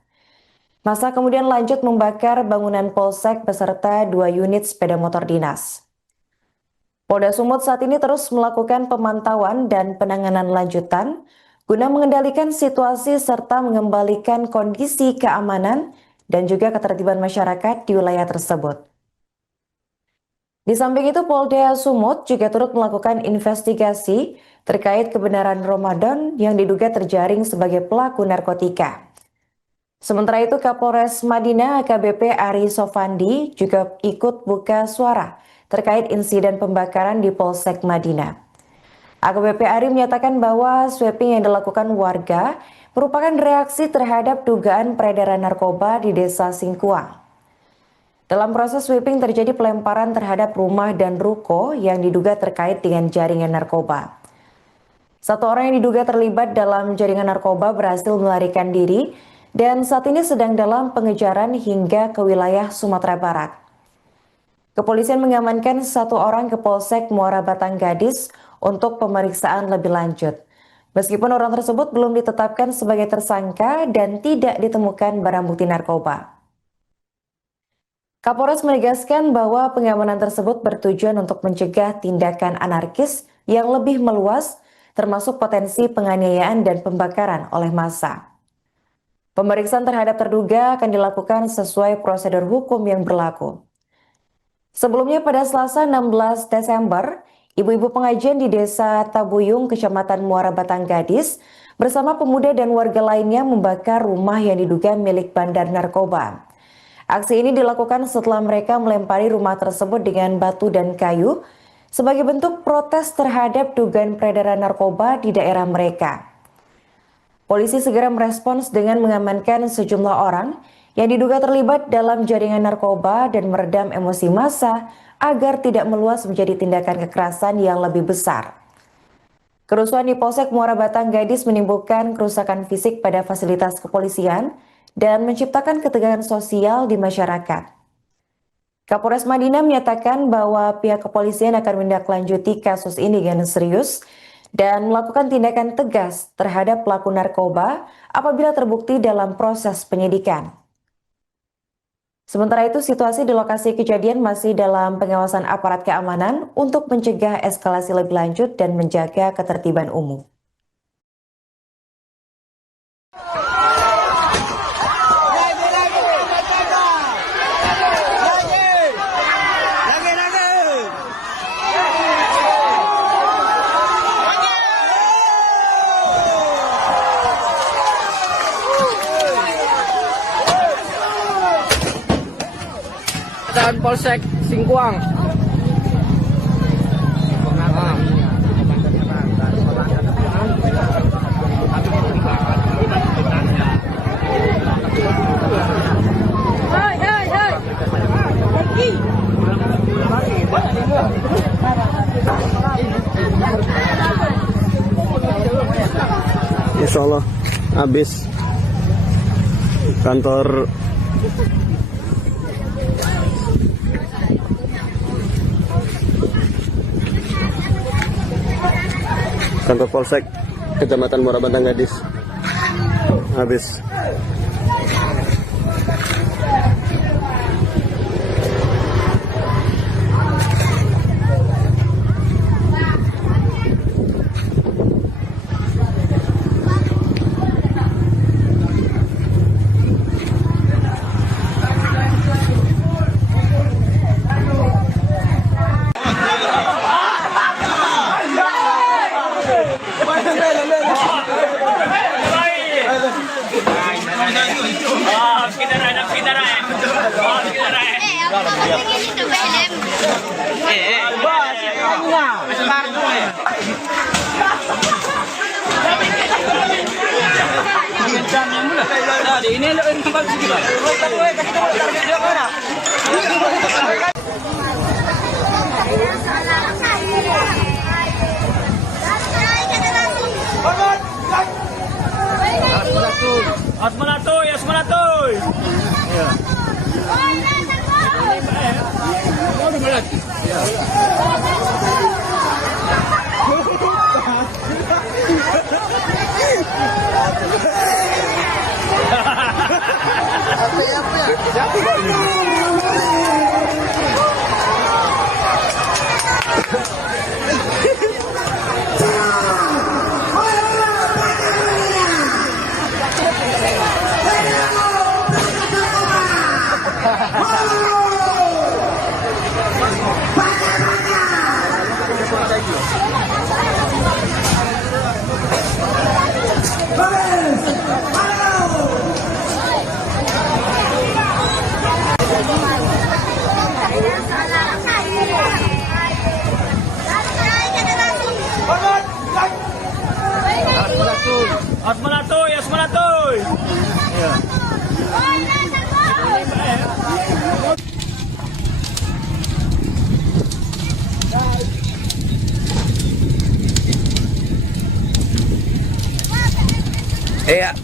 Massa kemudian lanjut membakar bangunan Polsek beserta 2 unit sepeda motor dinas. Polda Sumut saat ini terus melakukan pemantauan dan penanganan lanjutan guna mengendalikan situasi serta mengembalikan kondisi keamanan dan juga ketertiban masyarakat di wilayah tersebut. Di samping itu, Polda Sumut juga turut melakukan investigasi terkait kebenaran Ramadan yang diduga terjaring sebagai pelaku narkotika. Sementara itu, Kapolres Madinah AKBP Ari Sofandi juga ikut buka suara terkait insiden pembakaran di Polsek Madinah. AKBP Ari menyatakan bahwa sweeping yang dilakukan warga merupakan reaksi terhadap dugaan peredaran narkoba di Desa Singkuang. Dalam proses sweeping terjadi pelemparan terhadap rumah dan ruko yang diduga terkait dengan jaringan narkoba. Satu orang yang diduga terlibat dalam jaringan narkoba berhasil melarikan diri dan saat ini sedang dalam pengejaran hingga ke wilayah Sumatera Barat. Kepolisian mengamankan satu orang ke Polsek Muara Batanggadis untuk pemeriksaan lebih lanjut. Meskipun orang tersebut belum ditetapkan sebagai tersangka dan tidak ditemukan barang bukti narkoba. Kapolres menegaskan bahwa pengamanan tersebut bertujuan untuk mencegah tindakan anarkis yang lebih meluas, termasuk potensi penganiayaan dan pembakaran oleh massa. Pemeriksaan terhadap terduga akan dilakukan sesuai prosedur hukum yang berlaku. Sebelumnya pada Selasa 16 Desember, ibu-ibu pengajian di Desa Tabuyung, Kecamatan Muara Batanggadis, bersama pemuda dan warga lainnya membakar rumah yang diduga milik bandar narkoba. Aksi ini dilakukan setelah mereka melempari rumah tersebut dengan batu dan kayu sebagai bentuk protes terhadap dugaan peredaran narkoba di daerah mereka. Polisi segera merespons dengan mengamankan sejumlah orang yang diduga terlibat dalam jaringan narkoba dan meredam emosi massa agar tidak meluas menjadi tindakan kekerasan yang lebih besar. Kerusuhan di Polsek Muara Batanggadis menimbulkan kerusakan fisik pada fasilitas kepolisian dan menciptakan ketegangan sosial di masyarakat. Kapolres Madinah menyatakan bahwa pihak kepolisian akan menindaklanjuti kasus ini dengan serius dan melakukan tindakan tegas terhadap pelaku narkoba apabila terbukti dalam proses penyidikan. Sementara itu, situasi di lokasi kejadian masih dalam pengawasan aparat keamanan untuk mencegah eskalasi lebih lanjut dan menjaga ketertiban umum. Dan Polsek Singkuang. Insya Allah habis kantor Polsek Kecamatan Muara Batanggadis habis. Ini lo yang bagus juga. Asmanatoy. Ya. Asmanatoy. Ya.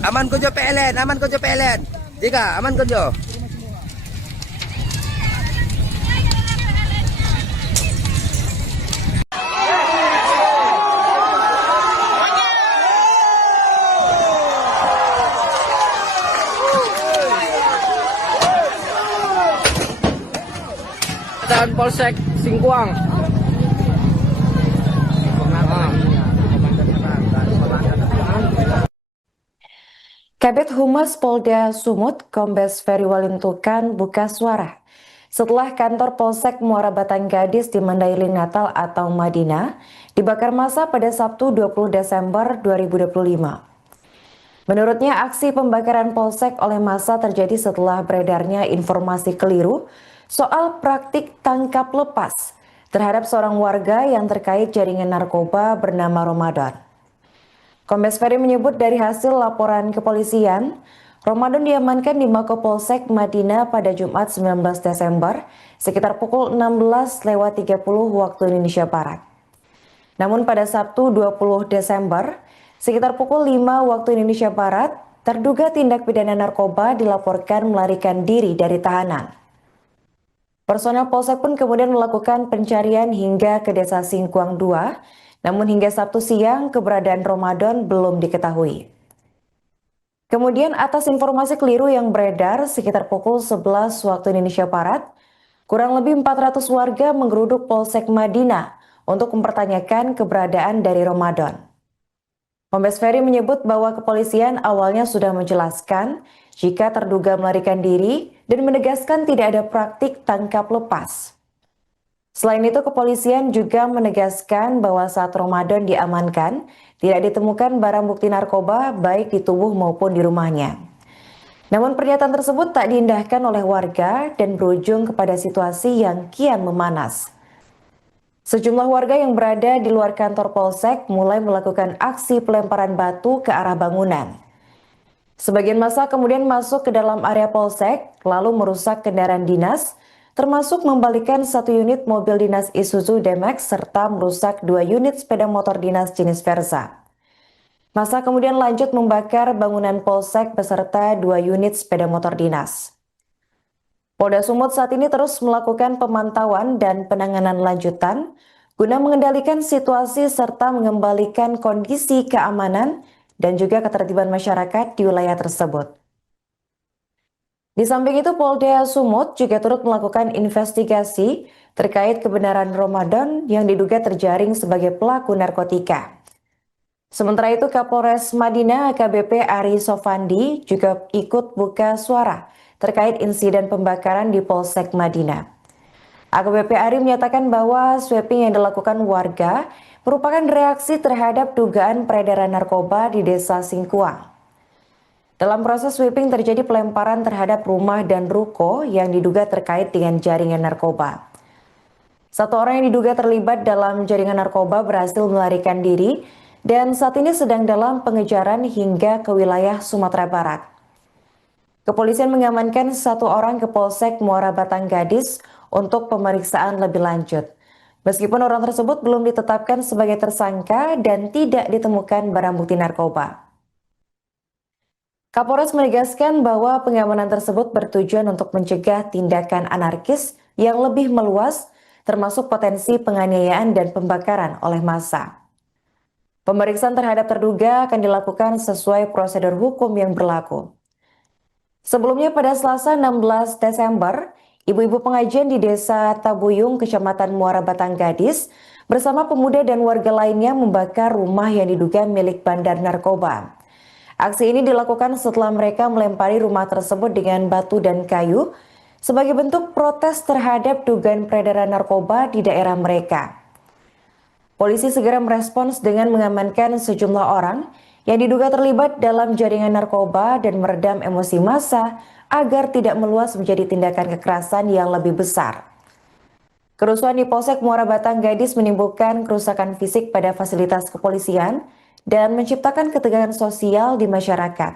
Aman ko jo PLN, aman ko jo PLN. Tiga, aman ko jo. Dan Polsek Singkuang. Kabid Humas Polda Sumut, Kombes Ferry Walintukan buka suara setelah kantor Polsek Muara Batang Gadis di Mandailing Natal atau Madinah dibakar massa pada Sabtu 20 Desember 2025. Menurutnya, aksi pembakaran Polsek oleh massa terjadi setelah beredarnya informasi keliru soal praktik tangkap lepas terhadap seorang warga yang terkait jaringan narkoba bernama Ramadan. Kombes Ferry menyebut dari hasil laporan kepolisian, Ramadan diamankan di Mako Polsek Madinah pada Jumat 19 Desember sekitar pukul 16.30 waktu Indonesia Barat. Namun pada Sabtu 20 Desember sekitar pukul 5 waktu Indonesia Barat, terduga tindak pidana narkoba dilaporkan melarikan diri dari tahanan. Personel Polsek pun kemudian melakukan pencarian hingga ke Desa Singkuang 2, namun hingga Sabtu siang keberadaan Ramadan belum diketahui. Kemudian atas informasi keliru yang beredar sekitar pukul 11 waktu Indonesia Barat, kurang lebih 400 warga menggeruduk Polsek Madinah untuk mempertanyakan keberadaan dari Ramadan. Kombes Ferry menyebut bahwa kepolisian awalnya sudah menjelaskan jika terduga melarikan diri dan menegaskan tidak ada praktik tangkap lepas. Selain itu, kepolisian juga menegaskan bahwa saat Ramadan diamankan, tidak ditemukan barang bukti narkoba baik di tubuh maupun di rumahnya. Namun pernyataan tersebut tak diindahkan oleh warga dan berujung kepada situasi yang kian memanas. Sejumlah warga yang berada di luar kantor Polsek mulai melakukan aksi pelemparan batu ke arah bangunan. Sebagian massa kemudian masuk ke dalam area Polsek, lalu merusak kendaraan dinas, termasuk membalikan 1 unit mobil dinas Isuzu D-Max serta merusak 2 unit sepeda motor dinas jenis Versa. Massa kemudian lanjut membakar bangunan Polsek beserta 2 unit sepeda motor dinas. Polda Sumut saat ini terus melakukan pemantauan dan penanganan lanjutan guna mengendalikan situasi serta mengembalikan kondisi keamanan dan juga ketertiban masyarakat di wilayah tersebut. Di samping itu, Polda Sumut juga turut melakukan investigasi terkait kebenaran Ramadan yang diduga terjaring sebagai pelaku narkotika. Sementara itu, Kapolres Madinah AKBP Ari Sofandi juga ikut buka suara terkait insiden pembakaran di Polsek Madinah. AKBP Ari menyatakan bahwa sweeping yang dilakukan warga merupakan reaksi terhadap dugaan peredaran narkoba di Desa Singkuang. Dalam proses sweeping terjadi pelemparan terhadap rumah dan ruko yang diduga terkait dengan jaringan narkoba. 1 orang yang diduga terlibat dalam jaringan narkoba berhasil melarikan diri dan saat ini sedang dalam pengejaran hingga ke wilayah Sumatera Barat. Kepolisian mengamankan 1 orang ke Polsek Muara Batang Gadis untuk pemeriksaan lebih lanjut. Meskipun orang tersebut belum ditetapkan sebagai tersangka dan tidak ditemukan barang bukti narkoba. Kapolres menegaskan bahwa pengamanan tersebut bertujuan untuk mencegah tindakan anarkis yang lebih meluas, termasuk potensi penganiayaan dan pembakaran oleh massa. Pemeriksaan terhadap terduga akan dilakukan sesuai prosedur hukum yang berlaku. Sebelumnya pada Selasa 16 Desember, ibu-ibu pengajian di Desa Tabuyung, Kecamatan Muara Batang Gadis, bersama pemuda dan warga lainnya membakar rumah yang diduga milik bandar narkoba. Aksi ini dilakukan setelah mereka melempari rumah tersebut dengan batu dan kayu sebagai bentuk protes terhadap dugaan peredaran narkoba di daerah mereka. Polisi segera merespons dengan mengamankan sejumlah orang yang diduga terlibat dalam jaringan narkoba dan meredam emosi massa agar tidak meluas menjadi tindakan kekerasan yang lebih besar. Kerusuhan di Polsek Muara Batang Gadis menimbulkan kerusakan fisik pada fasilitas kepolisian dan menciptakan ketegangan sosial di masyarakat.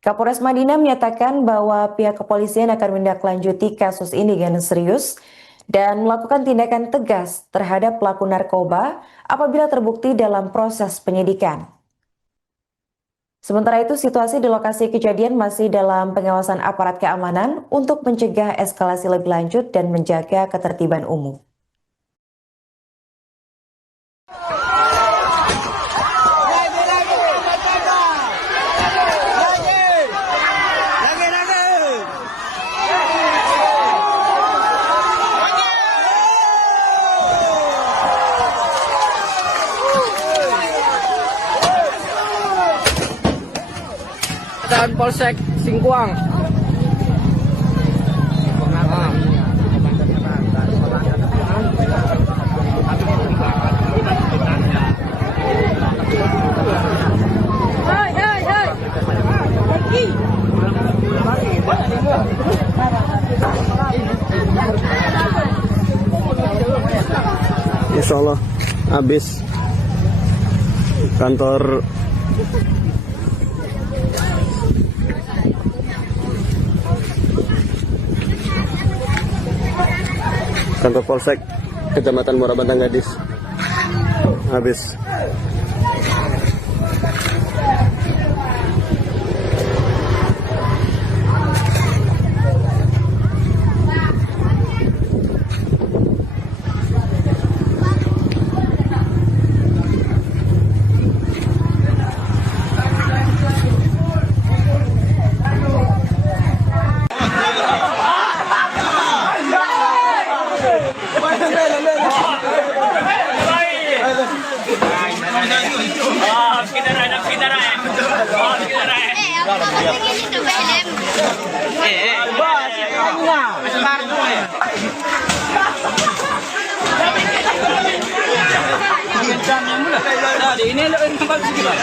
Kapolres Madinah menyatakan bahwa pihak kepolisian akan menindaklanjuti kasus ini dengan serius dan melakukan tindakan tegas terhadap pelaku narkoba apabila terbukti dalam proses penyidikan. Sementara itu, situasi di lokasi kejadian masih dalam pengawasan aparat keamanan untuk mencegah eskalasi lebih lanjut dan menjaga ketertiban umum. Dan Polsek Singkuang. Insya Allah habis kantor Polsek Kecamatan Muara Bantang Gadis habis. Itu film. Ini tempat sekitar.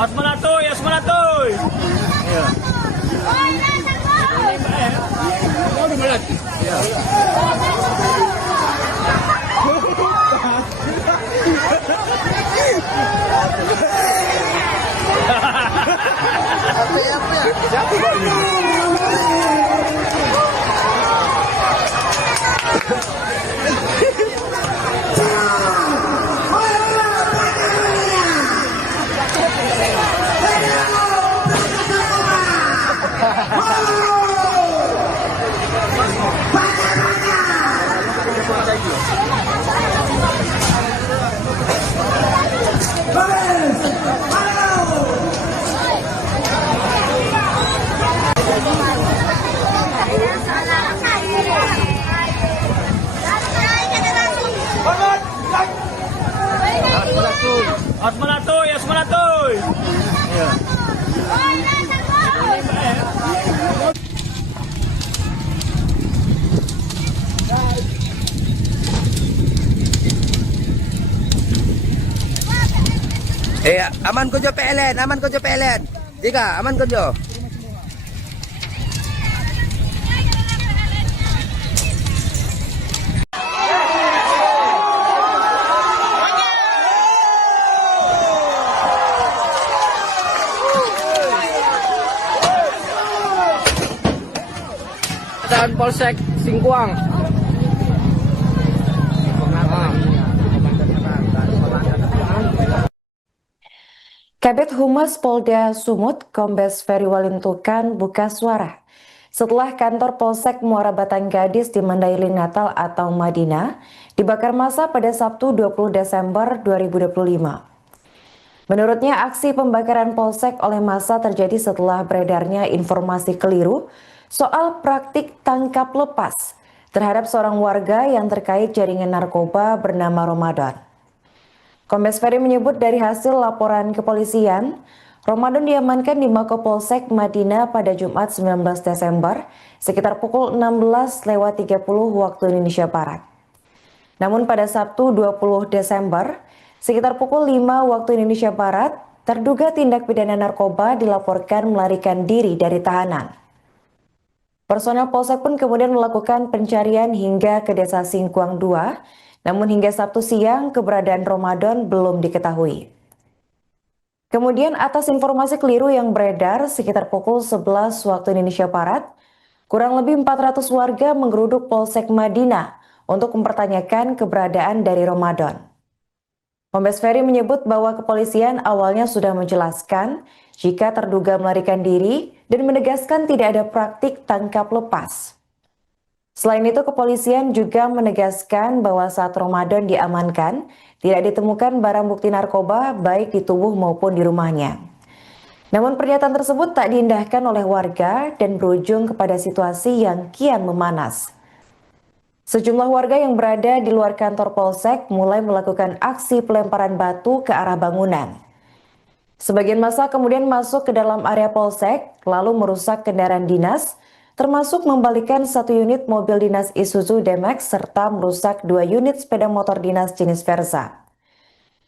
Asmanatoy, Asmanatoy. Asmanatoy, Asmanatoy. Aman ko jo PLN, aman ko jo PLN. Jika aman ko jo. Dan Polsek Singkuang. Kabid Humas Polda Sumut, Kombes Ferry Walintukan buka suara setelah kantor Polsek Muara Batang Gadis di Mandailing Natal atau Madinah dibakar massa pada Sabtu 20 Desember 2025. Menurutnya, aksi pembakaran Polsek oleh massa terjadi setelah beredarnya informasi keliru soal praktik tangkap lepas terhadap seorang warga yang terkait jaringan narkoba bernama Ramadan. Kombes Ferry menyebut dari hasil laporan kepolisian, Ramadan diamankan di Mako Polsek Madinah pada Jumat 19 Desember sekitar pukul 16.30 waktu Indonesia Barat. Namun pada Sabtu 20 Desember sekitar pukul 5 waktu Indonesia Barat, terduga tindak pidana narkoba dilaporkan melarikan diri dari tahanan. Personel Polsek pun kemudian melakukan pencarian hingga ke Desa Singkuang 2, namun hingga Sabtu siang keberadaan Ramadan belum diketahui. Kemudian atas informasi keliru yang beredar sekitar pukul 11 waktu Indonesia Barat, kurang lebih 400 warga menggeruduk Polsek Madinah untuk mempertanyakan keberadaan dari Ramadan. Kombes Ferry menyebut bahwa kepolisian awalnya sudah menjelaskan jika terduga melarikan diri dan menegaskan tidak ada praktik tangkap lepas. Selain itu, kepolisian juga menegaskan bahwa saat Ramadan diamankan, tidak ditemukan barang bukti narkoba baik di tubuh maupun di rumahnya. Namun pernyataan tersebut tak diindahkan oleh warga dan berujung kepada situasi yang kian memanas. Sejumlah warga yang berada di luar kantor Polsek mulai melakukan aksi pelemparan batu ke arah bangunan. Sebagian massa kemudian masuk ke dalam area Polsek, lalu merusak kendaraan dinas, termasuk membalikan 1 unit mobil dinas Isuzu D-Max serta merusak 2 unit sepeda motor dinas jenis Versa.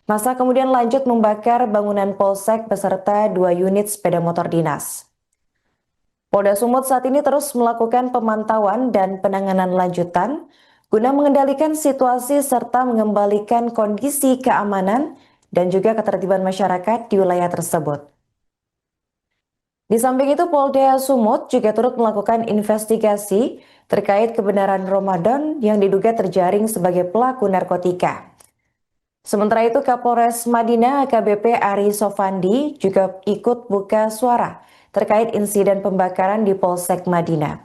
Massa kemudian lanjut membakar bangunan Polsek beserta 2 unit sepeda motor dinas. Polda Sumut saat ini terus melakukan pemantauan dan penanganan lanjutan guna mengendalikan situasi serta mengembalikan kondisi keamanan dan juga ketertiban masyarakat di wilayah tersebut. Di samping itu, Polda Sumut juga turut melakukan investigasi terkait kebenaran Ramadan yang diduga terjaring sebagai pelaku narkotika. Sementara itu, Kapolres Madinah AKBP Ari Sofandi juga ikut buka suara terkait insiden pembakaran di Polsek Madinah.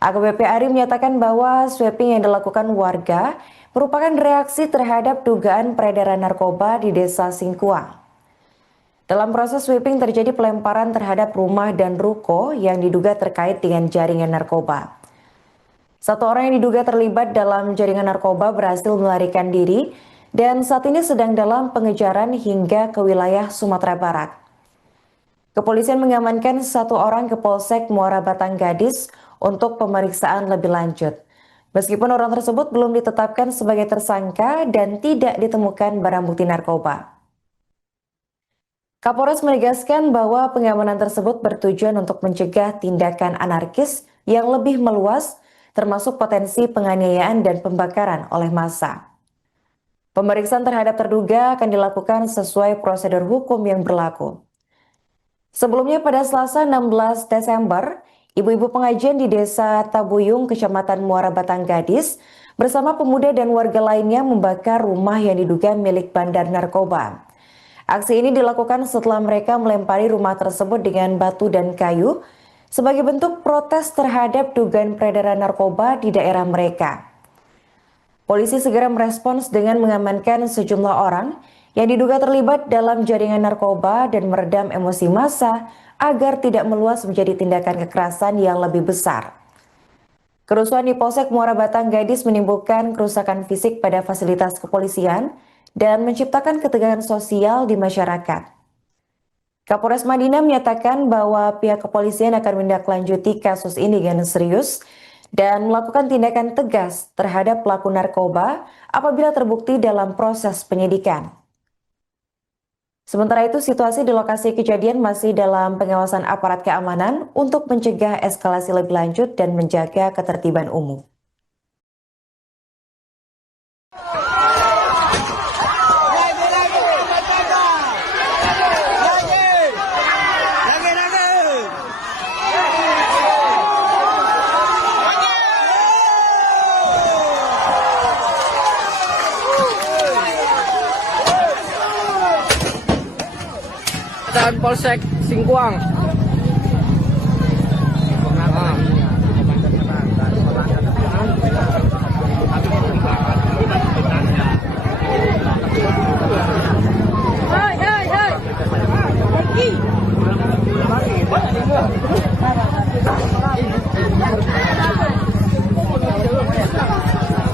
AKBP Ari menyatakan bahwa sweeping yang dilakukan warga merupakan reaksi terhadap dugaan peredaran narkoba di Desa Singkuang. Dalam proses sweeping terjadi pelemparan terhadap rumah dan ruko yang diduga terkait dengan jaringan narkoba. 1 orang yang diduga terlibat dalam jaringan narkoba berhasil melarikan diri dan saat ini sedang dalam pengejaran hingga ke wilayah Sumatera Barat. Kepolisian mengamankan 1 orang ke Polsek Muara Batanggadis untuk pemeriksaan lebih lanjut. Meskipun orang tersebut belum ditetapkan sebagai tersangka dan tidak ditemukan barang bukti narkoba. Kapolres menegaskan bahwa pengamanan tersebut bertujuan untuk mencegah tindakan anarkis yang lebih meluas, termasuk potensi penganiayaan dan pembakaran oleh massa. Pemeriksaan terhadap terduga akan dilakukan sesuai prosedur hukum yang berlaku. Sebelumnya pada Selasa 16 Desember, ibu-ibu pengajian di Desa Tabuyung, Kecamatan Muara Batanggadis, bersama pemuda dan warga lainnya membakar rumah yang diduga milik bandar narkoba. Aksi ini dilakukan setelah mereka melempari rumah tersebut dengan batu dan kayu sebagai bentuk protes terhadap dugaan peredaran narkoba di daerah mereka. Polisi segera merespons dengan mengamankan sejumlah orang yang diduga terlibat dalam jaringan narkoba dan meredam emosi massa agar tidak meluas menjadi tindakan kekerasan yang lebih besar. Kerusuhan di Polsek Muara Batanggadis menimbulkan kerusakan fisik pada fasilitas kepolisian dan menciptakan ketegangan sosial di masyarakat. Kapolres Madinah menyatakan bahwa pihak kepolisian akan menindaklanjuti kasus ini dengan serius dan melakukan tindakan tegas terhadap pelaku narkoba apabila terbukti dalam proses penyidikan. Sementara itu, situasi di lokasi kejadian masih dalam pengawasan aparat keamanan untuk mencegah eskalasi lebih lanjut dan menjaga ketertiban umum. Dan Polsek Singkuang.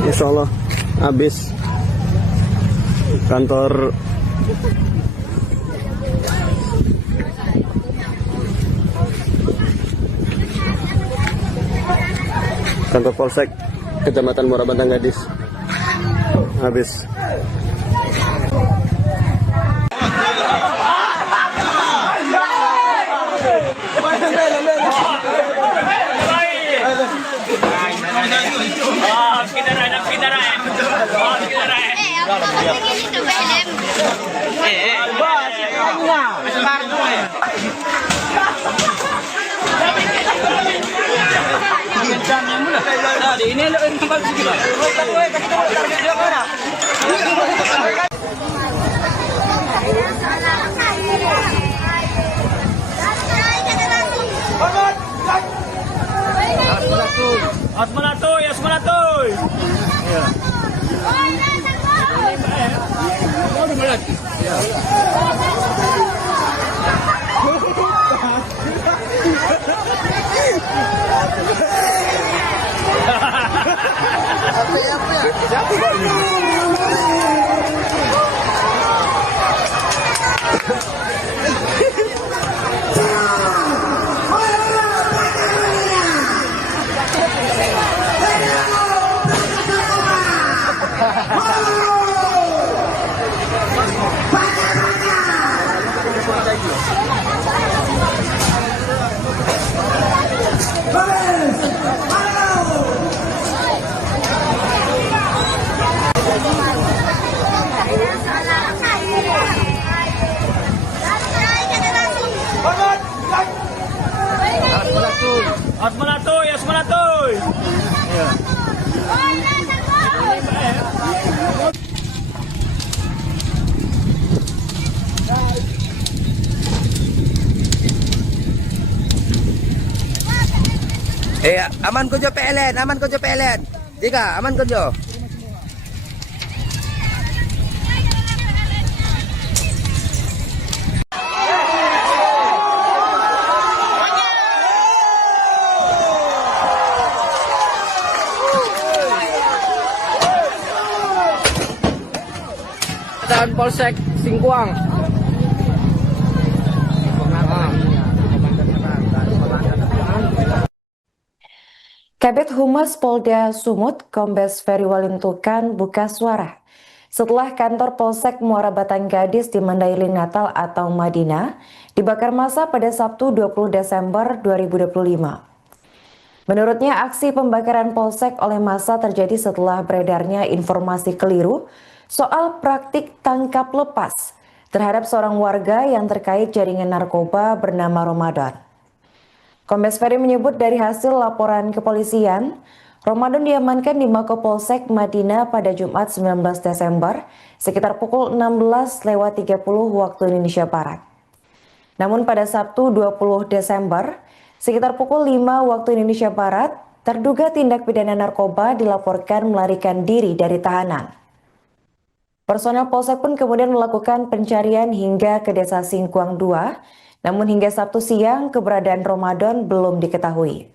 Insya Allah habis kantor Polsek Kecamatan Muara Batanggadis habis. Apa begini tuh film? Nah, di ini lo yang bagus gitu. Asmanatoy, Asmanatoy. Asmanatoy, Asmanatoy. Aman ko jo PLN, aman ko jo PLN. Tika, aman ko jo. Dan Polsek Singkuang. Kabid Humas Polda Sumut, Kombes Ferry Walintukan buka suara setelah kantor Polsek Muara Batang Gadis di Mandailing Natal atau Madinah dibakar massa pada Sabtu 20 Desember 2025. Menurutnya, aksi pembakaran Polsek oleh massa terjadi setelah beredarnya informasi keliru soal praktik tangkap lepas terhadap seorang warga yang terkait jaringan narkoba bernama Ramadan. Kombes Ferry menyebut dari hasil laporan kepolisian, Ramadan diamankan di Mako Polsek Madinah pada Jumat 19 Desember sekitar pukul 16.30 waktu Indonesia Barat. Namun pada Sabtu 20 Desember sekitar pukul 5 waktu Indonesia Barat, terduga tindak pidana narkoba dilaporkan melarikan diri dari tahanan. Personel Polsek pun kemudian melakukan pencarian hingga ke Desa Singkuang 2, namun hingga Sabtu siang keberadaan Ramadan belum diketahui.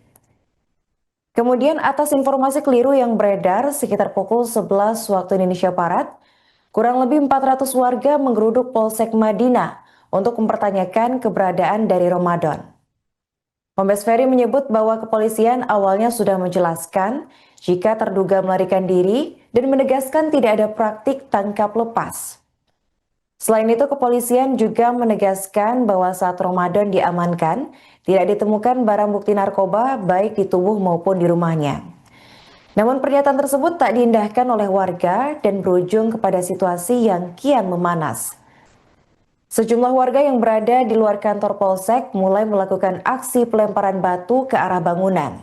Kemudian atas informasi keliru yang beredar sekitar pukul 11 waktu Indonesia Barat, kurang lebih 400 warga menggeruduk Polsek Madinah untuk mempertanyakan keberadaan dari Ramadan. Kombes Ferry menyebut bahwa kepolisian awalnya sudah menjelaskan jika terduga melarikan diri dan menegaskan tidak ada praktik tangkap lepas. Selain itu, kepolisian juga menegaskan bahwa saat Ramadan diamankan, tidak ditemukan barang bukti narkoba baik di tubuh maupun di rumahnya. Namun pernyataan tersebut tak diindahkan oleh warga dan berujung kepada situasi yang kian memanas. Sejumlah warga yang berada di luar kantor Polsek mulai melakukan aksi pelemparan batu ke arah bangunan.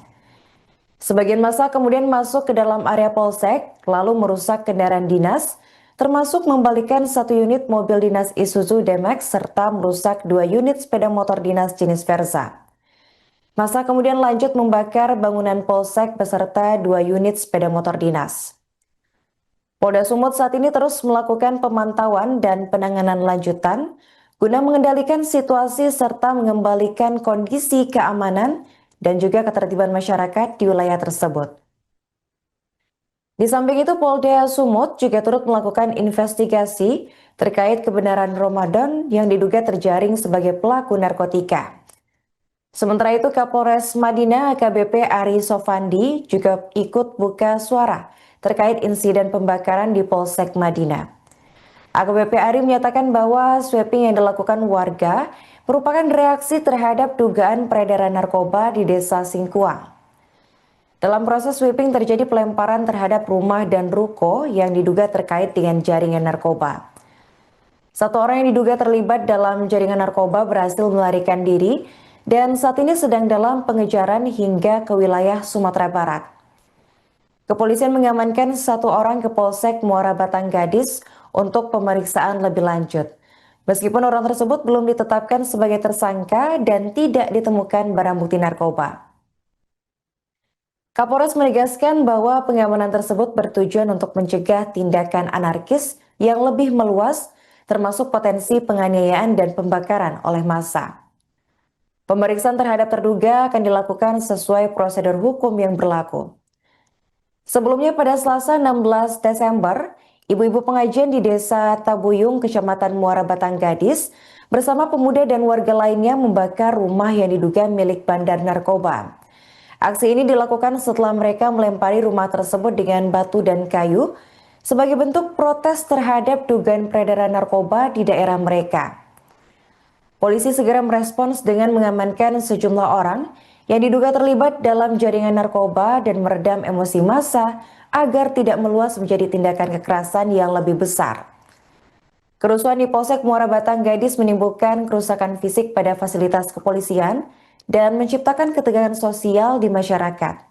Sebagian massa kemudian masuk ke dalam area Polsek, lalu merusak kendaraan dinas, termasuk membalikan 1 unit mobil dinas Isuzu D-Max serta merusak 2 unit sepeda motor dinas jenis Versa. Massa kemudian lanjut membakar bangunan Polsek beserta 2 unit sepeda motor dinas. Polda Sumut saat ini terus melakukan pemantauan dan penanganan lanjutan guna mengendalikan situasi serta mengembalikan kondisi keamanan dan juga ketertiban masyarakat di wilayah tersebut. Di samping itu, Polda Sumut juga turut melakukan investigasi terkait kebenaran Ramadan yang diduga terjaring sebagai pelaku narkotika. Sementara itu, Kapolres Madinah AKBP Ari Sofandi juga ikut buka suara terkait insiden pembakaran di Polsek Madinah. AKBP Ari menyatakan bahwa sweeping yang dilakukan warga merupakan reaksi terhadap dugaan peredaran narkoba di Desa Singkuang. Dalam proses sweeping terjadi pelemparan terhadap rumah dan ruko yang diduga terkait dengan jaringan narkoba. Satu orang yang diduga terlibat dalam jaringan narkoba berhasil melarikan diri dan saat ini sedang dalam pengejaran hingga ke wilayah Sumatera Barat. Kepolisian mengamankan satu orang ke Polsek Muara Batang Gadis untuk pemeriksaan lebih lanjut. Meskipun orang tersebut belum ditetapkan sebagai tersangka dan tidak ditemukan barang bukti narkoba. Kapolres menegaskan bahwa pengamanan tersebut bertujuan untuk mencegah tindakan anarkis yang lebih meluas, termasuk potensi penganiayaan dan pembakaran oleh massa. Pemeriksaan terhadap terduga akan dilakukan sesuai prosedur hukum yang berlaku. Sebelumnya pada Selasa 16 Desember, ibu-ibu pengajian di Desa Tabuyung, Kecamatan Muara Batang Gadis, bersama pemuda dan warga lainnya membakar rumah yang diduga milik bandar narkoba. Aksi ini dilakukan setelah mereka melempari rumah tersebut dengan batu dan kayu, sebagai bentuk protes terhadap dugaan peredaran narkoba di daerah mereka. Polisi segera merespons dengan mengamankan sejumlah orang yang diduga terlibat dalam jaringan narkoba dan meredam emosi massa agar tidak meluas menjadi tindakan kekerasan yang lebih besar. Kerusuhan di Polsek Muara Batang Gadis menimbulkan kerusakan fisik pada fasilitas kepolisian dan menciptakan ketegangan sosial di masyarakat.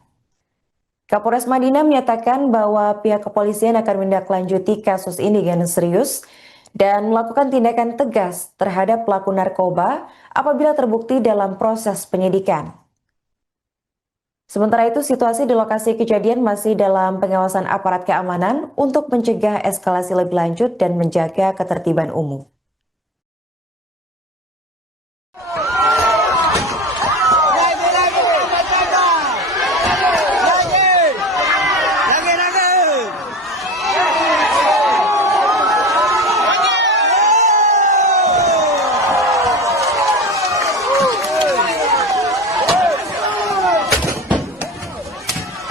Kapolres Madinah menyatakan bahwa pihak kepolisian akan menindaklanjuti kasus ini dengan serius dan melakukan tindakan tegas terhadap pelaku narkoba apabila terbukti dalam proses penyidikan. Sementara itu, situasi di lokasi kejadian masih dalam pengawasan aparat keamanan untuk mencegah eskalasi lebih lanjut dan menjaga ketertiban umum.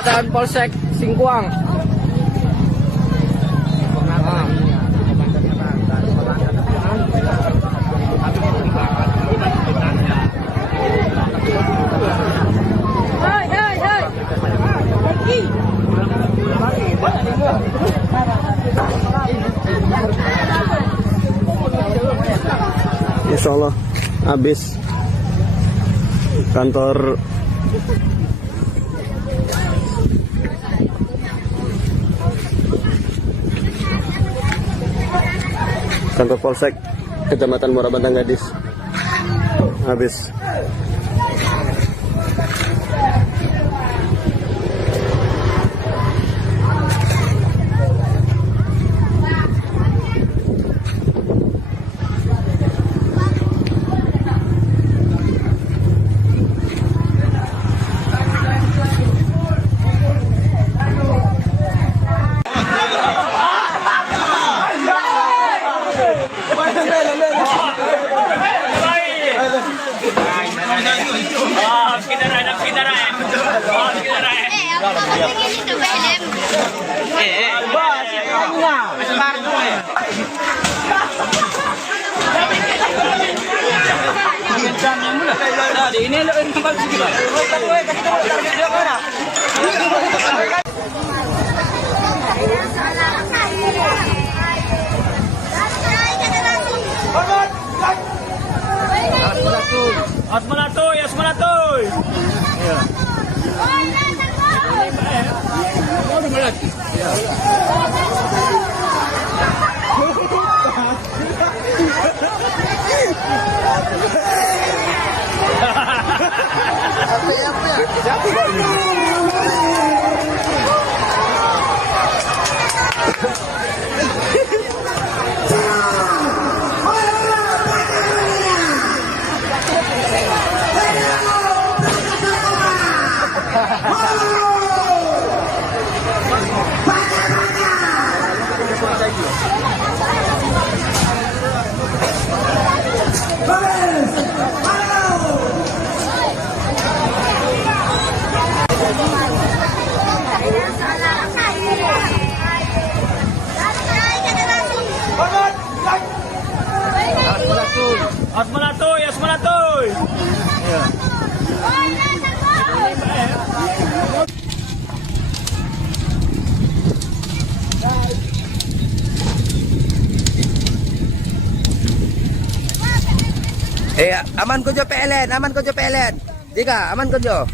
Dan Polsek Singkuang. Insya Allah habis kantor Polsek Kecamatan Muara Batang Gadis habis. Ini tempat kita. Asmanatoy. Iya. Asmanatoy. Iya. Aman ko jo PLN, aman ko jo PLN. Tiga, aman ko jo.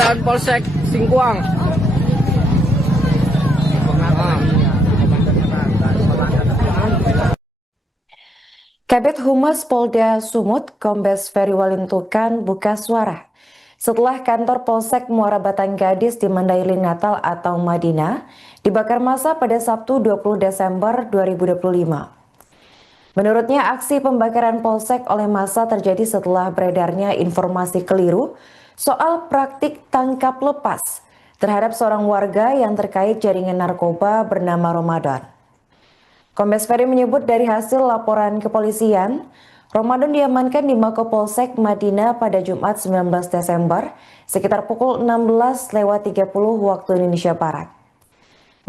Dan Polsek Singkuang. Kabid Humas Polda Sumut, Kombes Ferry Walintukan buka suara setelah kantor Polsek Muara Batang Gadis di Mandailing Natal atau Madinah dibakar massa pada Sabtu 20 Desember 2025. Menurutnya, aksi pembakaran Polsek oleh massa terjadi setelah beredarnya informasi keliru soal praktik tangkap lepas terhadap seorang warga yang terkait jaringan narkoba bernama Ramadan. Kombes Ferry menyebut dari hasil laporan kepolisian, Ramadan diamankan di Mako Polsek Madinah pada Jumat 19 Desember sekitar pukul 16.30 waktu Indonesia Barat.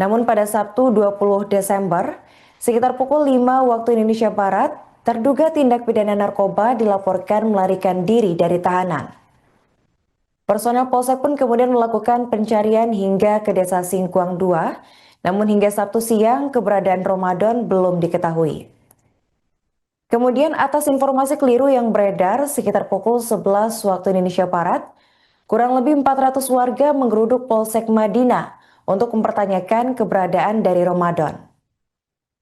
Namun pada Sabtu 20 Desember sekitar pukul 5 waktu Indonesia Barat, terduga tindak pidana narkoba dilaporkan melarikan diri dari tahanan. Personel Polsek pun kemudian melakukan pencarian hingga ke Desa Singkuang 2, namun hingga Sabtu siang keberadaan Ramadan belum diketahui. Kemudian atas informasi keliru yang beredar sekitar pukul 11 waktu Indonesia Barat, kurang lebih 400 warga menggeruduk Polsek Madinah untuk mempertanyakan keberadaan dari Ramadan.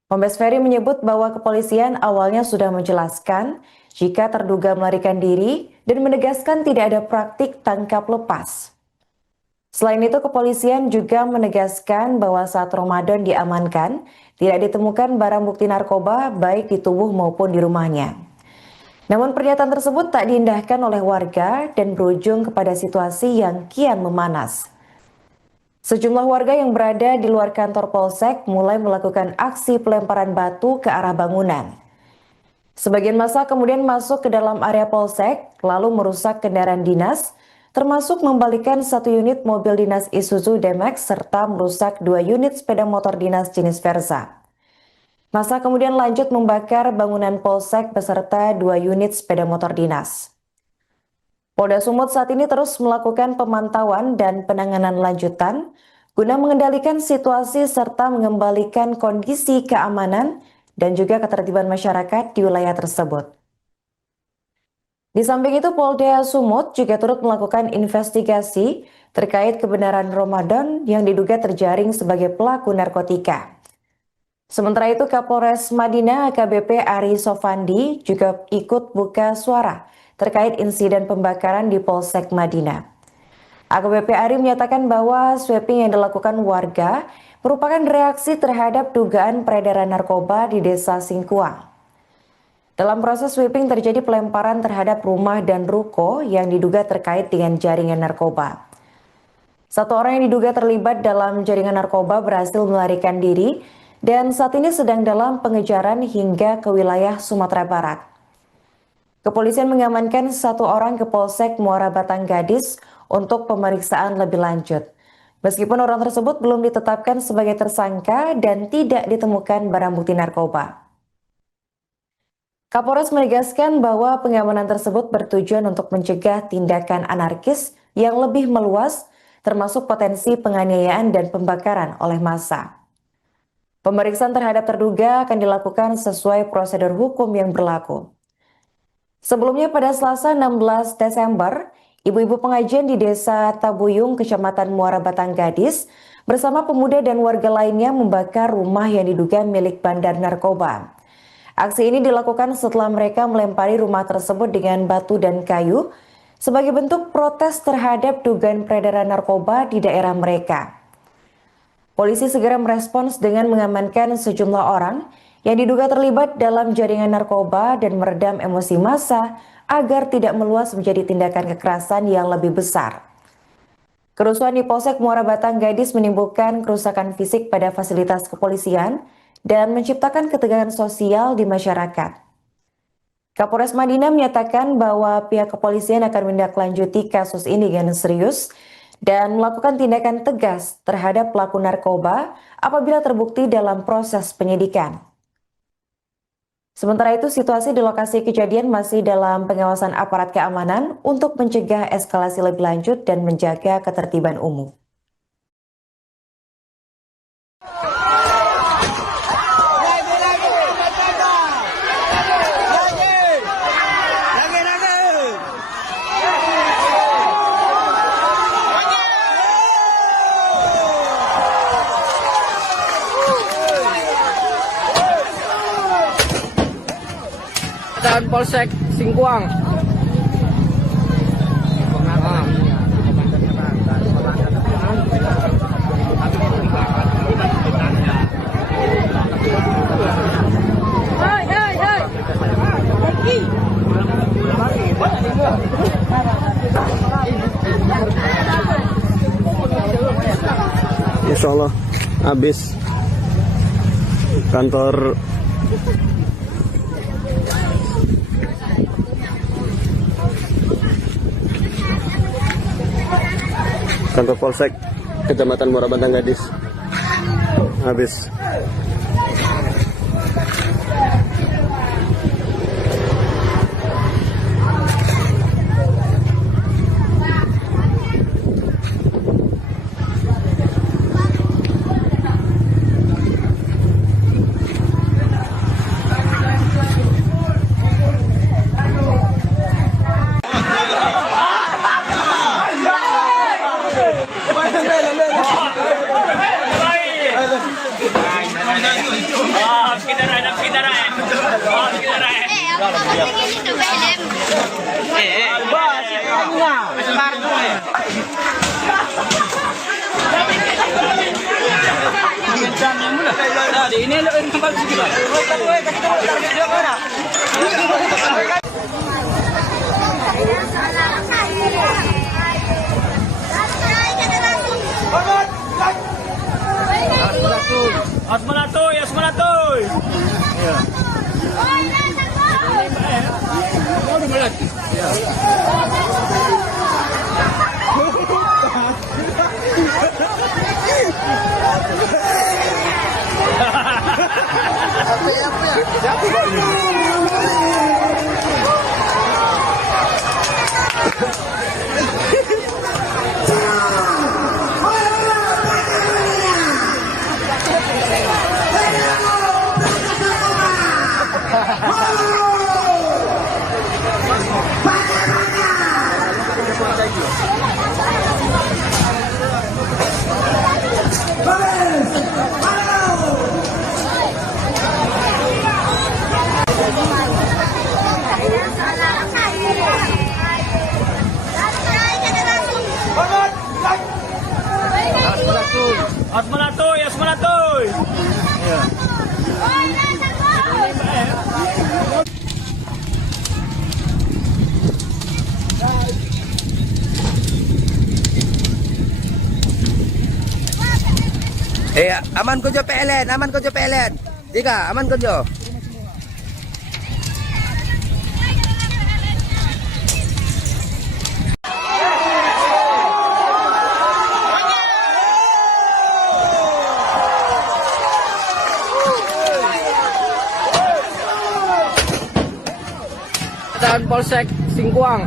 Kombes Ferry menyebut bahwa kepolisian awalnya sudah menjelaskan jika terduga melarikan diri dan menegaskan tidak ada praktik tangkap lepas. Selain itu, kepolisian juga menegaskan bahwa saat Ramadan diamankan, tidak ditemukan barang bukti narkoba baik di tubuh maupun di rumahnya. Namun pernyataan tersebut tak diindahkan oleh warga dan berujung kepada situasi yang kian memanas. Sejumlah warga yang berada di luar kantor Polsek mulai melakukan aksi pelemparan batu ke arah bangunan. Sebagian massa kemudian masuk ke dalam area Polsek, lalu merusak kendaraan dinas, termasuk membalikan 1 unit mobil dinas Isuzu D-Max serta merusak 2 unit sepeda motor dinas jenis Versa. Massa kemudian lanjut membakar bangunan Polsek beserta 2 unit sepeda motor dinas. Polda Sumut saat ini terus melakukan pemantauan dan penanganan lanjutan guna mengendalikan situasi serta mengembalikan kondisi keamanan dan juga ketertiban masyarakat di wilayah tersebut. Di samping itu, Polda Sumut juga turut melakukan investigasi terkait kebenaran Ramadan yang diduga terjaring sebagai pelaku narkotika. Sementara itu, Kapolres Madinah AKBP Ari Sofandi juga ikut buka suara terkait insiden pembakaran di Polsek Madinah. AKBP Ari menyatakan bahwa sweeping yang dilakukan warga merupakan reaksi terhadap dugaan peredaran narkoba di Desa Singkuang. Dalam proses sweeping terjadi pelemparan terhadap rumah dan ruko yang diduga terkait dengan jaringan narkoba. 1 orang yang diduga terlibat dalam jaringan narkoba berhasil melarikan diri dan saat ini sedang dalam pengejaran hingga ke wilayah Sumatera Barat. Kepolisian mengamankan 1 orang ke Polsek Muara Batang Gadis untuk pemeriksaan lebih lanjut. Meskipun orang tersebut belum ditetapkan sebagai tersangka dan tidak ditemukan barang bukti narkoba. Kapolres menegaskan bahwa pengamanan tersebut bertujuan untuk mencegah tindakan anarkis yang lebih meluas, termasuk potensi penganiayaan dan pembakaran oleh massa. Pemeriksaan terhadap terduga akan dilakukan sesuai prosedur hukum yang berlaku. Sebelumnya pada Selasa 16 Desember, ibu-ibu pengajian di Desa Tabuyung, Kecamatan Muara Batang Gadis, bersama pemuda dan warga lainnya membakar rumah yang diduga milik bandar narkoba. Aksi ini dilakukan setelah mereka melempari rumah tersebut dengan batu dan kayu sebagai bentuk protes terhadap dugaan peredaran narkoba di daerah mereka. Polisi segera merespons dengan mengamankan sejumlah orang yang diduga terlibat dalam jaringan narkoba dan meredam emosi massa agar tidak meluas menjadi tindakan kekerasan yang lebih besar. Kerusuhan di Polsek Muara Batang Gadis menimbulkan kerusakan fisik pada fasilitas kepolisian dan menciptakan ketegangan sosial di masyarakat. Kapolres Madinah menyatakan bahwa pihak kepolisian akan menindaklanjuti kasus ini dengan serius dan melakukan tindakan tegas terhadap pelaku narkoba apabila terbukti dalam proses penyidikan. Sementara itu, situasi di lokasi kejadian masih dalam pengawasan aparat keamanan untuk mencegah eskalasi lebih lanjut dan menjaga ketertiban umum. Dan Polsek Singkuang. Insya Allah habis kantor Polsek Kecamatan Muara Bantang Gadis habis. Apa kasih gitu film? Nah, di ini lo tempat segitu. Asmanatoy, Asmanatoy. Asmanatoy, Asmanatoy. Aman ko jo PLN, aman ko jo PLN. Ika, aman ko jo. Dan Polsek Singkuang.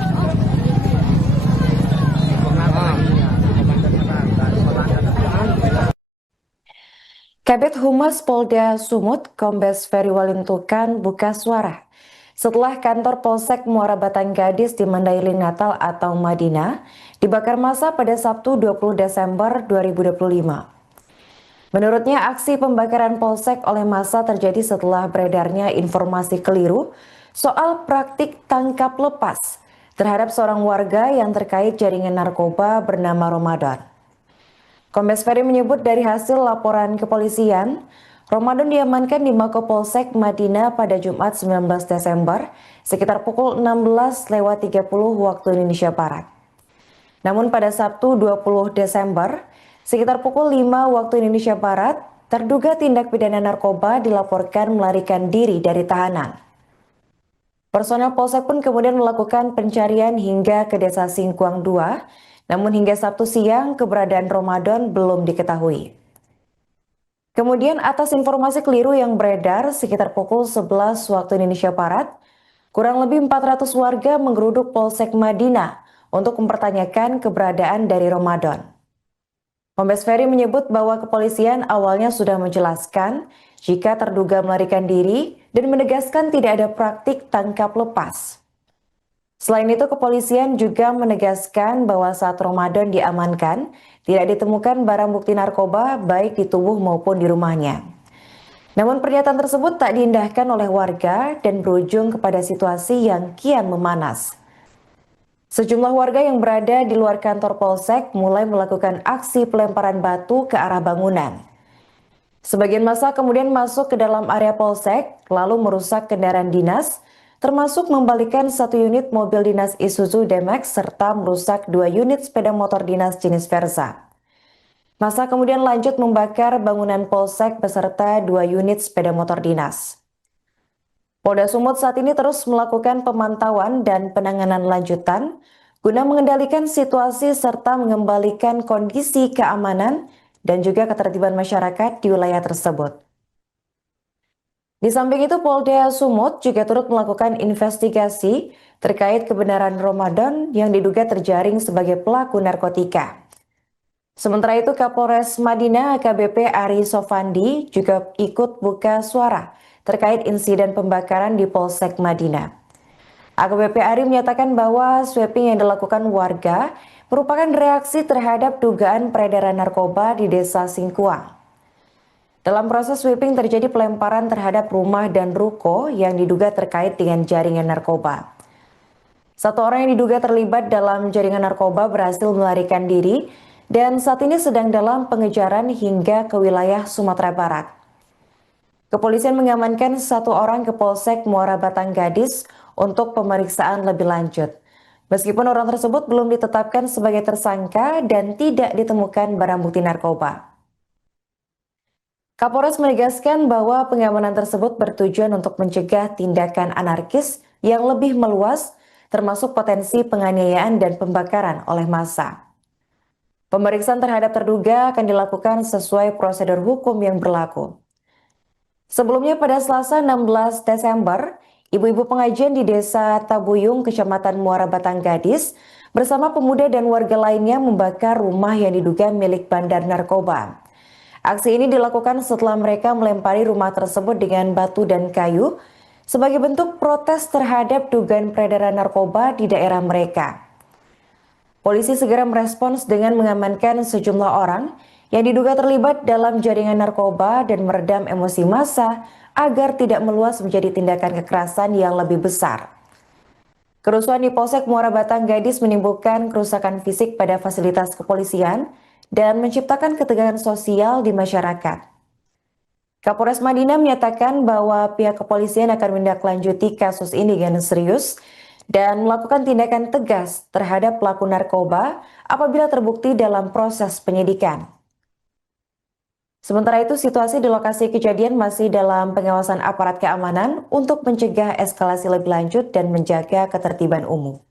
Kabid Humas Polda Sumut, Kombes Ferry Walintukan buka suara setelah kantor Polsek Muara Batang Gadis di Mandailing Natal atau Madinah dibakar massa pada Sabtu 20 Desember 2025. Menurutnya, aksi pembakaran Polsek oleh massa terjadi setelah beredarnya informasi keliru soal praktik tangkap lepas terhadap seorang warga yang terkait jaringan narkoba bernama Ramadan. Kombes Ferry menyebut dari hasil laporan kepolisian, Ramadan diamankan di Mako Polsek Madinah pada Jumat 19 Desember sekitar pukul 16.30 waktu Indonesia Barat. Namun pada Sabtu 20 Desember sekitar pukul 5 waktu Indonesia Barat, terduga tindak pidana narkoba dilaporkan melarikan diri dari tahanan. Personel Polsek pun kemudian melakukan pencarian hingga ke Desa Singkuang 2, namun hingga Sabtu siang keberadaan Ramadan belum diketahui. Kemudian atas informasi keliru yang beredar sekitar pukul 11 waktu Indonesia Barat, kurang lebih 400 warga menggeruduk Polsek Madinah untuk mempertanyakan keberadaan dari Ramadan. Kombes Ferry menyebut bahwa kepolisian awalnya sudah menjelaskan jika terduga melarikan diri dan menegaskan tidak ada praktik tangkap lepas. Selain itu, kepolisian juga menegaskan bahwa saat Ramadan diamankan, tidak ditemukan barang bukti narkoba baik di tubuh maupun di rumahnya. Namun pernyataan tersebut tak diindahkan oleh warga dan berujung kepada situasi yang kian memanas. Sejumlah warga yang berada di luar kantor Polsek mulai melakukan aksi pelemparan batu ke arah bangunan. Sebagian massa kemudian masuk ke dalam area Polsek lalu merusak kendaraan dinas, termasuk membalikan 1 unit mobil dinas Isuzu D-Max serta merusak 2 unit sepeda motor dinas jenis Versa. Massa kemudian lanjut membakar bangunan Polsek beserta 2 unit sepeda motor dinas. Polda Sumut saat ini terus melakukan pemantauan dan penanganan lanjutan guna mengendalikan situasi serta mengembalikan kondisi keamanan dan juga ketertiban masyarakat di wilayah tersebut. Di samping itu, Polda Sumut juga turut melakukan investigasi terkait kebenaran Ramadan yang diduga terjaring sebagai pelaku narkotika. Sementara itu, Kapolres Madinah AKBP Ari Sofandi juga ikut buka suara terkait insiden pembakaran di Polsek Madinah. AKBP Ari menyatakan bahwa sweeping yang dilakukan warga merupakan reaksi terhadap dugaan peredaran narkoba di Desa Singkuang. Dalam proses sweeping terjadi pelemparan terhadap rumah dan ruko yang diduga terkait dengan jaringan narkoba. 1 orang yang diduga terlibat dalam jaringan narkoba berhasil melarikan diri dan saat ini sedang dalam pengejaran hingga ke wilayah Sumatera Barat. Kepolisian mengamankan 1 orang ke Polsek Muara Batang Gadis untuk pemeriksaan lebih lanjut. Meskipun orang tersebut belum ditetapkan sebagai tersangka dan tidak ditemukan barang bukti narkoba. Kapolres menegaskan bahwa pengamanan tersebut bertujuan untuk mencegah tindakan anarkis yang lebih meluas, termasuk potensi penganiayaan dan pembakaran oleh massa. Pemeriksaan terhadap terduga akan dilakukan sesuai prosedur hukum yang berlaku. Sebelumnya pada Selasa 16 Desember, ibu-ibu pengajian di Desa Tabuyung, Kecamatan Muara Batang Gadis, bersama pemuda dan warga lainnya membakar rumah yang diduga milik bandar narkoba. Aksi ini dilakukan setelah mereka melempari rumah tersebut dengan batu dan kayu sebagai bentuk protes terhadap dugaan peredaran narkoba di daerah mereka. Polisi segera merespons dengan mengamankan sejumlah orang yang diduga terlibat dalam jaringan narkoba dan meredam emosi massa agar tidak meluas menjadi tindakan kekerasan yang lebih besar. Kerusuhan di Polsek Muara Batang Gadis menimbulkan kerusakan fisik pada fasilitas kepolisian dan menciptakan ketegangan sosial di masyarakat. Kapolres Madinah menyatakan bahwa pihak kepolisian akan menindaklanjuti kasus ini dengan serius dan melakukan tindakan tegas terhadap pelaku narkoba apabila terbukti dalam proses penyidikan. Sementara itu, situasi di lokasi kejadian masih dalam pengawasan aparat keamanan untuk mencegah eskalasi lebih lanjut dan menjaga ketertiban umum.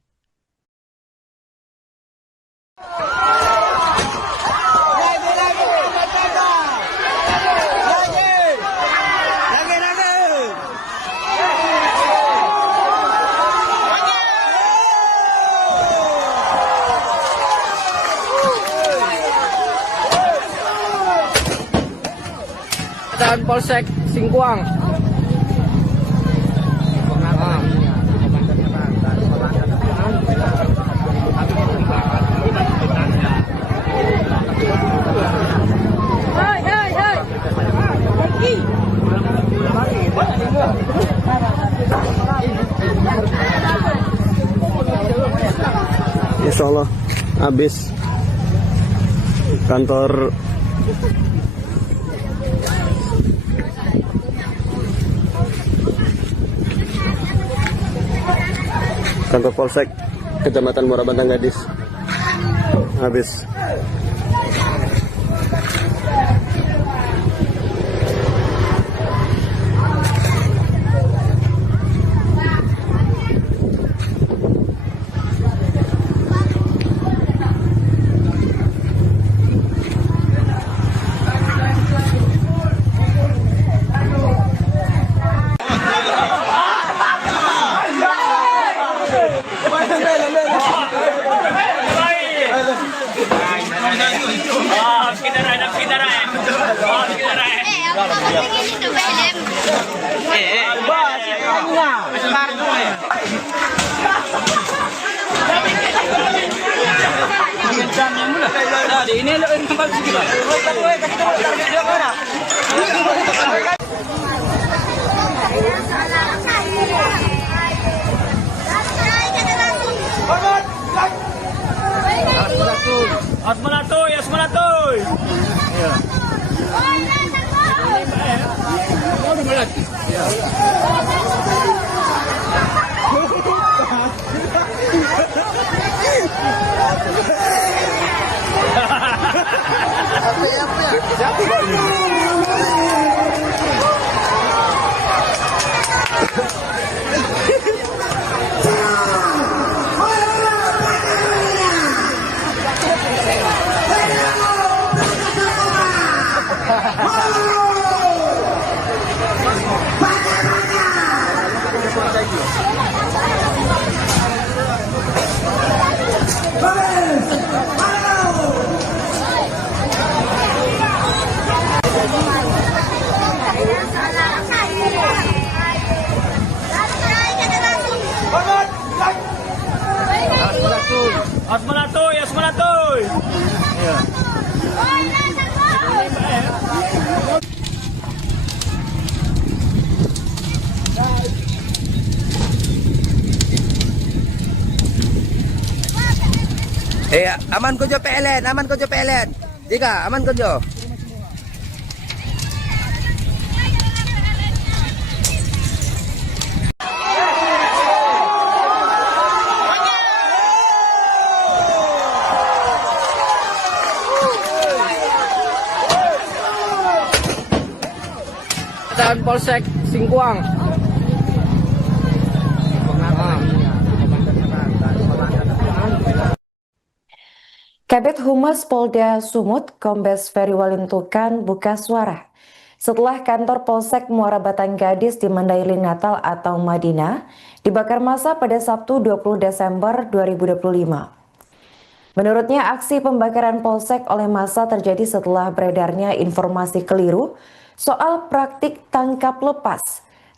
Dan Polsek Singkuang. Insya Allah habis kantor Polsek Kecamatan Muara Batang Gadis habis. Tingin itu film. Nah, di ini lo yang bagus kita. Asmanatoy, asmanatoy. Asmanatoy, asmanatoy. Aman ko jo PLN, aman ko jo PLN. Tika, aman ko jo. Dan Polsek Singkuang. Kabid Humas Polda Sumut, Kombes Ferry Walintukan buka suara setelah kantor Polsek Muara Batang Gadis di Mandailing Natal atau Madinah dibakar massa pada Sabtu 20 Desember 2025. Menurutnya, aksi pembakaran Polsek oleh massa terjadi setelah beredarnya informasi keliru soal praktik tangkap lepas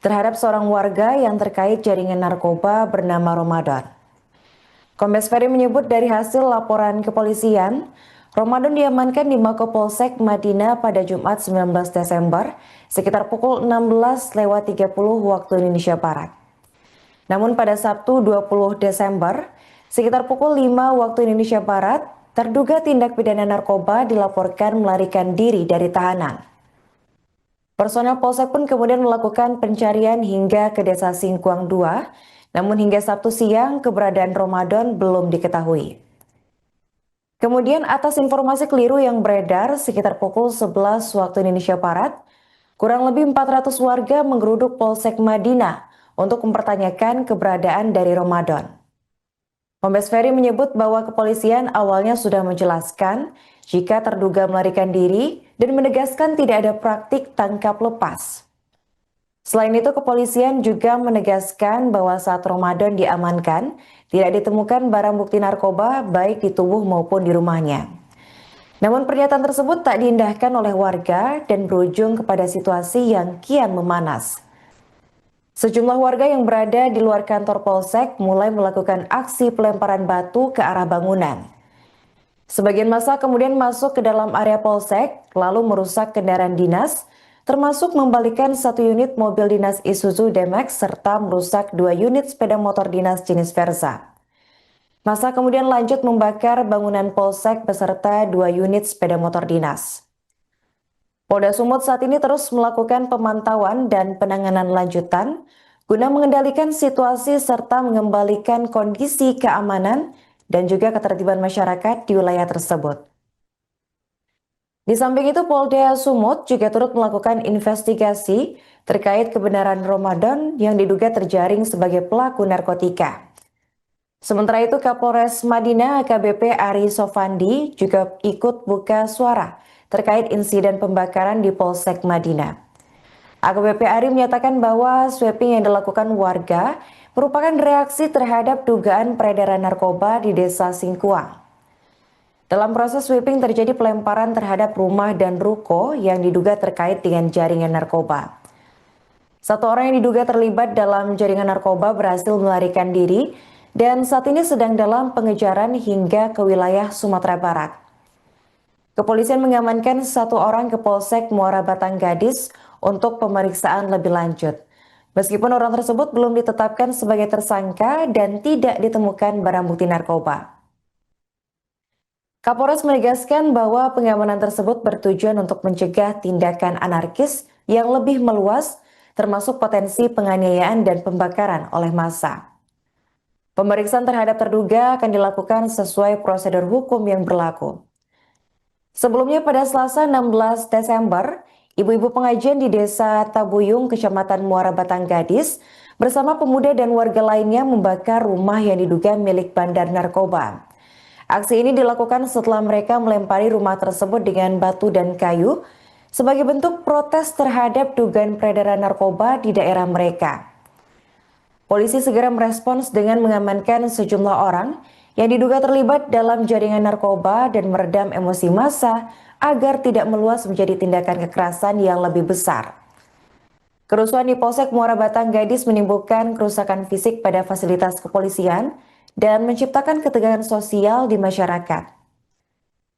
terhadap seorang warga yang terkait jaringan narkoba bernama Ramadan. Kombes Ferry menyebut dari hasil laporan kepolisian, Ramadan diamankan di Mako Polsek Madinah pada Jumat 19 Desember sekitar pukul 16.30 waktu Indonesia Barat. Namun pada Sabtu 20 Desember sekitar pukul 5 waktu Indonesia Barat, terduga tindak pidana narkoba dilaporkan melarikan diri dari tahanan. Personel Polsek pun kemudian melakukan pencarian hingga ke Desa Singkuang 2, namun hingga Sabtu siang keberadaan Ramadan belum diketahui. Kemudian atas informasi keliru yang beredar sekitar pukul 11 waktu Indonesia Barat, kurang lebih 400 warga menggeruduk Polsek Madinah untuk mempertanyakan keberadaan dari Ramadan. Kombes Ferry menyebut bahwa kepolisian awalnya sudah menjelaskan jika terduga melarikan diri dan menegaskan tidak ada praktik tangkap lepas. Selain itu, kepolisian juga menegaskan bahwa saat Ramadan diamankan, tidak ditemukan barang bukti narkoba baik di tubuh maupun di rumahnya. Namun pernyataan tersebut tak diindahkan oleh warga dan berujung kepada situasi yang kian memanas. Sejumlah warga yang berada di luar kantor Polsek mulai melakukan aksi pelemparan batu ke arah bangunan. Sebagian massa kemudian masuk ke dalam area Polsek, lalu merusak kendaraan dinas, termasuk membalikan 1 unit mobil dinas Isuzu D-Max serta merusak 2 unit sepeda motor dinas jenis Versa. Massa kemudian lanjut membakar bangunan Polsek beserta 2 unit sepeda motor dinas. Polda Sumut saat ini terus melakukan pemantauan dan penanganan lanjutan guna mengendalikan situasi serta mengembalikan kondisi keamanan dan juga ketertiban masyarakat di wilayah tersebut. Di samping itu, Polda Sumut juga turut melakukan investigasi terkait kebenaran Ramadan yang diduga terjaring sebagai pelaku narkotika. Sementara itu, Kapolres Madinah AKBP Ari Sofandi juga ikut buka suara terkait insiden pembakaran di Polsek Madinah. AKBP Ari menyatakan bahwa sweeping yang dilakukan warga merupakan reaksi terhadap dugaan peredaran narkoba di Desa Singkuang. Dalam proses sweeping terjadi pelemparan terhadap rumah dan ruko yang diduga terkait dengan jaringan narkoba. Satu orang yang diduga terlibat dalam jaringan narkoba berhasil melarikan diri dan saat ini sedang dalam pengejaran hingga ke wilayah Sumatera Barat. Kepolisian mengamankan satu orang ke Polsek Muara Batang Gadis untuk pemeriksaan lebih lanjut. Meskipun orang tersebut belum ditetapkan sebagai tersangka dan tidak ditemukan barang bukti narkoba. Kapolres menegaskan bahwa pengamanan tersebut bertujuan untuk mencegah tindakan anarkis yang lebih meluas, termasuk potensi penganiayaan dan pembakaran oleh massa. Pemeriksaan terhadap terduga akan dilakukan sesuai prosedur hukum yang berlaku. Sebelumnya pada Selasa 16 Desember, ibu-ibu pengajian di Desa Tabuyung, Kecamatan Muara Batang Gadis, bersama pemuda dan warga lainnya membakar rumah yang diduga milik bandar narkoba. Aksi ini dilakukan setelah mereka melempari rumah tersebut dengan batu dan kayu sebagai bentuk protes terhadap dugaan peredaran narkoba di daerah mereka. Polisi segera merespons dengan mengamankan sejumlah orang yang diduga terlibat dalam jaringan narkoba dan meredam emosi massa agar tidak meluas menjadi tindakan kekerasan yang lebih besar. Kerusuhan di Polsek Muara Batang Gadis menimbulkan kerusakan fisik pada fasilitas kepolisian dan menciptakan ketegangan sosial di masyarakat.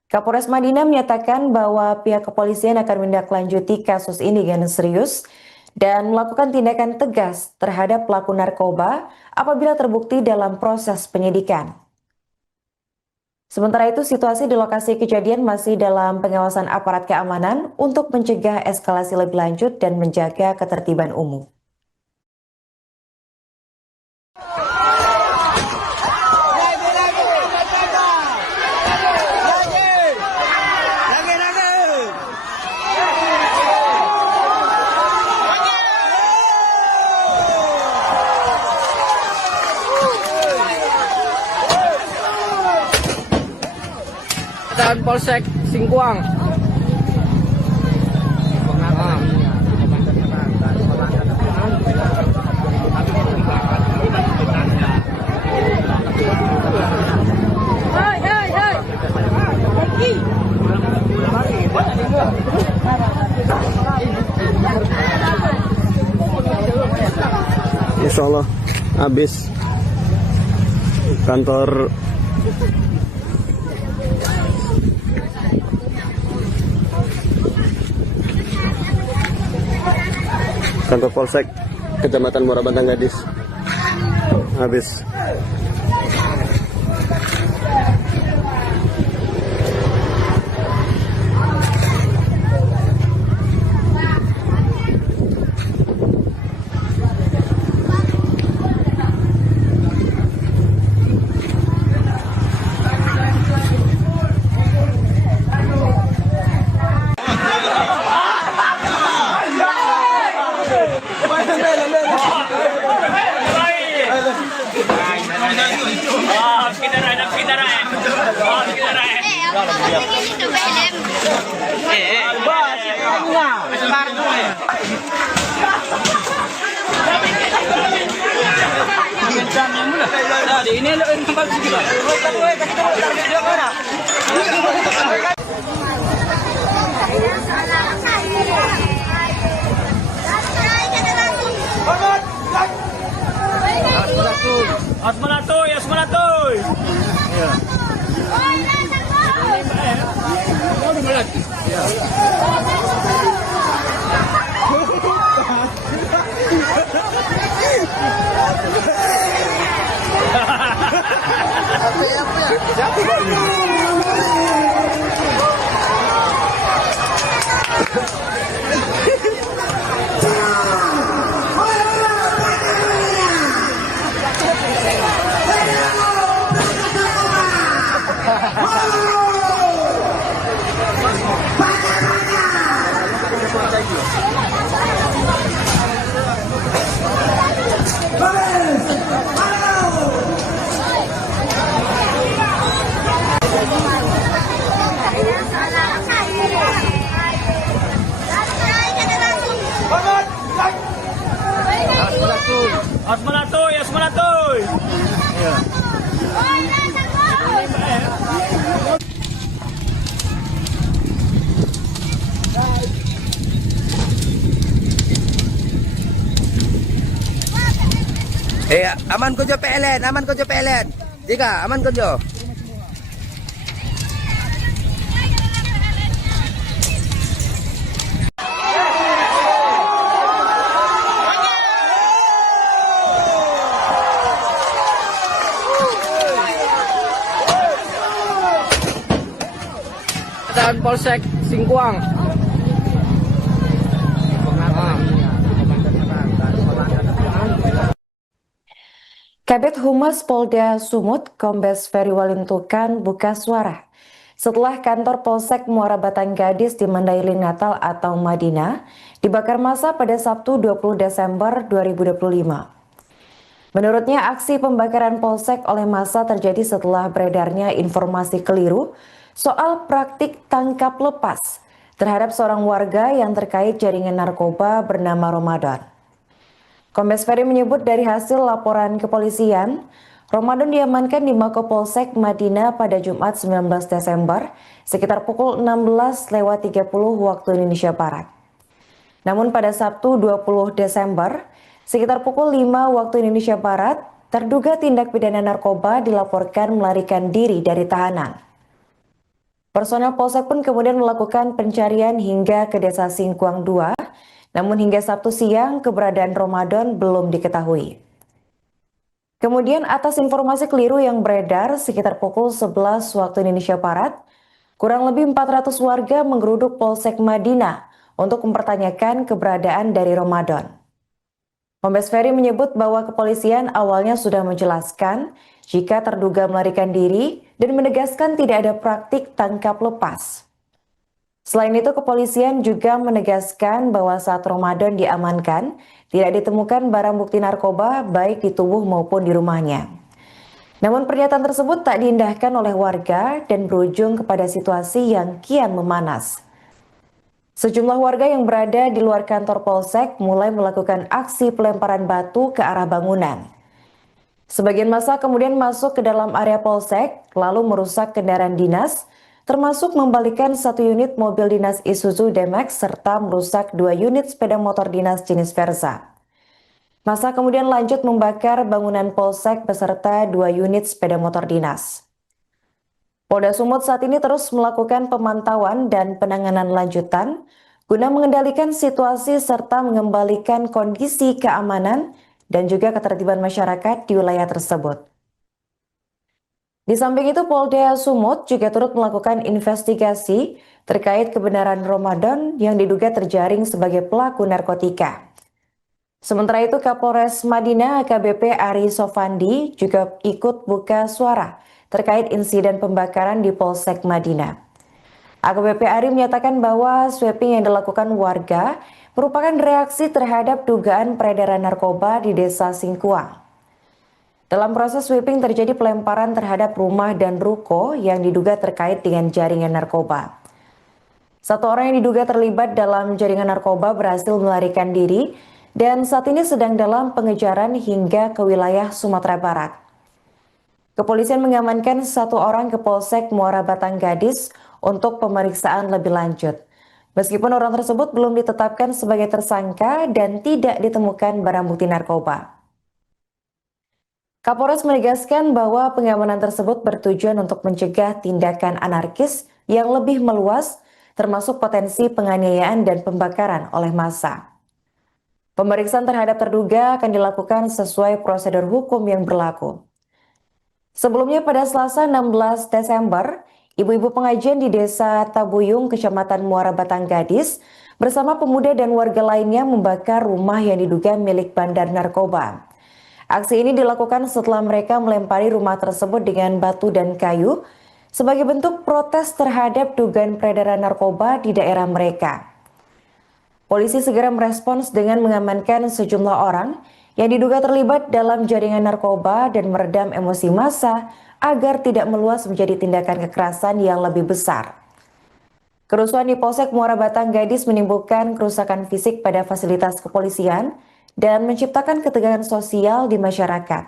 Kapolres Madinah menyatakan bahwa pihak kepolisian akan menindaklanjuti kasus ini dengan serius dan melakukan tindakan tegas terhadap pelaku narkoba apabila terbukti dalam proses penyidikan. Sementara itu, situasi di lokasi kejadian masih dalam pengawasan aparat keamanan untuk mencegah eskalasi lebih lanjut dan menjaga ketertiban umum. Dan Polsek Singkuang. Insya Allah habis kantor Polsek Kecamatan Muara Batang Gadis habis. Ini tempat kita. Asmanatoy. Ya. Asmanatoy. Ya. Aman ko jo PLN, aman ko jo PLN. Tiga, aman ko jo. Dan Polsek Singkuang. Kabid Humas Polda Sumut, Kombes Ferry Walintukan buka suara setelah kantor Polsek Muara Batang Gadis di Mandailing Natal atau Madinah dibakar massa pada Sabtu 20 Desember 2025. Menurutnya, aksi pembakaran Polsek oleh massa terjadi setelah beredarnya informasi keliru soal praktik tangkap lepas terhadap seorang warga yang terkait jaringan narkoba bernama Ramadan. Kombes Ferry menyebut dari hasil laporan kepolisian, Ramadan diamankan di Mako Polsek Madinah pada Jumat 19 Desember sekitar pukul 16.30 waktu Indonesia Barat. Namun pada Sabtu 20 Desember sekitar pukul 5 waktu Indonesia Barat, terduga tindak pidana narkoba dilaporkan melarikan diri dari tahanan. Personel Polsek pun kemudian melakukan pencarian hingga ke Desa Singkuang 2, namun hingga Sabtu siang keberadaan Ramadan belum diketahui. Kemudian atas informasi keliru yang beredar sekitar pukul 11 waktu Indonesia Barat, kurang lebih 400 warga menggeruduk Polsek Madinah untuk mempertanyakan keberadaan dari Ramadan. Kombes Ferry menyebut bahwa kepolisian awalnya sudah menjelaskan jika terduga melarikan diri dan menegaskan tidak ada praktik tangkap lepas. Selain itu, kepolisian juga menegaskan bahwa saat Ramadan diamankan, tidak ditemukan barang bukti narkoba baik di tubuh maupun di rumahnya. Namun pernyataan tersebut tak diindahkan oleh warga dan berujung kepada situasi yang kian memanas. Sejumlah warga yang berada di luar kantor Polsek mulai melakukan aksi pelemparan batu ke arah bangunan. Sebagian massa kemudian masuk ke dalam area Polsek, lalu merusak kendaraan dinas, termasuk membalikkan 1 unit mobil dinas Isuzu D-Max serta merusak 2 unit sepeda motor dinas jenis Versa. Massa kemudian lanjut membakar bangunan Polsek beserta 2 unit sepeda motor dinas. Polda Sumut saat ini terus melakukan pemantauan dan penanganan lanjutan guna mengendalikan situasi serta mengembalikan kondisi keamanan dan juga ketertiban masyarakat di wilayah tersebut. Di samping itu, Polda Sumut juga turut melakukan investigasi terkait kebenaran Ramadan yang diduga terjaring sebagai pelaku narkotika. Sementara itu, Kapolres Madinah AKBP Ari Sofandi juga ikut buka suara terkait insiden pembakaran di Polsek Madinah. AKBP Ari menyatakan bahwa sweeping yang dilakukan warga merupakan reaksi terhadap dugaan peredaran narkoba di Desa Singkuang. Dalam proses sweeping terjadi pelemparan terhadap rumah dan ruko yang diduga terkait dengan jaringan narkoba. 1 orang yang diduga terlibat dalam jaringan narkoba berhasil melarikan diri dan saat ini sedang dalam pengejaran hingga ke wilayah Sumatera Barat. Kepolisian mengamankan 1 orang ke Polsek Muara Batang Gadis untuk pemeriksaan lebih lanjut. Meskipun orang tersebut belum ditetapkan sebagai tersangka dan tidak ditemukan barang bukti narkoba. Kapolres menegaskan bahwa pengamanan tersebut bertujuan untuk mencegah tindakan anarkis yang lebih meluas, termasuk potensi penganiayaan dan pembakaran oleh massa. Pemeriksaan terhadap terduga akan dilakukan sesuai prosedur hukum yang berlaku. Sebelumnya pada Selasa 16 Desember, ibu-ibu pengajian di Desa Tabuyung, Kecamatan Muara Batang Gadis, bersama pemuda dan warga lainnya membakar rumah yang diduga milik bandar narkoba. Aksi ini dilakukan setelah mereka melempari rumah tersebut dengan batu dan kayu sebagai bentuk protes terhadap dugaan peredaran narkoba di daerah mereka. Polisi segera merespons dengan mengamankan sejumlah orang yang diduga terlibat dalam jaringan narkoba dan meredam emosi massa agar tidak meluas menjadi tindakan kekerasan yang lebih besar. Kerusuhan di Polsek Muara Batang Gadis menimbulkan kerusakan fisik pada fasilitas kepolisian dan menciptakan ketegangan sosial di masyarakat.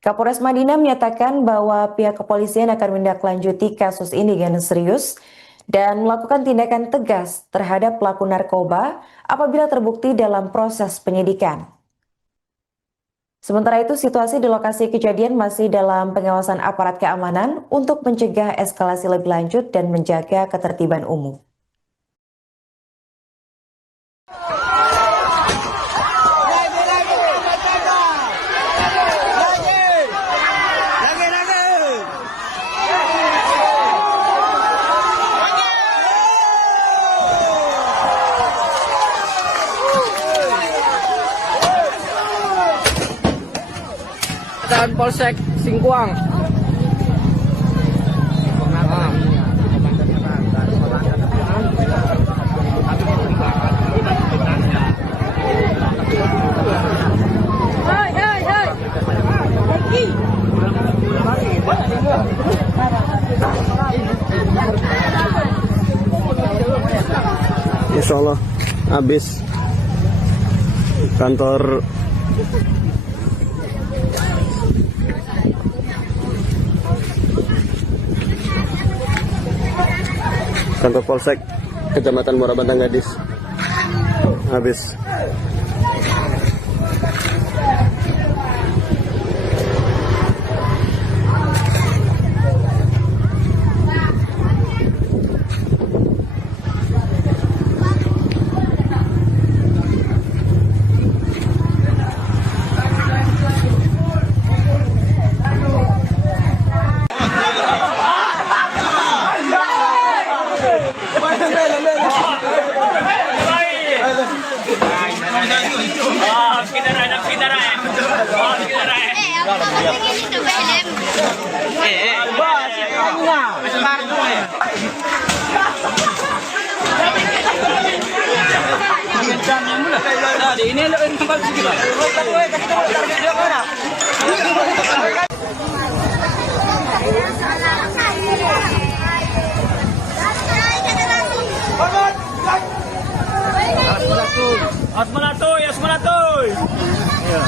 Kapolres Madinah menyatakan bahwa pihak kepolisian akan menindaklanjuti kasus ini dengan serius dan melakukan tindakan tegas terhadap pelaku narkoba apabila terbukti dalam proses penyidikan. Sementara itu, situasi di lokasi kejadian masih dalam pengawasan aparat keamanan untuk mencegah eskalasi lebih lanjut dan menjaga ketertiban umum. Dan Polsek Singkuang. Insya Allah habis kantor Polsek Kecamatan Muara Bantang Gadis habis. Apa tingin itu film? Ini tempat kita. Asmanatoy. Ya. Asmanatoy. Ya.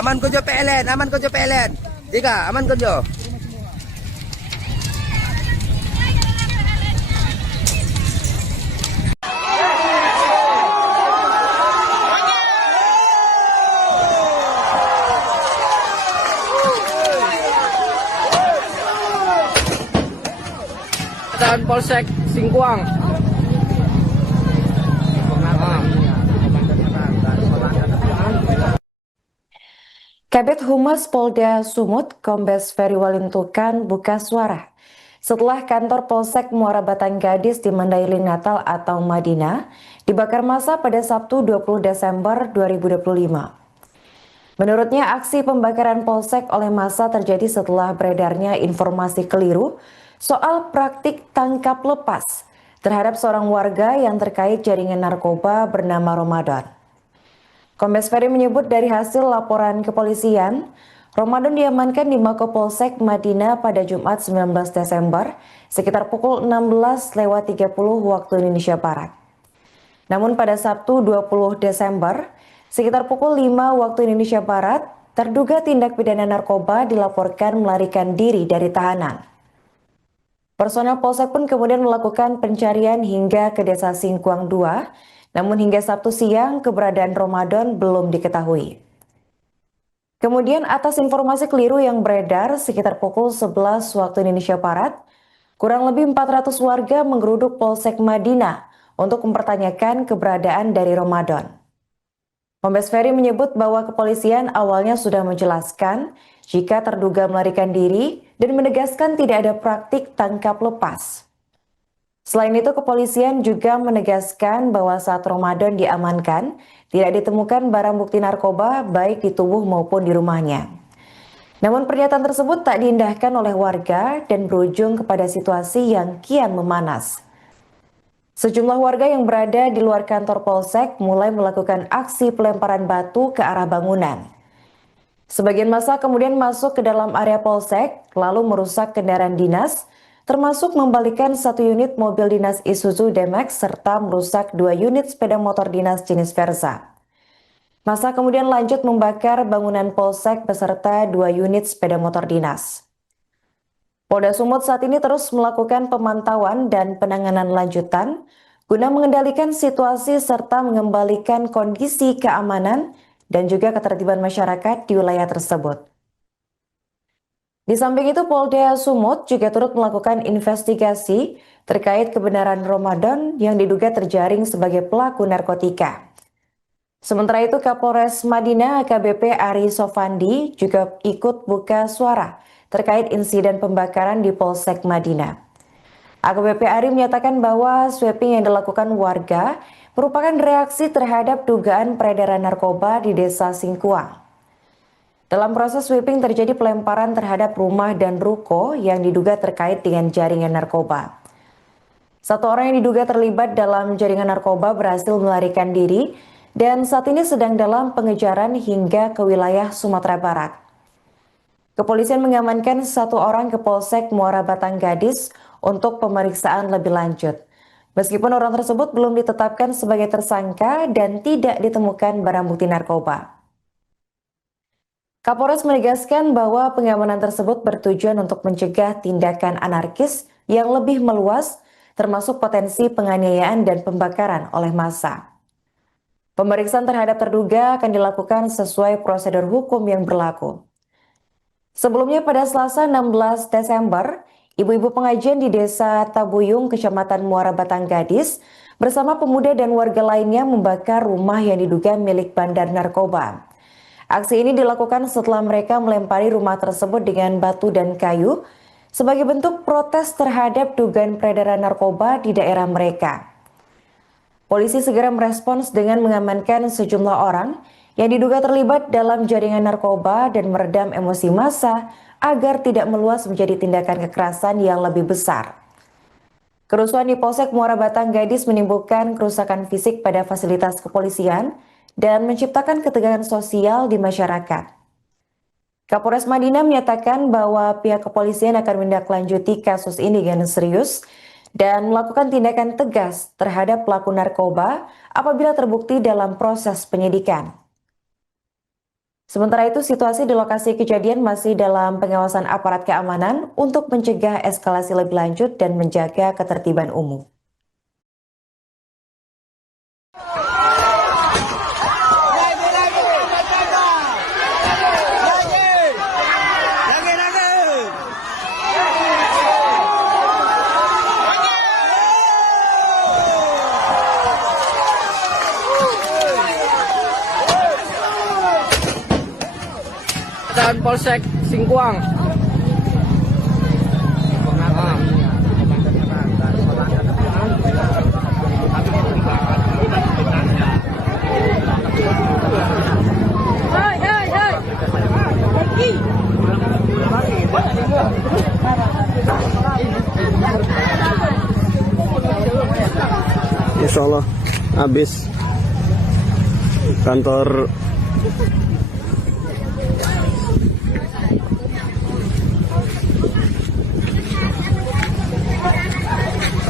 Aman Kojo PLN. 3, aman Kojo. Dan Polsek Singkuang. Kabid Humas Polda Sumut, Kombes Ferry Walintukan buka suara setelah kantor Polsek Muara Batang Gadis di Mandailing Natal atau Madinah dibakar massa pada Sabtu 20 Desember 2025. Menurutnya, aksi pembakaran Polsek oleh massa terjadi setelah beredarnya informasi keliru soal praktik tangkap lepas terhadap seorang warga yang terkait jaringan narkoba bernama Ramadan. Kombes Ferry menyebut dari hasil laporan kepolisian, Ramadan diamankan di Mako Polsek Madinah pada Jumat 19 Desember sekitar pukul 16.30 waktu Indonesia Barat. Namun pada Sabtu 20 Desember sekitar pukul 5 waktu Indonesia Barat, terduga tindak pidana narkoba dilaporkan melarikan diri dari tahanan. Personel Polsek pun kemudian melakukan pencarian hingga ke Desa Singkuang 2, namun hingga Sabtu siang keberadaan Ramadan belum diketahui. Kemudian atas informasi keliru yang beredar sekitar pukul 11 waktu Indonesia Barat, kurang lebih 400 warga menggeruduk Polsek Madinah untuk mempertanyakan keberadaan dari Ramadan. Kombes Ferry menyebut bahwa kepolisian awalnya sudah menjelaskan jika terduga melarikan diri dan menegaskan tidak ada praktik tangkap lepas. Selain itu, kepolisian juga menegaskan bahwa saat Ramadan diamankan, tidak ditemukan barang bukti narkoba baik di tubuh maupun di rumahnya. Namun pernyataan tersebut tak diindahkan oleh warga dan berujung kepada situasi yang kian memanas. Sejumlah warga yang berada di luar kantor Polsek mulai melakukan aksi pelemparan batu ke arah bangunan. Sebagian massa kemudian masuk ke dalam area Polsek, lalu merusak kendaraan dinas, termasuk membalikkan 1 unit mobil dinas Isuzu D-Max serta merusak 2 unit sepeda motor dinas jenis Versa. Massa kemudian lanjut membakar bangunan Polsek beserta 2 unit sepeda motor dinas. Polda Sumut saat ini terus melakukan pemantauan dan penanganan lanjutan guna mengendalikan situasi serta mengembalikan kondisi keamanan dan juga ketertiban masyarakat di wilayah tersebut. Di samping itu, Polda Sumut juga turut melakukan investigasi terkait kebenaran Ramadan yang diduga terjaring sebagai pelaku narkotika. Sementara itu, Kapolres Madinah AKBP Ari Sofandi juga ikut buka suara terkait insiden pembakaran di Polsek Madinah. AKBP Ari menyatakan bahwa sweeping yang dilakukan warga merupakan reaksi terhadap dugaan peredaran narkoba di Desa Singkuang. Dalam proses sweeping terjadi pelemparan terhadap rumah dan ruko yang diduga terkait dengan jaringan narkoba. 1 orang yang diduga terlibat dalam jaringan narkoba berhasil melarikan diri dan saat ini sedang dalam pengejaran hingga ke wilayah Sumatera Barat. Kepolisian mengamankan 1 orang ke Polsek Muara Batanggadis untuk pemeriksaan lebih lanjut. Meskipun orang tersebut belum ditetapkan sebagai tersangka dan tidak ditemukan barang bukti narkoba. Kapolres menegaskan bahwa pengamanan tersebut bertujuan untuk mencegah tindakan anarkis yang lebih meluas, termasuk potensi penganiayaan dan pembakaran oleh massa. Pemeriksaan terhadap terduga akan dilakukan sesuai prosedur hukum yang berlaku. Sebelumnya pada Selasa 16 Desember, ibu-ibu pengajian di Desa Tabuyung, Kecamatan Muara Batanggadis, bersama pemuda dan warga lainnya membakar rumah yang diduga milik bandar narkoba. Aksi ini dilakukan setelah mereka melempari rumah tersebut dengan batu dan kayu sebagai bentuk protes terhadap dugaan peredaran narkoba di daerah mereka. Polisi segera merespons dengan mengamankan sejumlah orang yang diduga terlibat dalam jaringan narkoba dan meredam emosi massa agar tidak meluas menjadi tindakan kekerasan yang lebih besar. Kerusuhan di Polsek Muara Batanggadis menimbulkan kerusakan fisik pada fasilitas kepolisian dan menciptakan ketegangan sosial di masyarakat. Kapolres Madinah menyatakan bahwa pihak kepolisian akan menindaklanjuti kasus ini dengan serius dan melakukan tindakan tegas terhadap pelaku narkoba apabila terbukti dalam proses penyidikan. Sementara itu, situasi di lokasi kejadian masih dalam pengawasan aparat keamanan untuk mencegah eskalasi lebih lanjut dan menjaga ketertiban umum. Dan Polsek Singkuang. Insya Allah habis kantor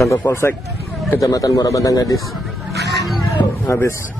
Polsek Kecamatan Muara Batanggadis habis.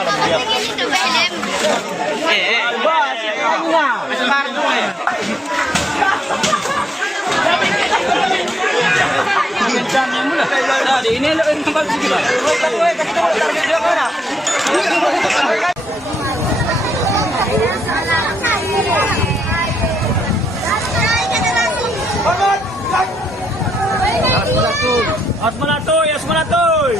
Tingin itu film. Nah, di ini lo yang bagus gitu. Asmanatoy, Asmanatoy.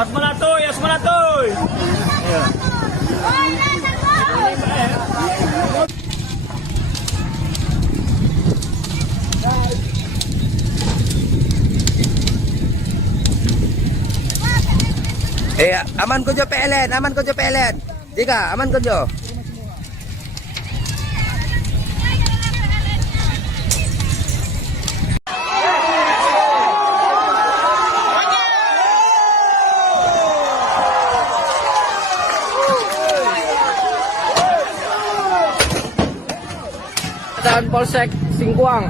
Asmanatoy, Asmanatoy. Aman ko jo PLN, aman ko jo PLN. Dika, aman ko jo. Dan Polsek Singkuang.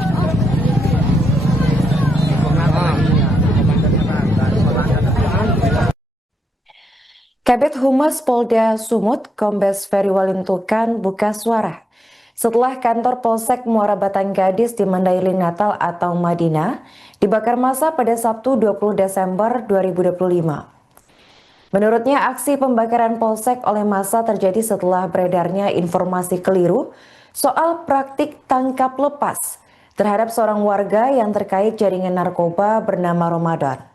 Kabid Humas Polda Sumut, Kombes Ferry Walintukan buka suara setelah kantor Polsek Muara Batang Gadis di Mandailing Natal atau Madinah dibakar massa pada Sabtu 20 Desember 2025. Menurutnya, aksi pembakaran Polsek oleh massa terjadi setelah beredarnya informasi keliru soal praktik tangkap lepas terhadap seorang warga yang terkait jaringan narkoba bernama Ramadan.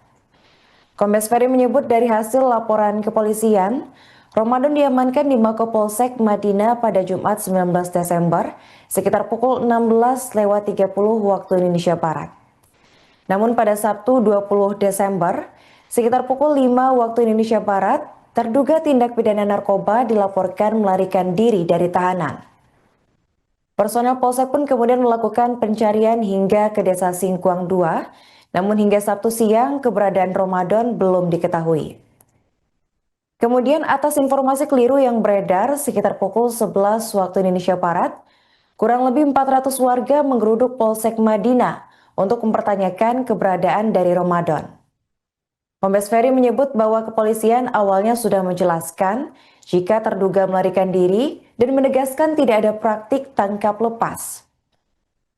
Kombes Ferry menyebut dari hasil laporan kepolisian, Ramadan diamankan di Mako Polsek Madinah pada Jumat 19 Desember sekitar pukul 16.30 waktu Indonesia Barat. Namun pada Sabtu 20 Desember sekitar pukul 5 waktu Indonesia Barat, terduga tindak pidana narkoba dilaporkan melarikan diri dari tahanan. Personel Polsek pun kemudian melakukan pencarian hingga ke Desa Singkuang 2, namun hingga Sabtu siang keberadaan Ramadan belum diketahui. Kemudian atas informasi keliru yang beredar sekitar pukul 11 waktu Indonesia Barat, kurang lebih 400 warga menggeruduk Polsek Madinah untuk mempertanyakan keberadaan dari Ramadan. Kombes Ferry menyebut bahwa kepolisian awalnya sudah menjelaskan jika terduga melarikan diri dan menegaskan tidak ada praktik tangkap lepas.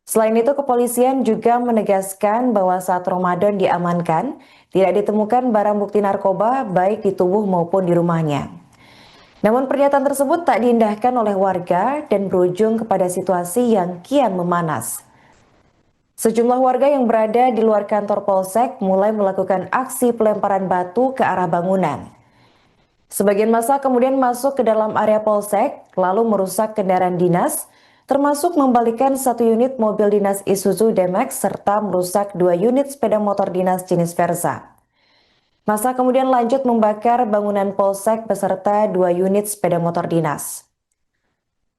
Selain itu, kepolisian juga menegaskan bahwa saat Ramadan diamankan, tidak ditemukan barang bukti narkoba baik di tubuh maupun di rumahnya. Namun pernyataan tersebut tak diindahkan oleh warga dan berujung kepada situasi yang kian memanas. Sejumlah warga yang berada di luar kantor Polsek mulai melakukan aksi pelemparan batu ke arah bangunan. Sebagian massa kemudian masuk ke dalam area Polsek, lalu merusak kendaraan dinas, termasuk membalikan 1 unit mobil dinas Isuzu D-Max serta merusak 2 unit sepeda motor dinas jenis Versa. Massa kemudian lanjut membakar bangunan Polsek beserta 2 unit sepeda motor dinas.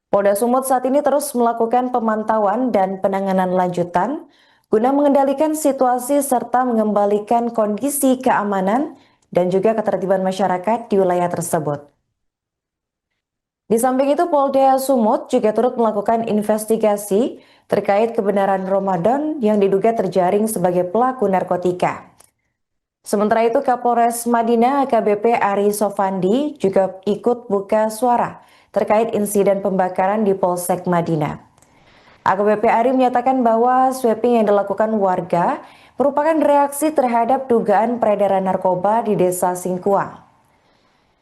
Polda Sumut saat ini terus melakukan pemantauan dan penanganan lanjutan guna mengendalikan situasi serta mengembalikan kondisi keamanan dan juga ketertiban masyarakat di wilayah tersebut. Di samping itu, Polda Sumut juga turut melakukan investigasi terkait kebenaran Ramadan yang diduga terjaring sebagai pelaku narkotika. Sementara itu, Kapolres Madinah AKBP Ari Sofandi juga ikut buka suara terkait insiden pembakaran di Polsek Madinah. AKBP Ari menyatakan bahwa sweeping yang dilakukan warga merupakan reaksi terhadap dugaan peredaran narkoba di Desa Singkuang.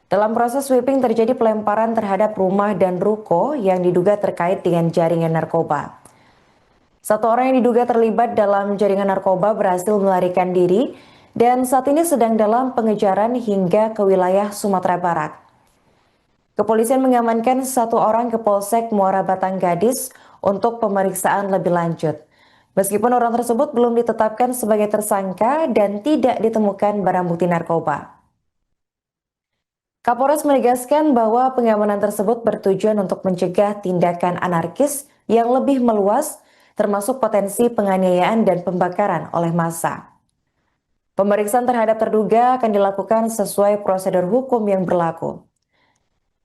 Dalam proses sweeping terjadi pelemparan terhadap rumah dan ruko yang diduga terkait dengan jaringan narkoba. Satu orang yang diduga terlibat dalam jaringan narkoba berhasil melarikan diri dan saat ini sedang dalam pengejaran hingga ke wilayah Sumatera Barat. Kepolisian mengamankan satu orang ke Polsek Muara Batanggadis untuk pemeriksaan lebih lanjut. Meskipun orang tersebut belum ditetapkan sebagai tersangka dan tidak ditemukan barang bukti narkoba. Kapolres menegaskan bahwa pengamanan tersebut bertujuan untuk mencegah tindakan anarkis yang lebih meluas, termasuk potensi penganiayaan dan pembakaran oleh massa. Pemeriksaan terhadap terduga akan dilakukan sesuai prosedur hukum yang berlaku.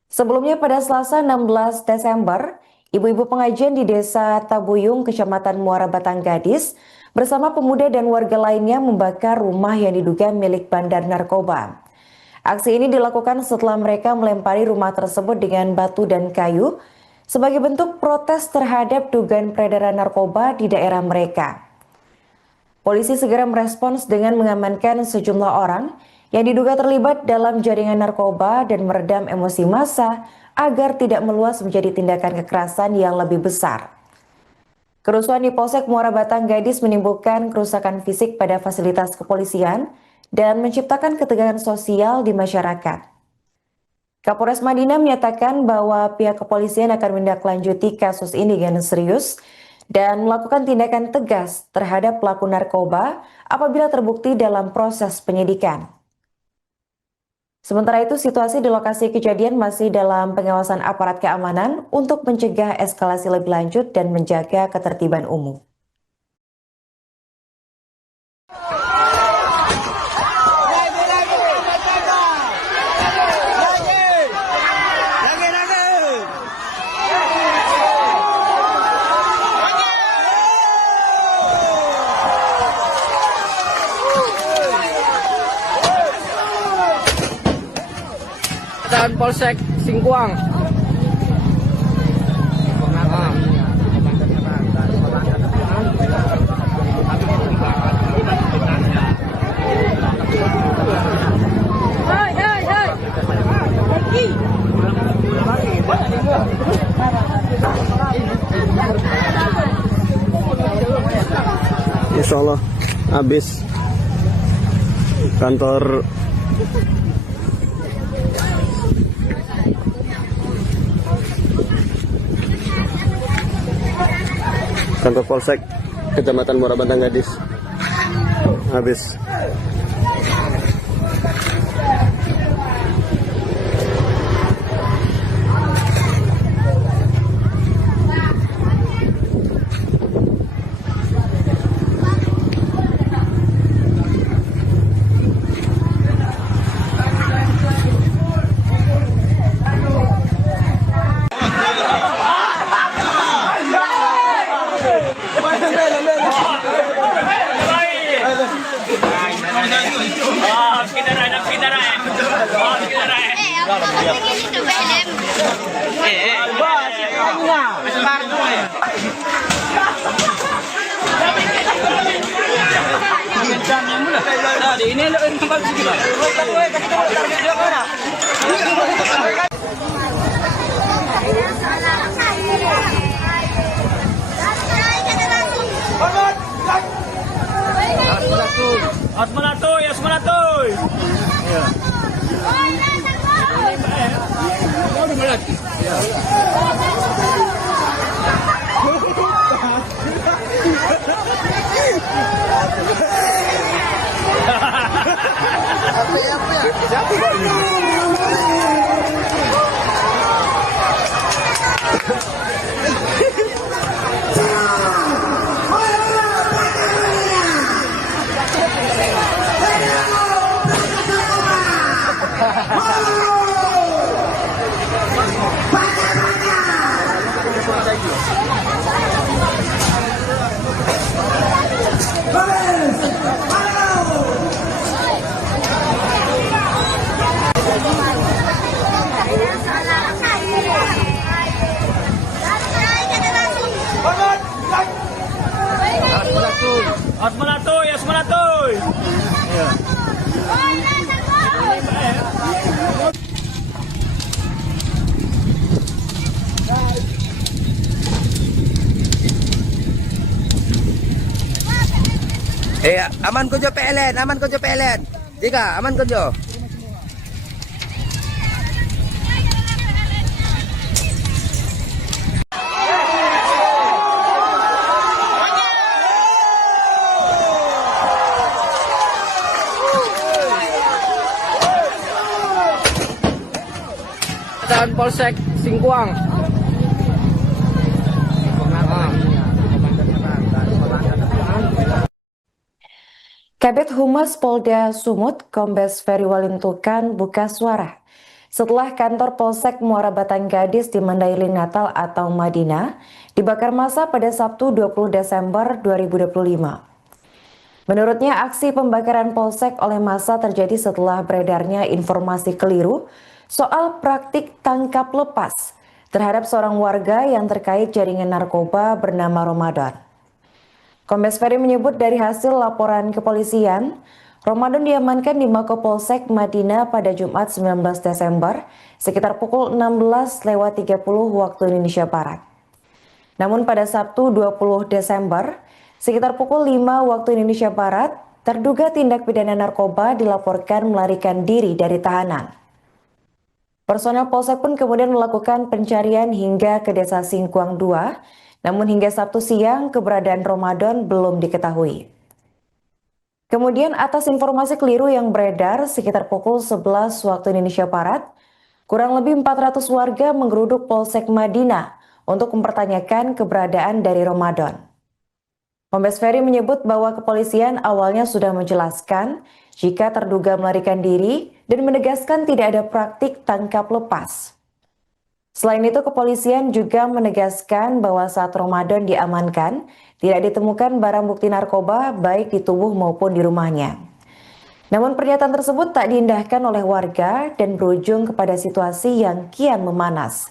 Sebelumnya pada Selasa 16 Desember, ibu-ibu pengajian di Desa Tabuyung, Kecamatan Muara Batanggadis, bersama pemuda dan warga lainnya membakar rumah yang diduga milik bandar narkoba. Aksi ini dilakukan setelah mereka melempari rumah tersebut dengan batu dan kayu sebagai bentuk protes terhadap dugaan peredaran narkoba di daerah mereka. Polisi segera merespons dengan mengamankan sejumlah orang yang diduga terlibat dalam jaringan narkoba dan meredam emosi massa agar tidak meluas menjadi tindakan kekerasan yang lebih besar. Kerusuhan di Polsek Muara Batanggadis menimbulkan kerusakan fisik pada fasilitas kepolisian dan menciptakan ketegangan sosial di masyarakat. Kapolres Madinah menyatakan bahwa pihak kepolisian akan menindaklanjuti kasus ini dengan serius dan melakukan tindakan tegas terhadap pelaku narkoba apabila terbukti dalam proses penyidikan. Sementara itu, situasi di lokasi kejadian masih dalam pengawasan aparat keamanan untuk mencegah eskalasi lebih lanjut dan menjaga ketertiban umum. Dan Polsek Singkuang. Insya Allah habis kantor Polsek Kecamatan Muara Batanggadis habis. Ini lo yang tempat sini bang. Asmanatoy, Asmanatoy. Iya. Asmanatoy, Asmanatoy. Iya. Aman ko jo PLN, aman ko jo PLN. Tiga, aman ko jo. Dan Polsek Singkuang. Kabid Humas Polda Sumut, Kombes Ferry Walintukan buka suara setelah kantor Polsek Muara Batang Gadis di Mandailing Natal atau Madinah dibakar massa pada Sabtu 20 Desember 2025. Menurutnya, aksi pembakaran Polsek oleh massa terjadi setelah beredarnya informasi keliru soal praktik tangkap lepas terhadap seorang warga yang terkait jaringan narkoba bernama Ramadan. Kombes Ferry menyebut dari hasil laporan kepolisian, Ramadan diamankan di Mako Polsek Madinah pada Jumat 19 Desember sekitar pukul 16.30 waktu Indonesia Barat. Namun pada Sabtu 20 Desember sekitar pukul 5 waktu Indonesia Barat, terduga tindak pidana narkoba dilaporkan melarikan diri dari tahanan. Personel Polsek pun kemudian melakukan pencarian hingga ke Desa Singkuang 2, namun hingga Sabtu siang keberadaan Ramadan belum diketahui. Kemudian atas informasi keliru yang beredar sekitar pukul 11 waktu Indonesia Barat, kurang lebih 400 warga menggeruduk Polsek Madinah untuk mempertanyakan keberadaan dari Ramadan. Kombes Ferry menyebut bahwa kepolisian awalnya sudah menjelaskan jika terduga melarikan diri dan menegaskan tidak ada praktik tangkap lepas. Selain itu, kepolisian juga menegaskan bahwa saat Ramadan diamankan, tidak ditemukan barang bukti narkoba baik di tubuh maupun di rumahnya. Namun pernyataan tersebut tak diindahkan oleh warga dan berujung kepada situasi yang kian memanas.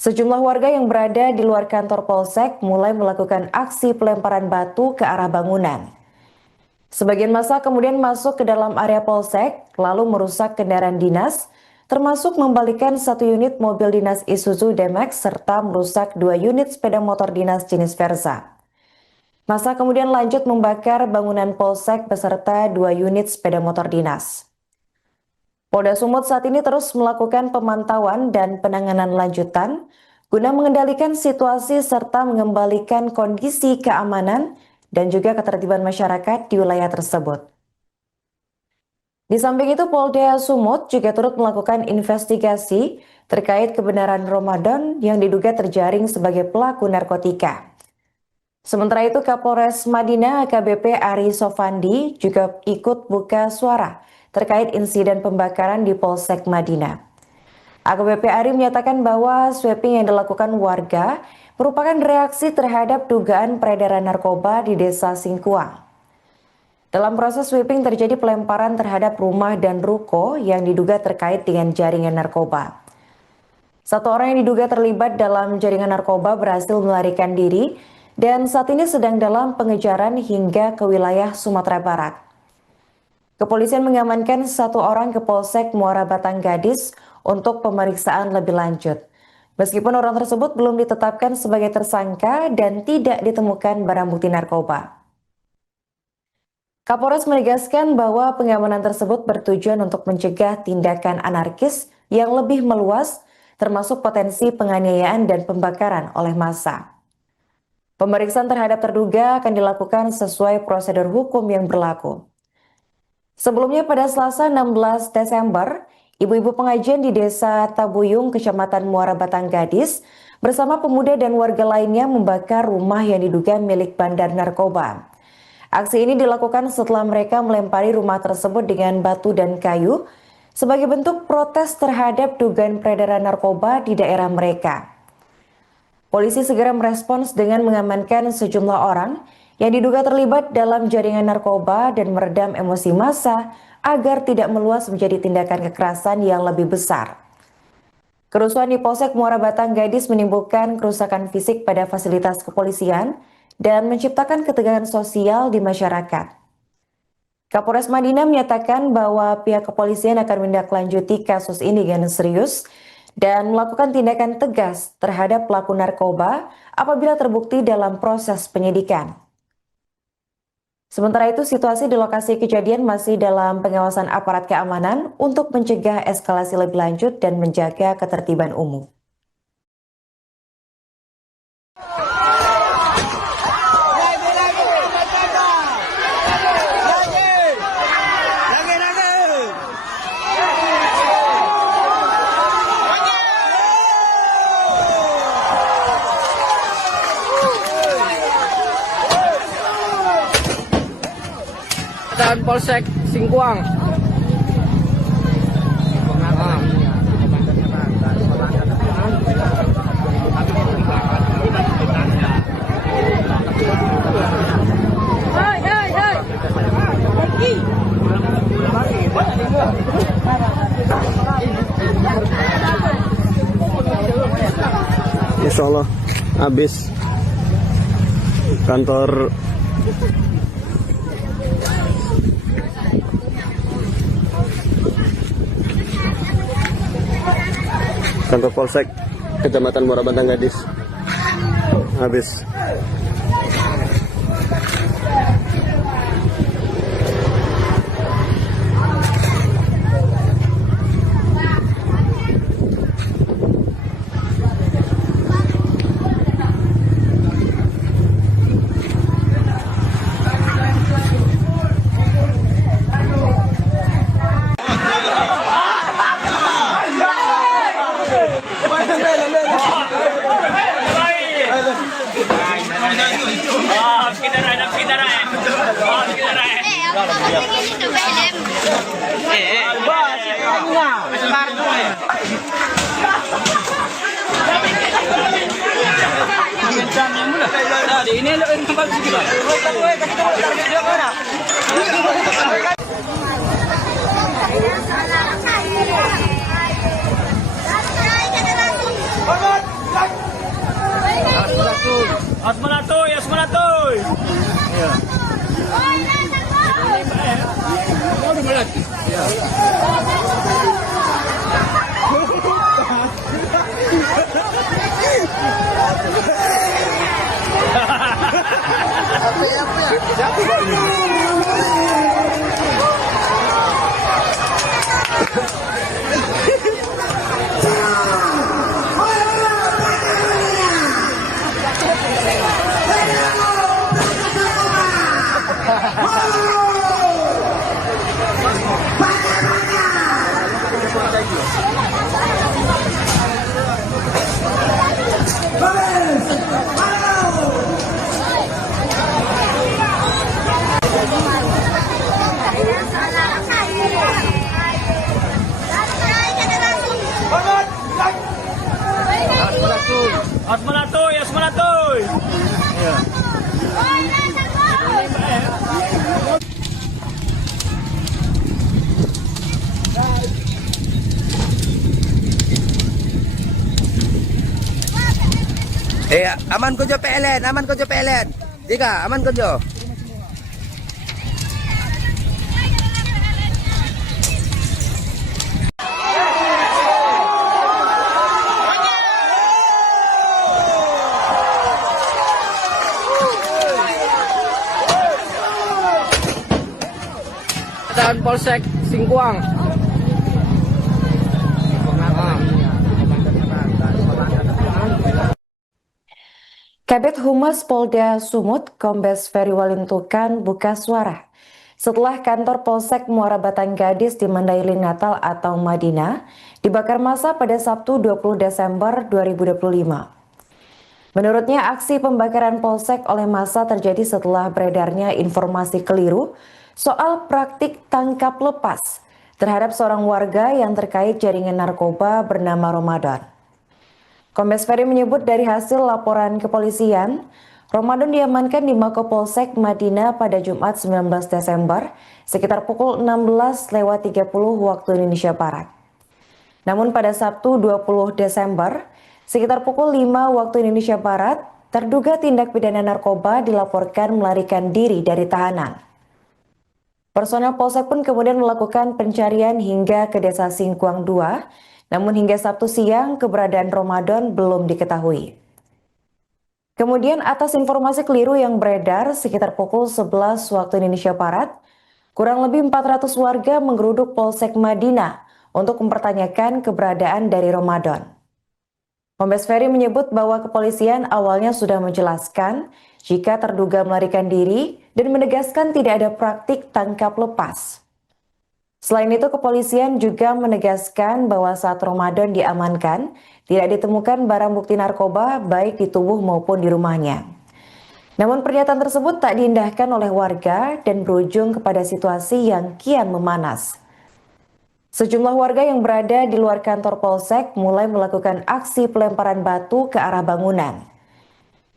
Sejumlah warga yang berada di luar kantor Polsek mulai melakukan aksi pelemparan batu ke arah bangunan. Sebagian massa kemudian masuk ke dalam area Polsek, lalu merusak kendaraan dinas, termasuk membalikan 1 unit mobil dinas Isuzu D-Max serta merusak 2 unit sepeda motor dinas jenis Versa. Massa kemudian lanjut membakar bangunan Polsek beserta 2 unit sepeda motor dinas. Polda Sumut saat ini terus melakukan pemantauan dan penanganan lanjutan guna mengendalikan situasi serta mengembalikan kondisi keamanan dan juga ketertiban masyarakat di wilayah tersebut. Di samping itu, Polda Sumut juga turut melakukan investigasi terkait kebenaran Ramadan yang diduga terjaring sebagai pelaku narkotika. Sementara itu, Kapolres Madinah AKBP Ari Sofandi juga ikut buka suara terkait insiden pembakaran di Polsek Madinah. AKBP Ari menyatakan bahwa sweeping yang dilakukan warga merupakan reaksi terhadap dugaan peredaran narkoba di Desa Singkuang. Dalam proses sweeping terjadi pelemparan terhadap rumah dan ruko yang diduga terkait dengan jaringan narkoba. 1 orang yang diduga terlibat dalam jaringan narkoba berhasil melarikan diri dan saat ini sedang dalam pengejaran hingga ke wilayah Sumatera Barat. Kepolisian mengamankan 1 orang ke Polsek Muara Batang Gadis untuk pemeriksaan lebih lanjut. Meskipun orang tersebut belum ditetapkan sebagai tersangka dan tidak ditemukan barang bukti narkoba. Kapolres menegaskan bahwa pengamanan tersebut bertujuan untuk mencegah tindakan anarkis yang lebih meluas, termasuk potensi penganiayaan dan pembakaran oleh massa. Pemeriksaan terhadap terduga akan dilakukan sesuai prosedur hukum yang berlaku. Sebelumnya pada Selasa 16 Desember, ibu-ibu pengajian di Desa Tabuyung, Kecamatan Muara Batang Gadis, bersama pemuda dan warga lainnya membakar rumah yang diduga milik bandar narkoba. Aksi ini dilakukan setelah mereka melempari rumah tersebut dengan batu dan kayu sebagai bentuk protes terhadap dugaan peredaran narkoba di daerah mereka. Polisi segera merespons dengan mengamankan sejumlah orang yang diduga terlibat dalam jaringan narkoba dan meredam emosi massa agar tidak meluas menjadi tindakan kekerasan yang lebih besar. Kerusuhan di Polsek Muara Batang Gadis menimbulkan kerusakan fisik pada fasilitas kepolisian dan menciptakan ketegangan sosial di masyarakat. Kapolres Madinah menyatakan bahwa pihak kepolisian akan menindaklanjuti kasus ini dengan serius dan melakukan tindakan tegas terhadap pelaku narkoba apabila terbukti dalam proses penyidikan. Sementara itu, situasi di lokasi kejadian masih dalam pengawasan aparat keamanan untuk mencegah eskalasi lebih lanjut dan menjaga ketertiban umum. Dan Polsek Singkuang. Insya Allah habis kantor Polsek Kecamatan Muara Bantang Gadis habis. Itu film. Ini tempat kita. Asmanatoy, Asmanatoy. Iya. Asmanatoy, Asmanatoy. Iya. Aman Kojo PLN, aman Kojo PLN. Tiga, aman Kojo. Dan Polsek Singkuang. Kabid Humas Polda Sumut, Kombes Ferry Walintukan buka suara setelah kantor Polsek Muara Batang Gadis di Mandailing Natal atau Madinah dibakar massa pada Sabtu 20 Desember 2025. Menurutnya, aksi pembakaran Polsek oleh massa terjadi setelah beredarnya informasi keliru soal praktik tangkap lepas terhadap seorang warga yang terkait jaringan narkoba bernama Ramadan. Kombes Ferry menyebut dari hasil laporan kepolisian, Ramadan diamankan di Mako Polsek Madinah pada Jumat 19 Desember sekitar pukul 16.30 waktu Indonesia Barat. Namun pada Sabtu 20 Desember sekitar pukul 5 waktu Indonesia Barat, terduga tindak pidana narkoba dilaporkan melarikan diri dari tahanan. Personel Polsek pun kemudian melakukan pencarian hingga ke Desa Singkuang 2, namun hingga Sabtu siang keberadaan Ramadan belum diketahui. Kemudian atas informasi keliru yang beredar sekitar pukul 11 waktu Indonesia Barat, kurang lebih 400 warga menggeruduk Polsek Madinah untuk mempertanyakan keberadaan dari Ramadan. Kombes Ferry menyebut bahwa kepolisian awalnya sudah menjelaskan jika terduga melarikan diri dan menegaskan tidak ada praktik tangkap lepas. Selain itu, kepolisian juga menegaskan bahwa saat Ramadan diamankan, tidak ditemukan barang bukti narkoba baik di tubuh maupun di rumahnya. Namun pernyataan tersebut tak diindahkan oleh warga dan berujung kepada situasi yang kian memanas. Sejumlah warga yang berada di luar kantor Polsek mulai melakukan aksi pelemparan batu ke arah bangunan.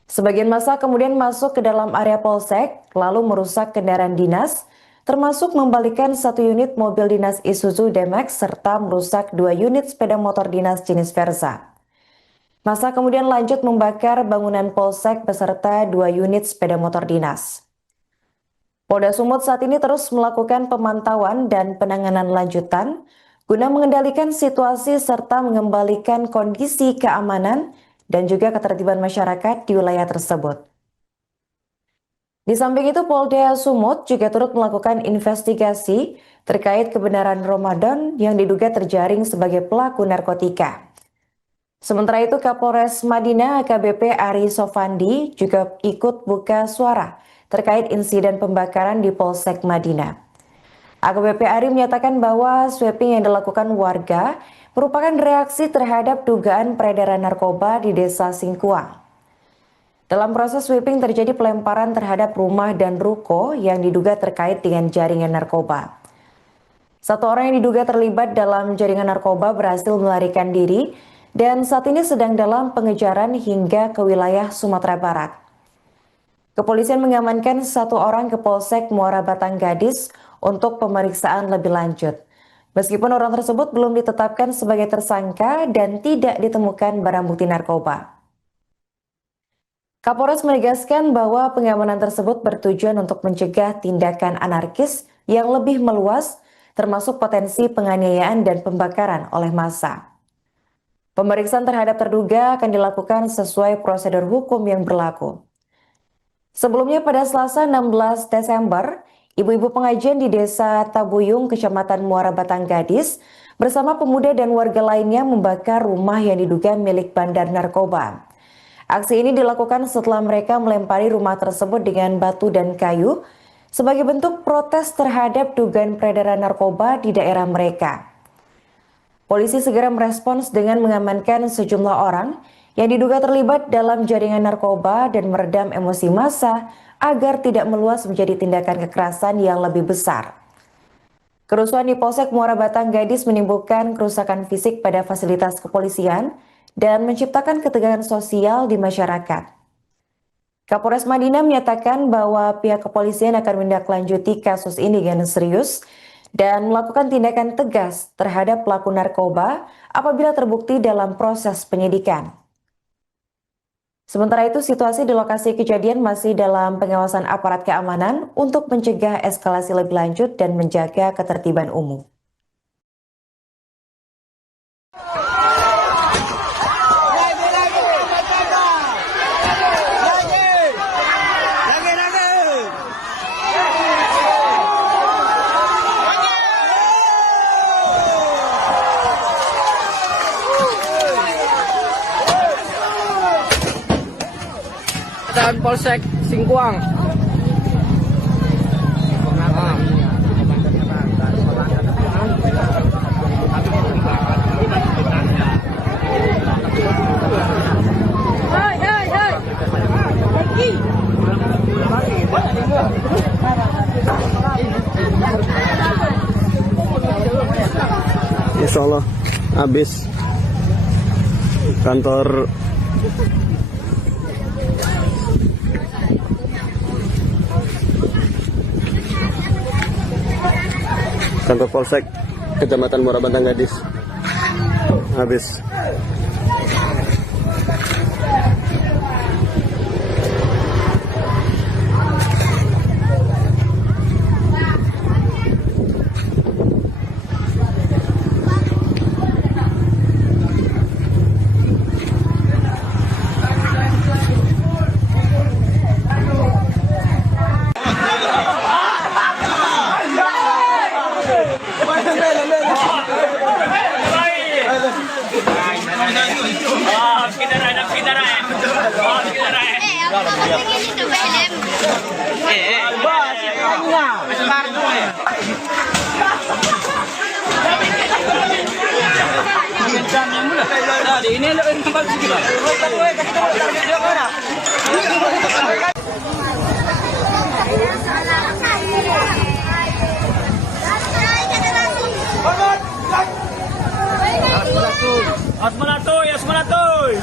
Sebagian massa kemudian masuk ke dalam area Polsek lalu merusak kendaraan dinas, termasuk membalikkan 1 unit mobil dinas Isuzu D-Max serta merusak 2 unit sepeda motor dinas jenis Versa. Massa kemudian lanjut membakar bangunan Polsek beserta 2 unit sepeda motor dinas. Polda Sumut saat ini terus melakukan pemantauan dan penanganan lanjutan guna mengendalikan situasi serta mengembalikan kondisi keamanan dan juga ketertiban masyarakat di wilayah tersebut. Di samping itu, Polda Sumut juga turut melakukan investigasi terkait kebenaran Ramadan yang diduga terjaring sebagai pelaku narkotika. Sementara itu, Kapolres Madinah AKBP Ari Sofandi juga ikut buka suara terkait insiden pembakaran di Polsek Madinah. AKBP Ari menyatakan bahwa sweeping yang dilakukan warga merupakan reaksi terhadap dugaan peredaran narkoba di Desa Singkuang. Dalam proses sweeping terjadi pelemparan terhadap rumah dan ruko yang diduga terkait dengan jaringan narkoba. 1 orang yang diduga terlibat dalam jaringan narkoba berhasil melarikan diri dan saat ini sedang dalam pengejaran hingga ke wilayah Sumatera Barat. Kepolisian mengamankan 1 orang ke Polsek Muara Batanggadis untuk pemeriksaan lebih lanjut. Meskipun orang tersebut belum ditetapkan sebagai tersangka dan tidak ditemukan barang bukti narkoba. Kapolres menegaskan bahwa pengamanan tersebut bertujuan untuk mencegah tindakan anarkis yang lebih meluas, termasuk potensi penganiayaan dan pembakaran oleh massa. Pemeriksaan terhadap terduga akan dilakukan sesuai prosedur hukum yang berlaku. Sebelumnya pada Selasa 16 Desember, ibu-ibu pengajian di Desa Tabuyung, Kecamatan Muara Batanggadis, bersama pemuda dan warga lainnya membakar rumah yang diduga milik bandar narkoba. Aksi ini dilakukan setelah mereka melempari rumah tersebut dengan batu dan kayu sebagai bentuk protes terhadap dugaan peredaran narkoba di daerah mereka. Polisi segera merespons dengan mengamankan sejumlah orang yang diduga terlibat dalam jaringan narkoba dan meredam emosi massa agar tidak meluas menjadi tindakan kekerasan yang lebih besar. Kerusuhan di Polsek Muara Batanggadis menimbulkan kerusakan fisik pada fasilitas kepolisian dan menciptakan ketegangan sosial di masyarakat. Kapolres Madinah menyatakan bahwa pihak kepolisian akan menindaklanjuti kasus ini dengan serius dan melakukan tindakan tegas terhadap pelaku narkoba apabila terbukti dalam proses penyidikan. Sementara itu, situasi di lokasi kejadian masih dalam pengawasan aparat keamanan untuk mencegah eskalasi lebih lanjut dan menjaga ketertiban umum. Dan Polsek Singkuang. Insya Allah habis kantor Polsek Kecamatan Muara Batanggadis habis. Ini tuh film. Nah, di ini lo yang bagus gimana? Asmanatoy, asmanatoy.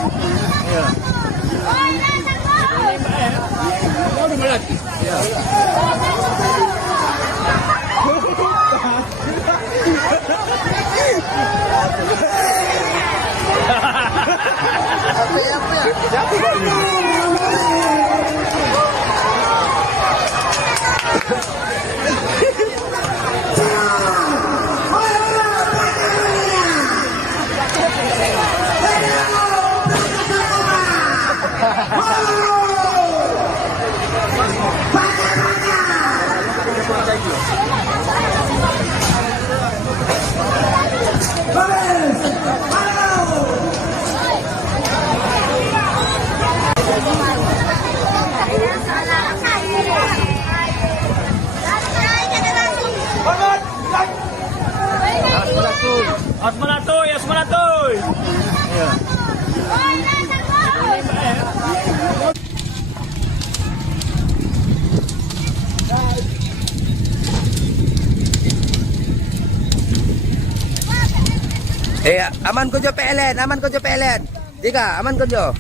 Asmanatoy, asmanatoy. Aman ko jo PLN, aman ko jo PLN. Tika, aman ko jo.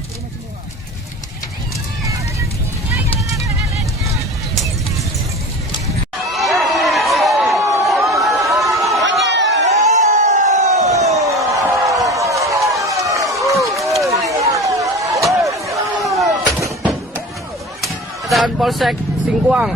Dan Polsek Singkuang.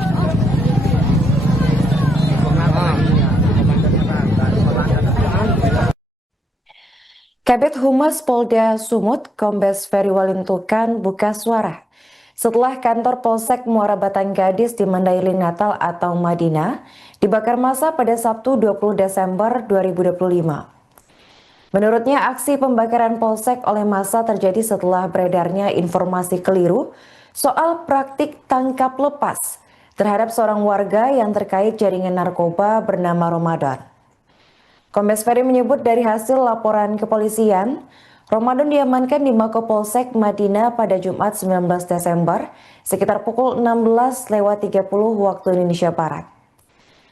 Kabid Humas Polda Sumut, Kombes Ferry Walintukan buka suara setelah kantor Polsek Muara Batang Gadis di Mandailing Natal atau Madinah dibakar massa pada Sabtu 20 Desember 2025. Menurutnya, aksi pembakaran Polsek oleh massa terjadi setelah beredarnya informasi keliru soal praktik tangkap lepas terhadap seorang warga yang terkait jaringan narkoba bernama Ramadan. Kombes Ferry menyebut dari hasil laporan kepolisian, Ramadan diamankan di Mako Polsek Madinah pada Jumat 19 Desember sekitar pukul 16.30 waktu Indonesia Barat.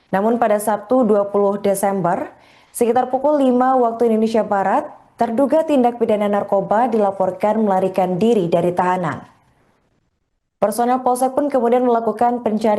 Namun pada Sabtu 20 Desember sekitar pukul 5 waktu Indonesia Barat, terduga tindak pidana narkoba dilaporkan melarikan diri dari tahanan. Personel Polsek pun kemudian melakukan pencarian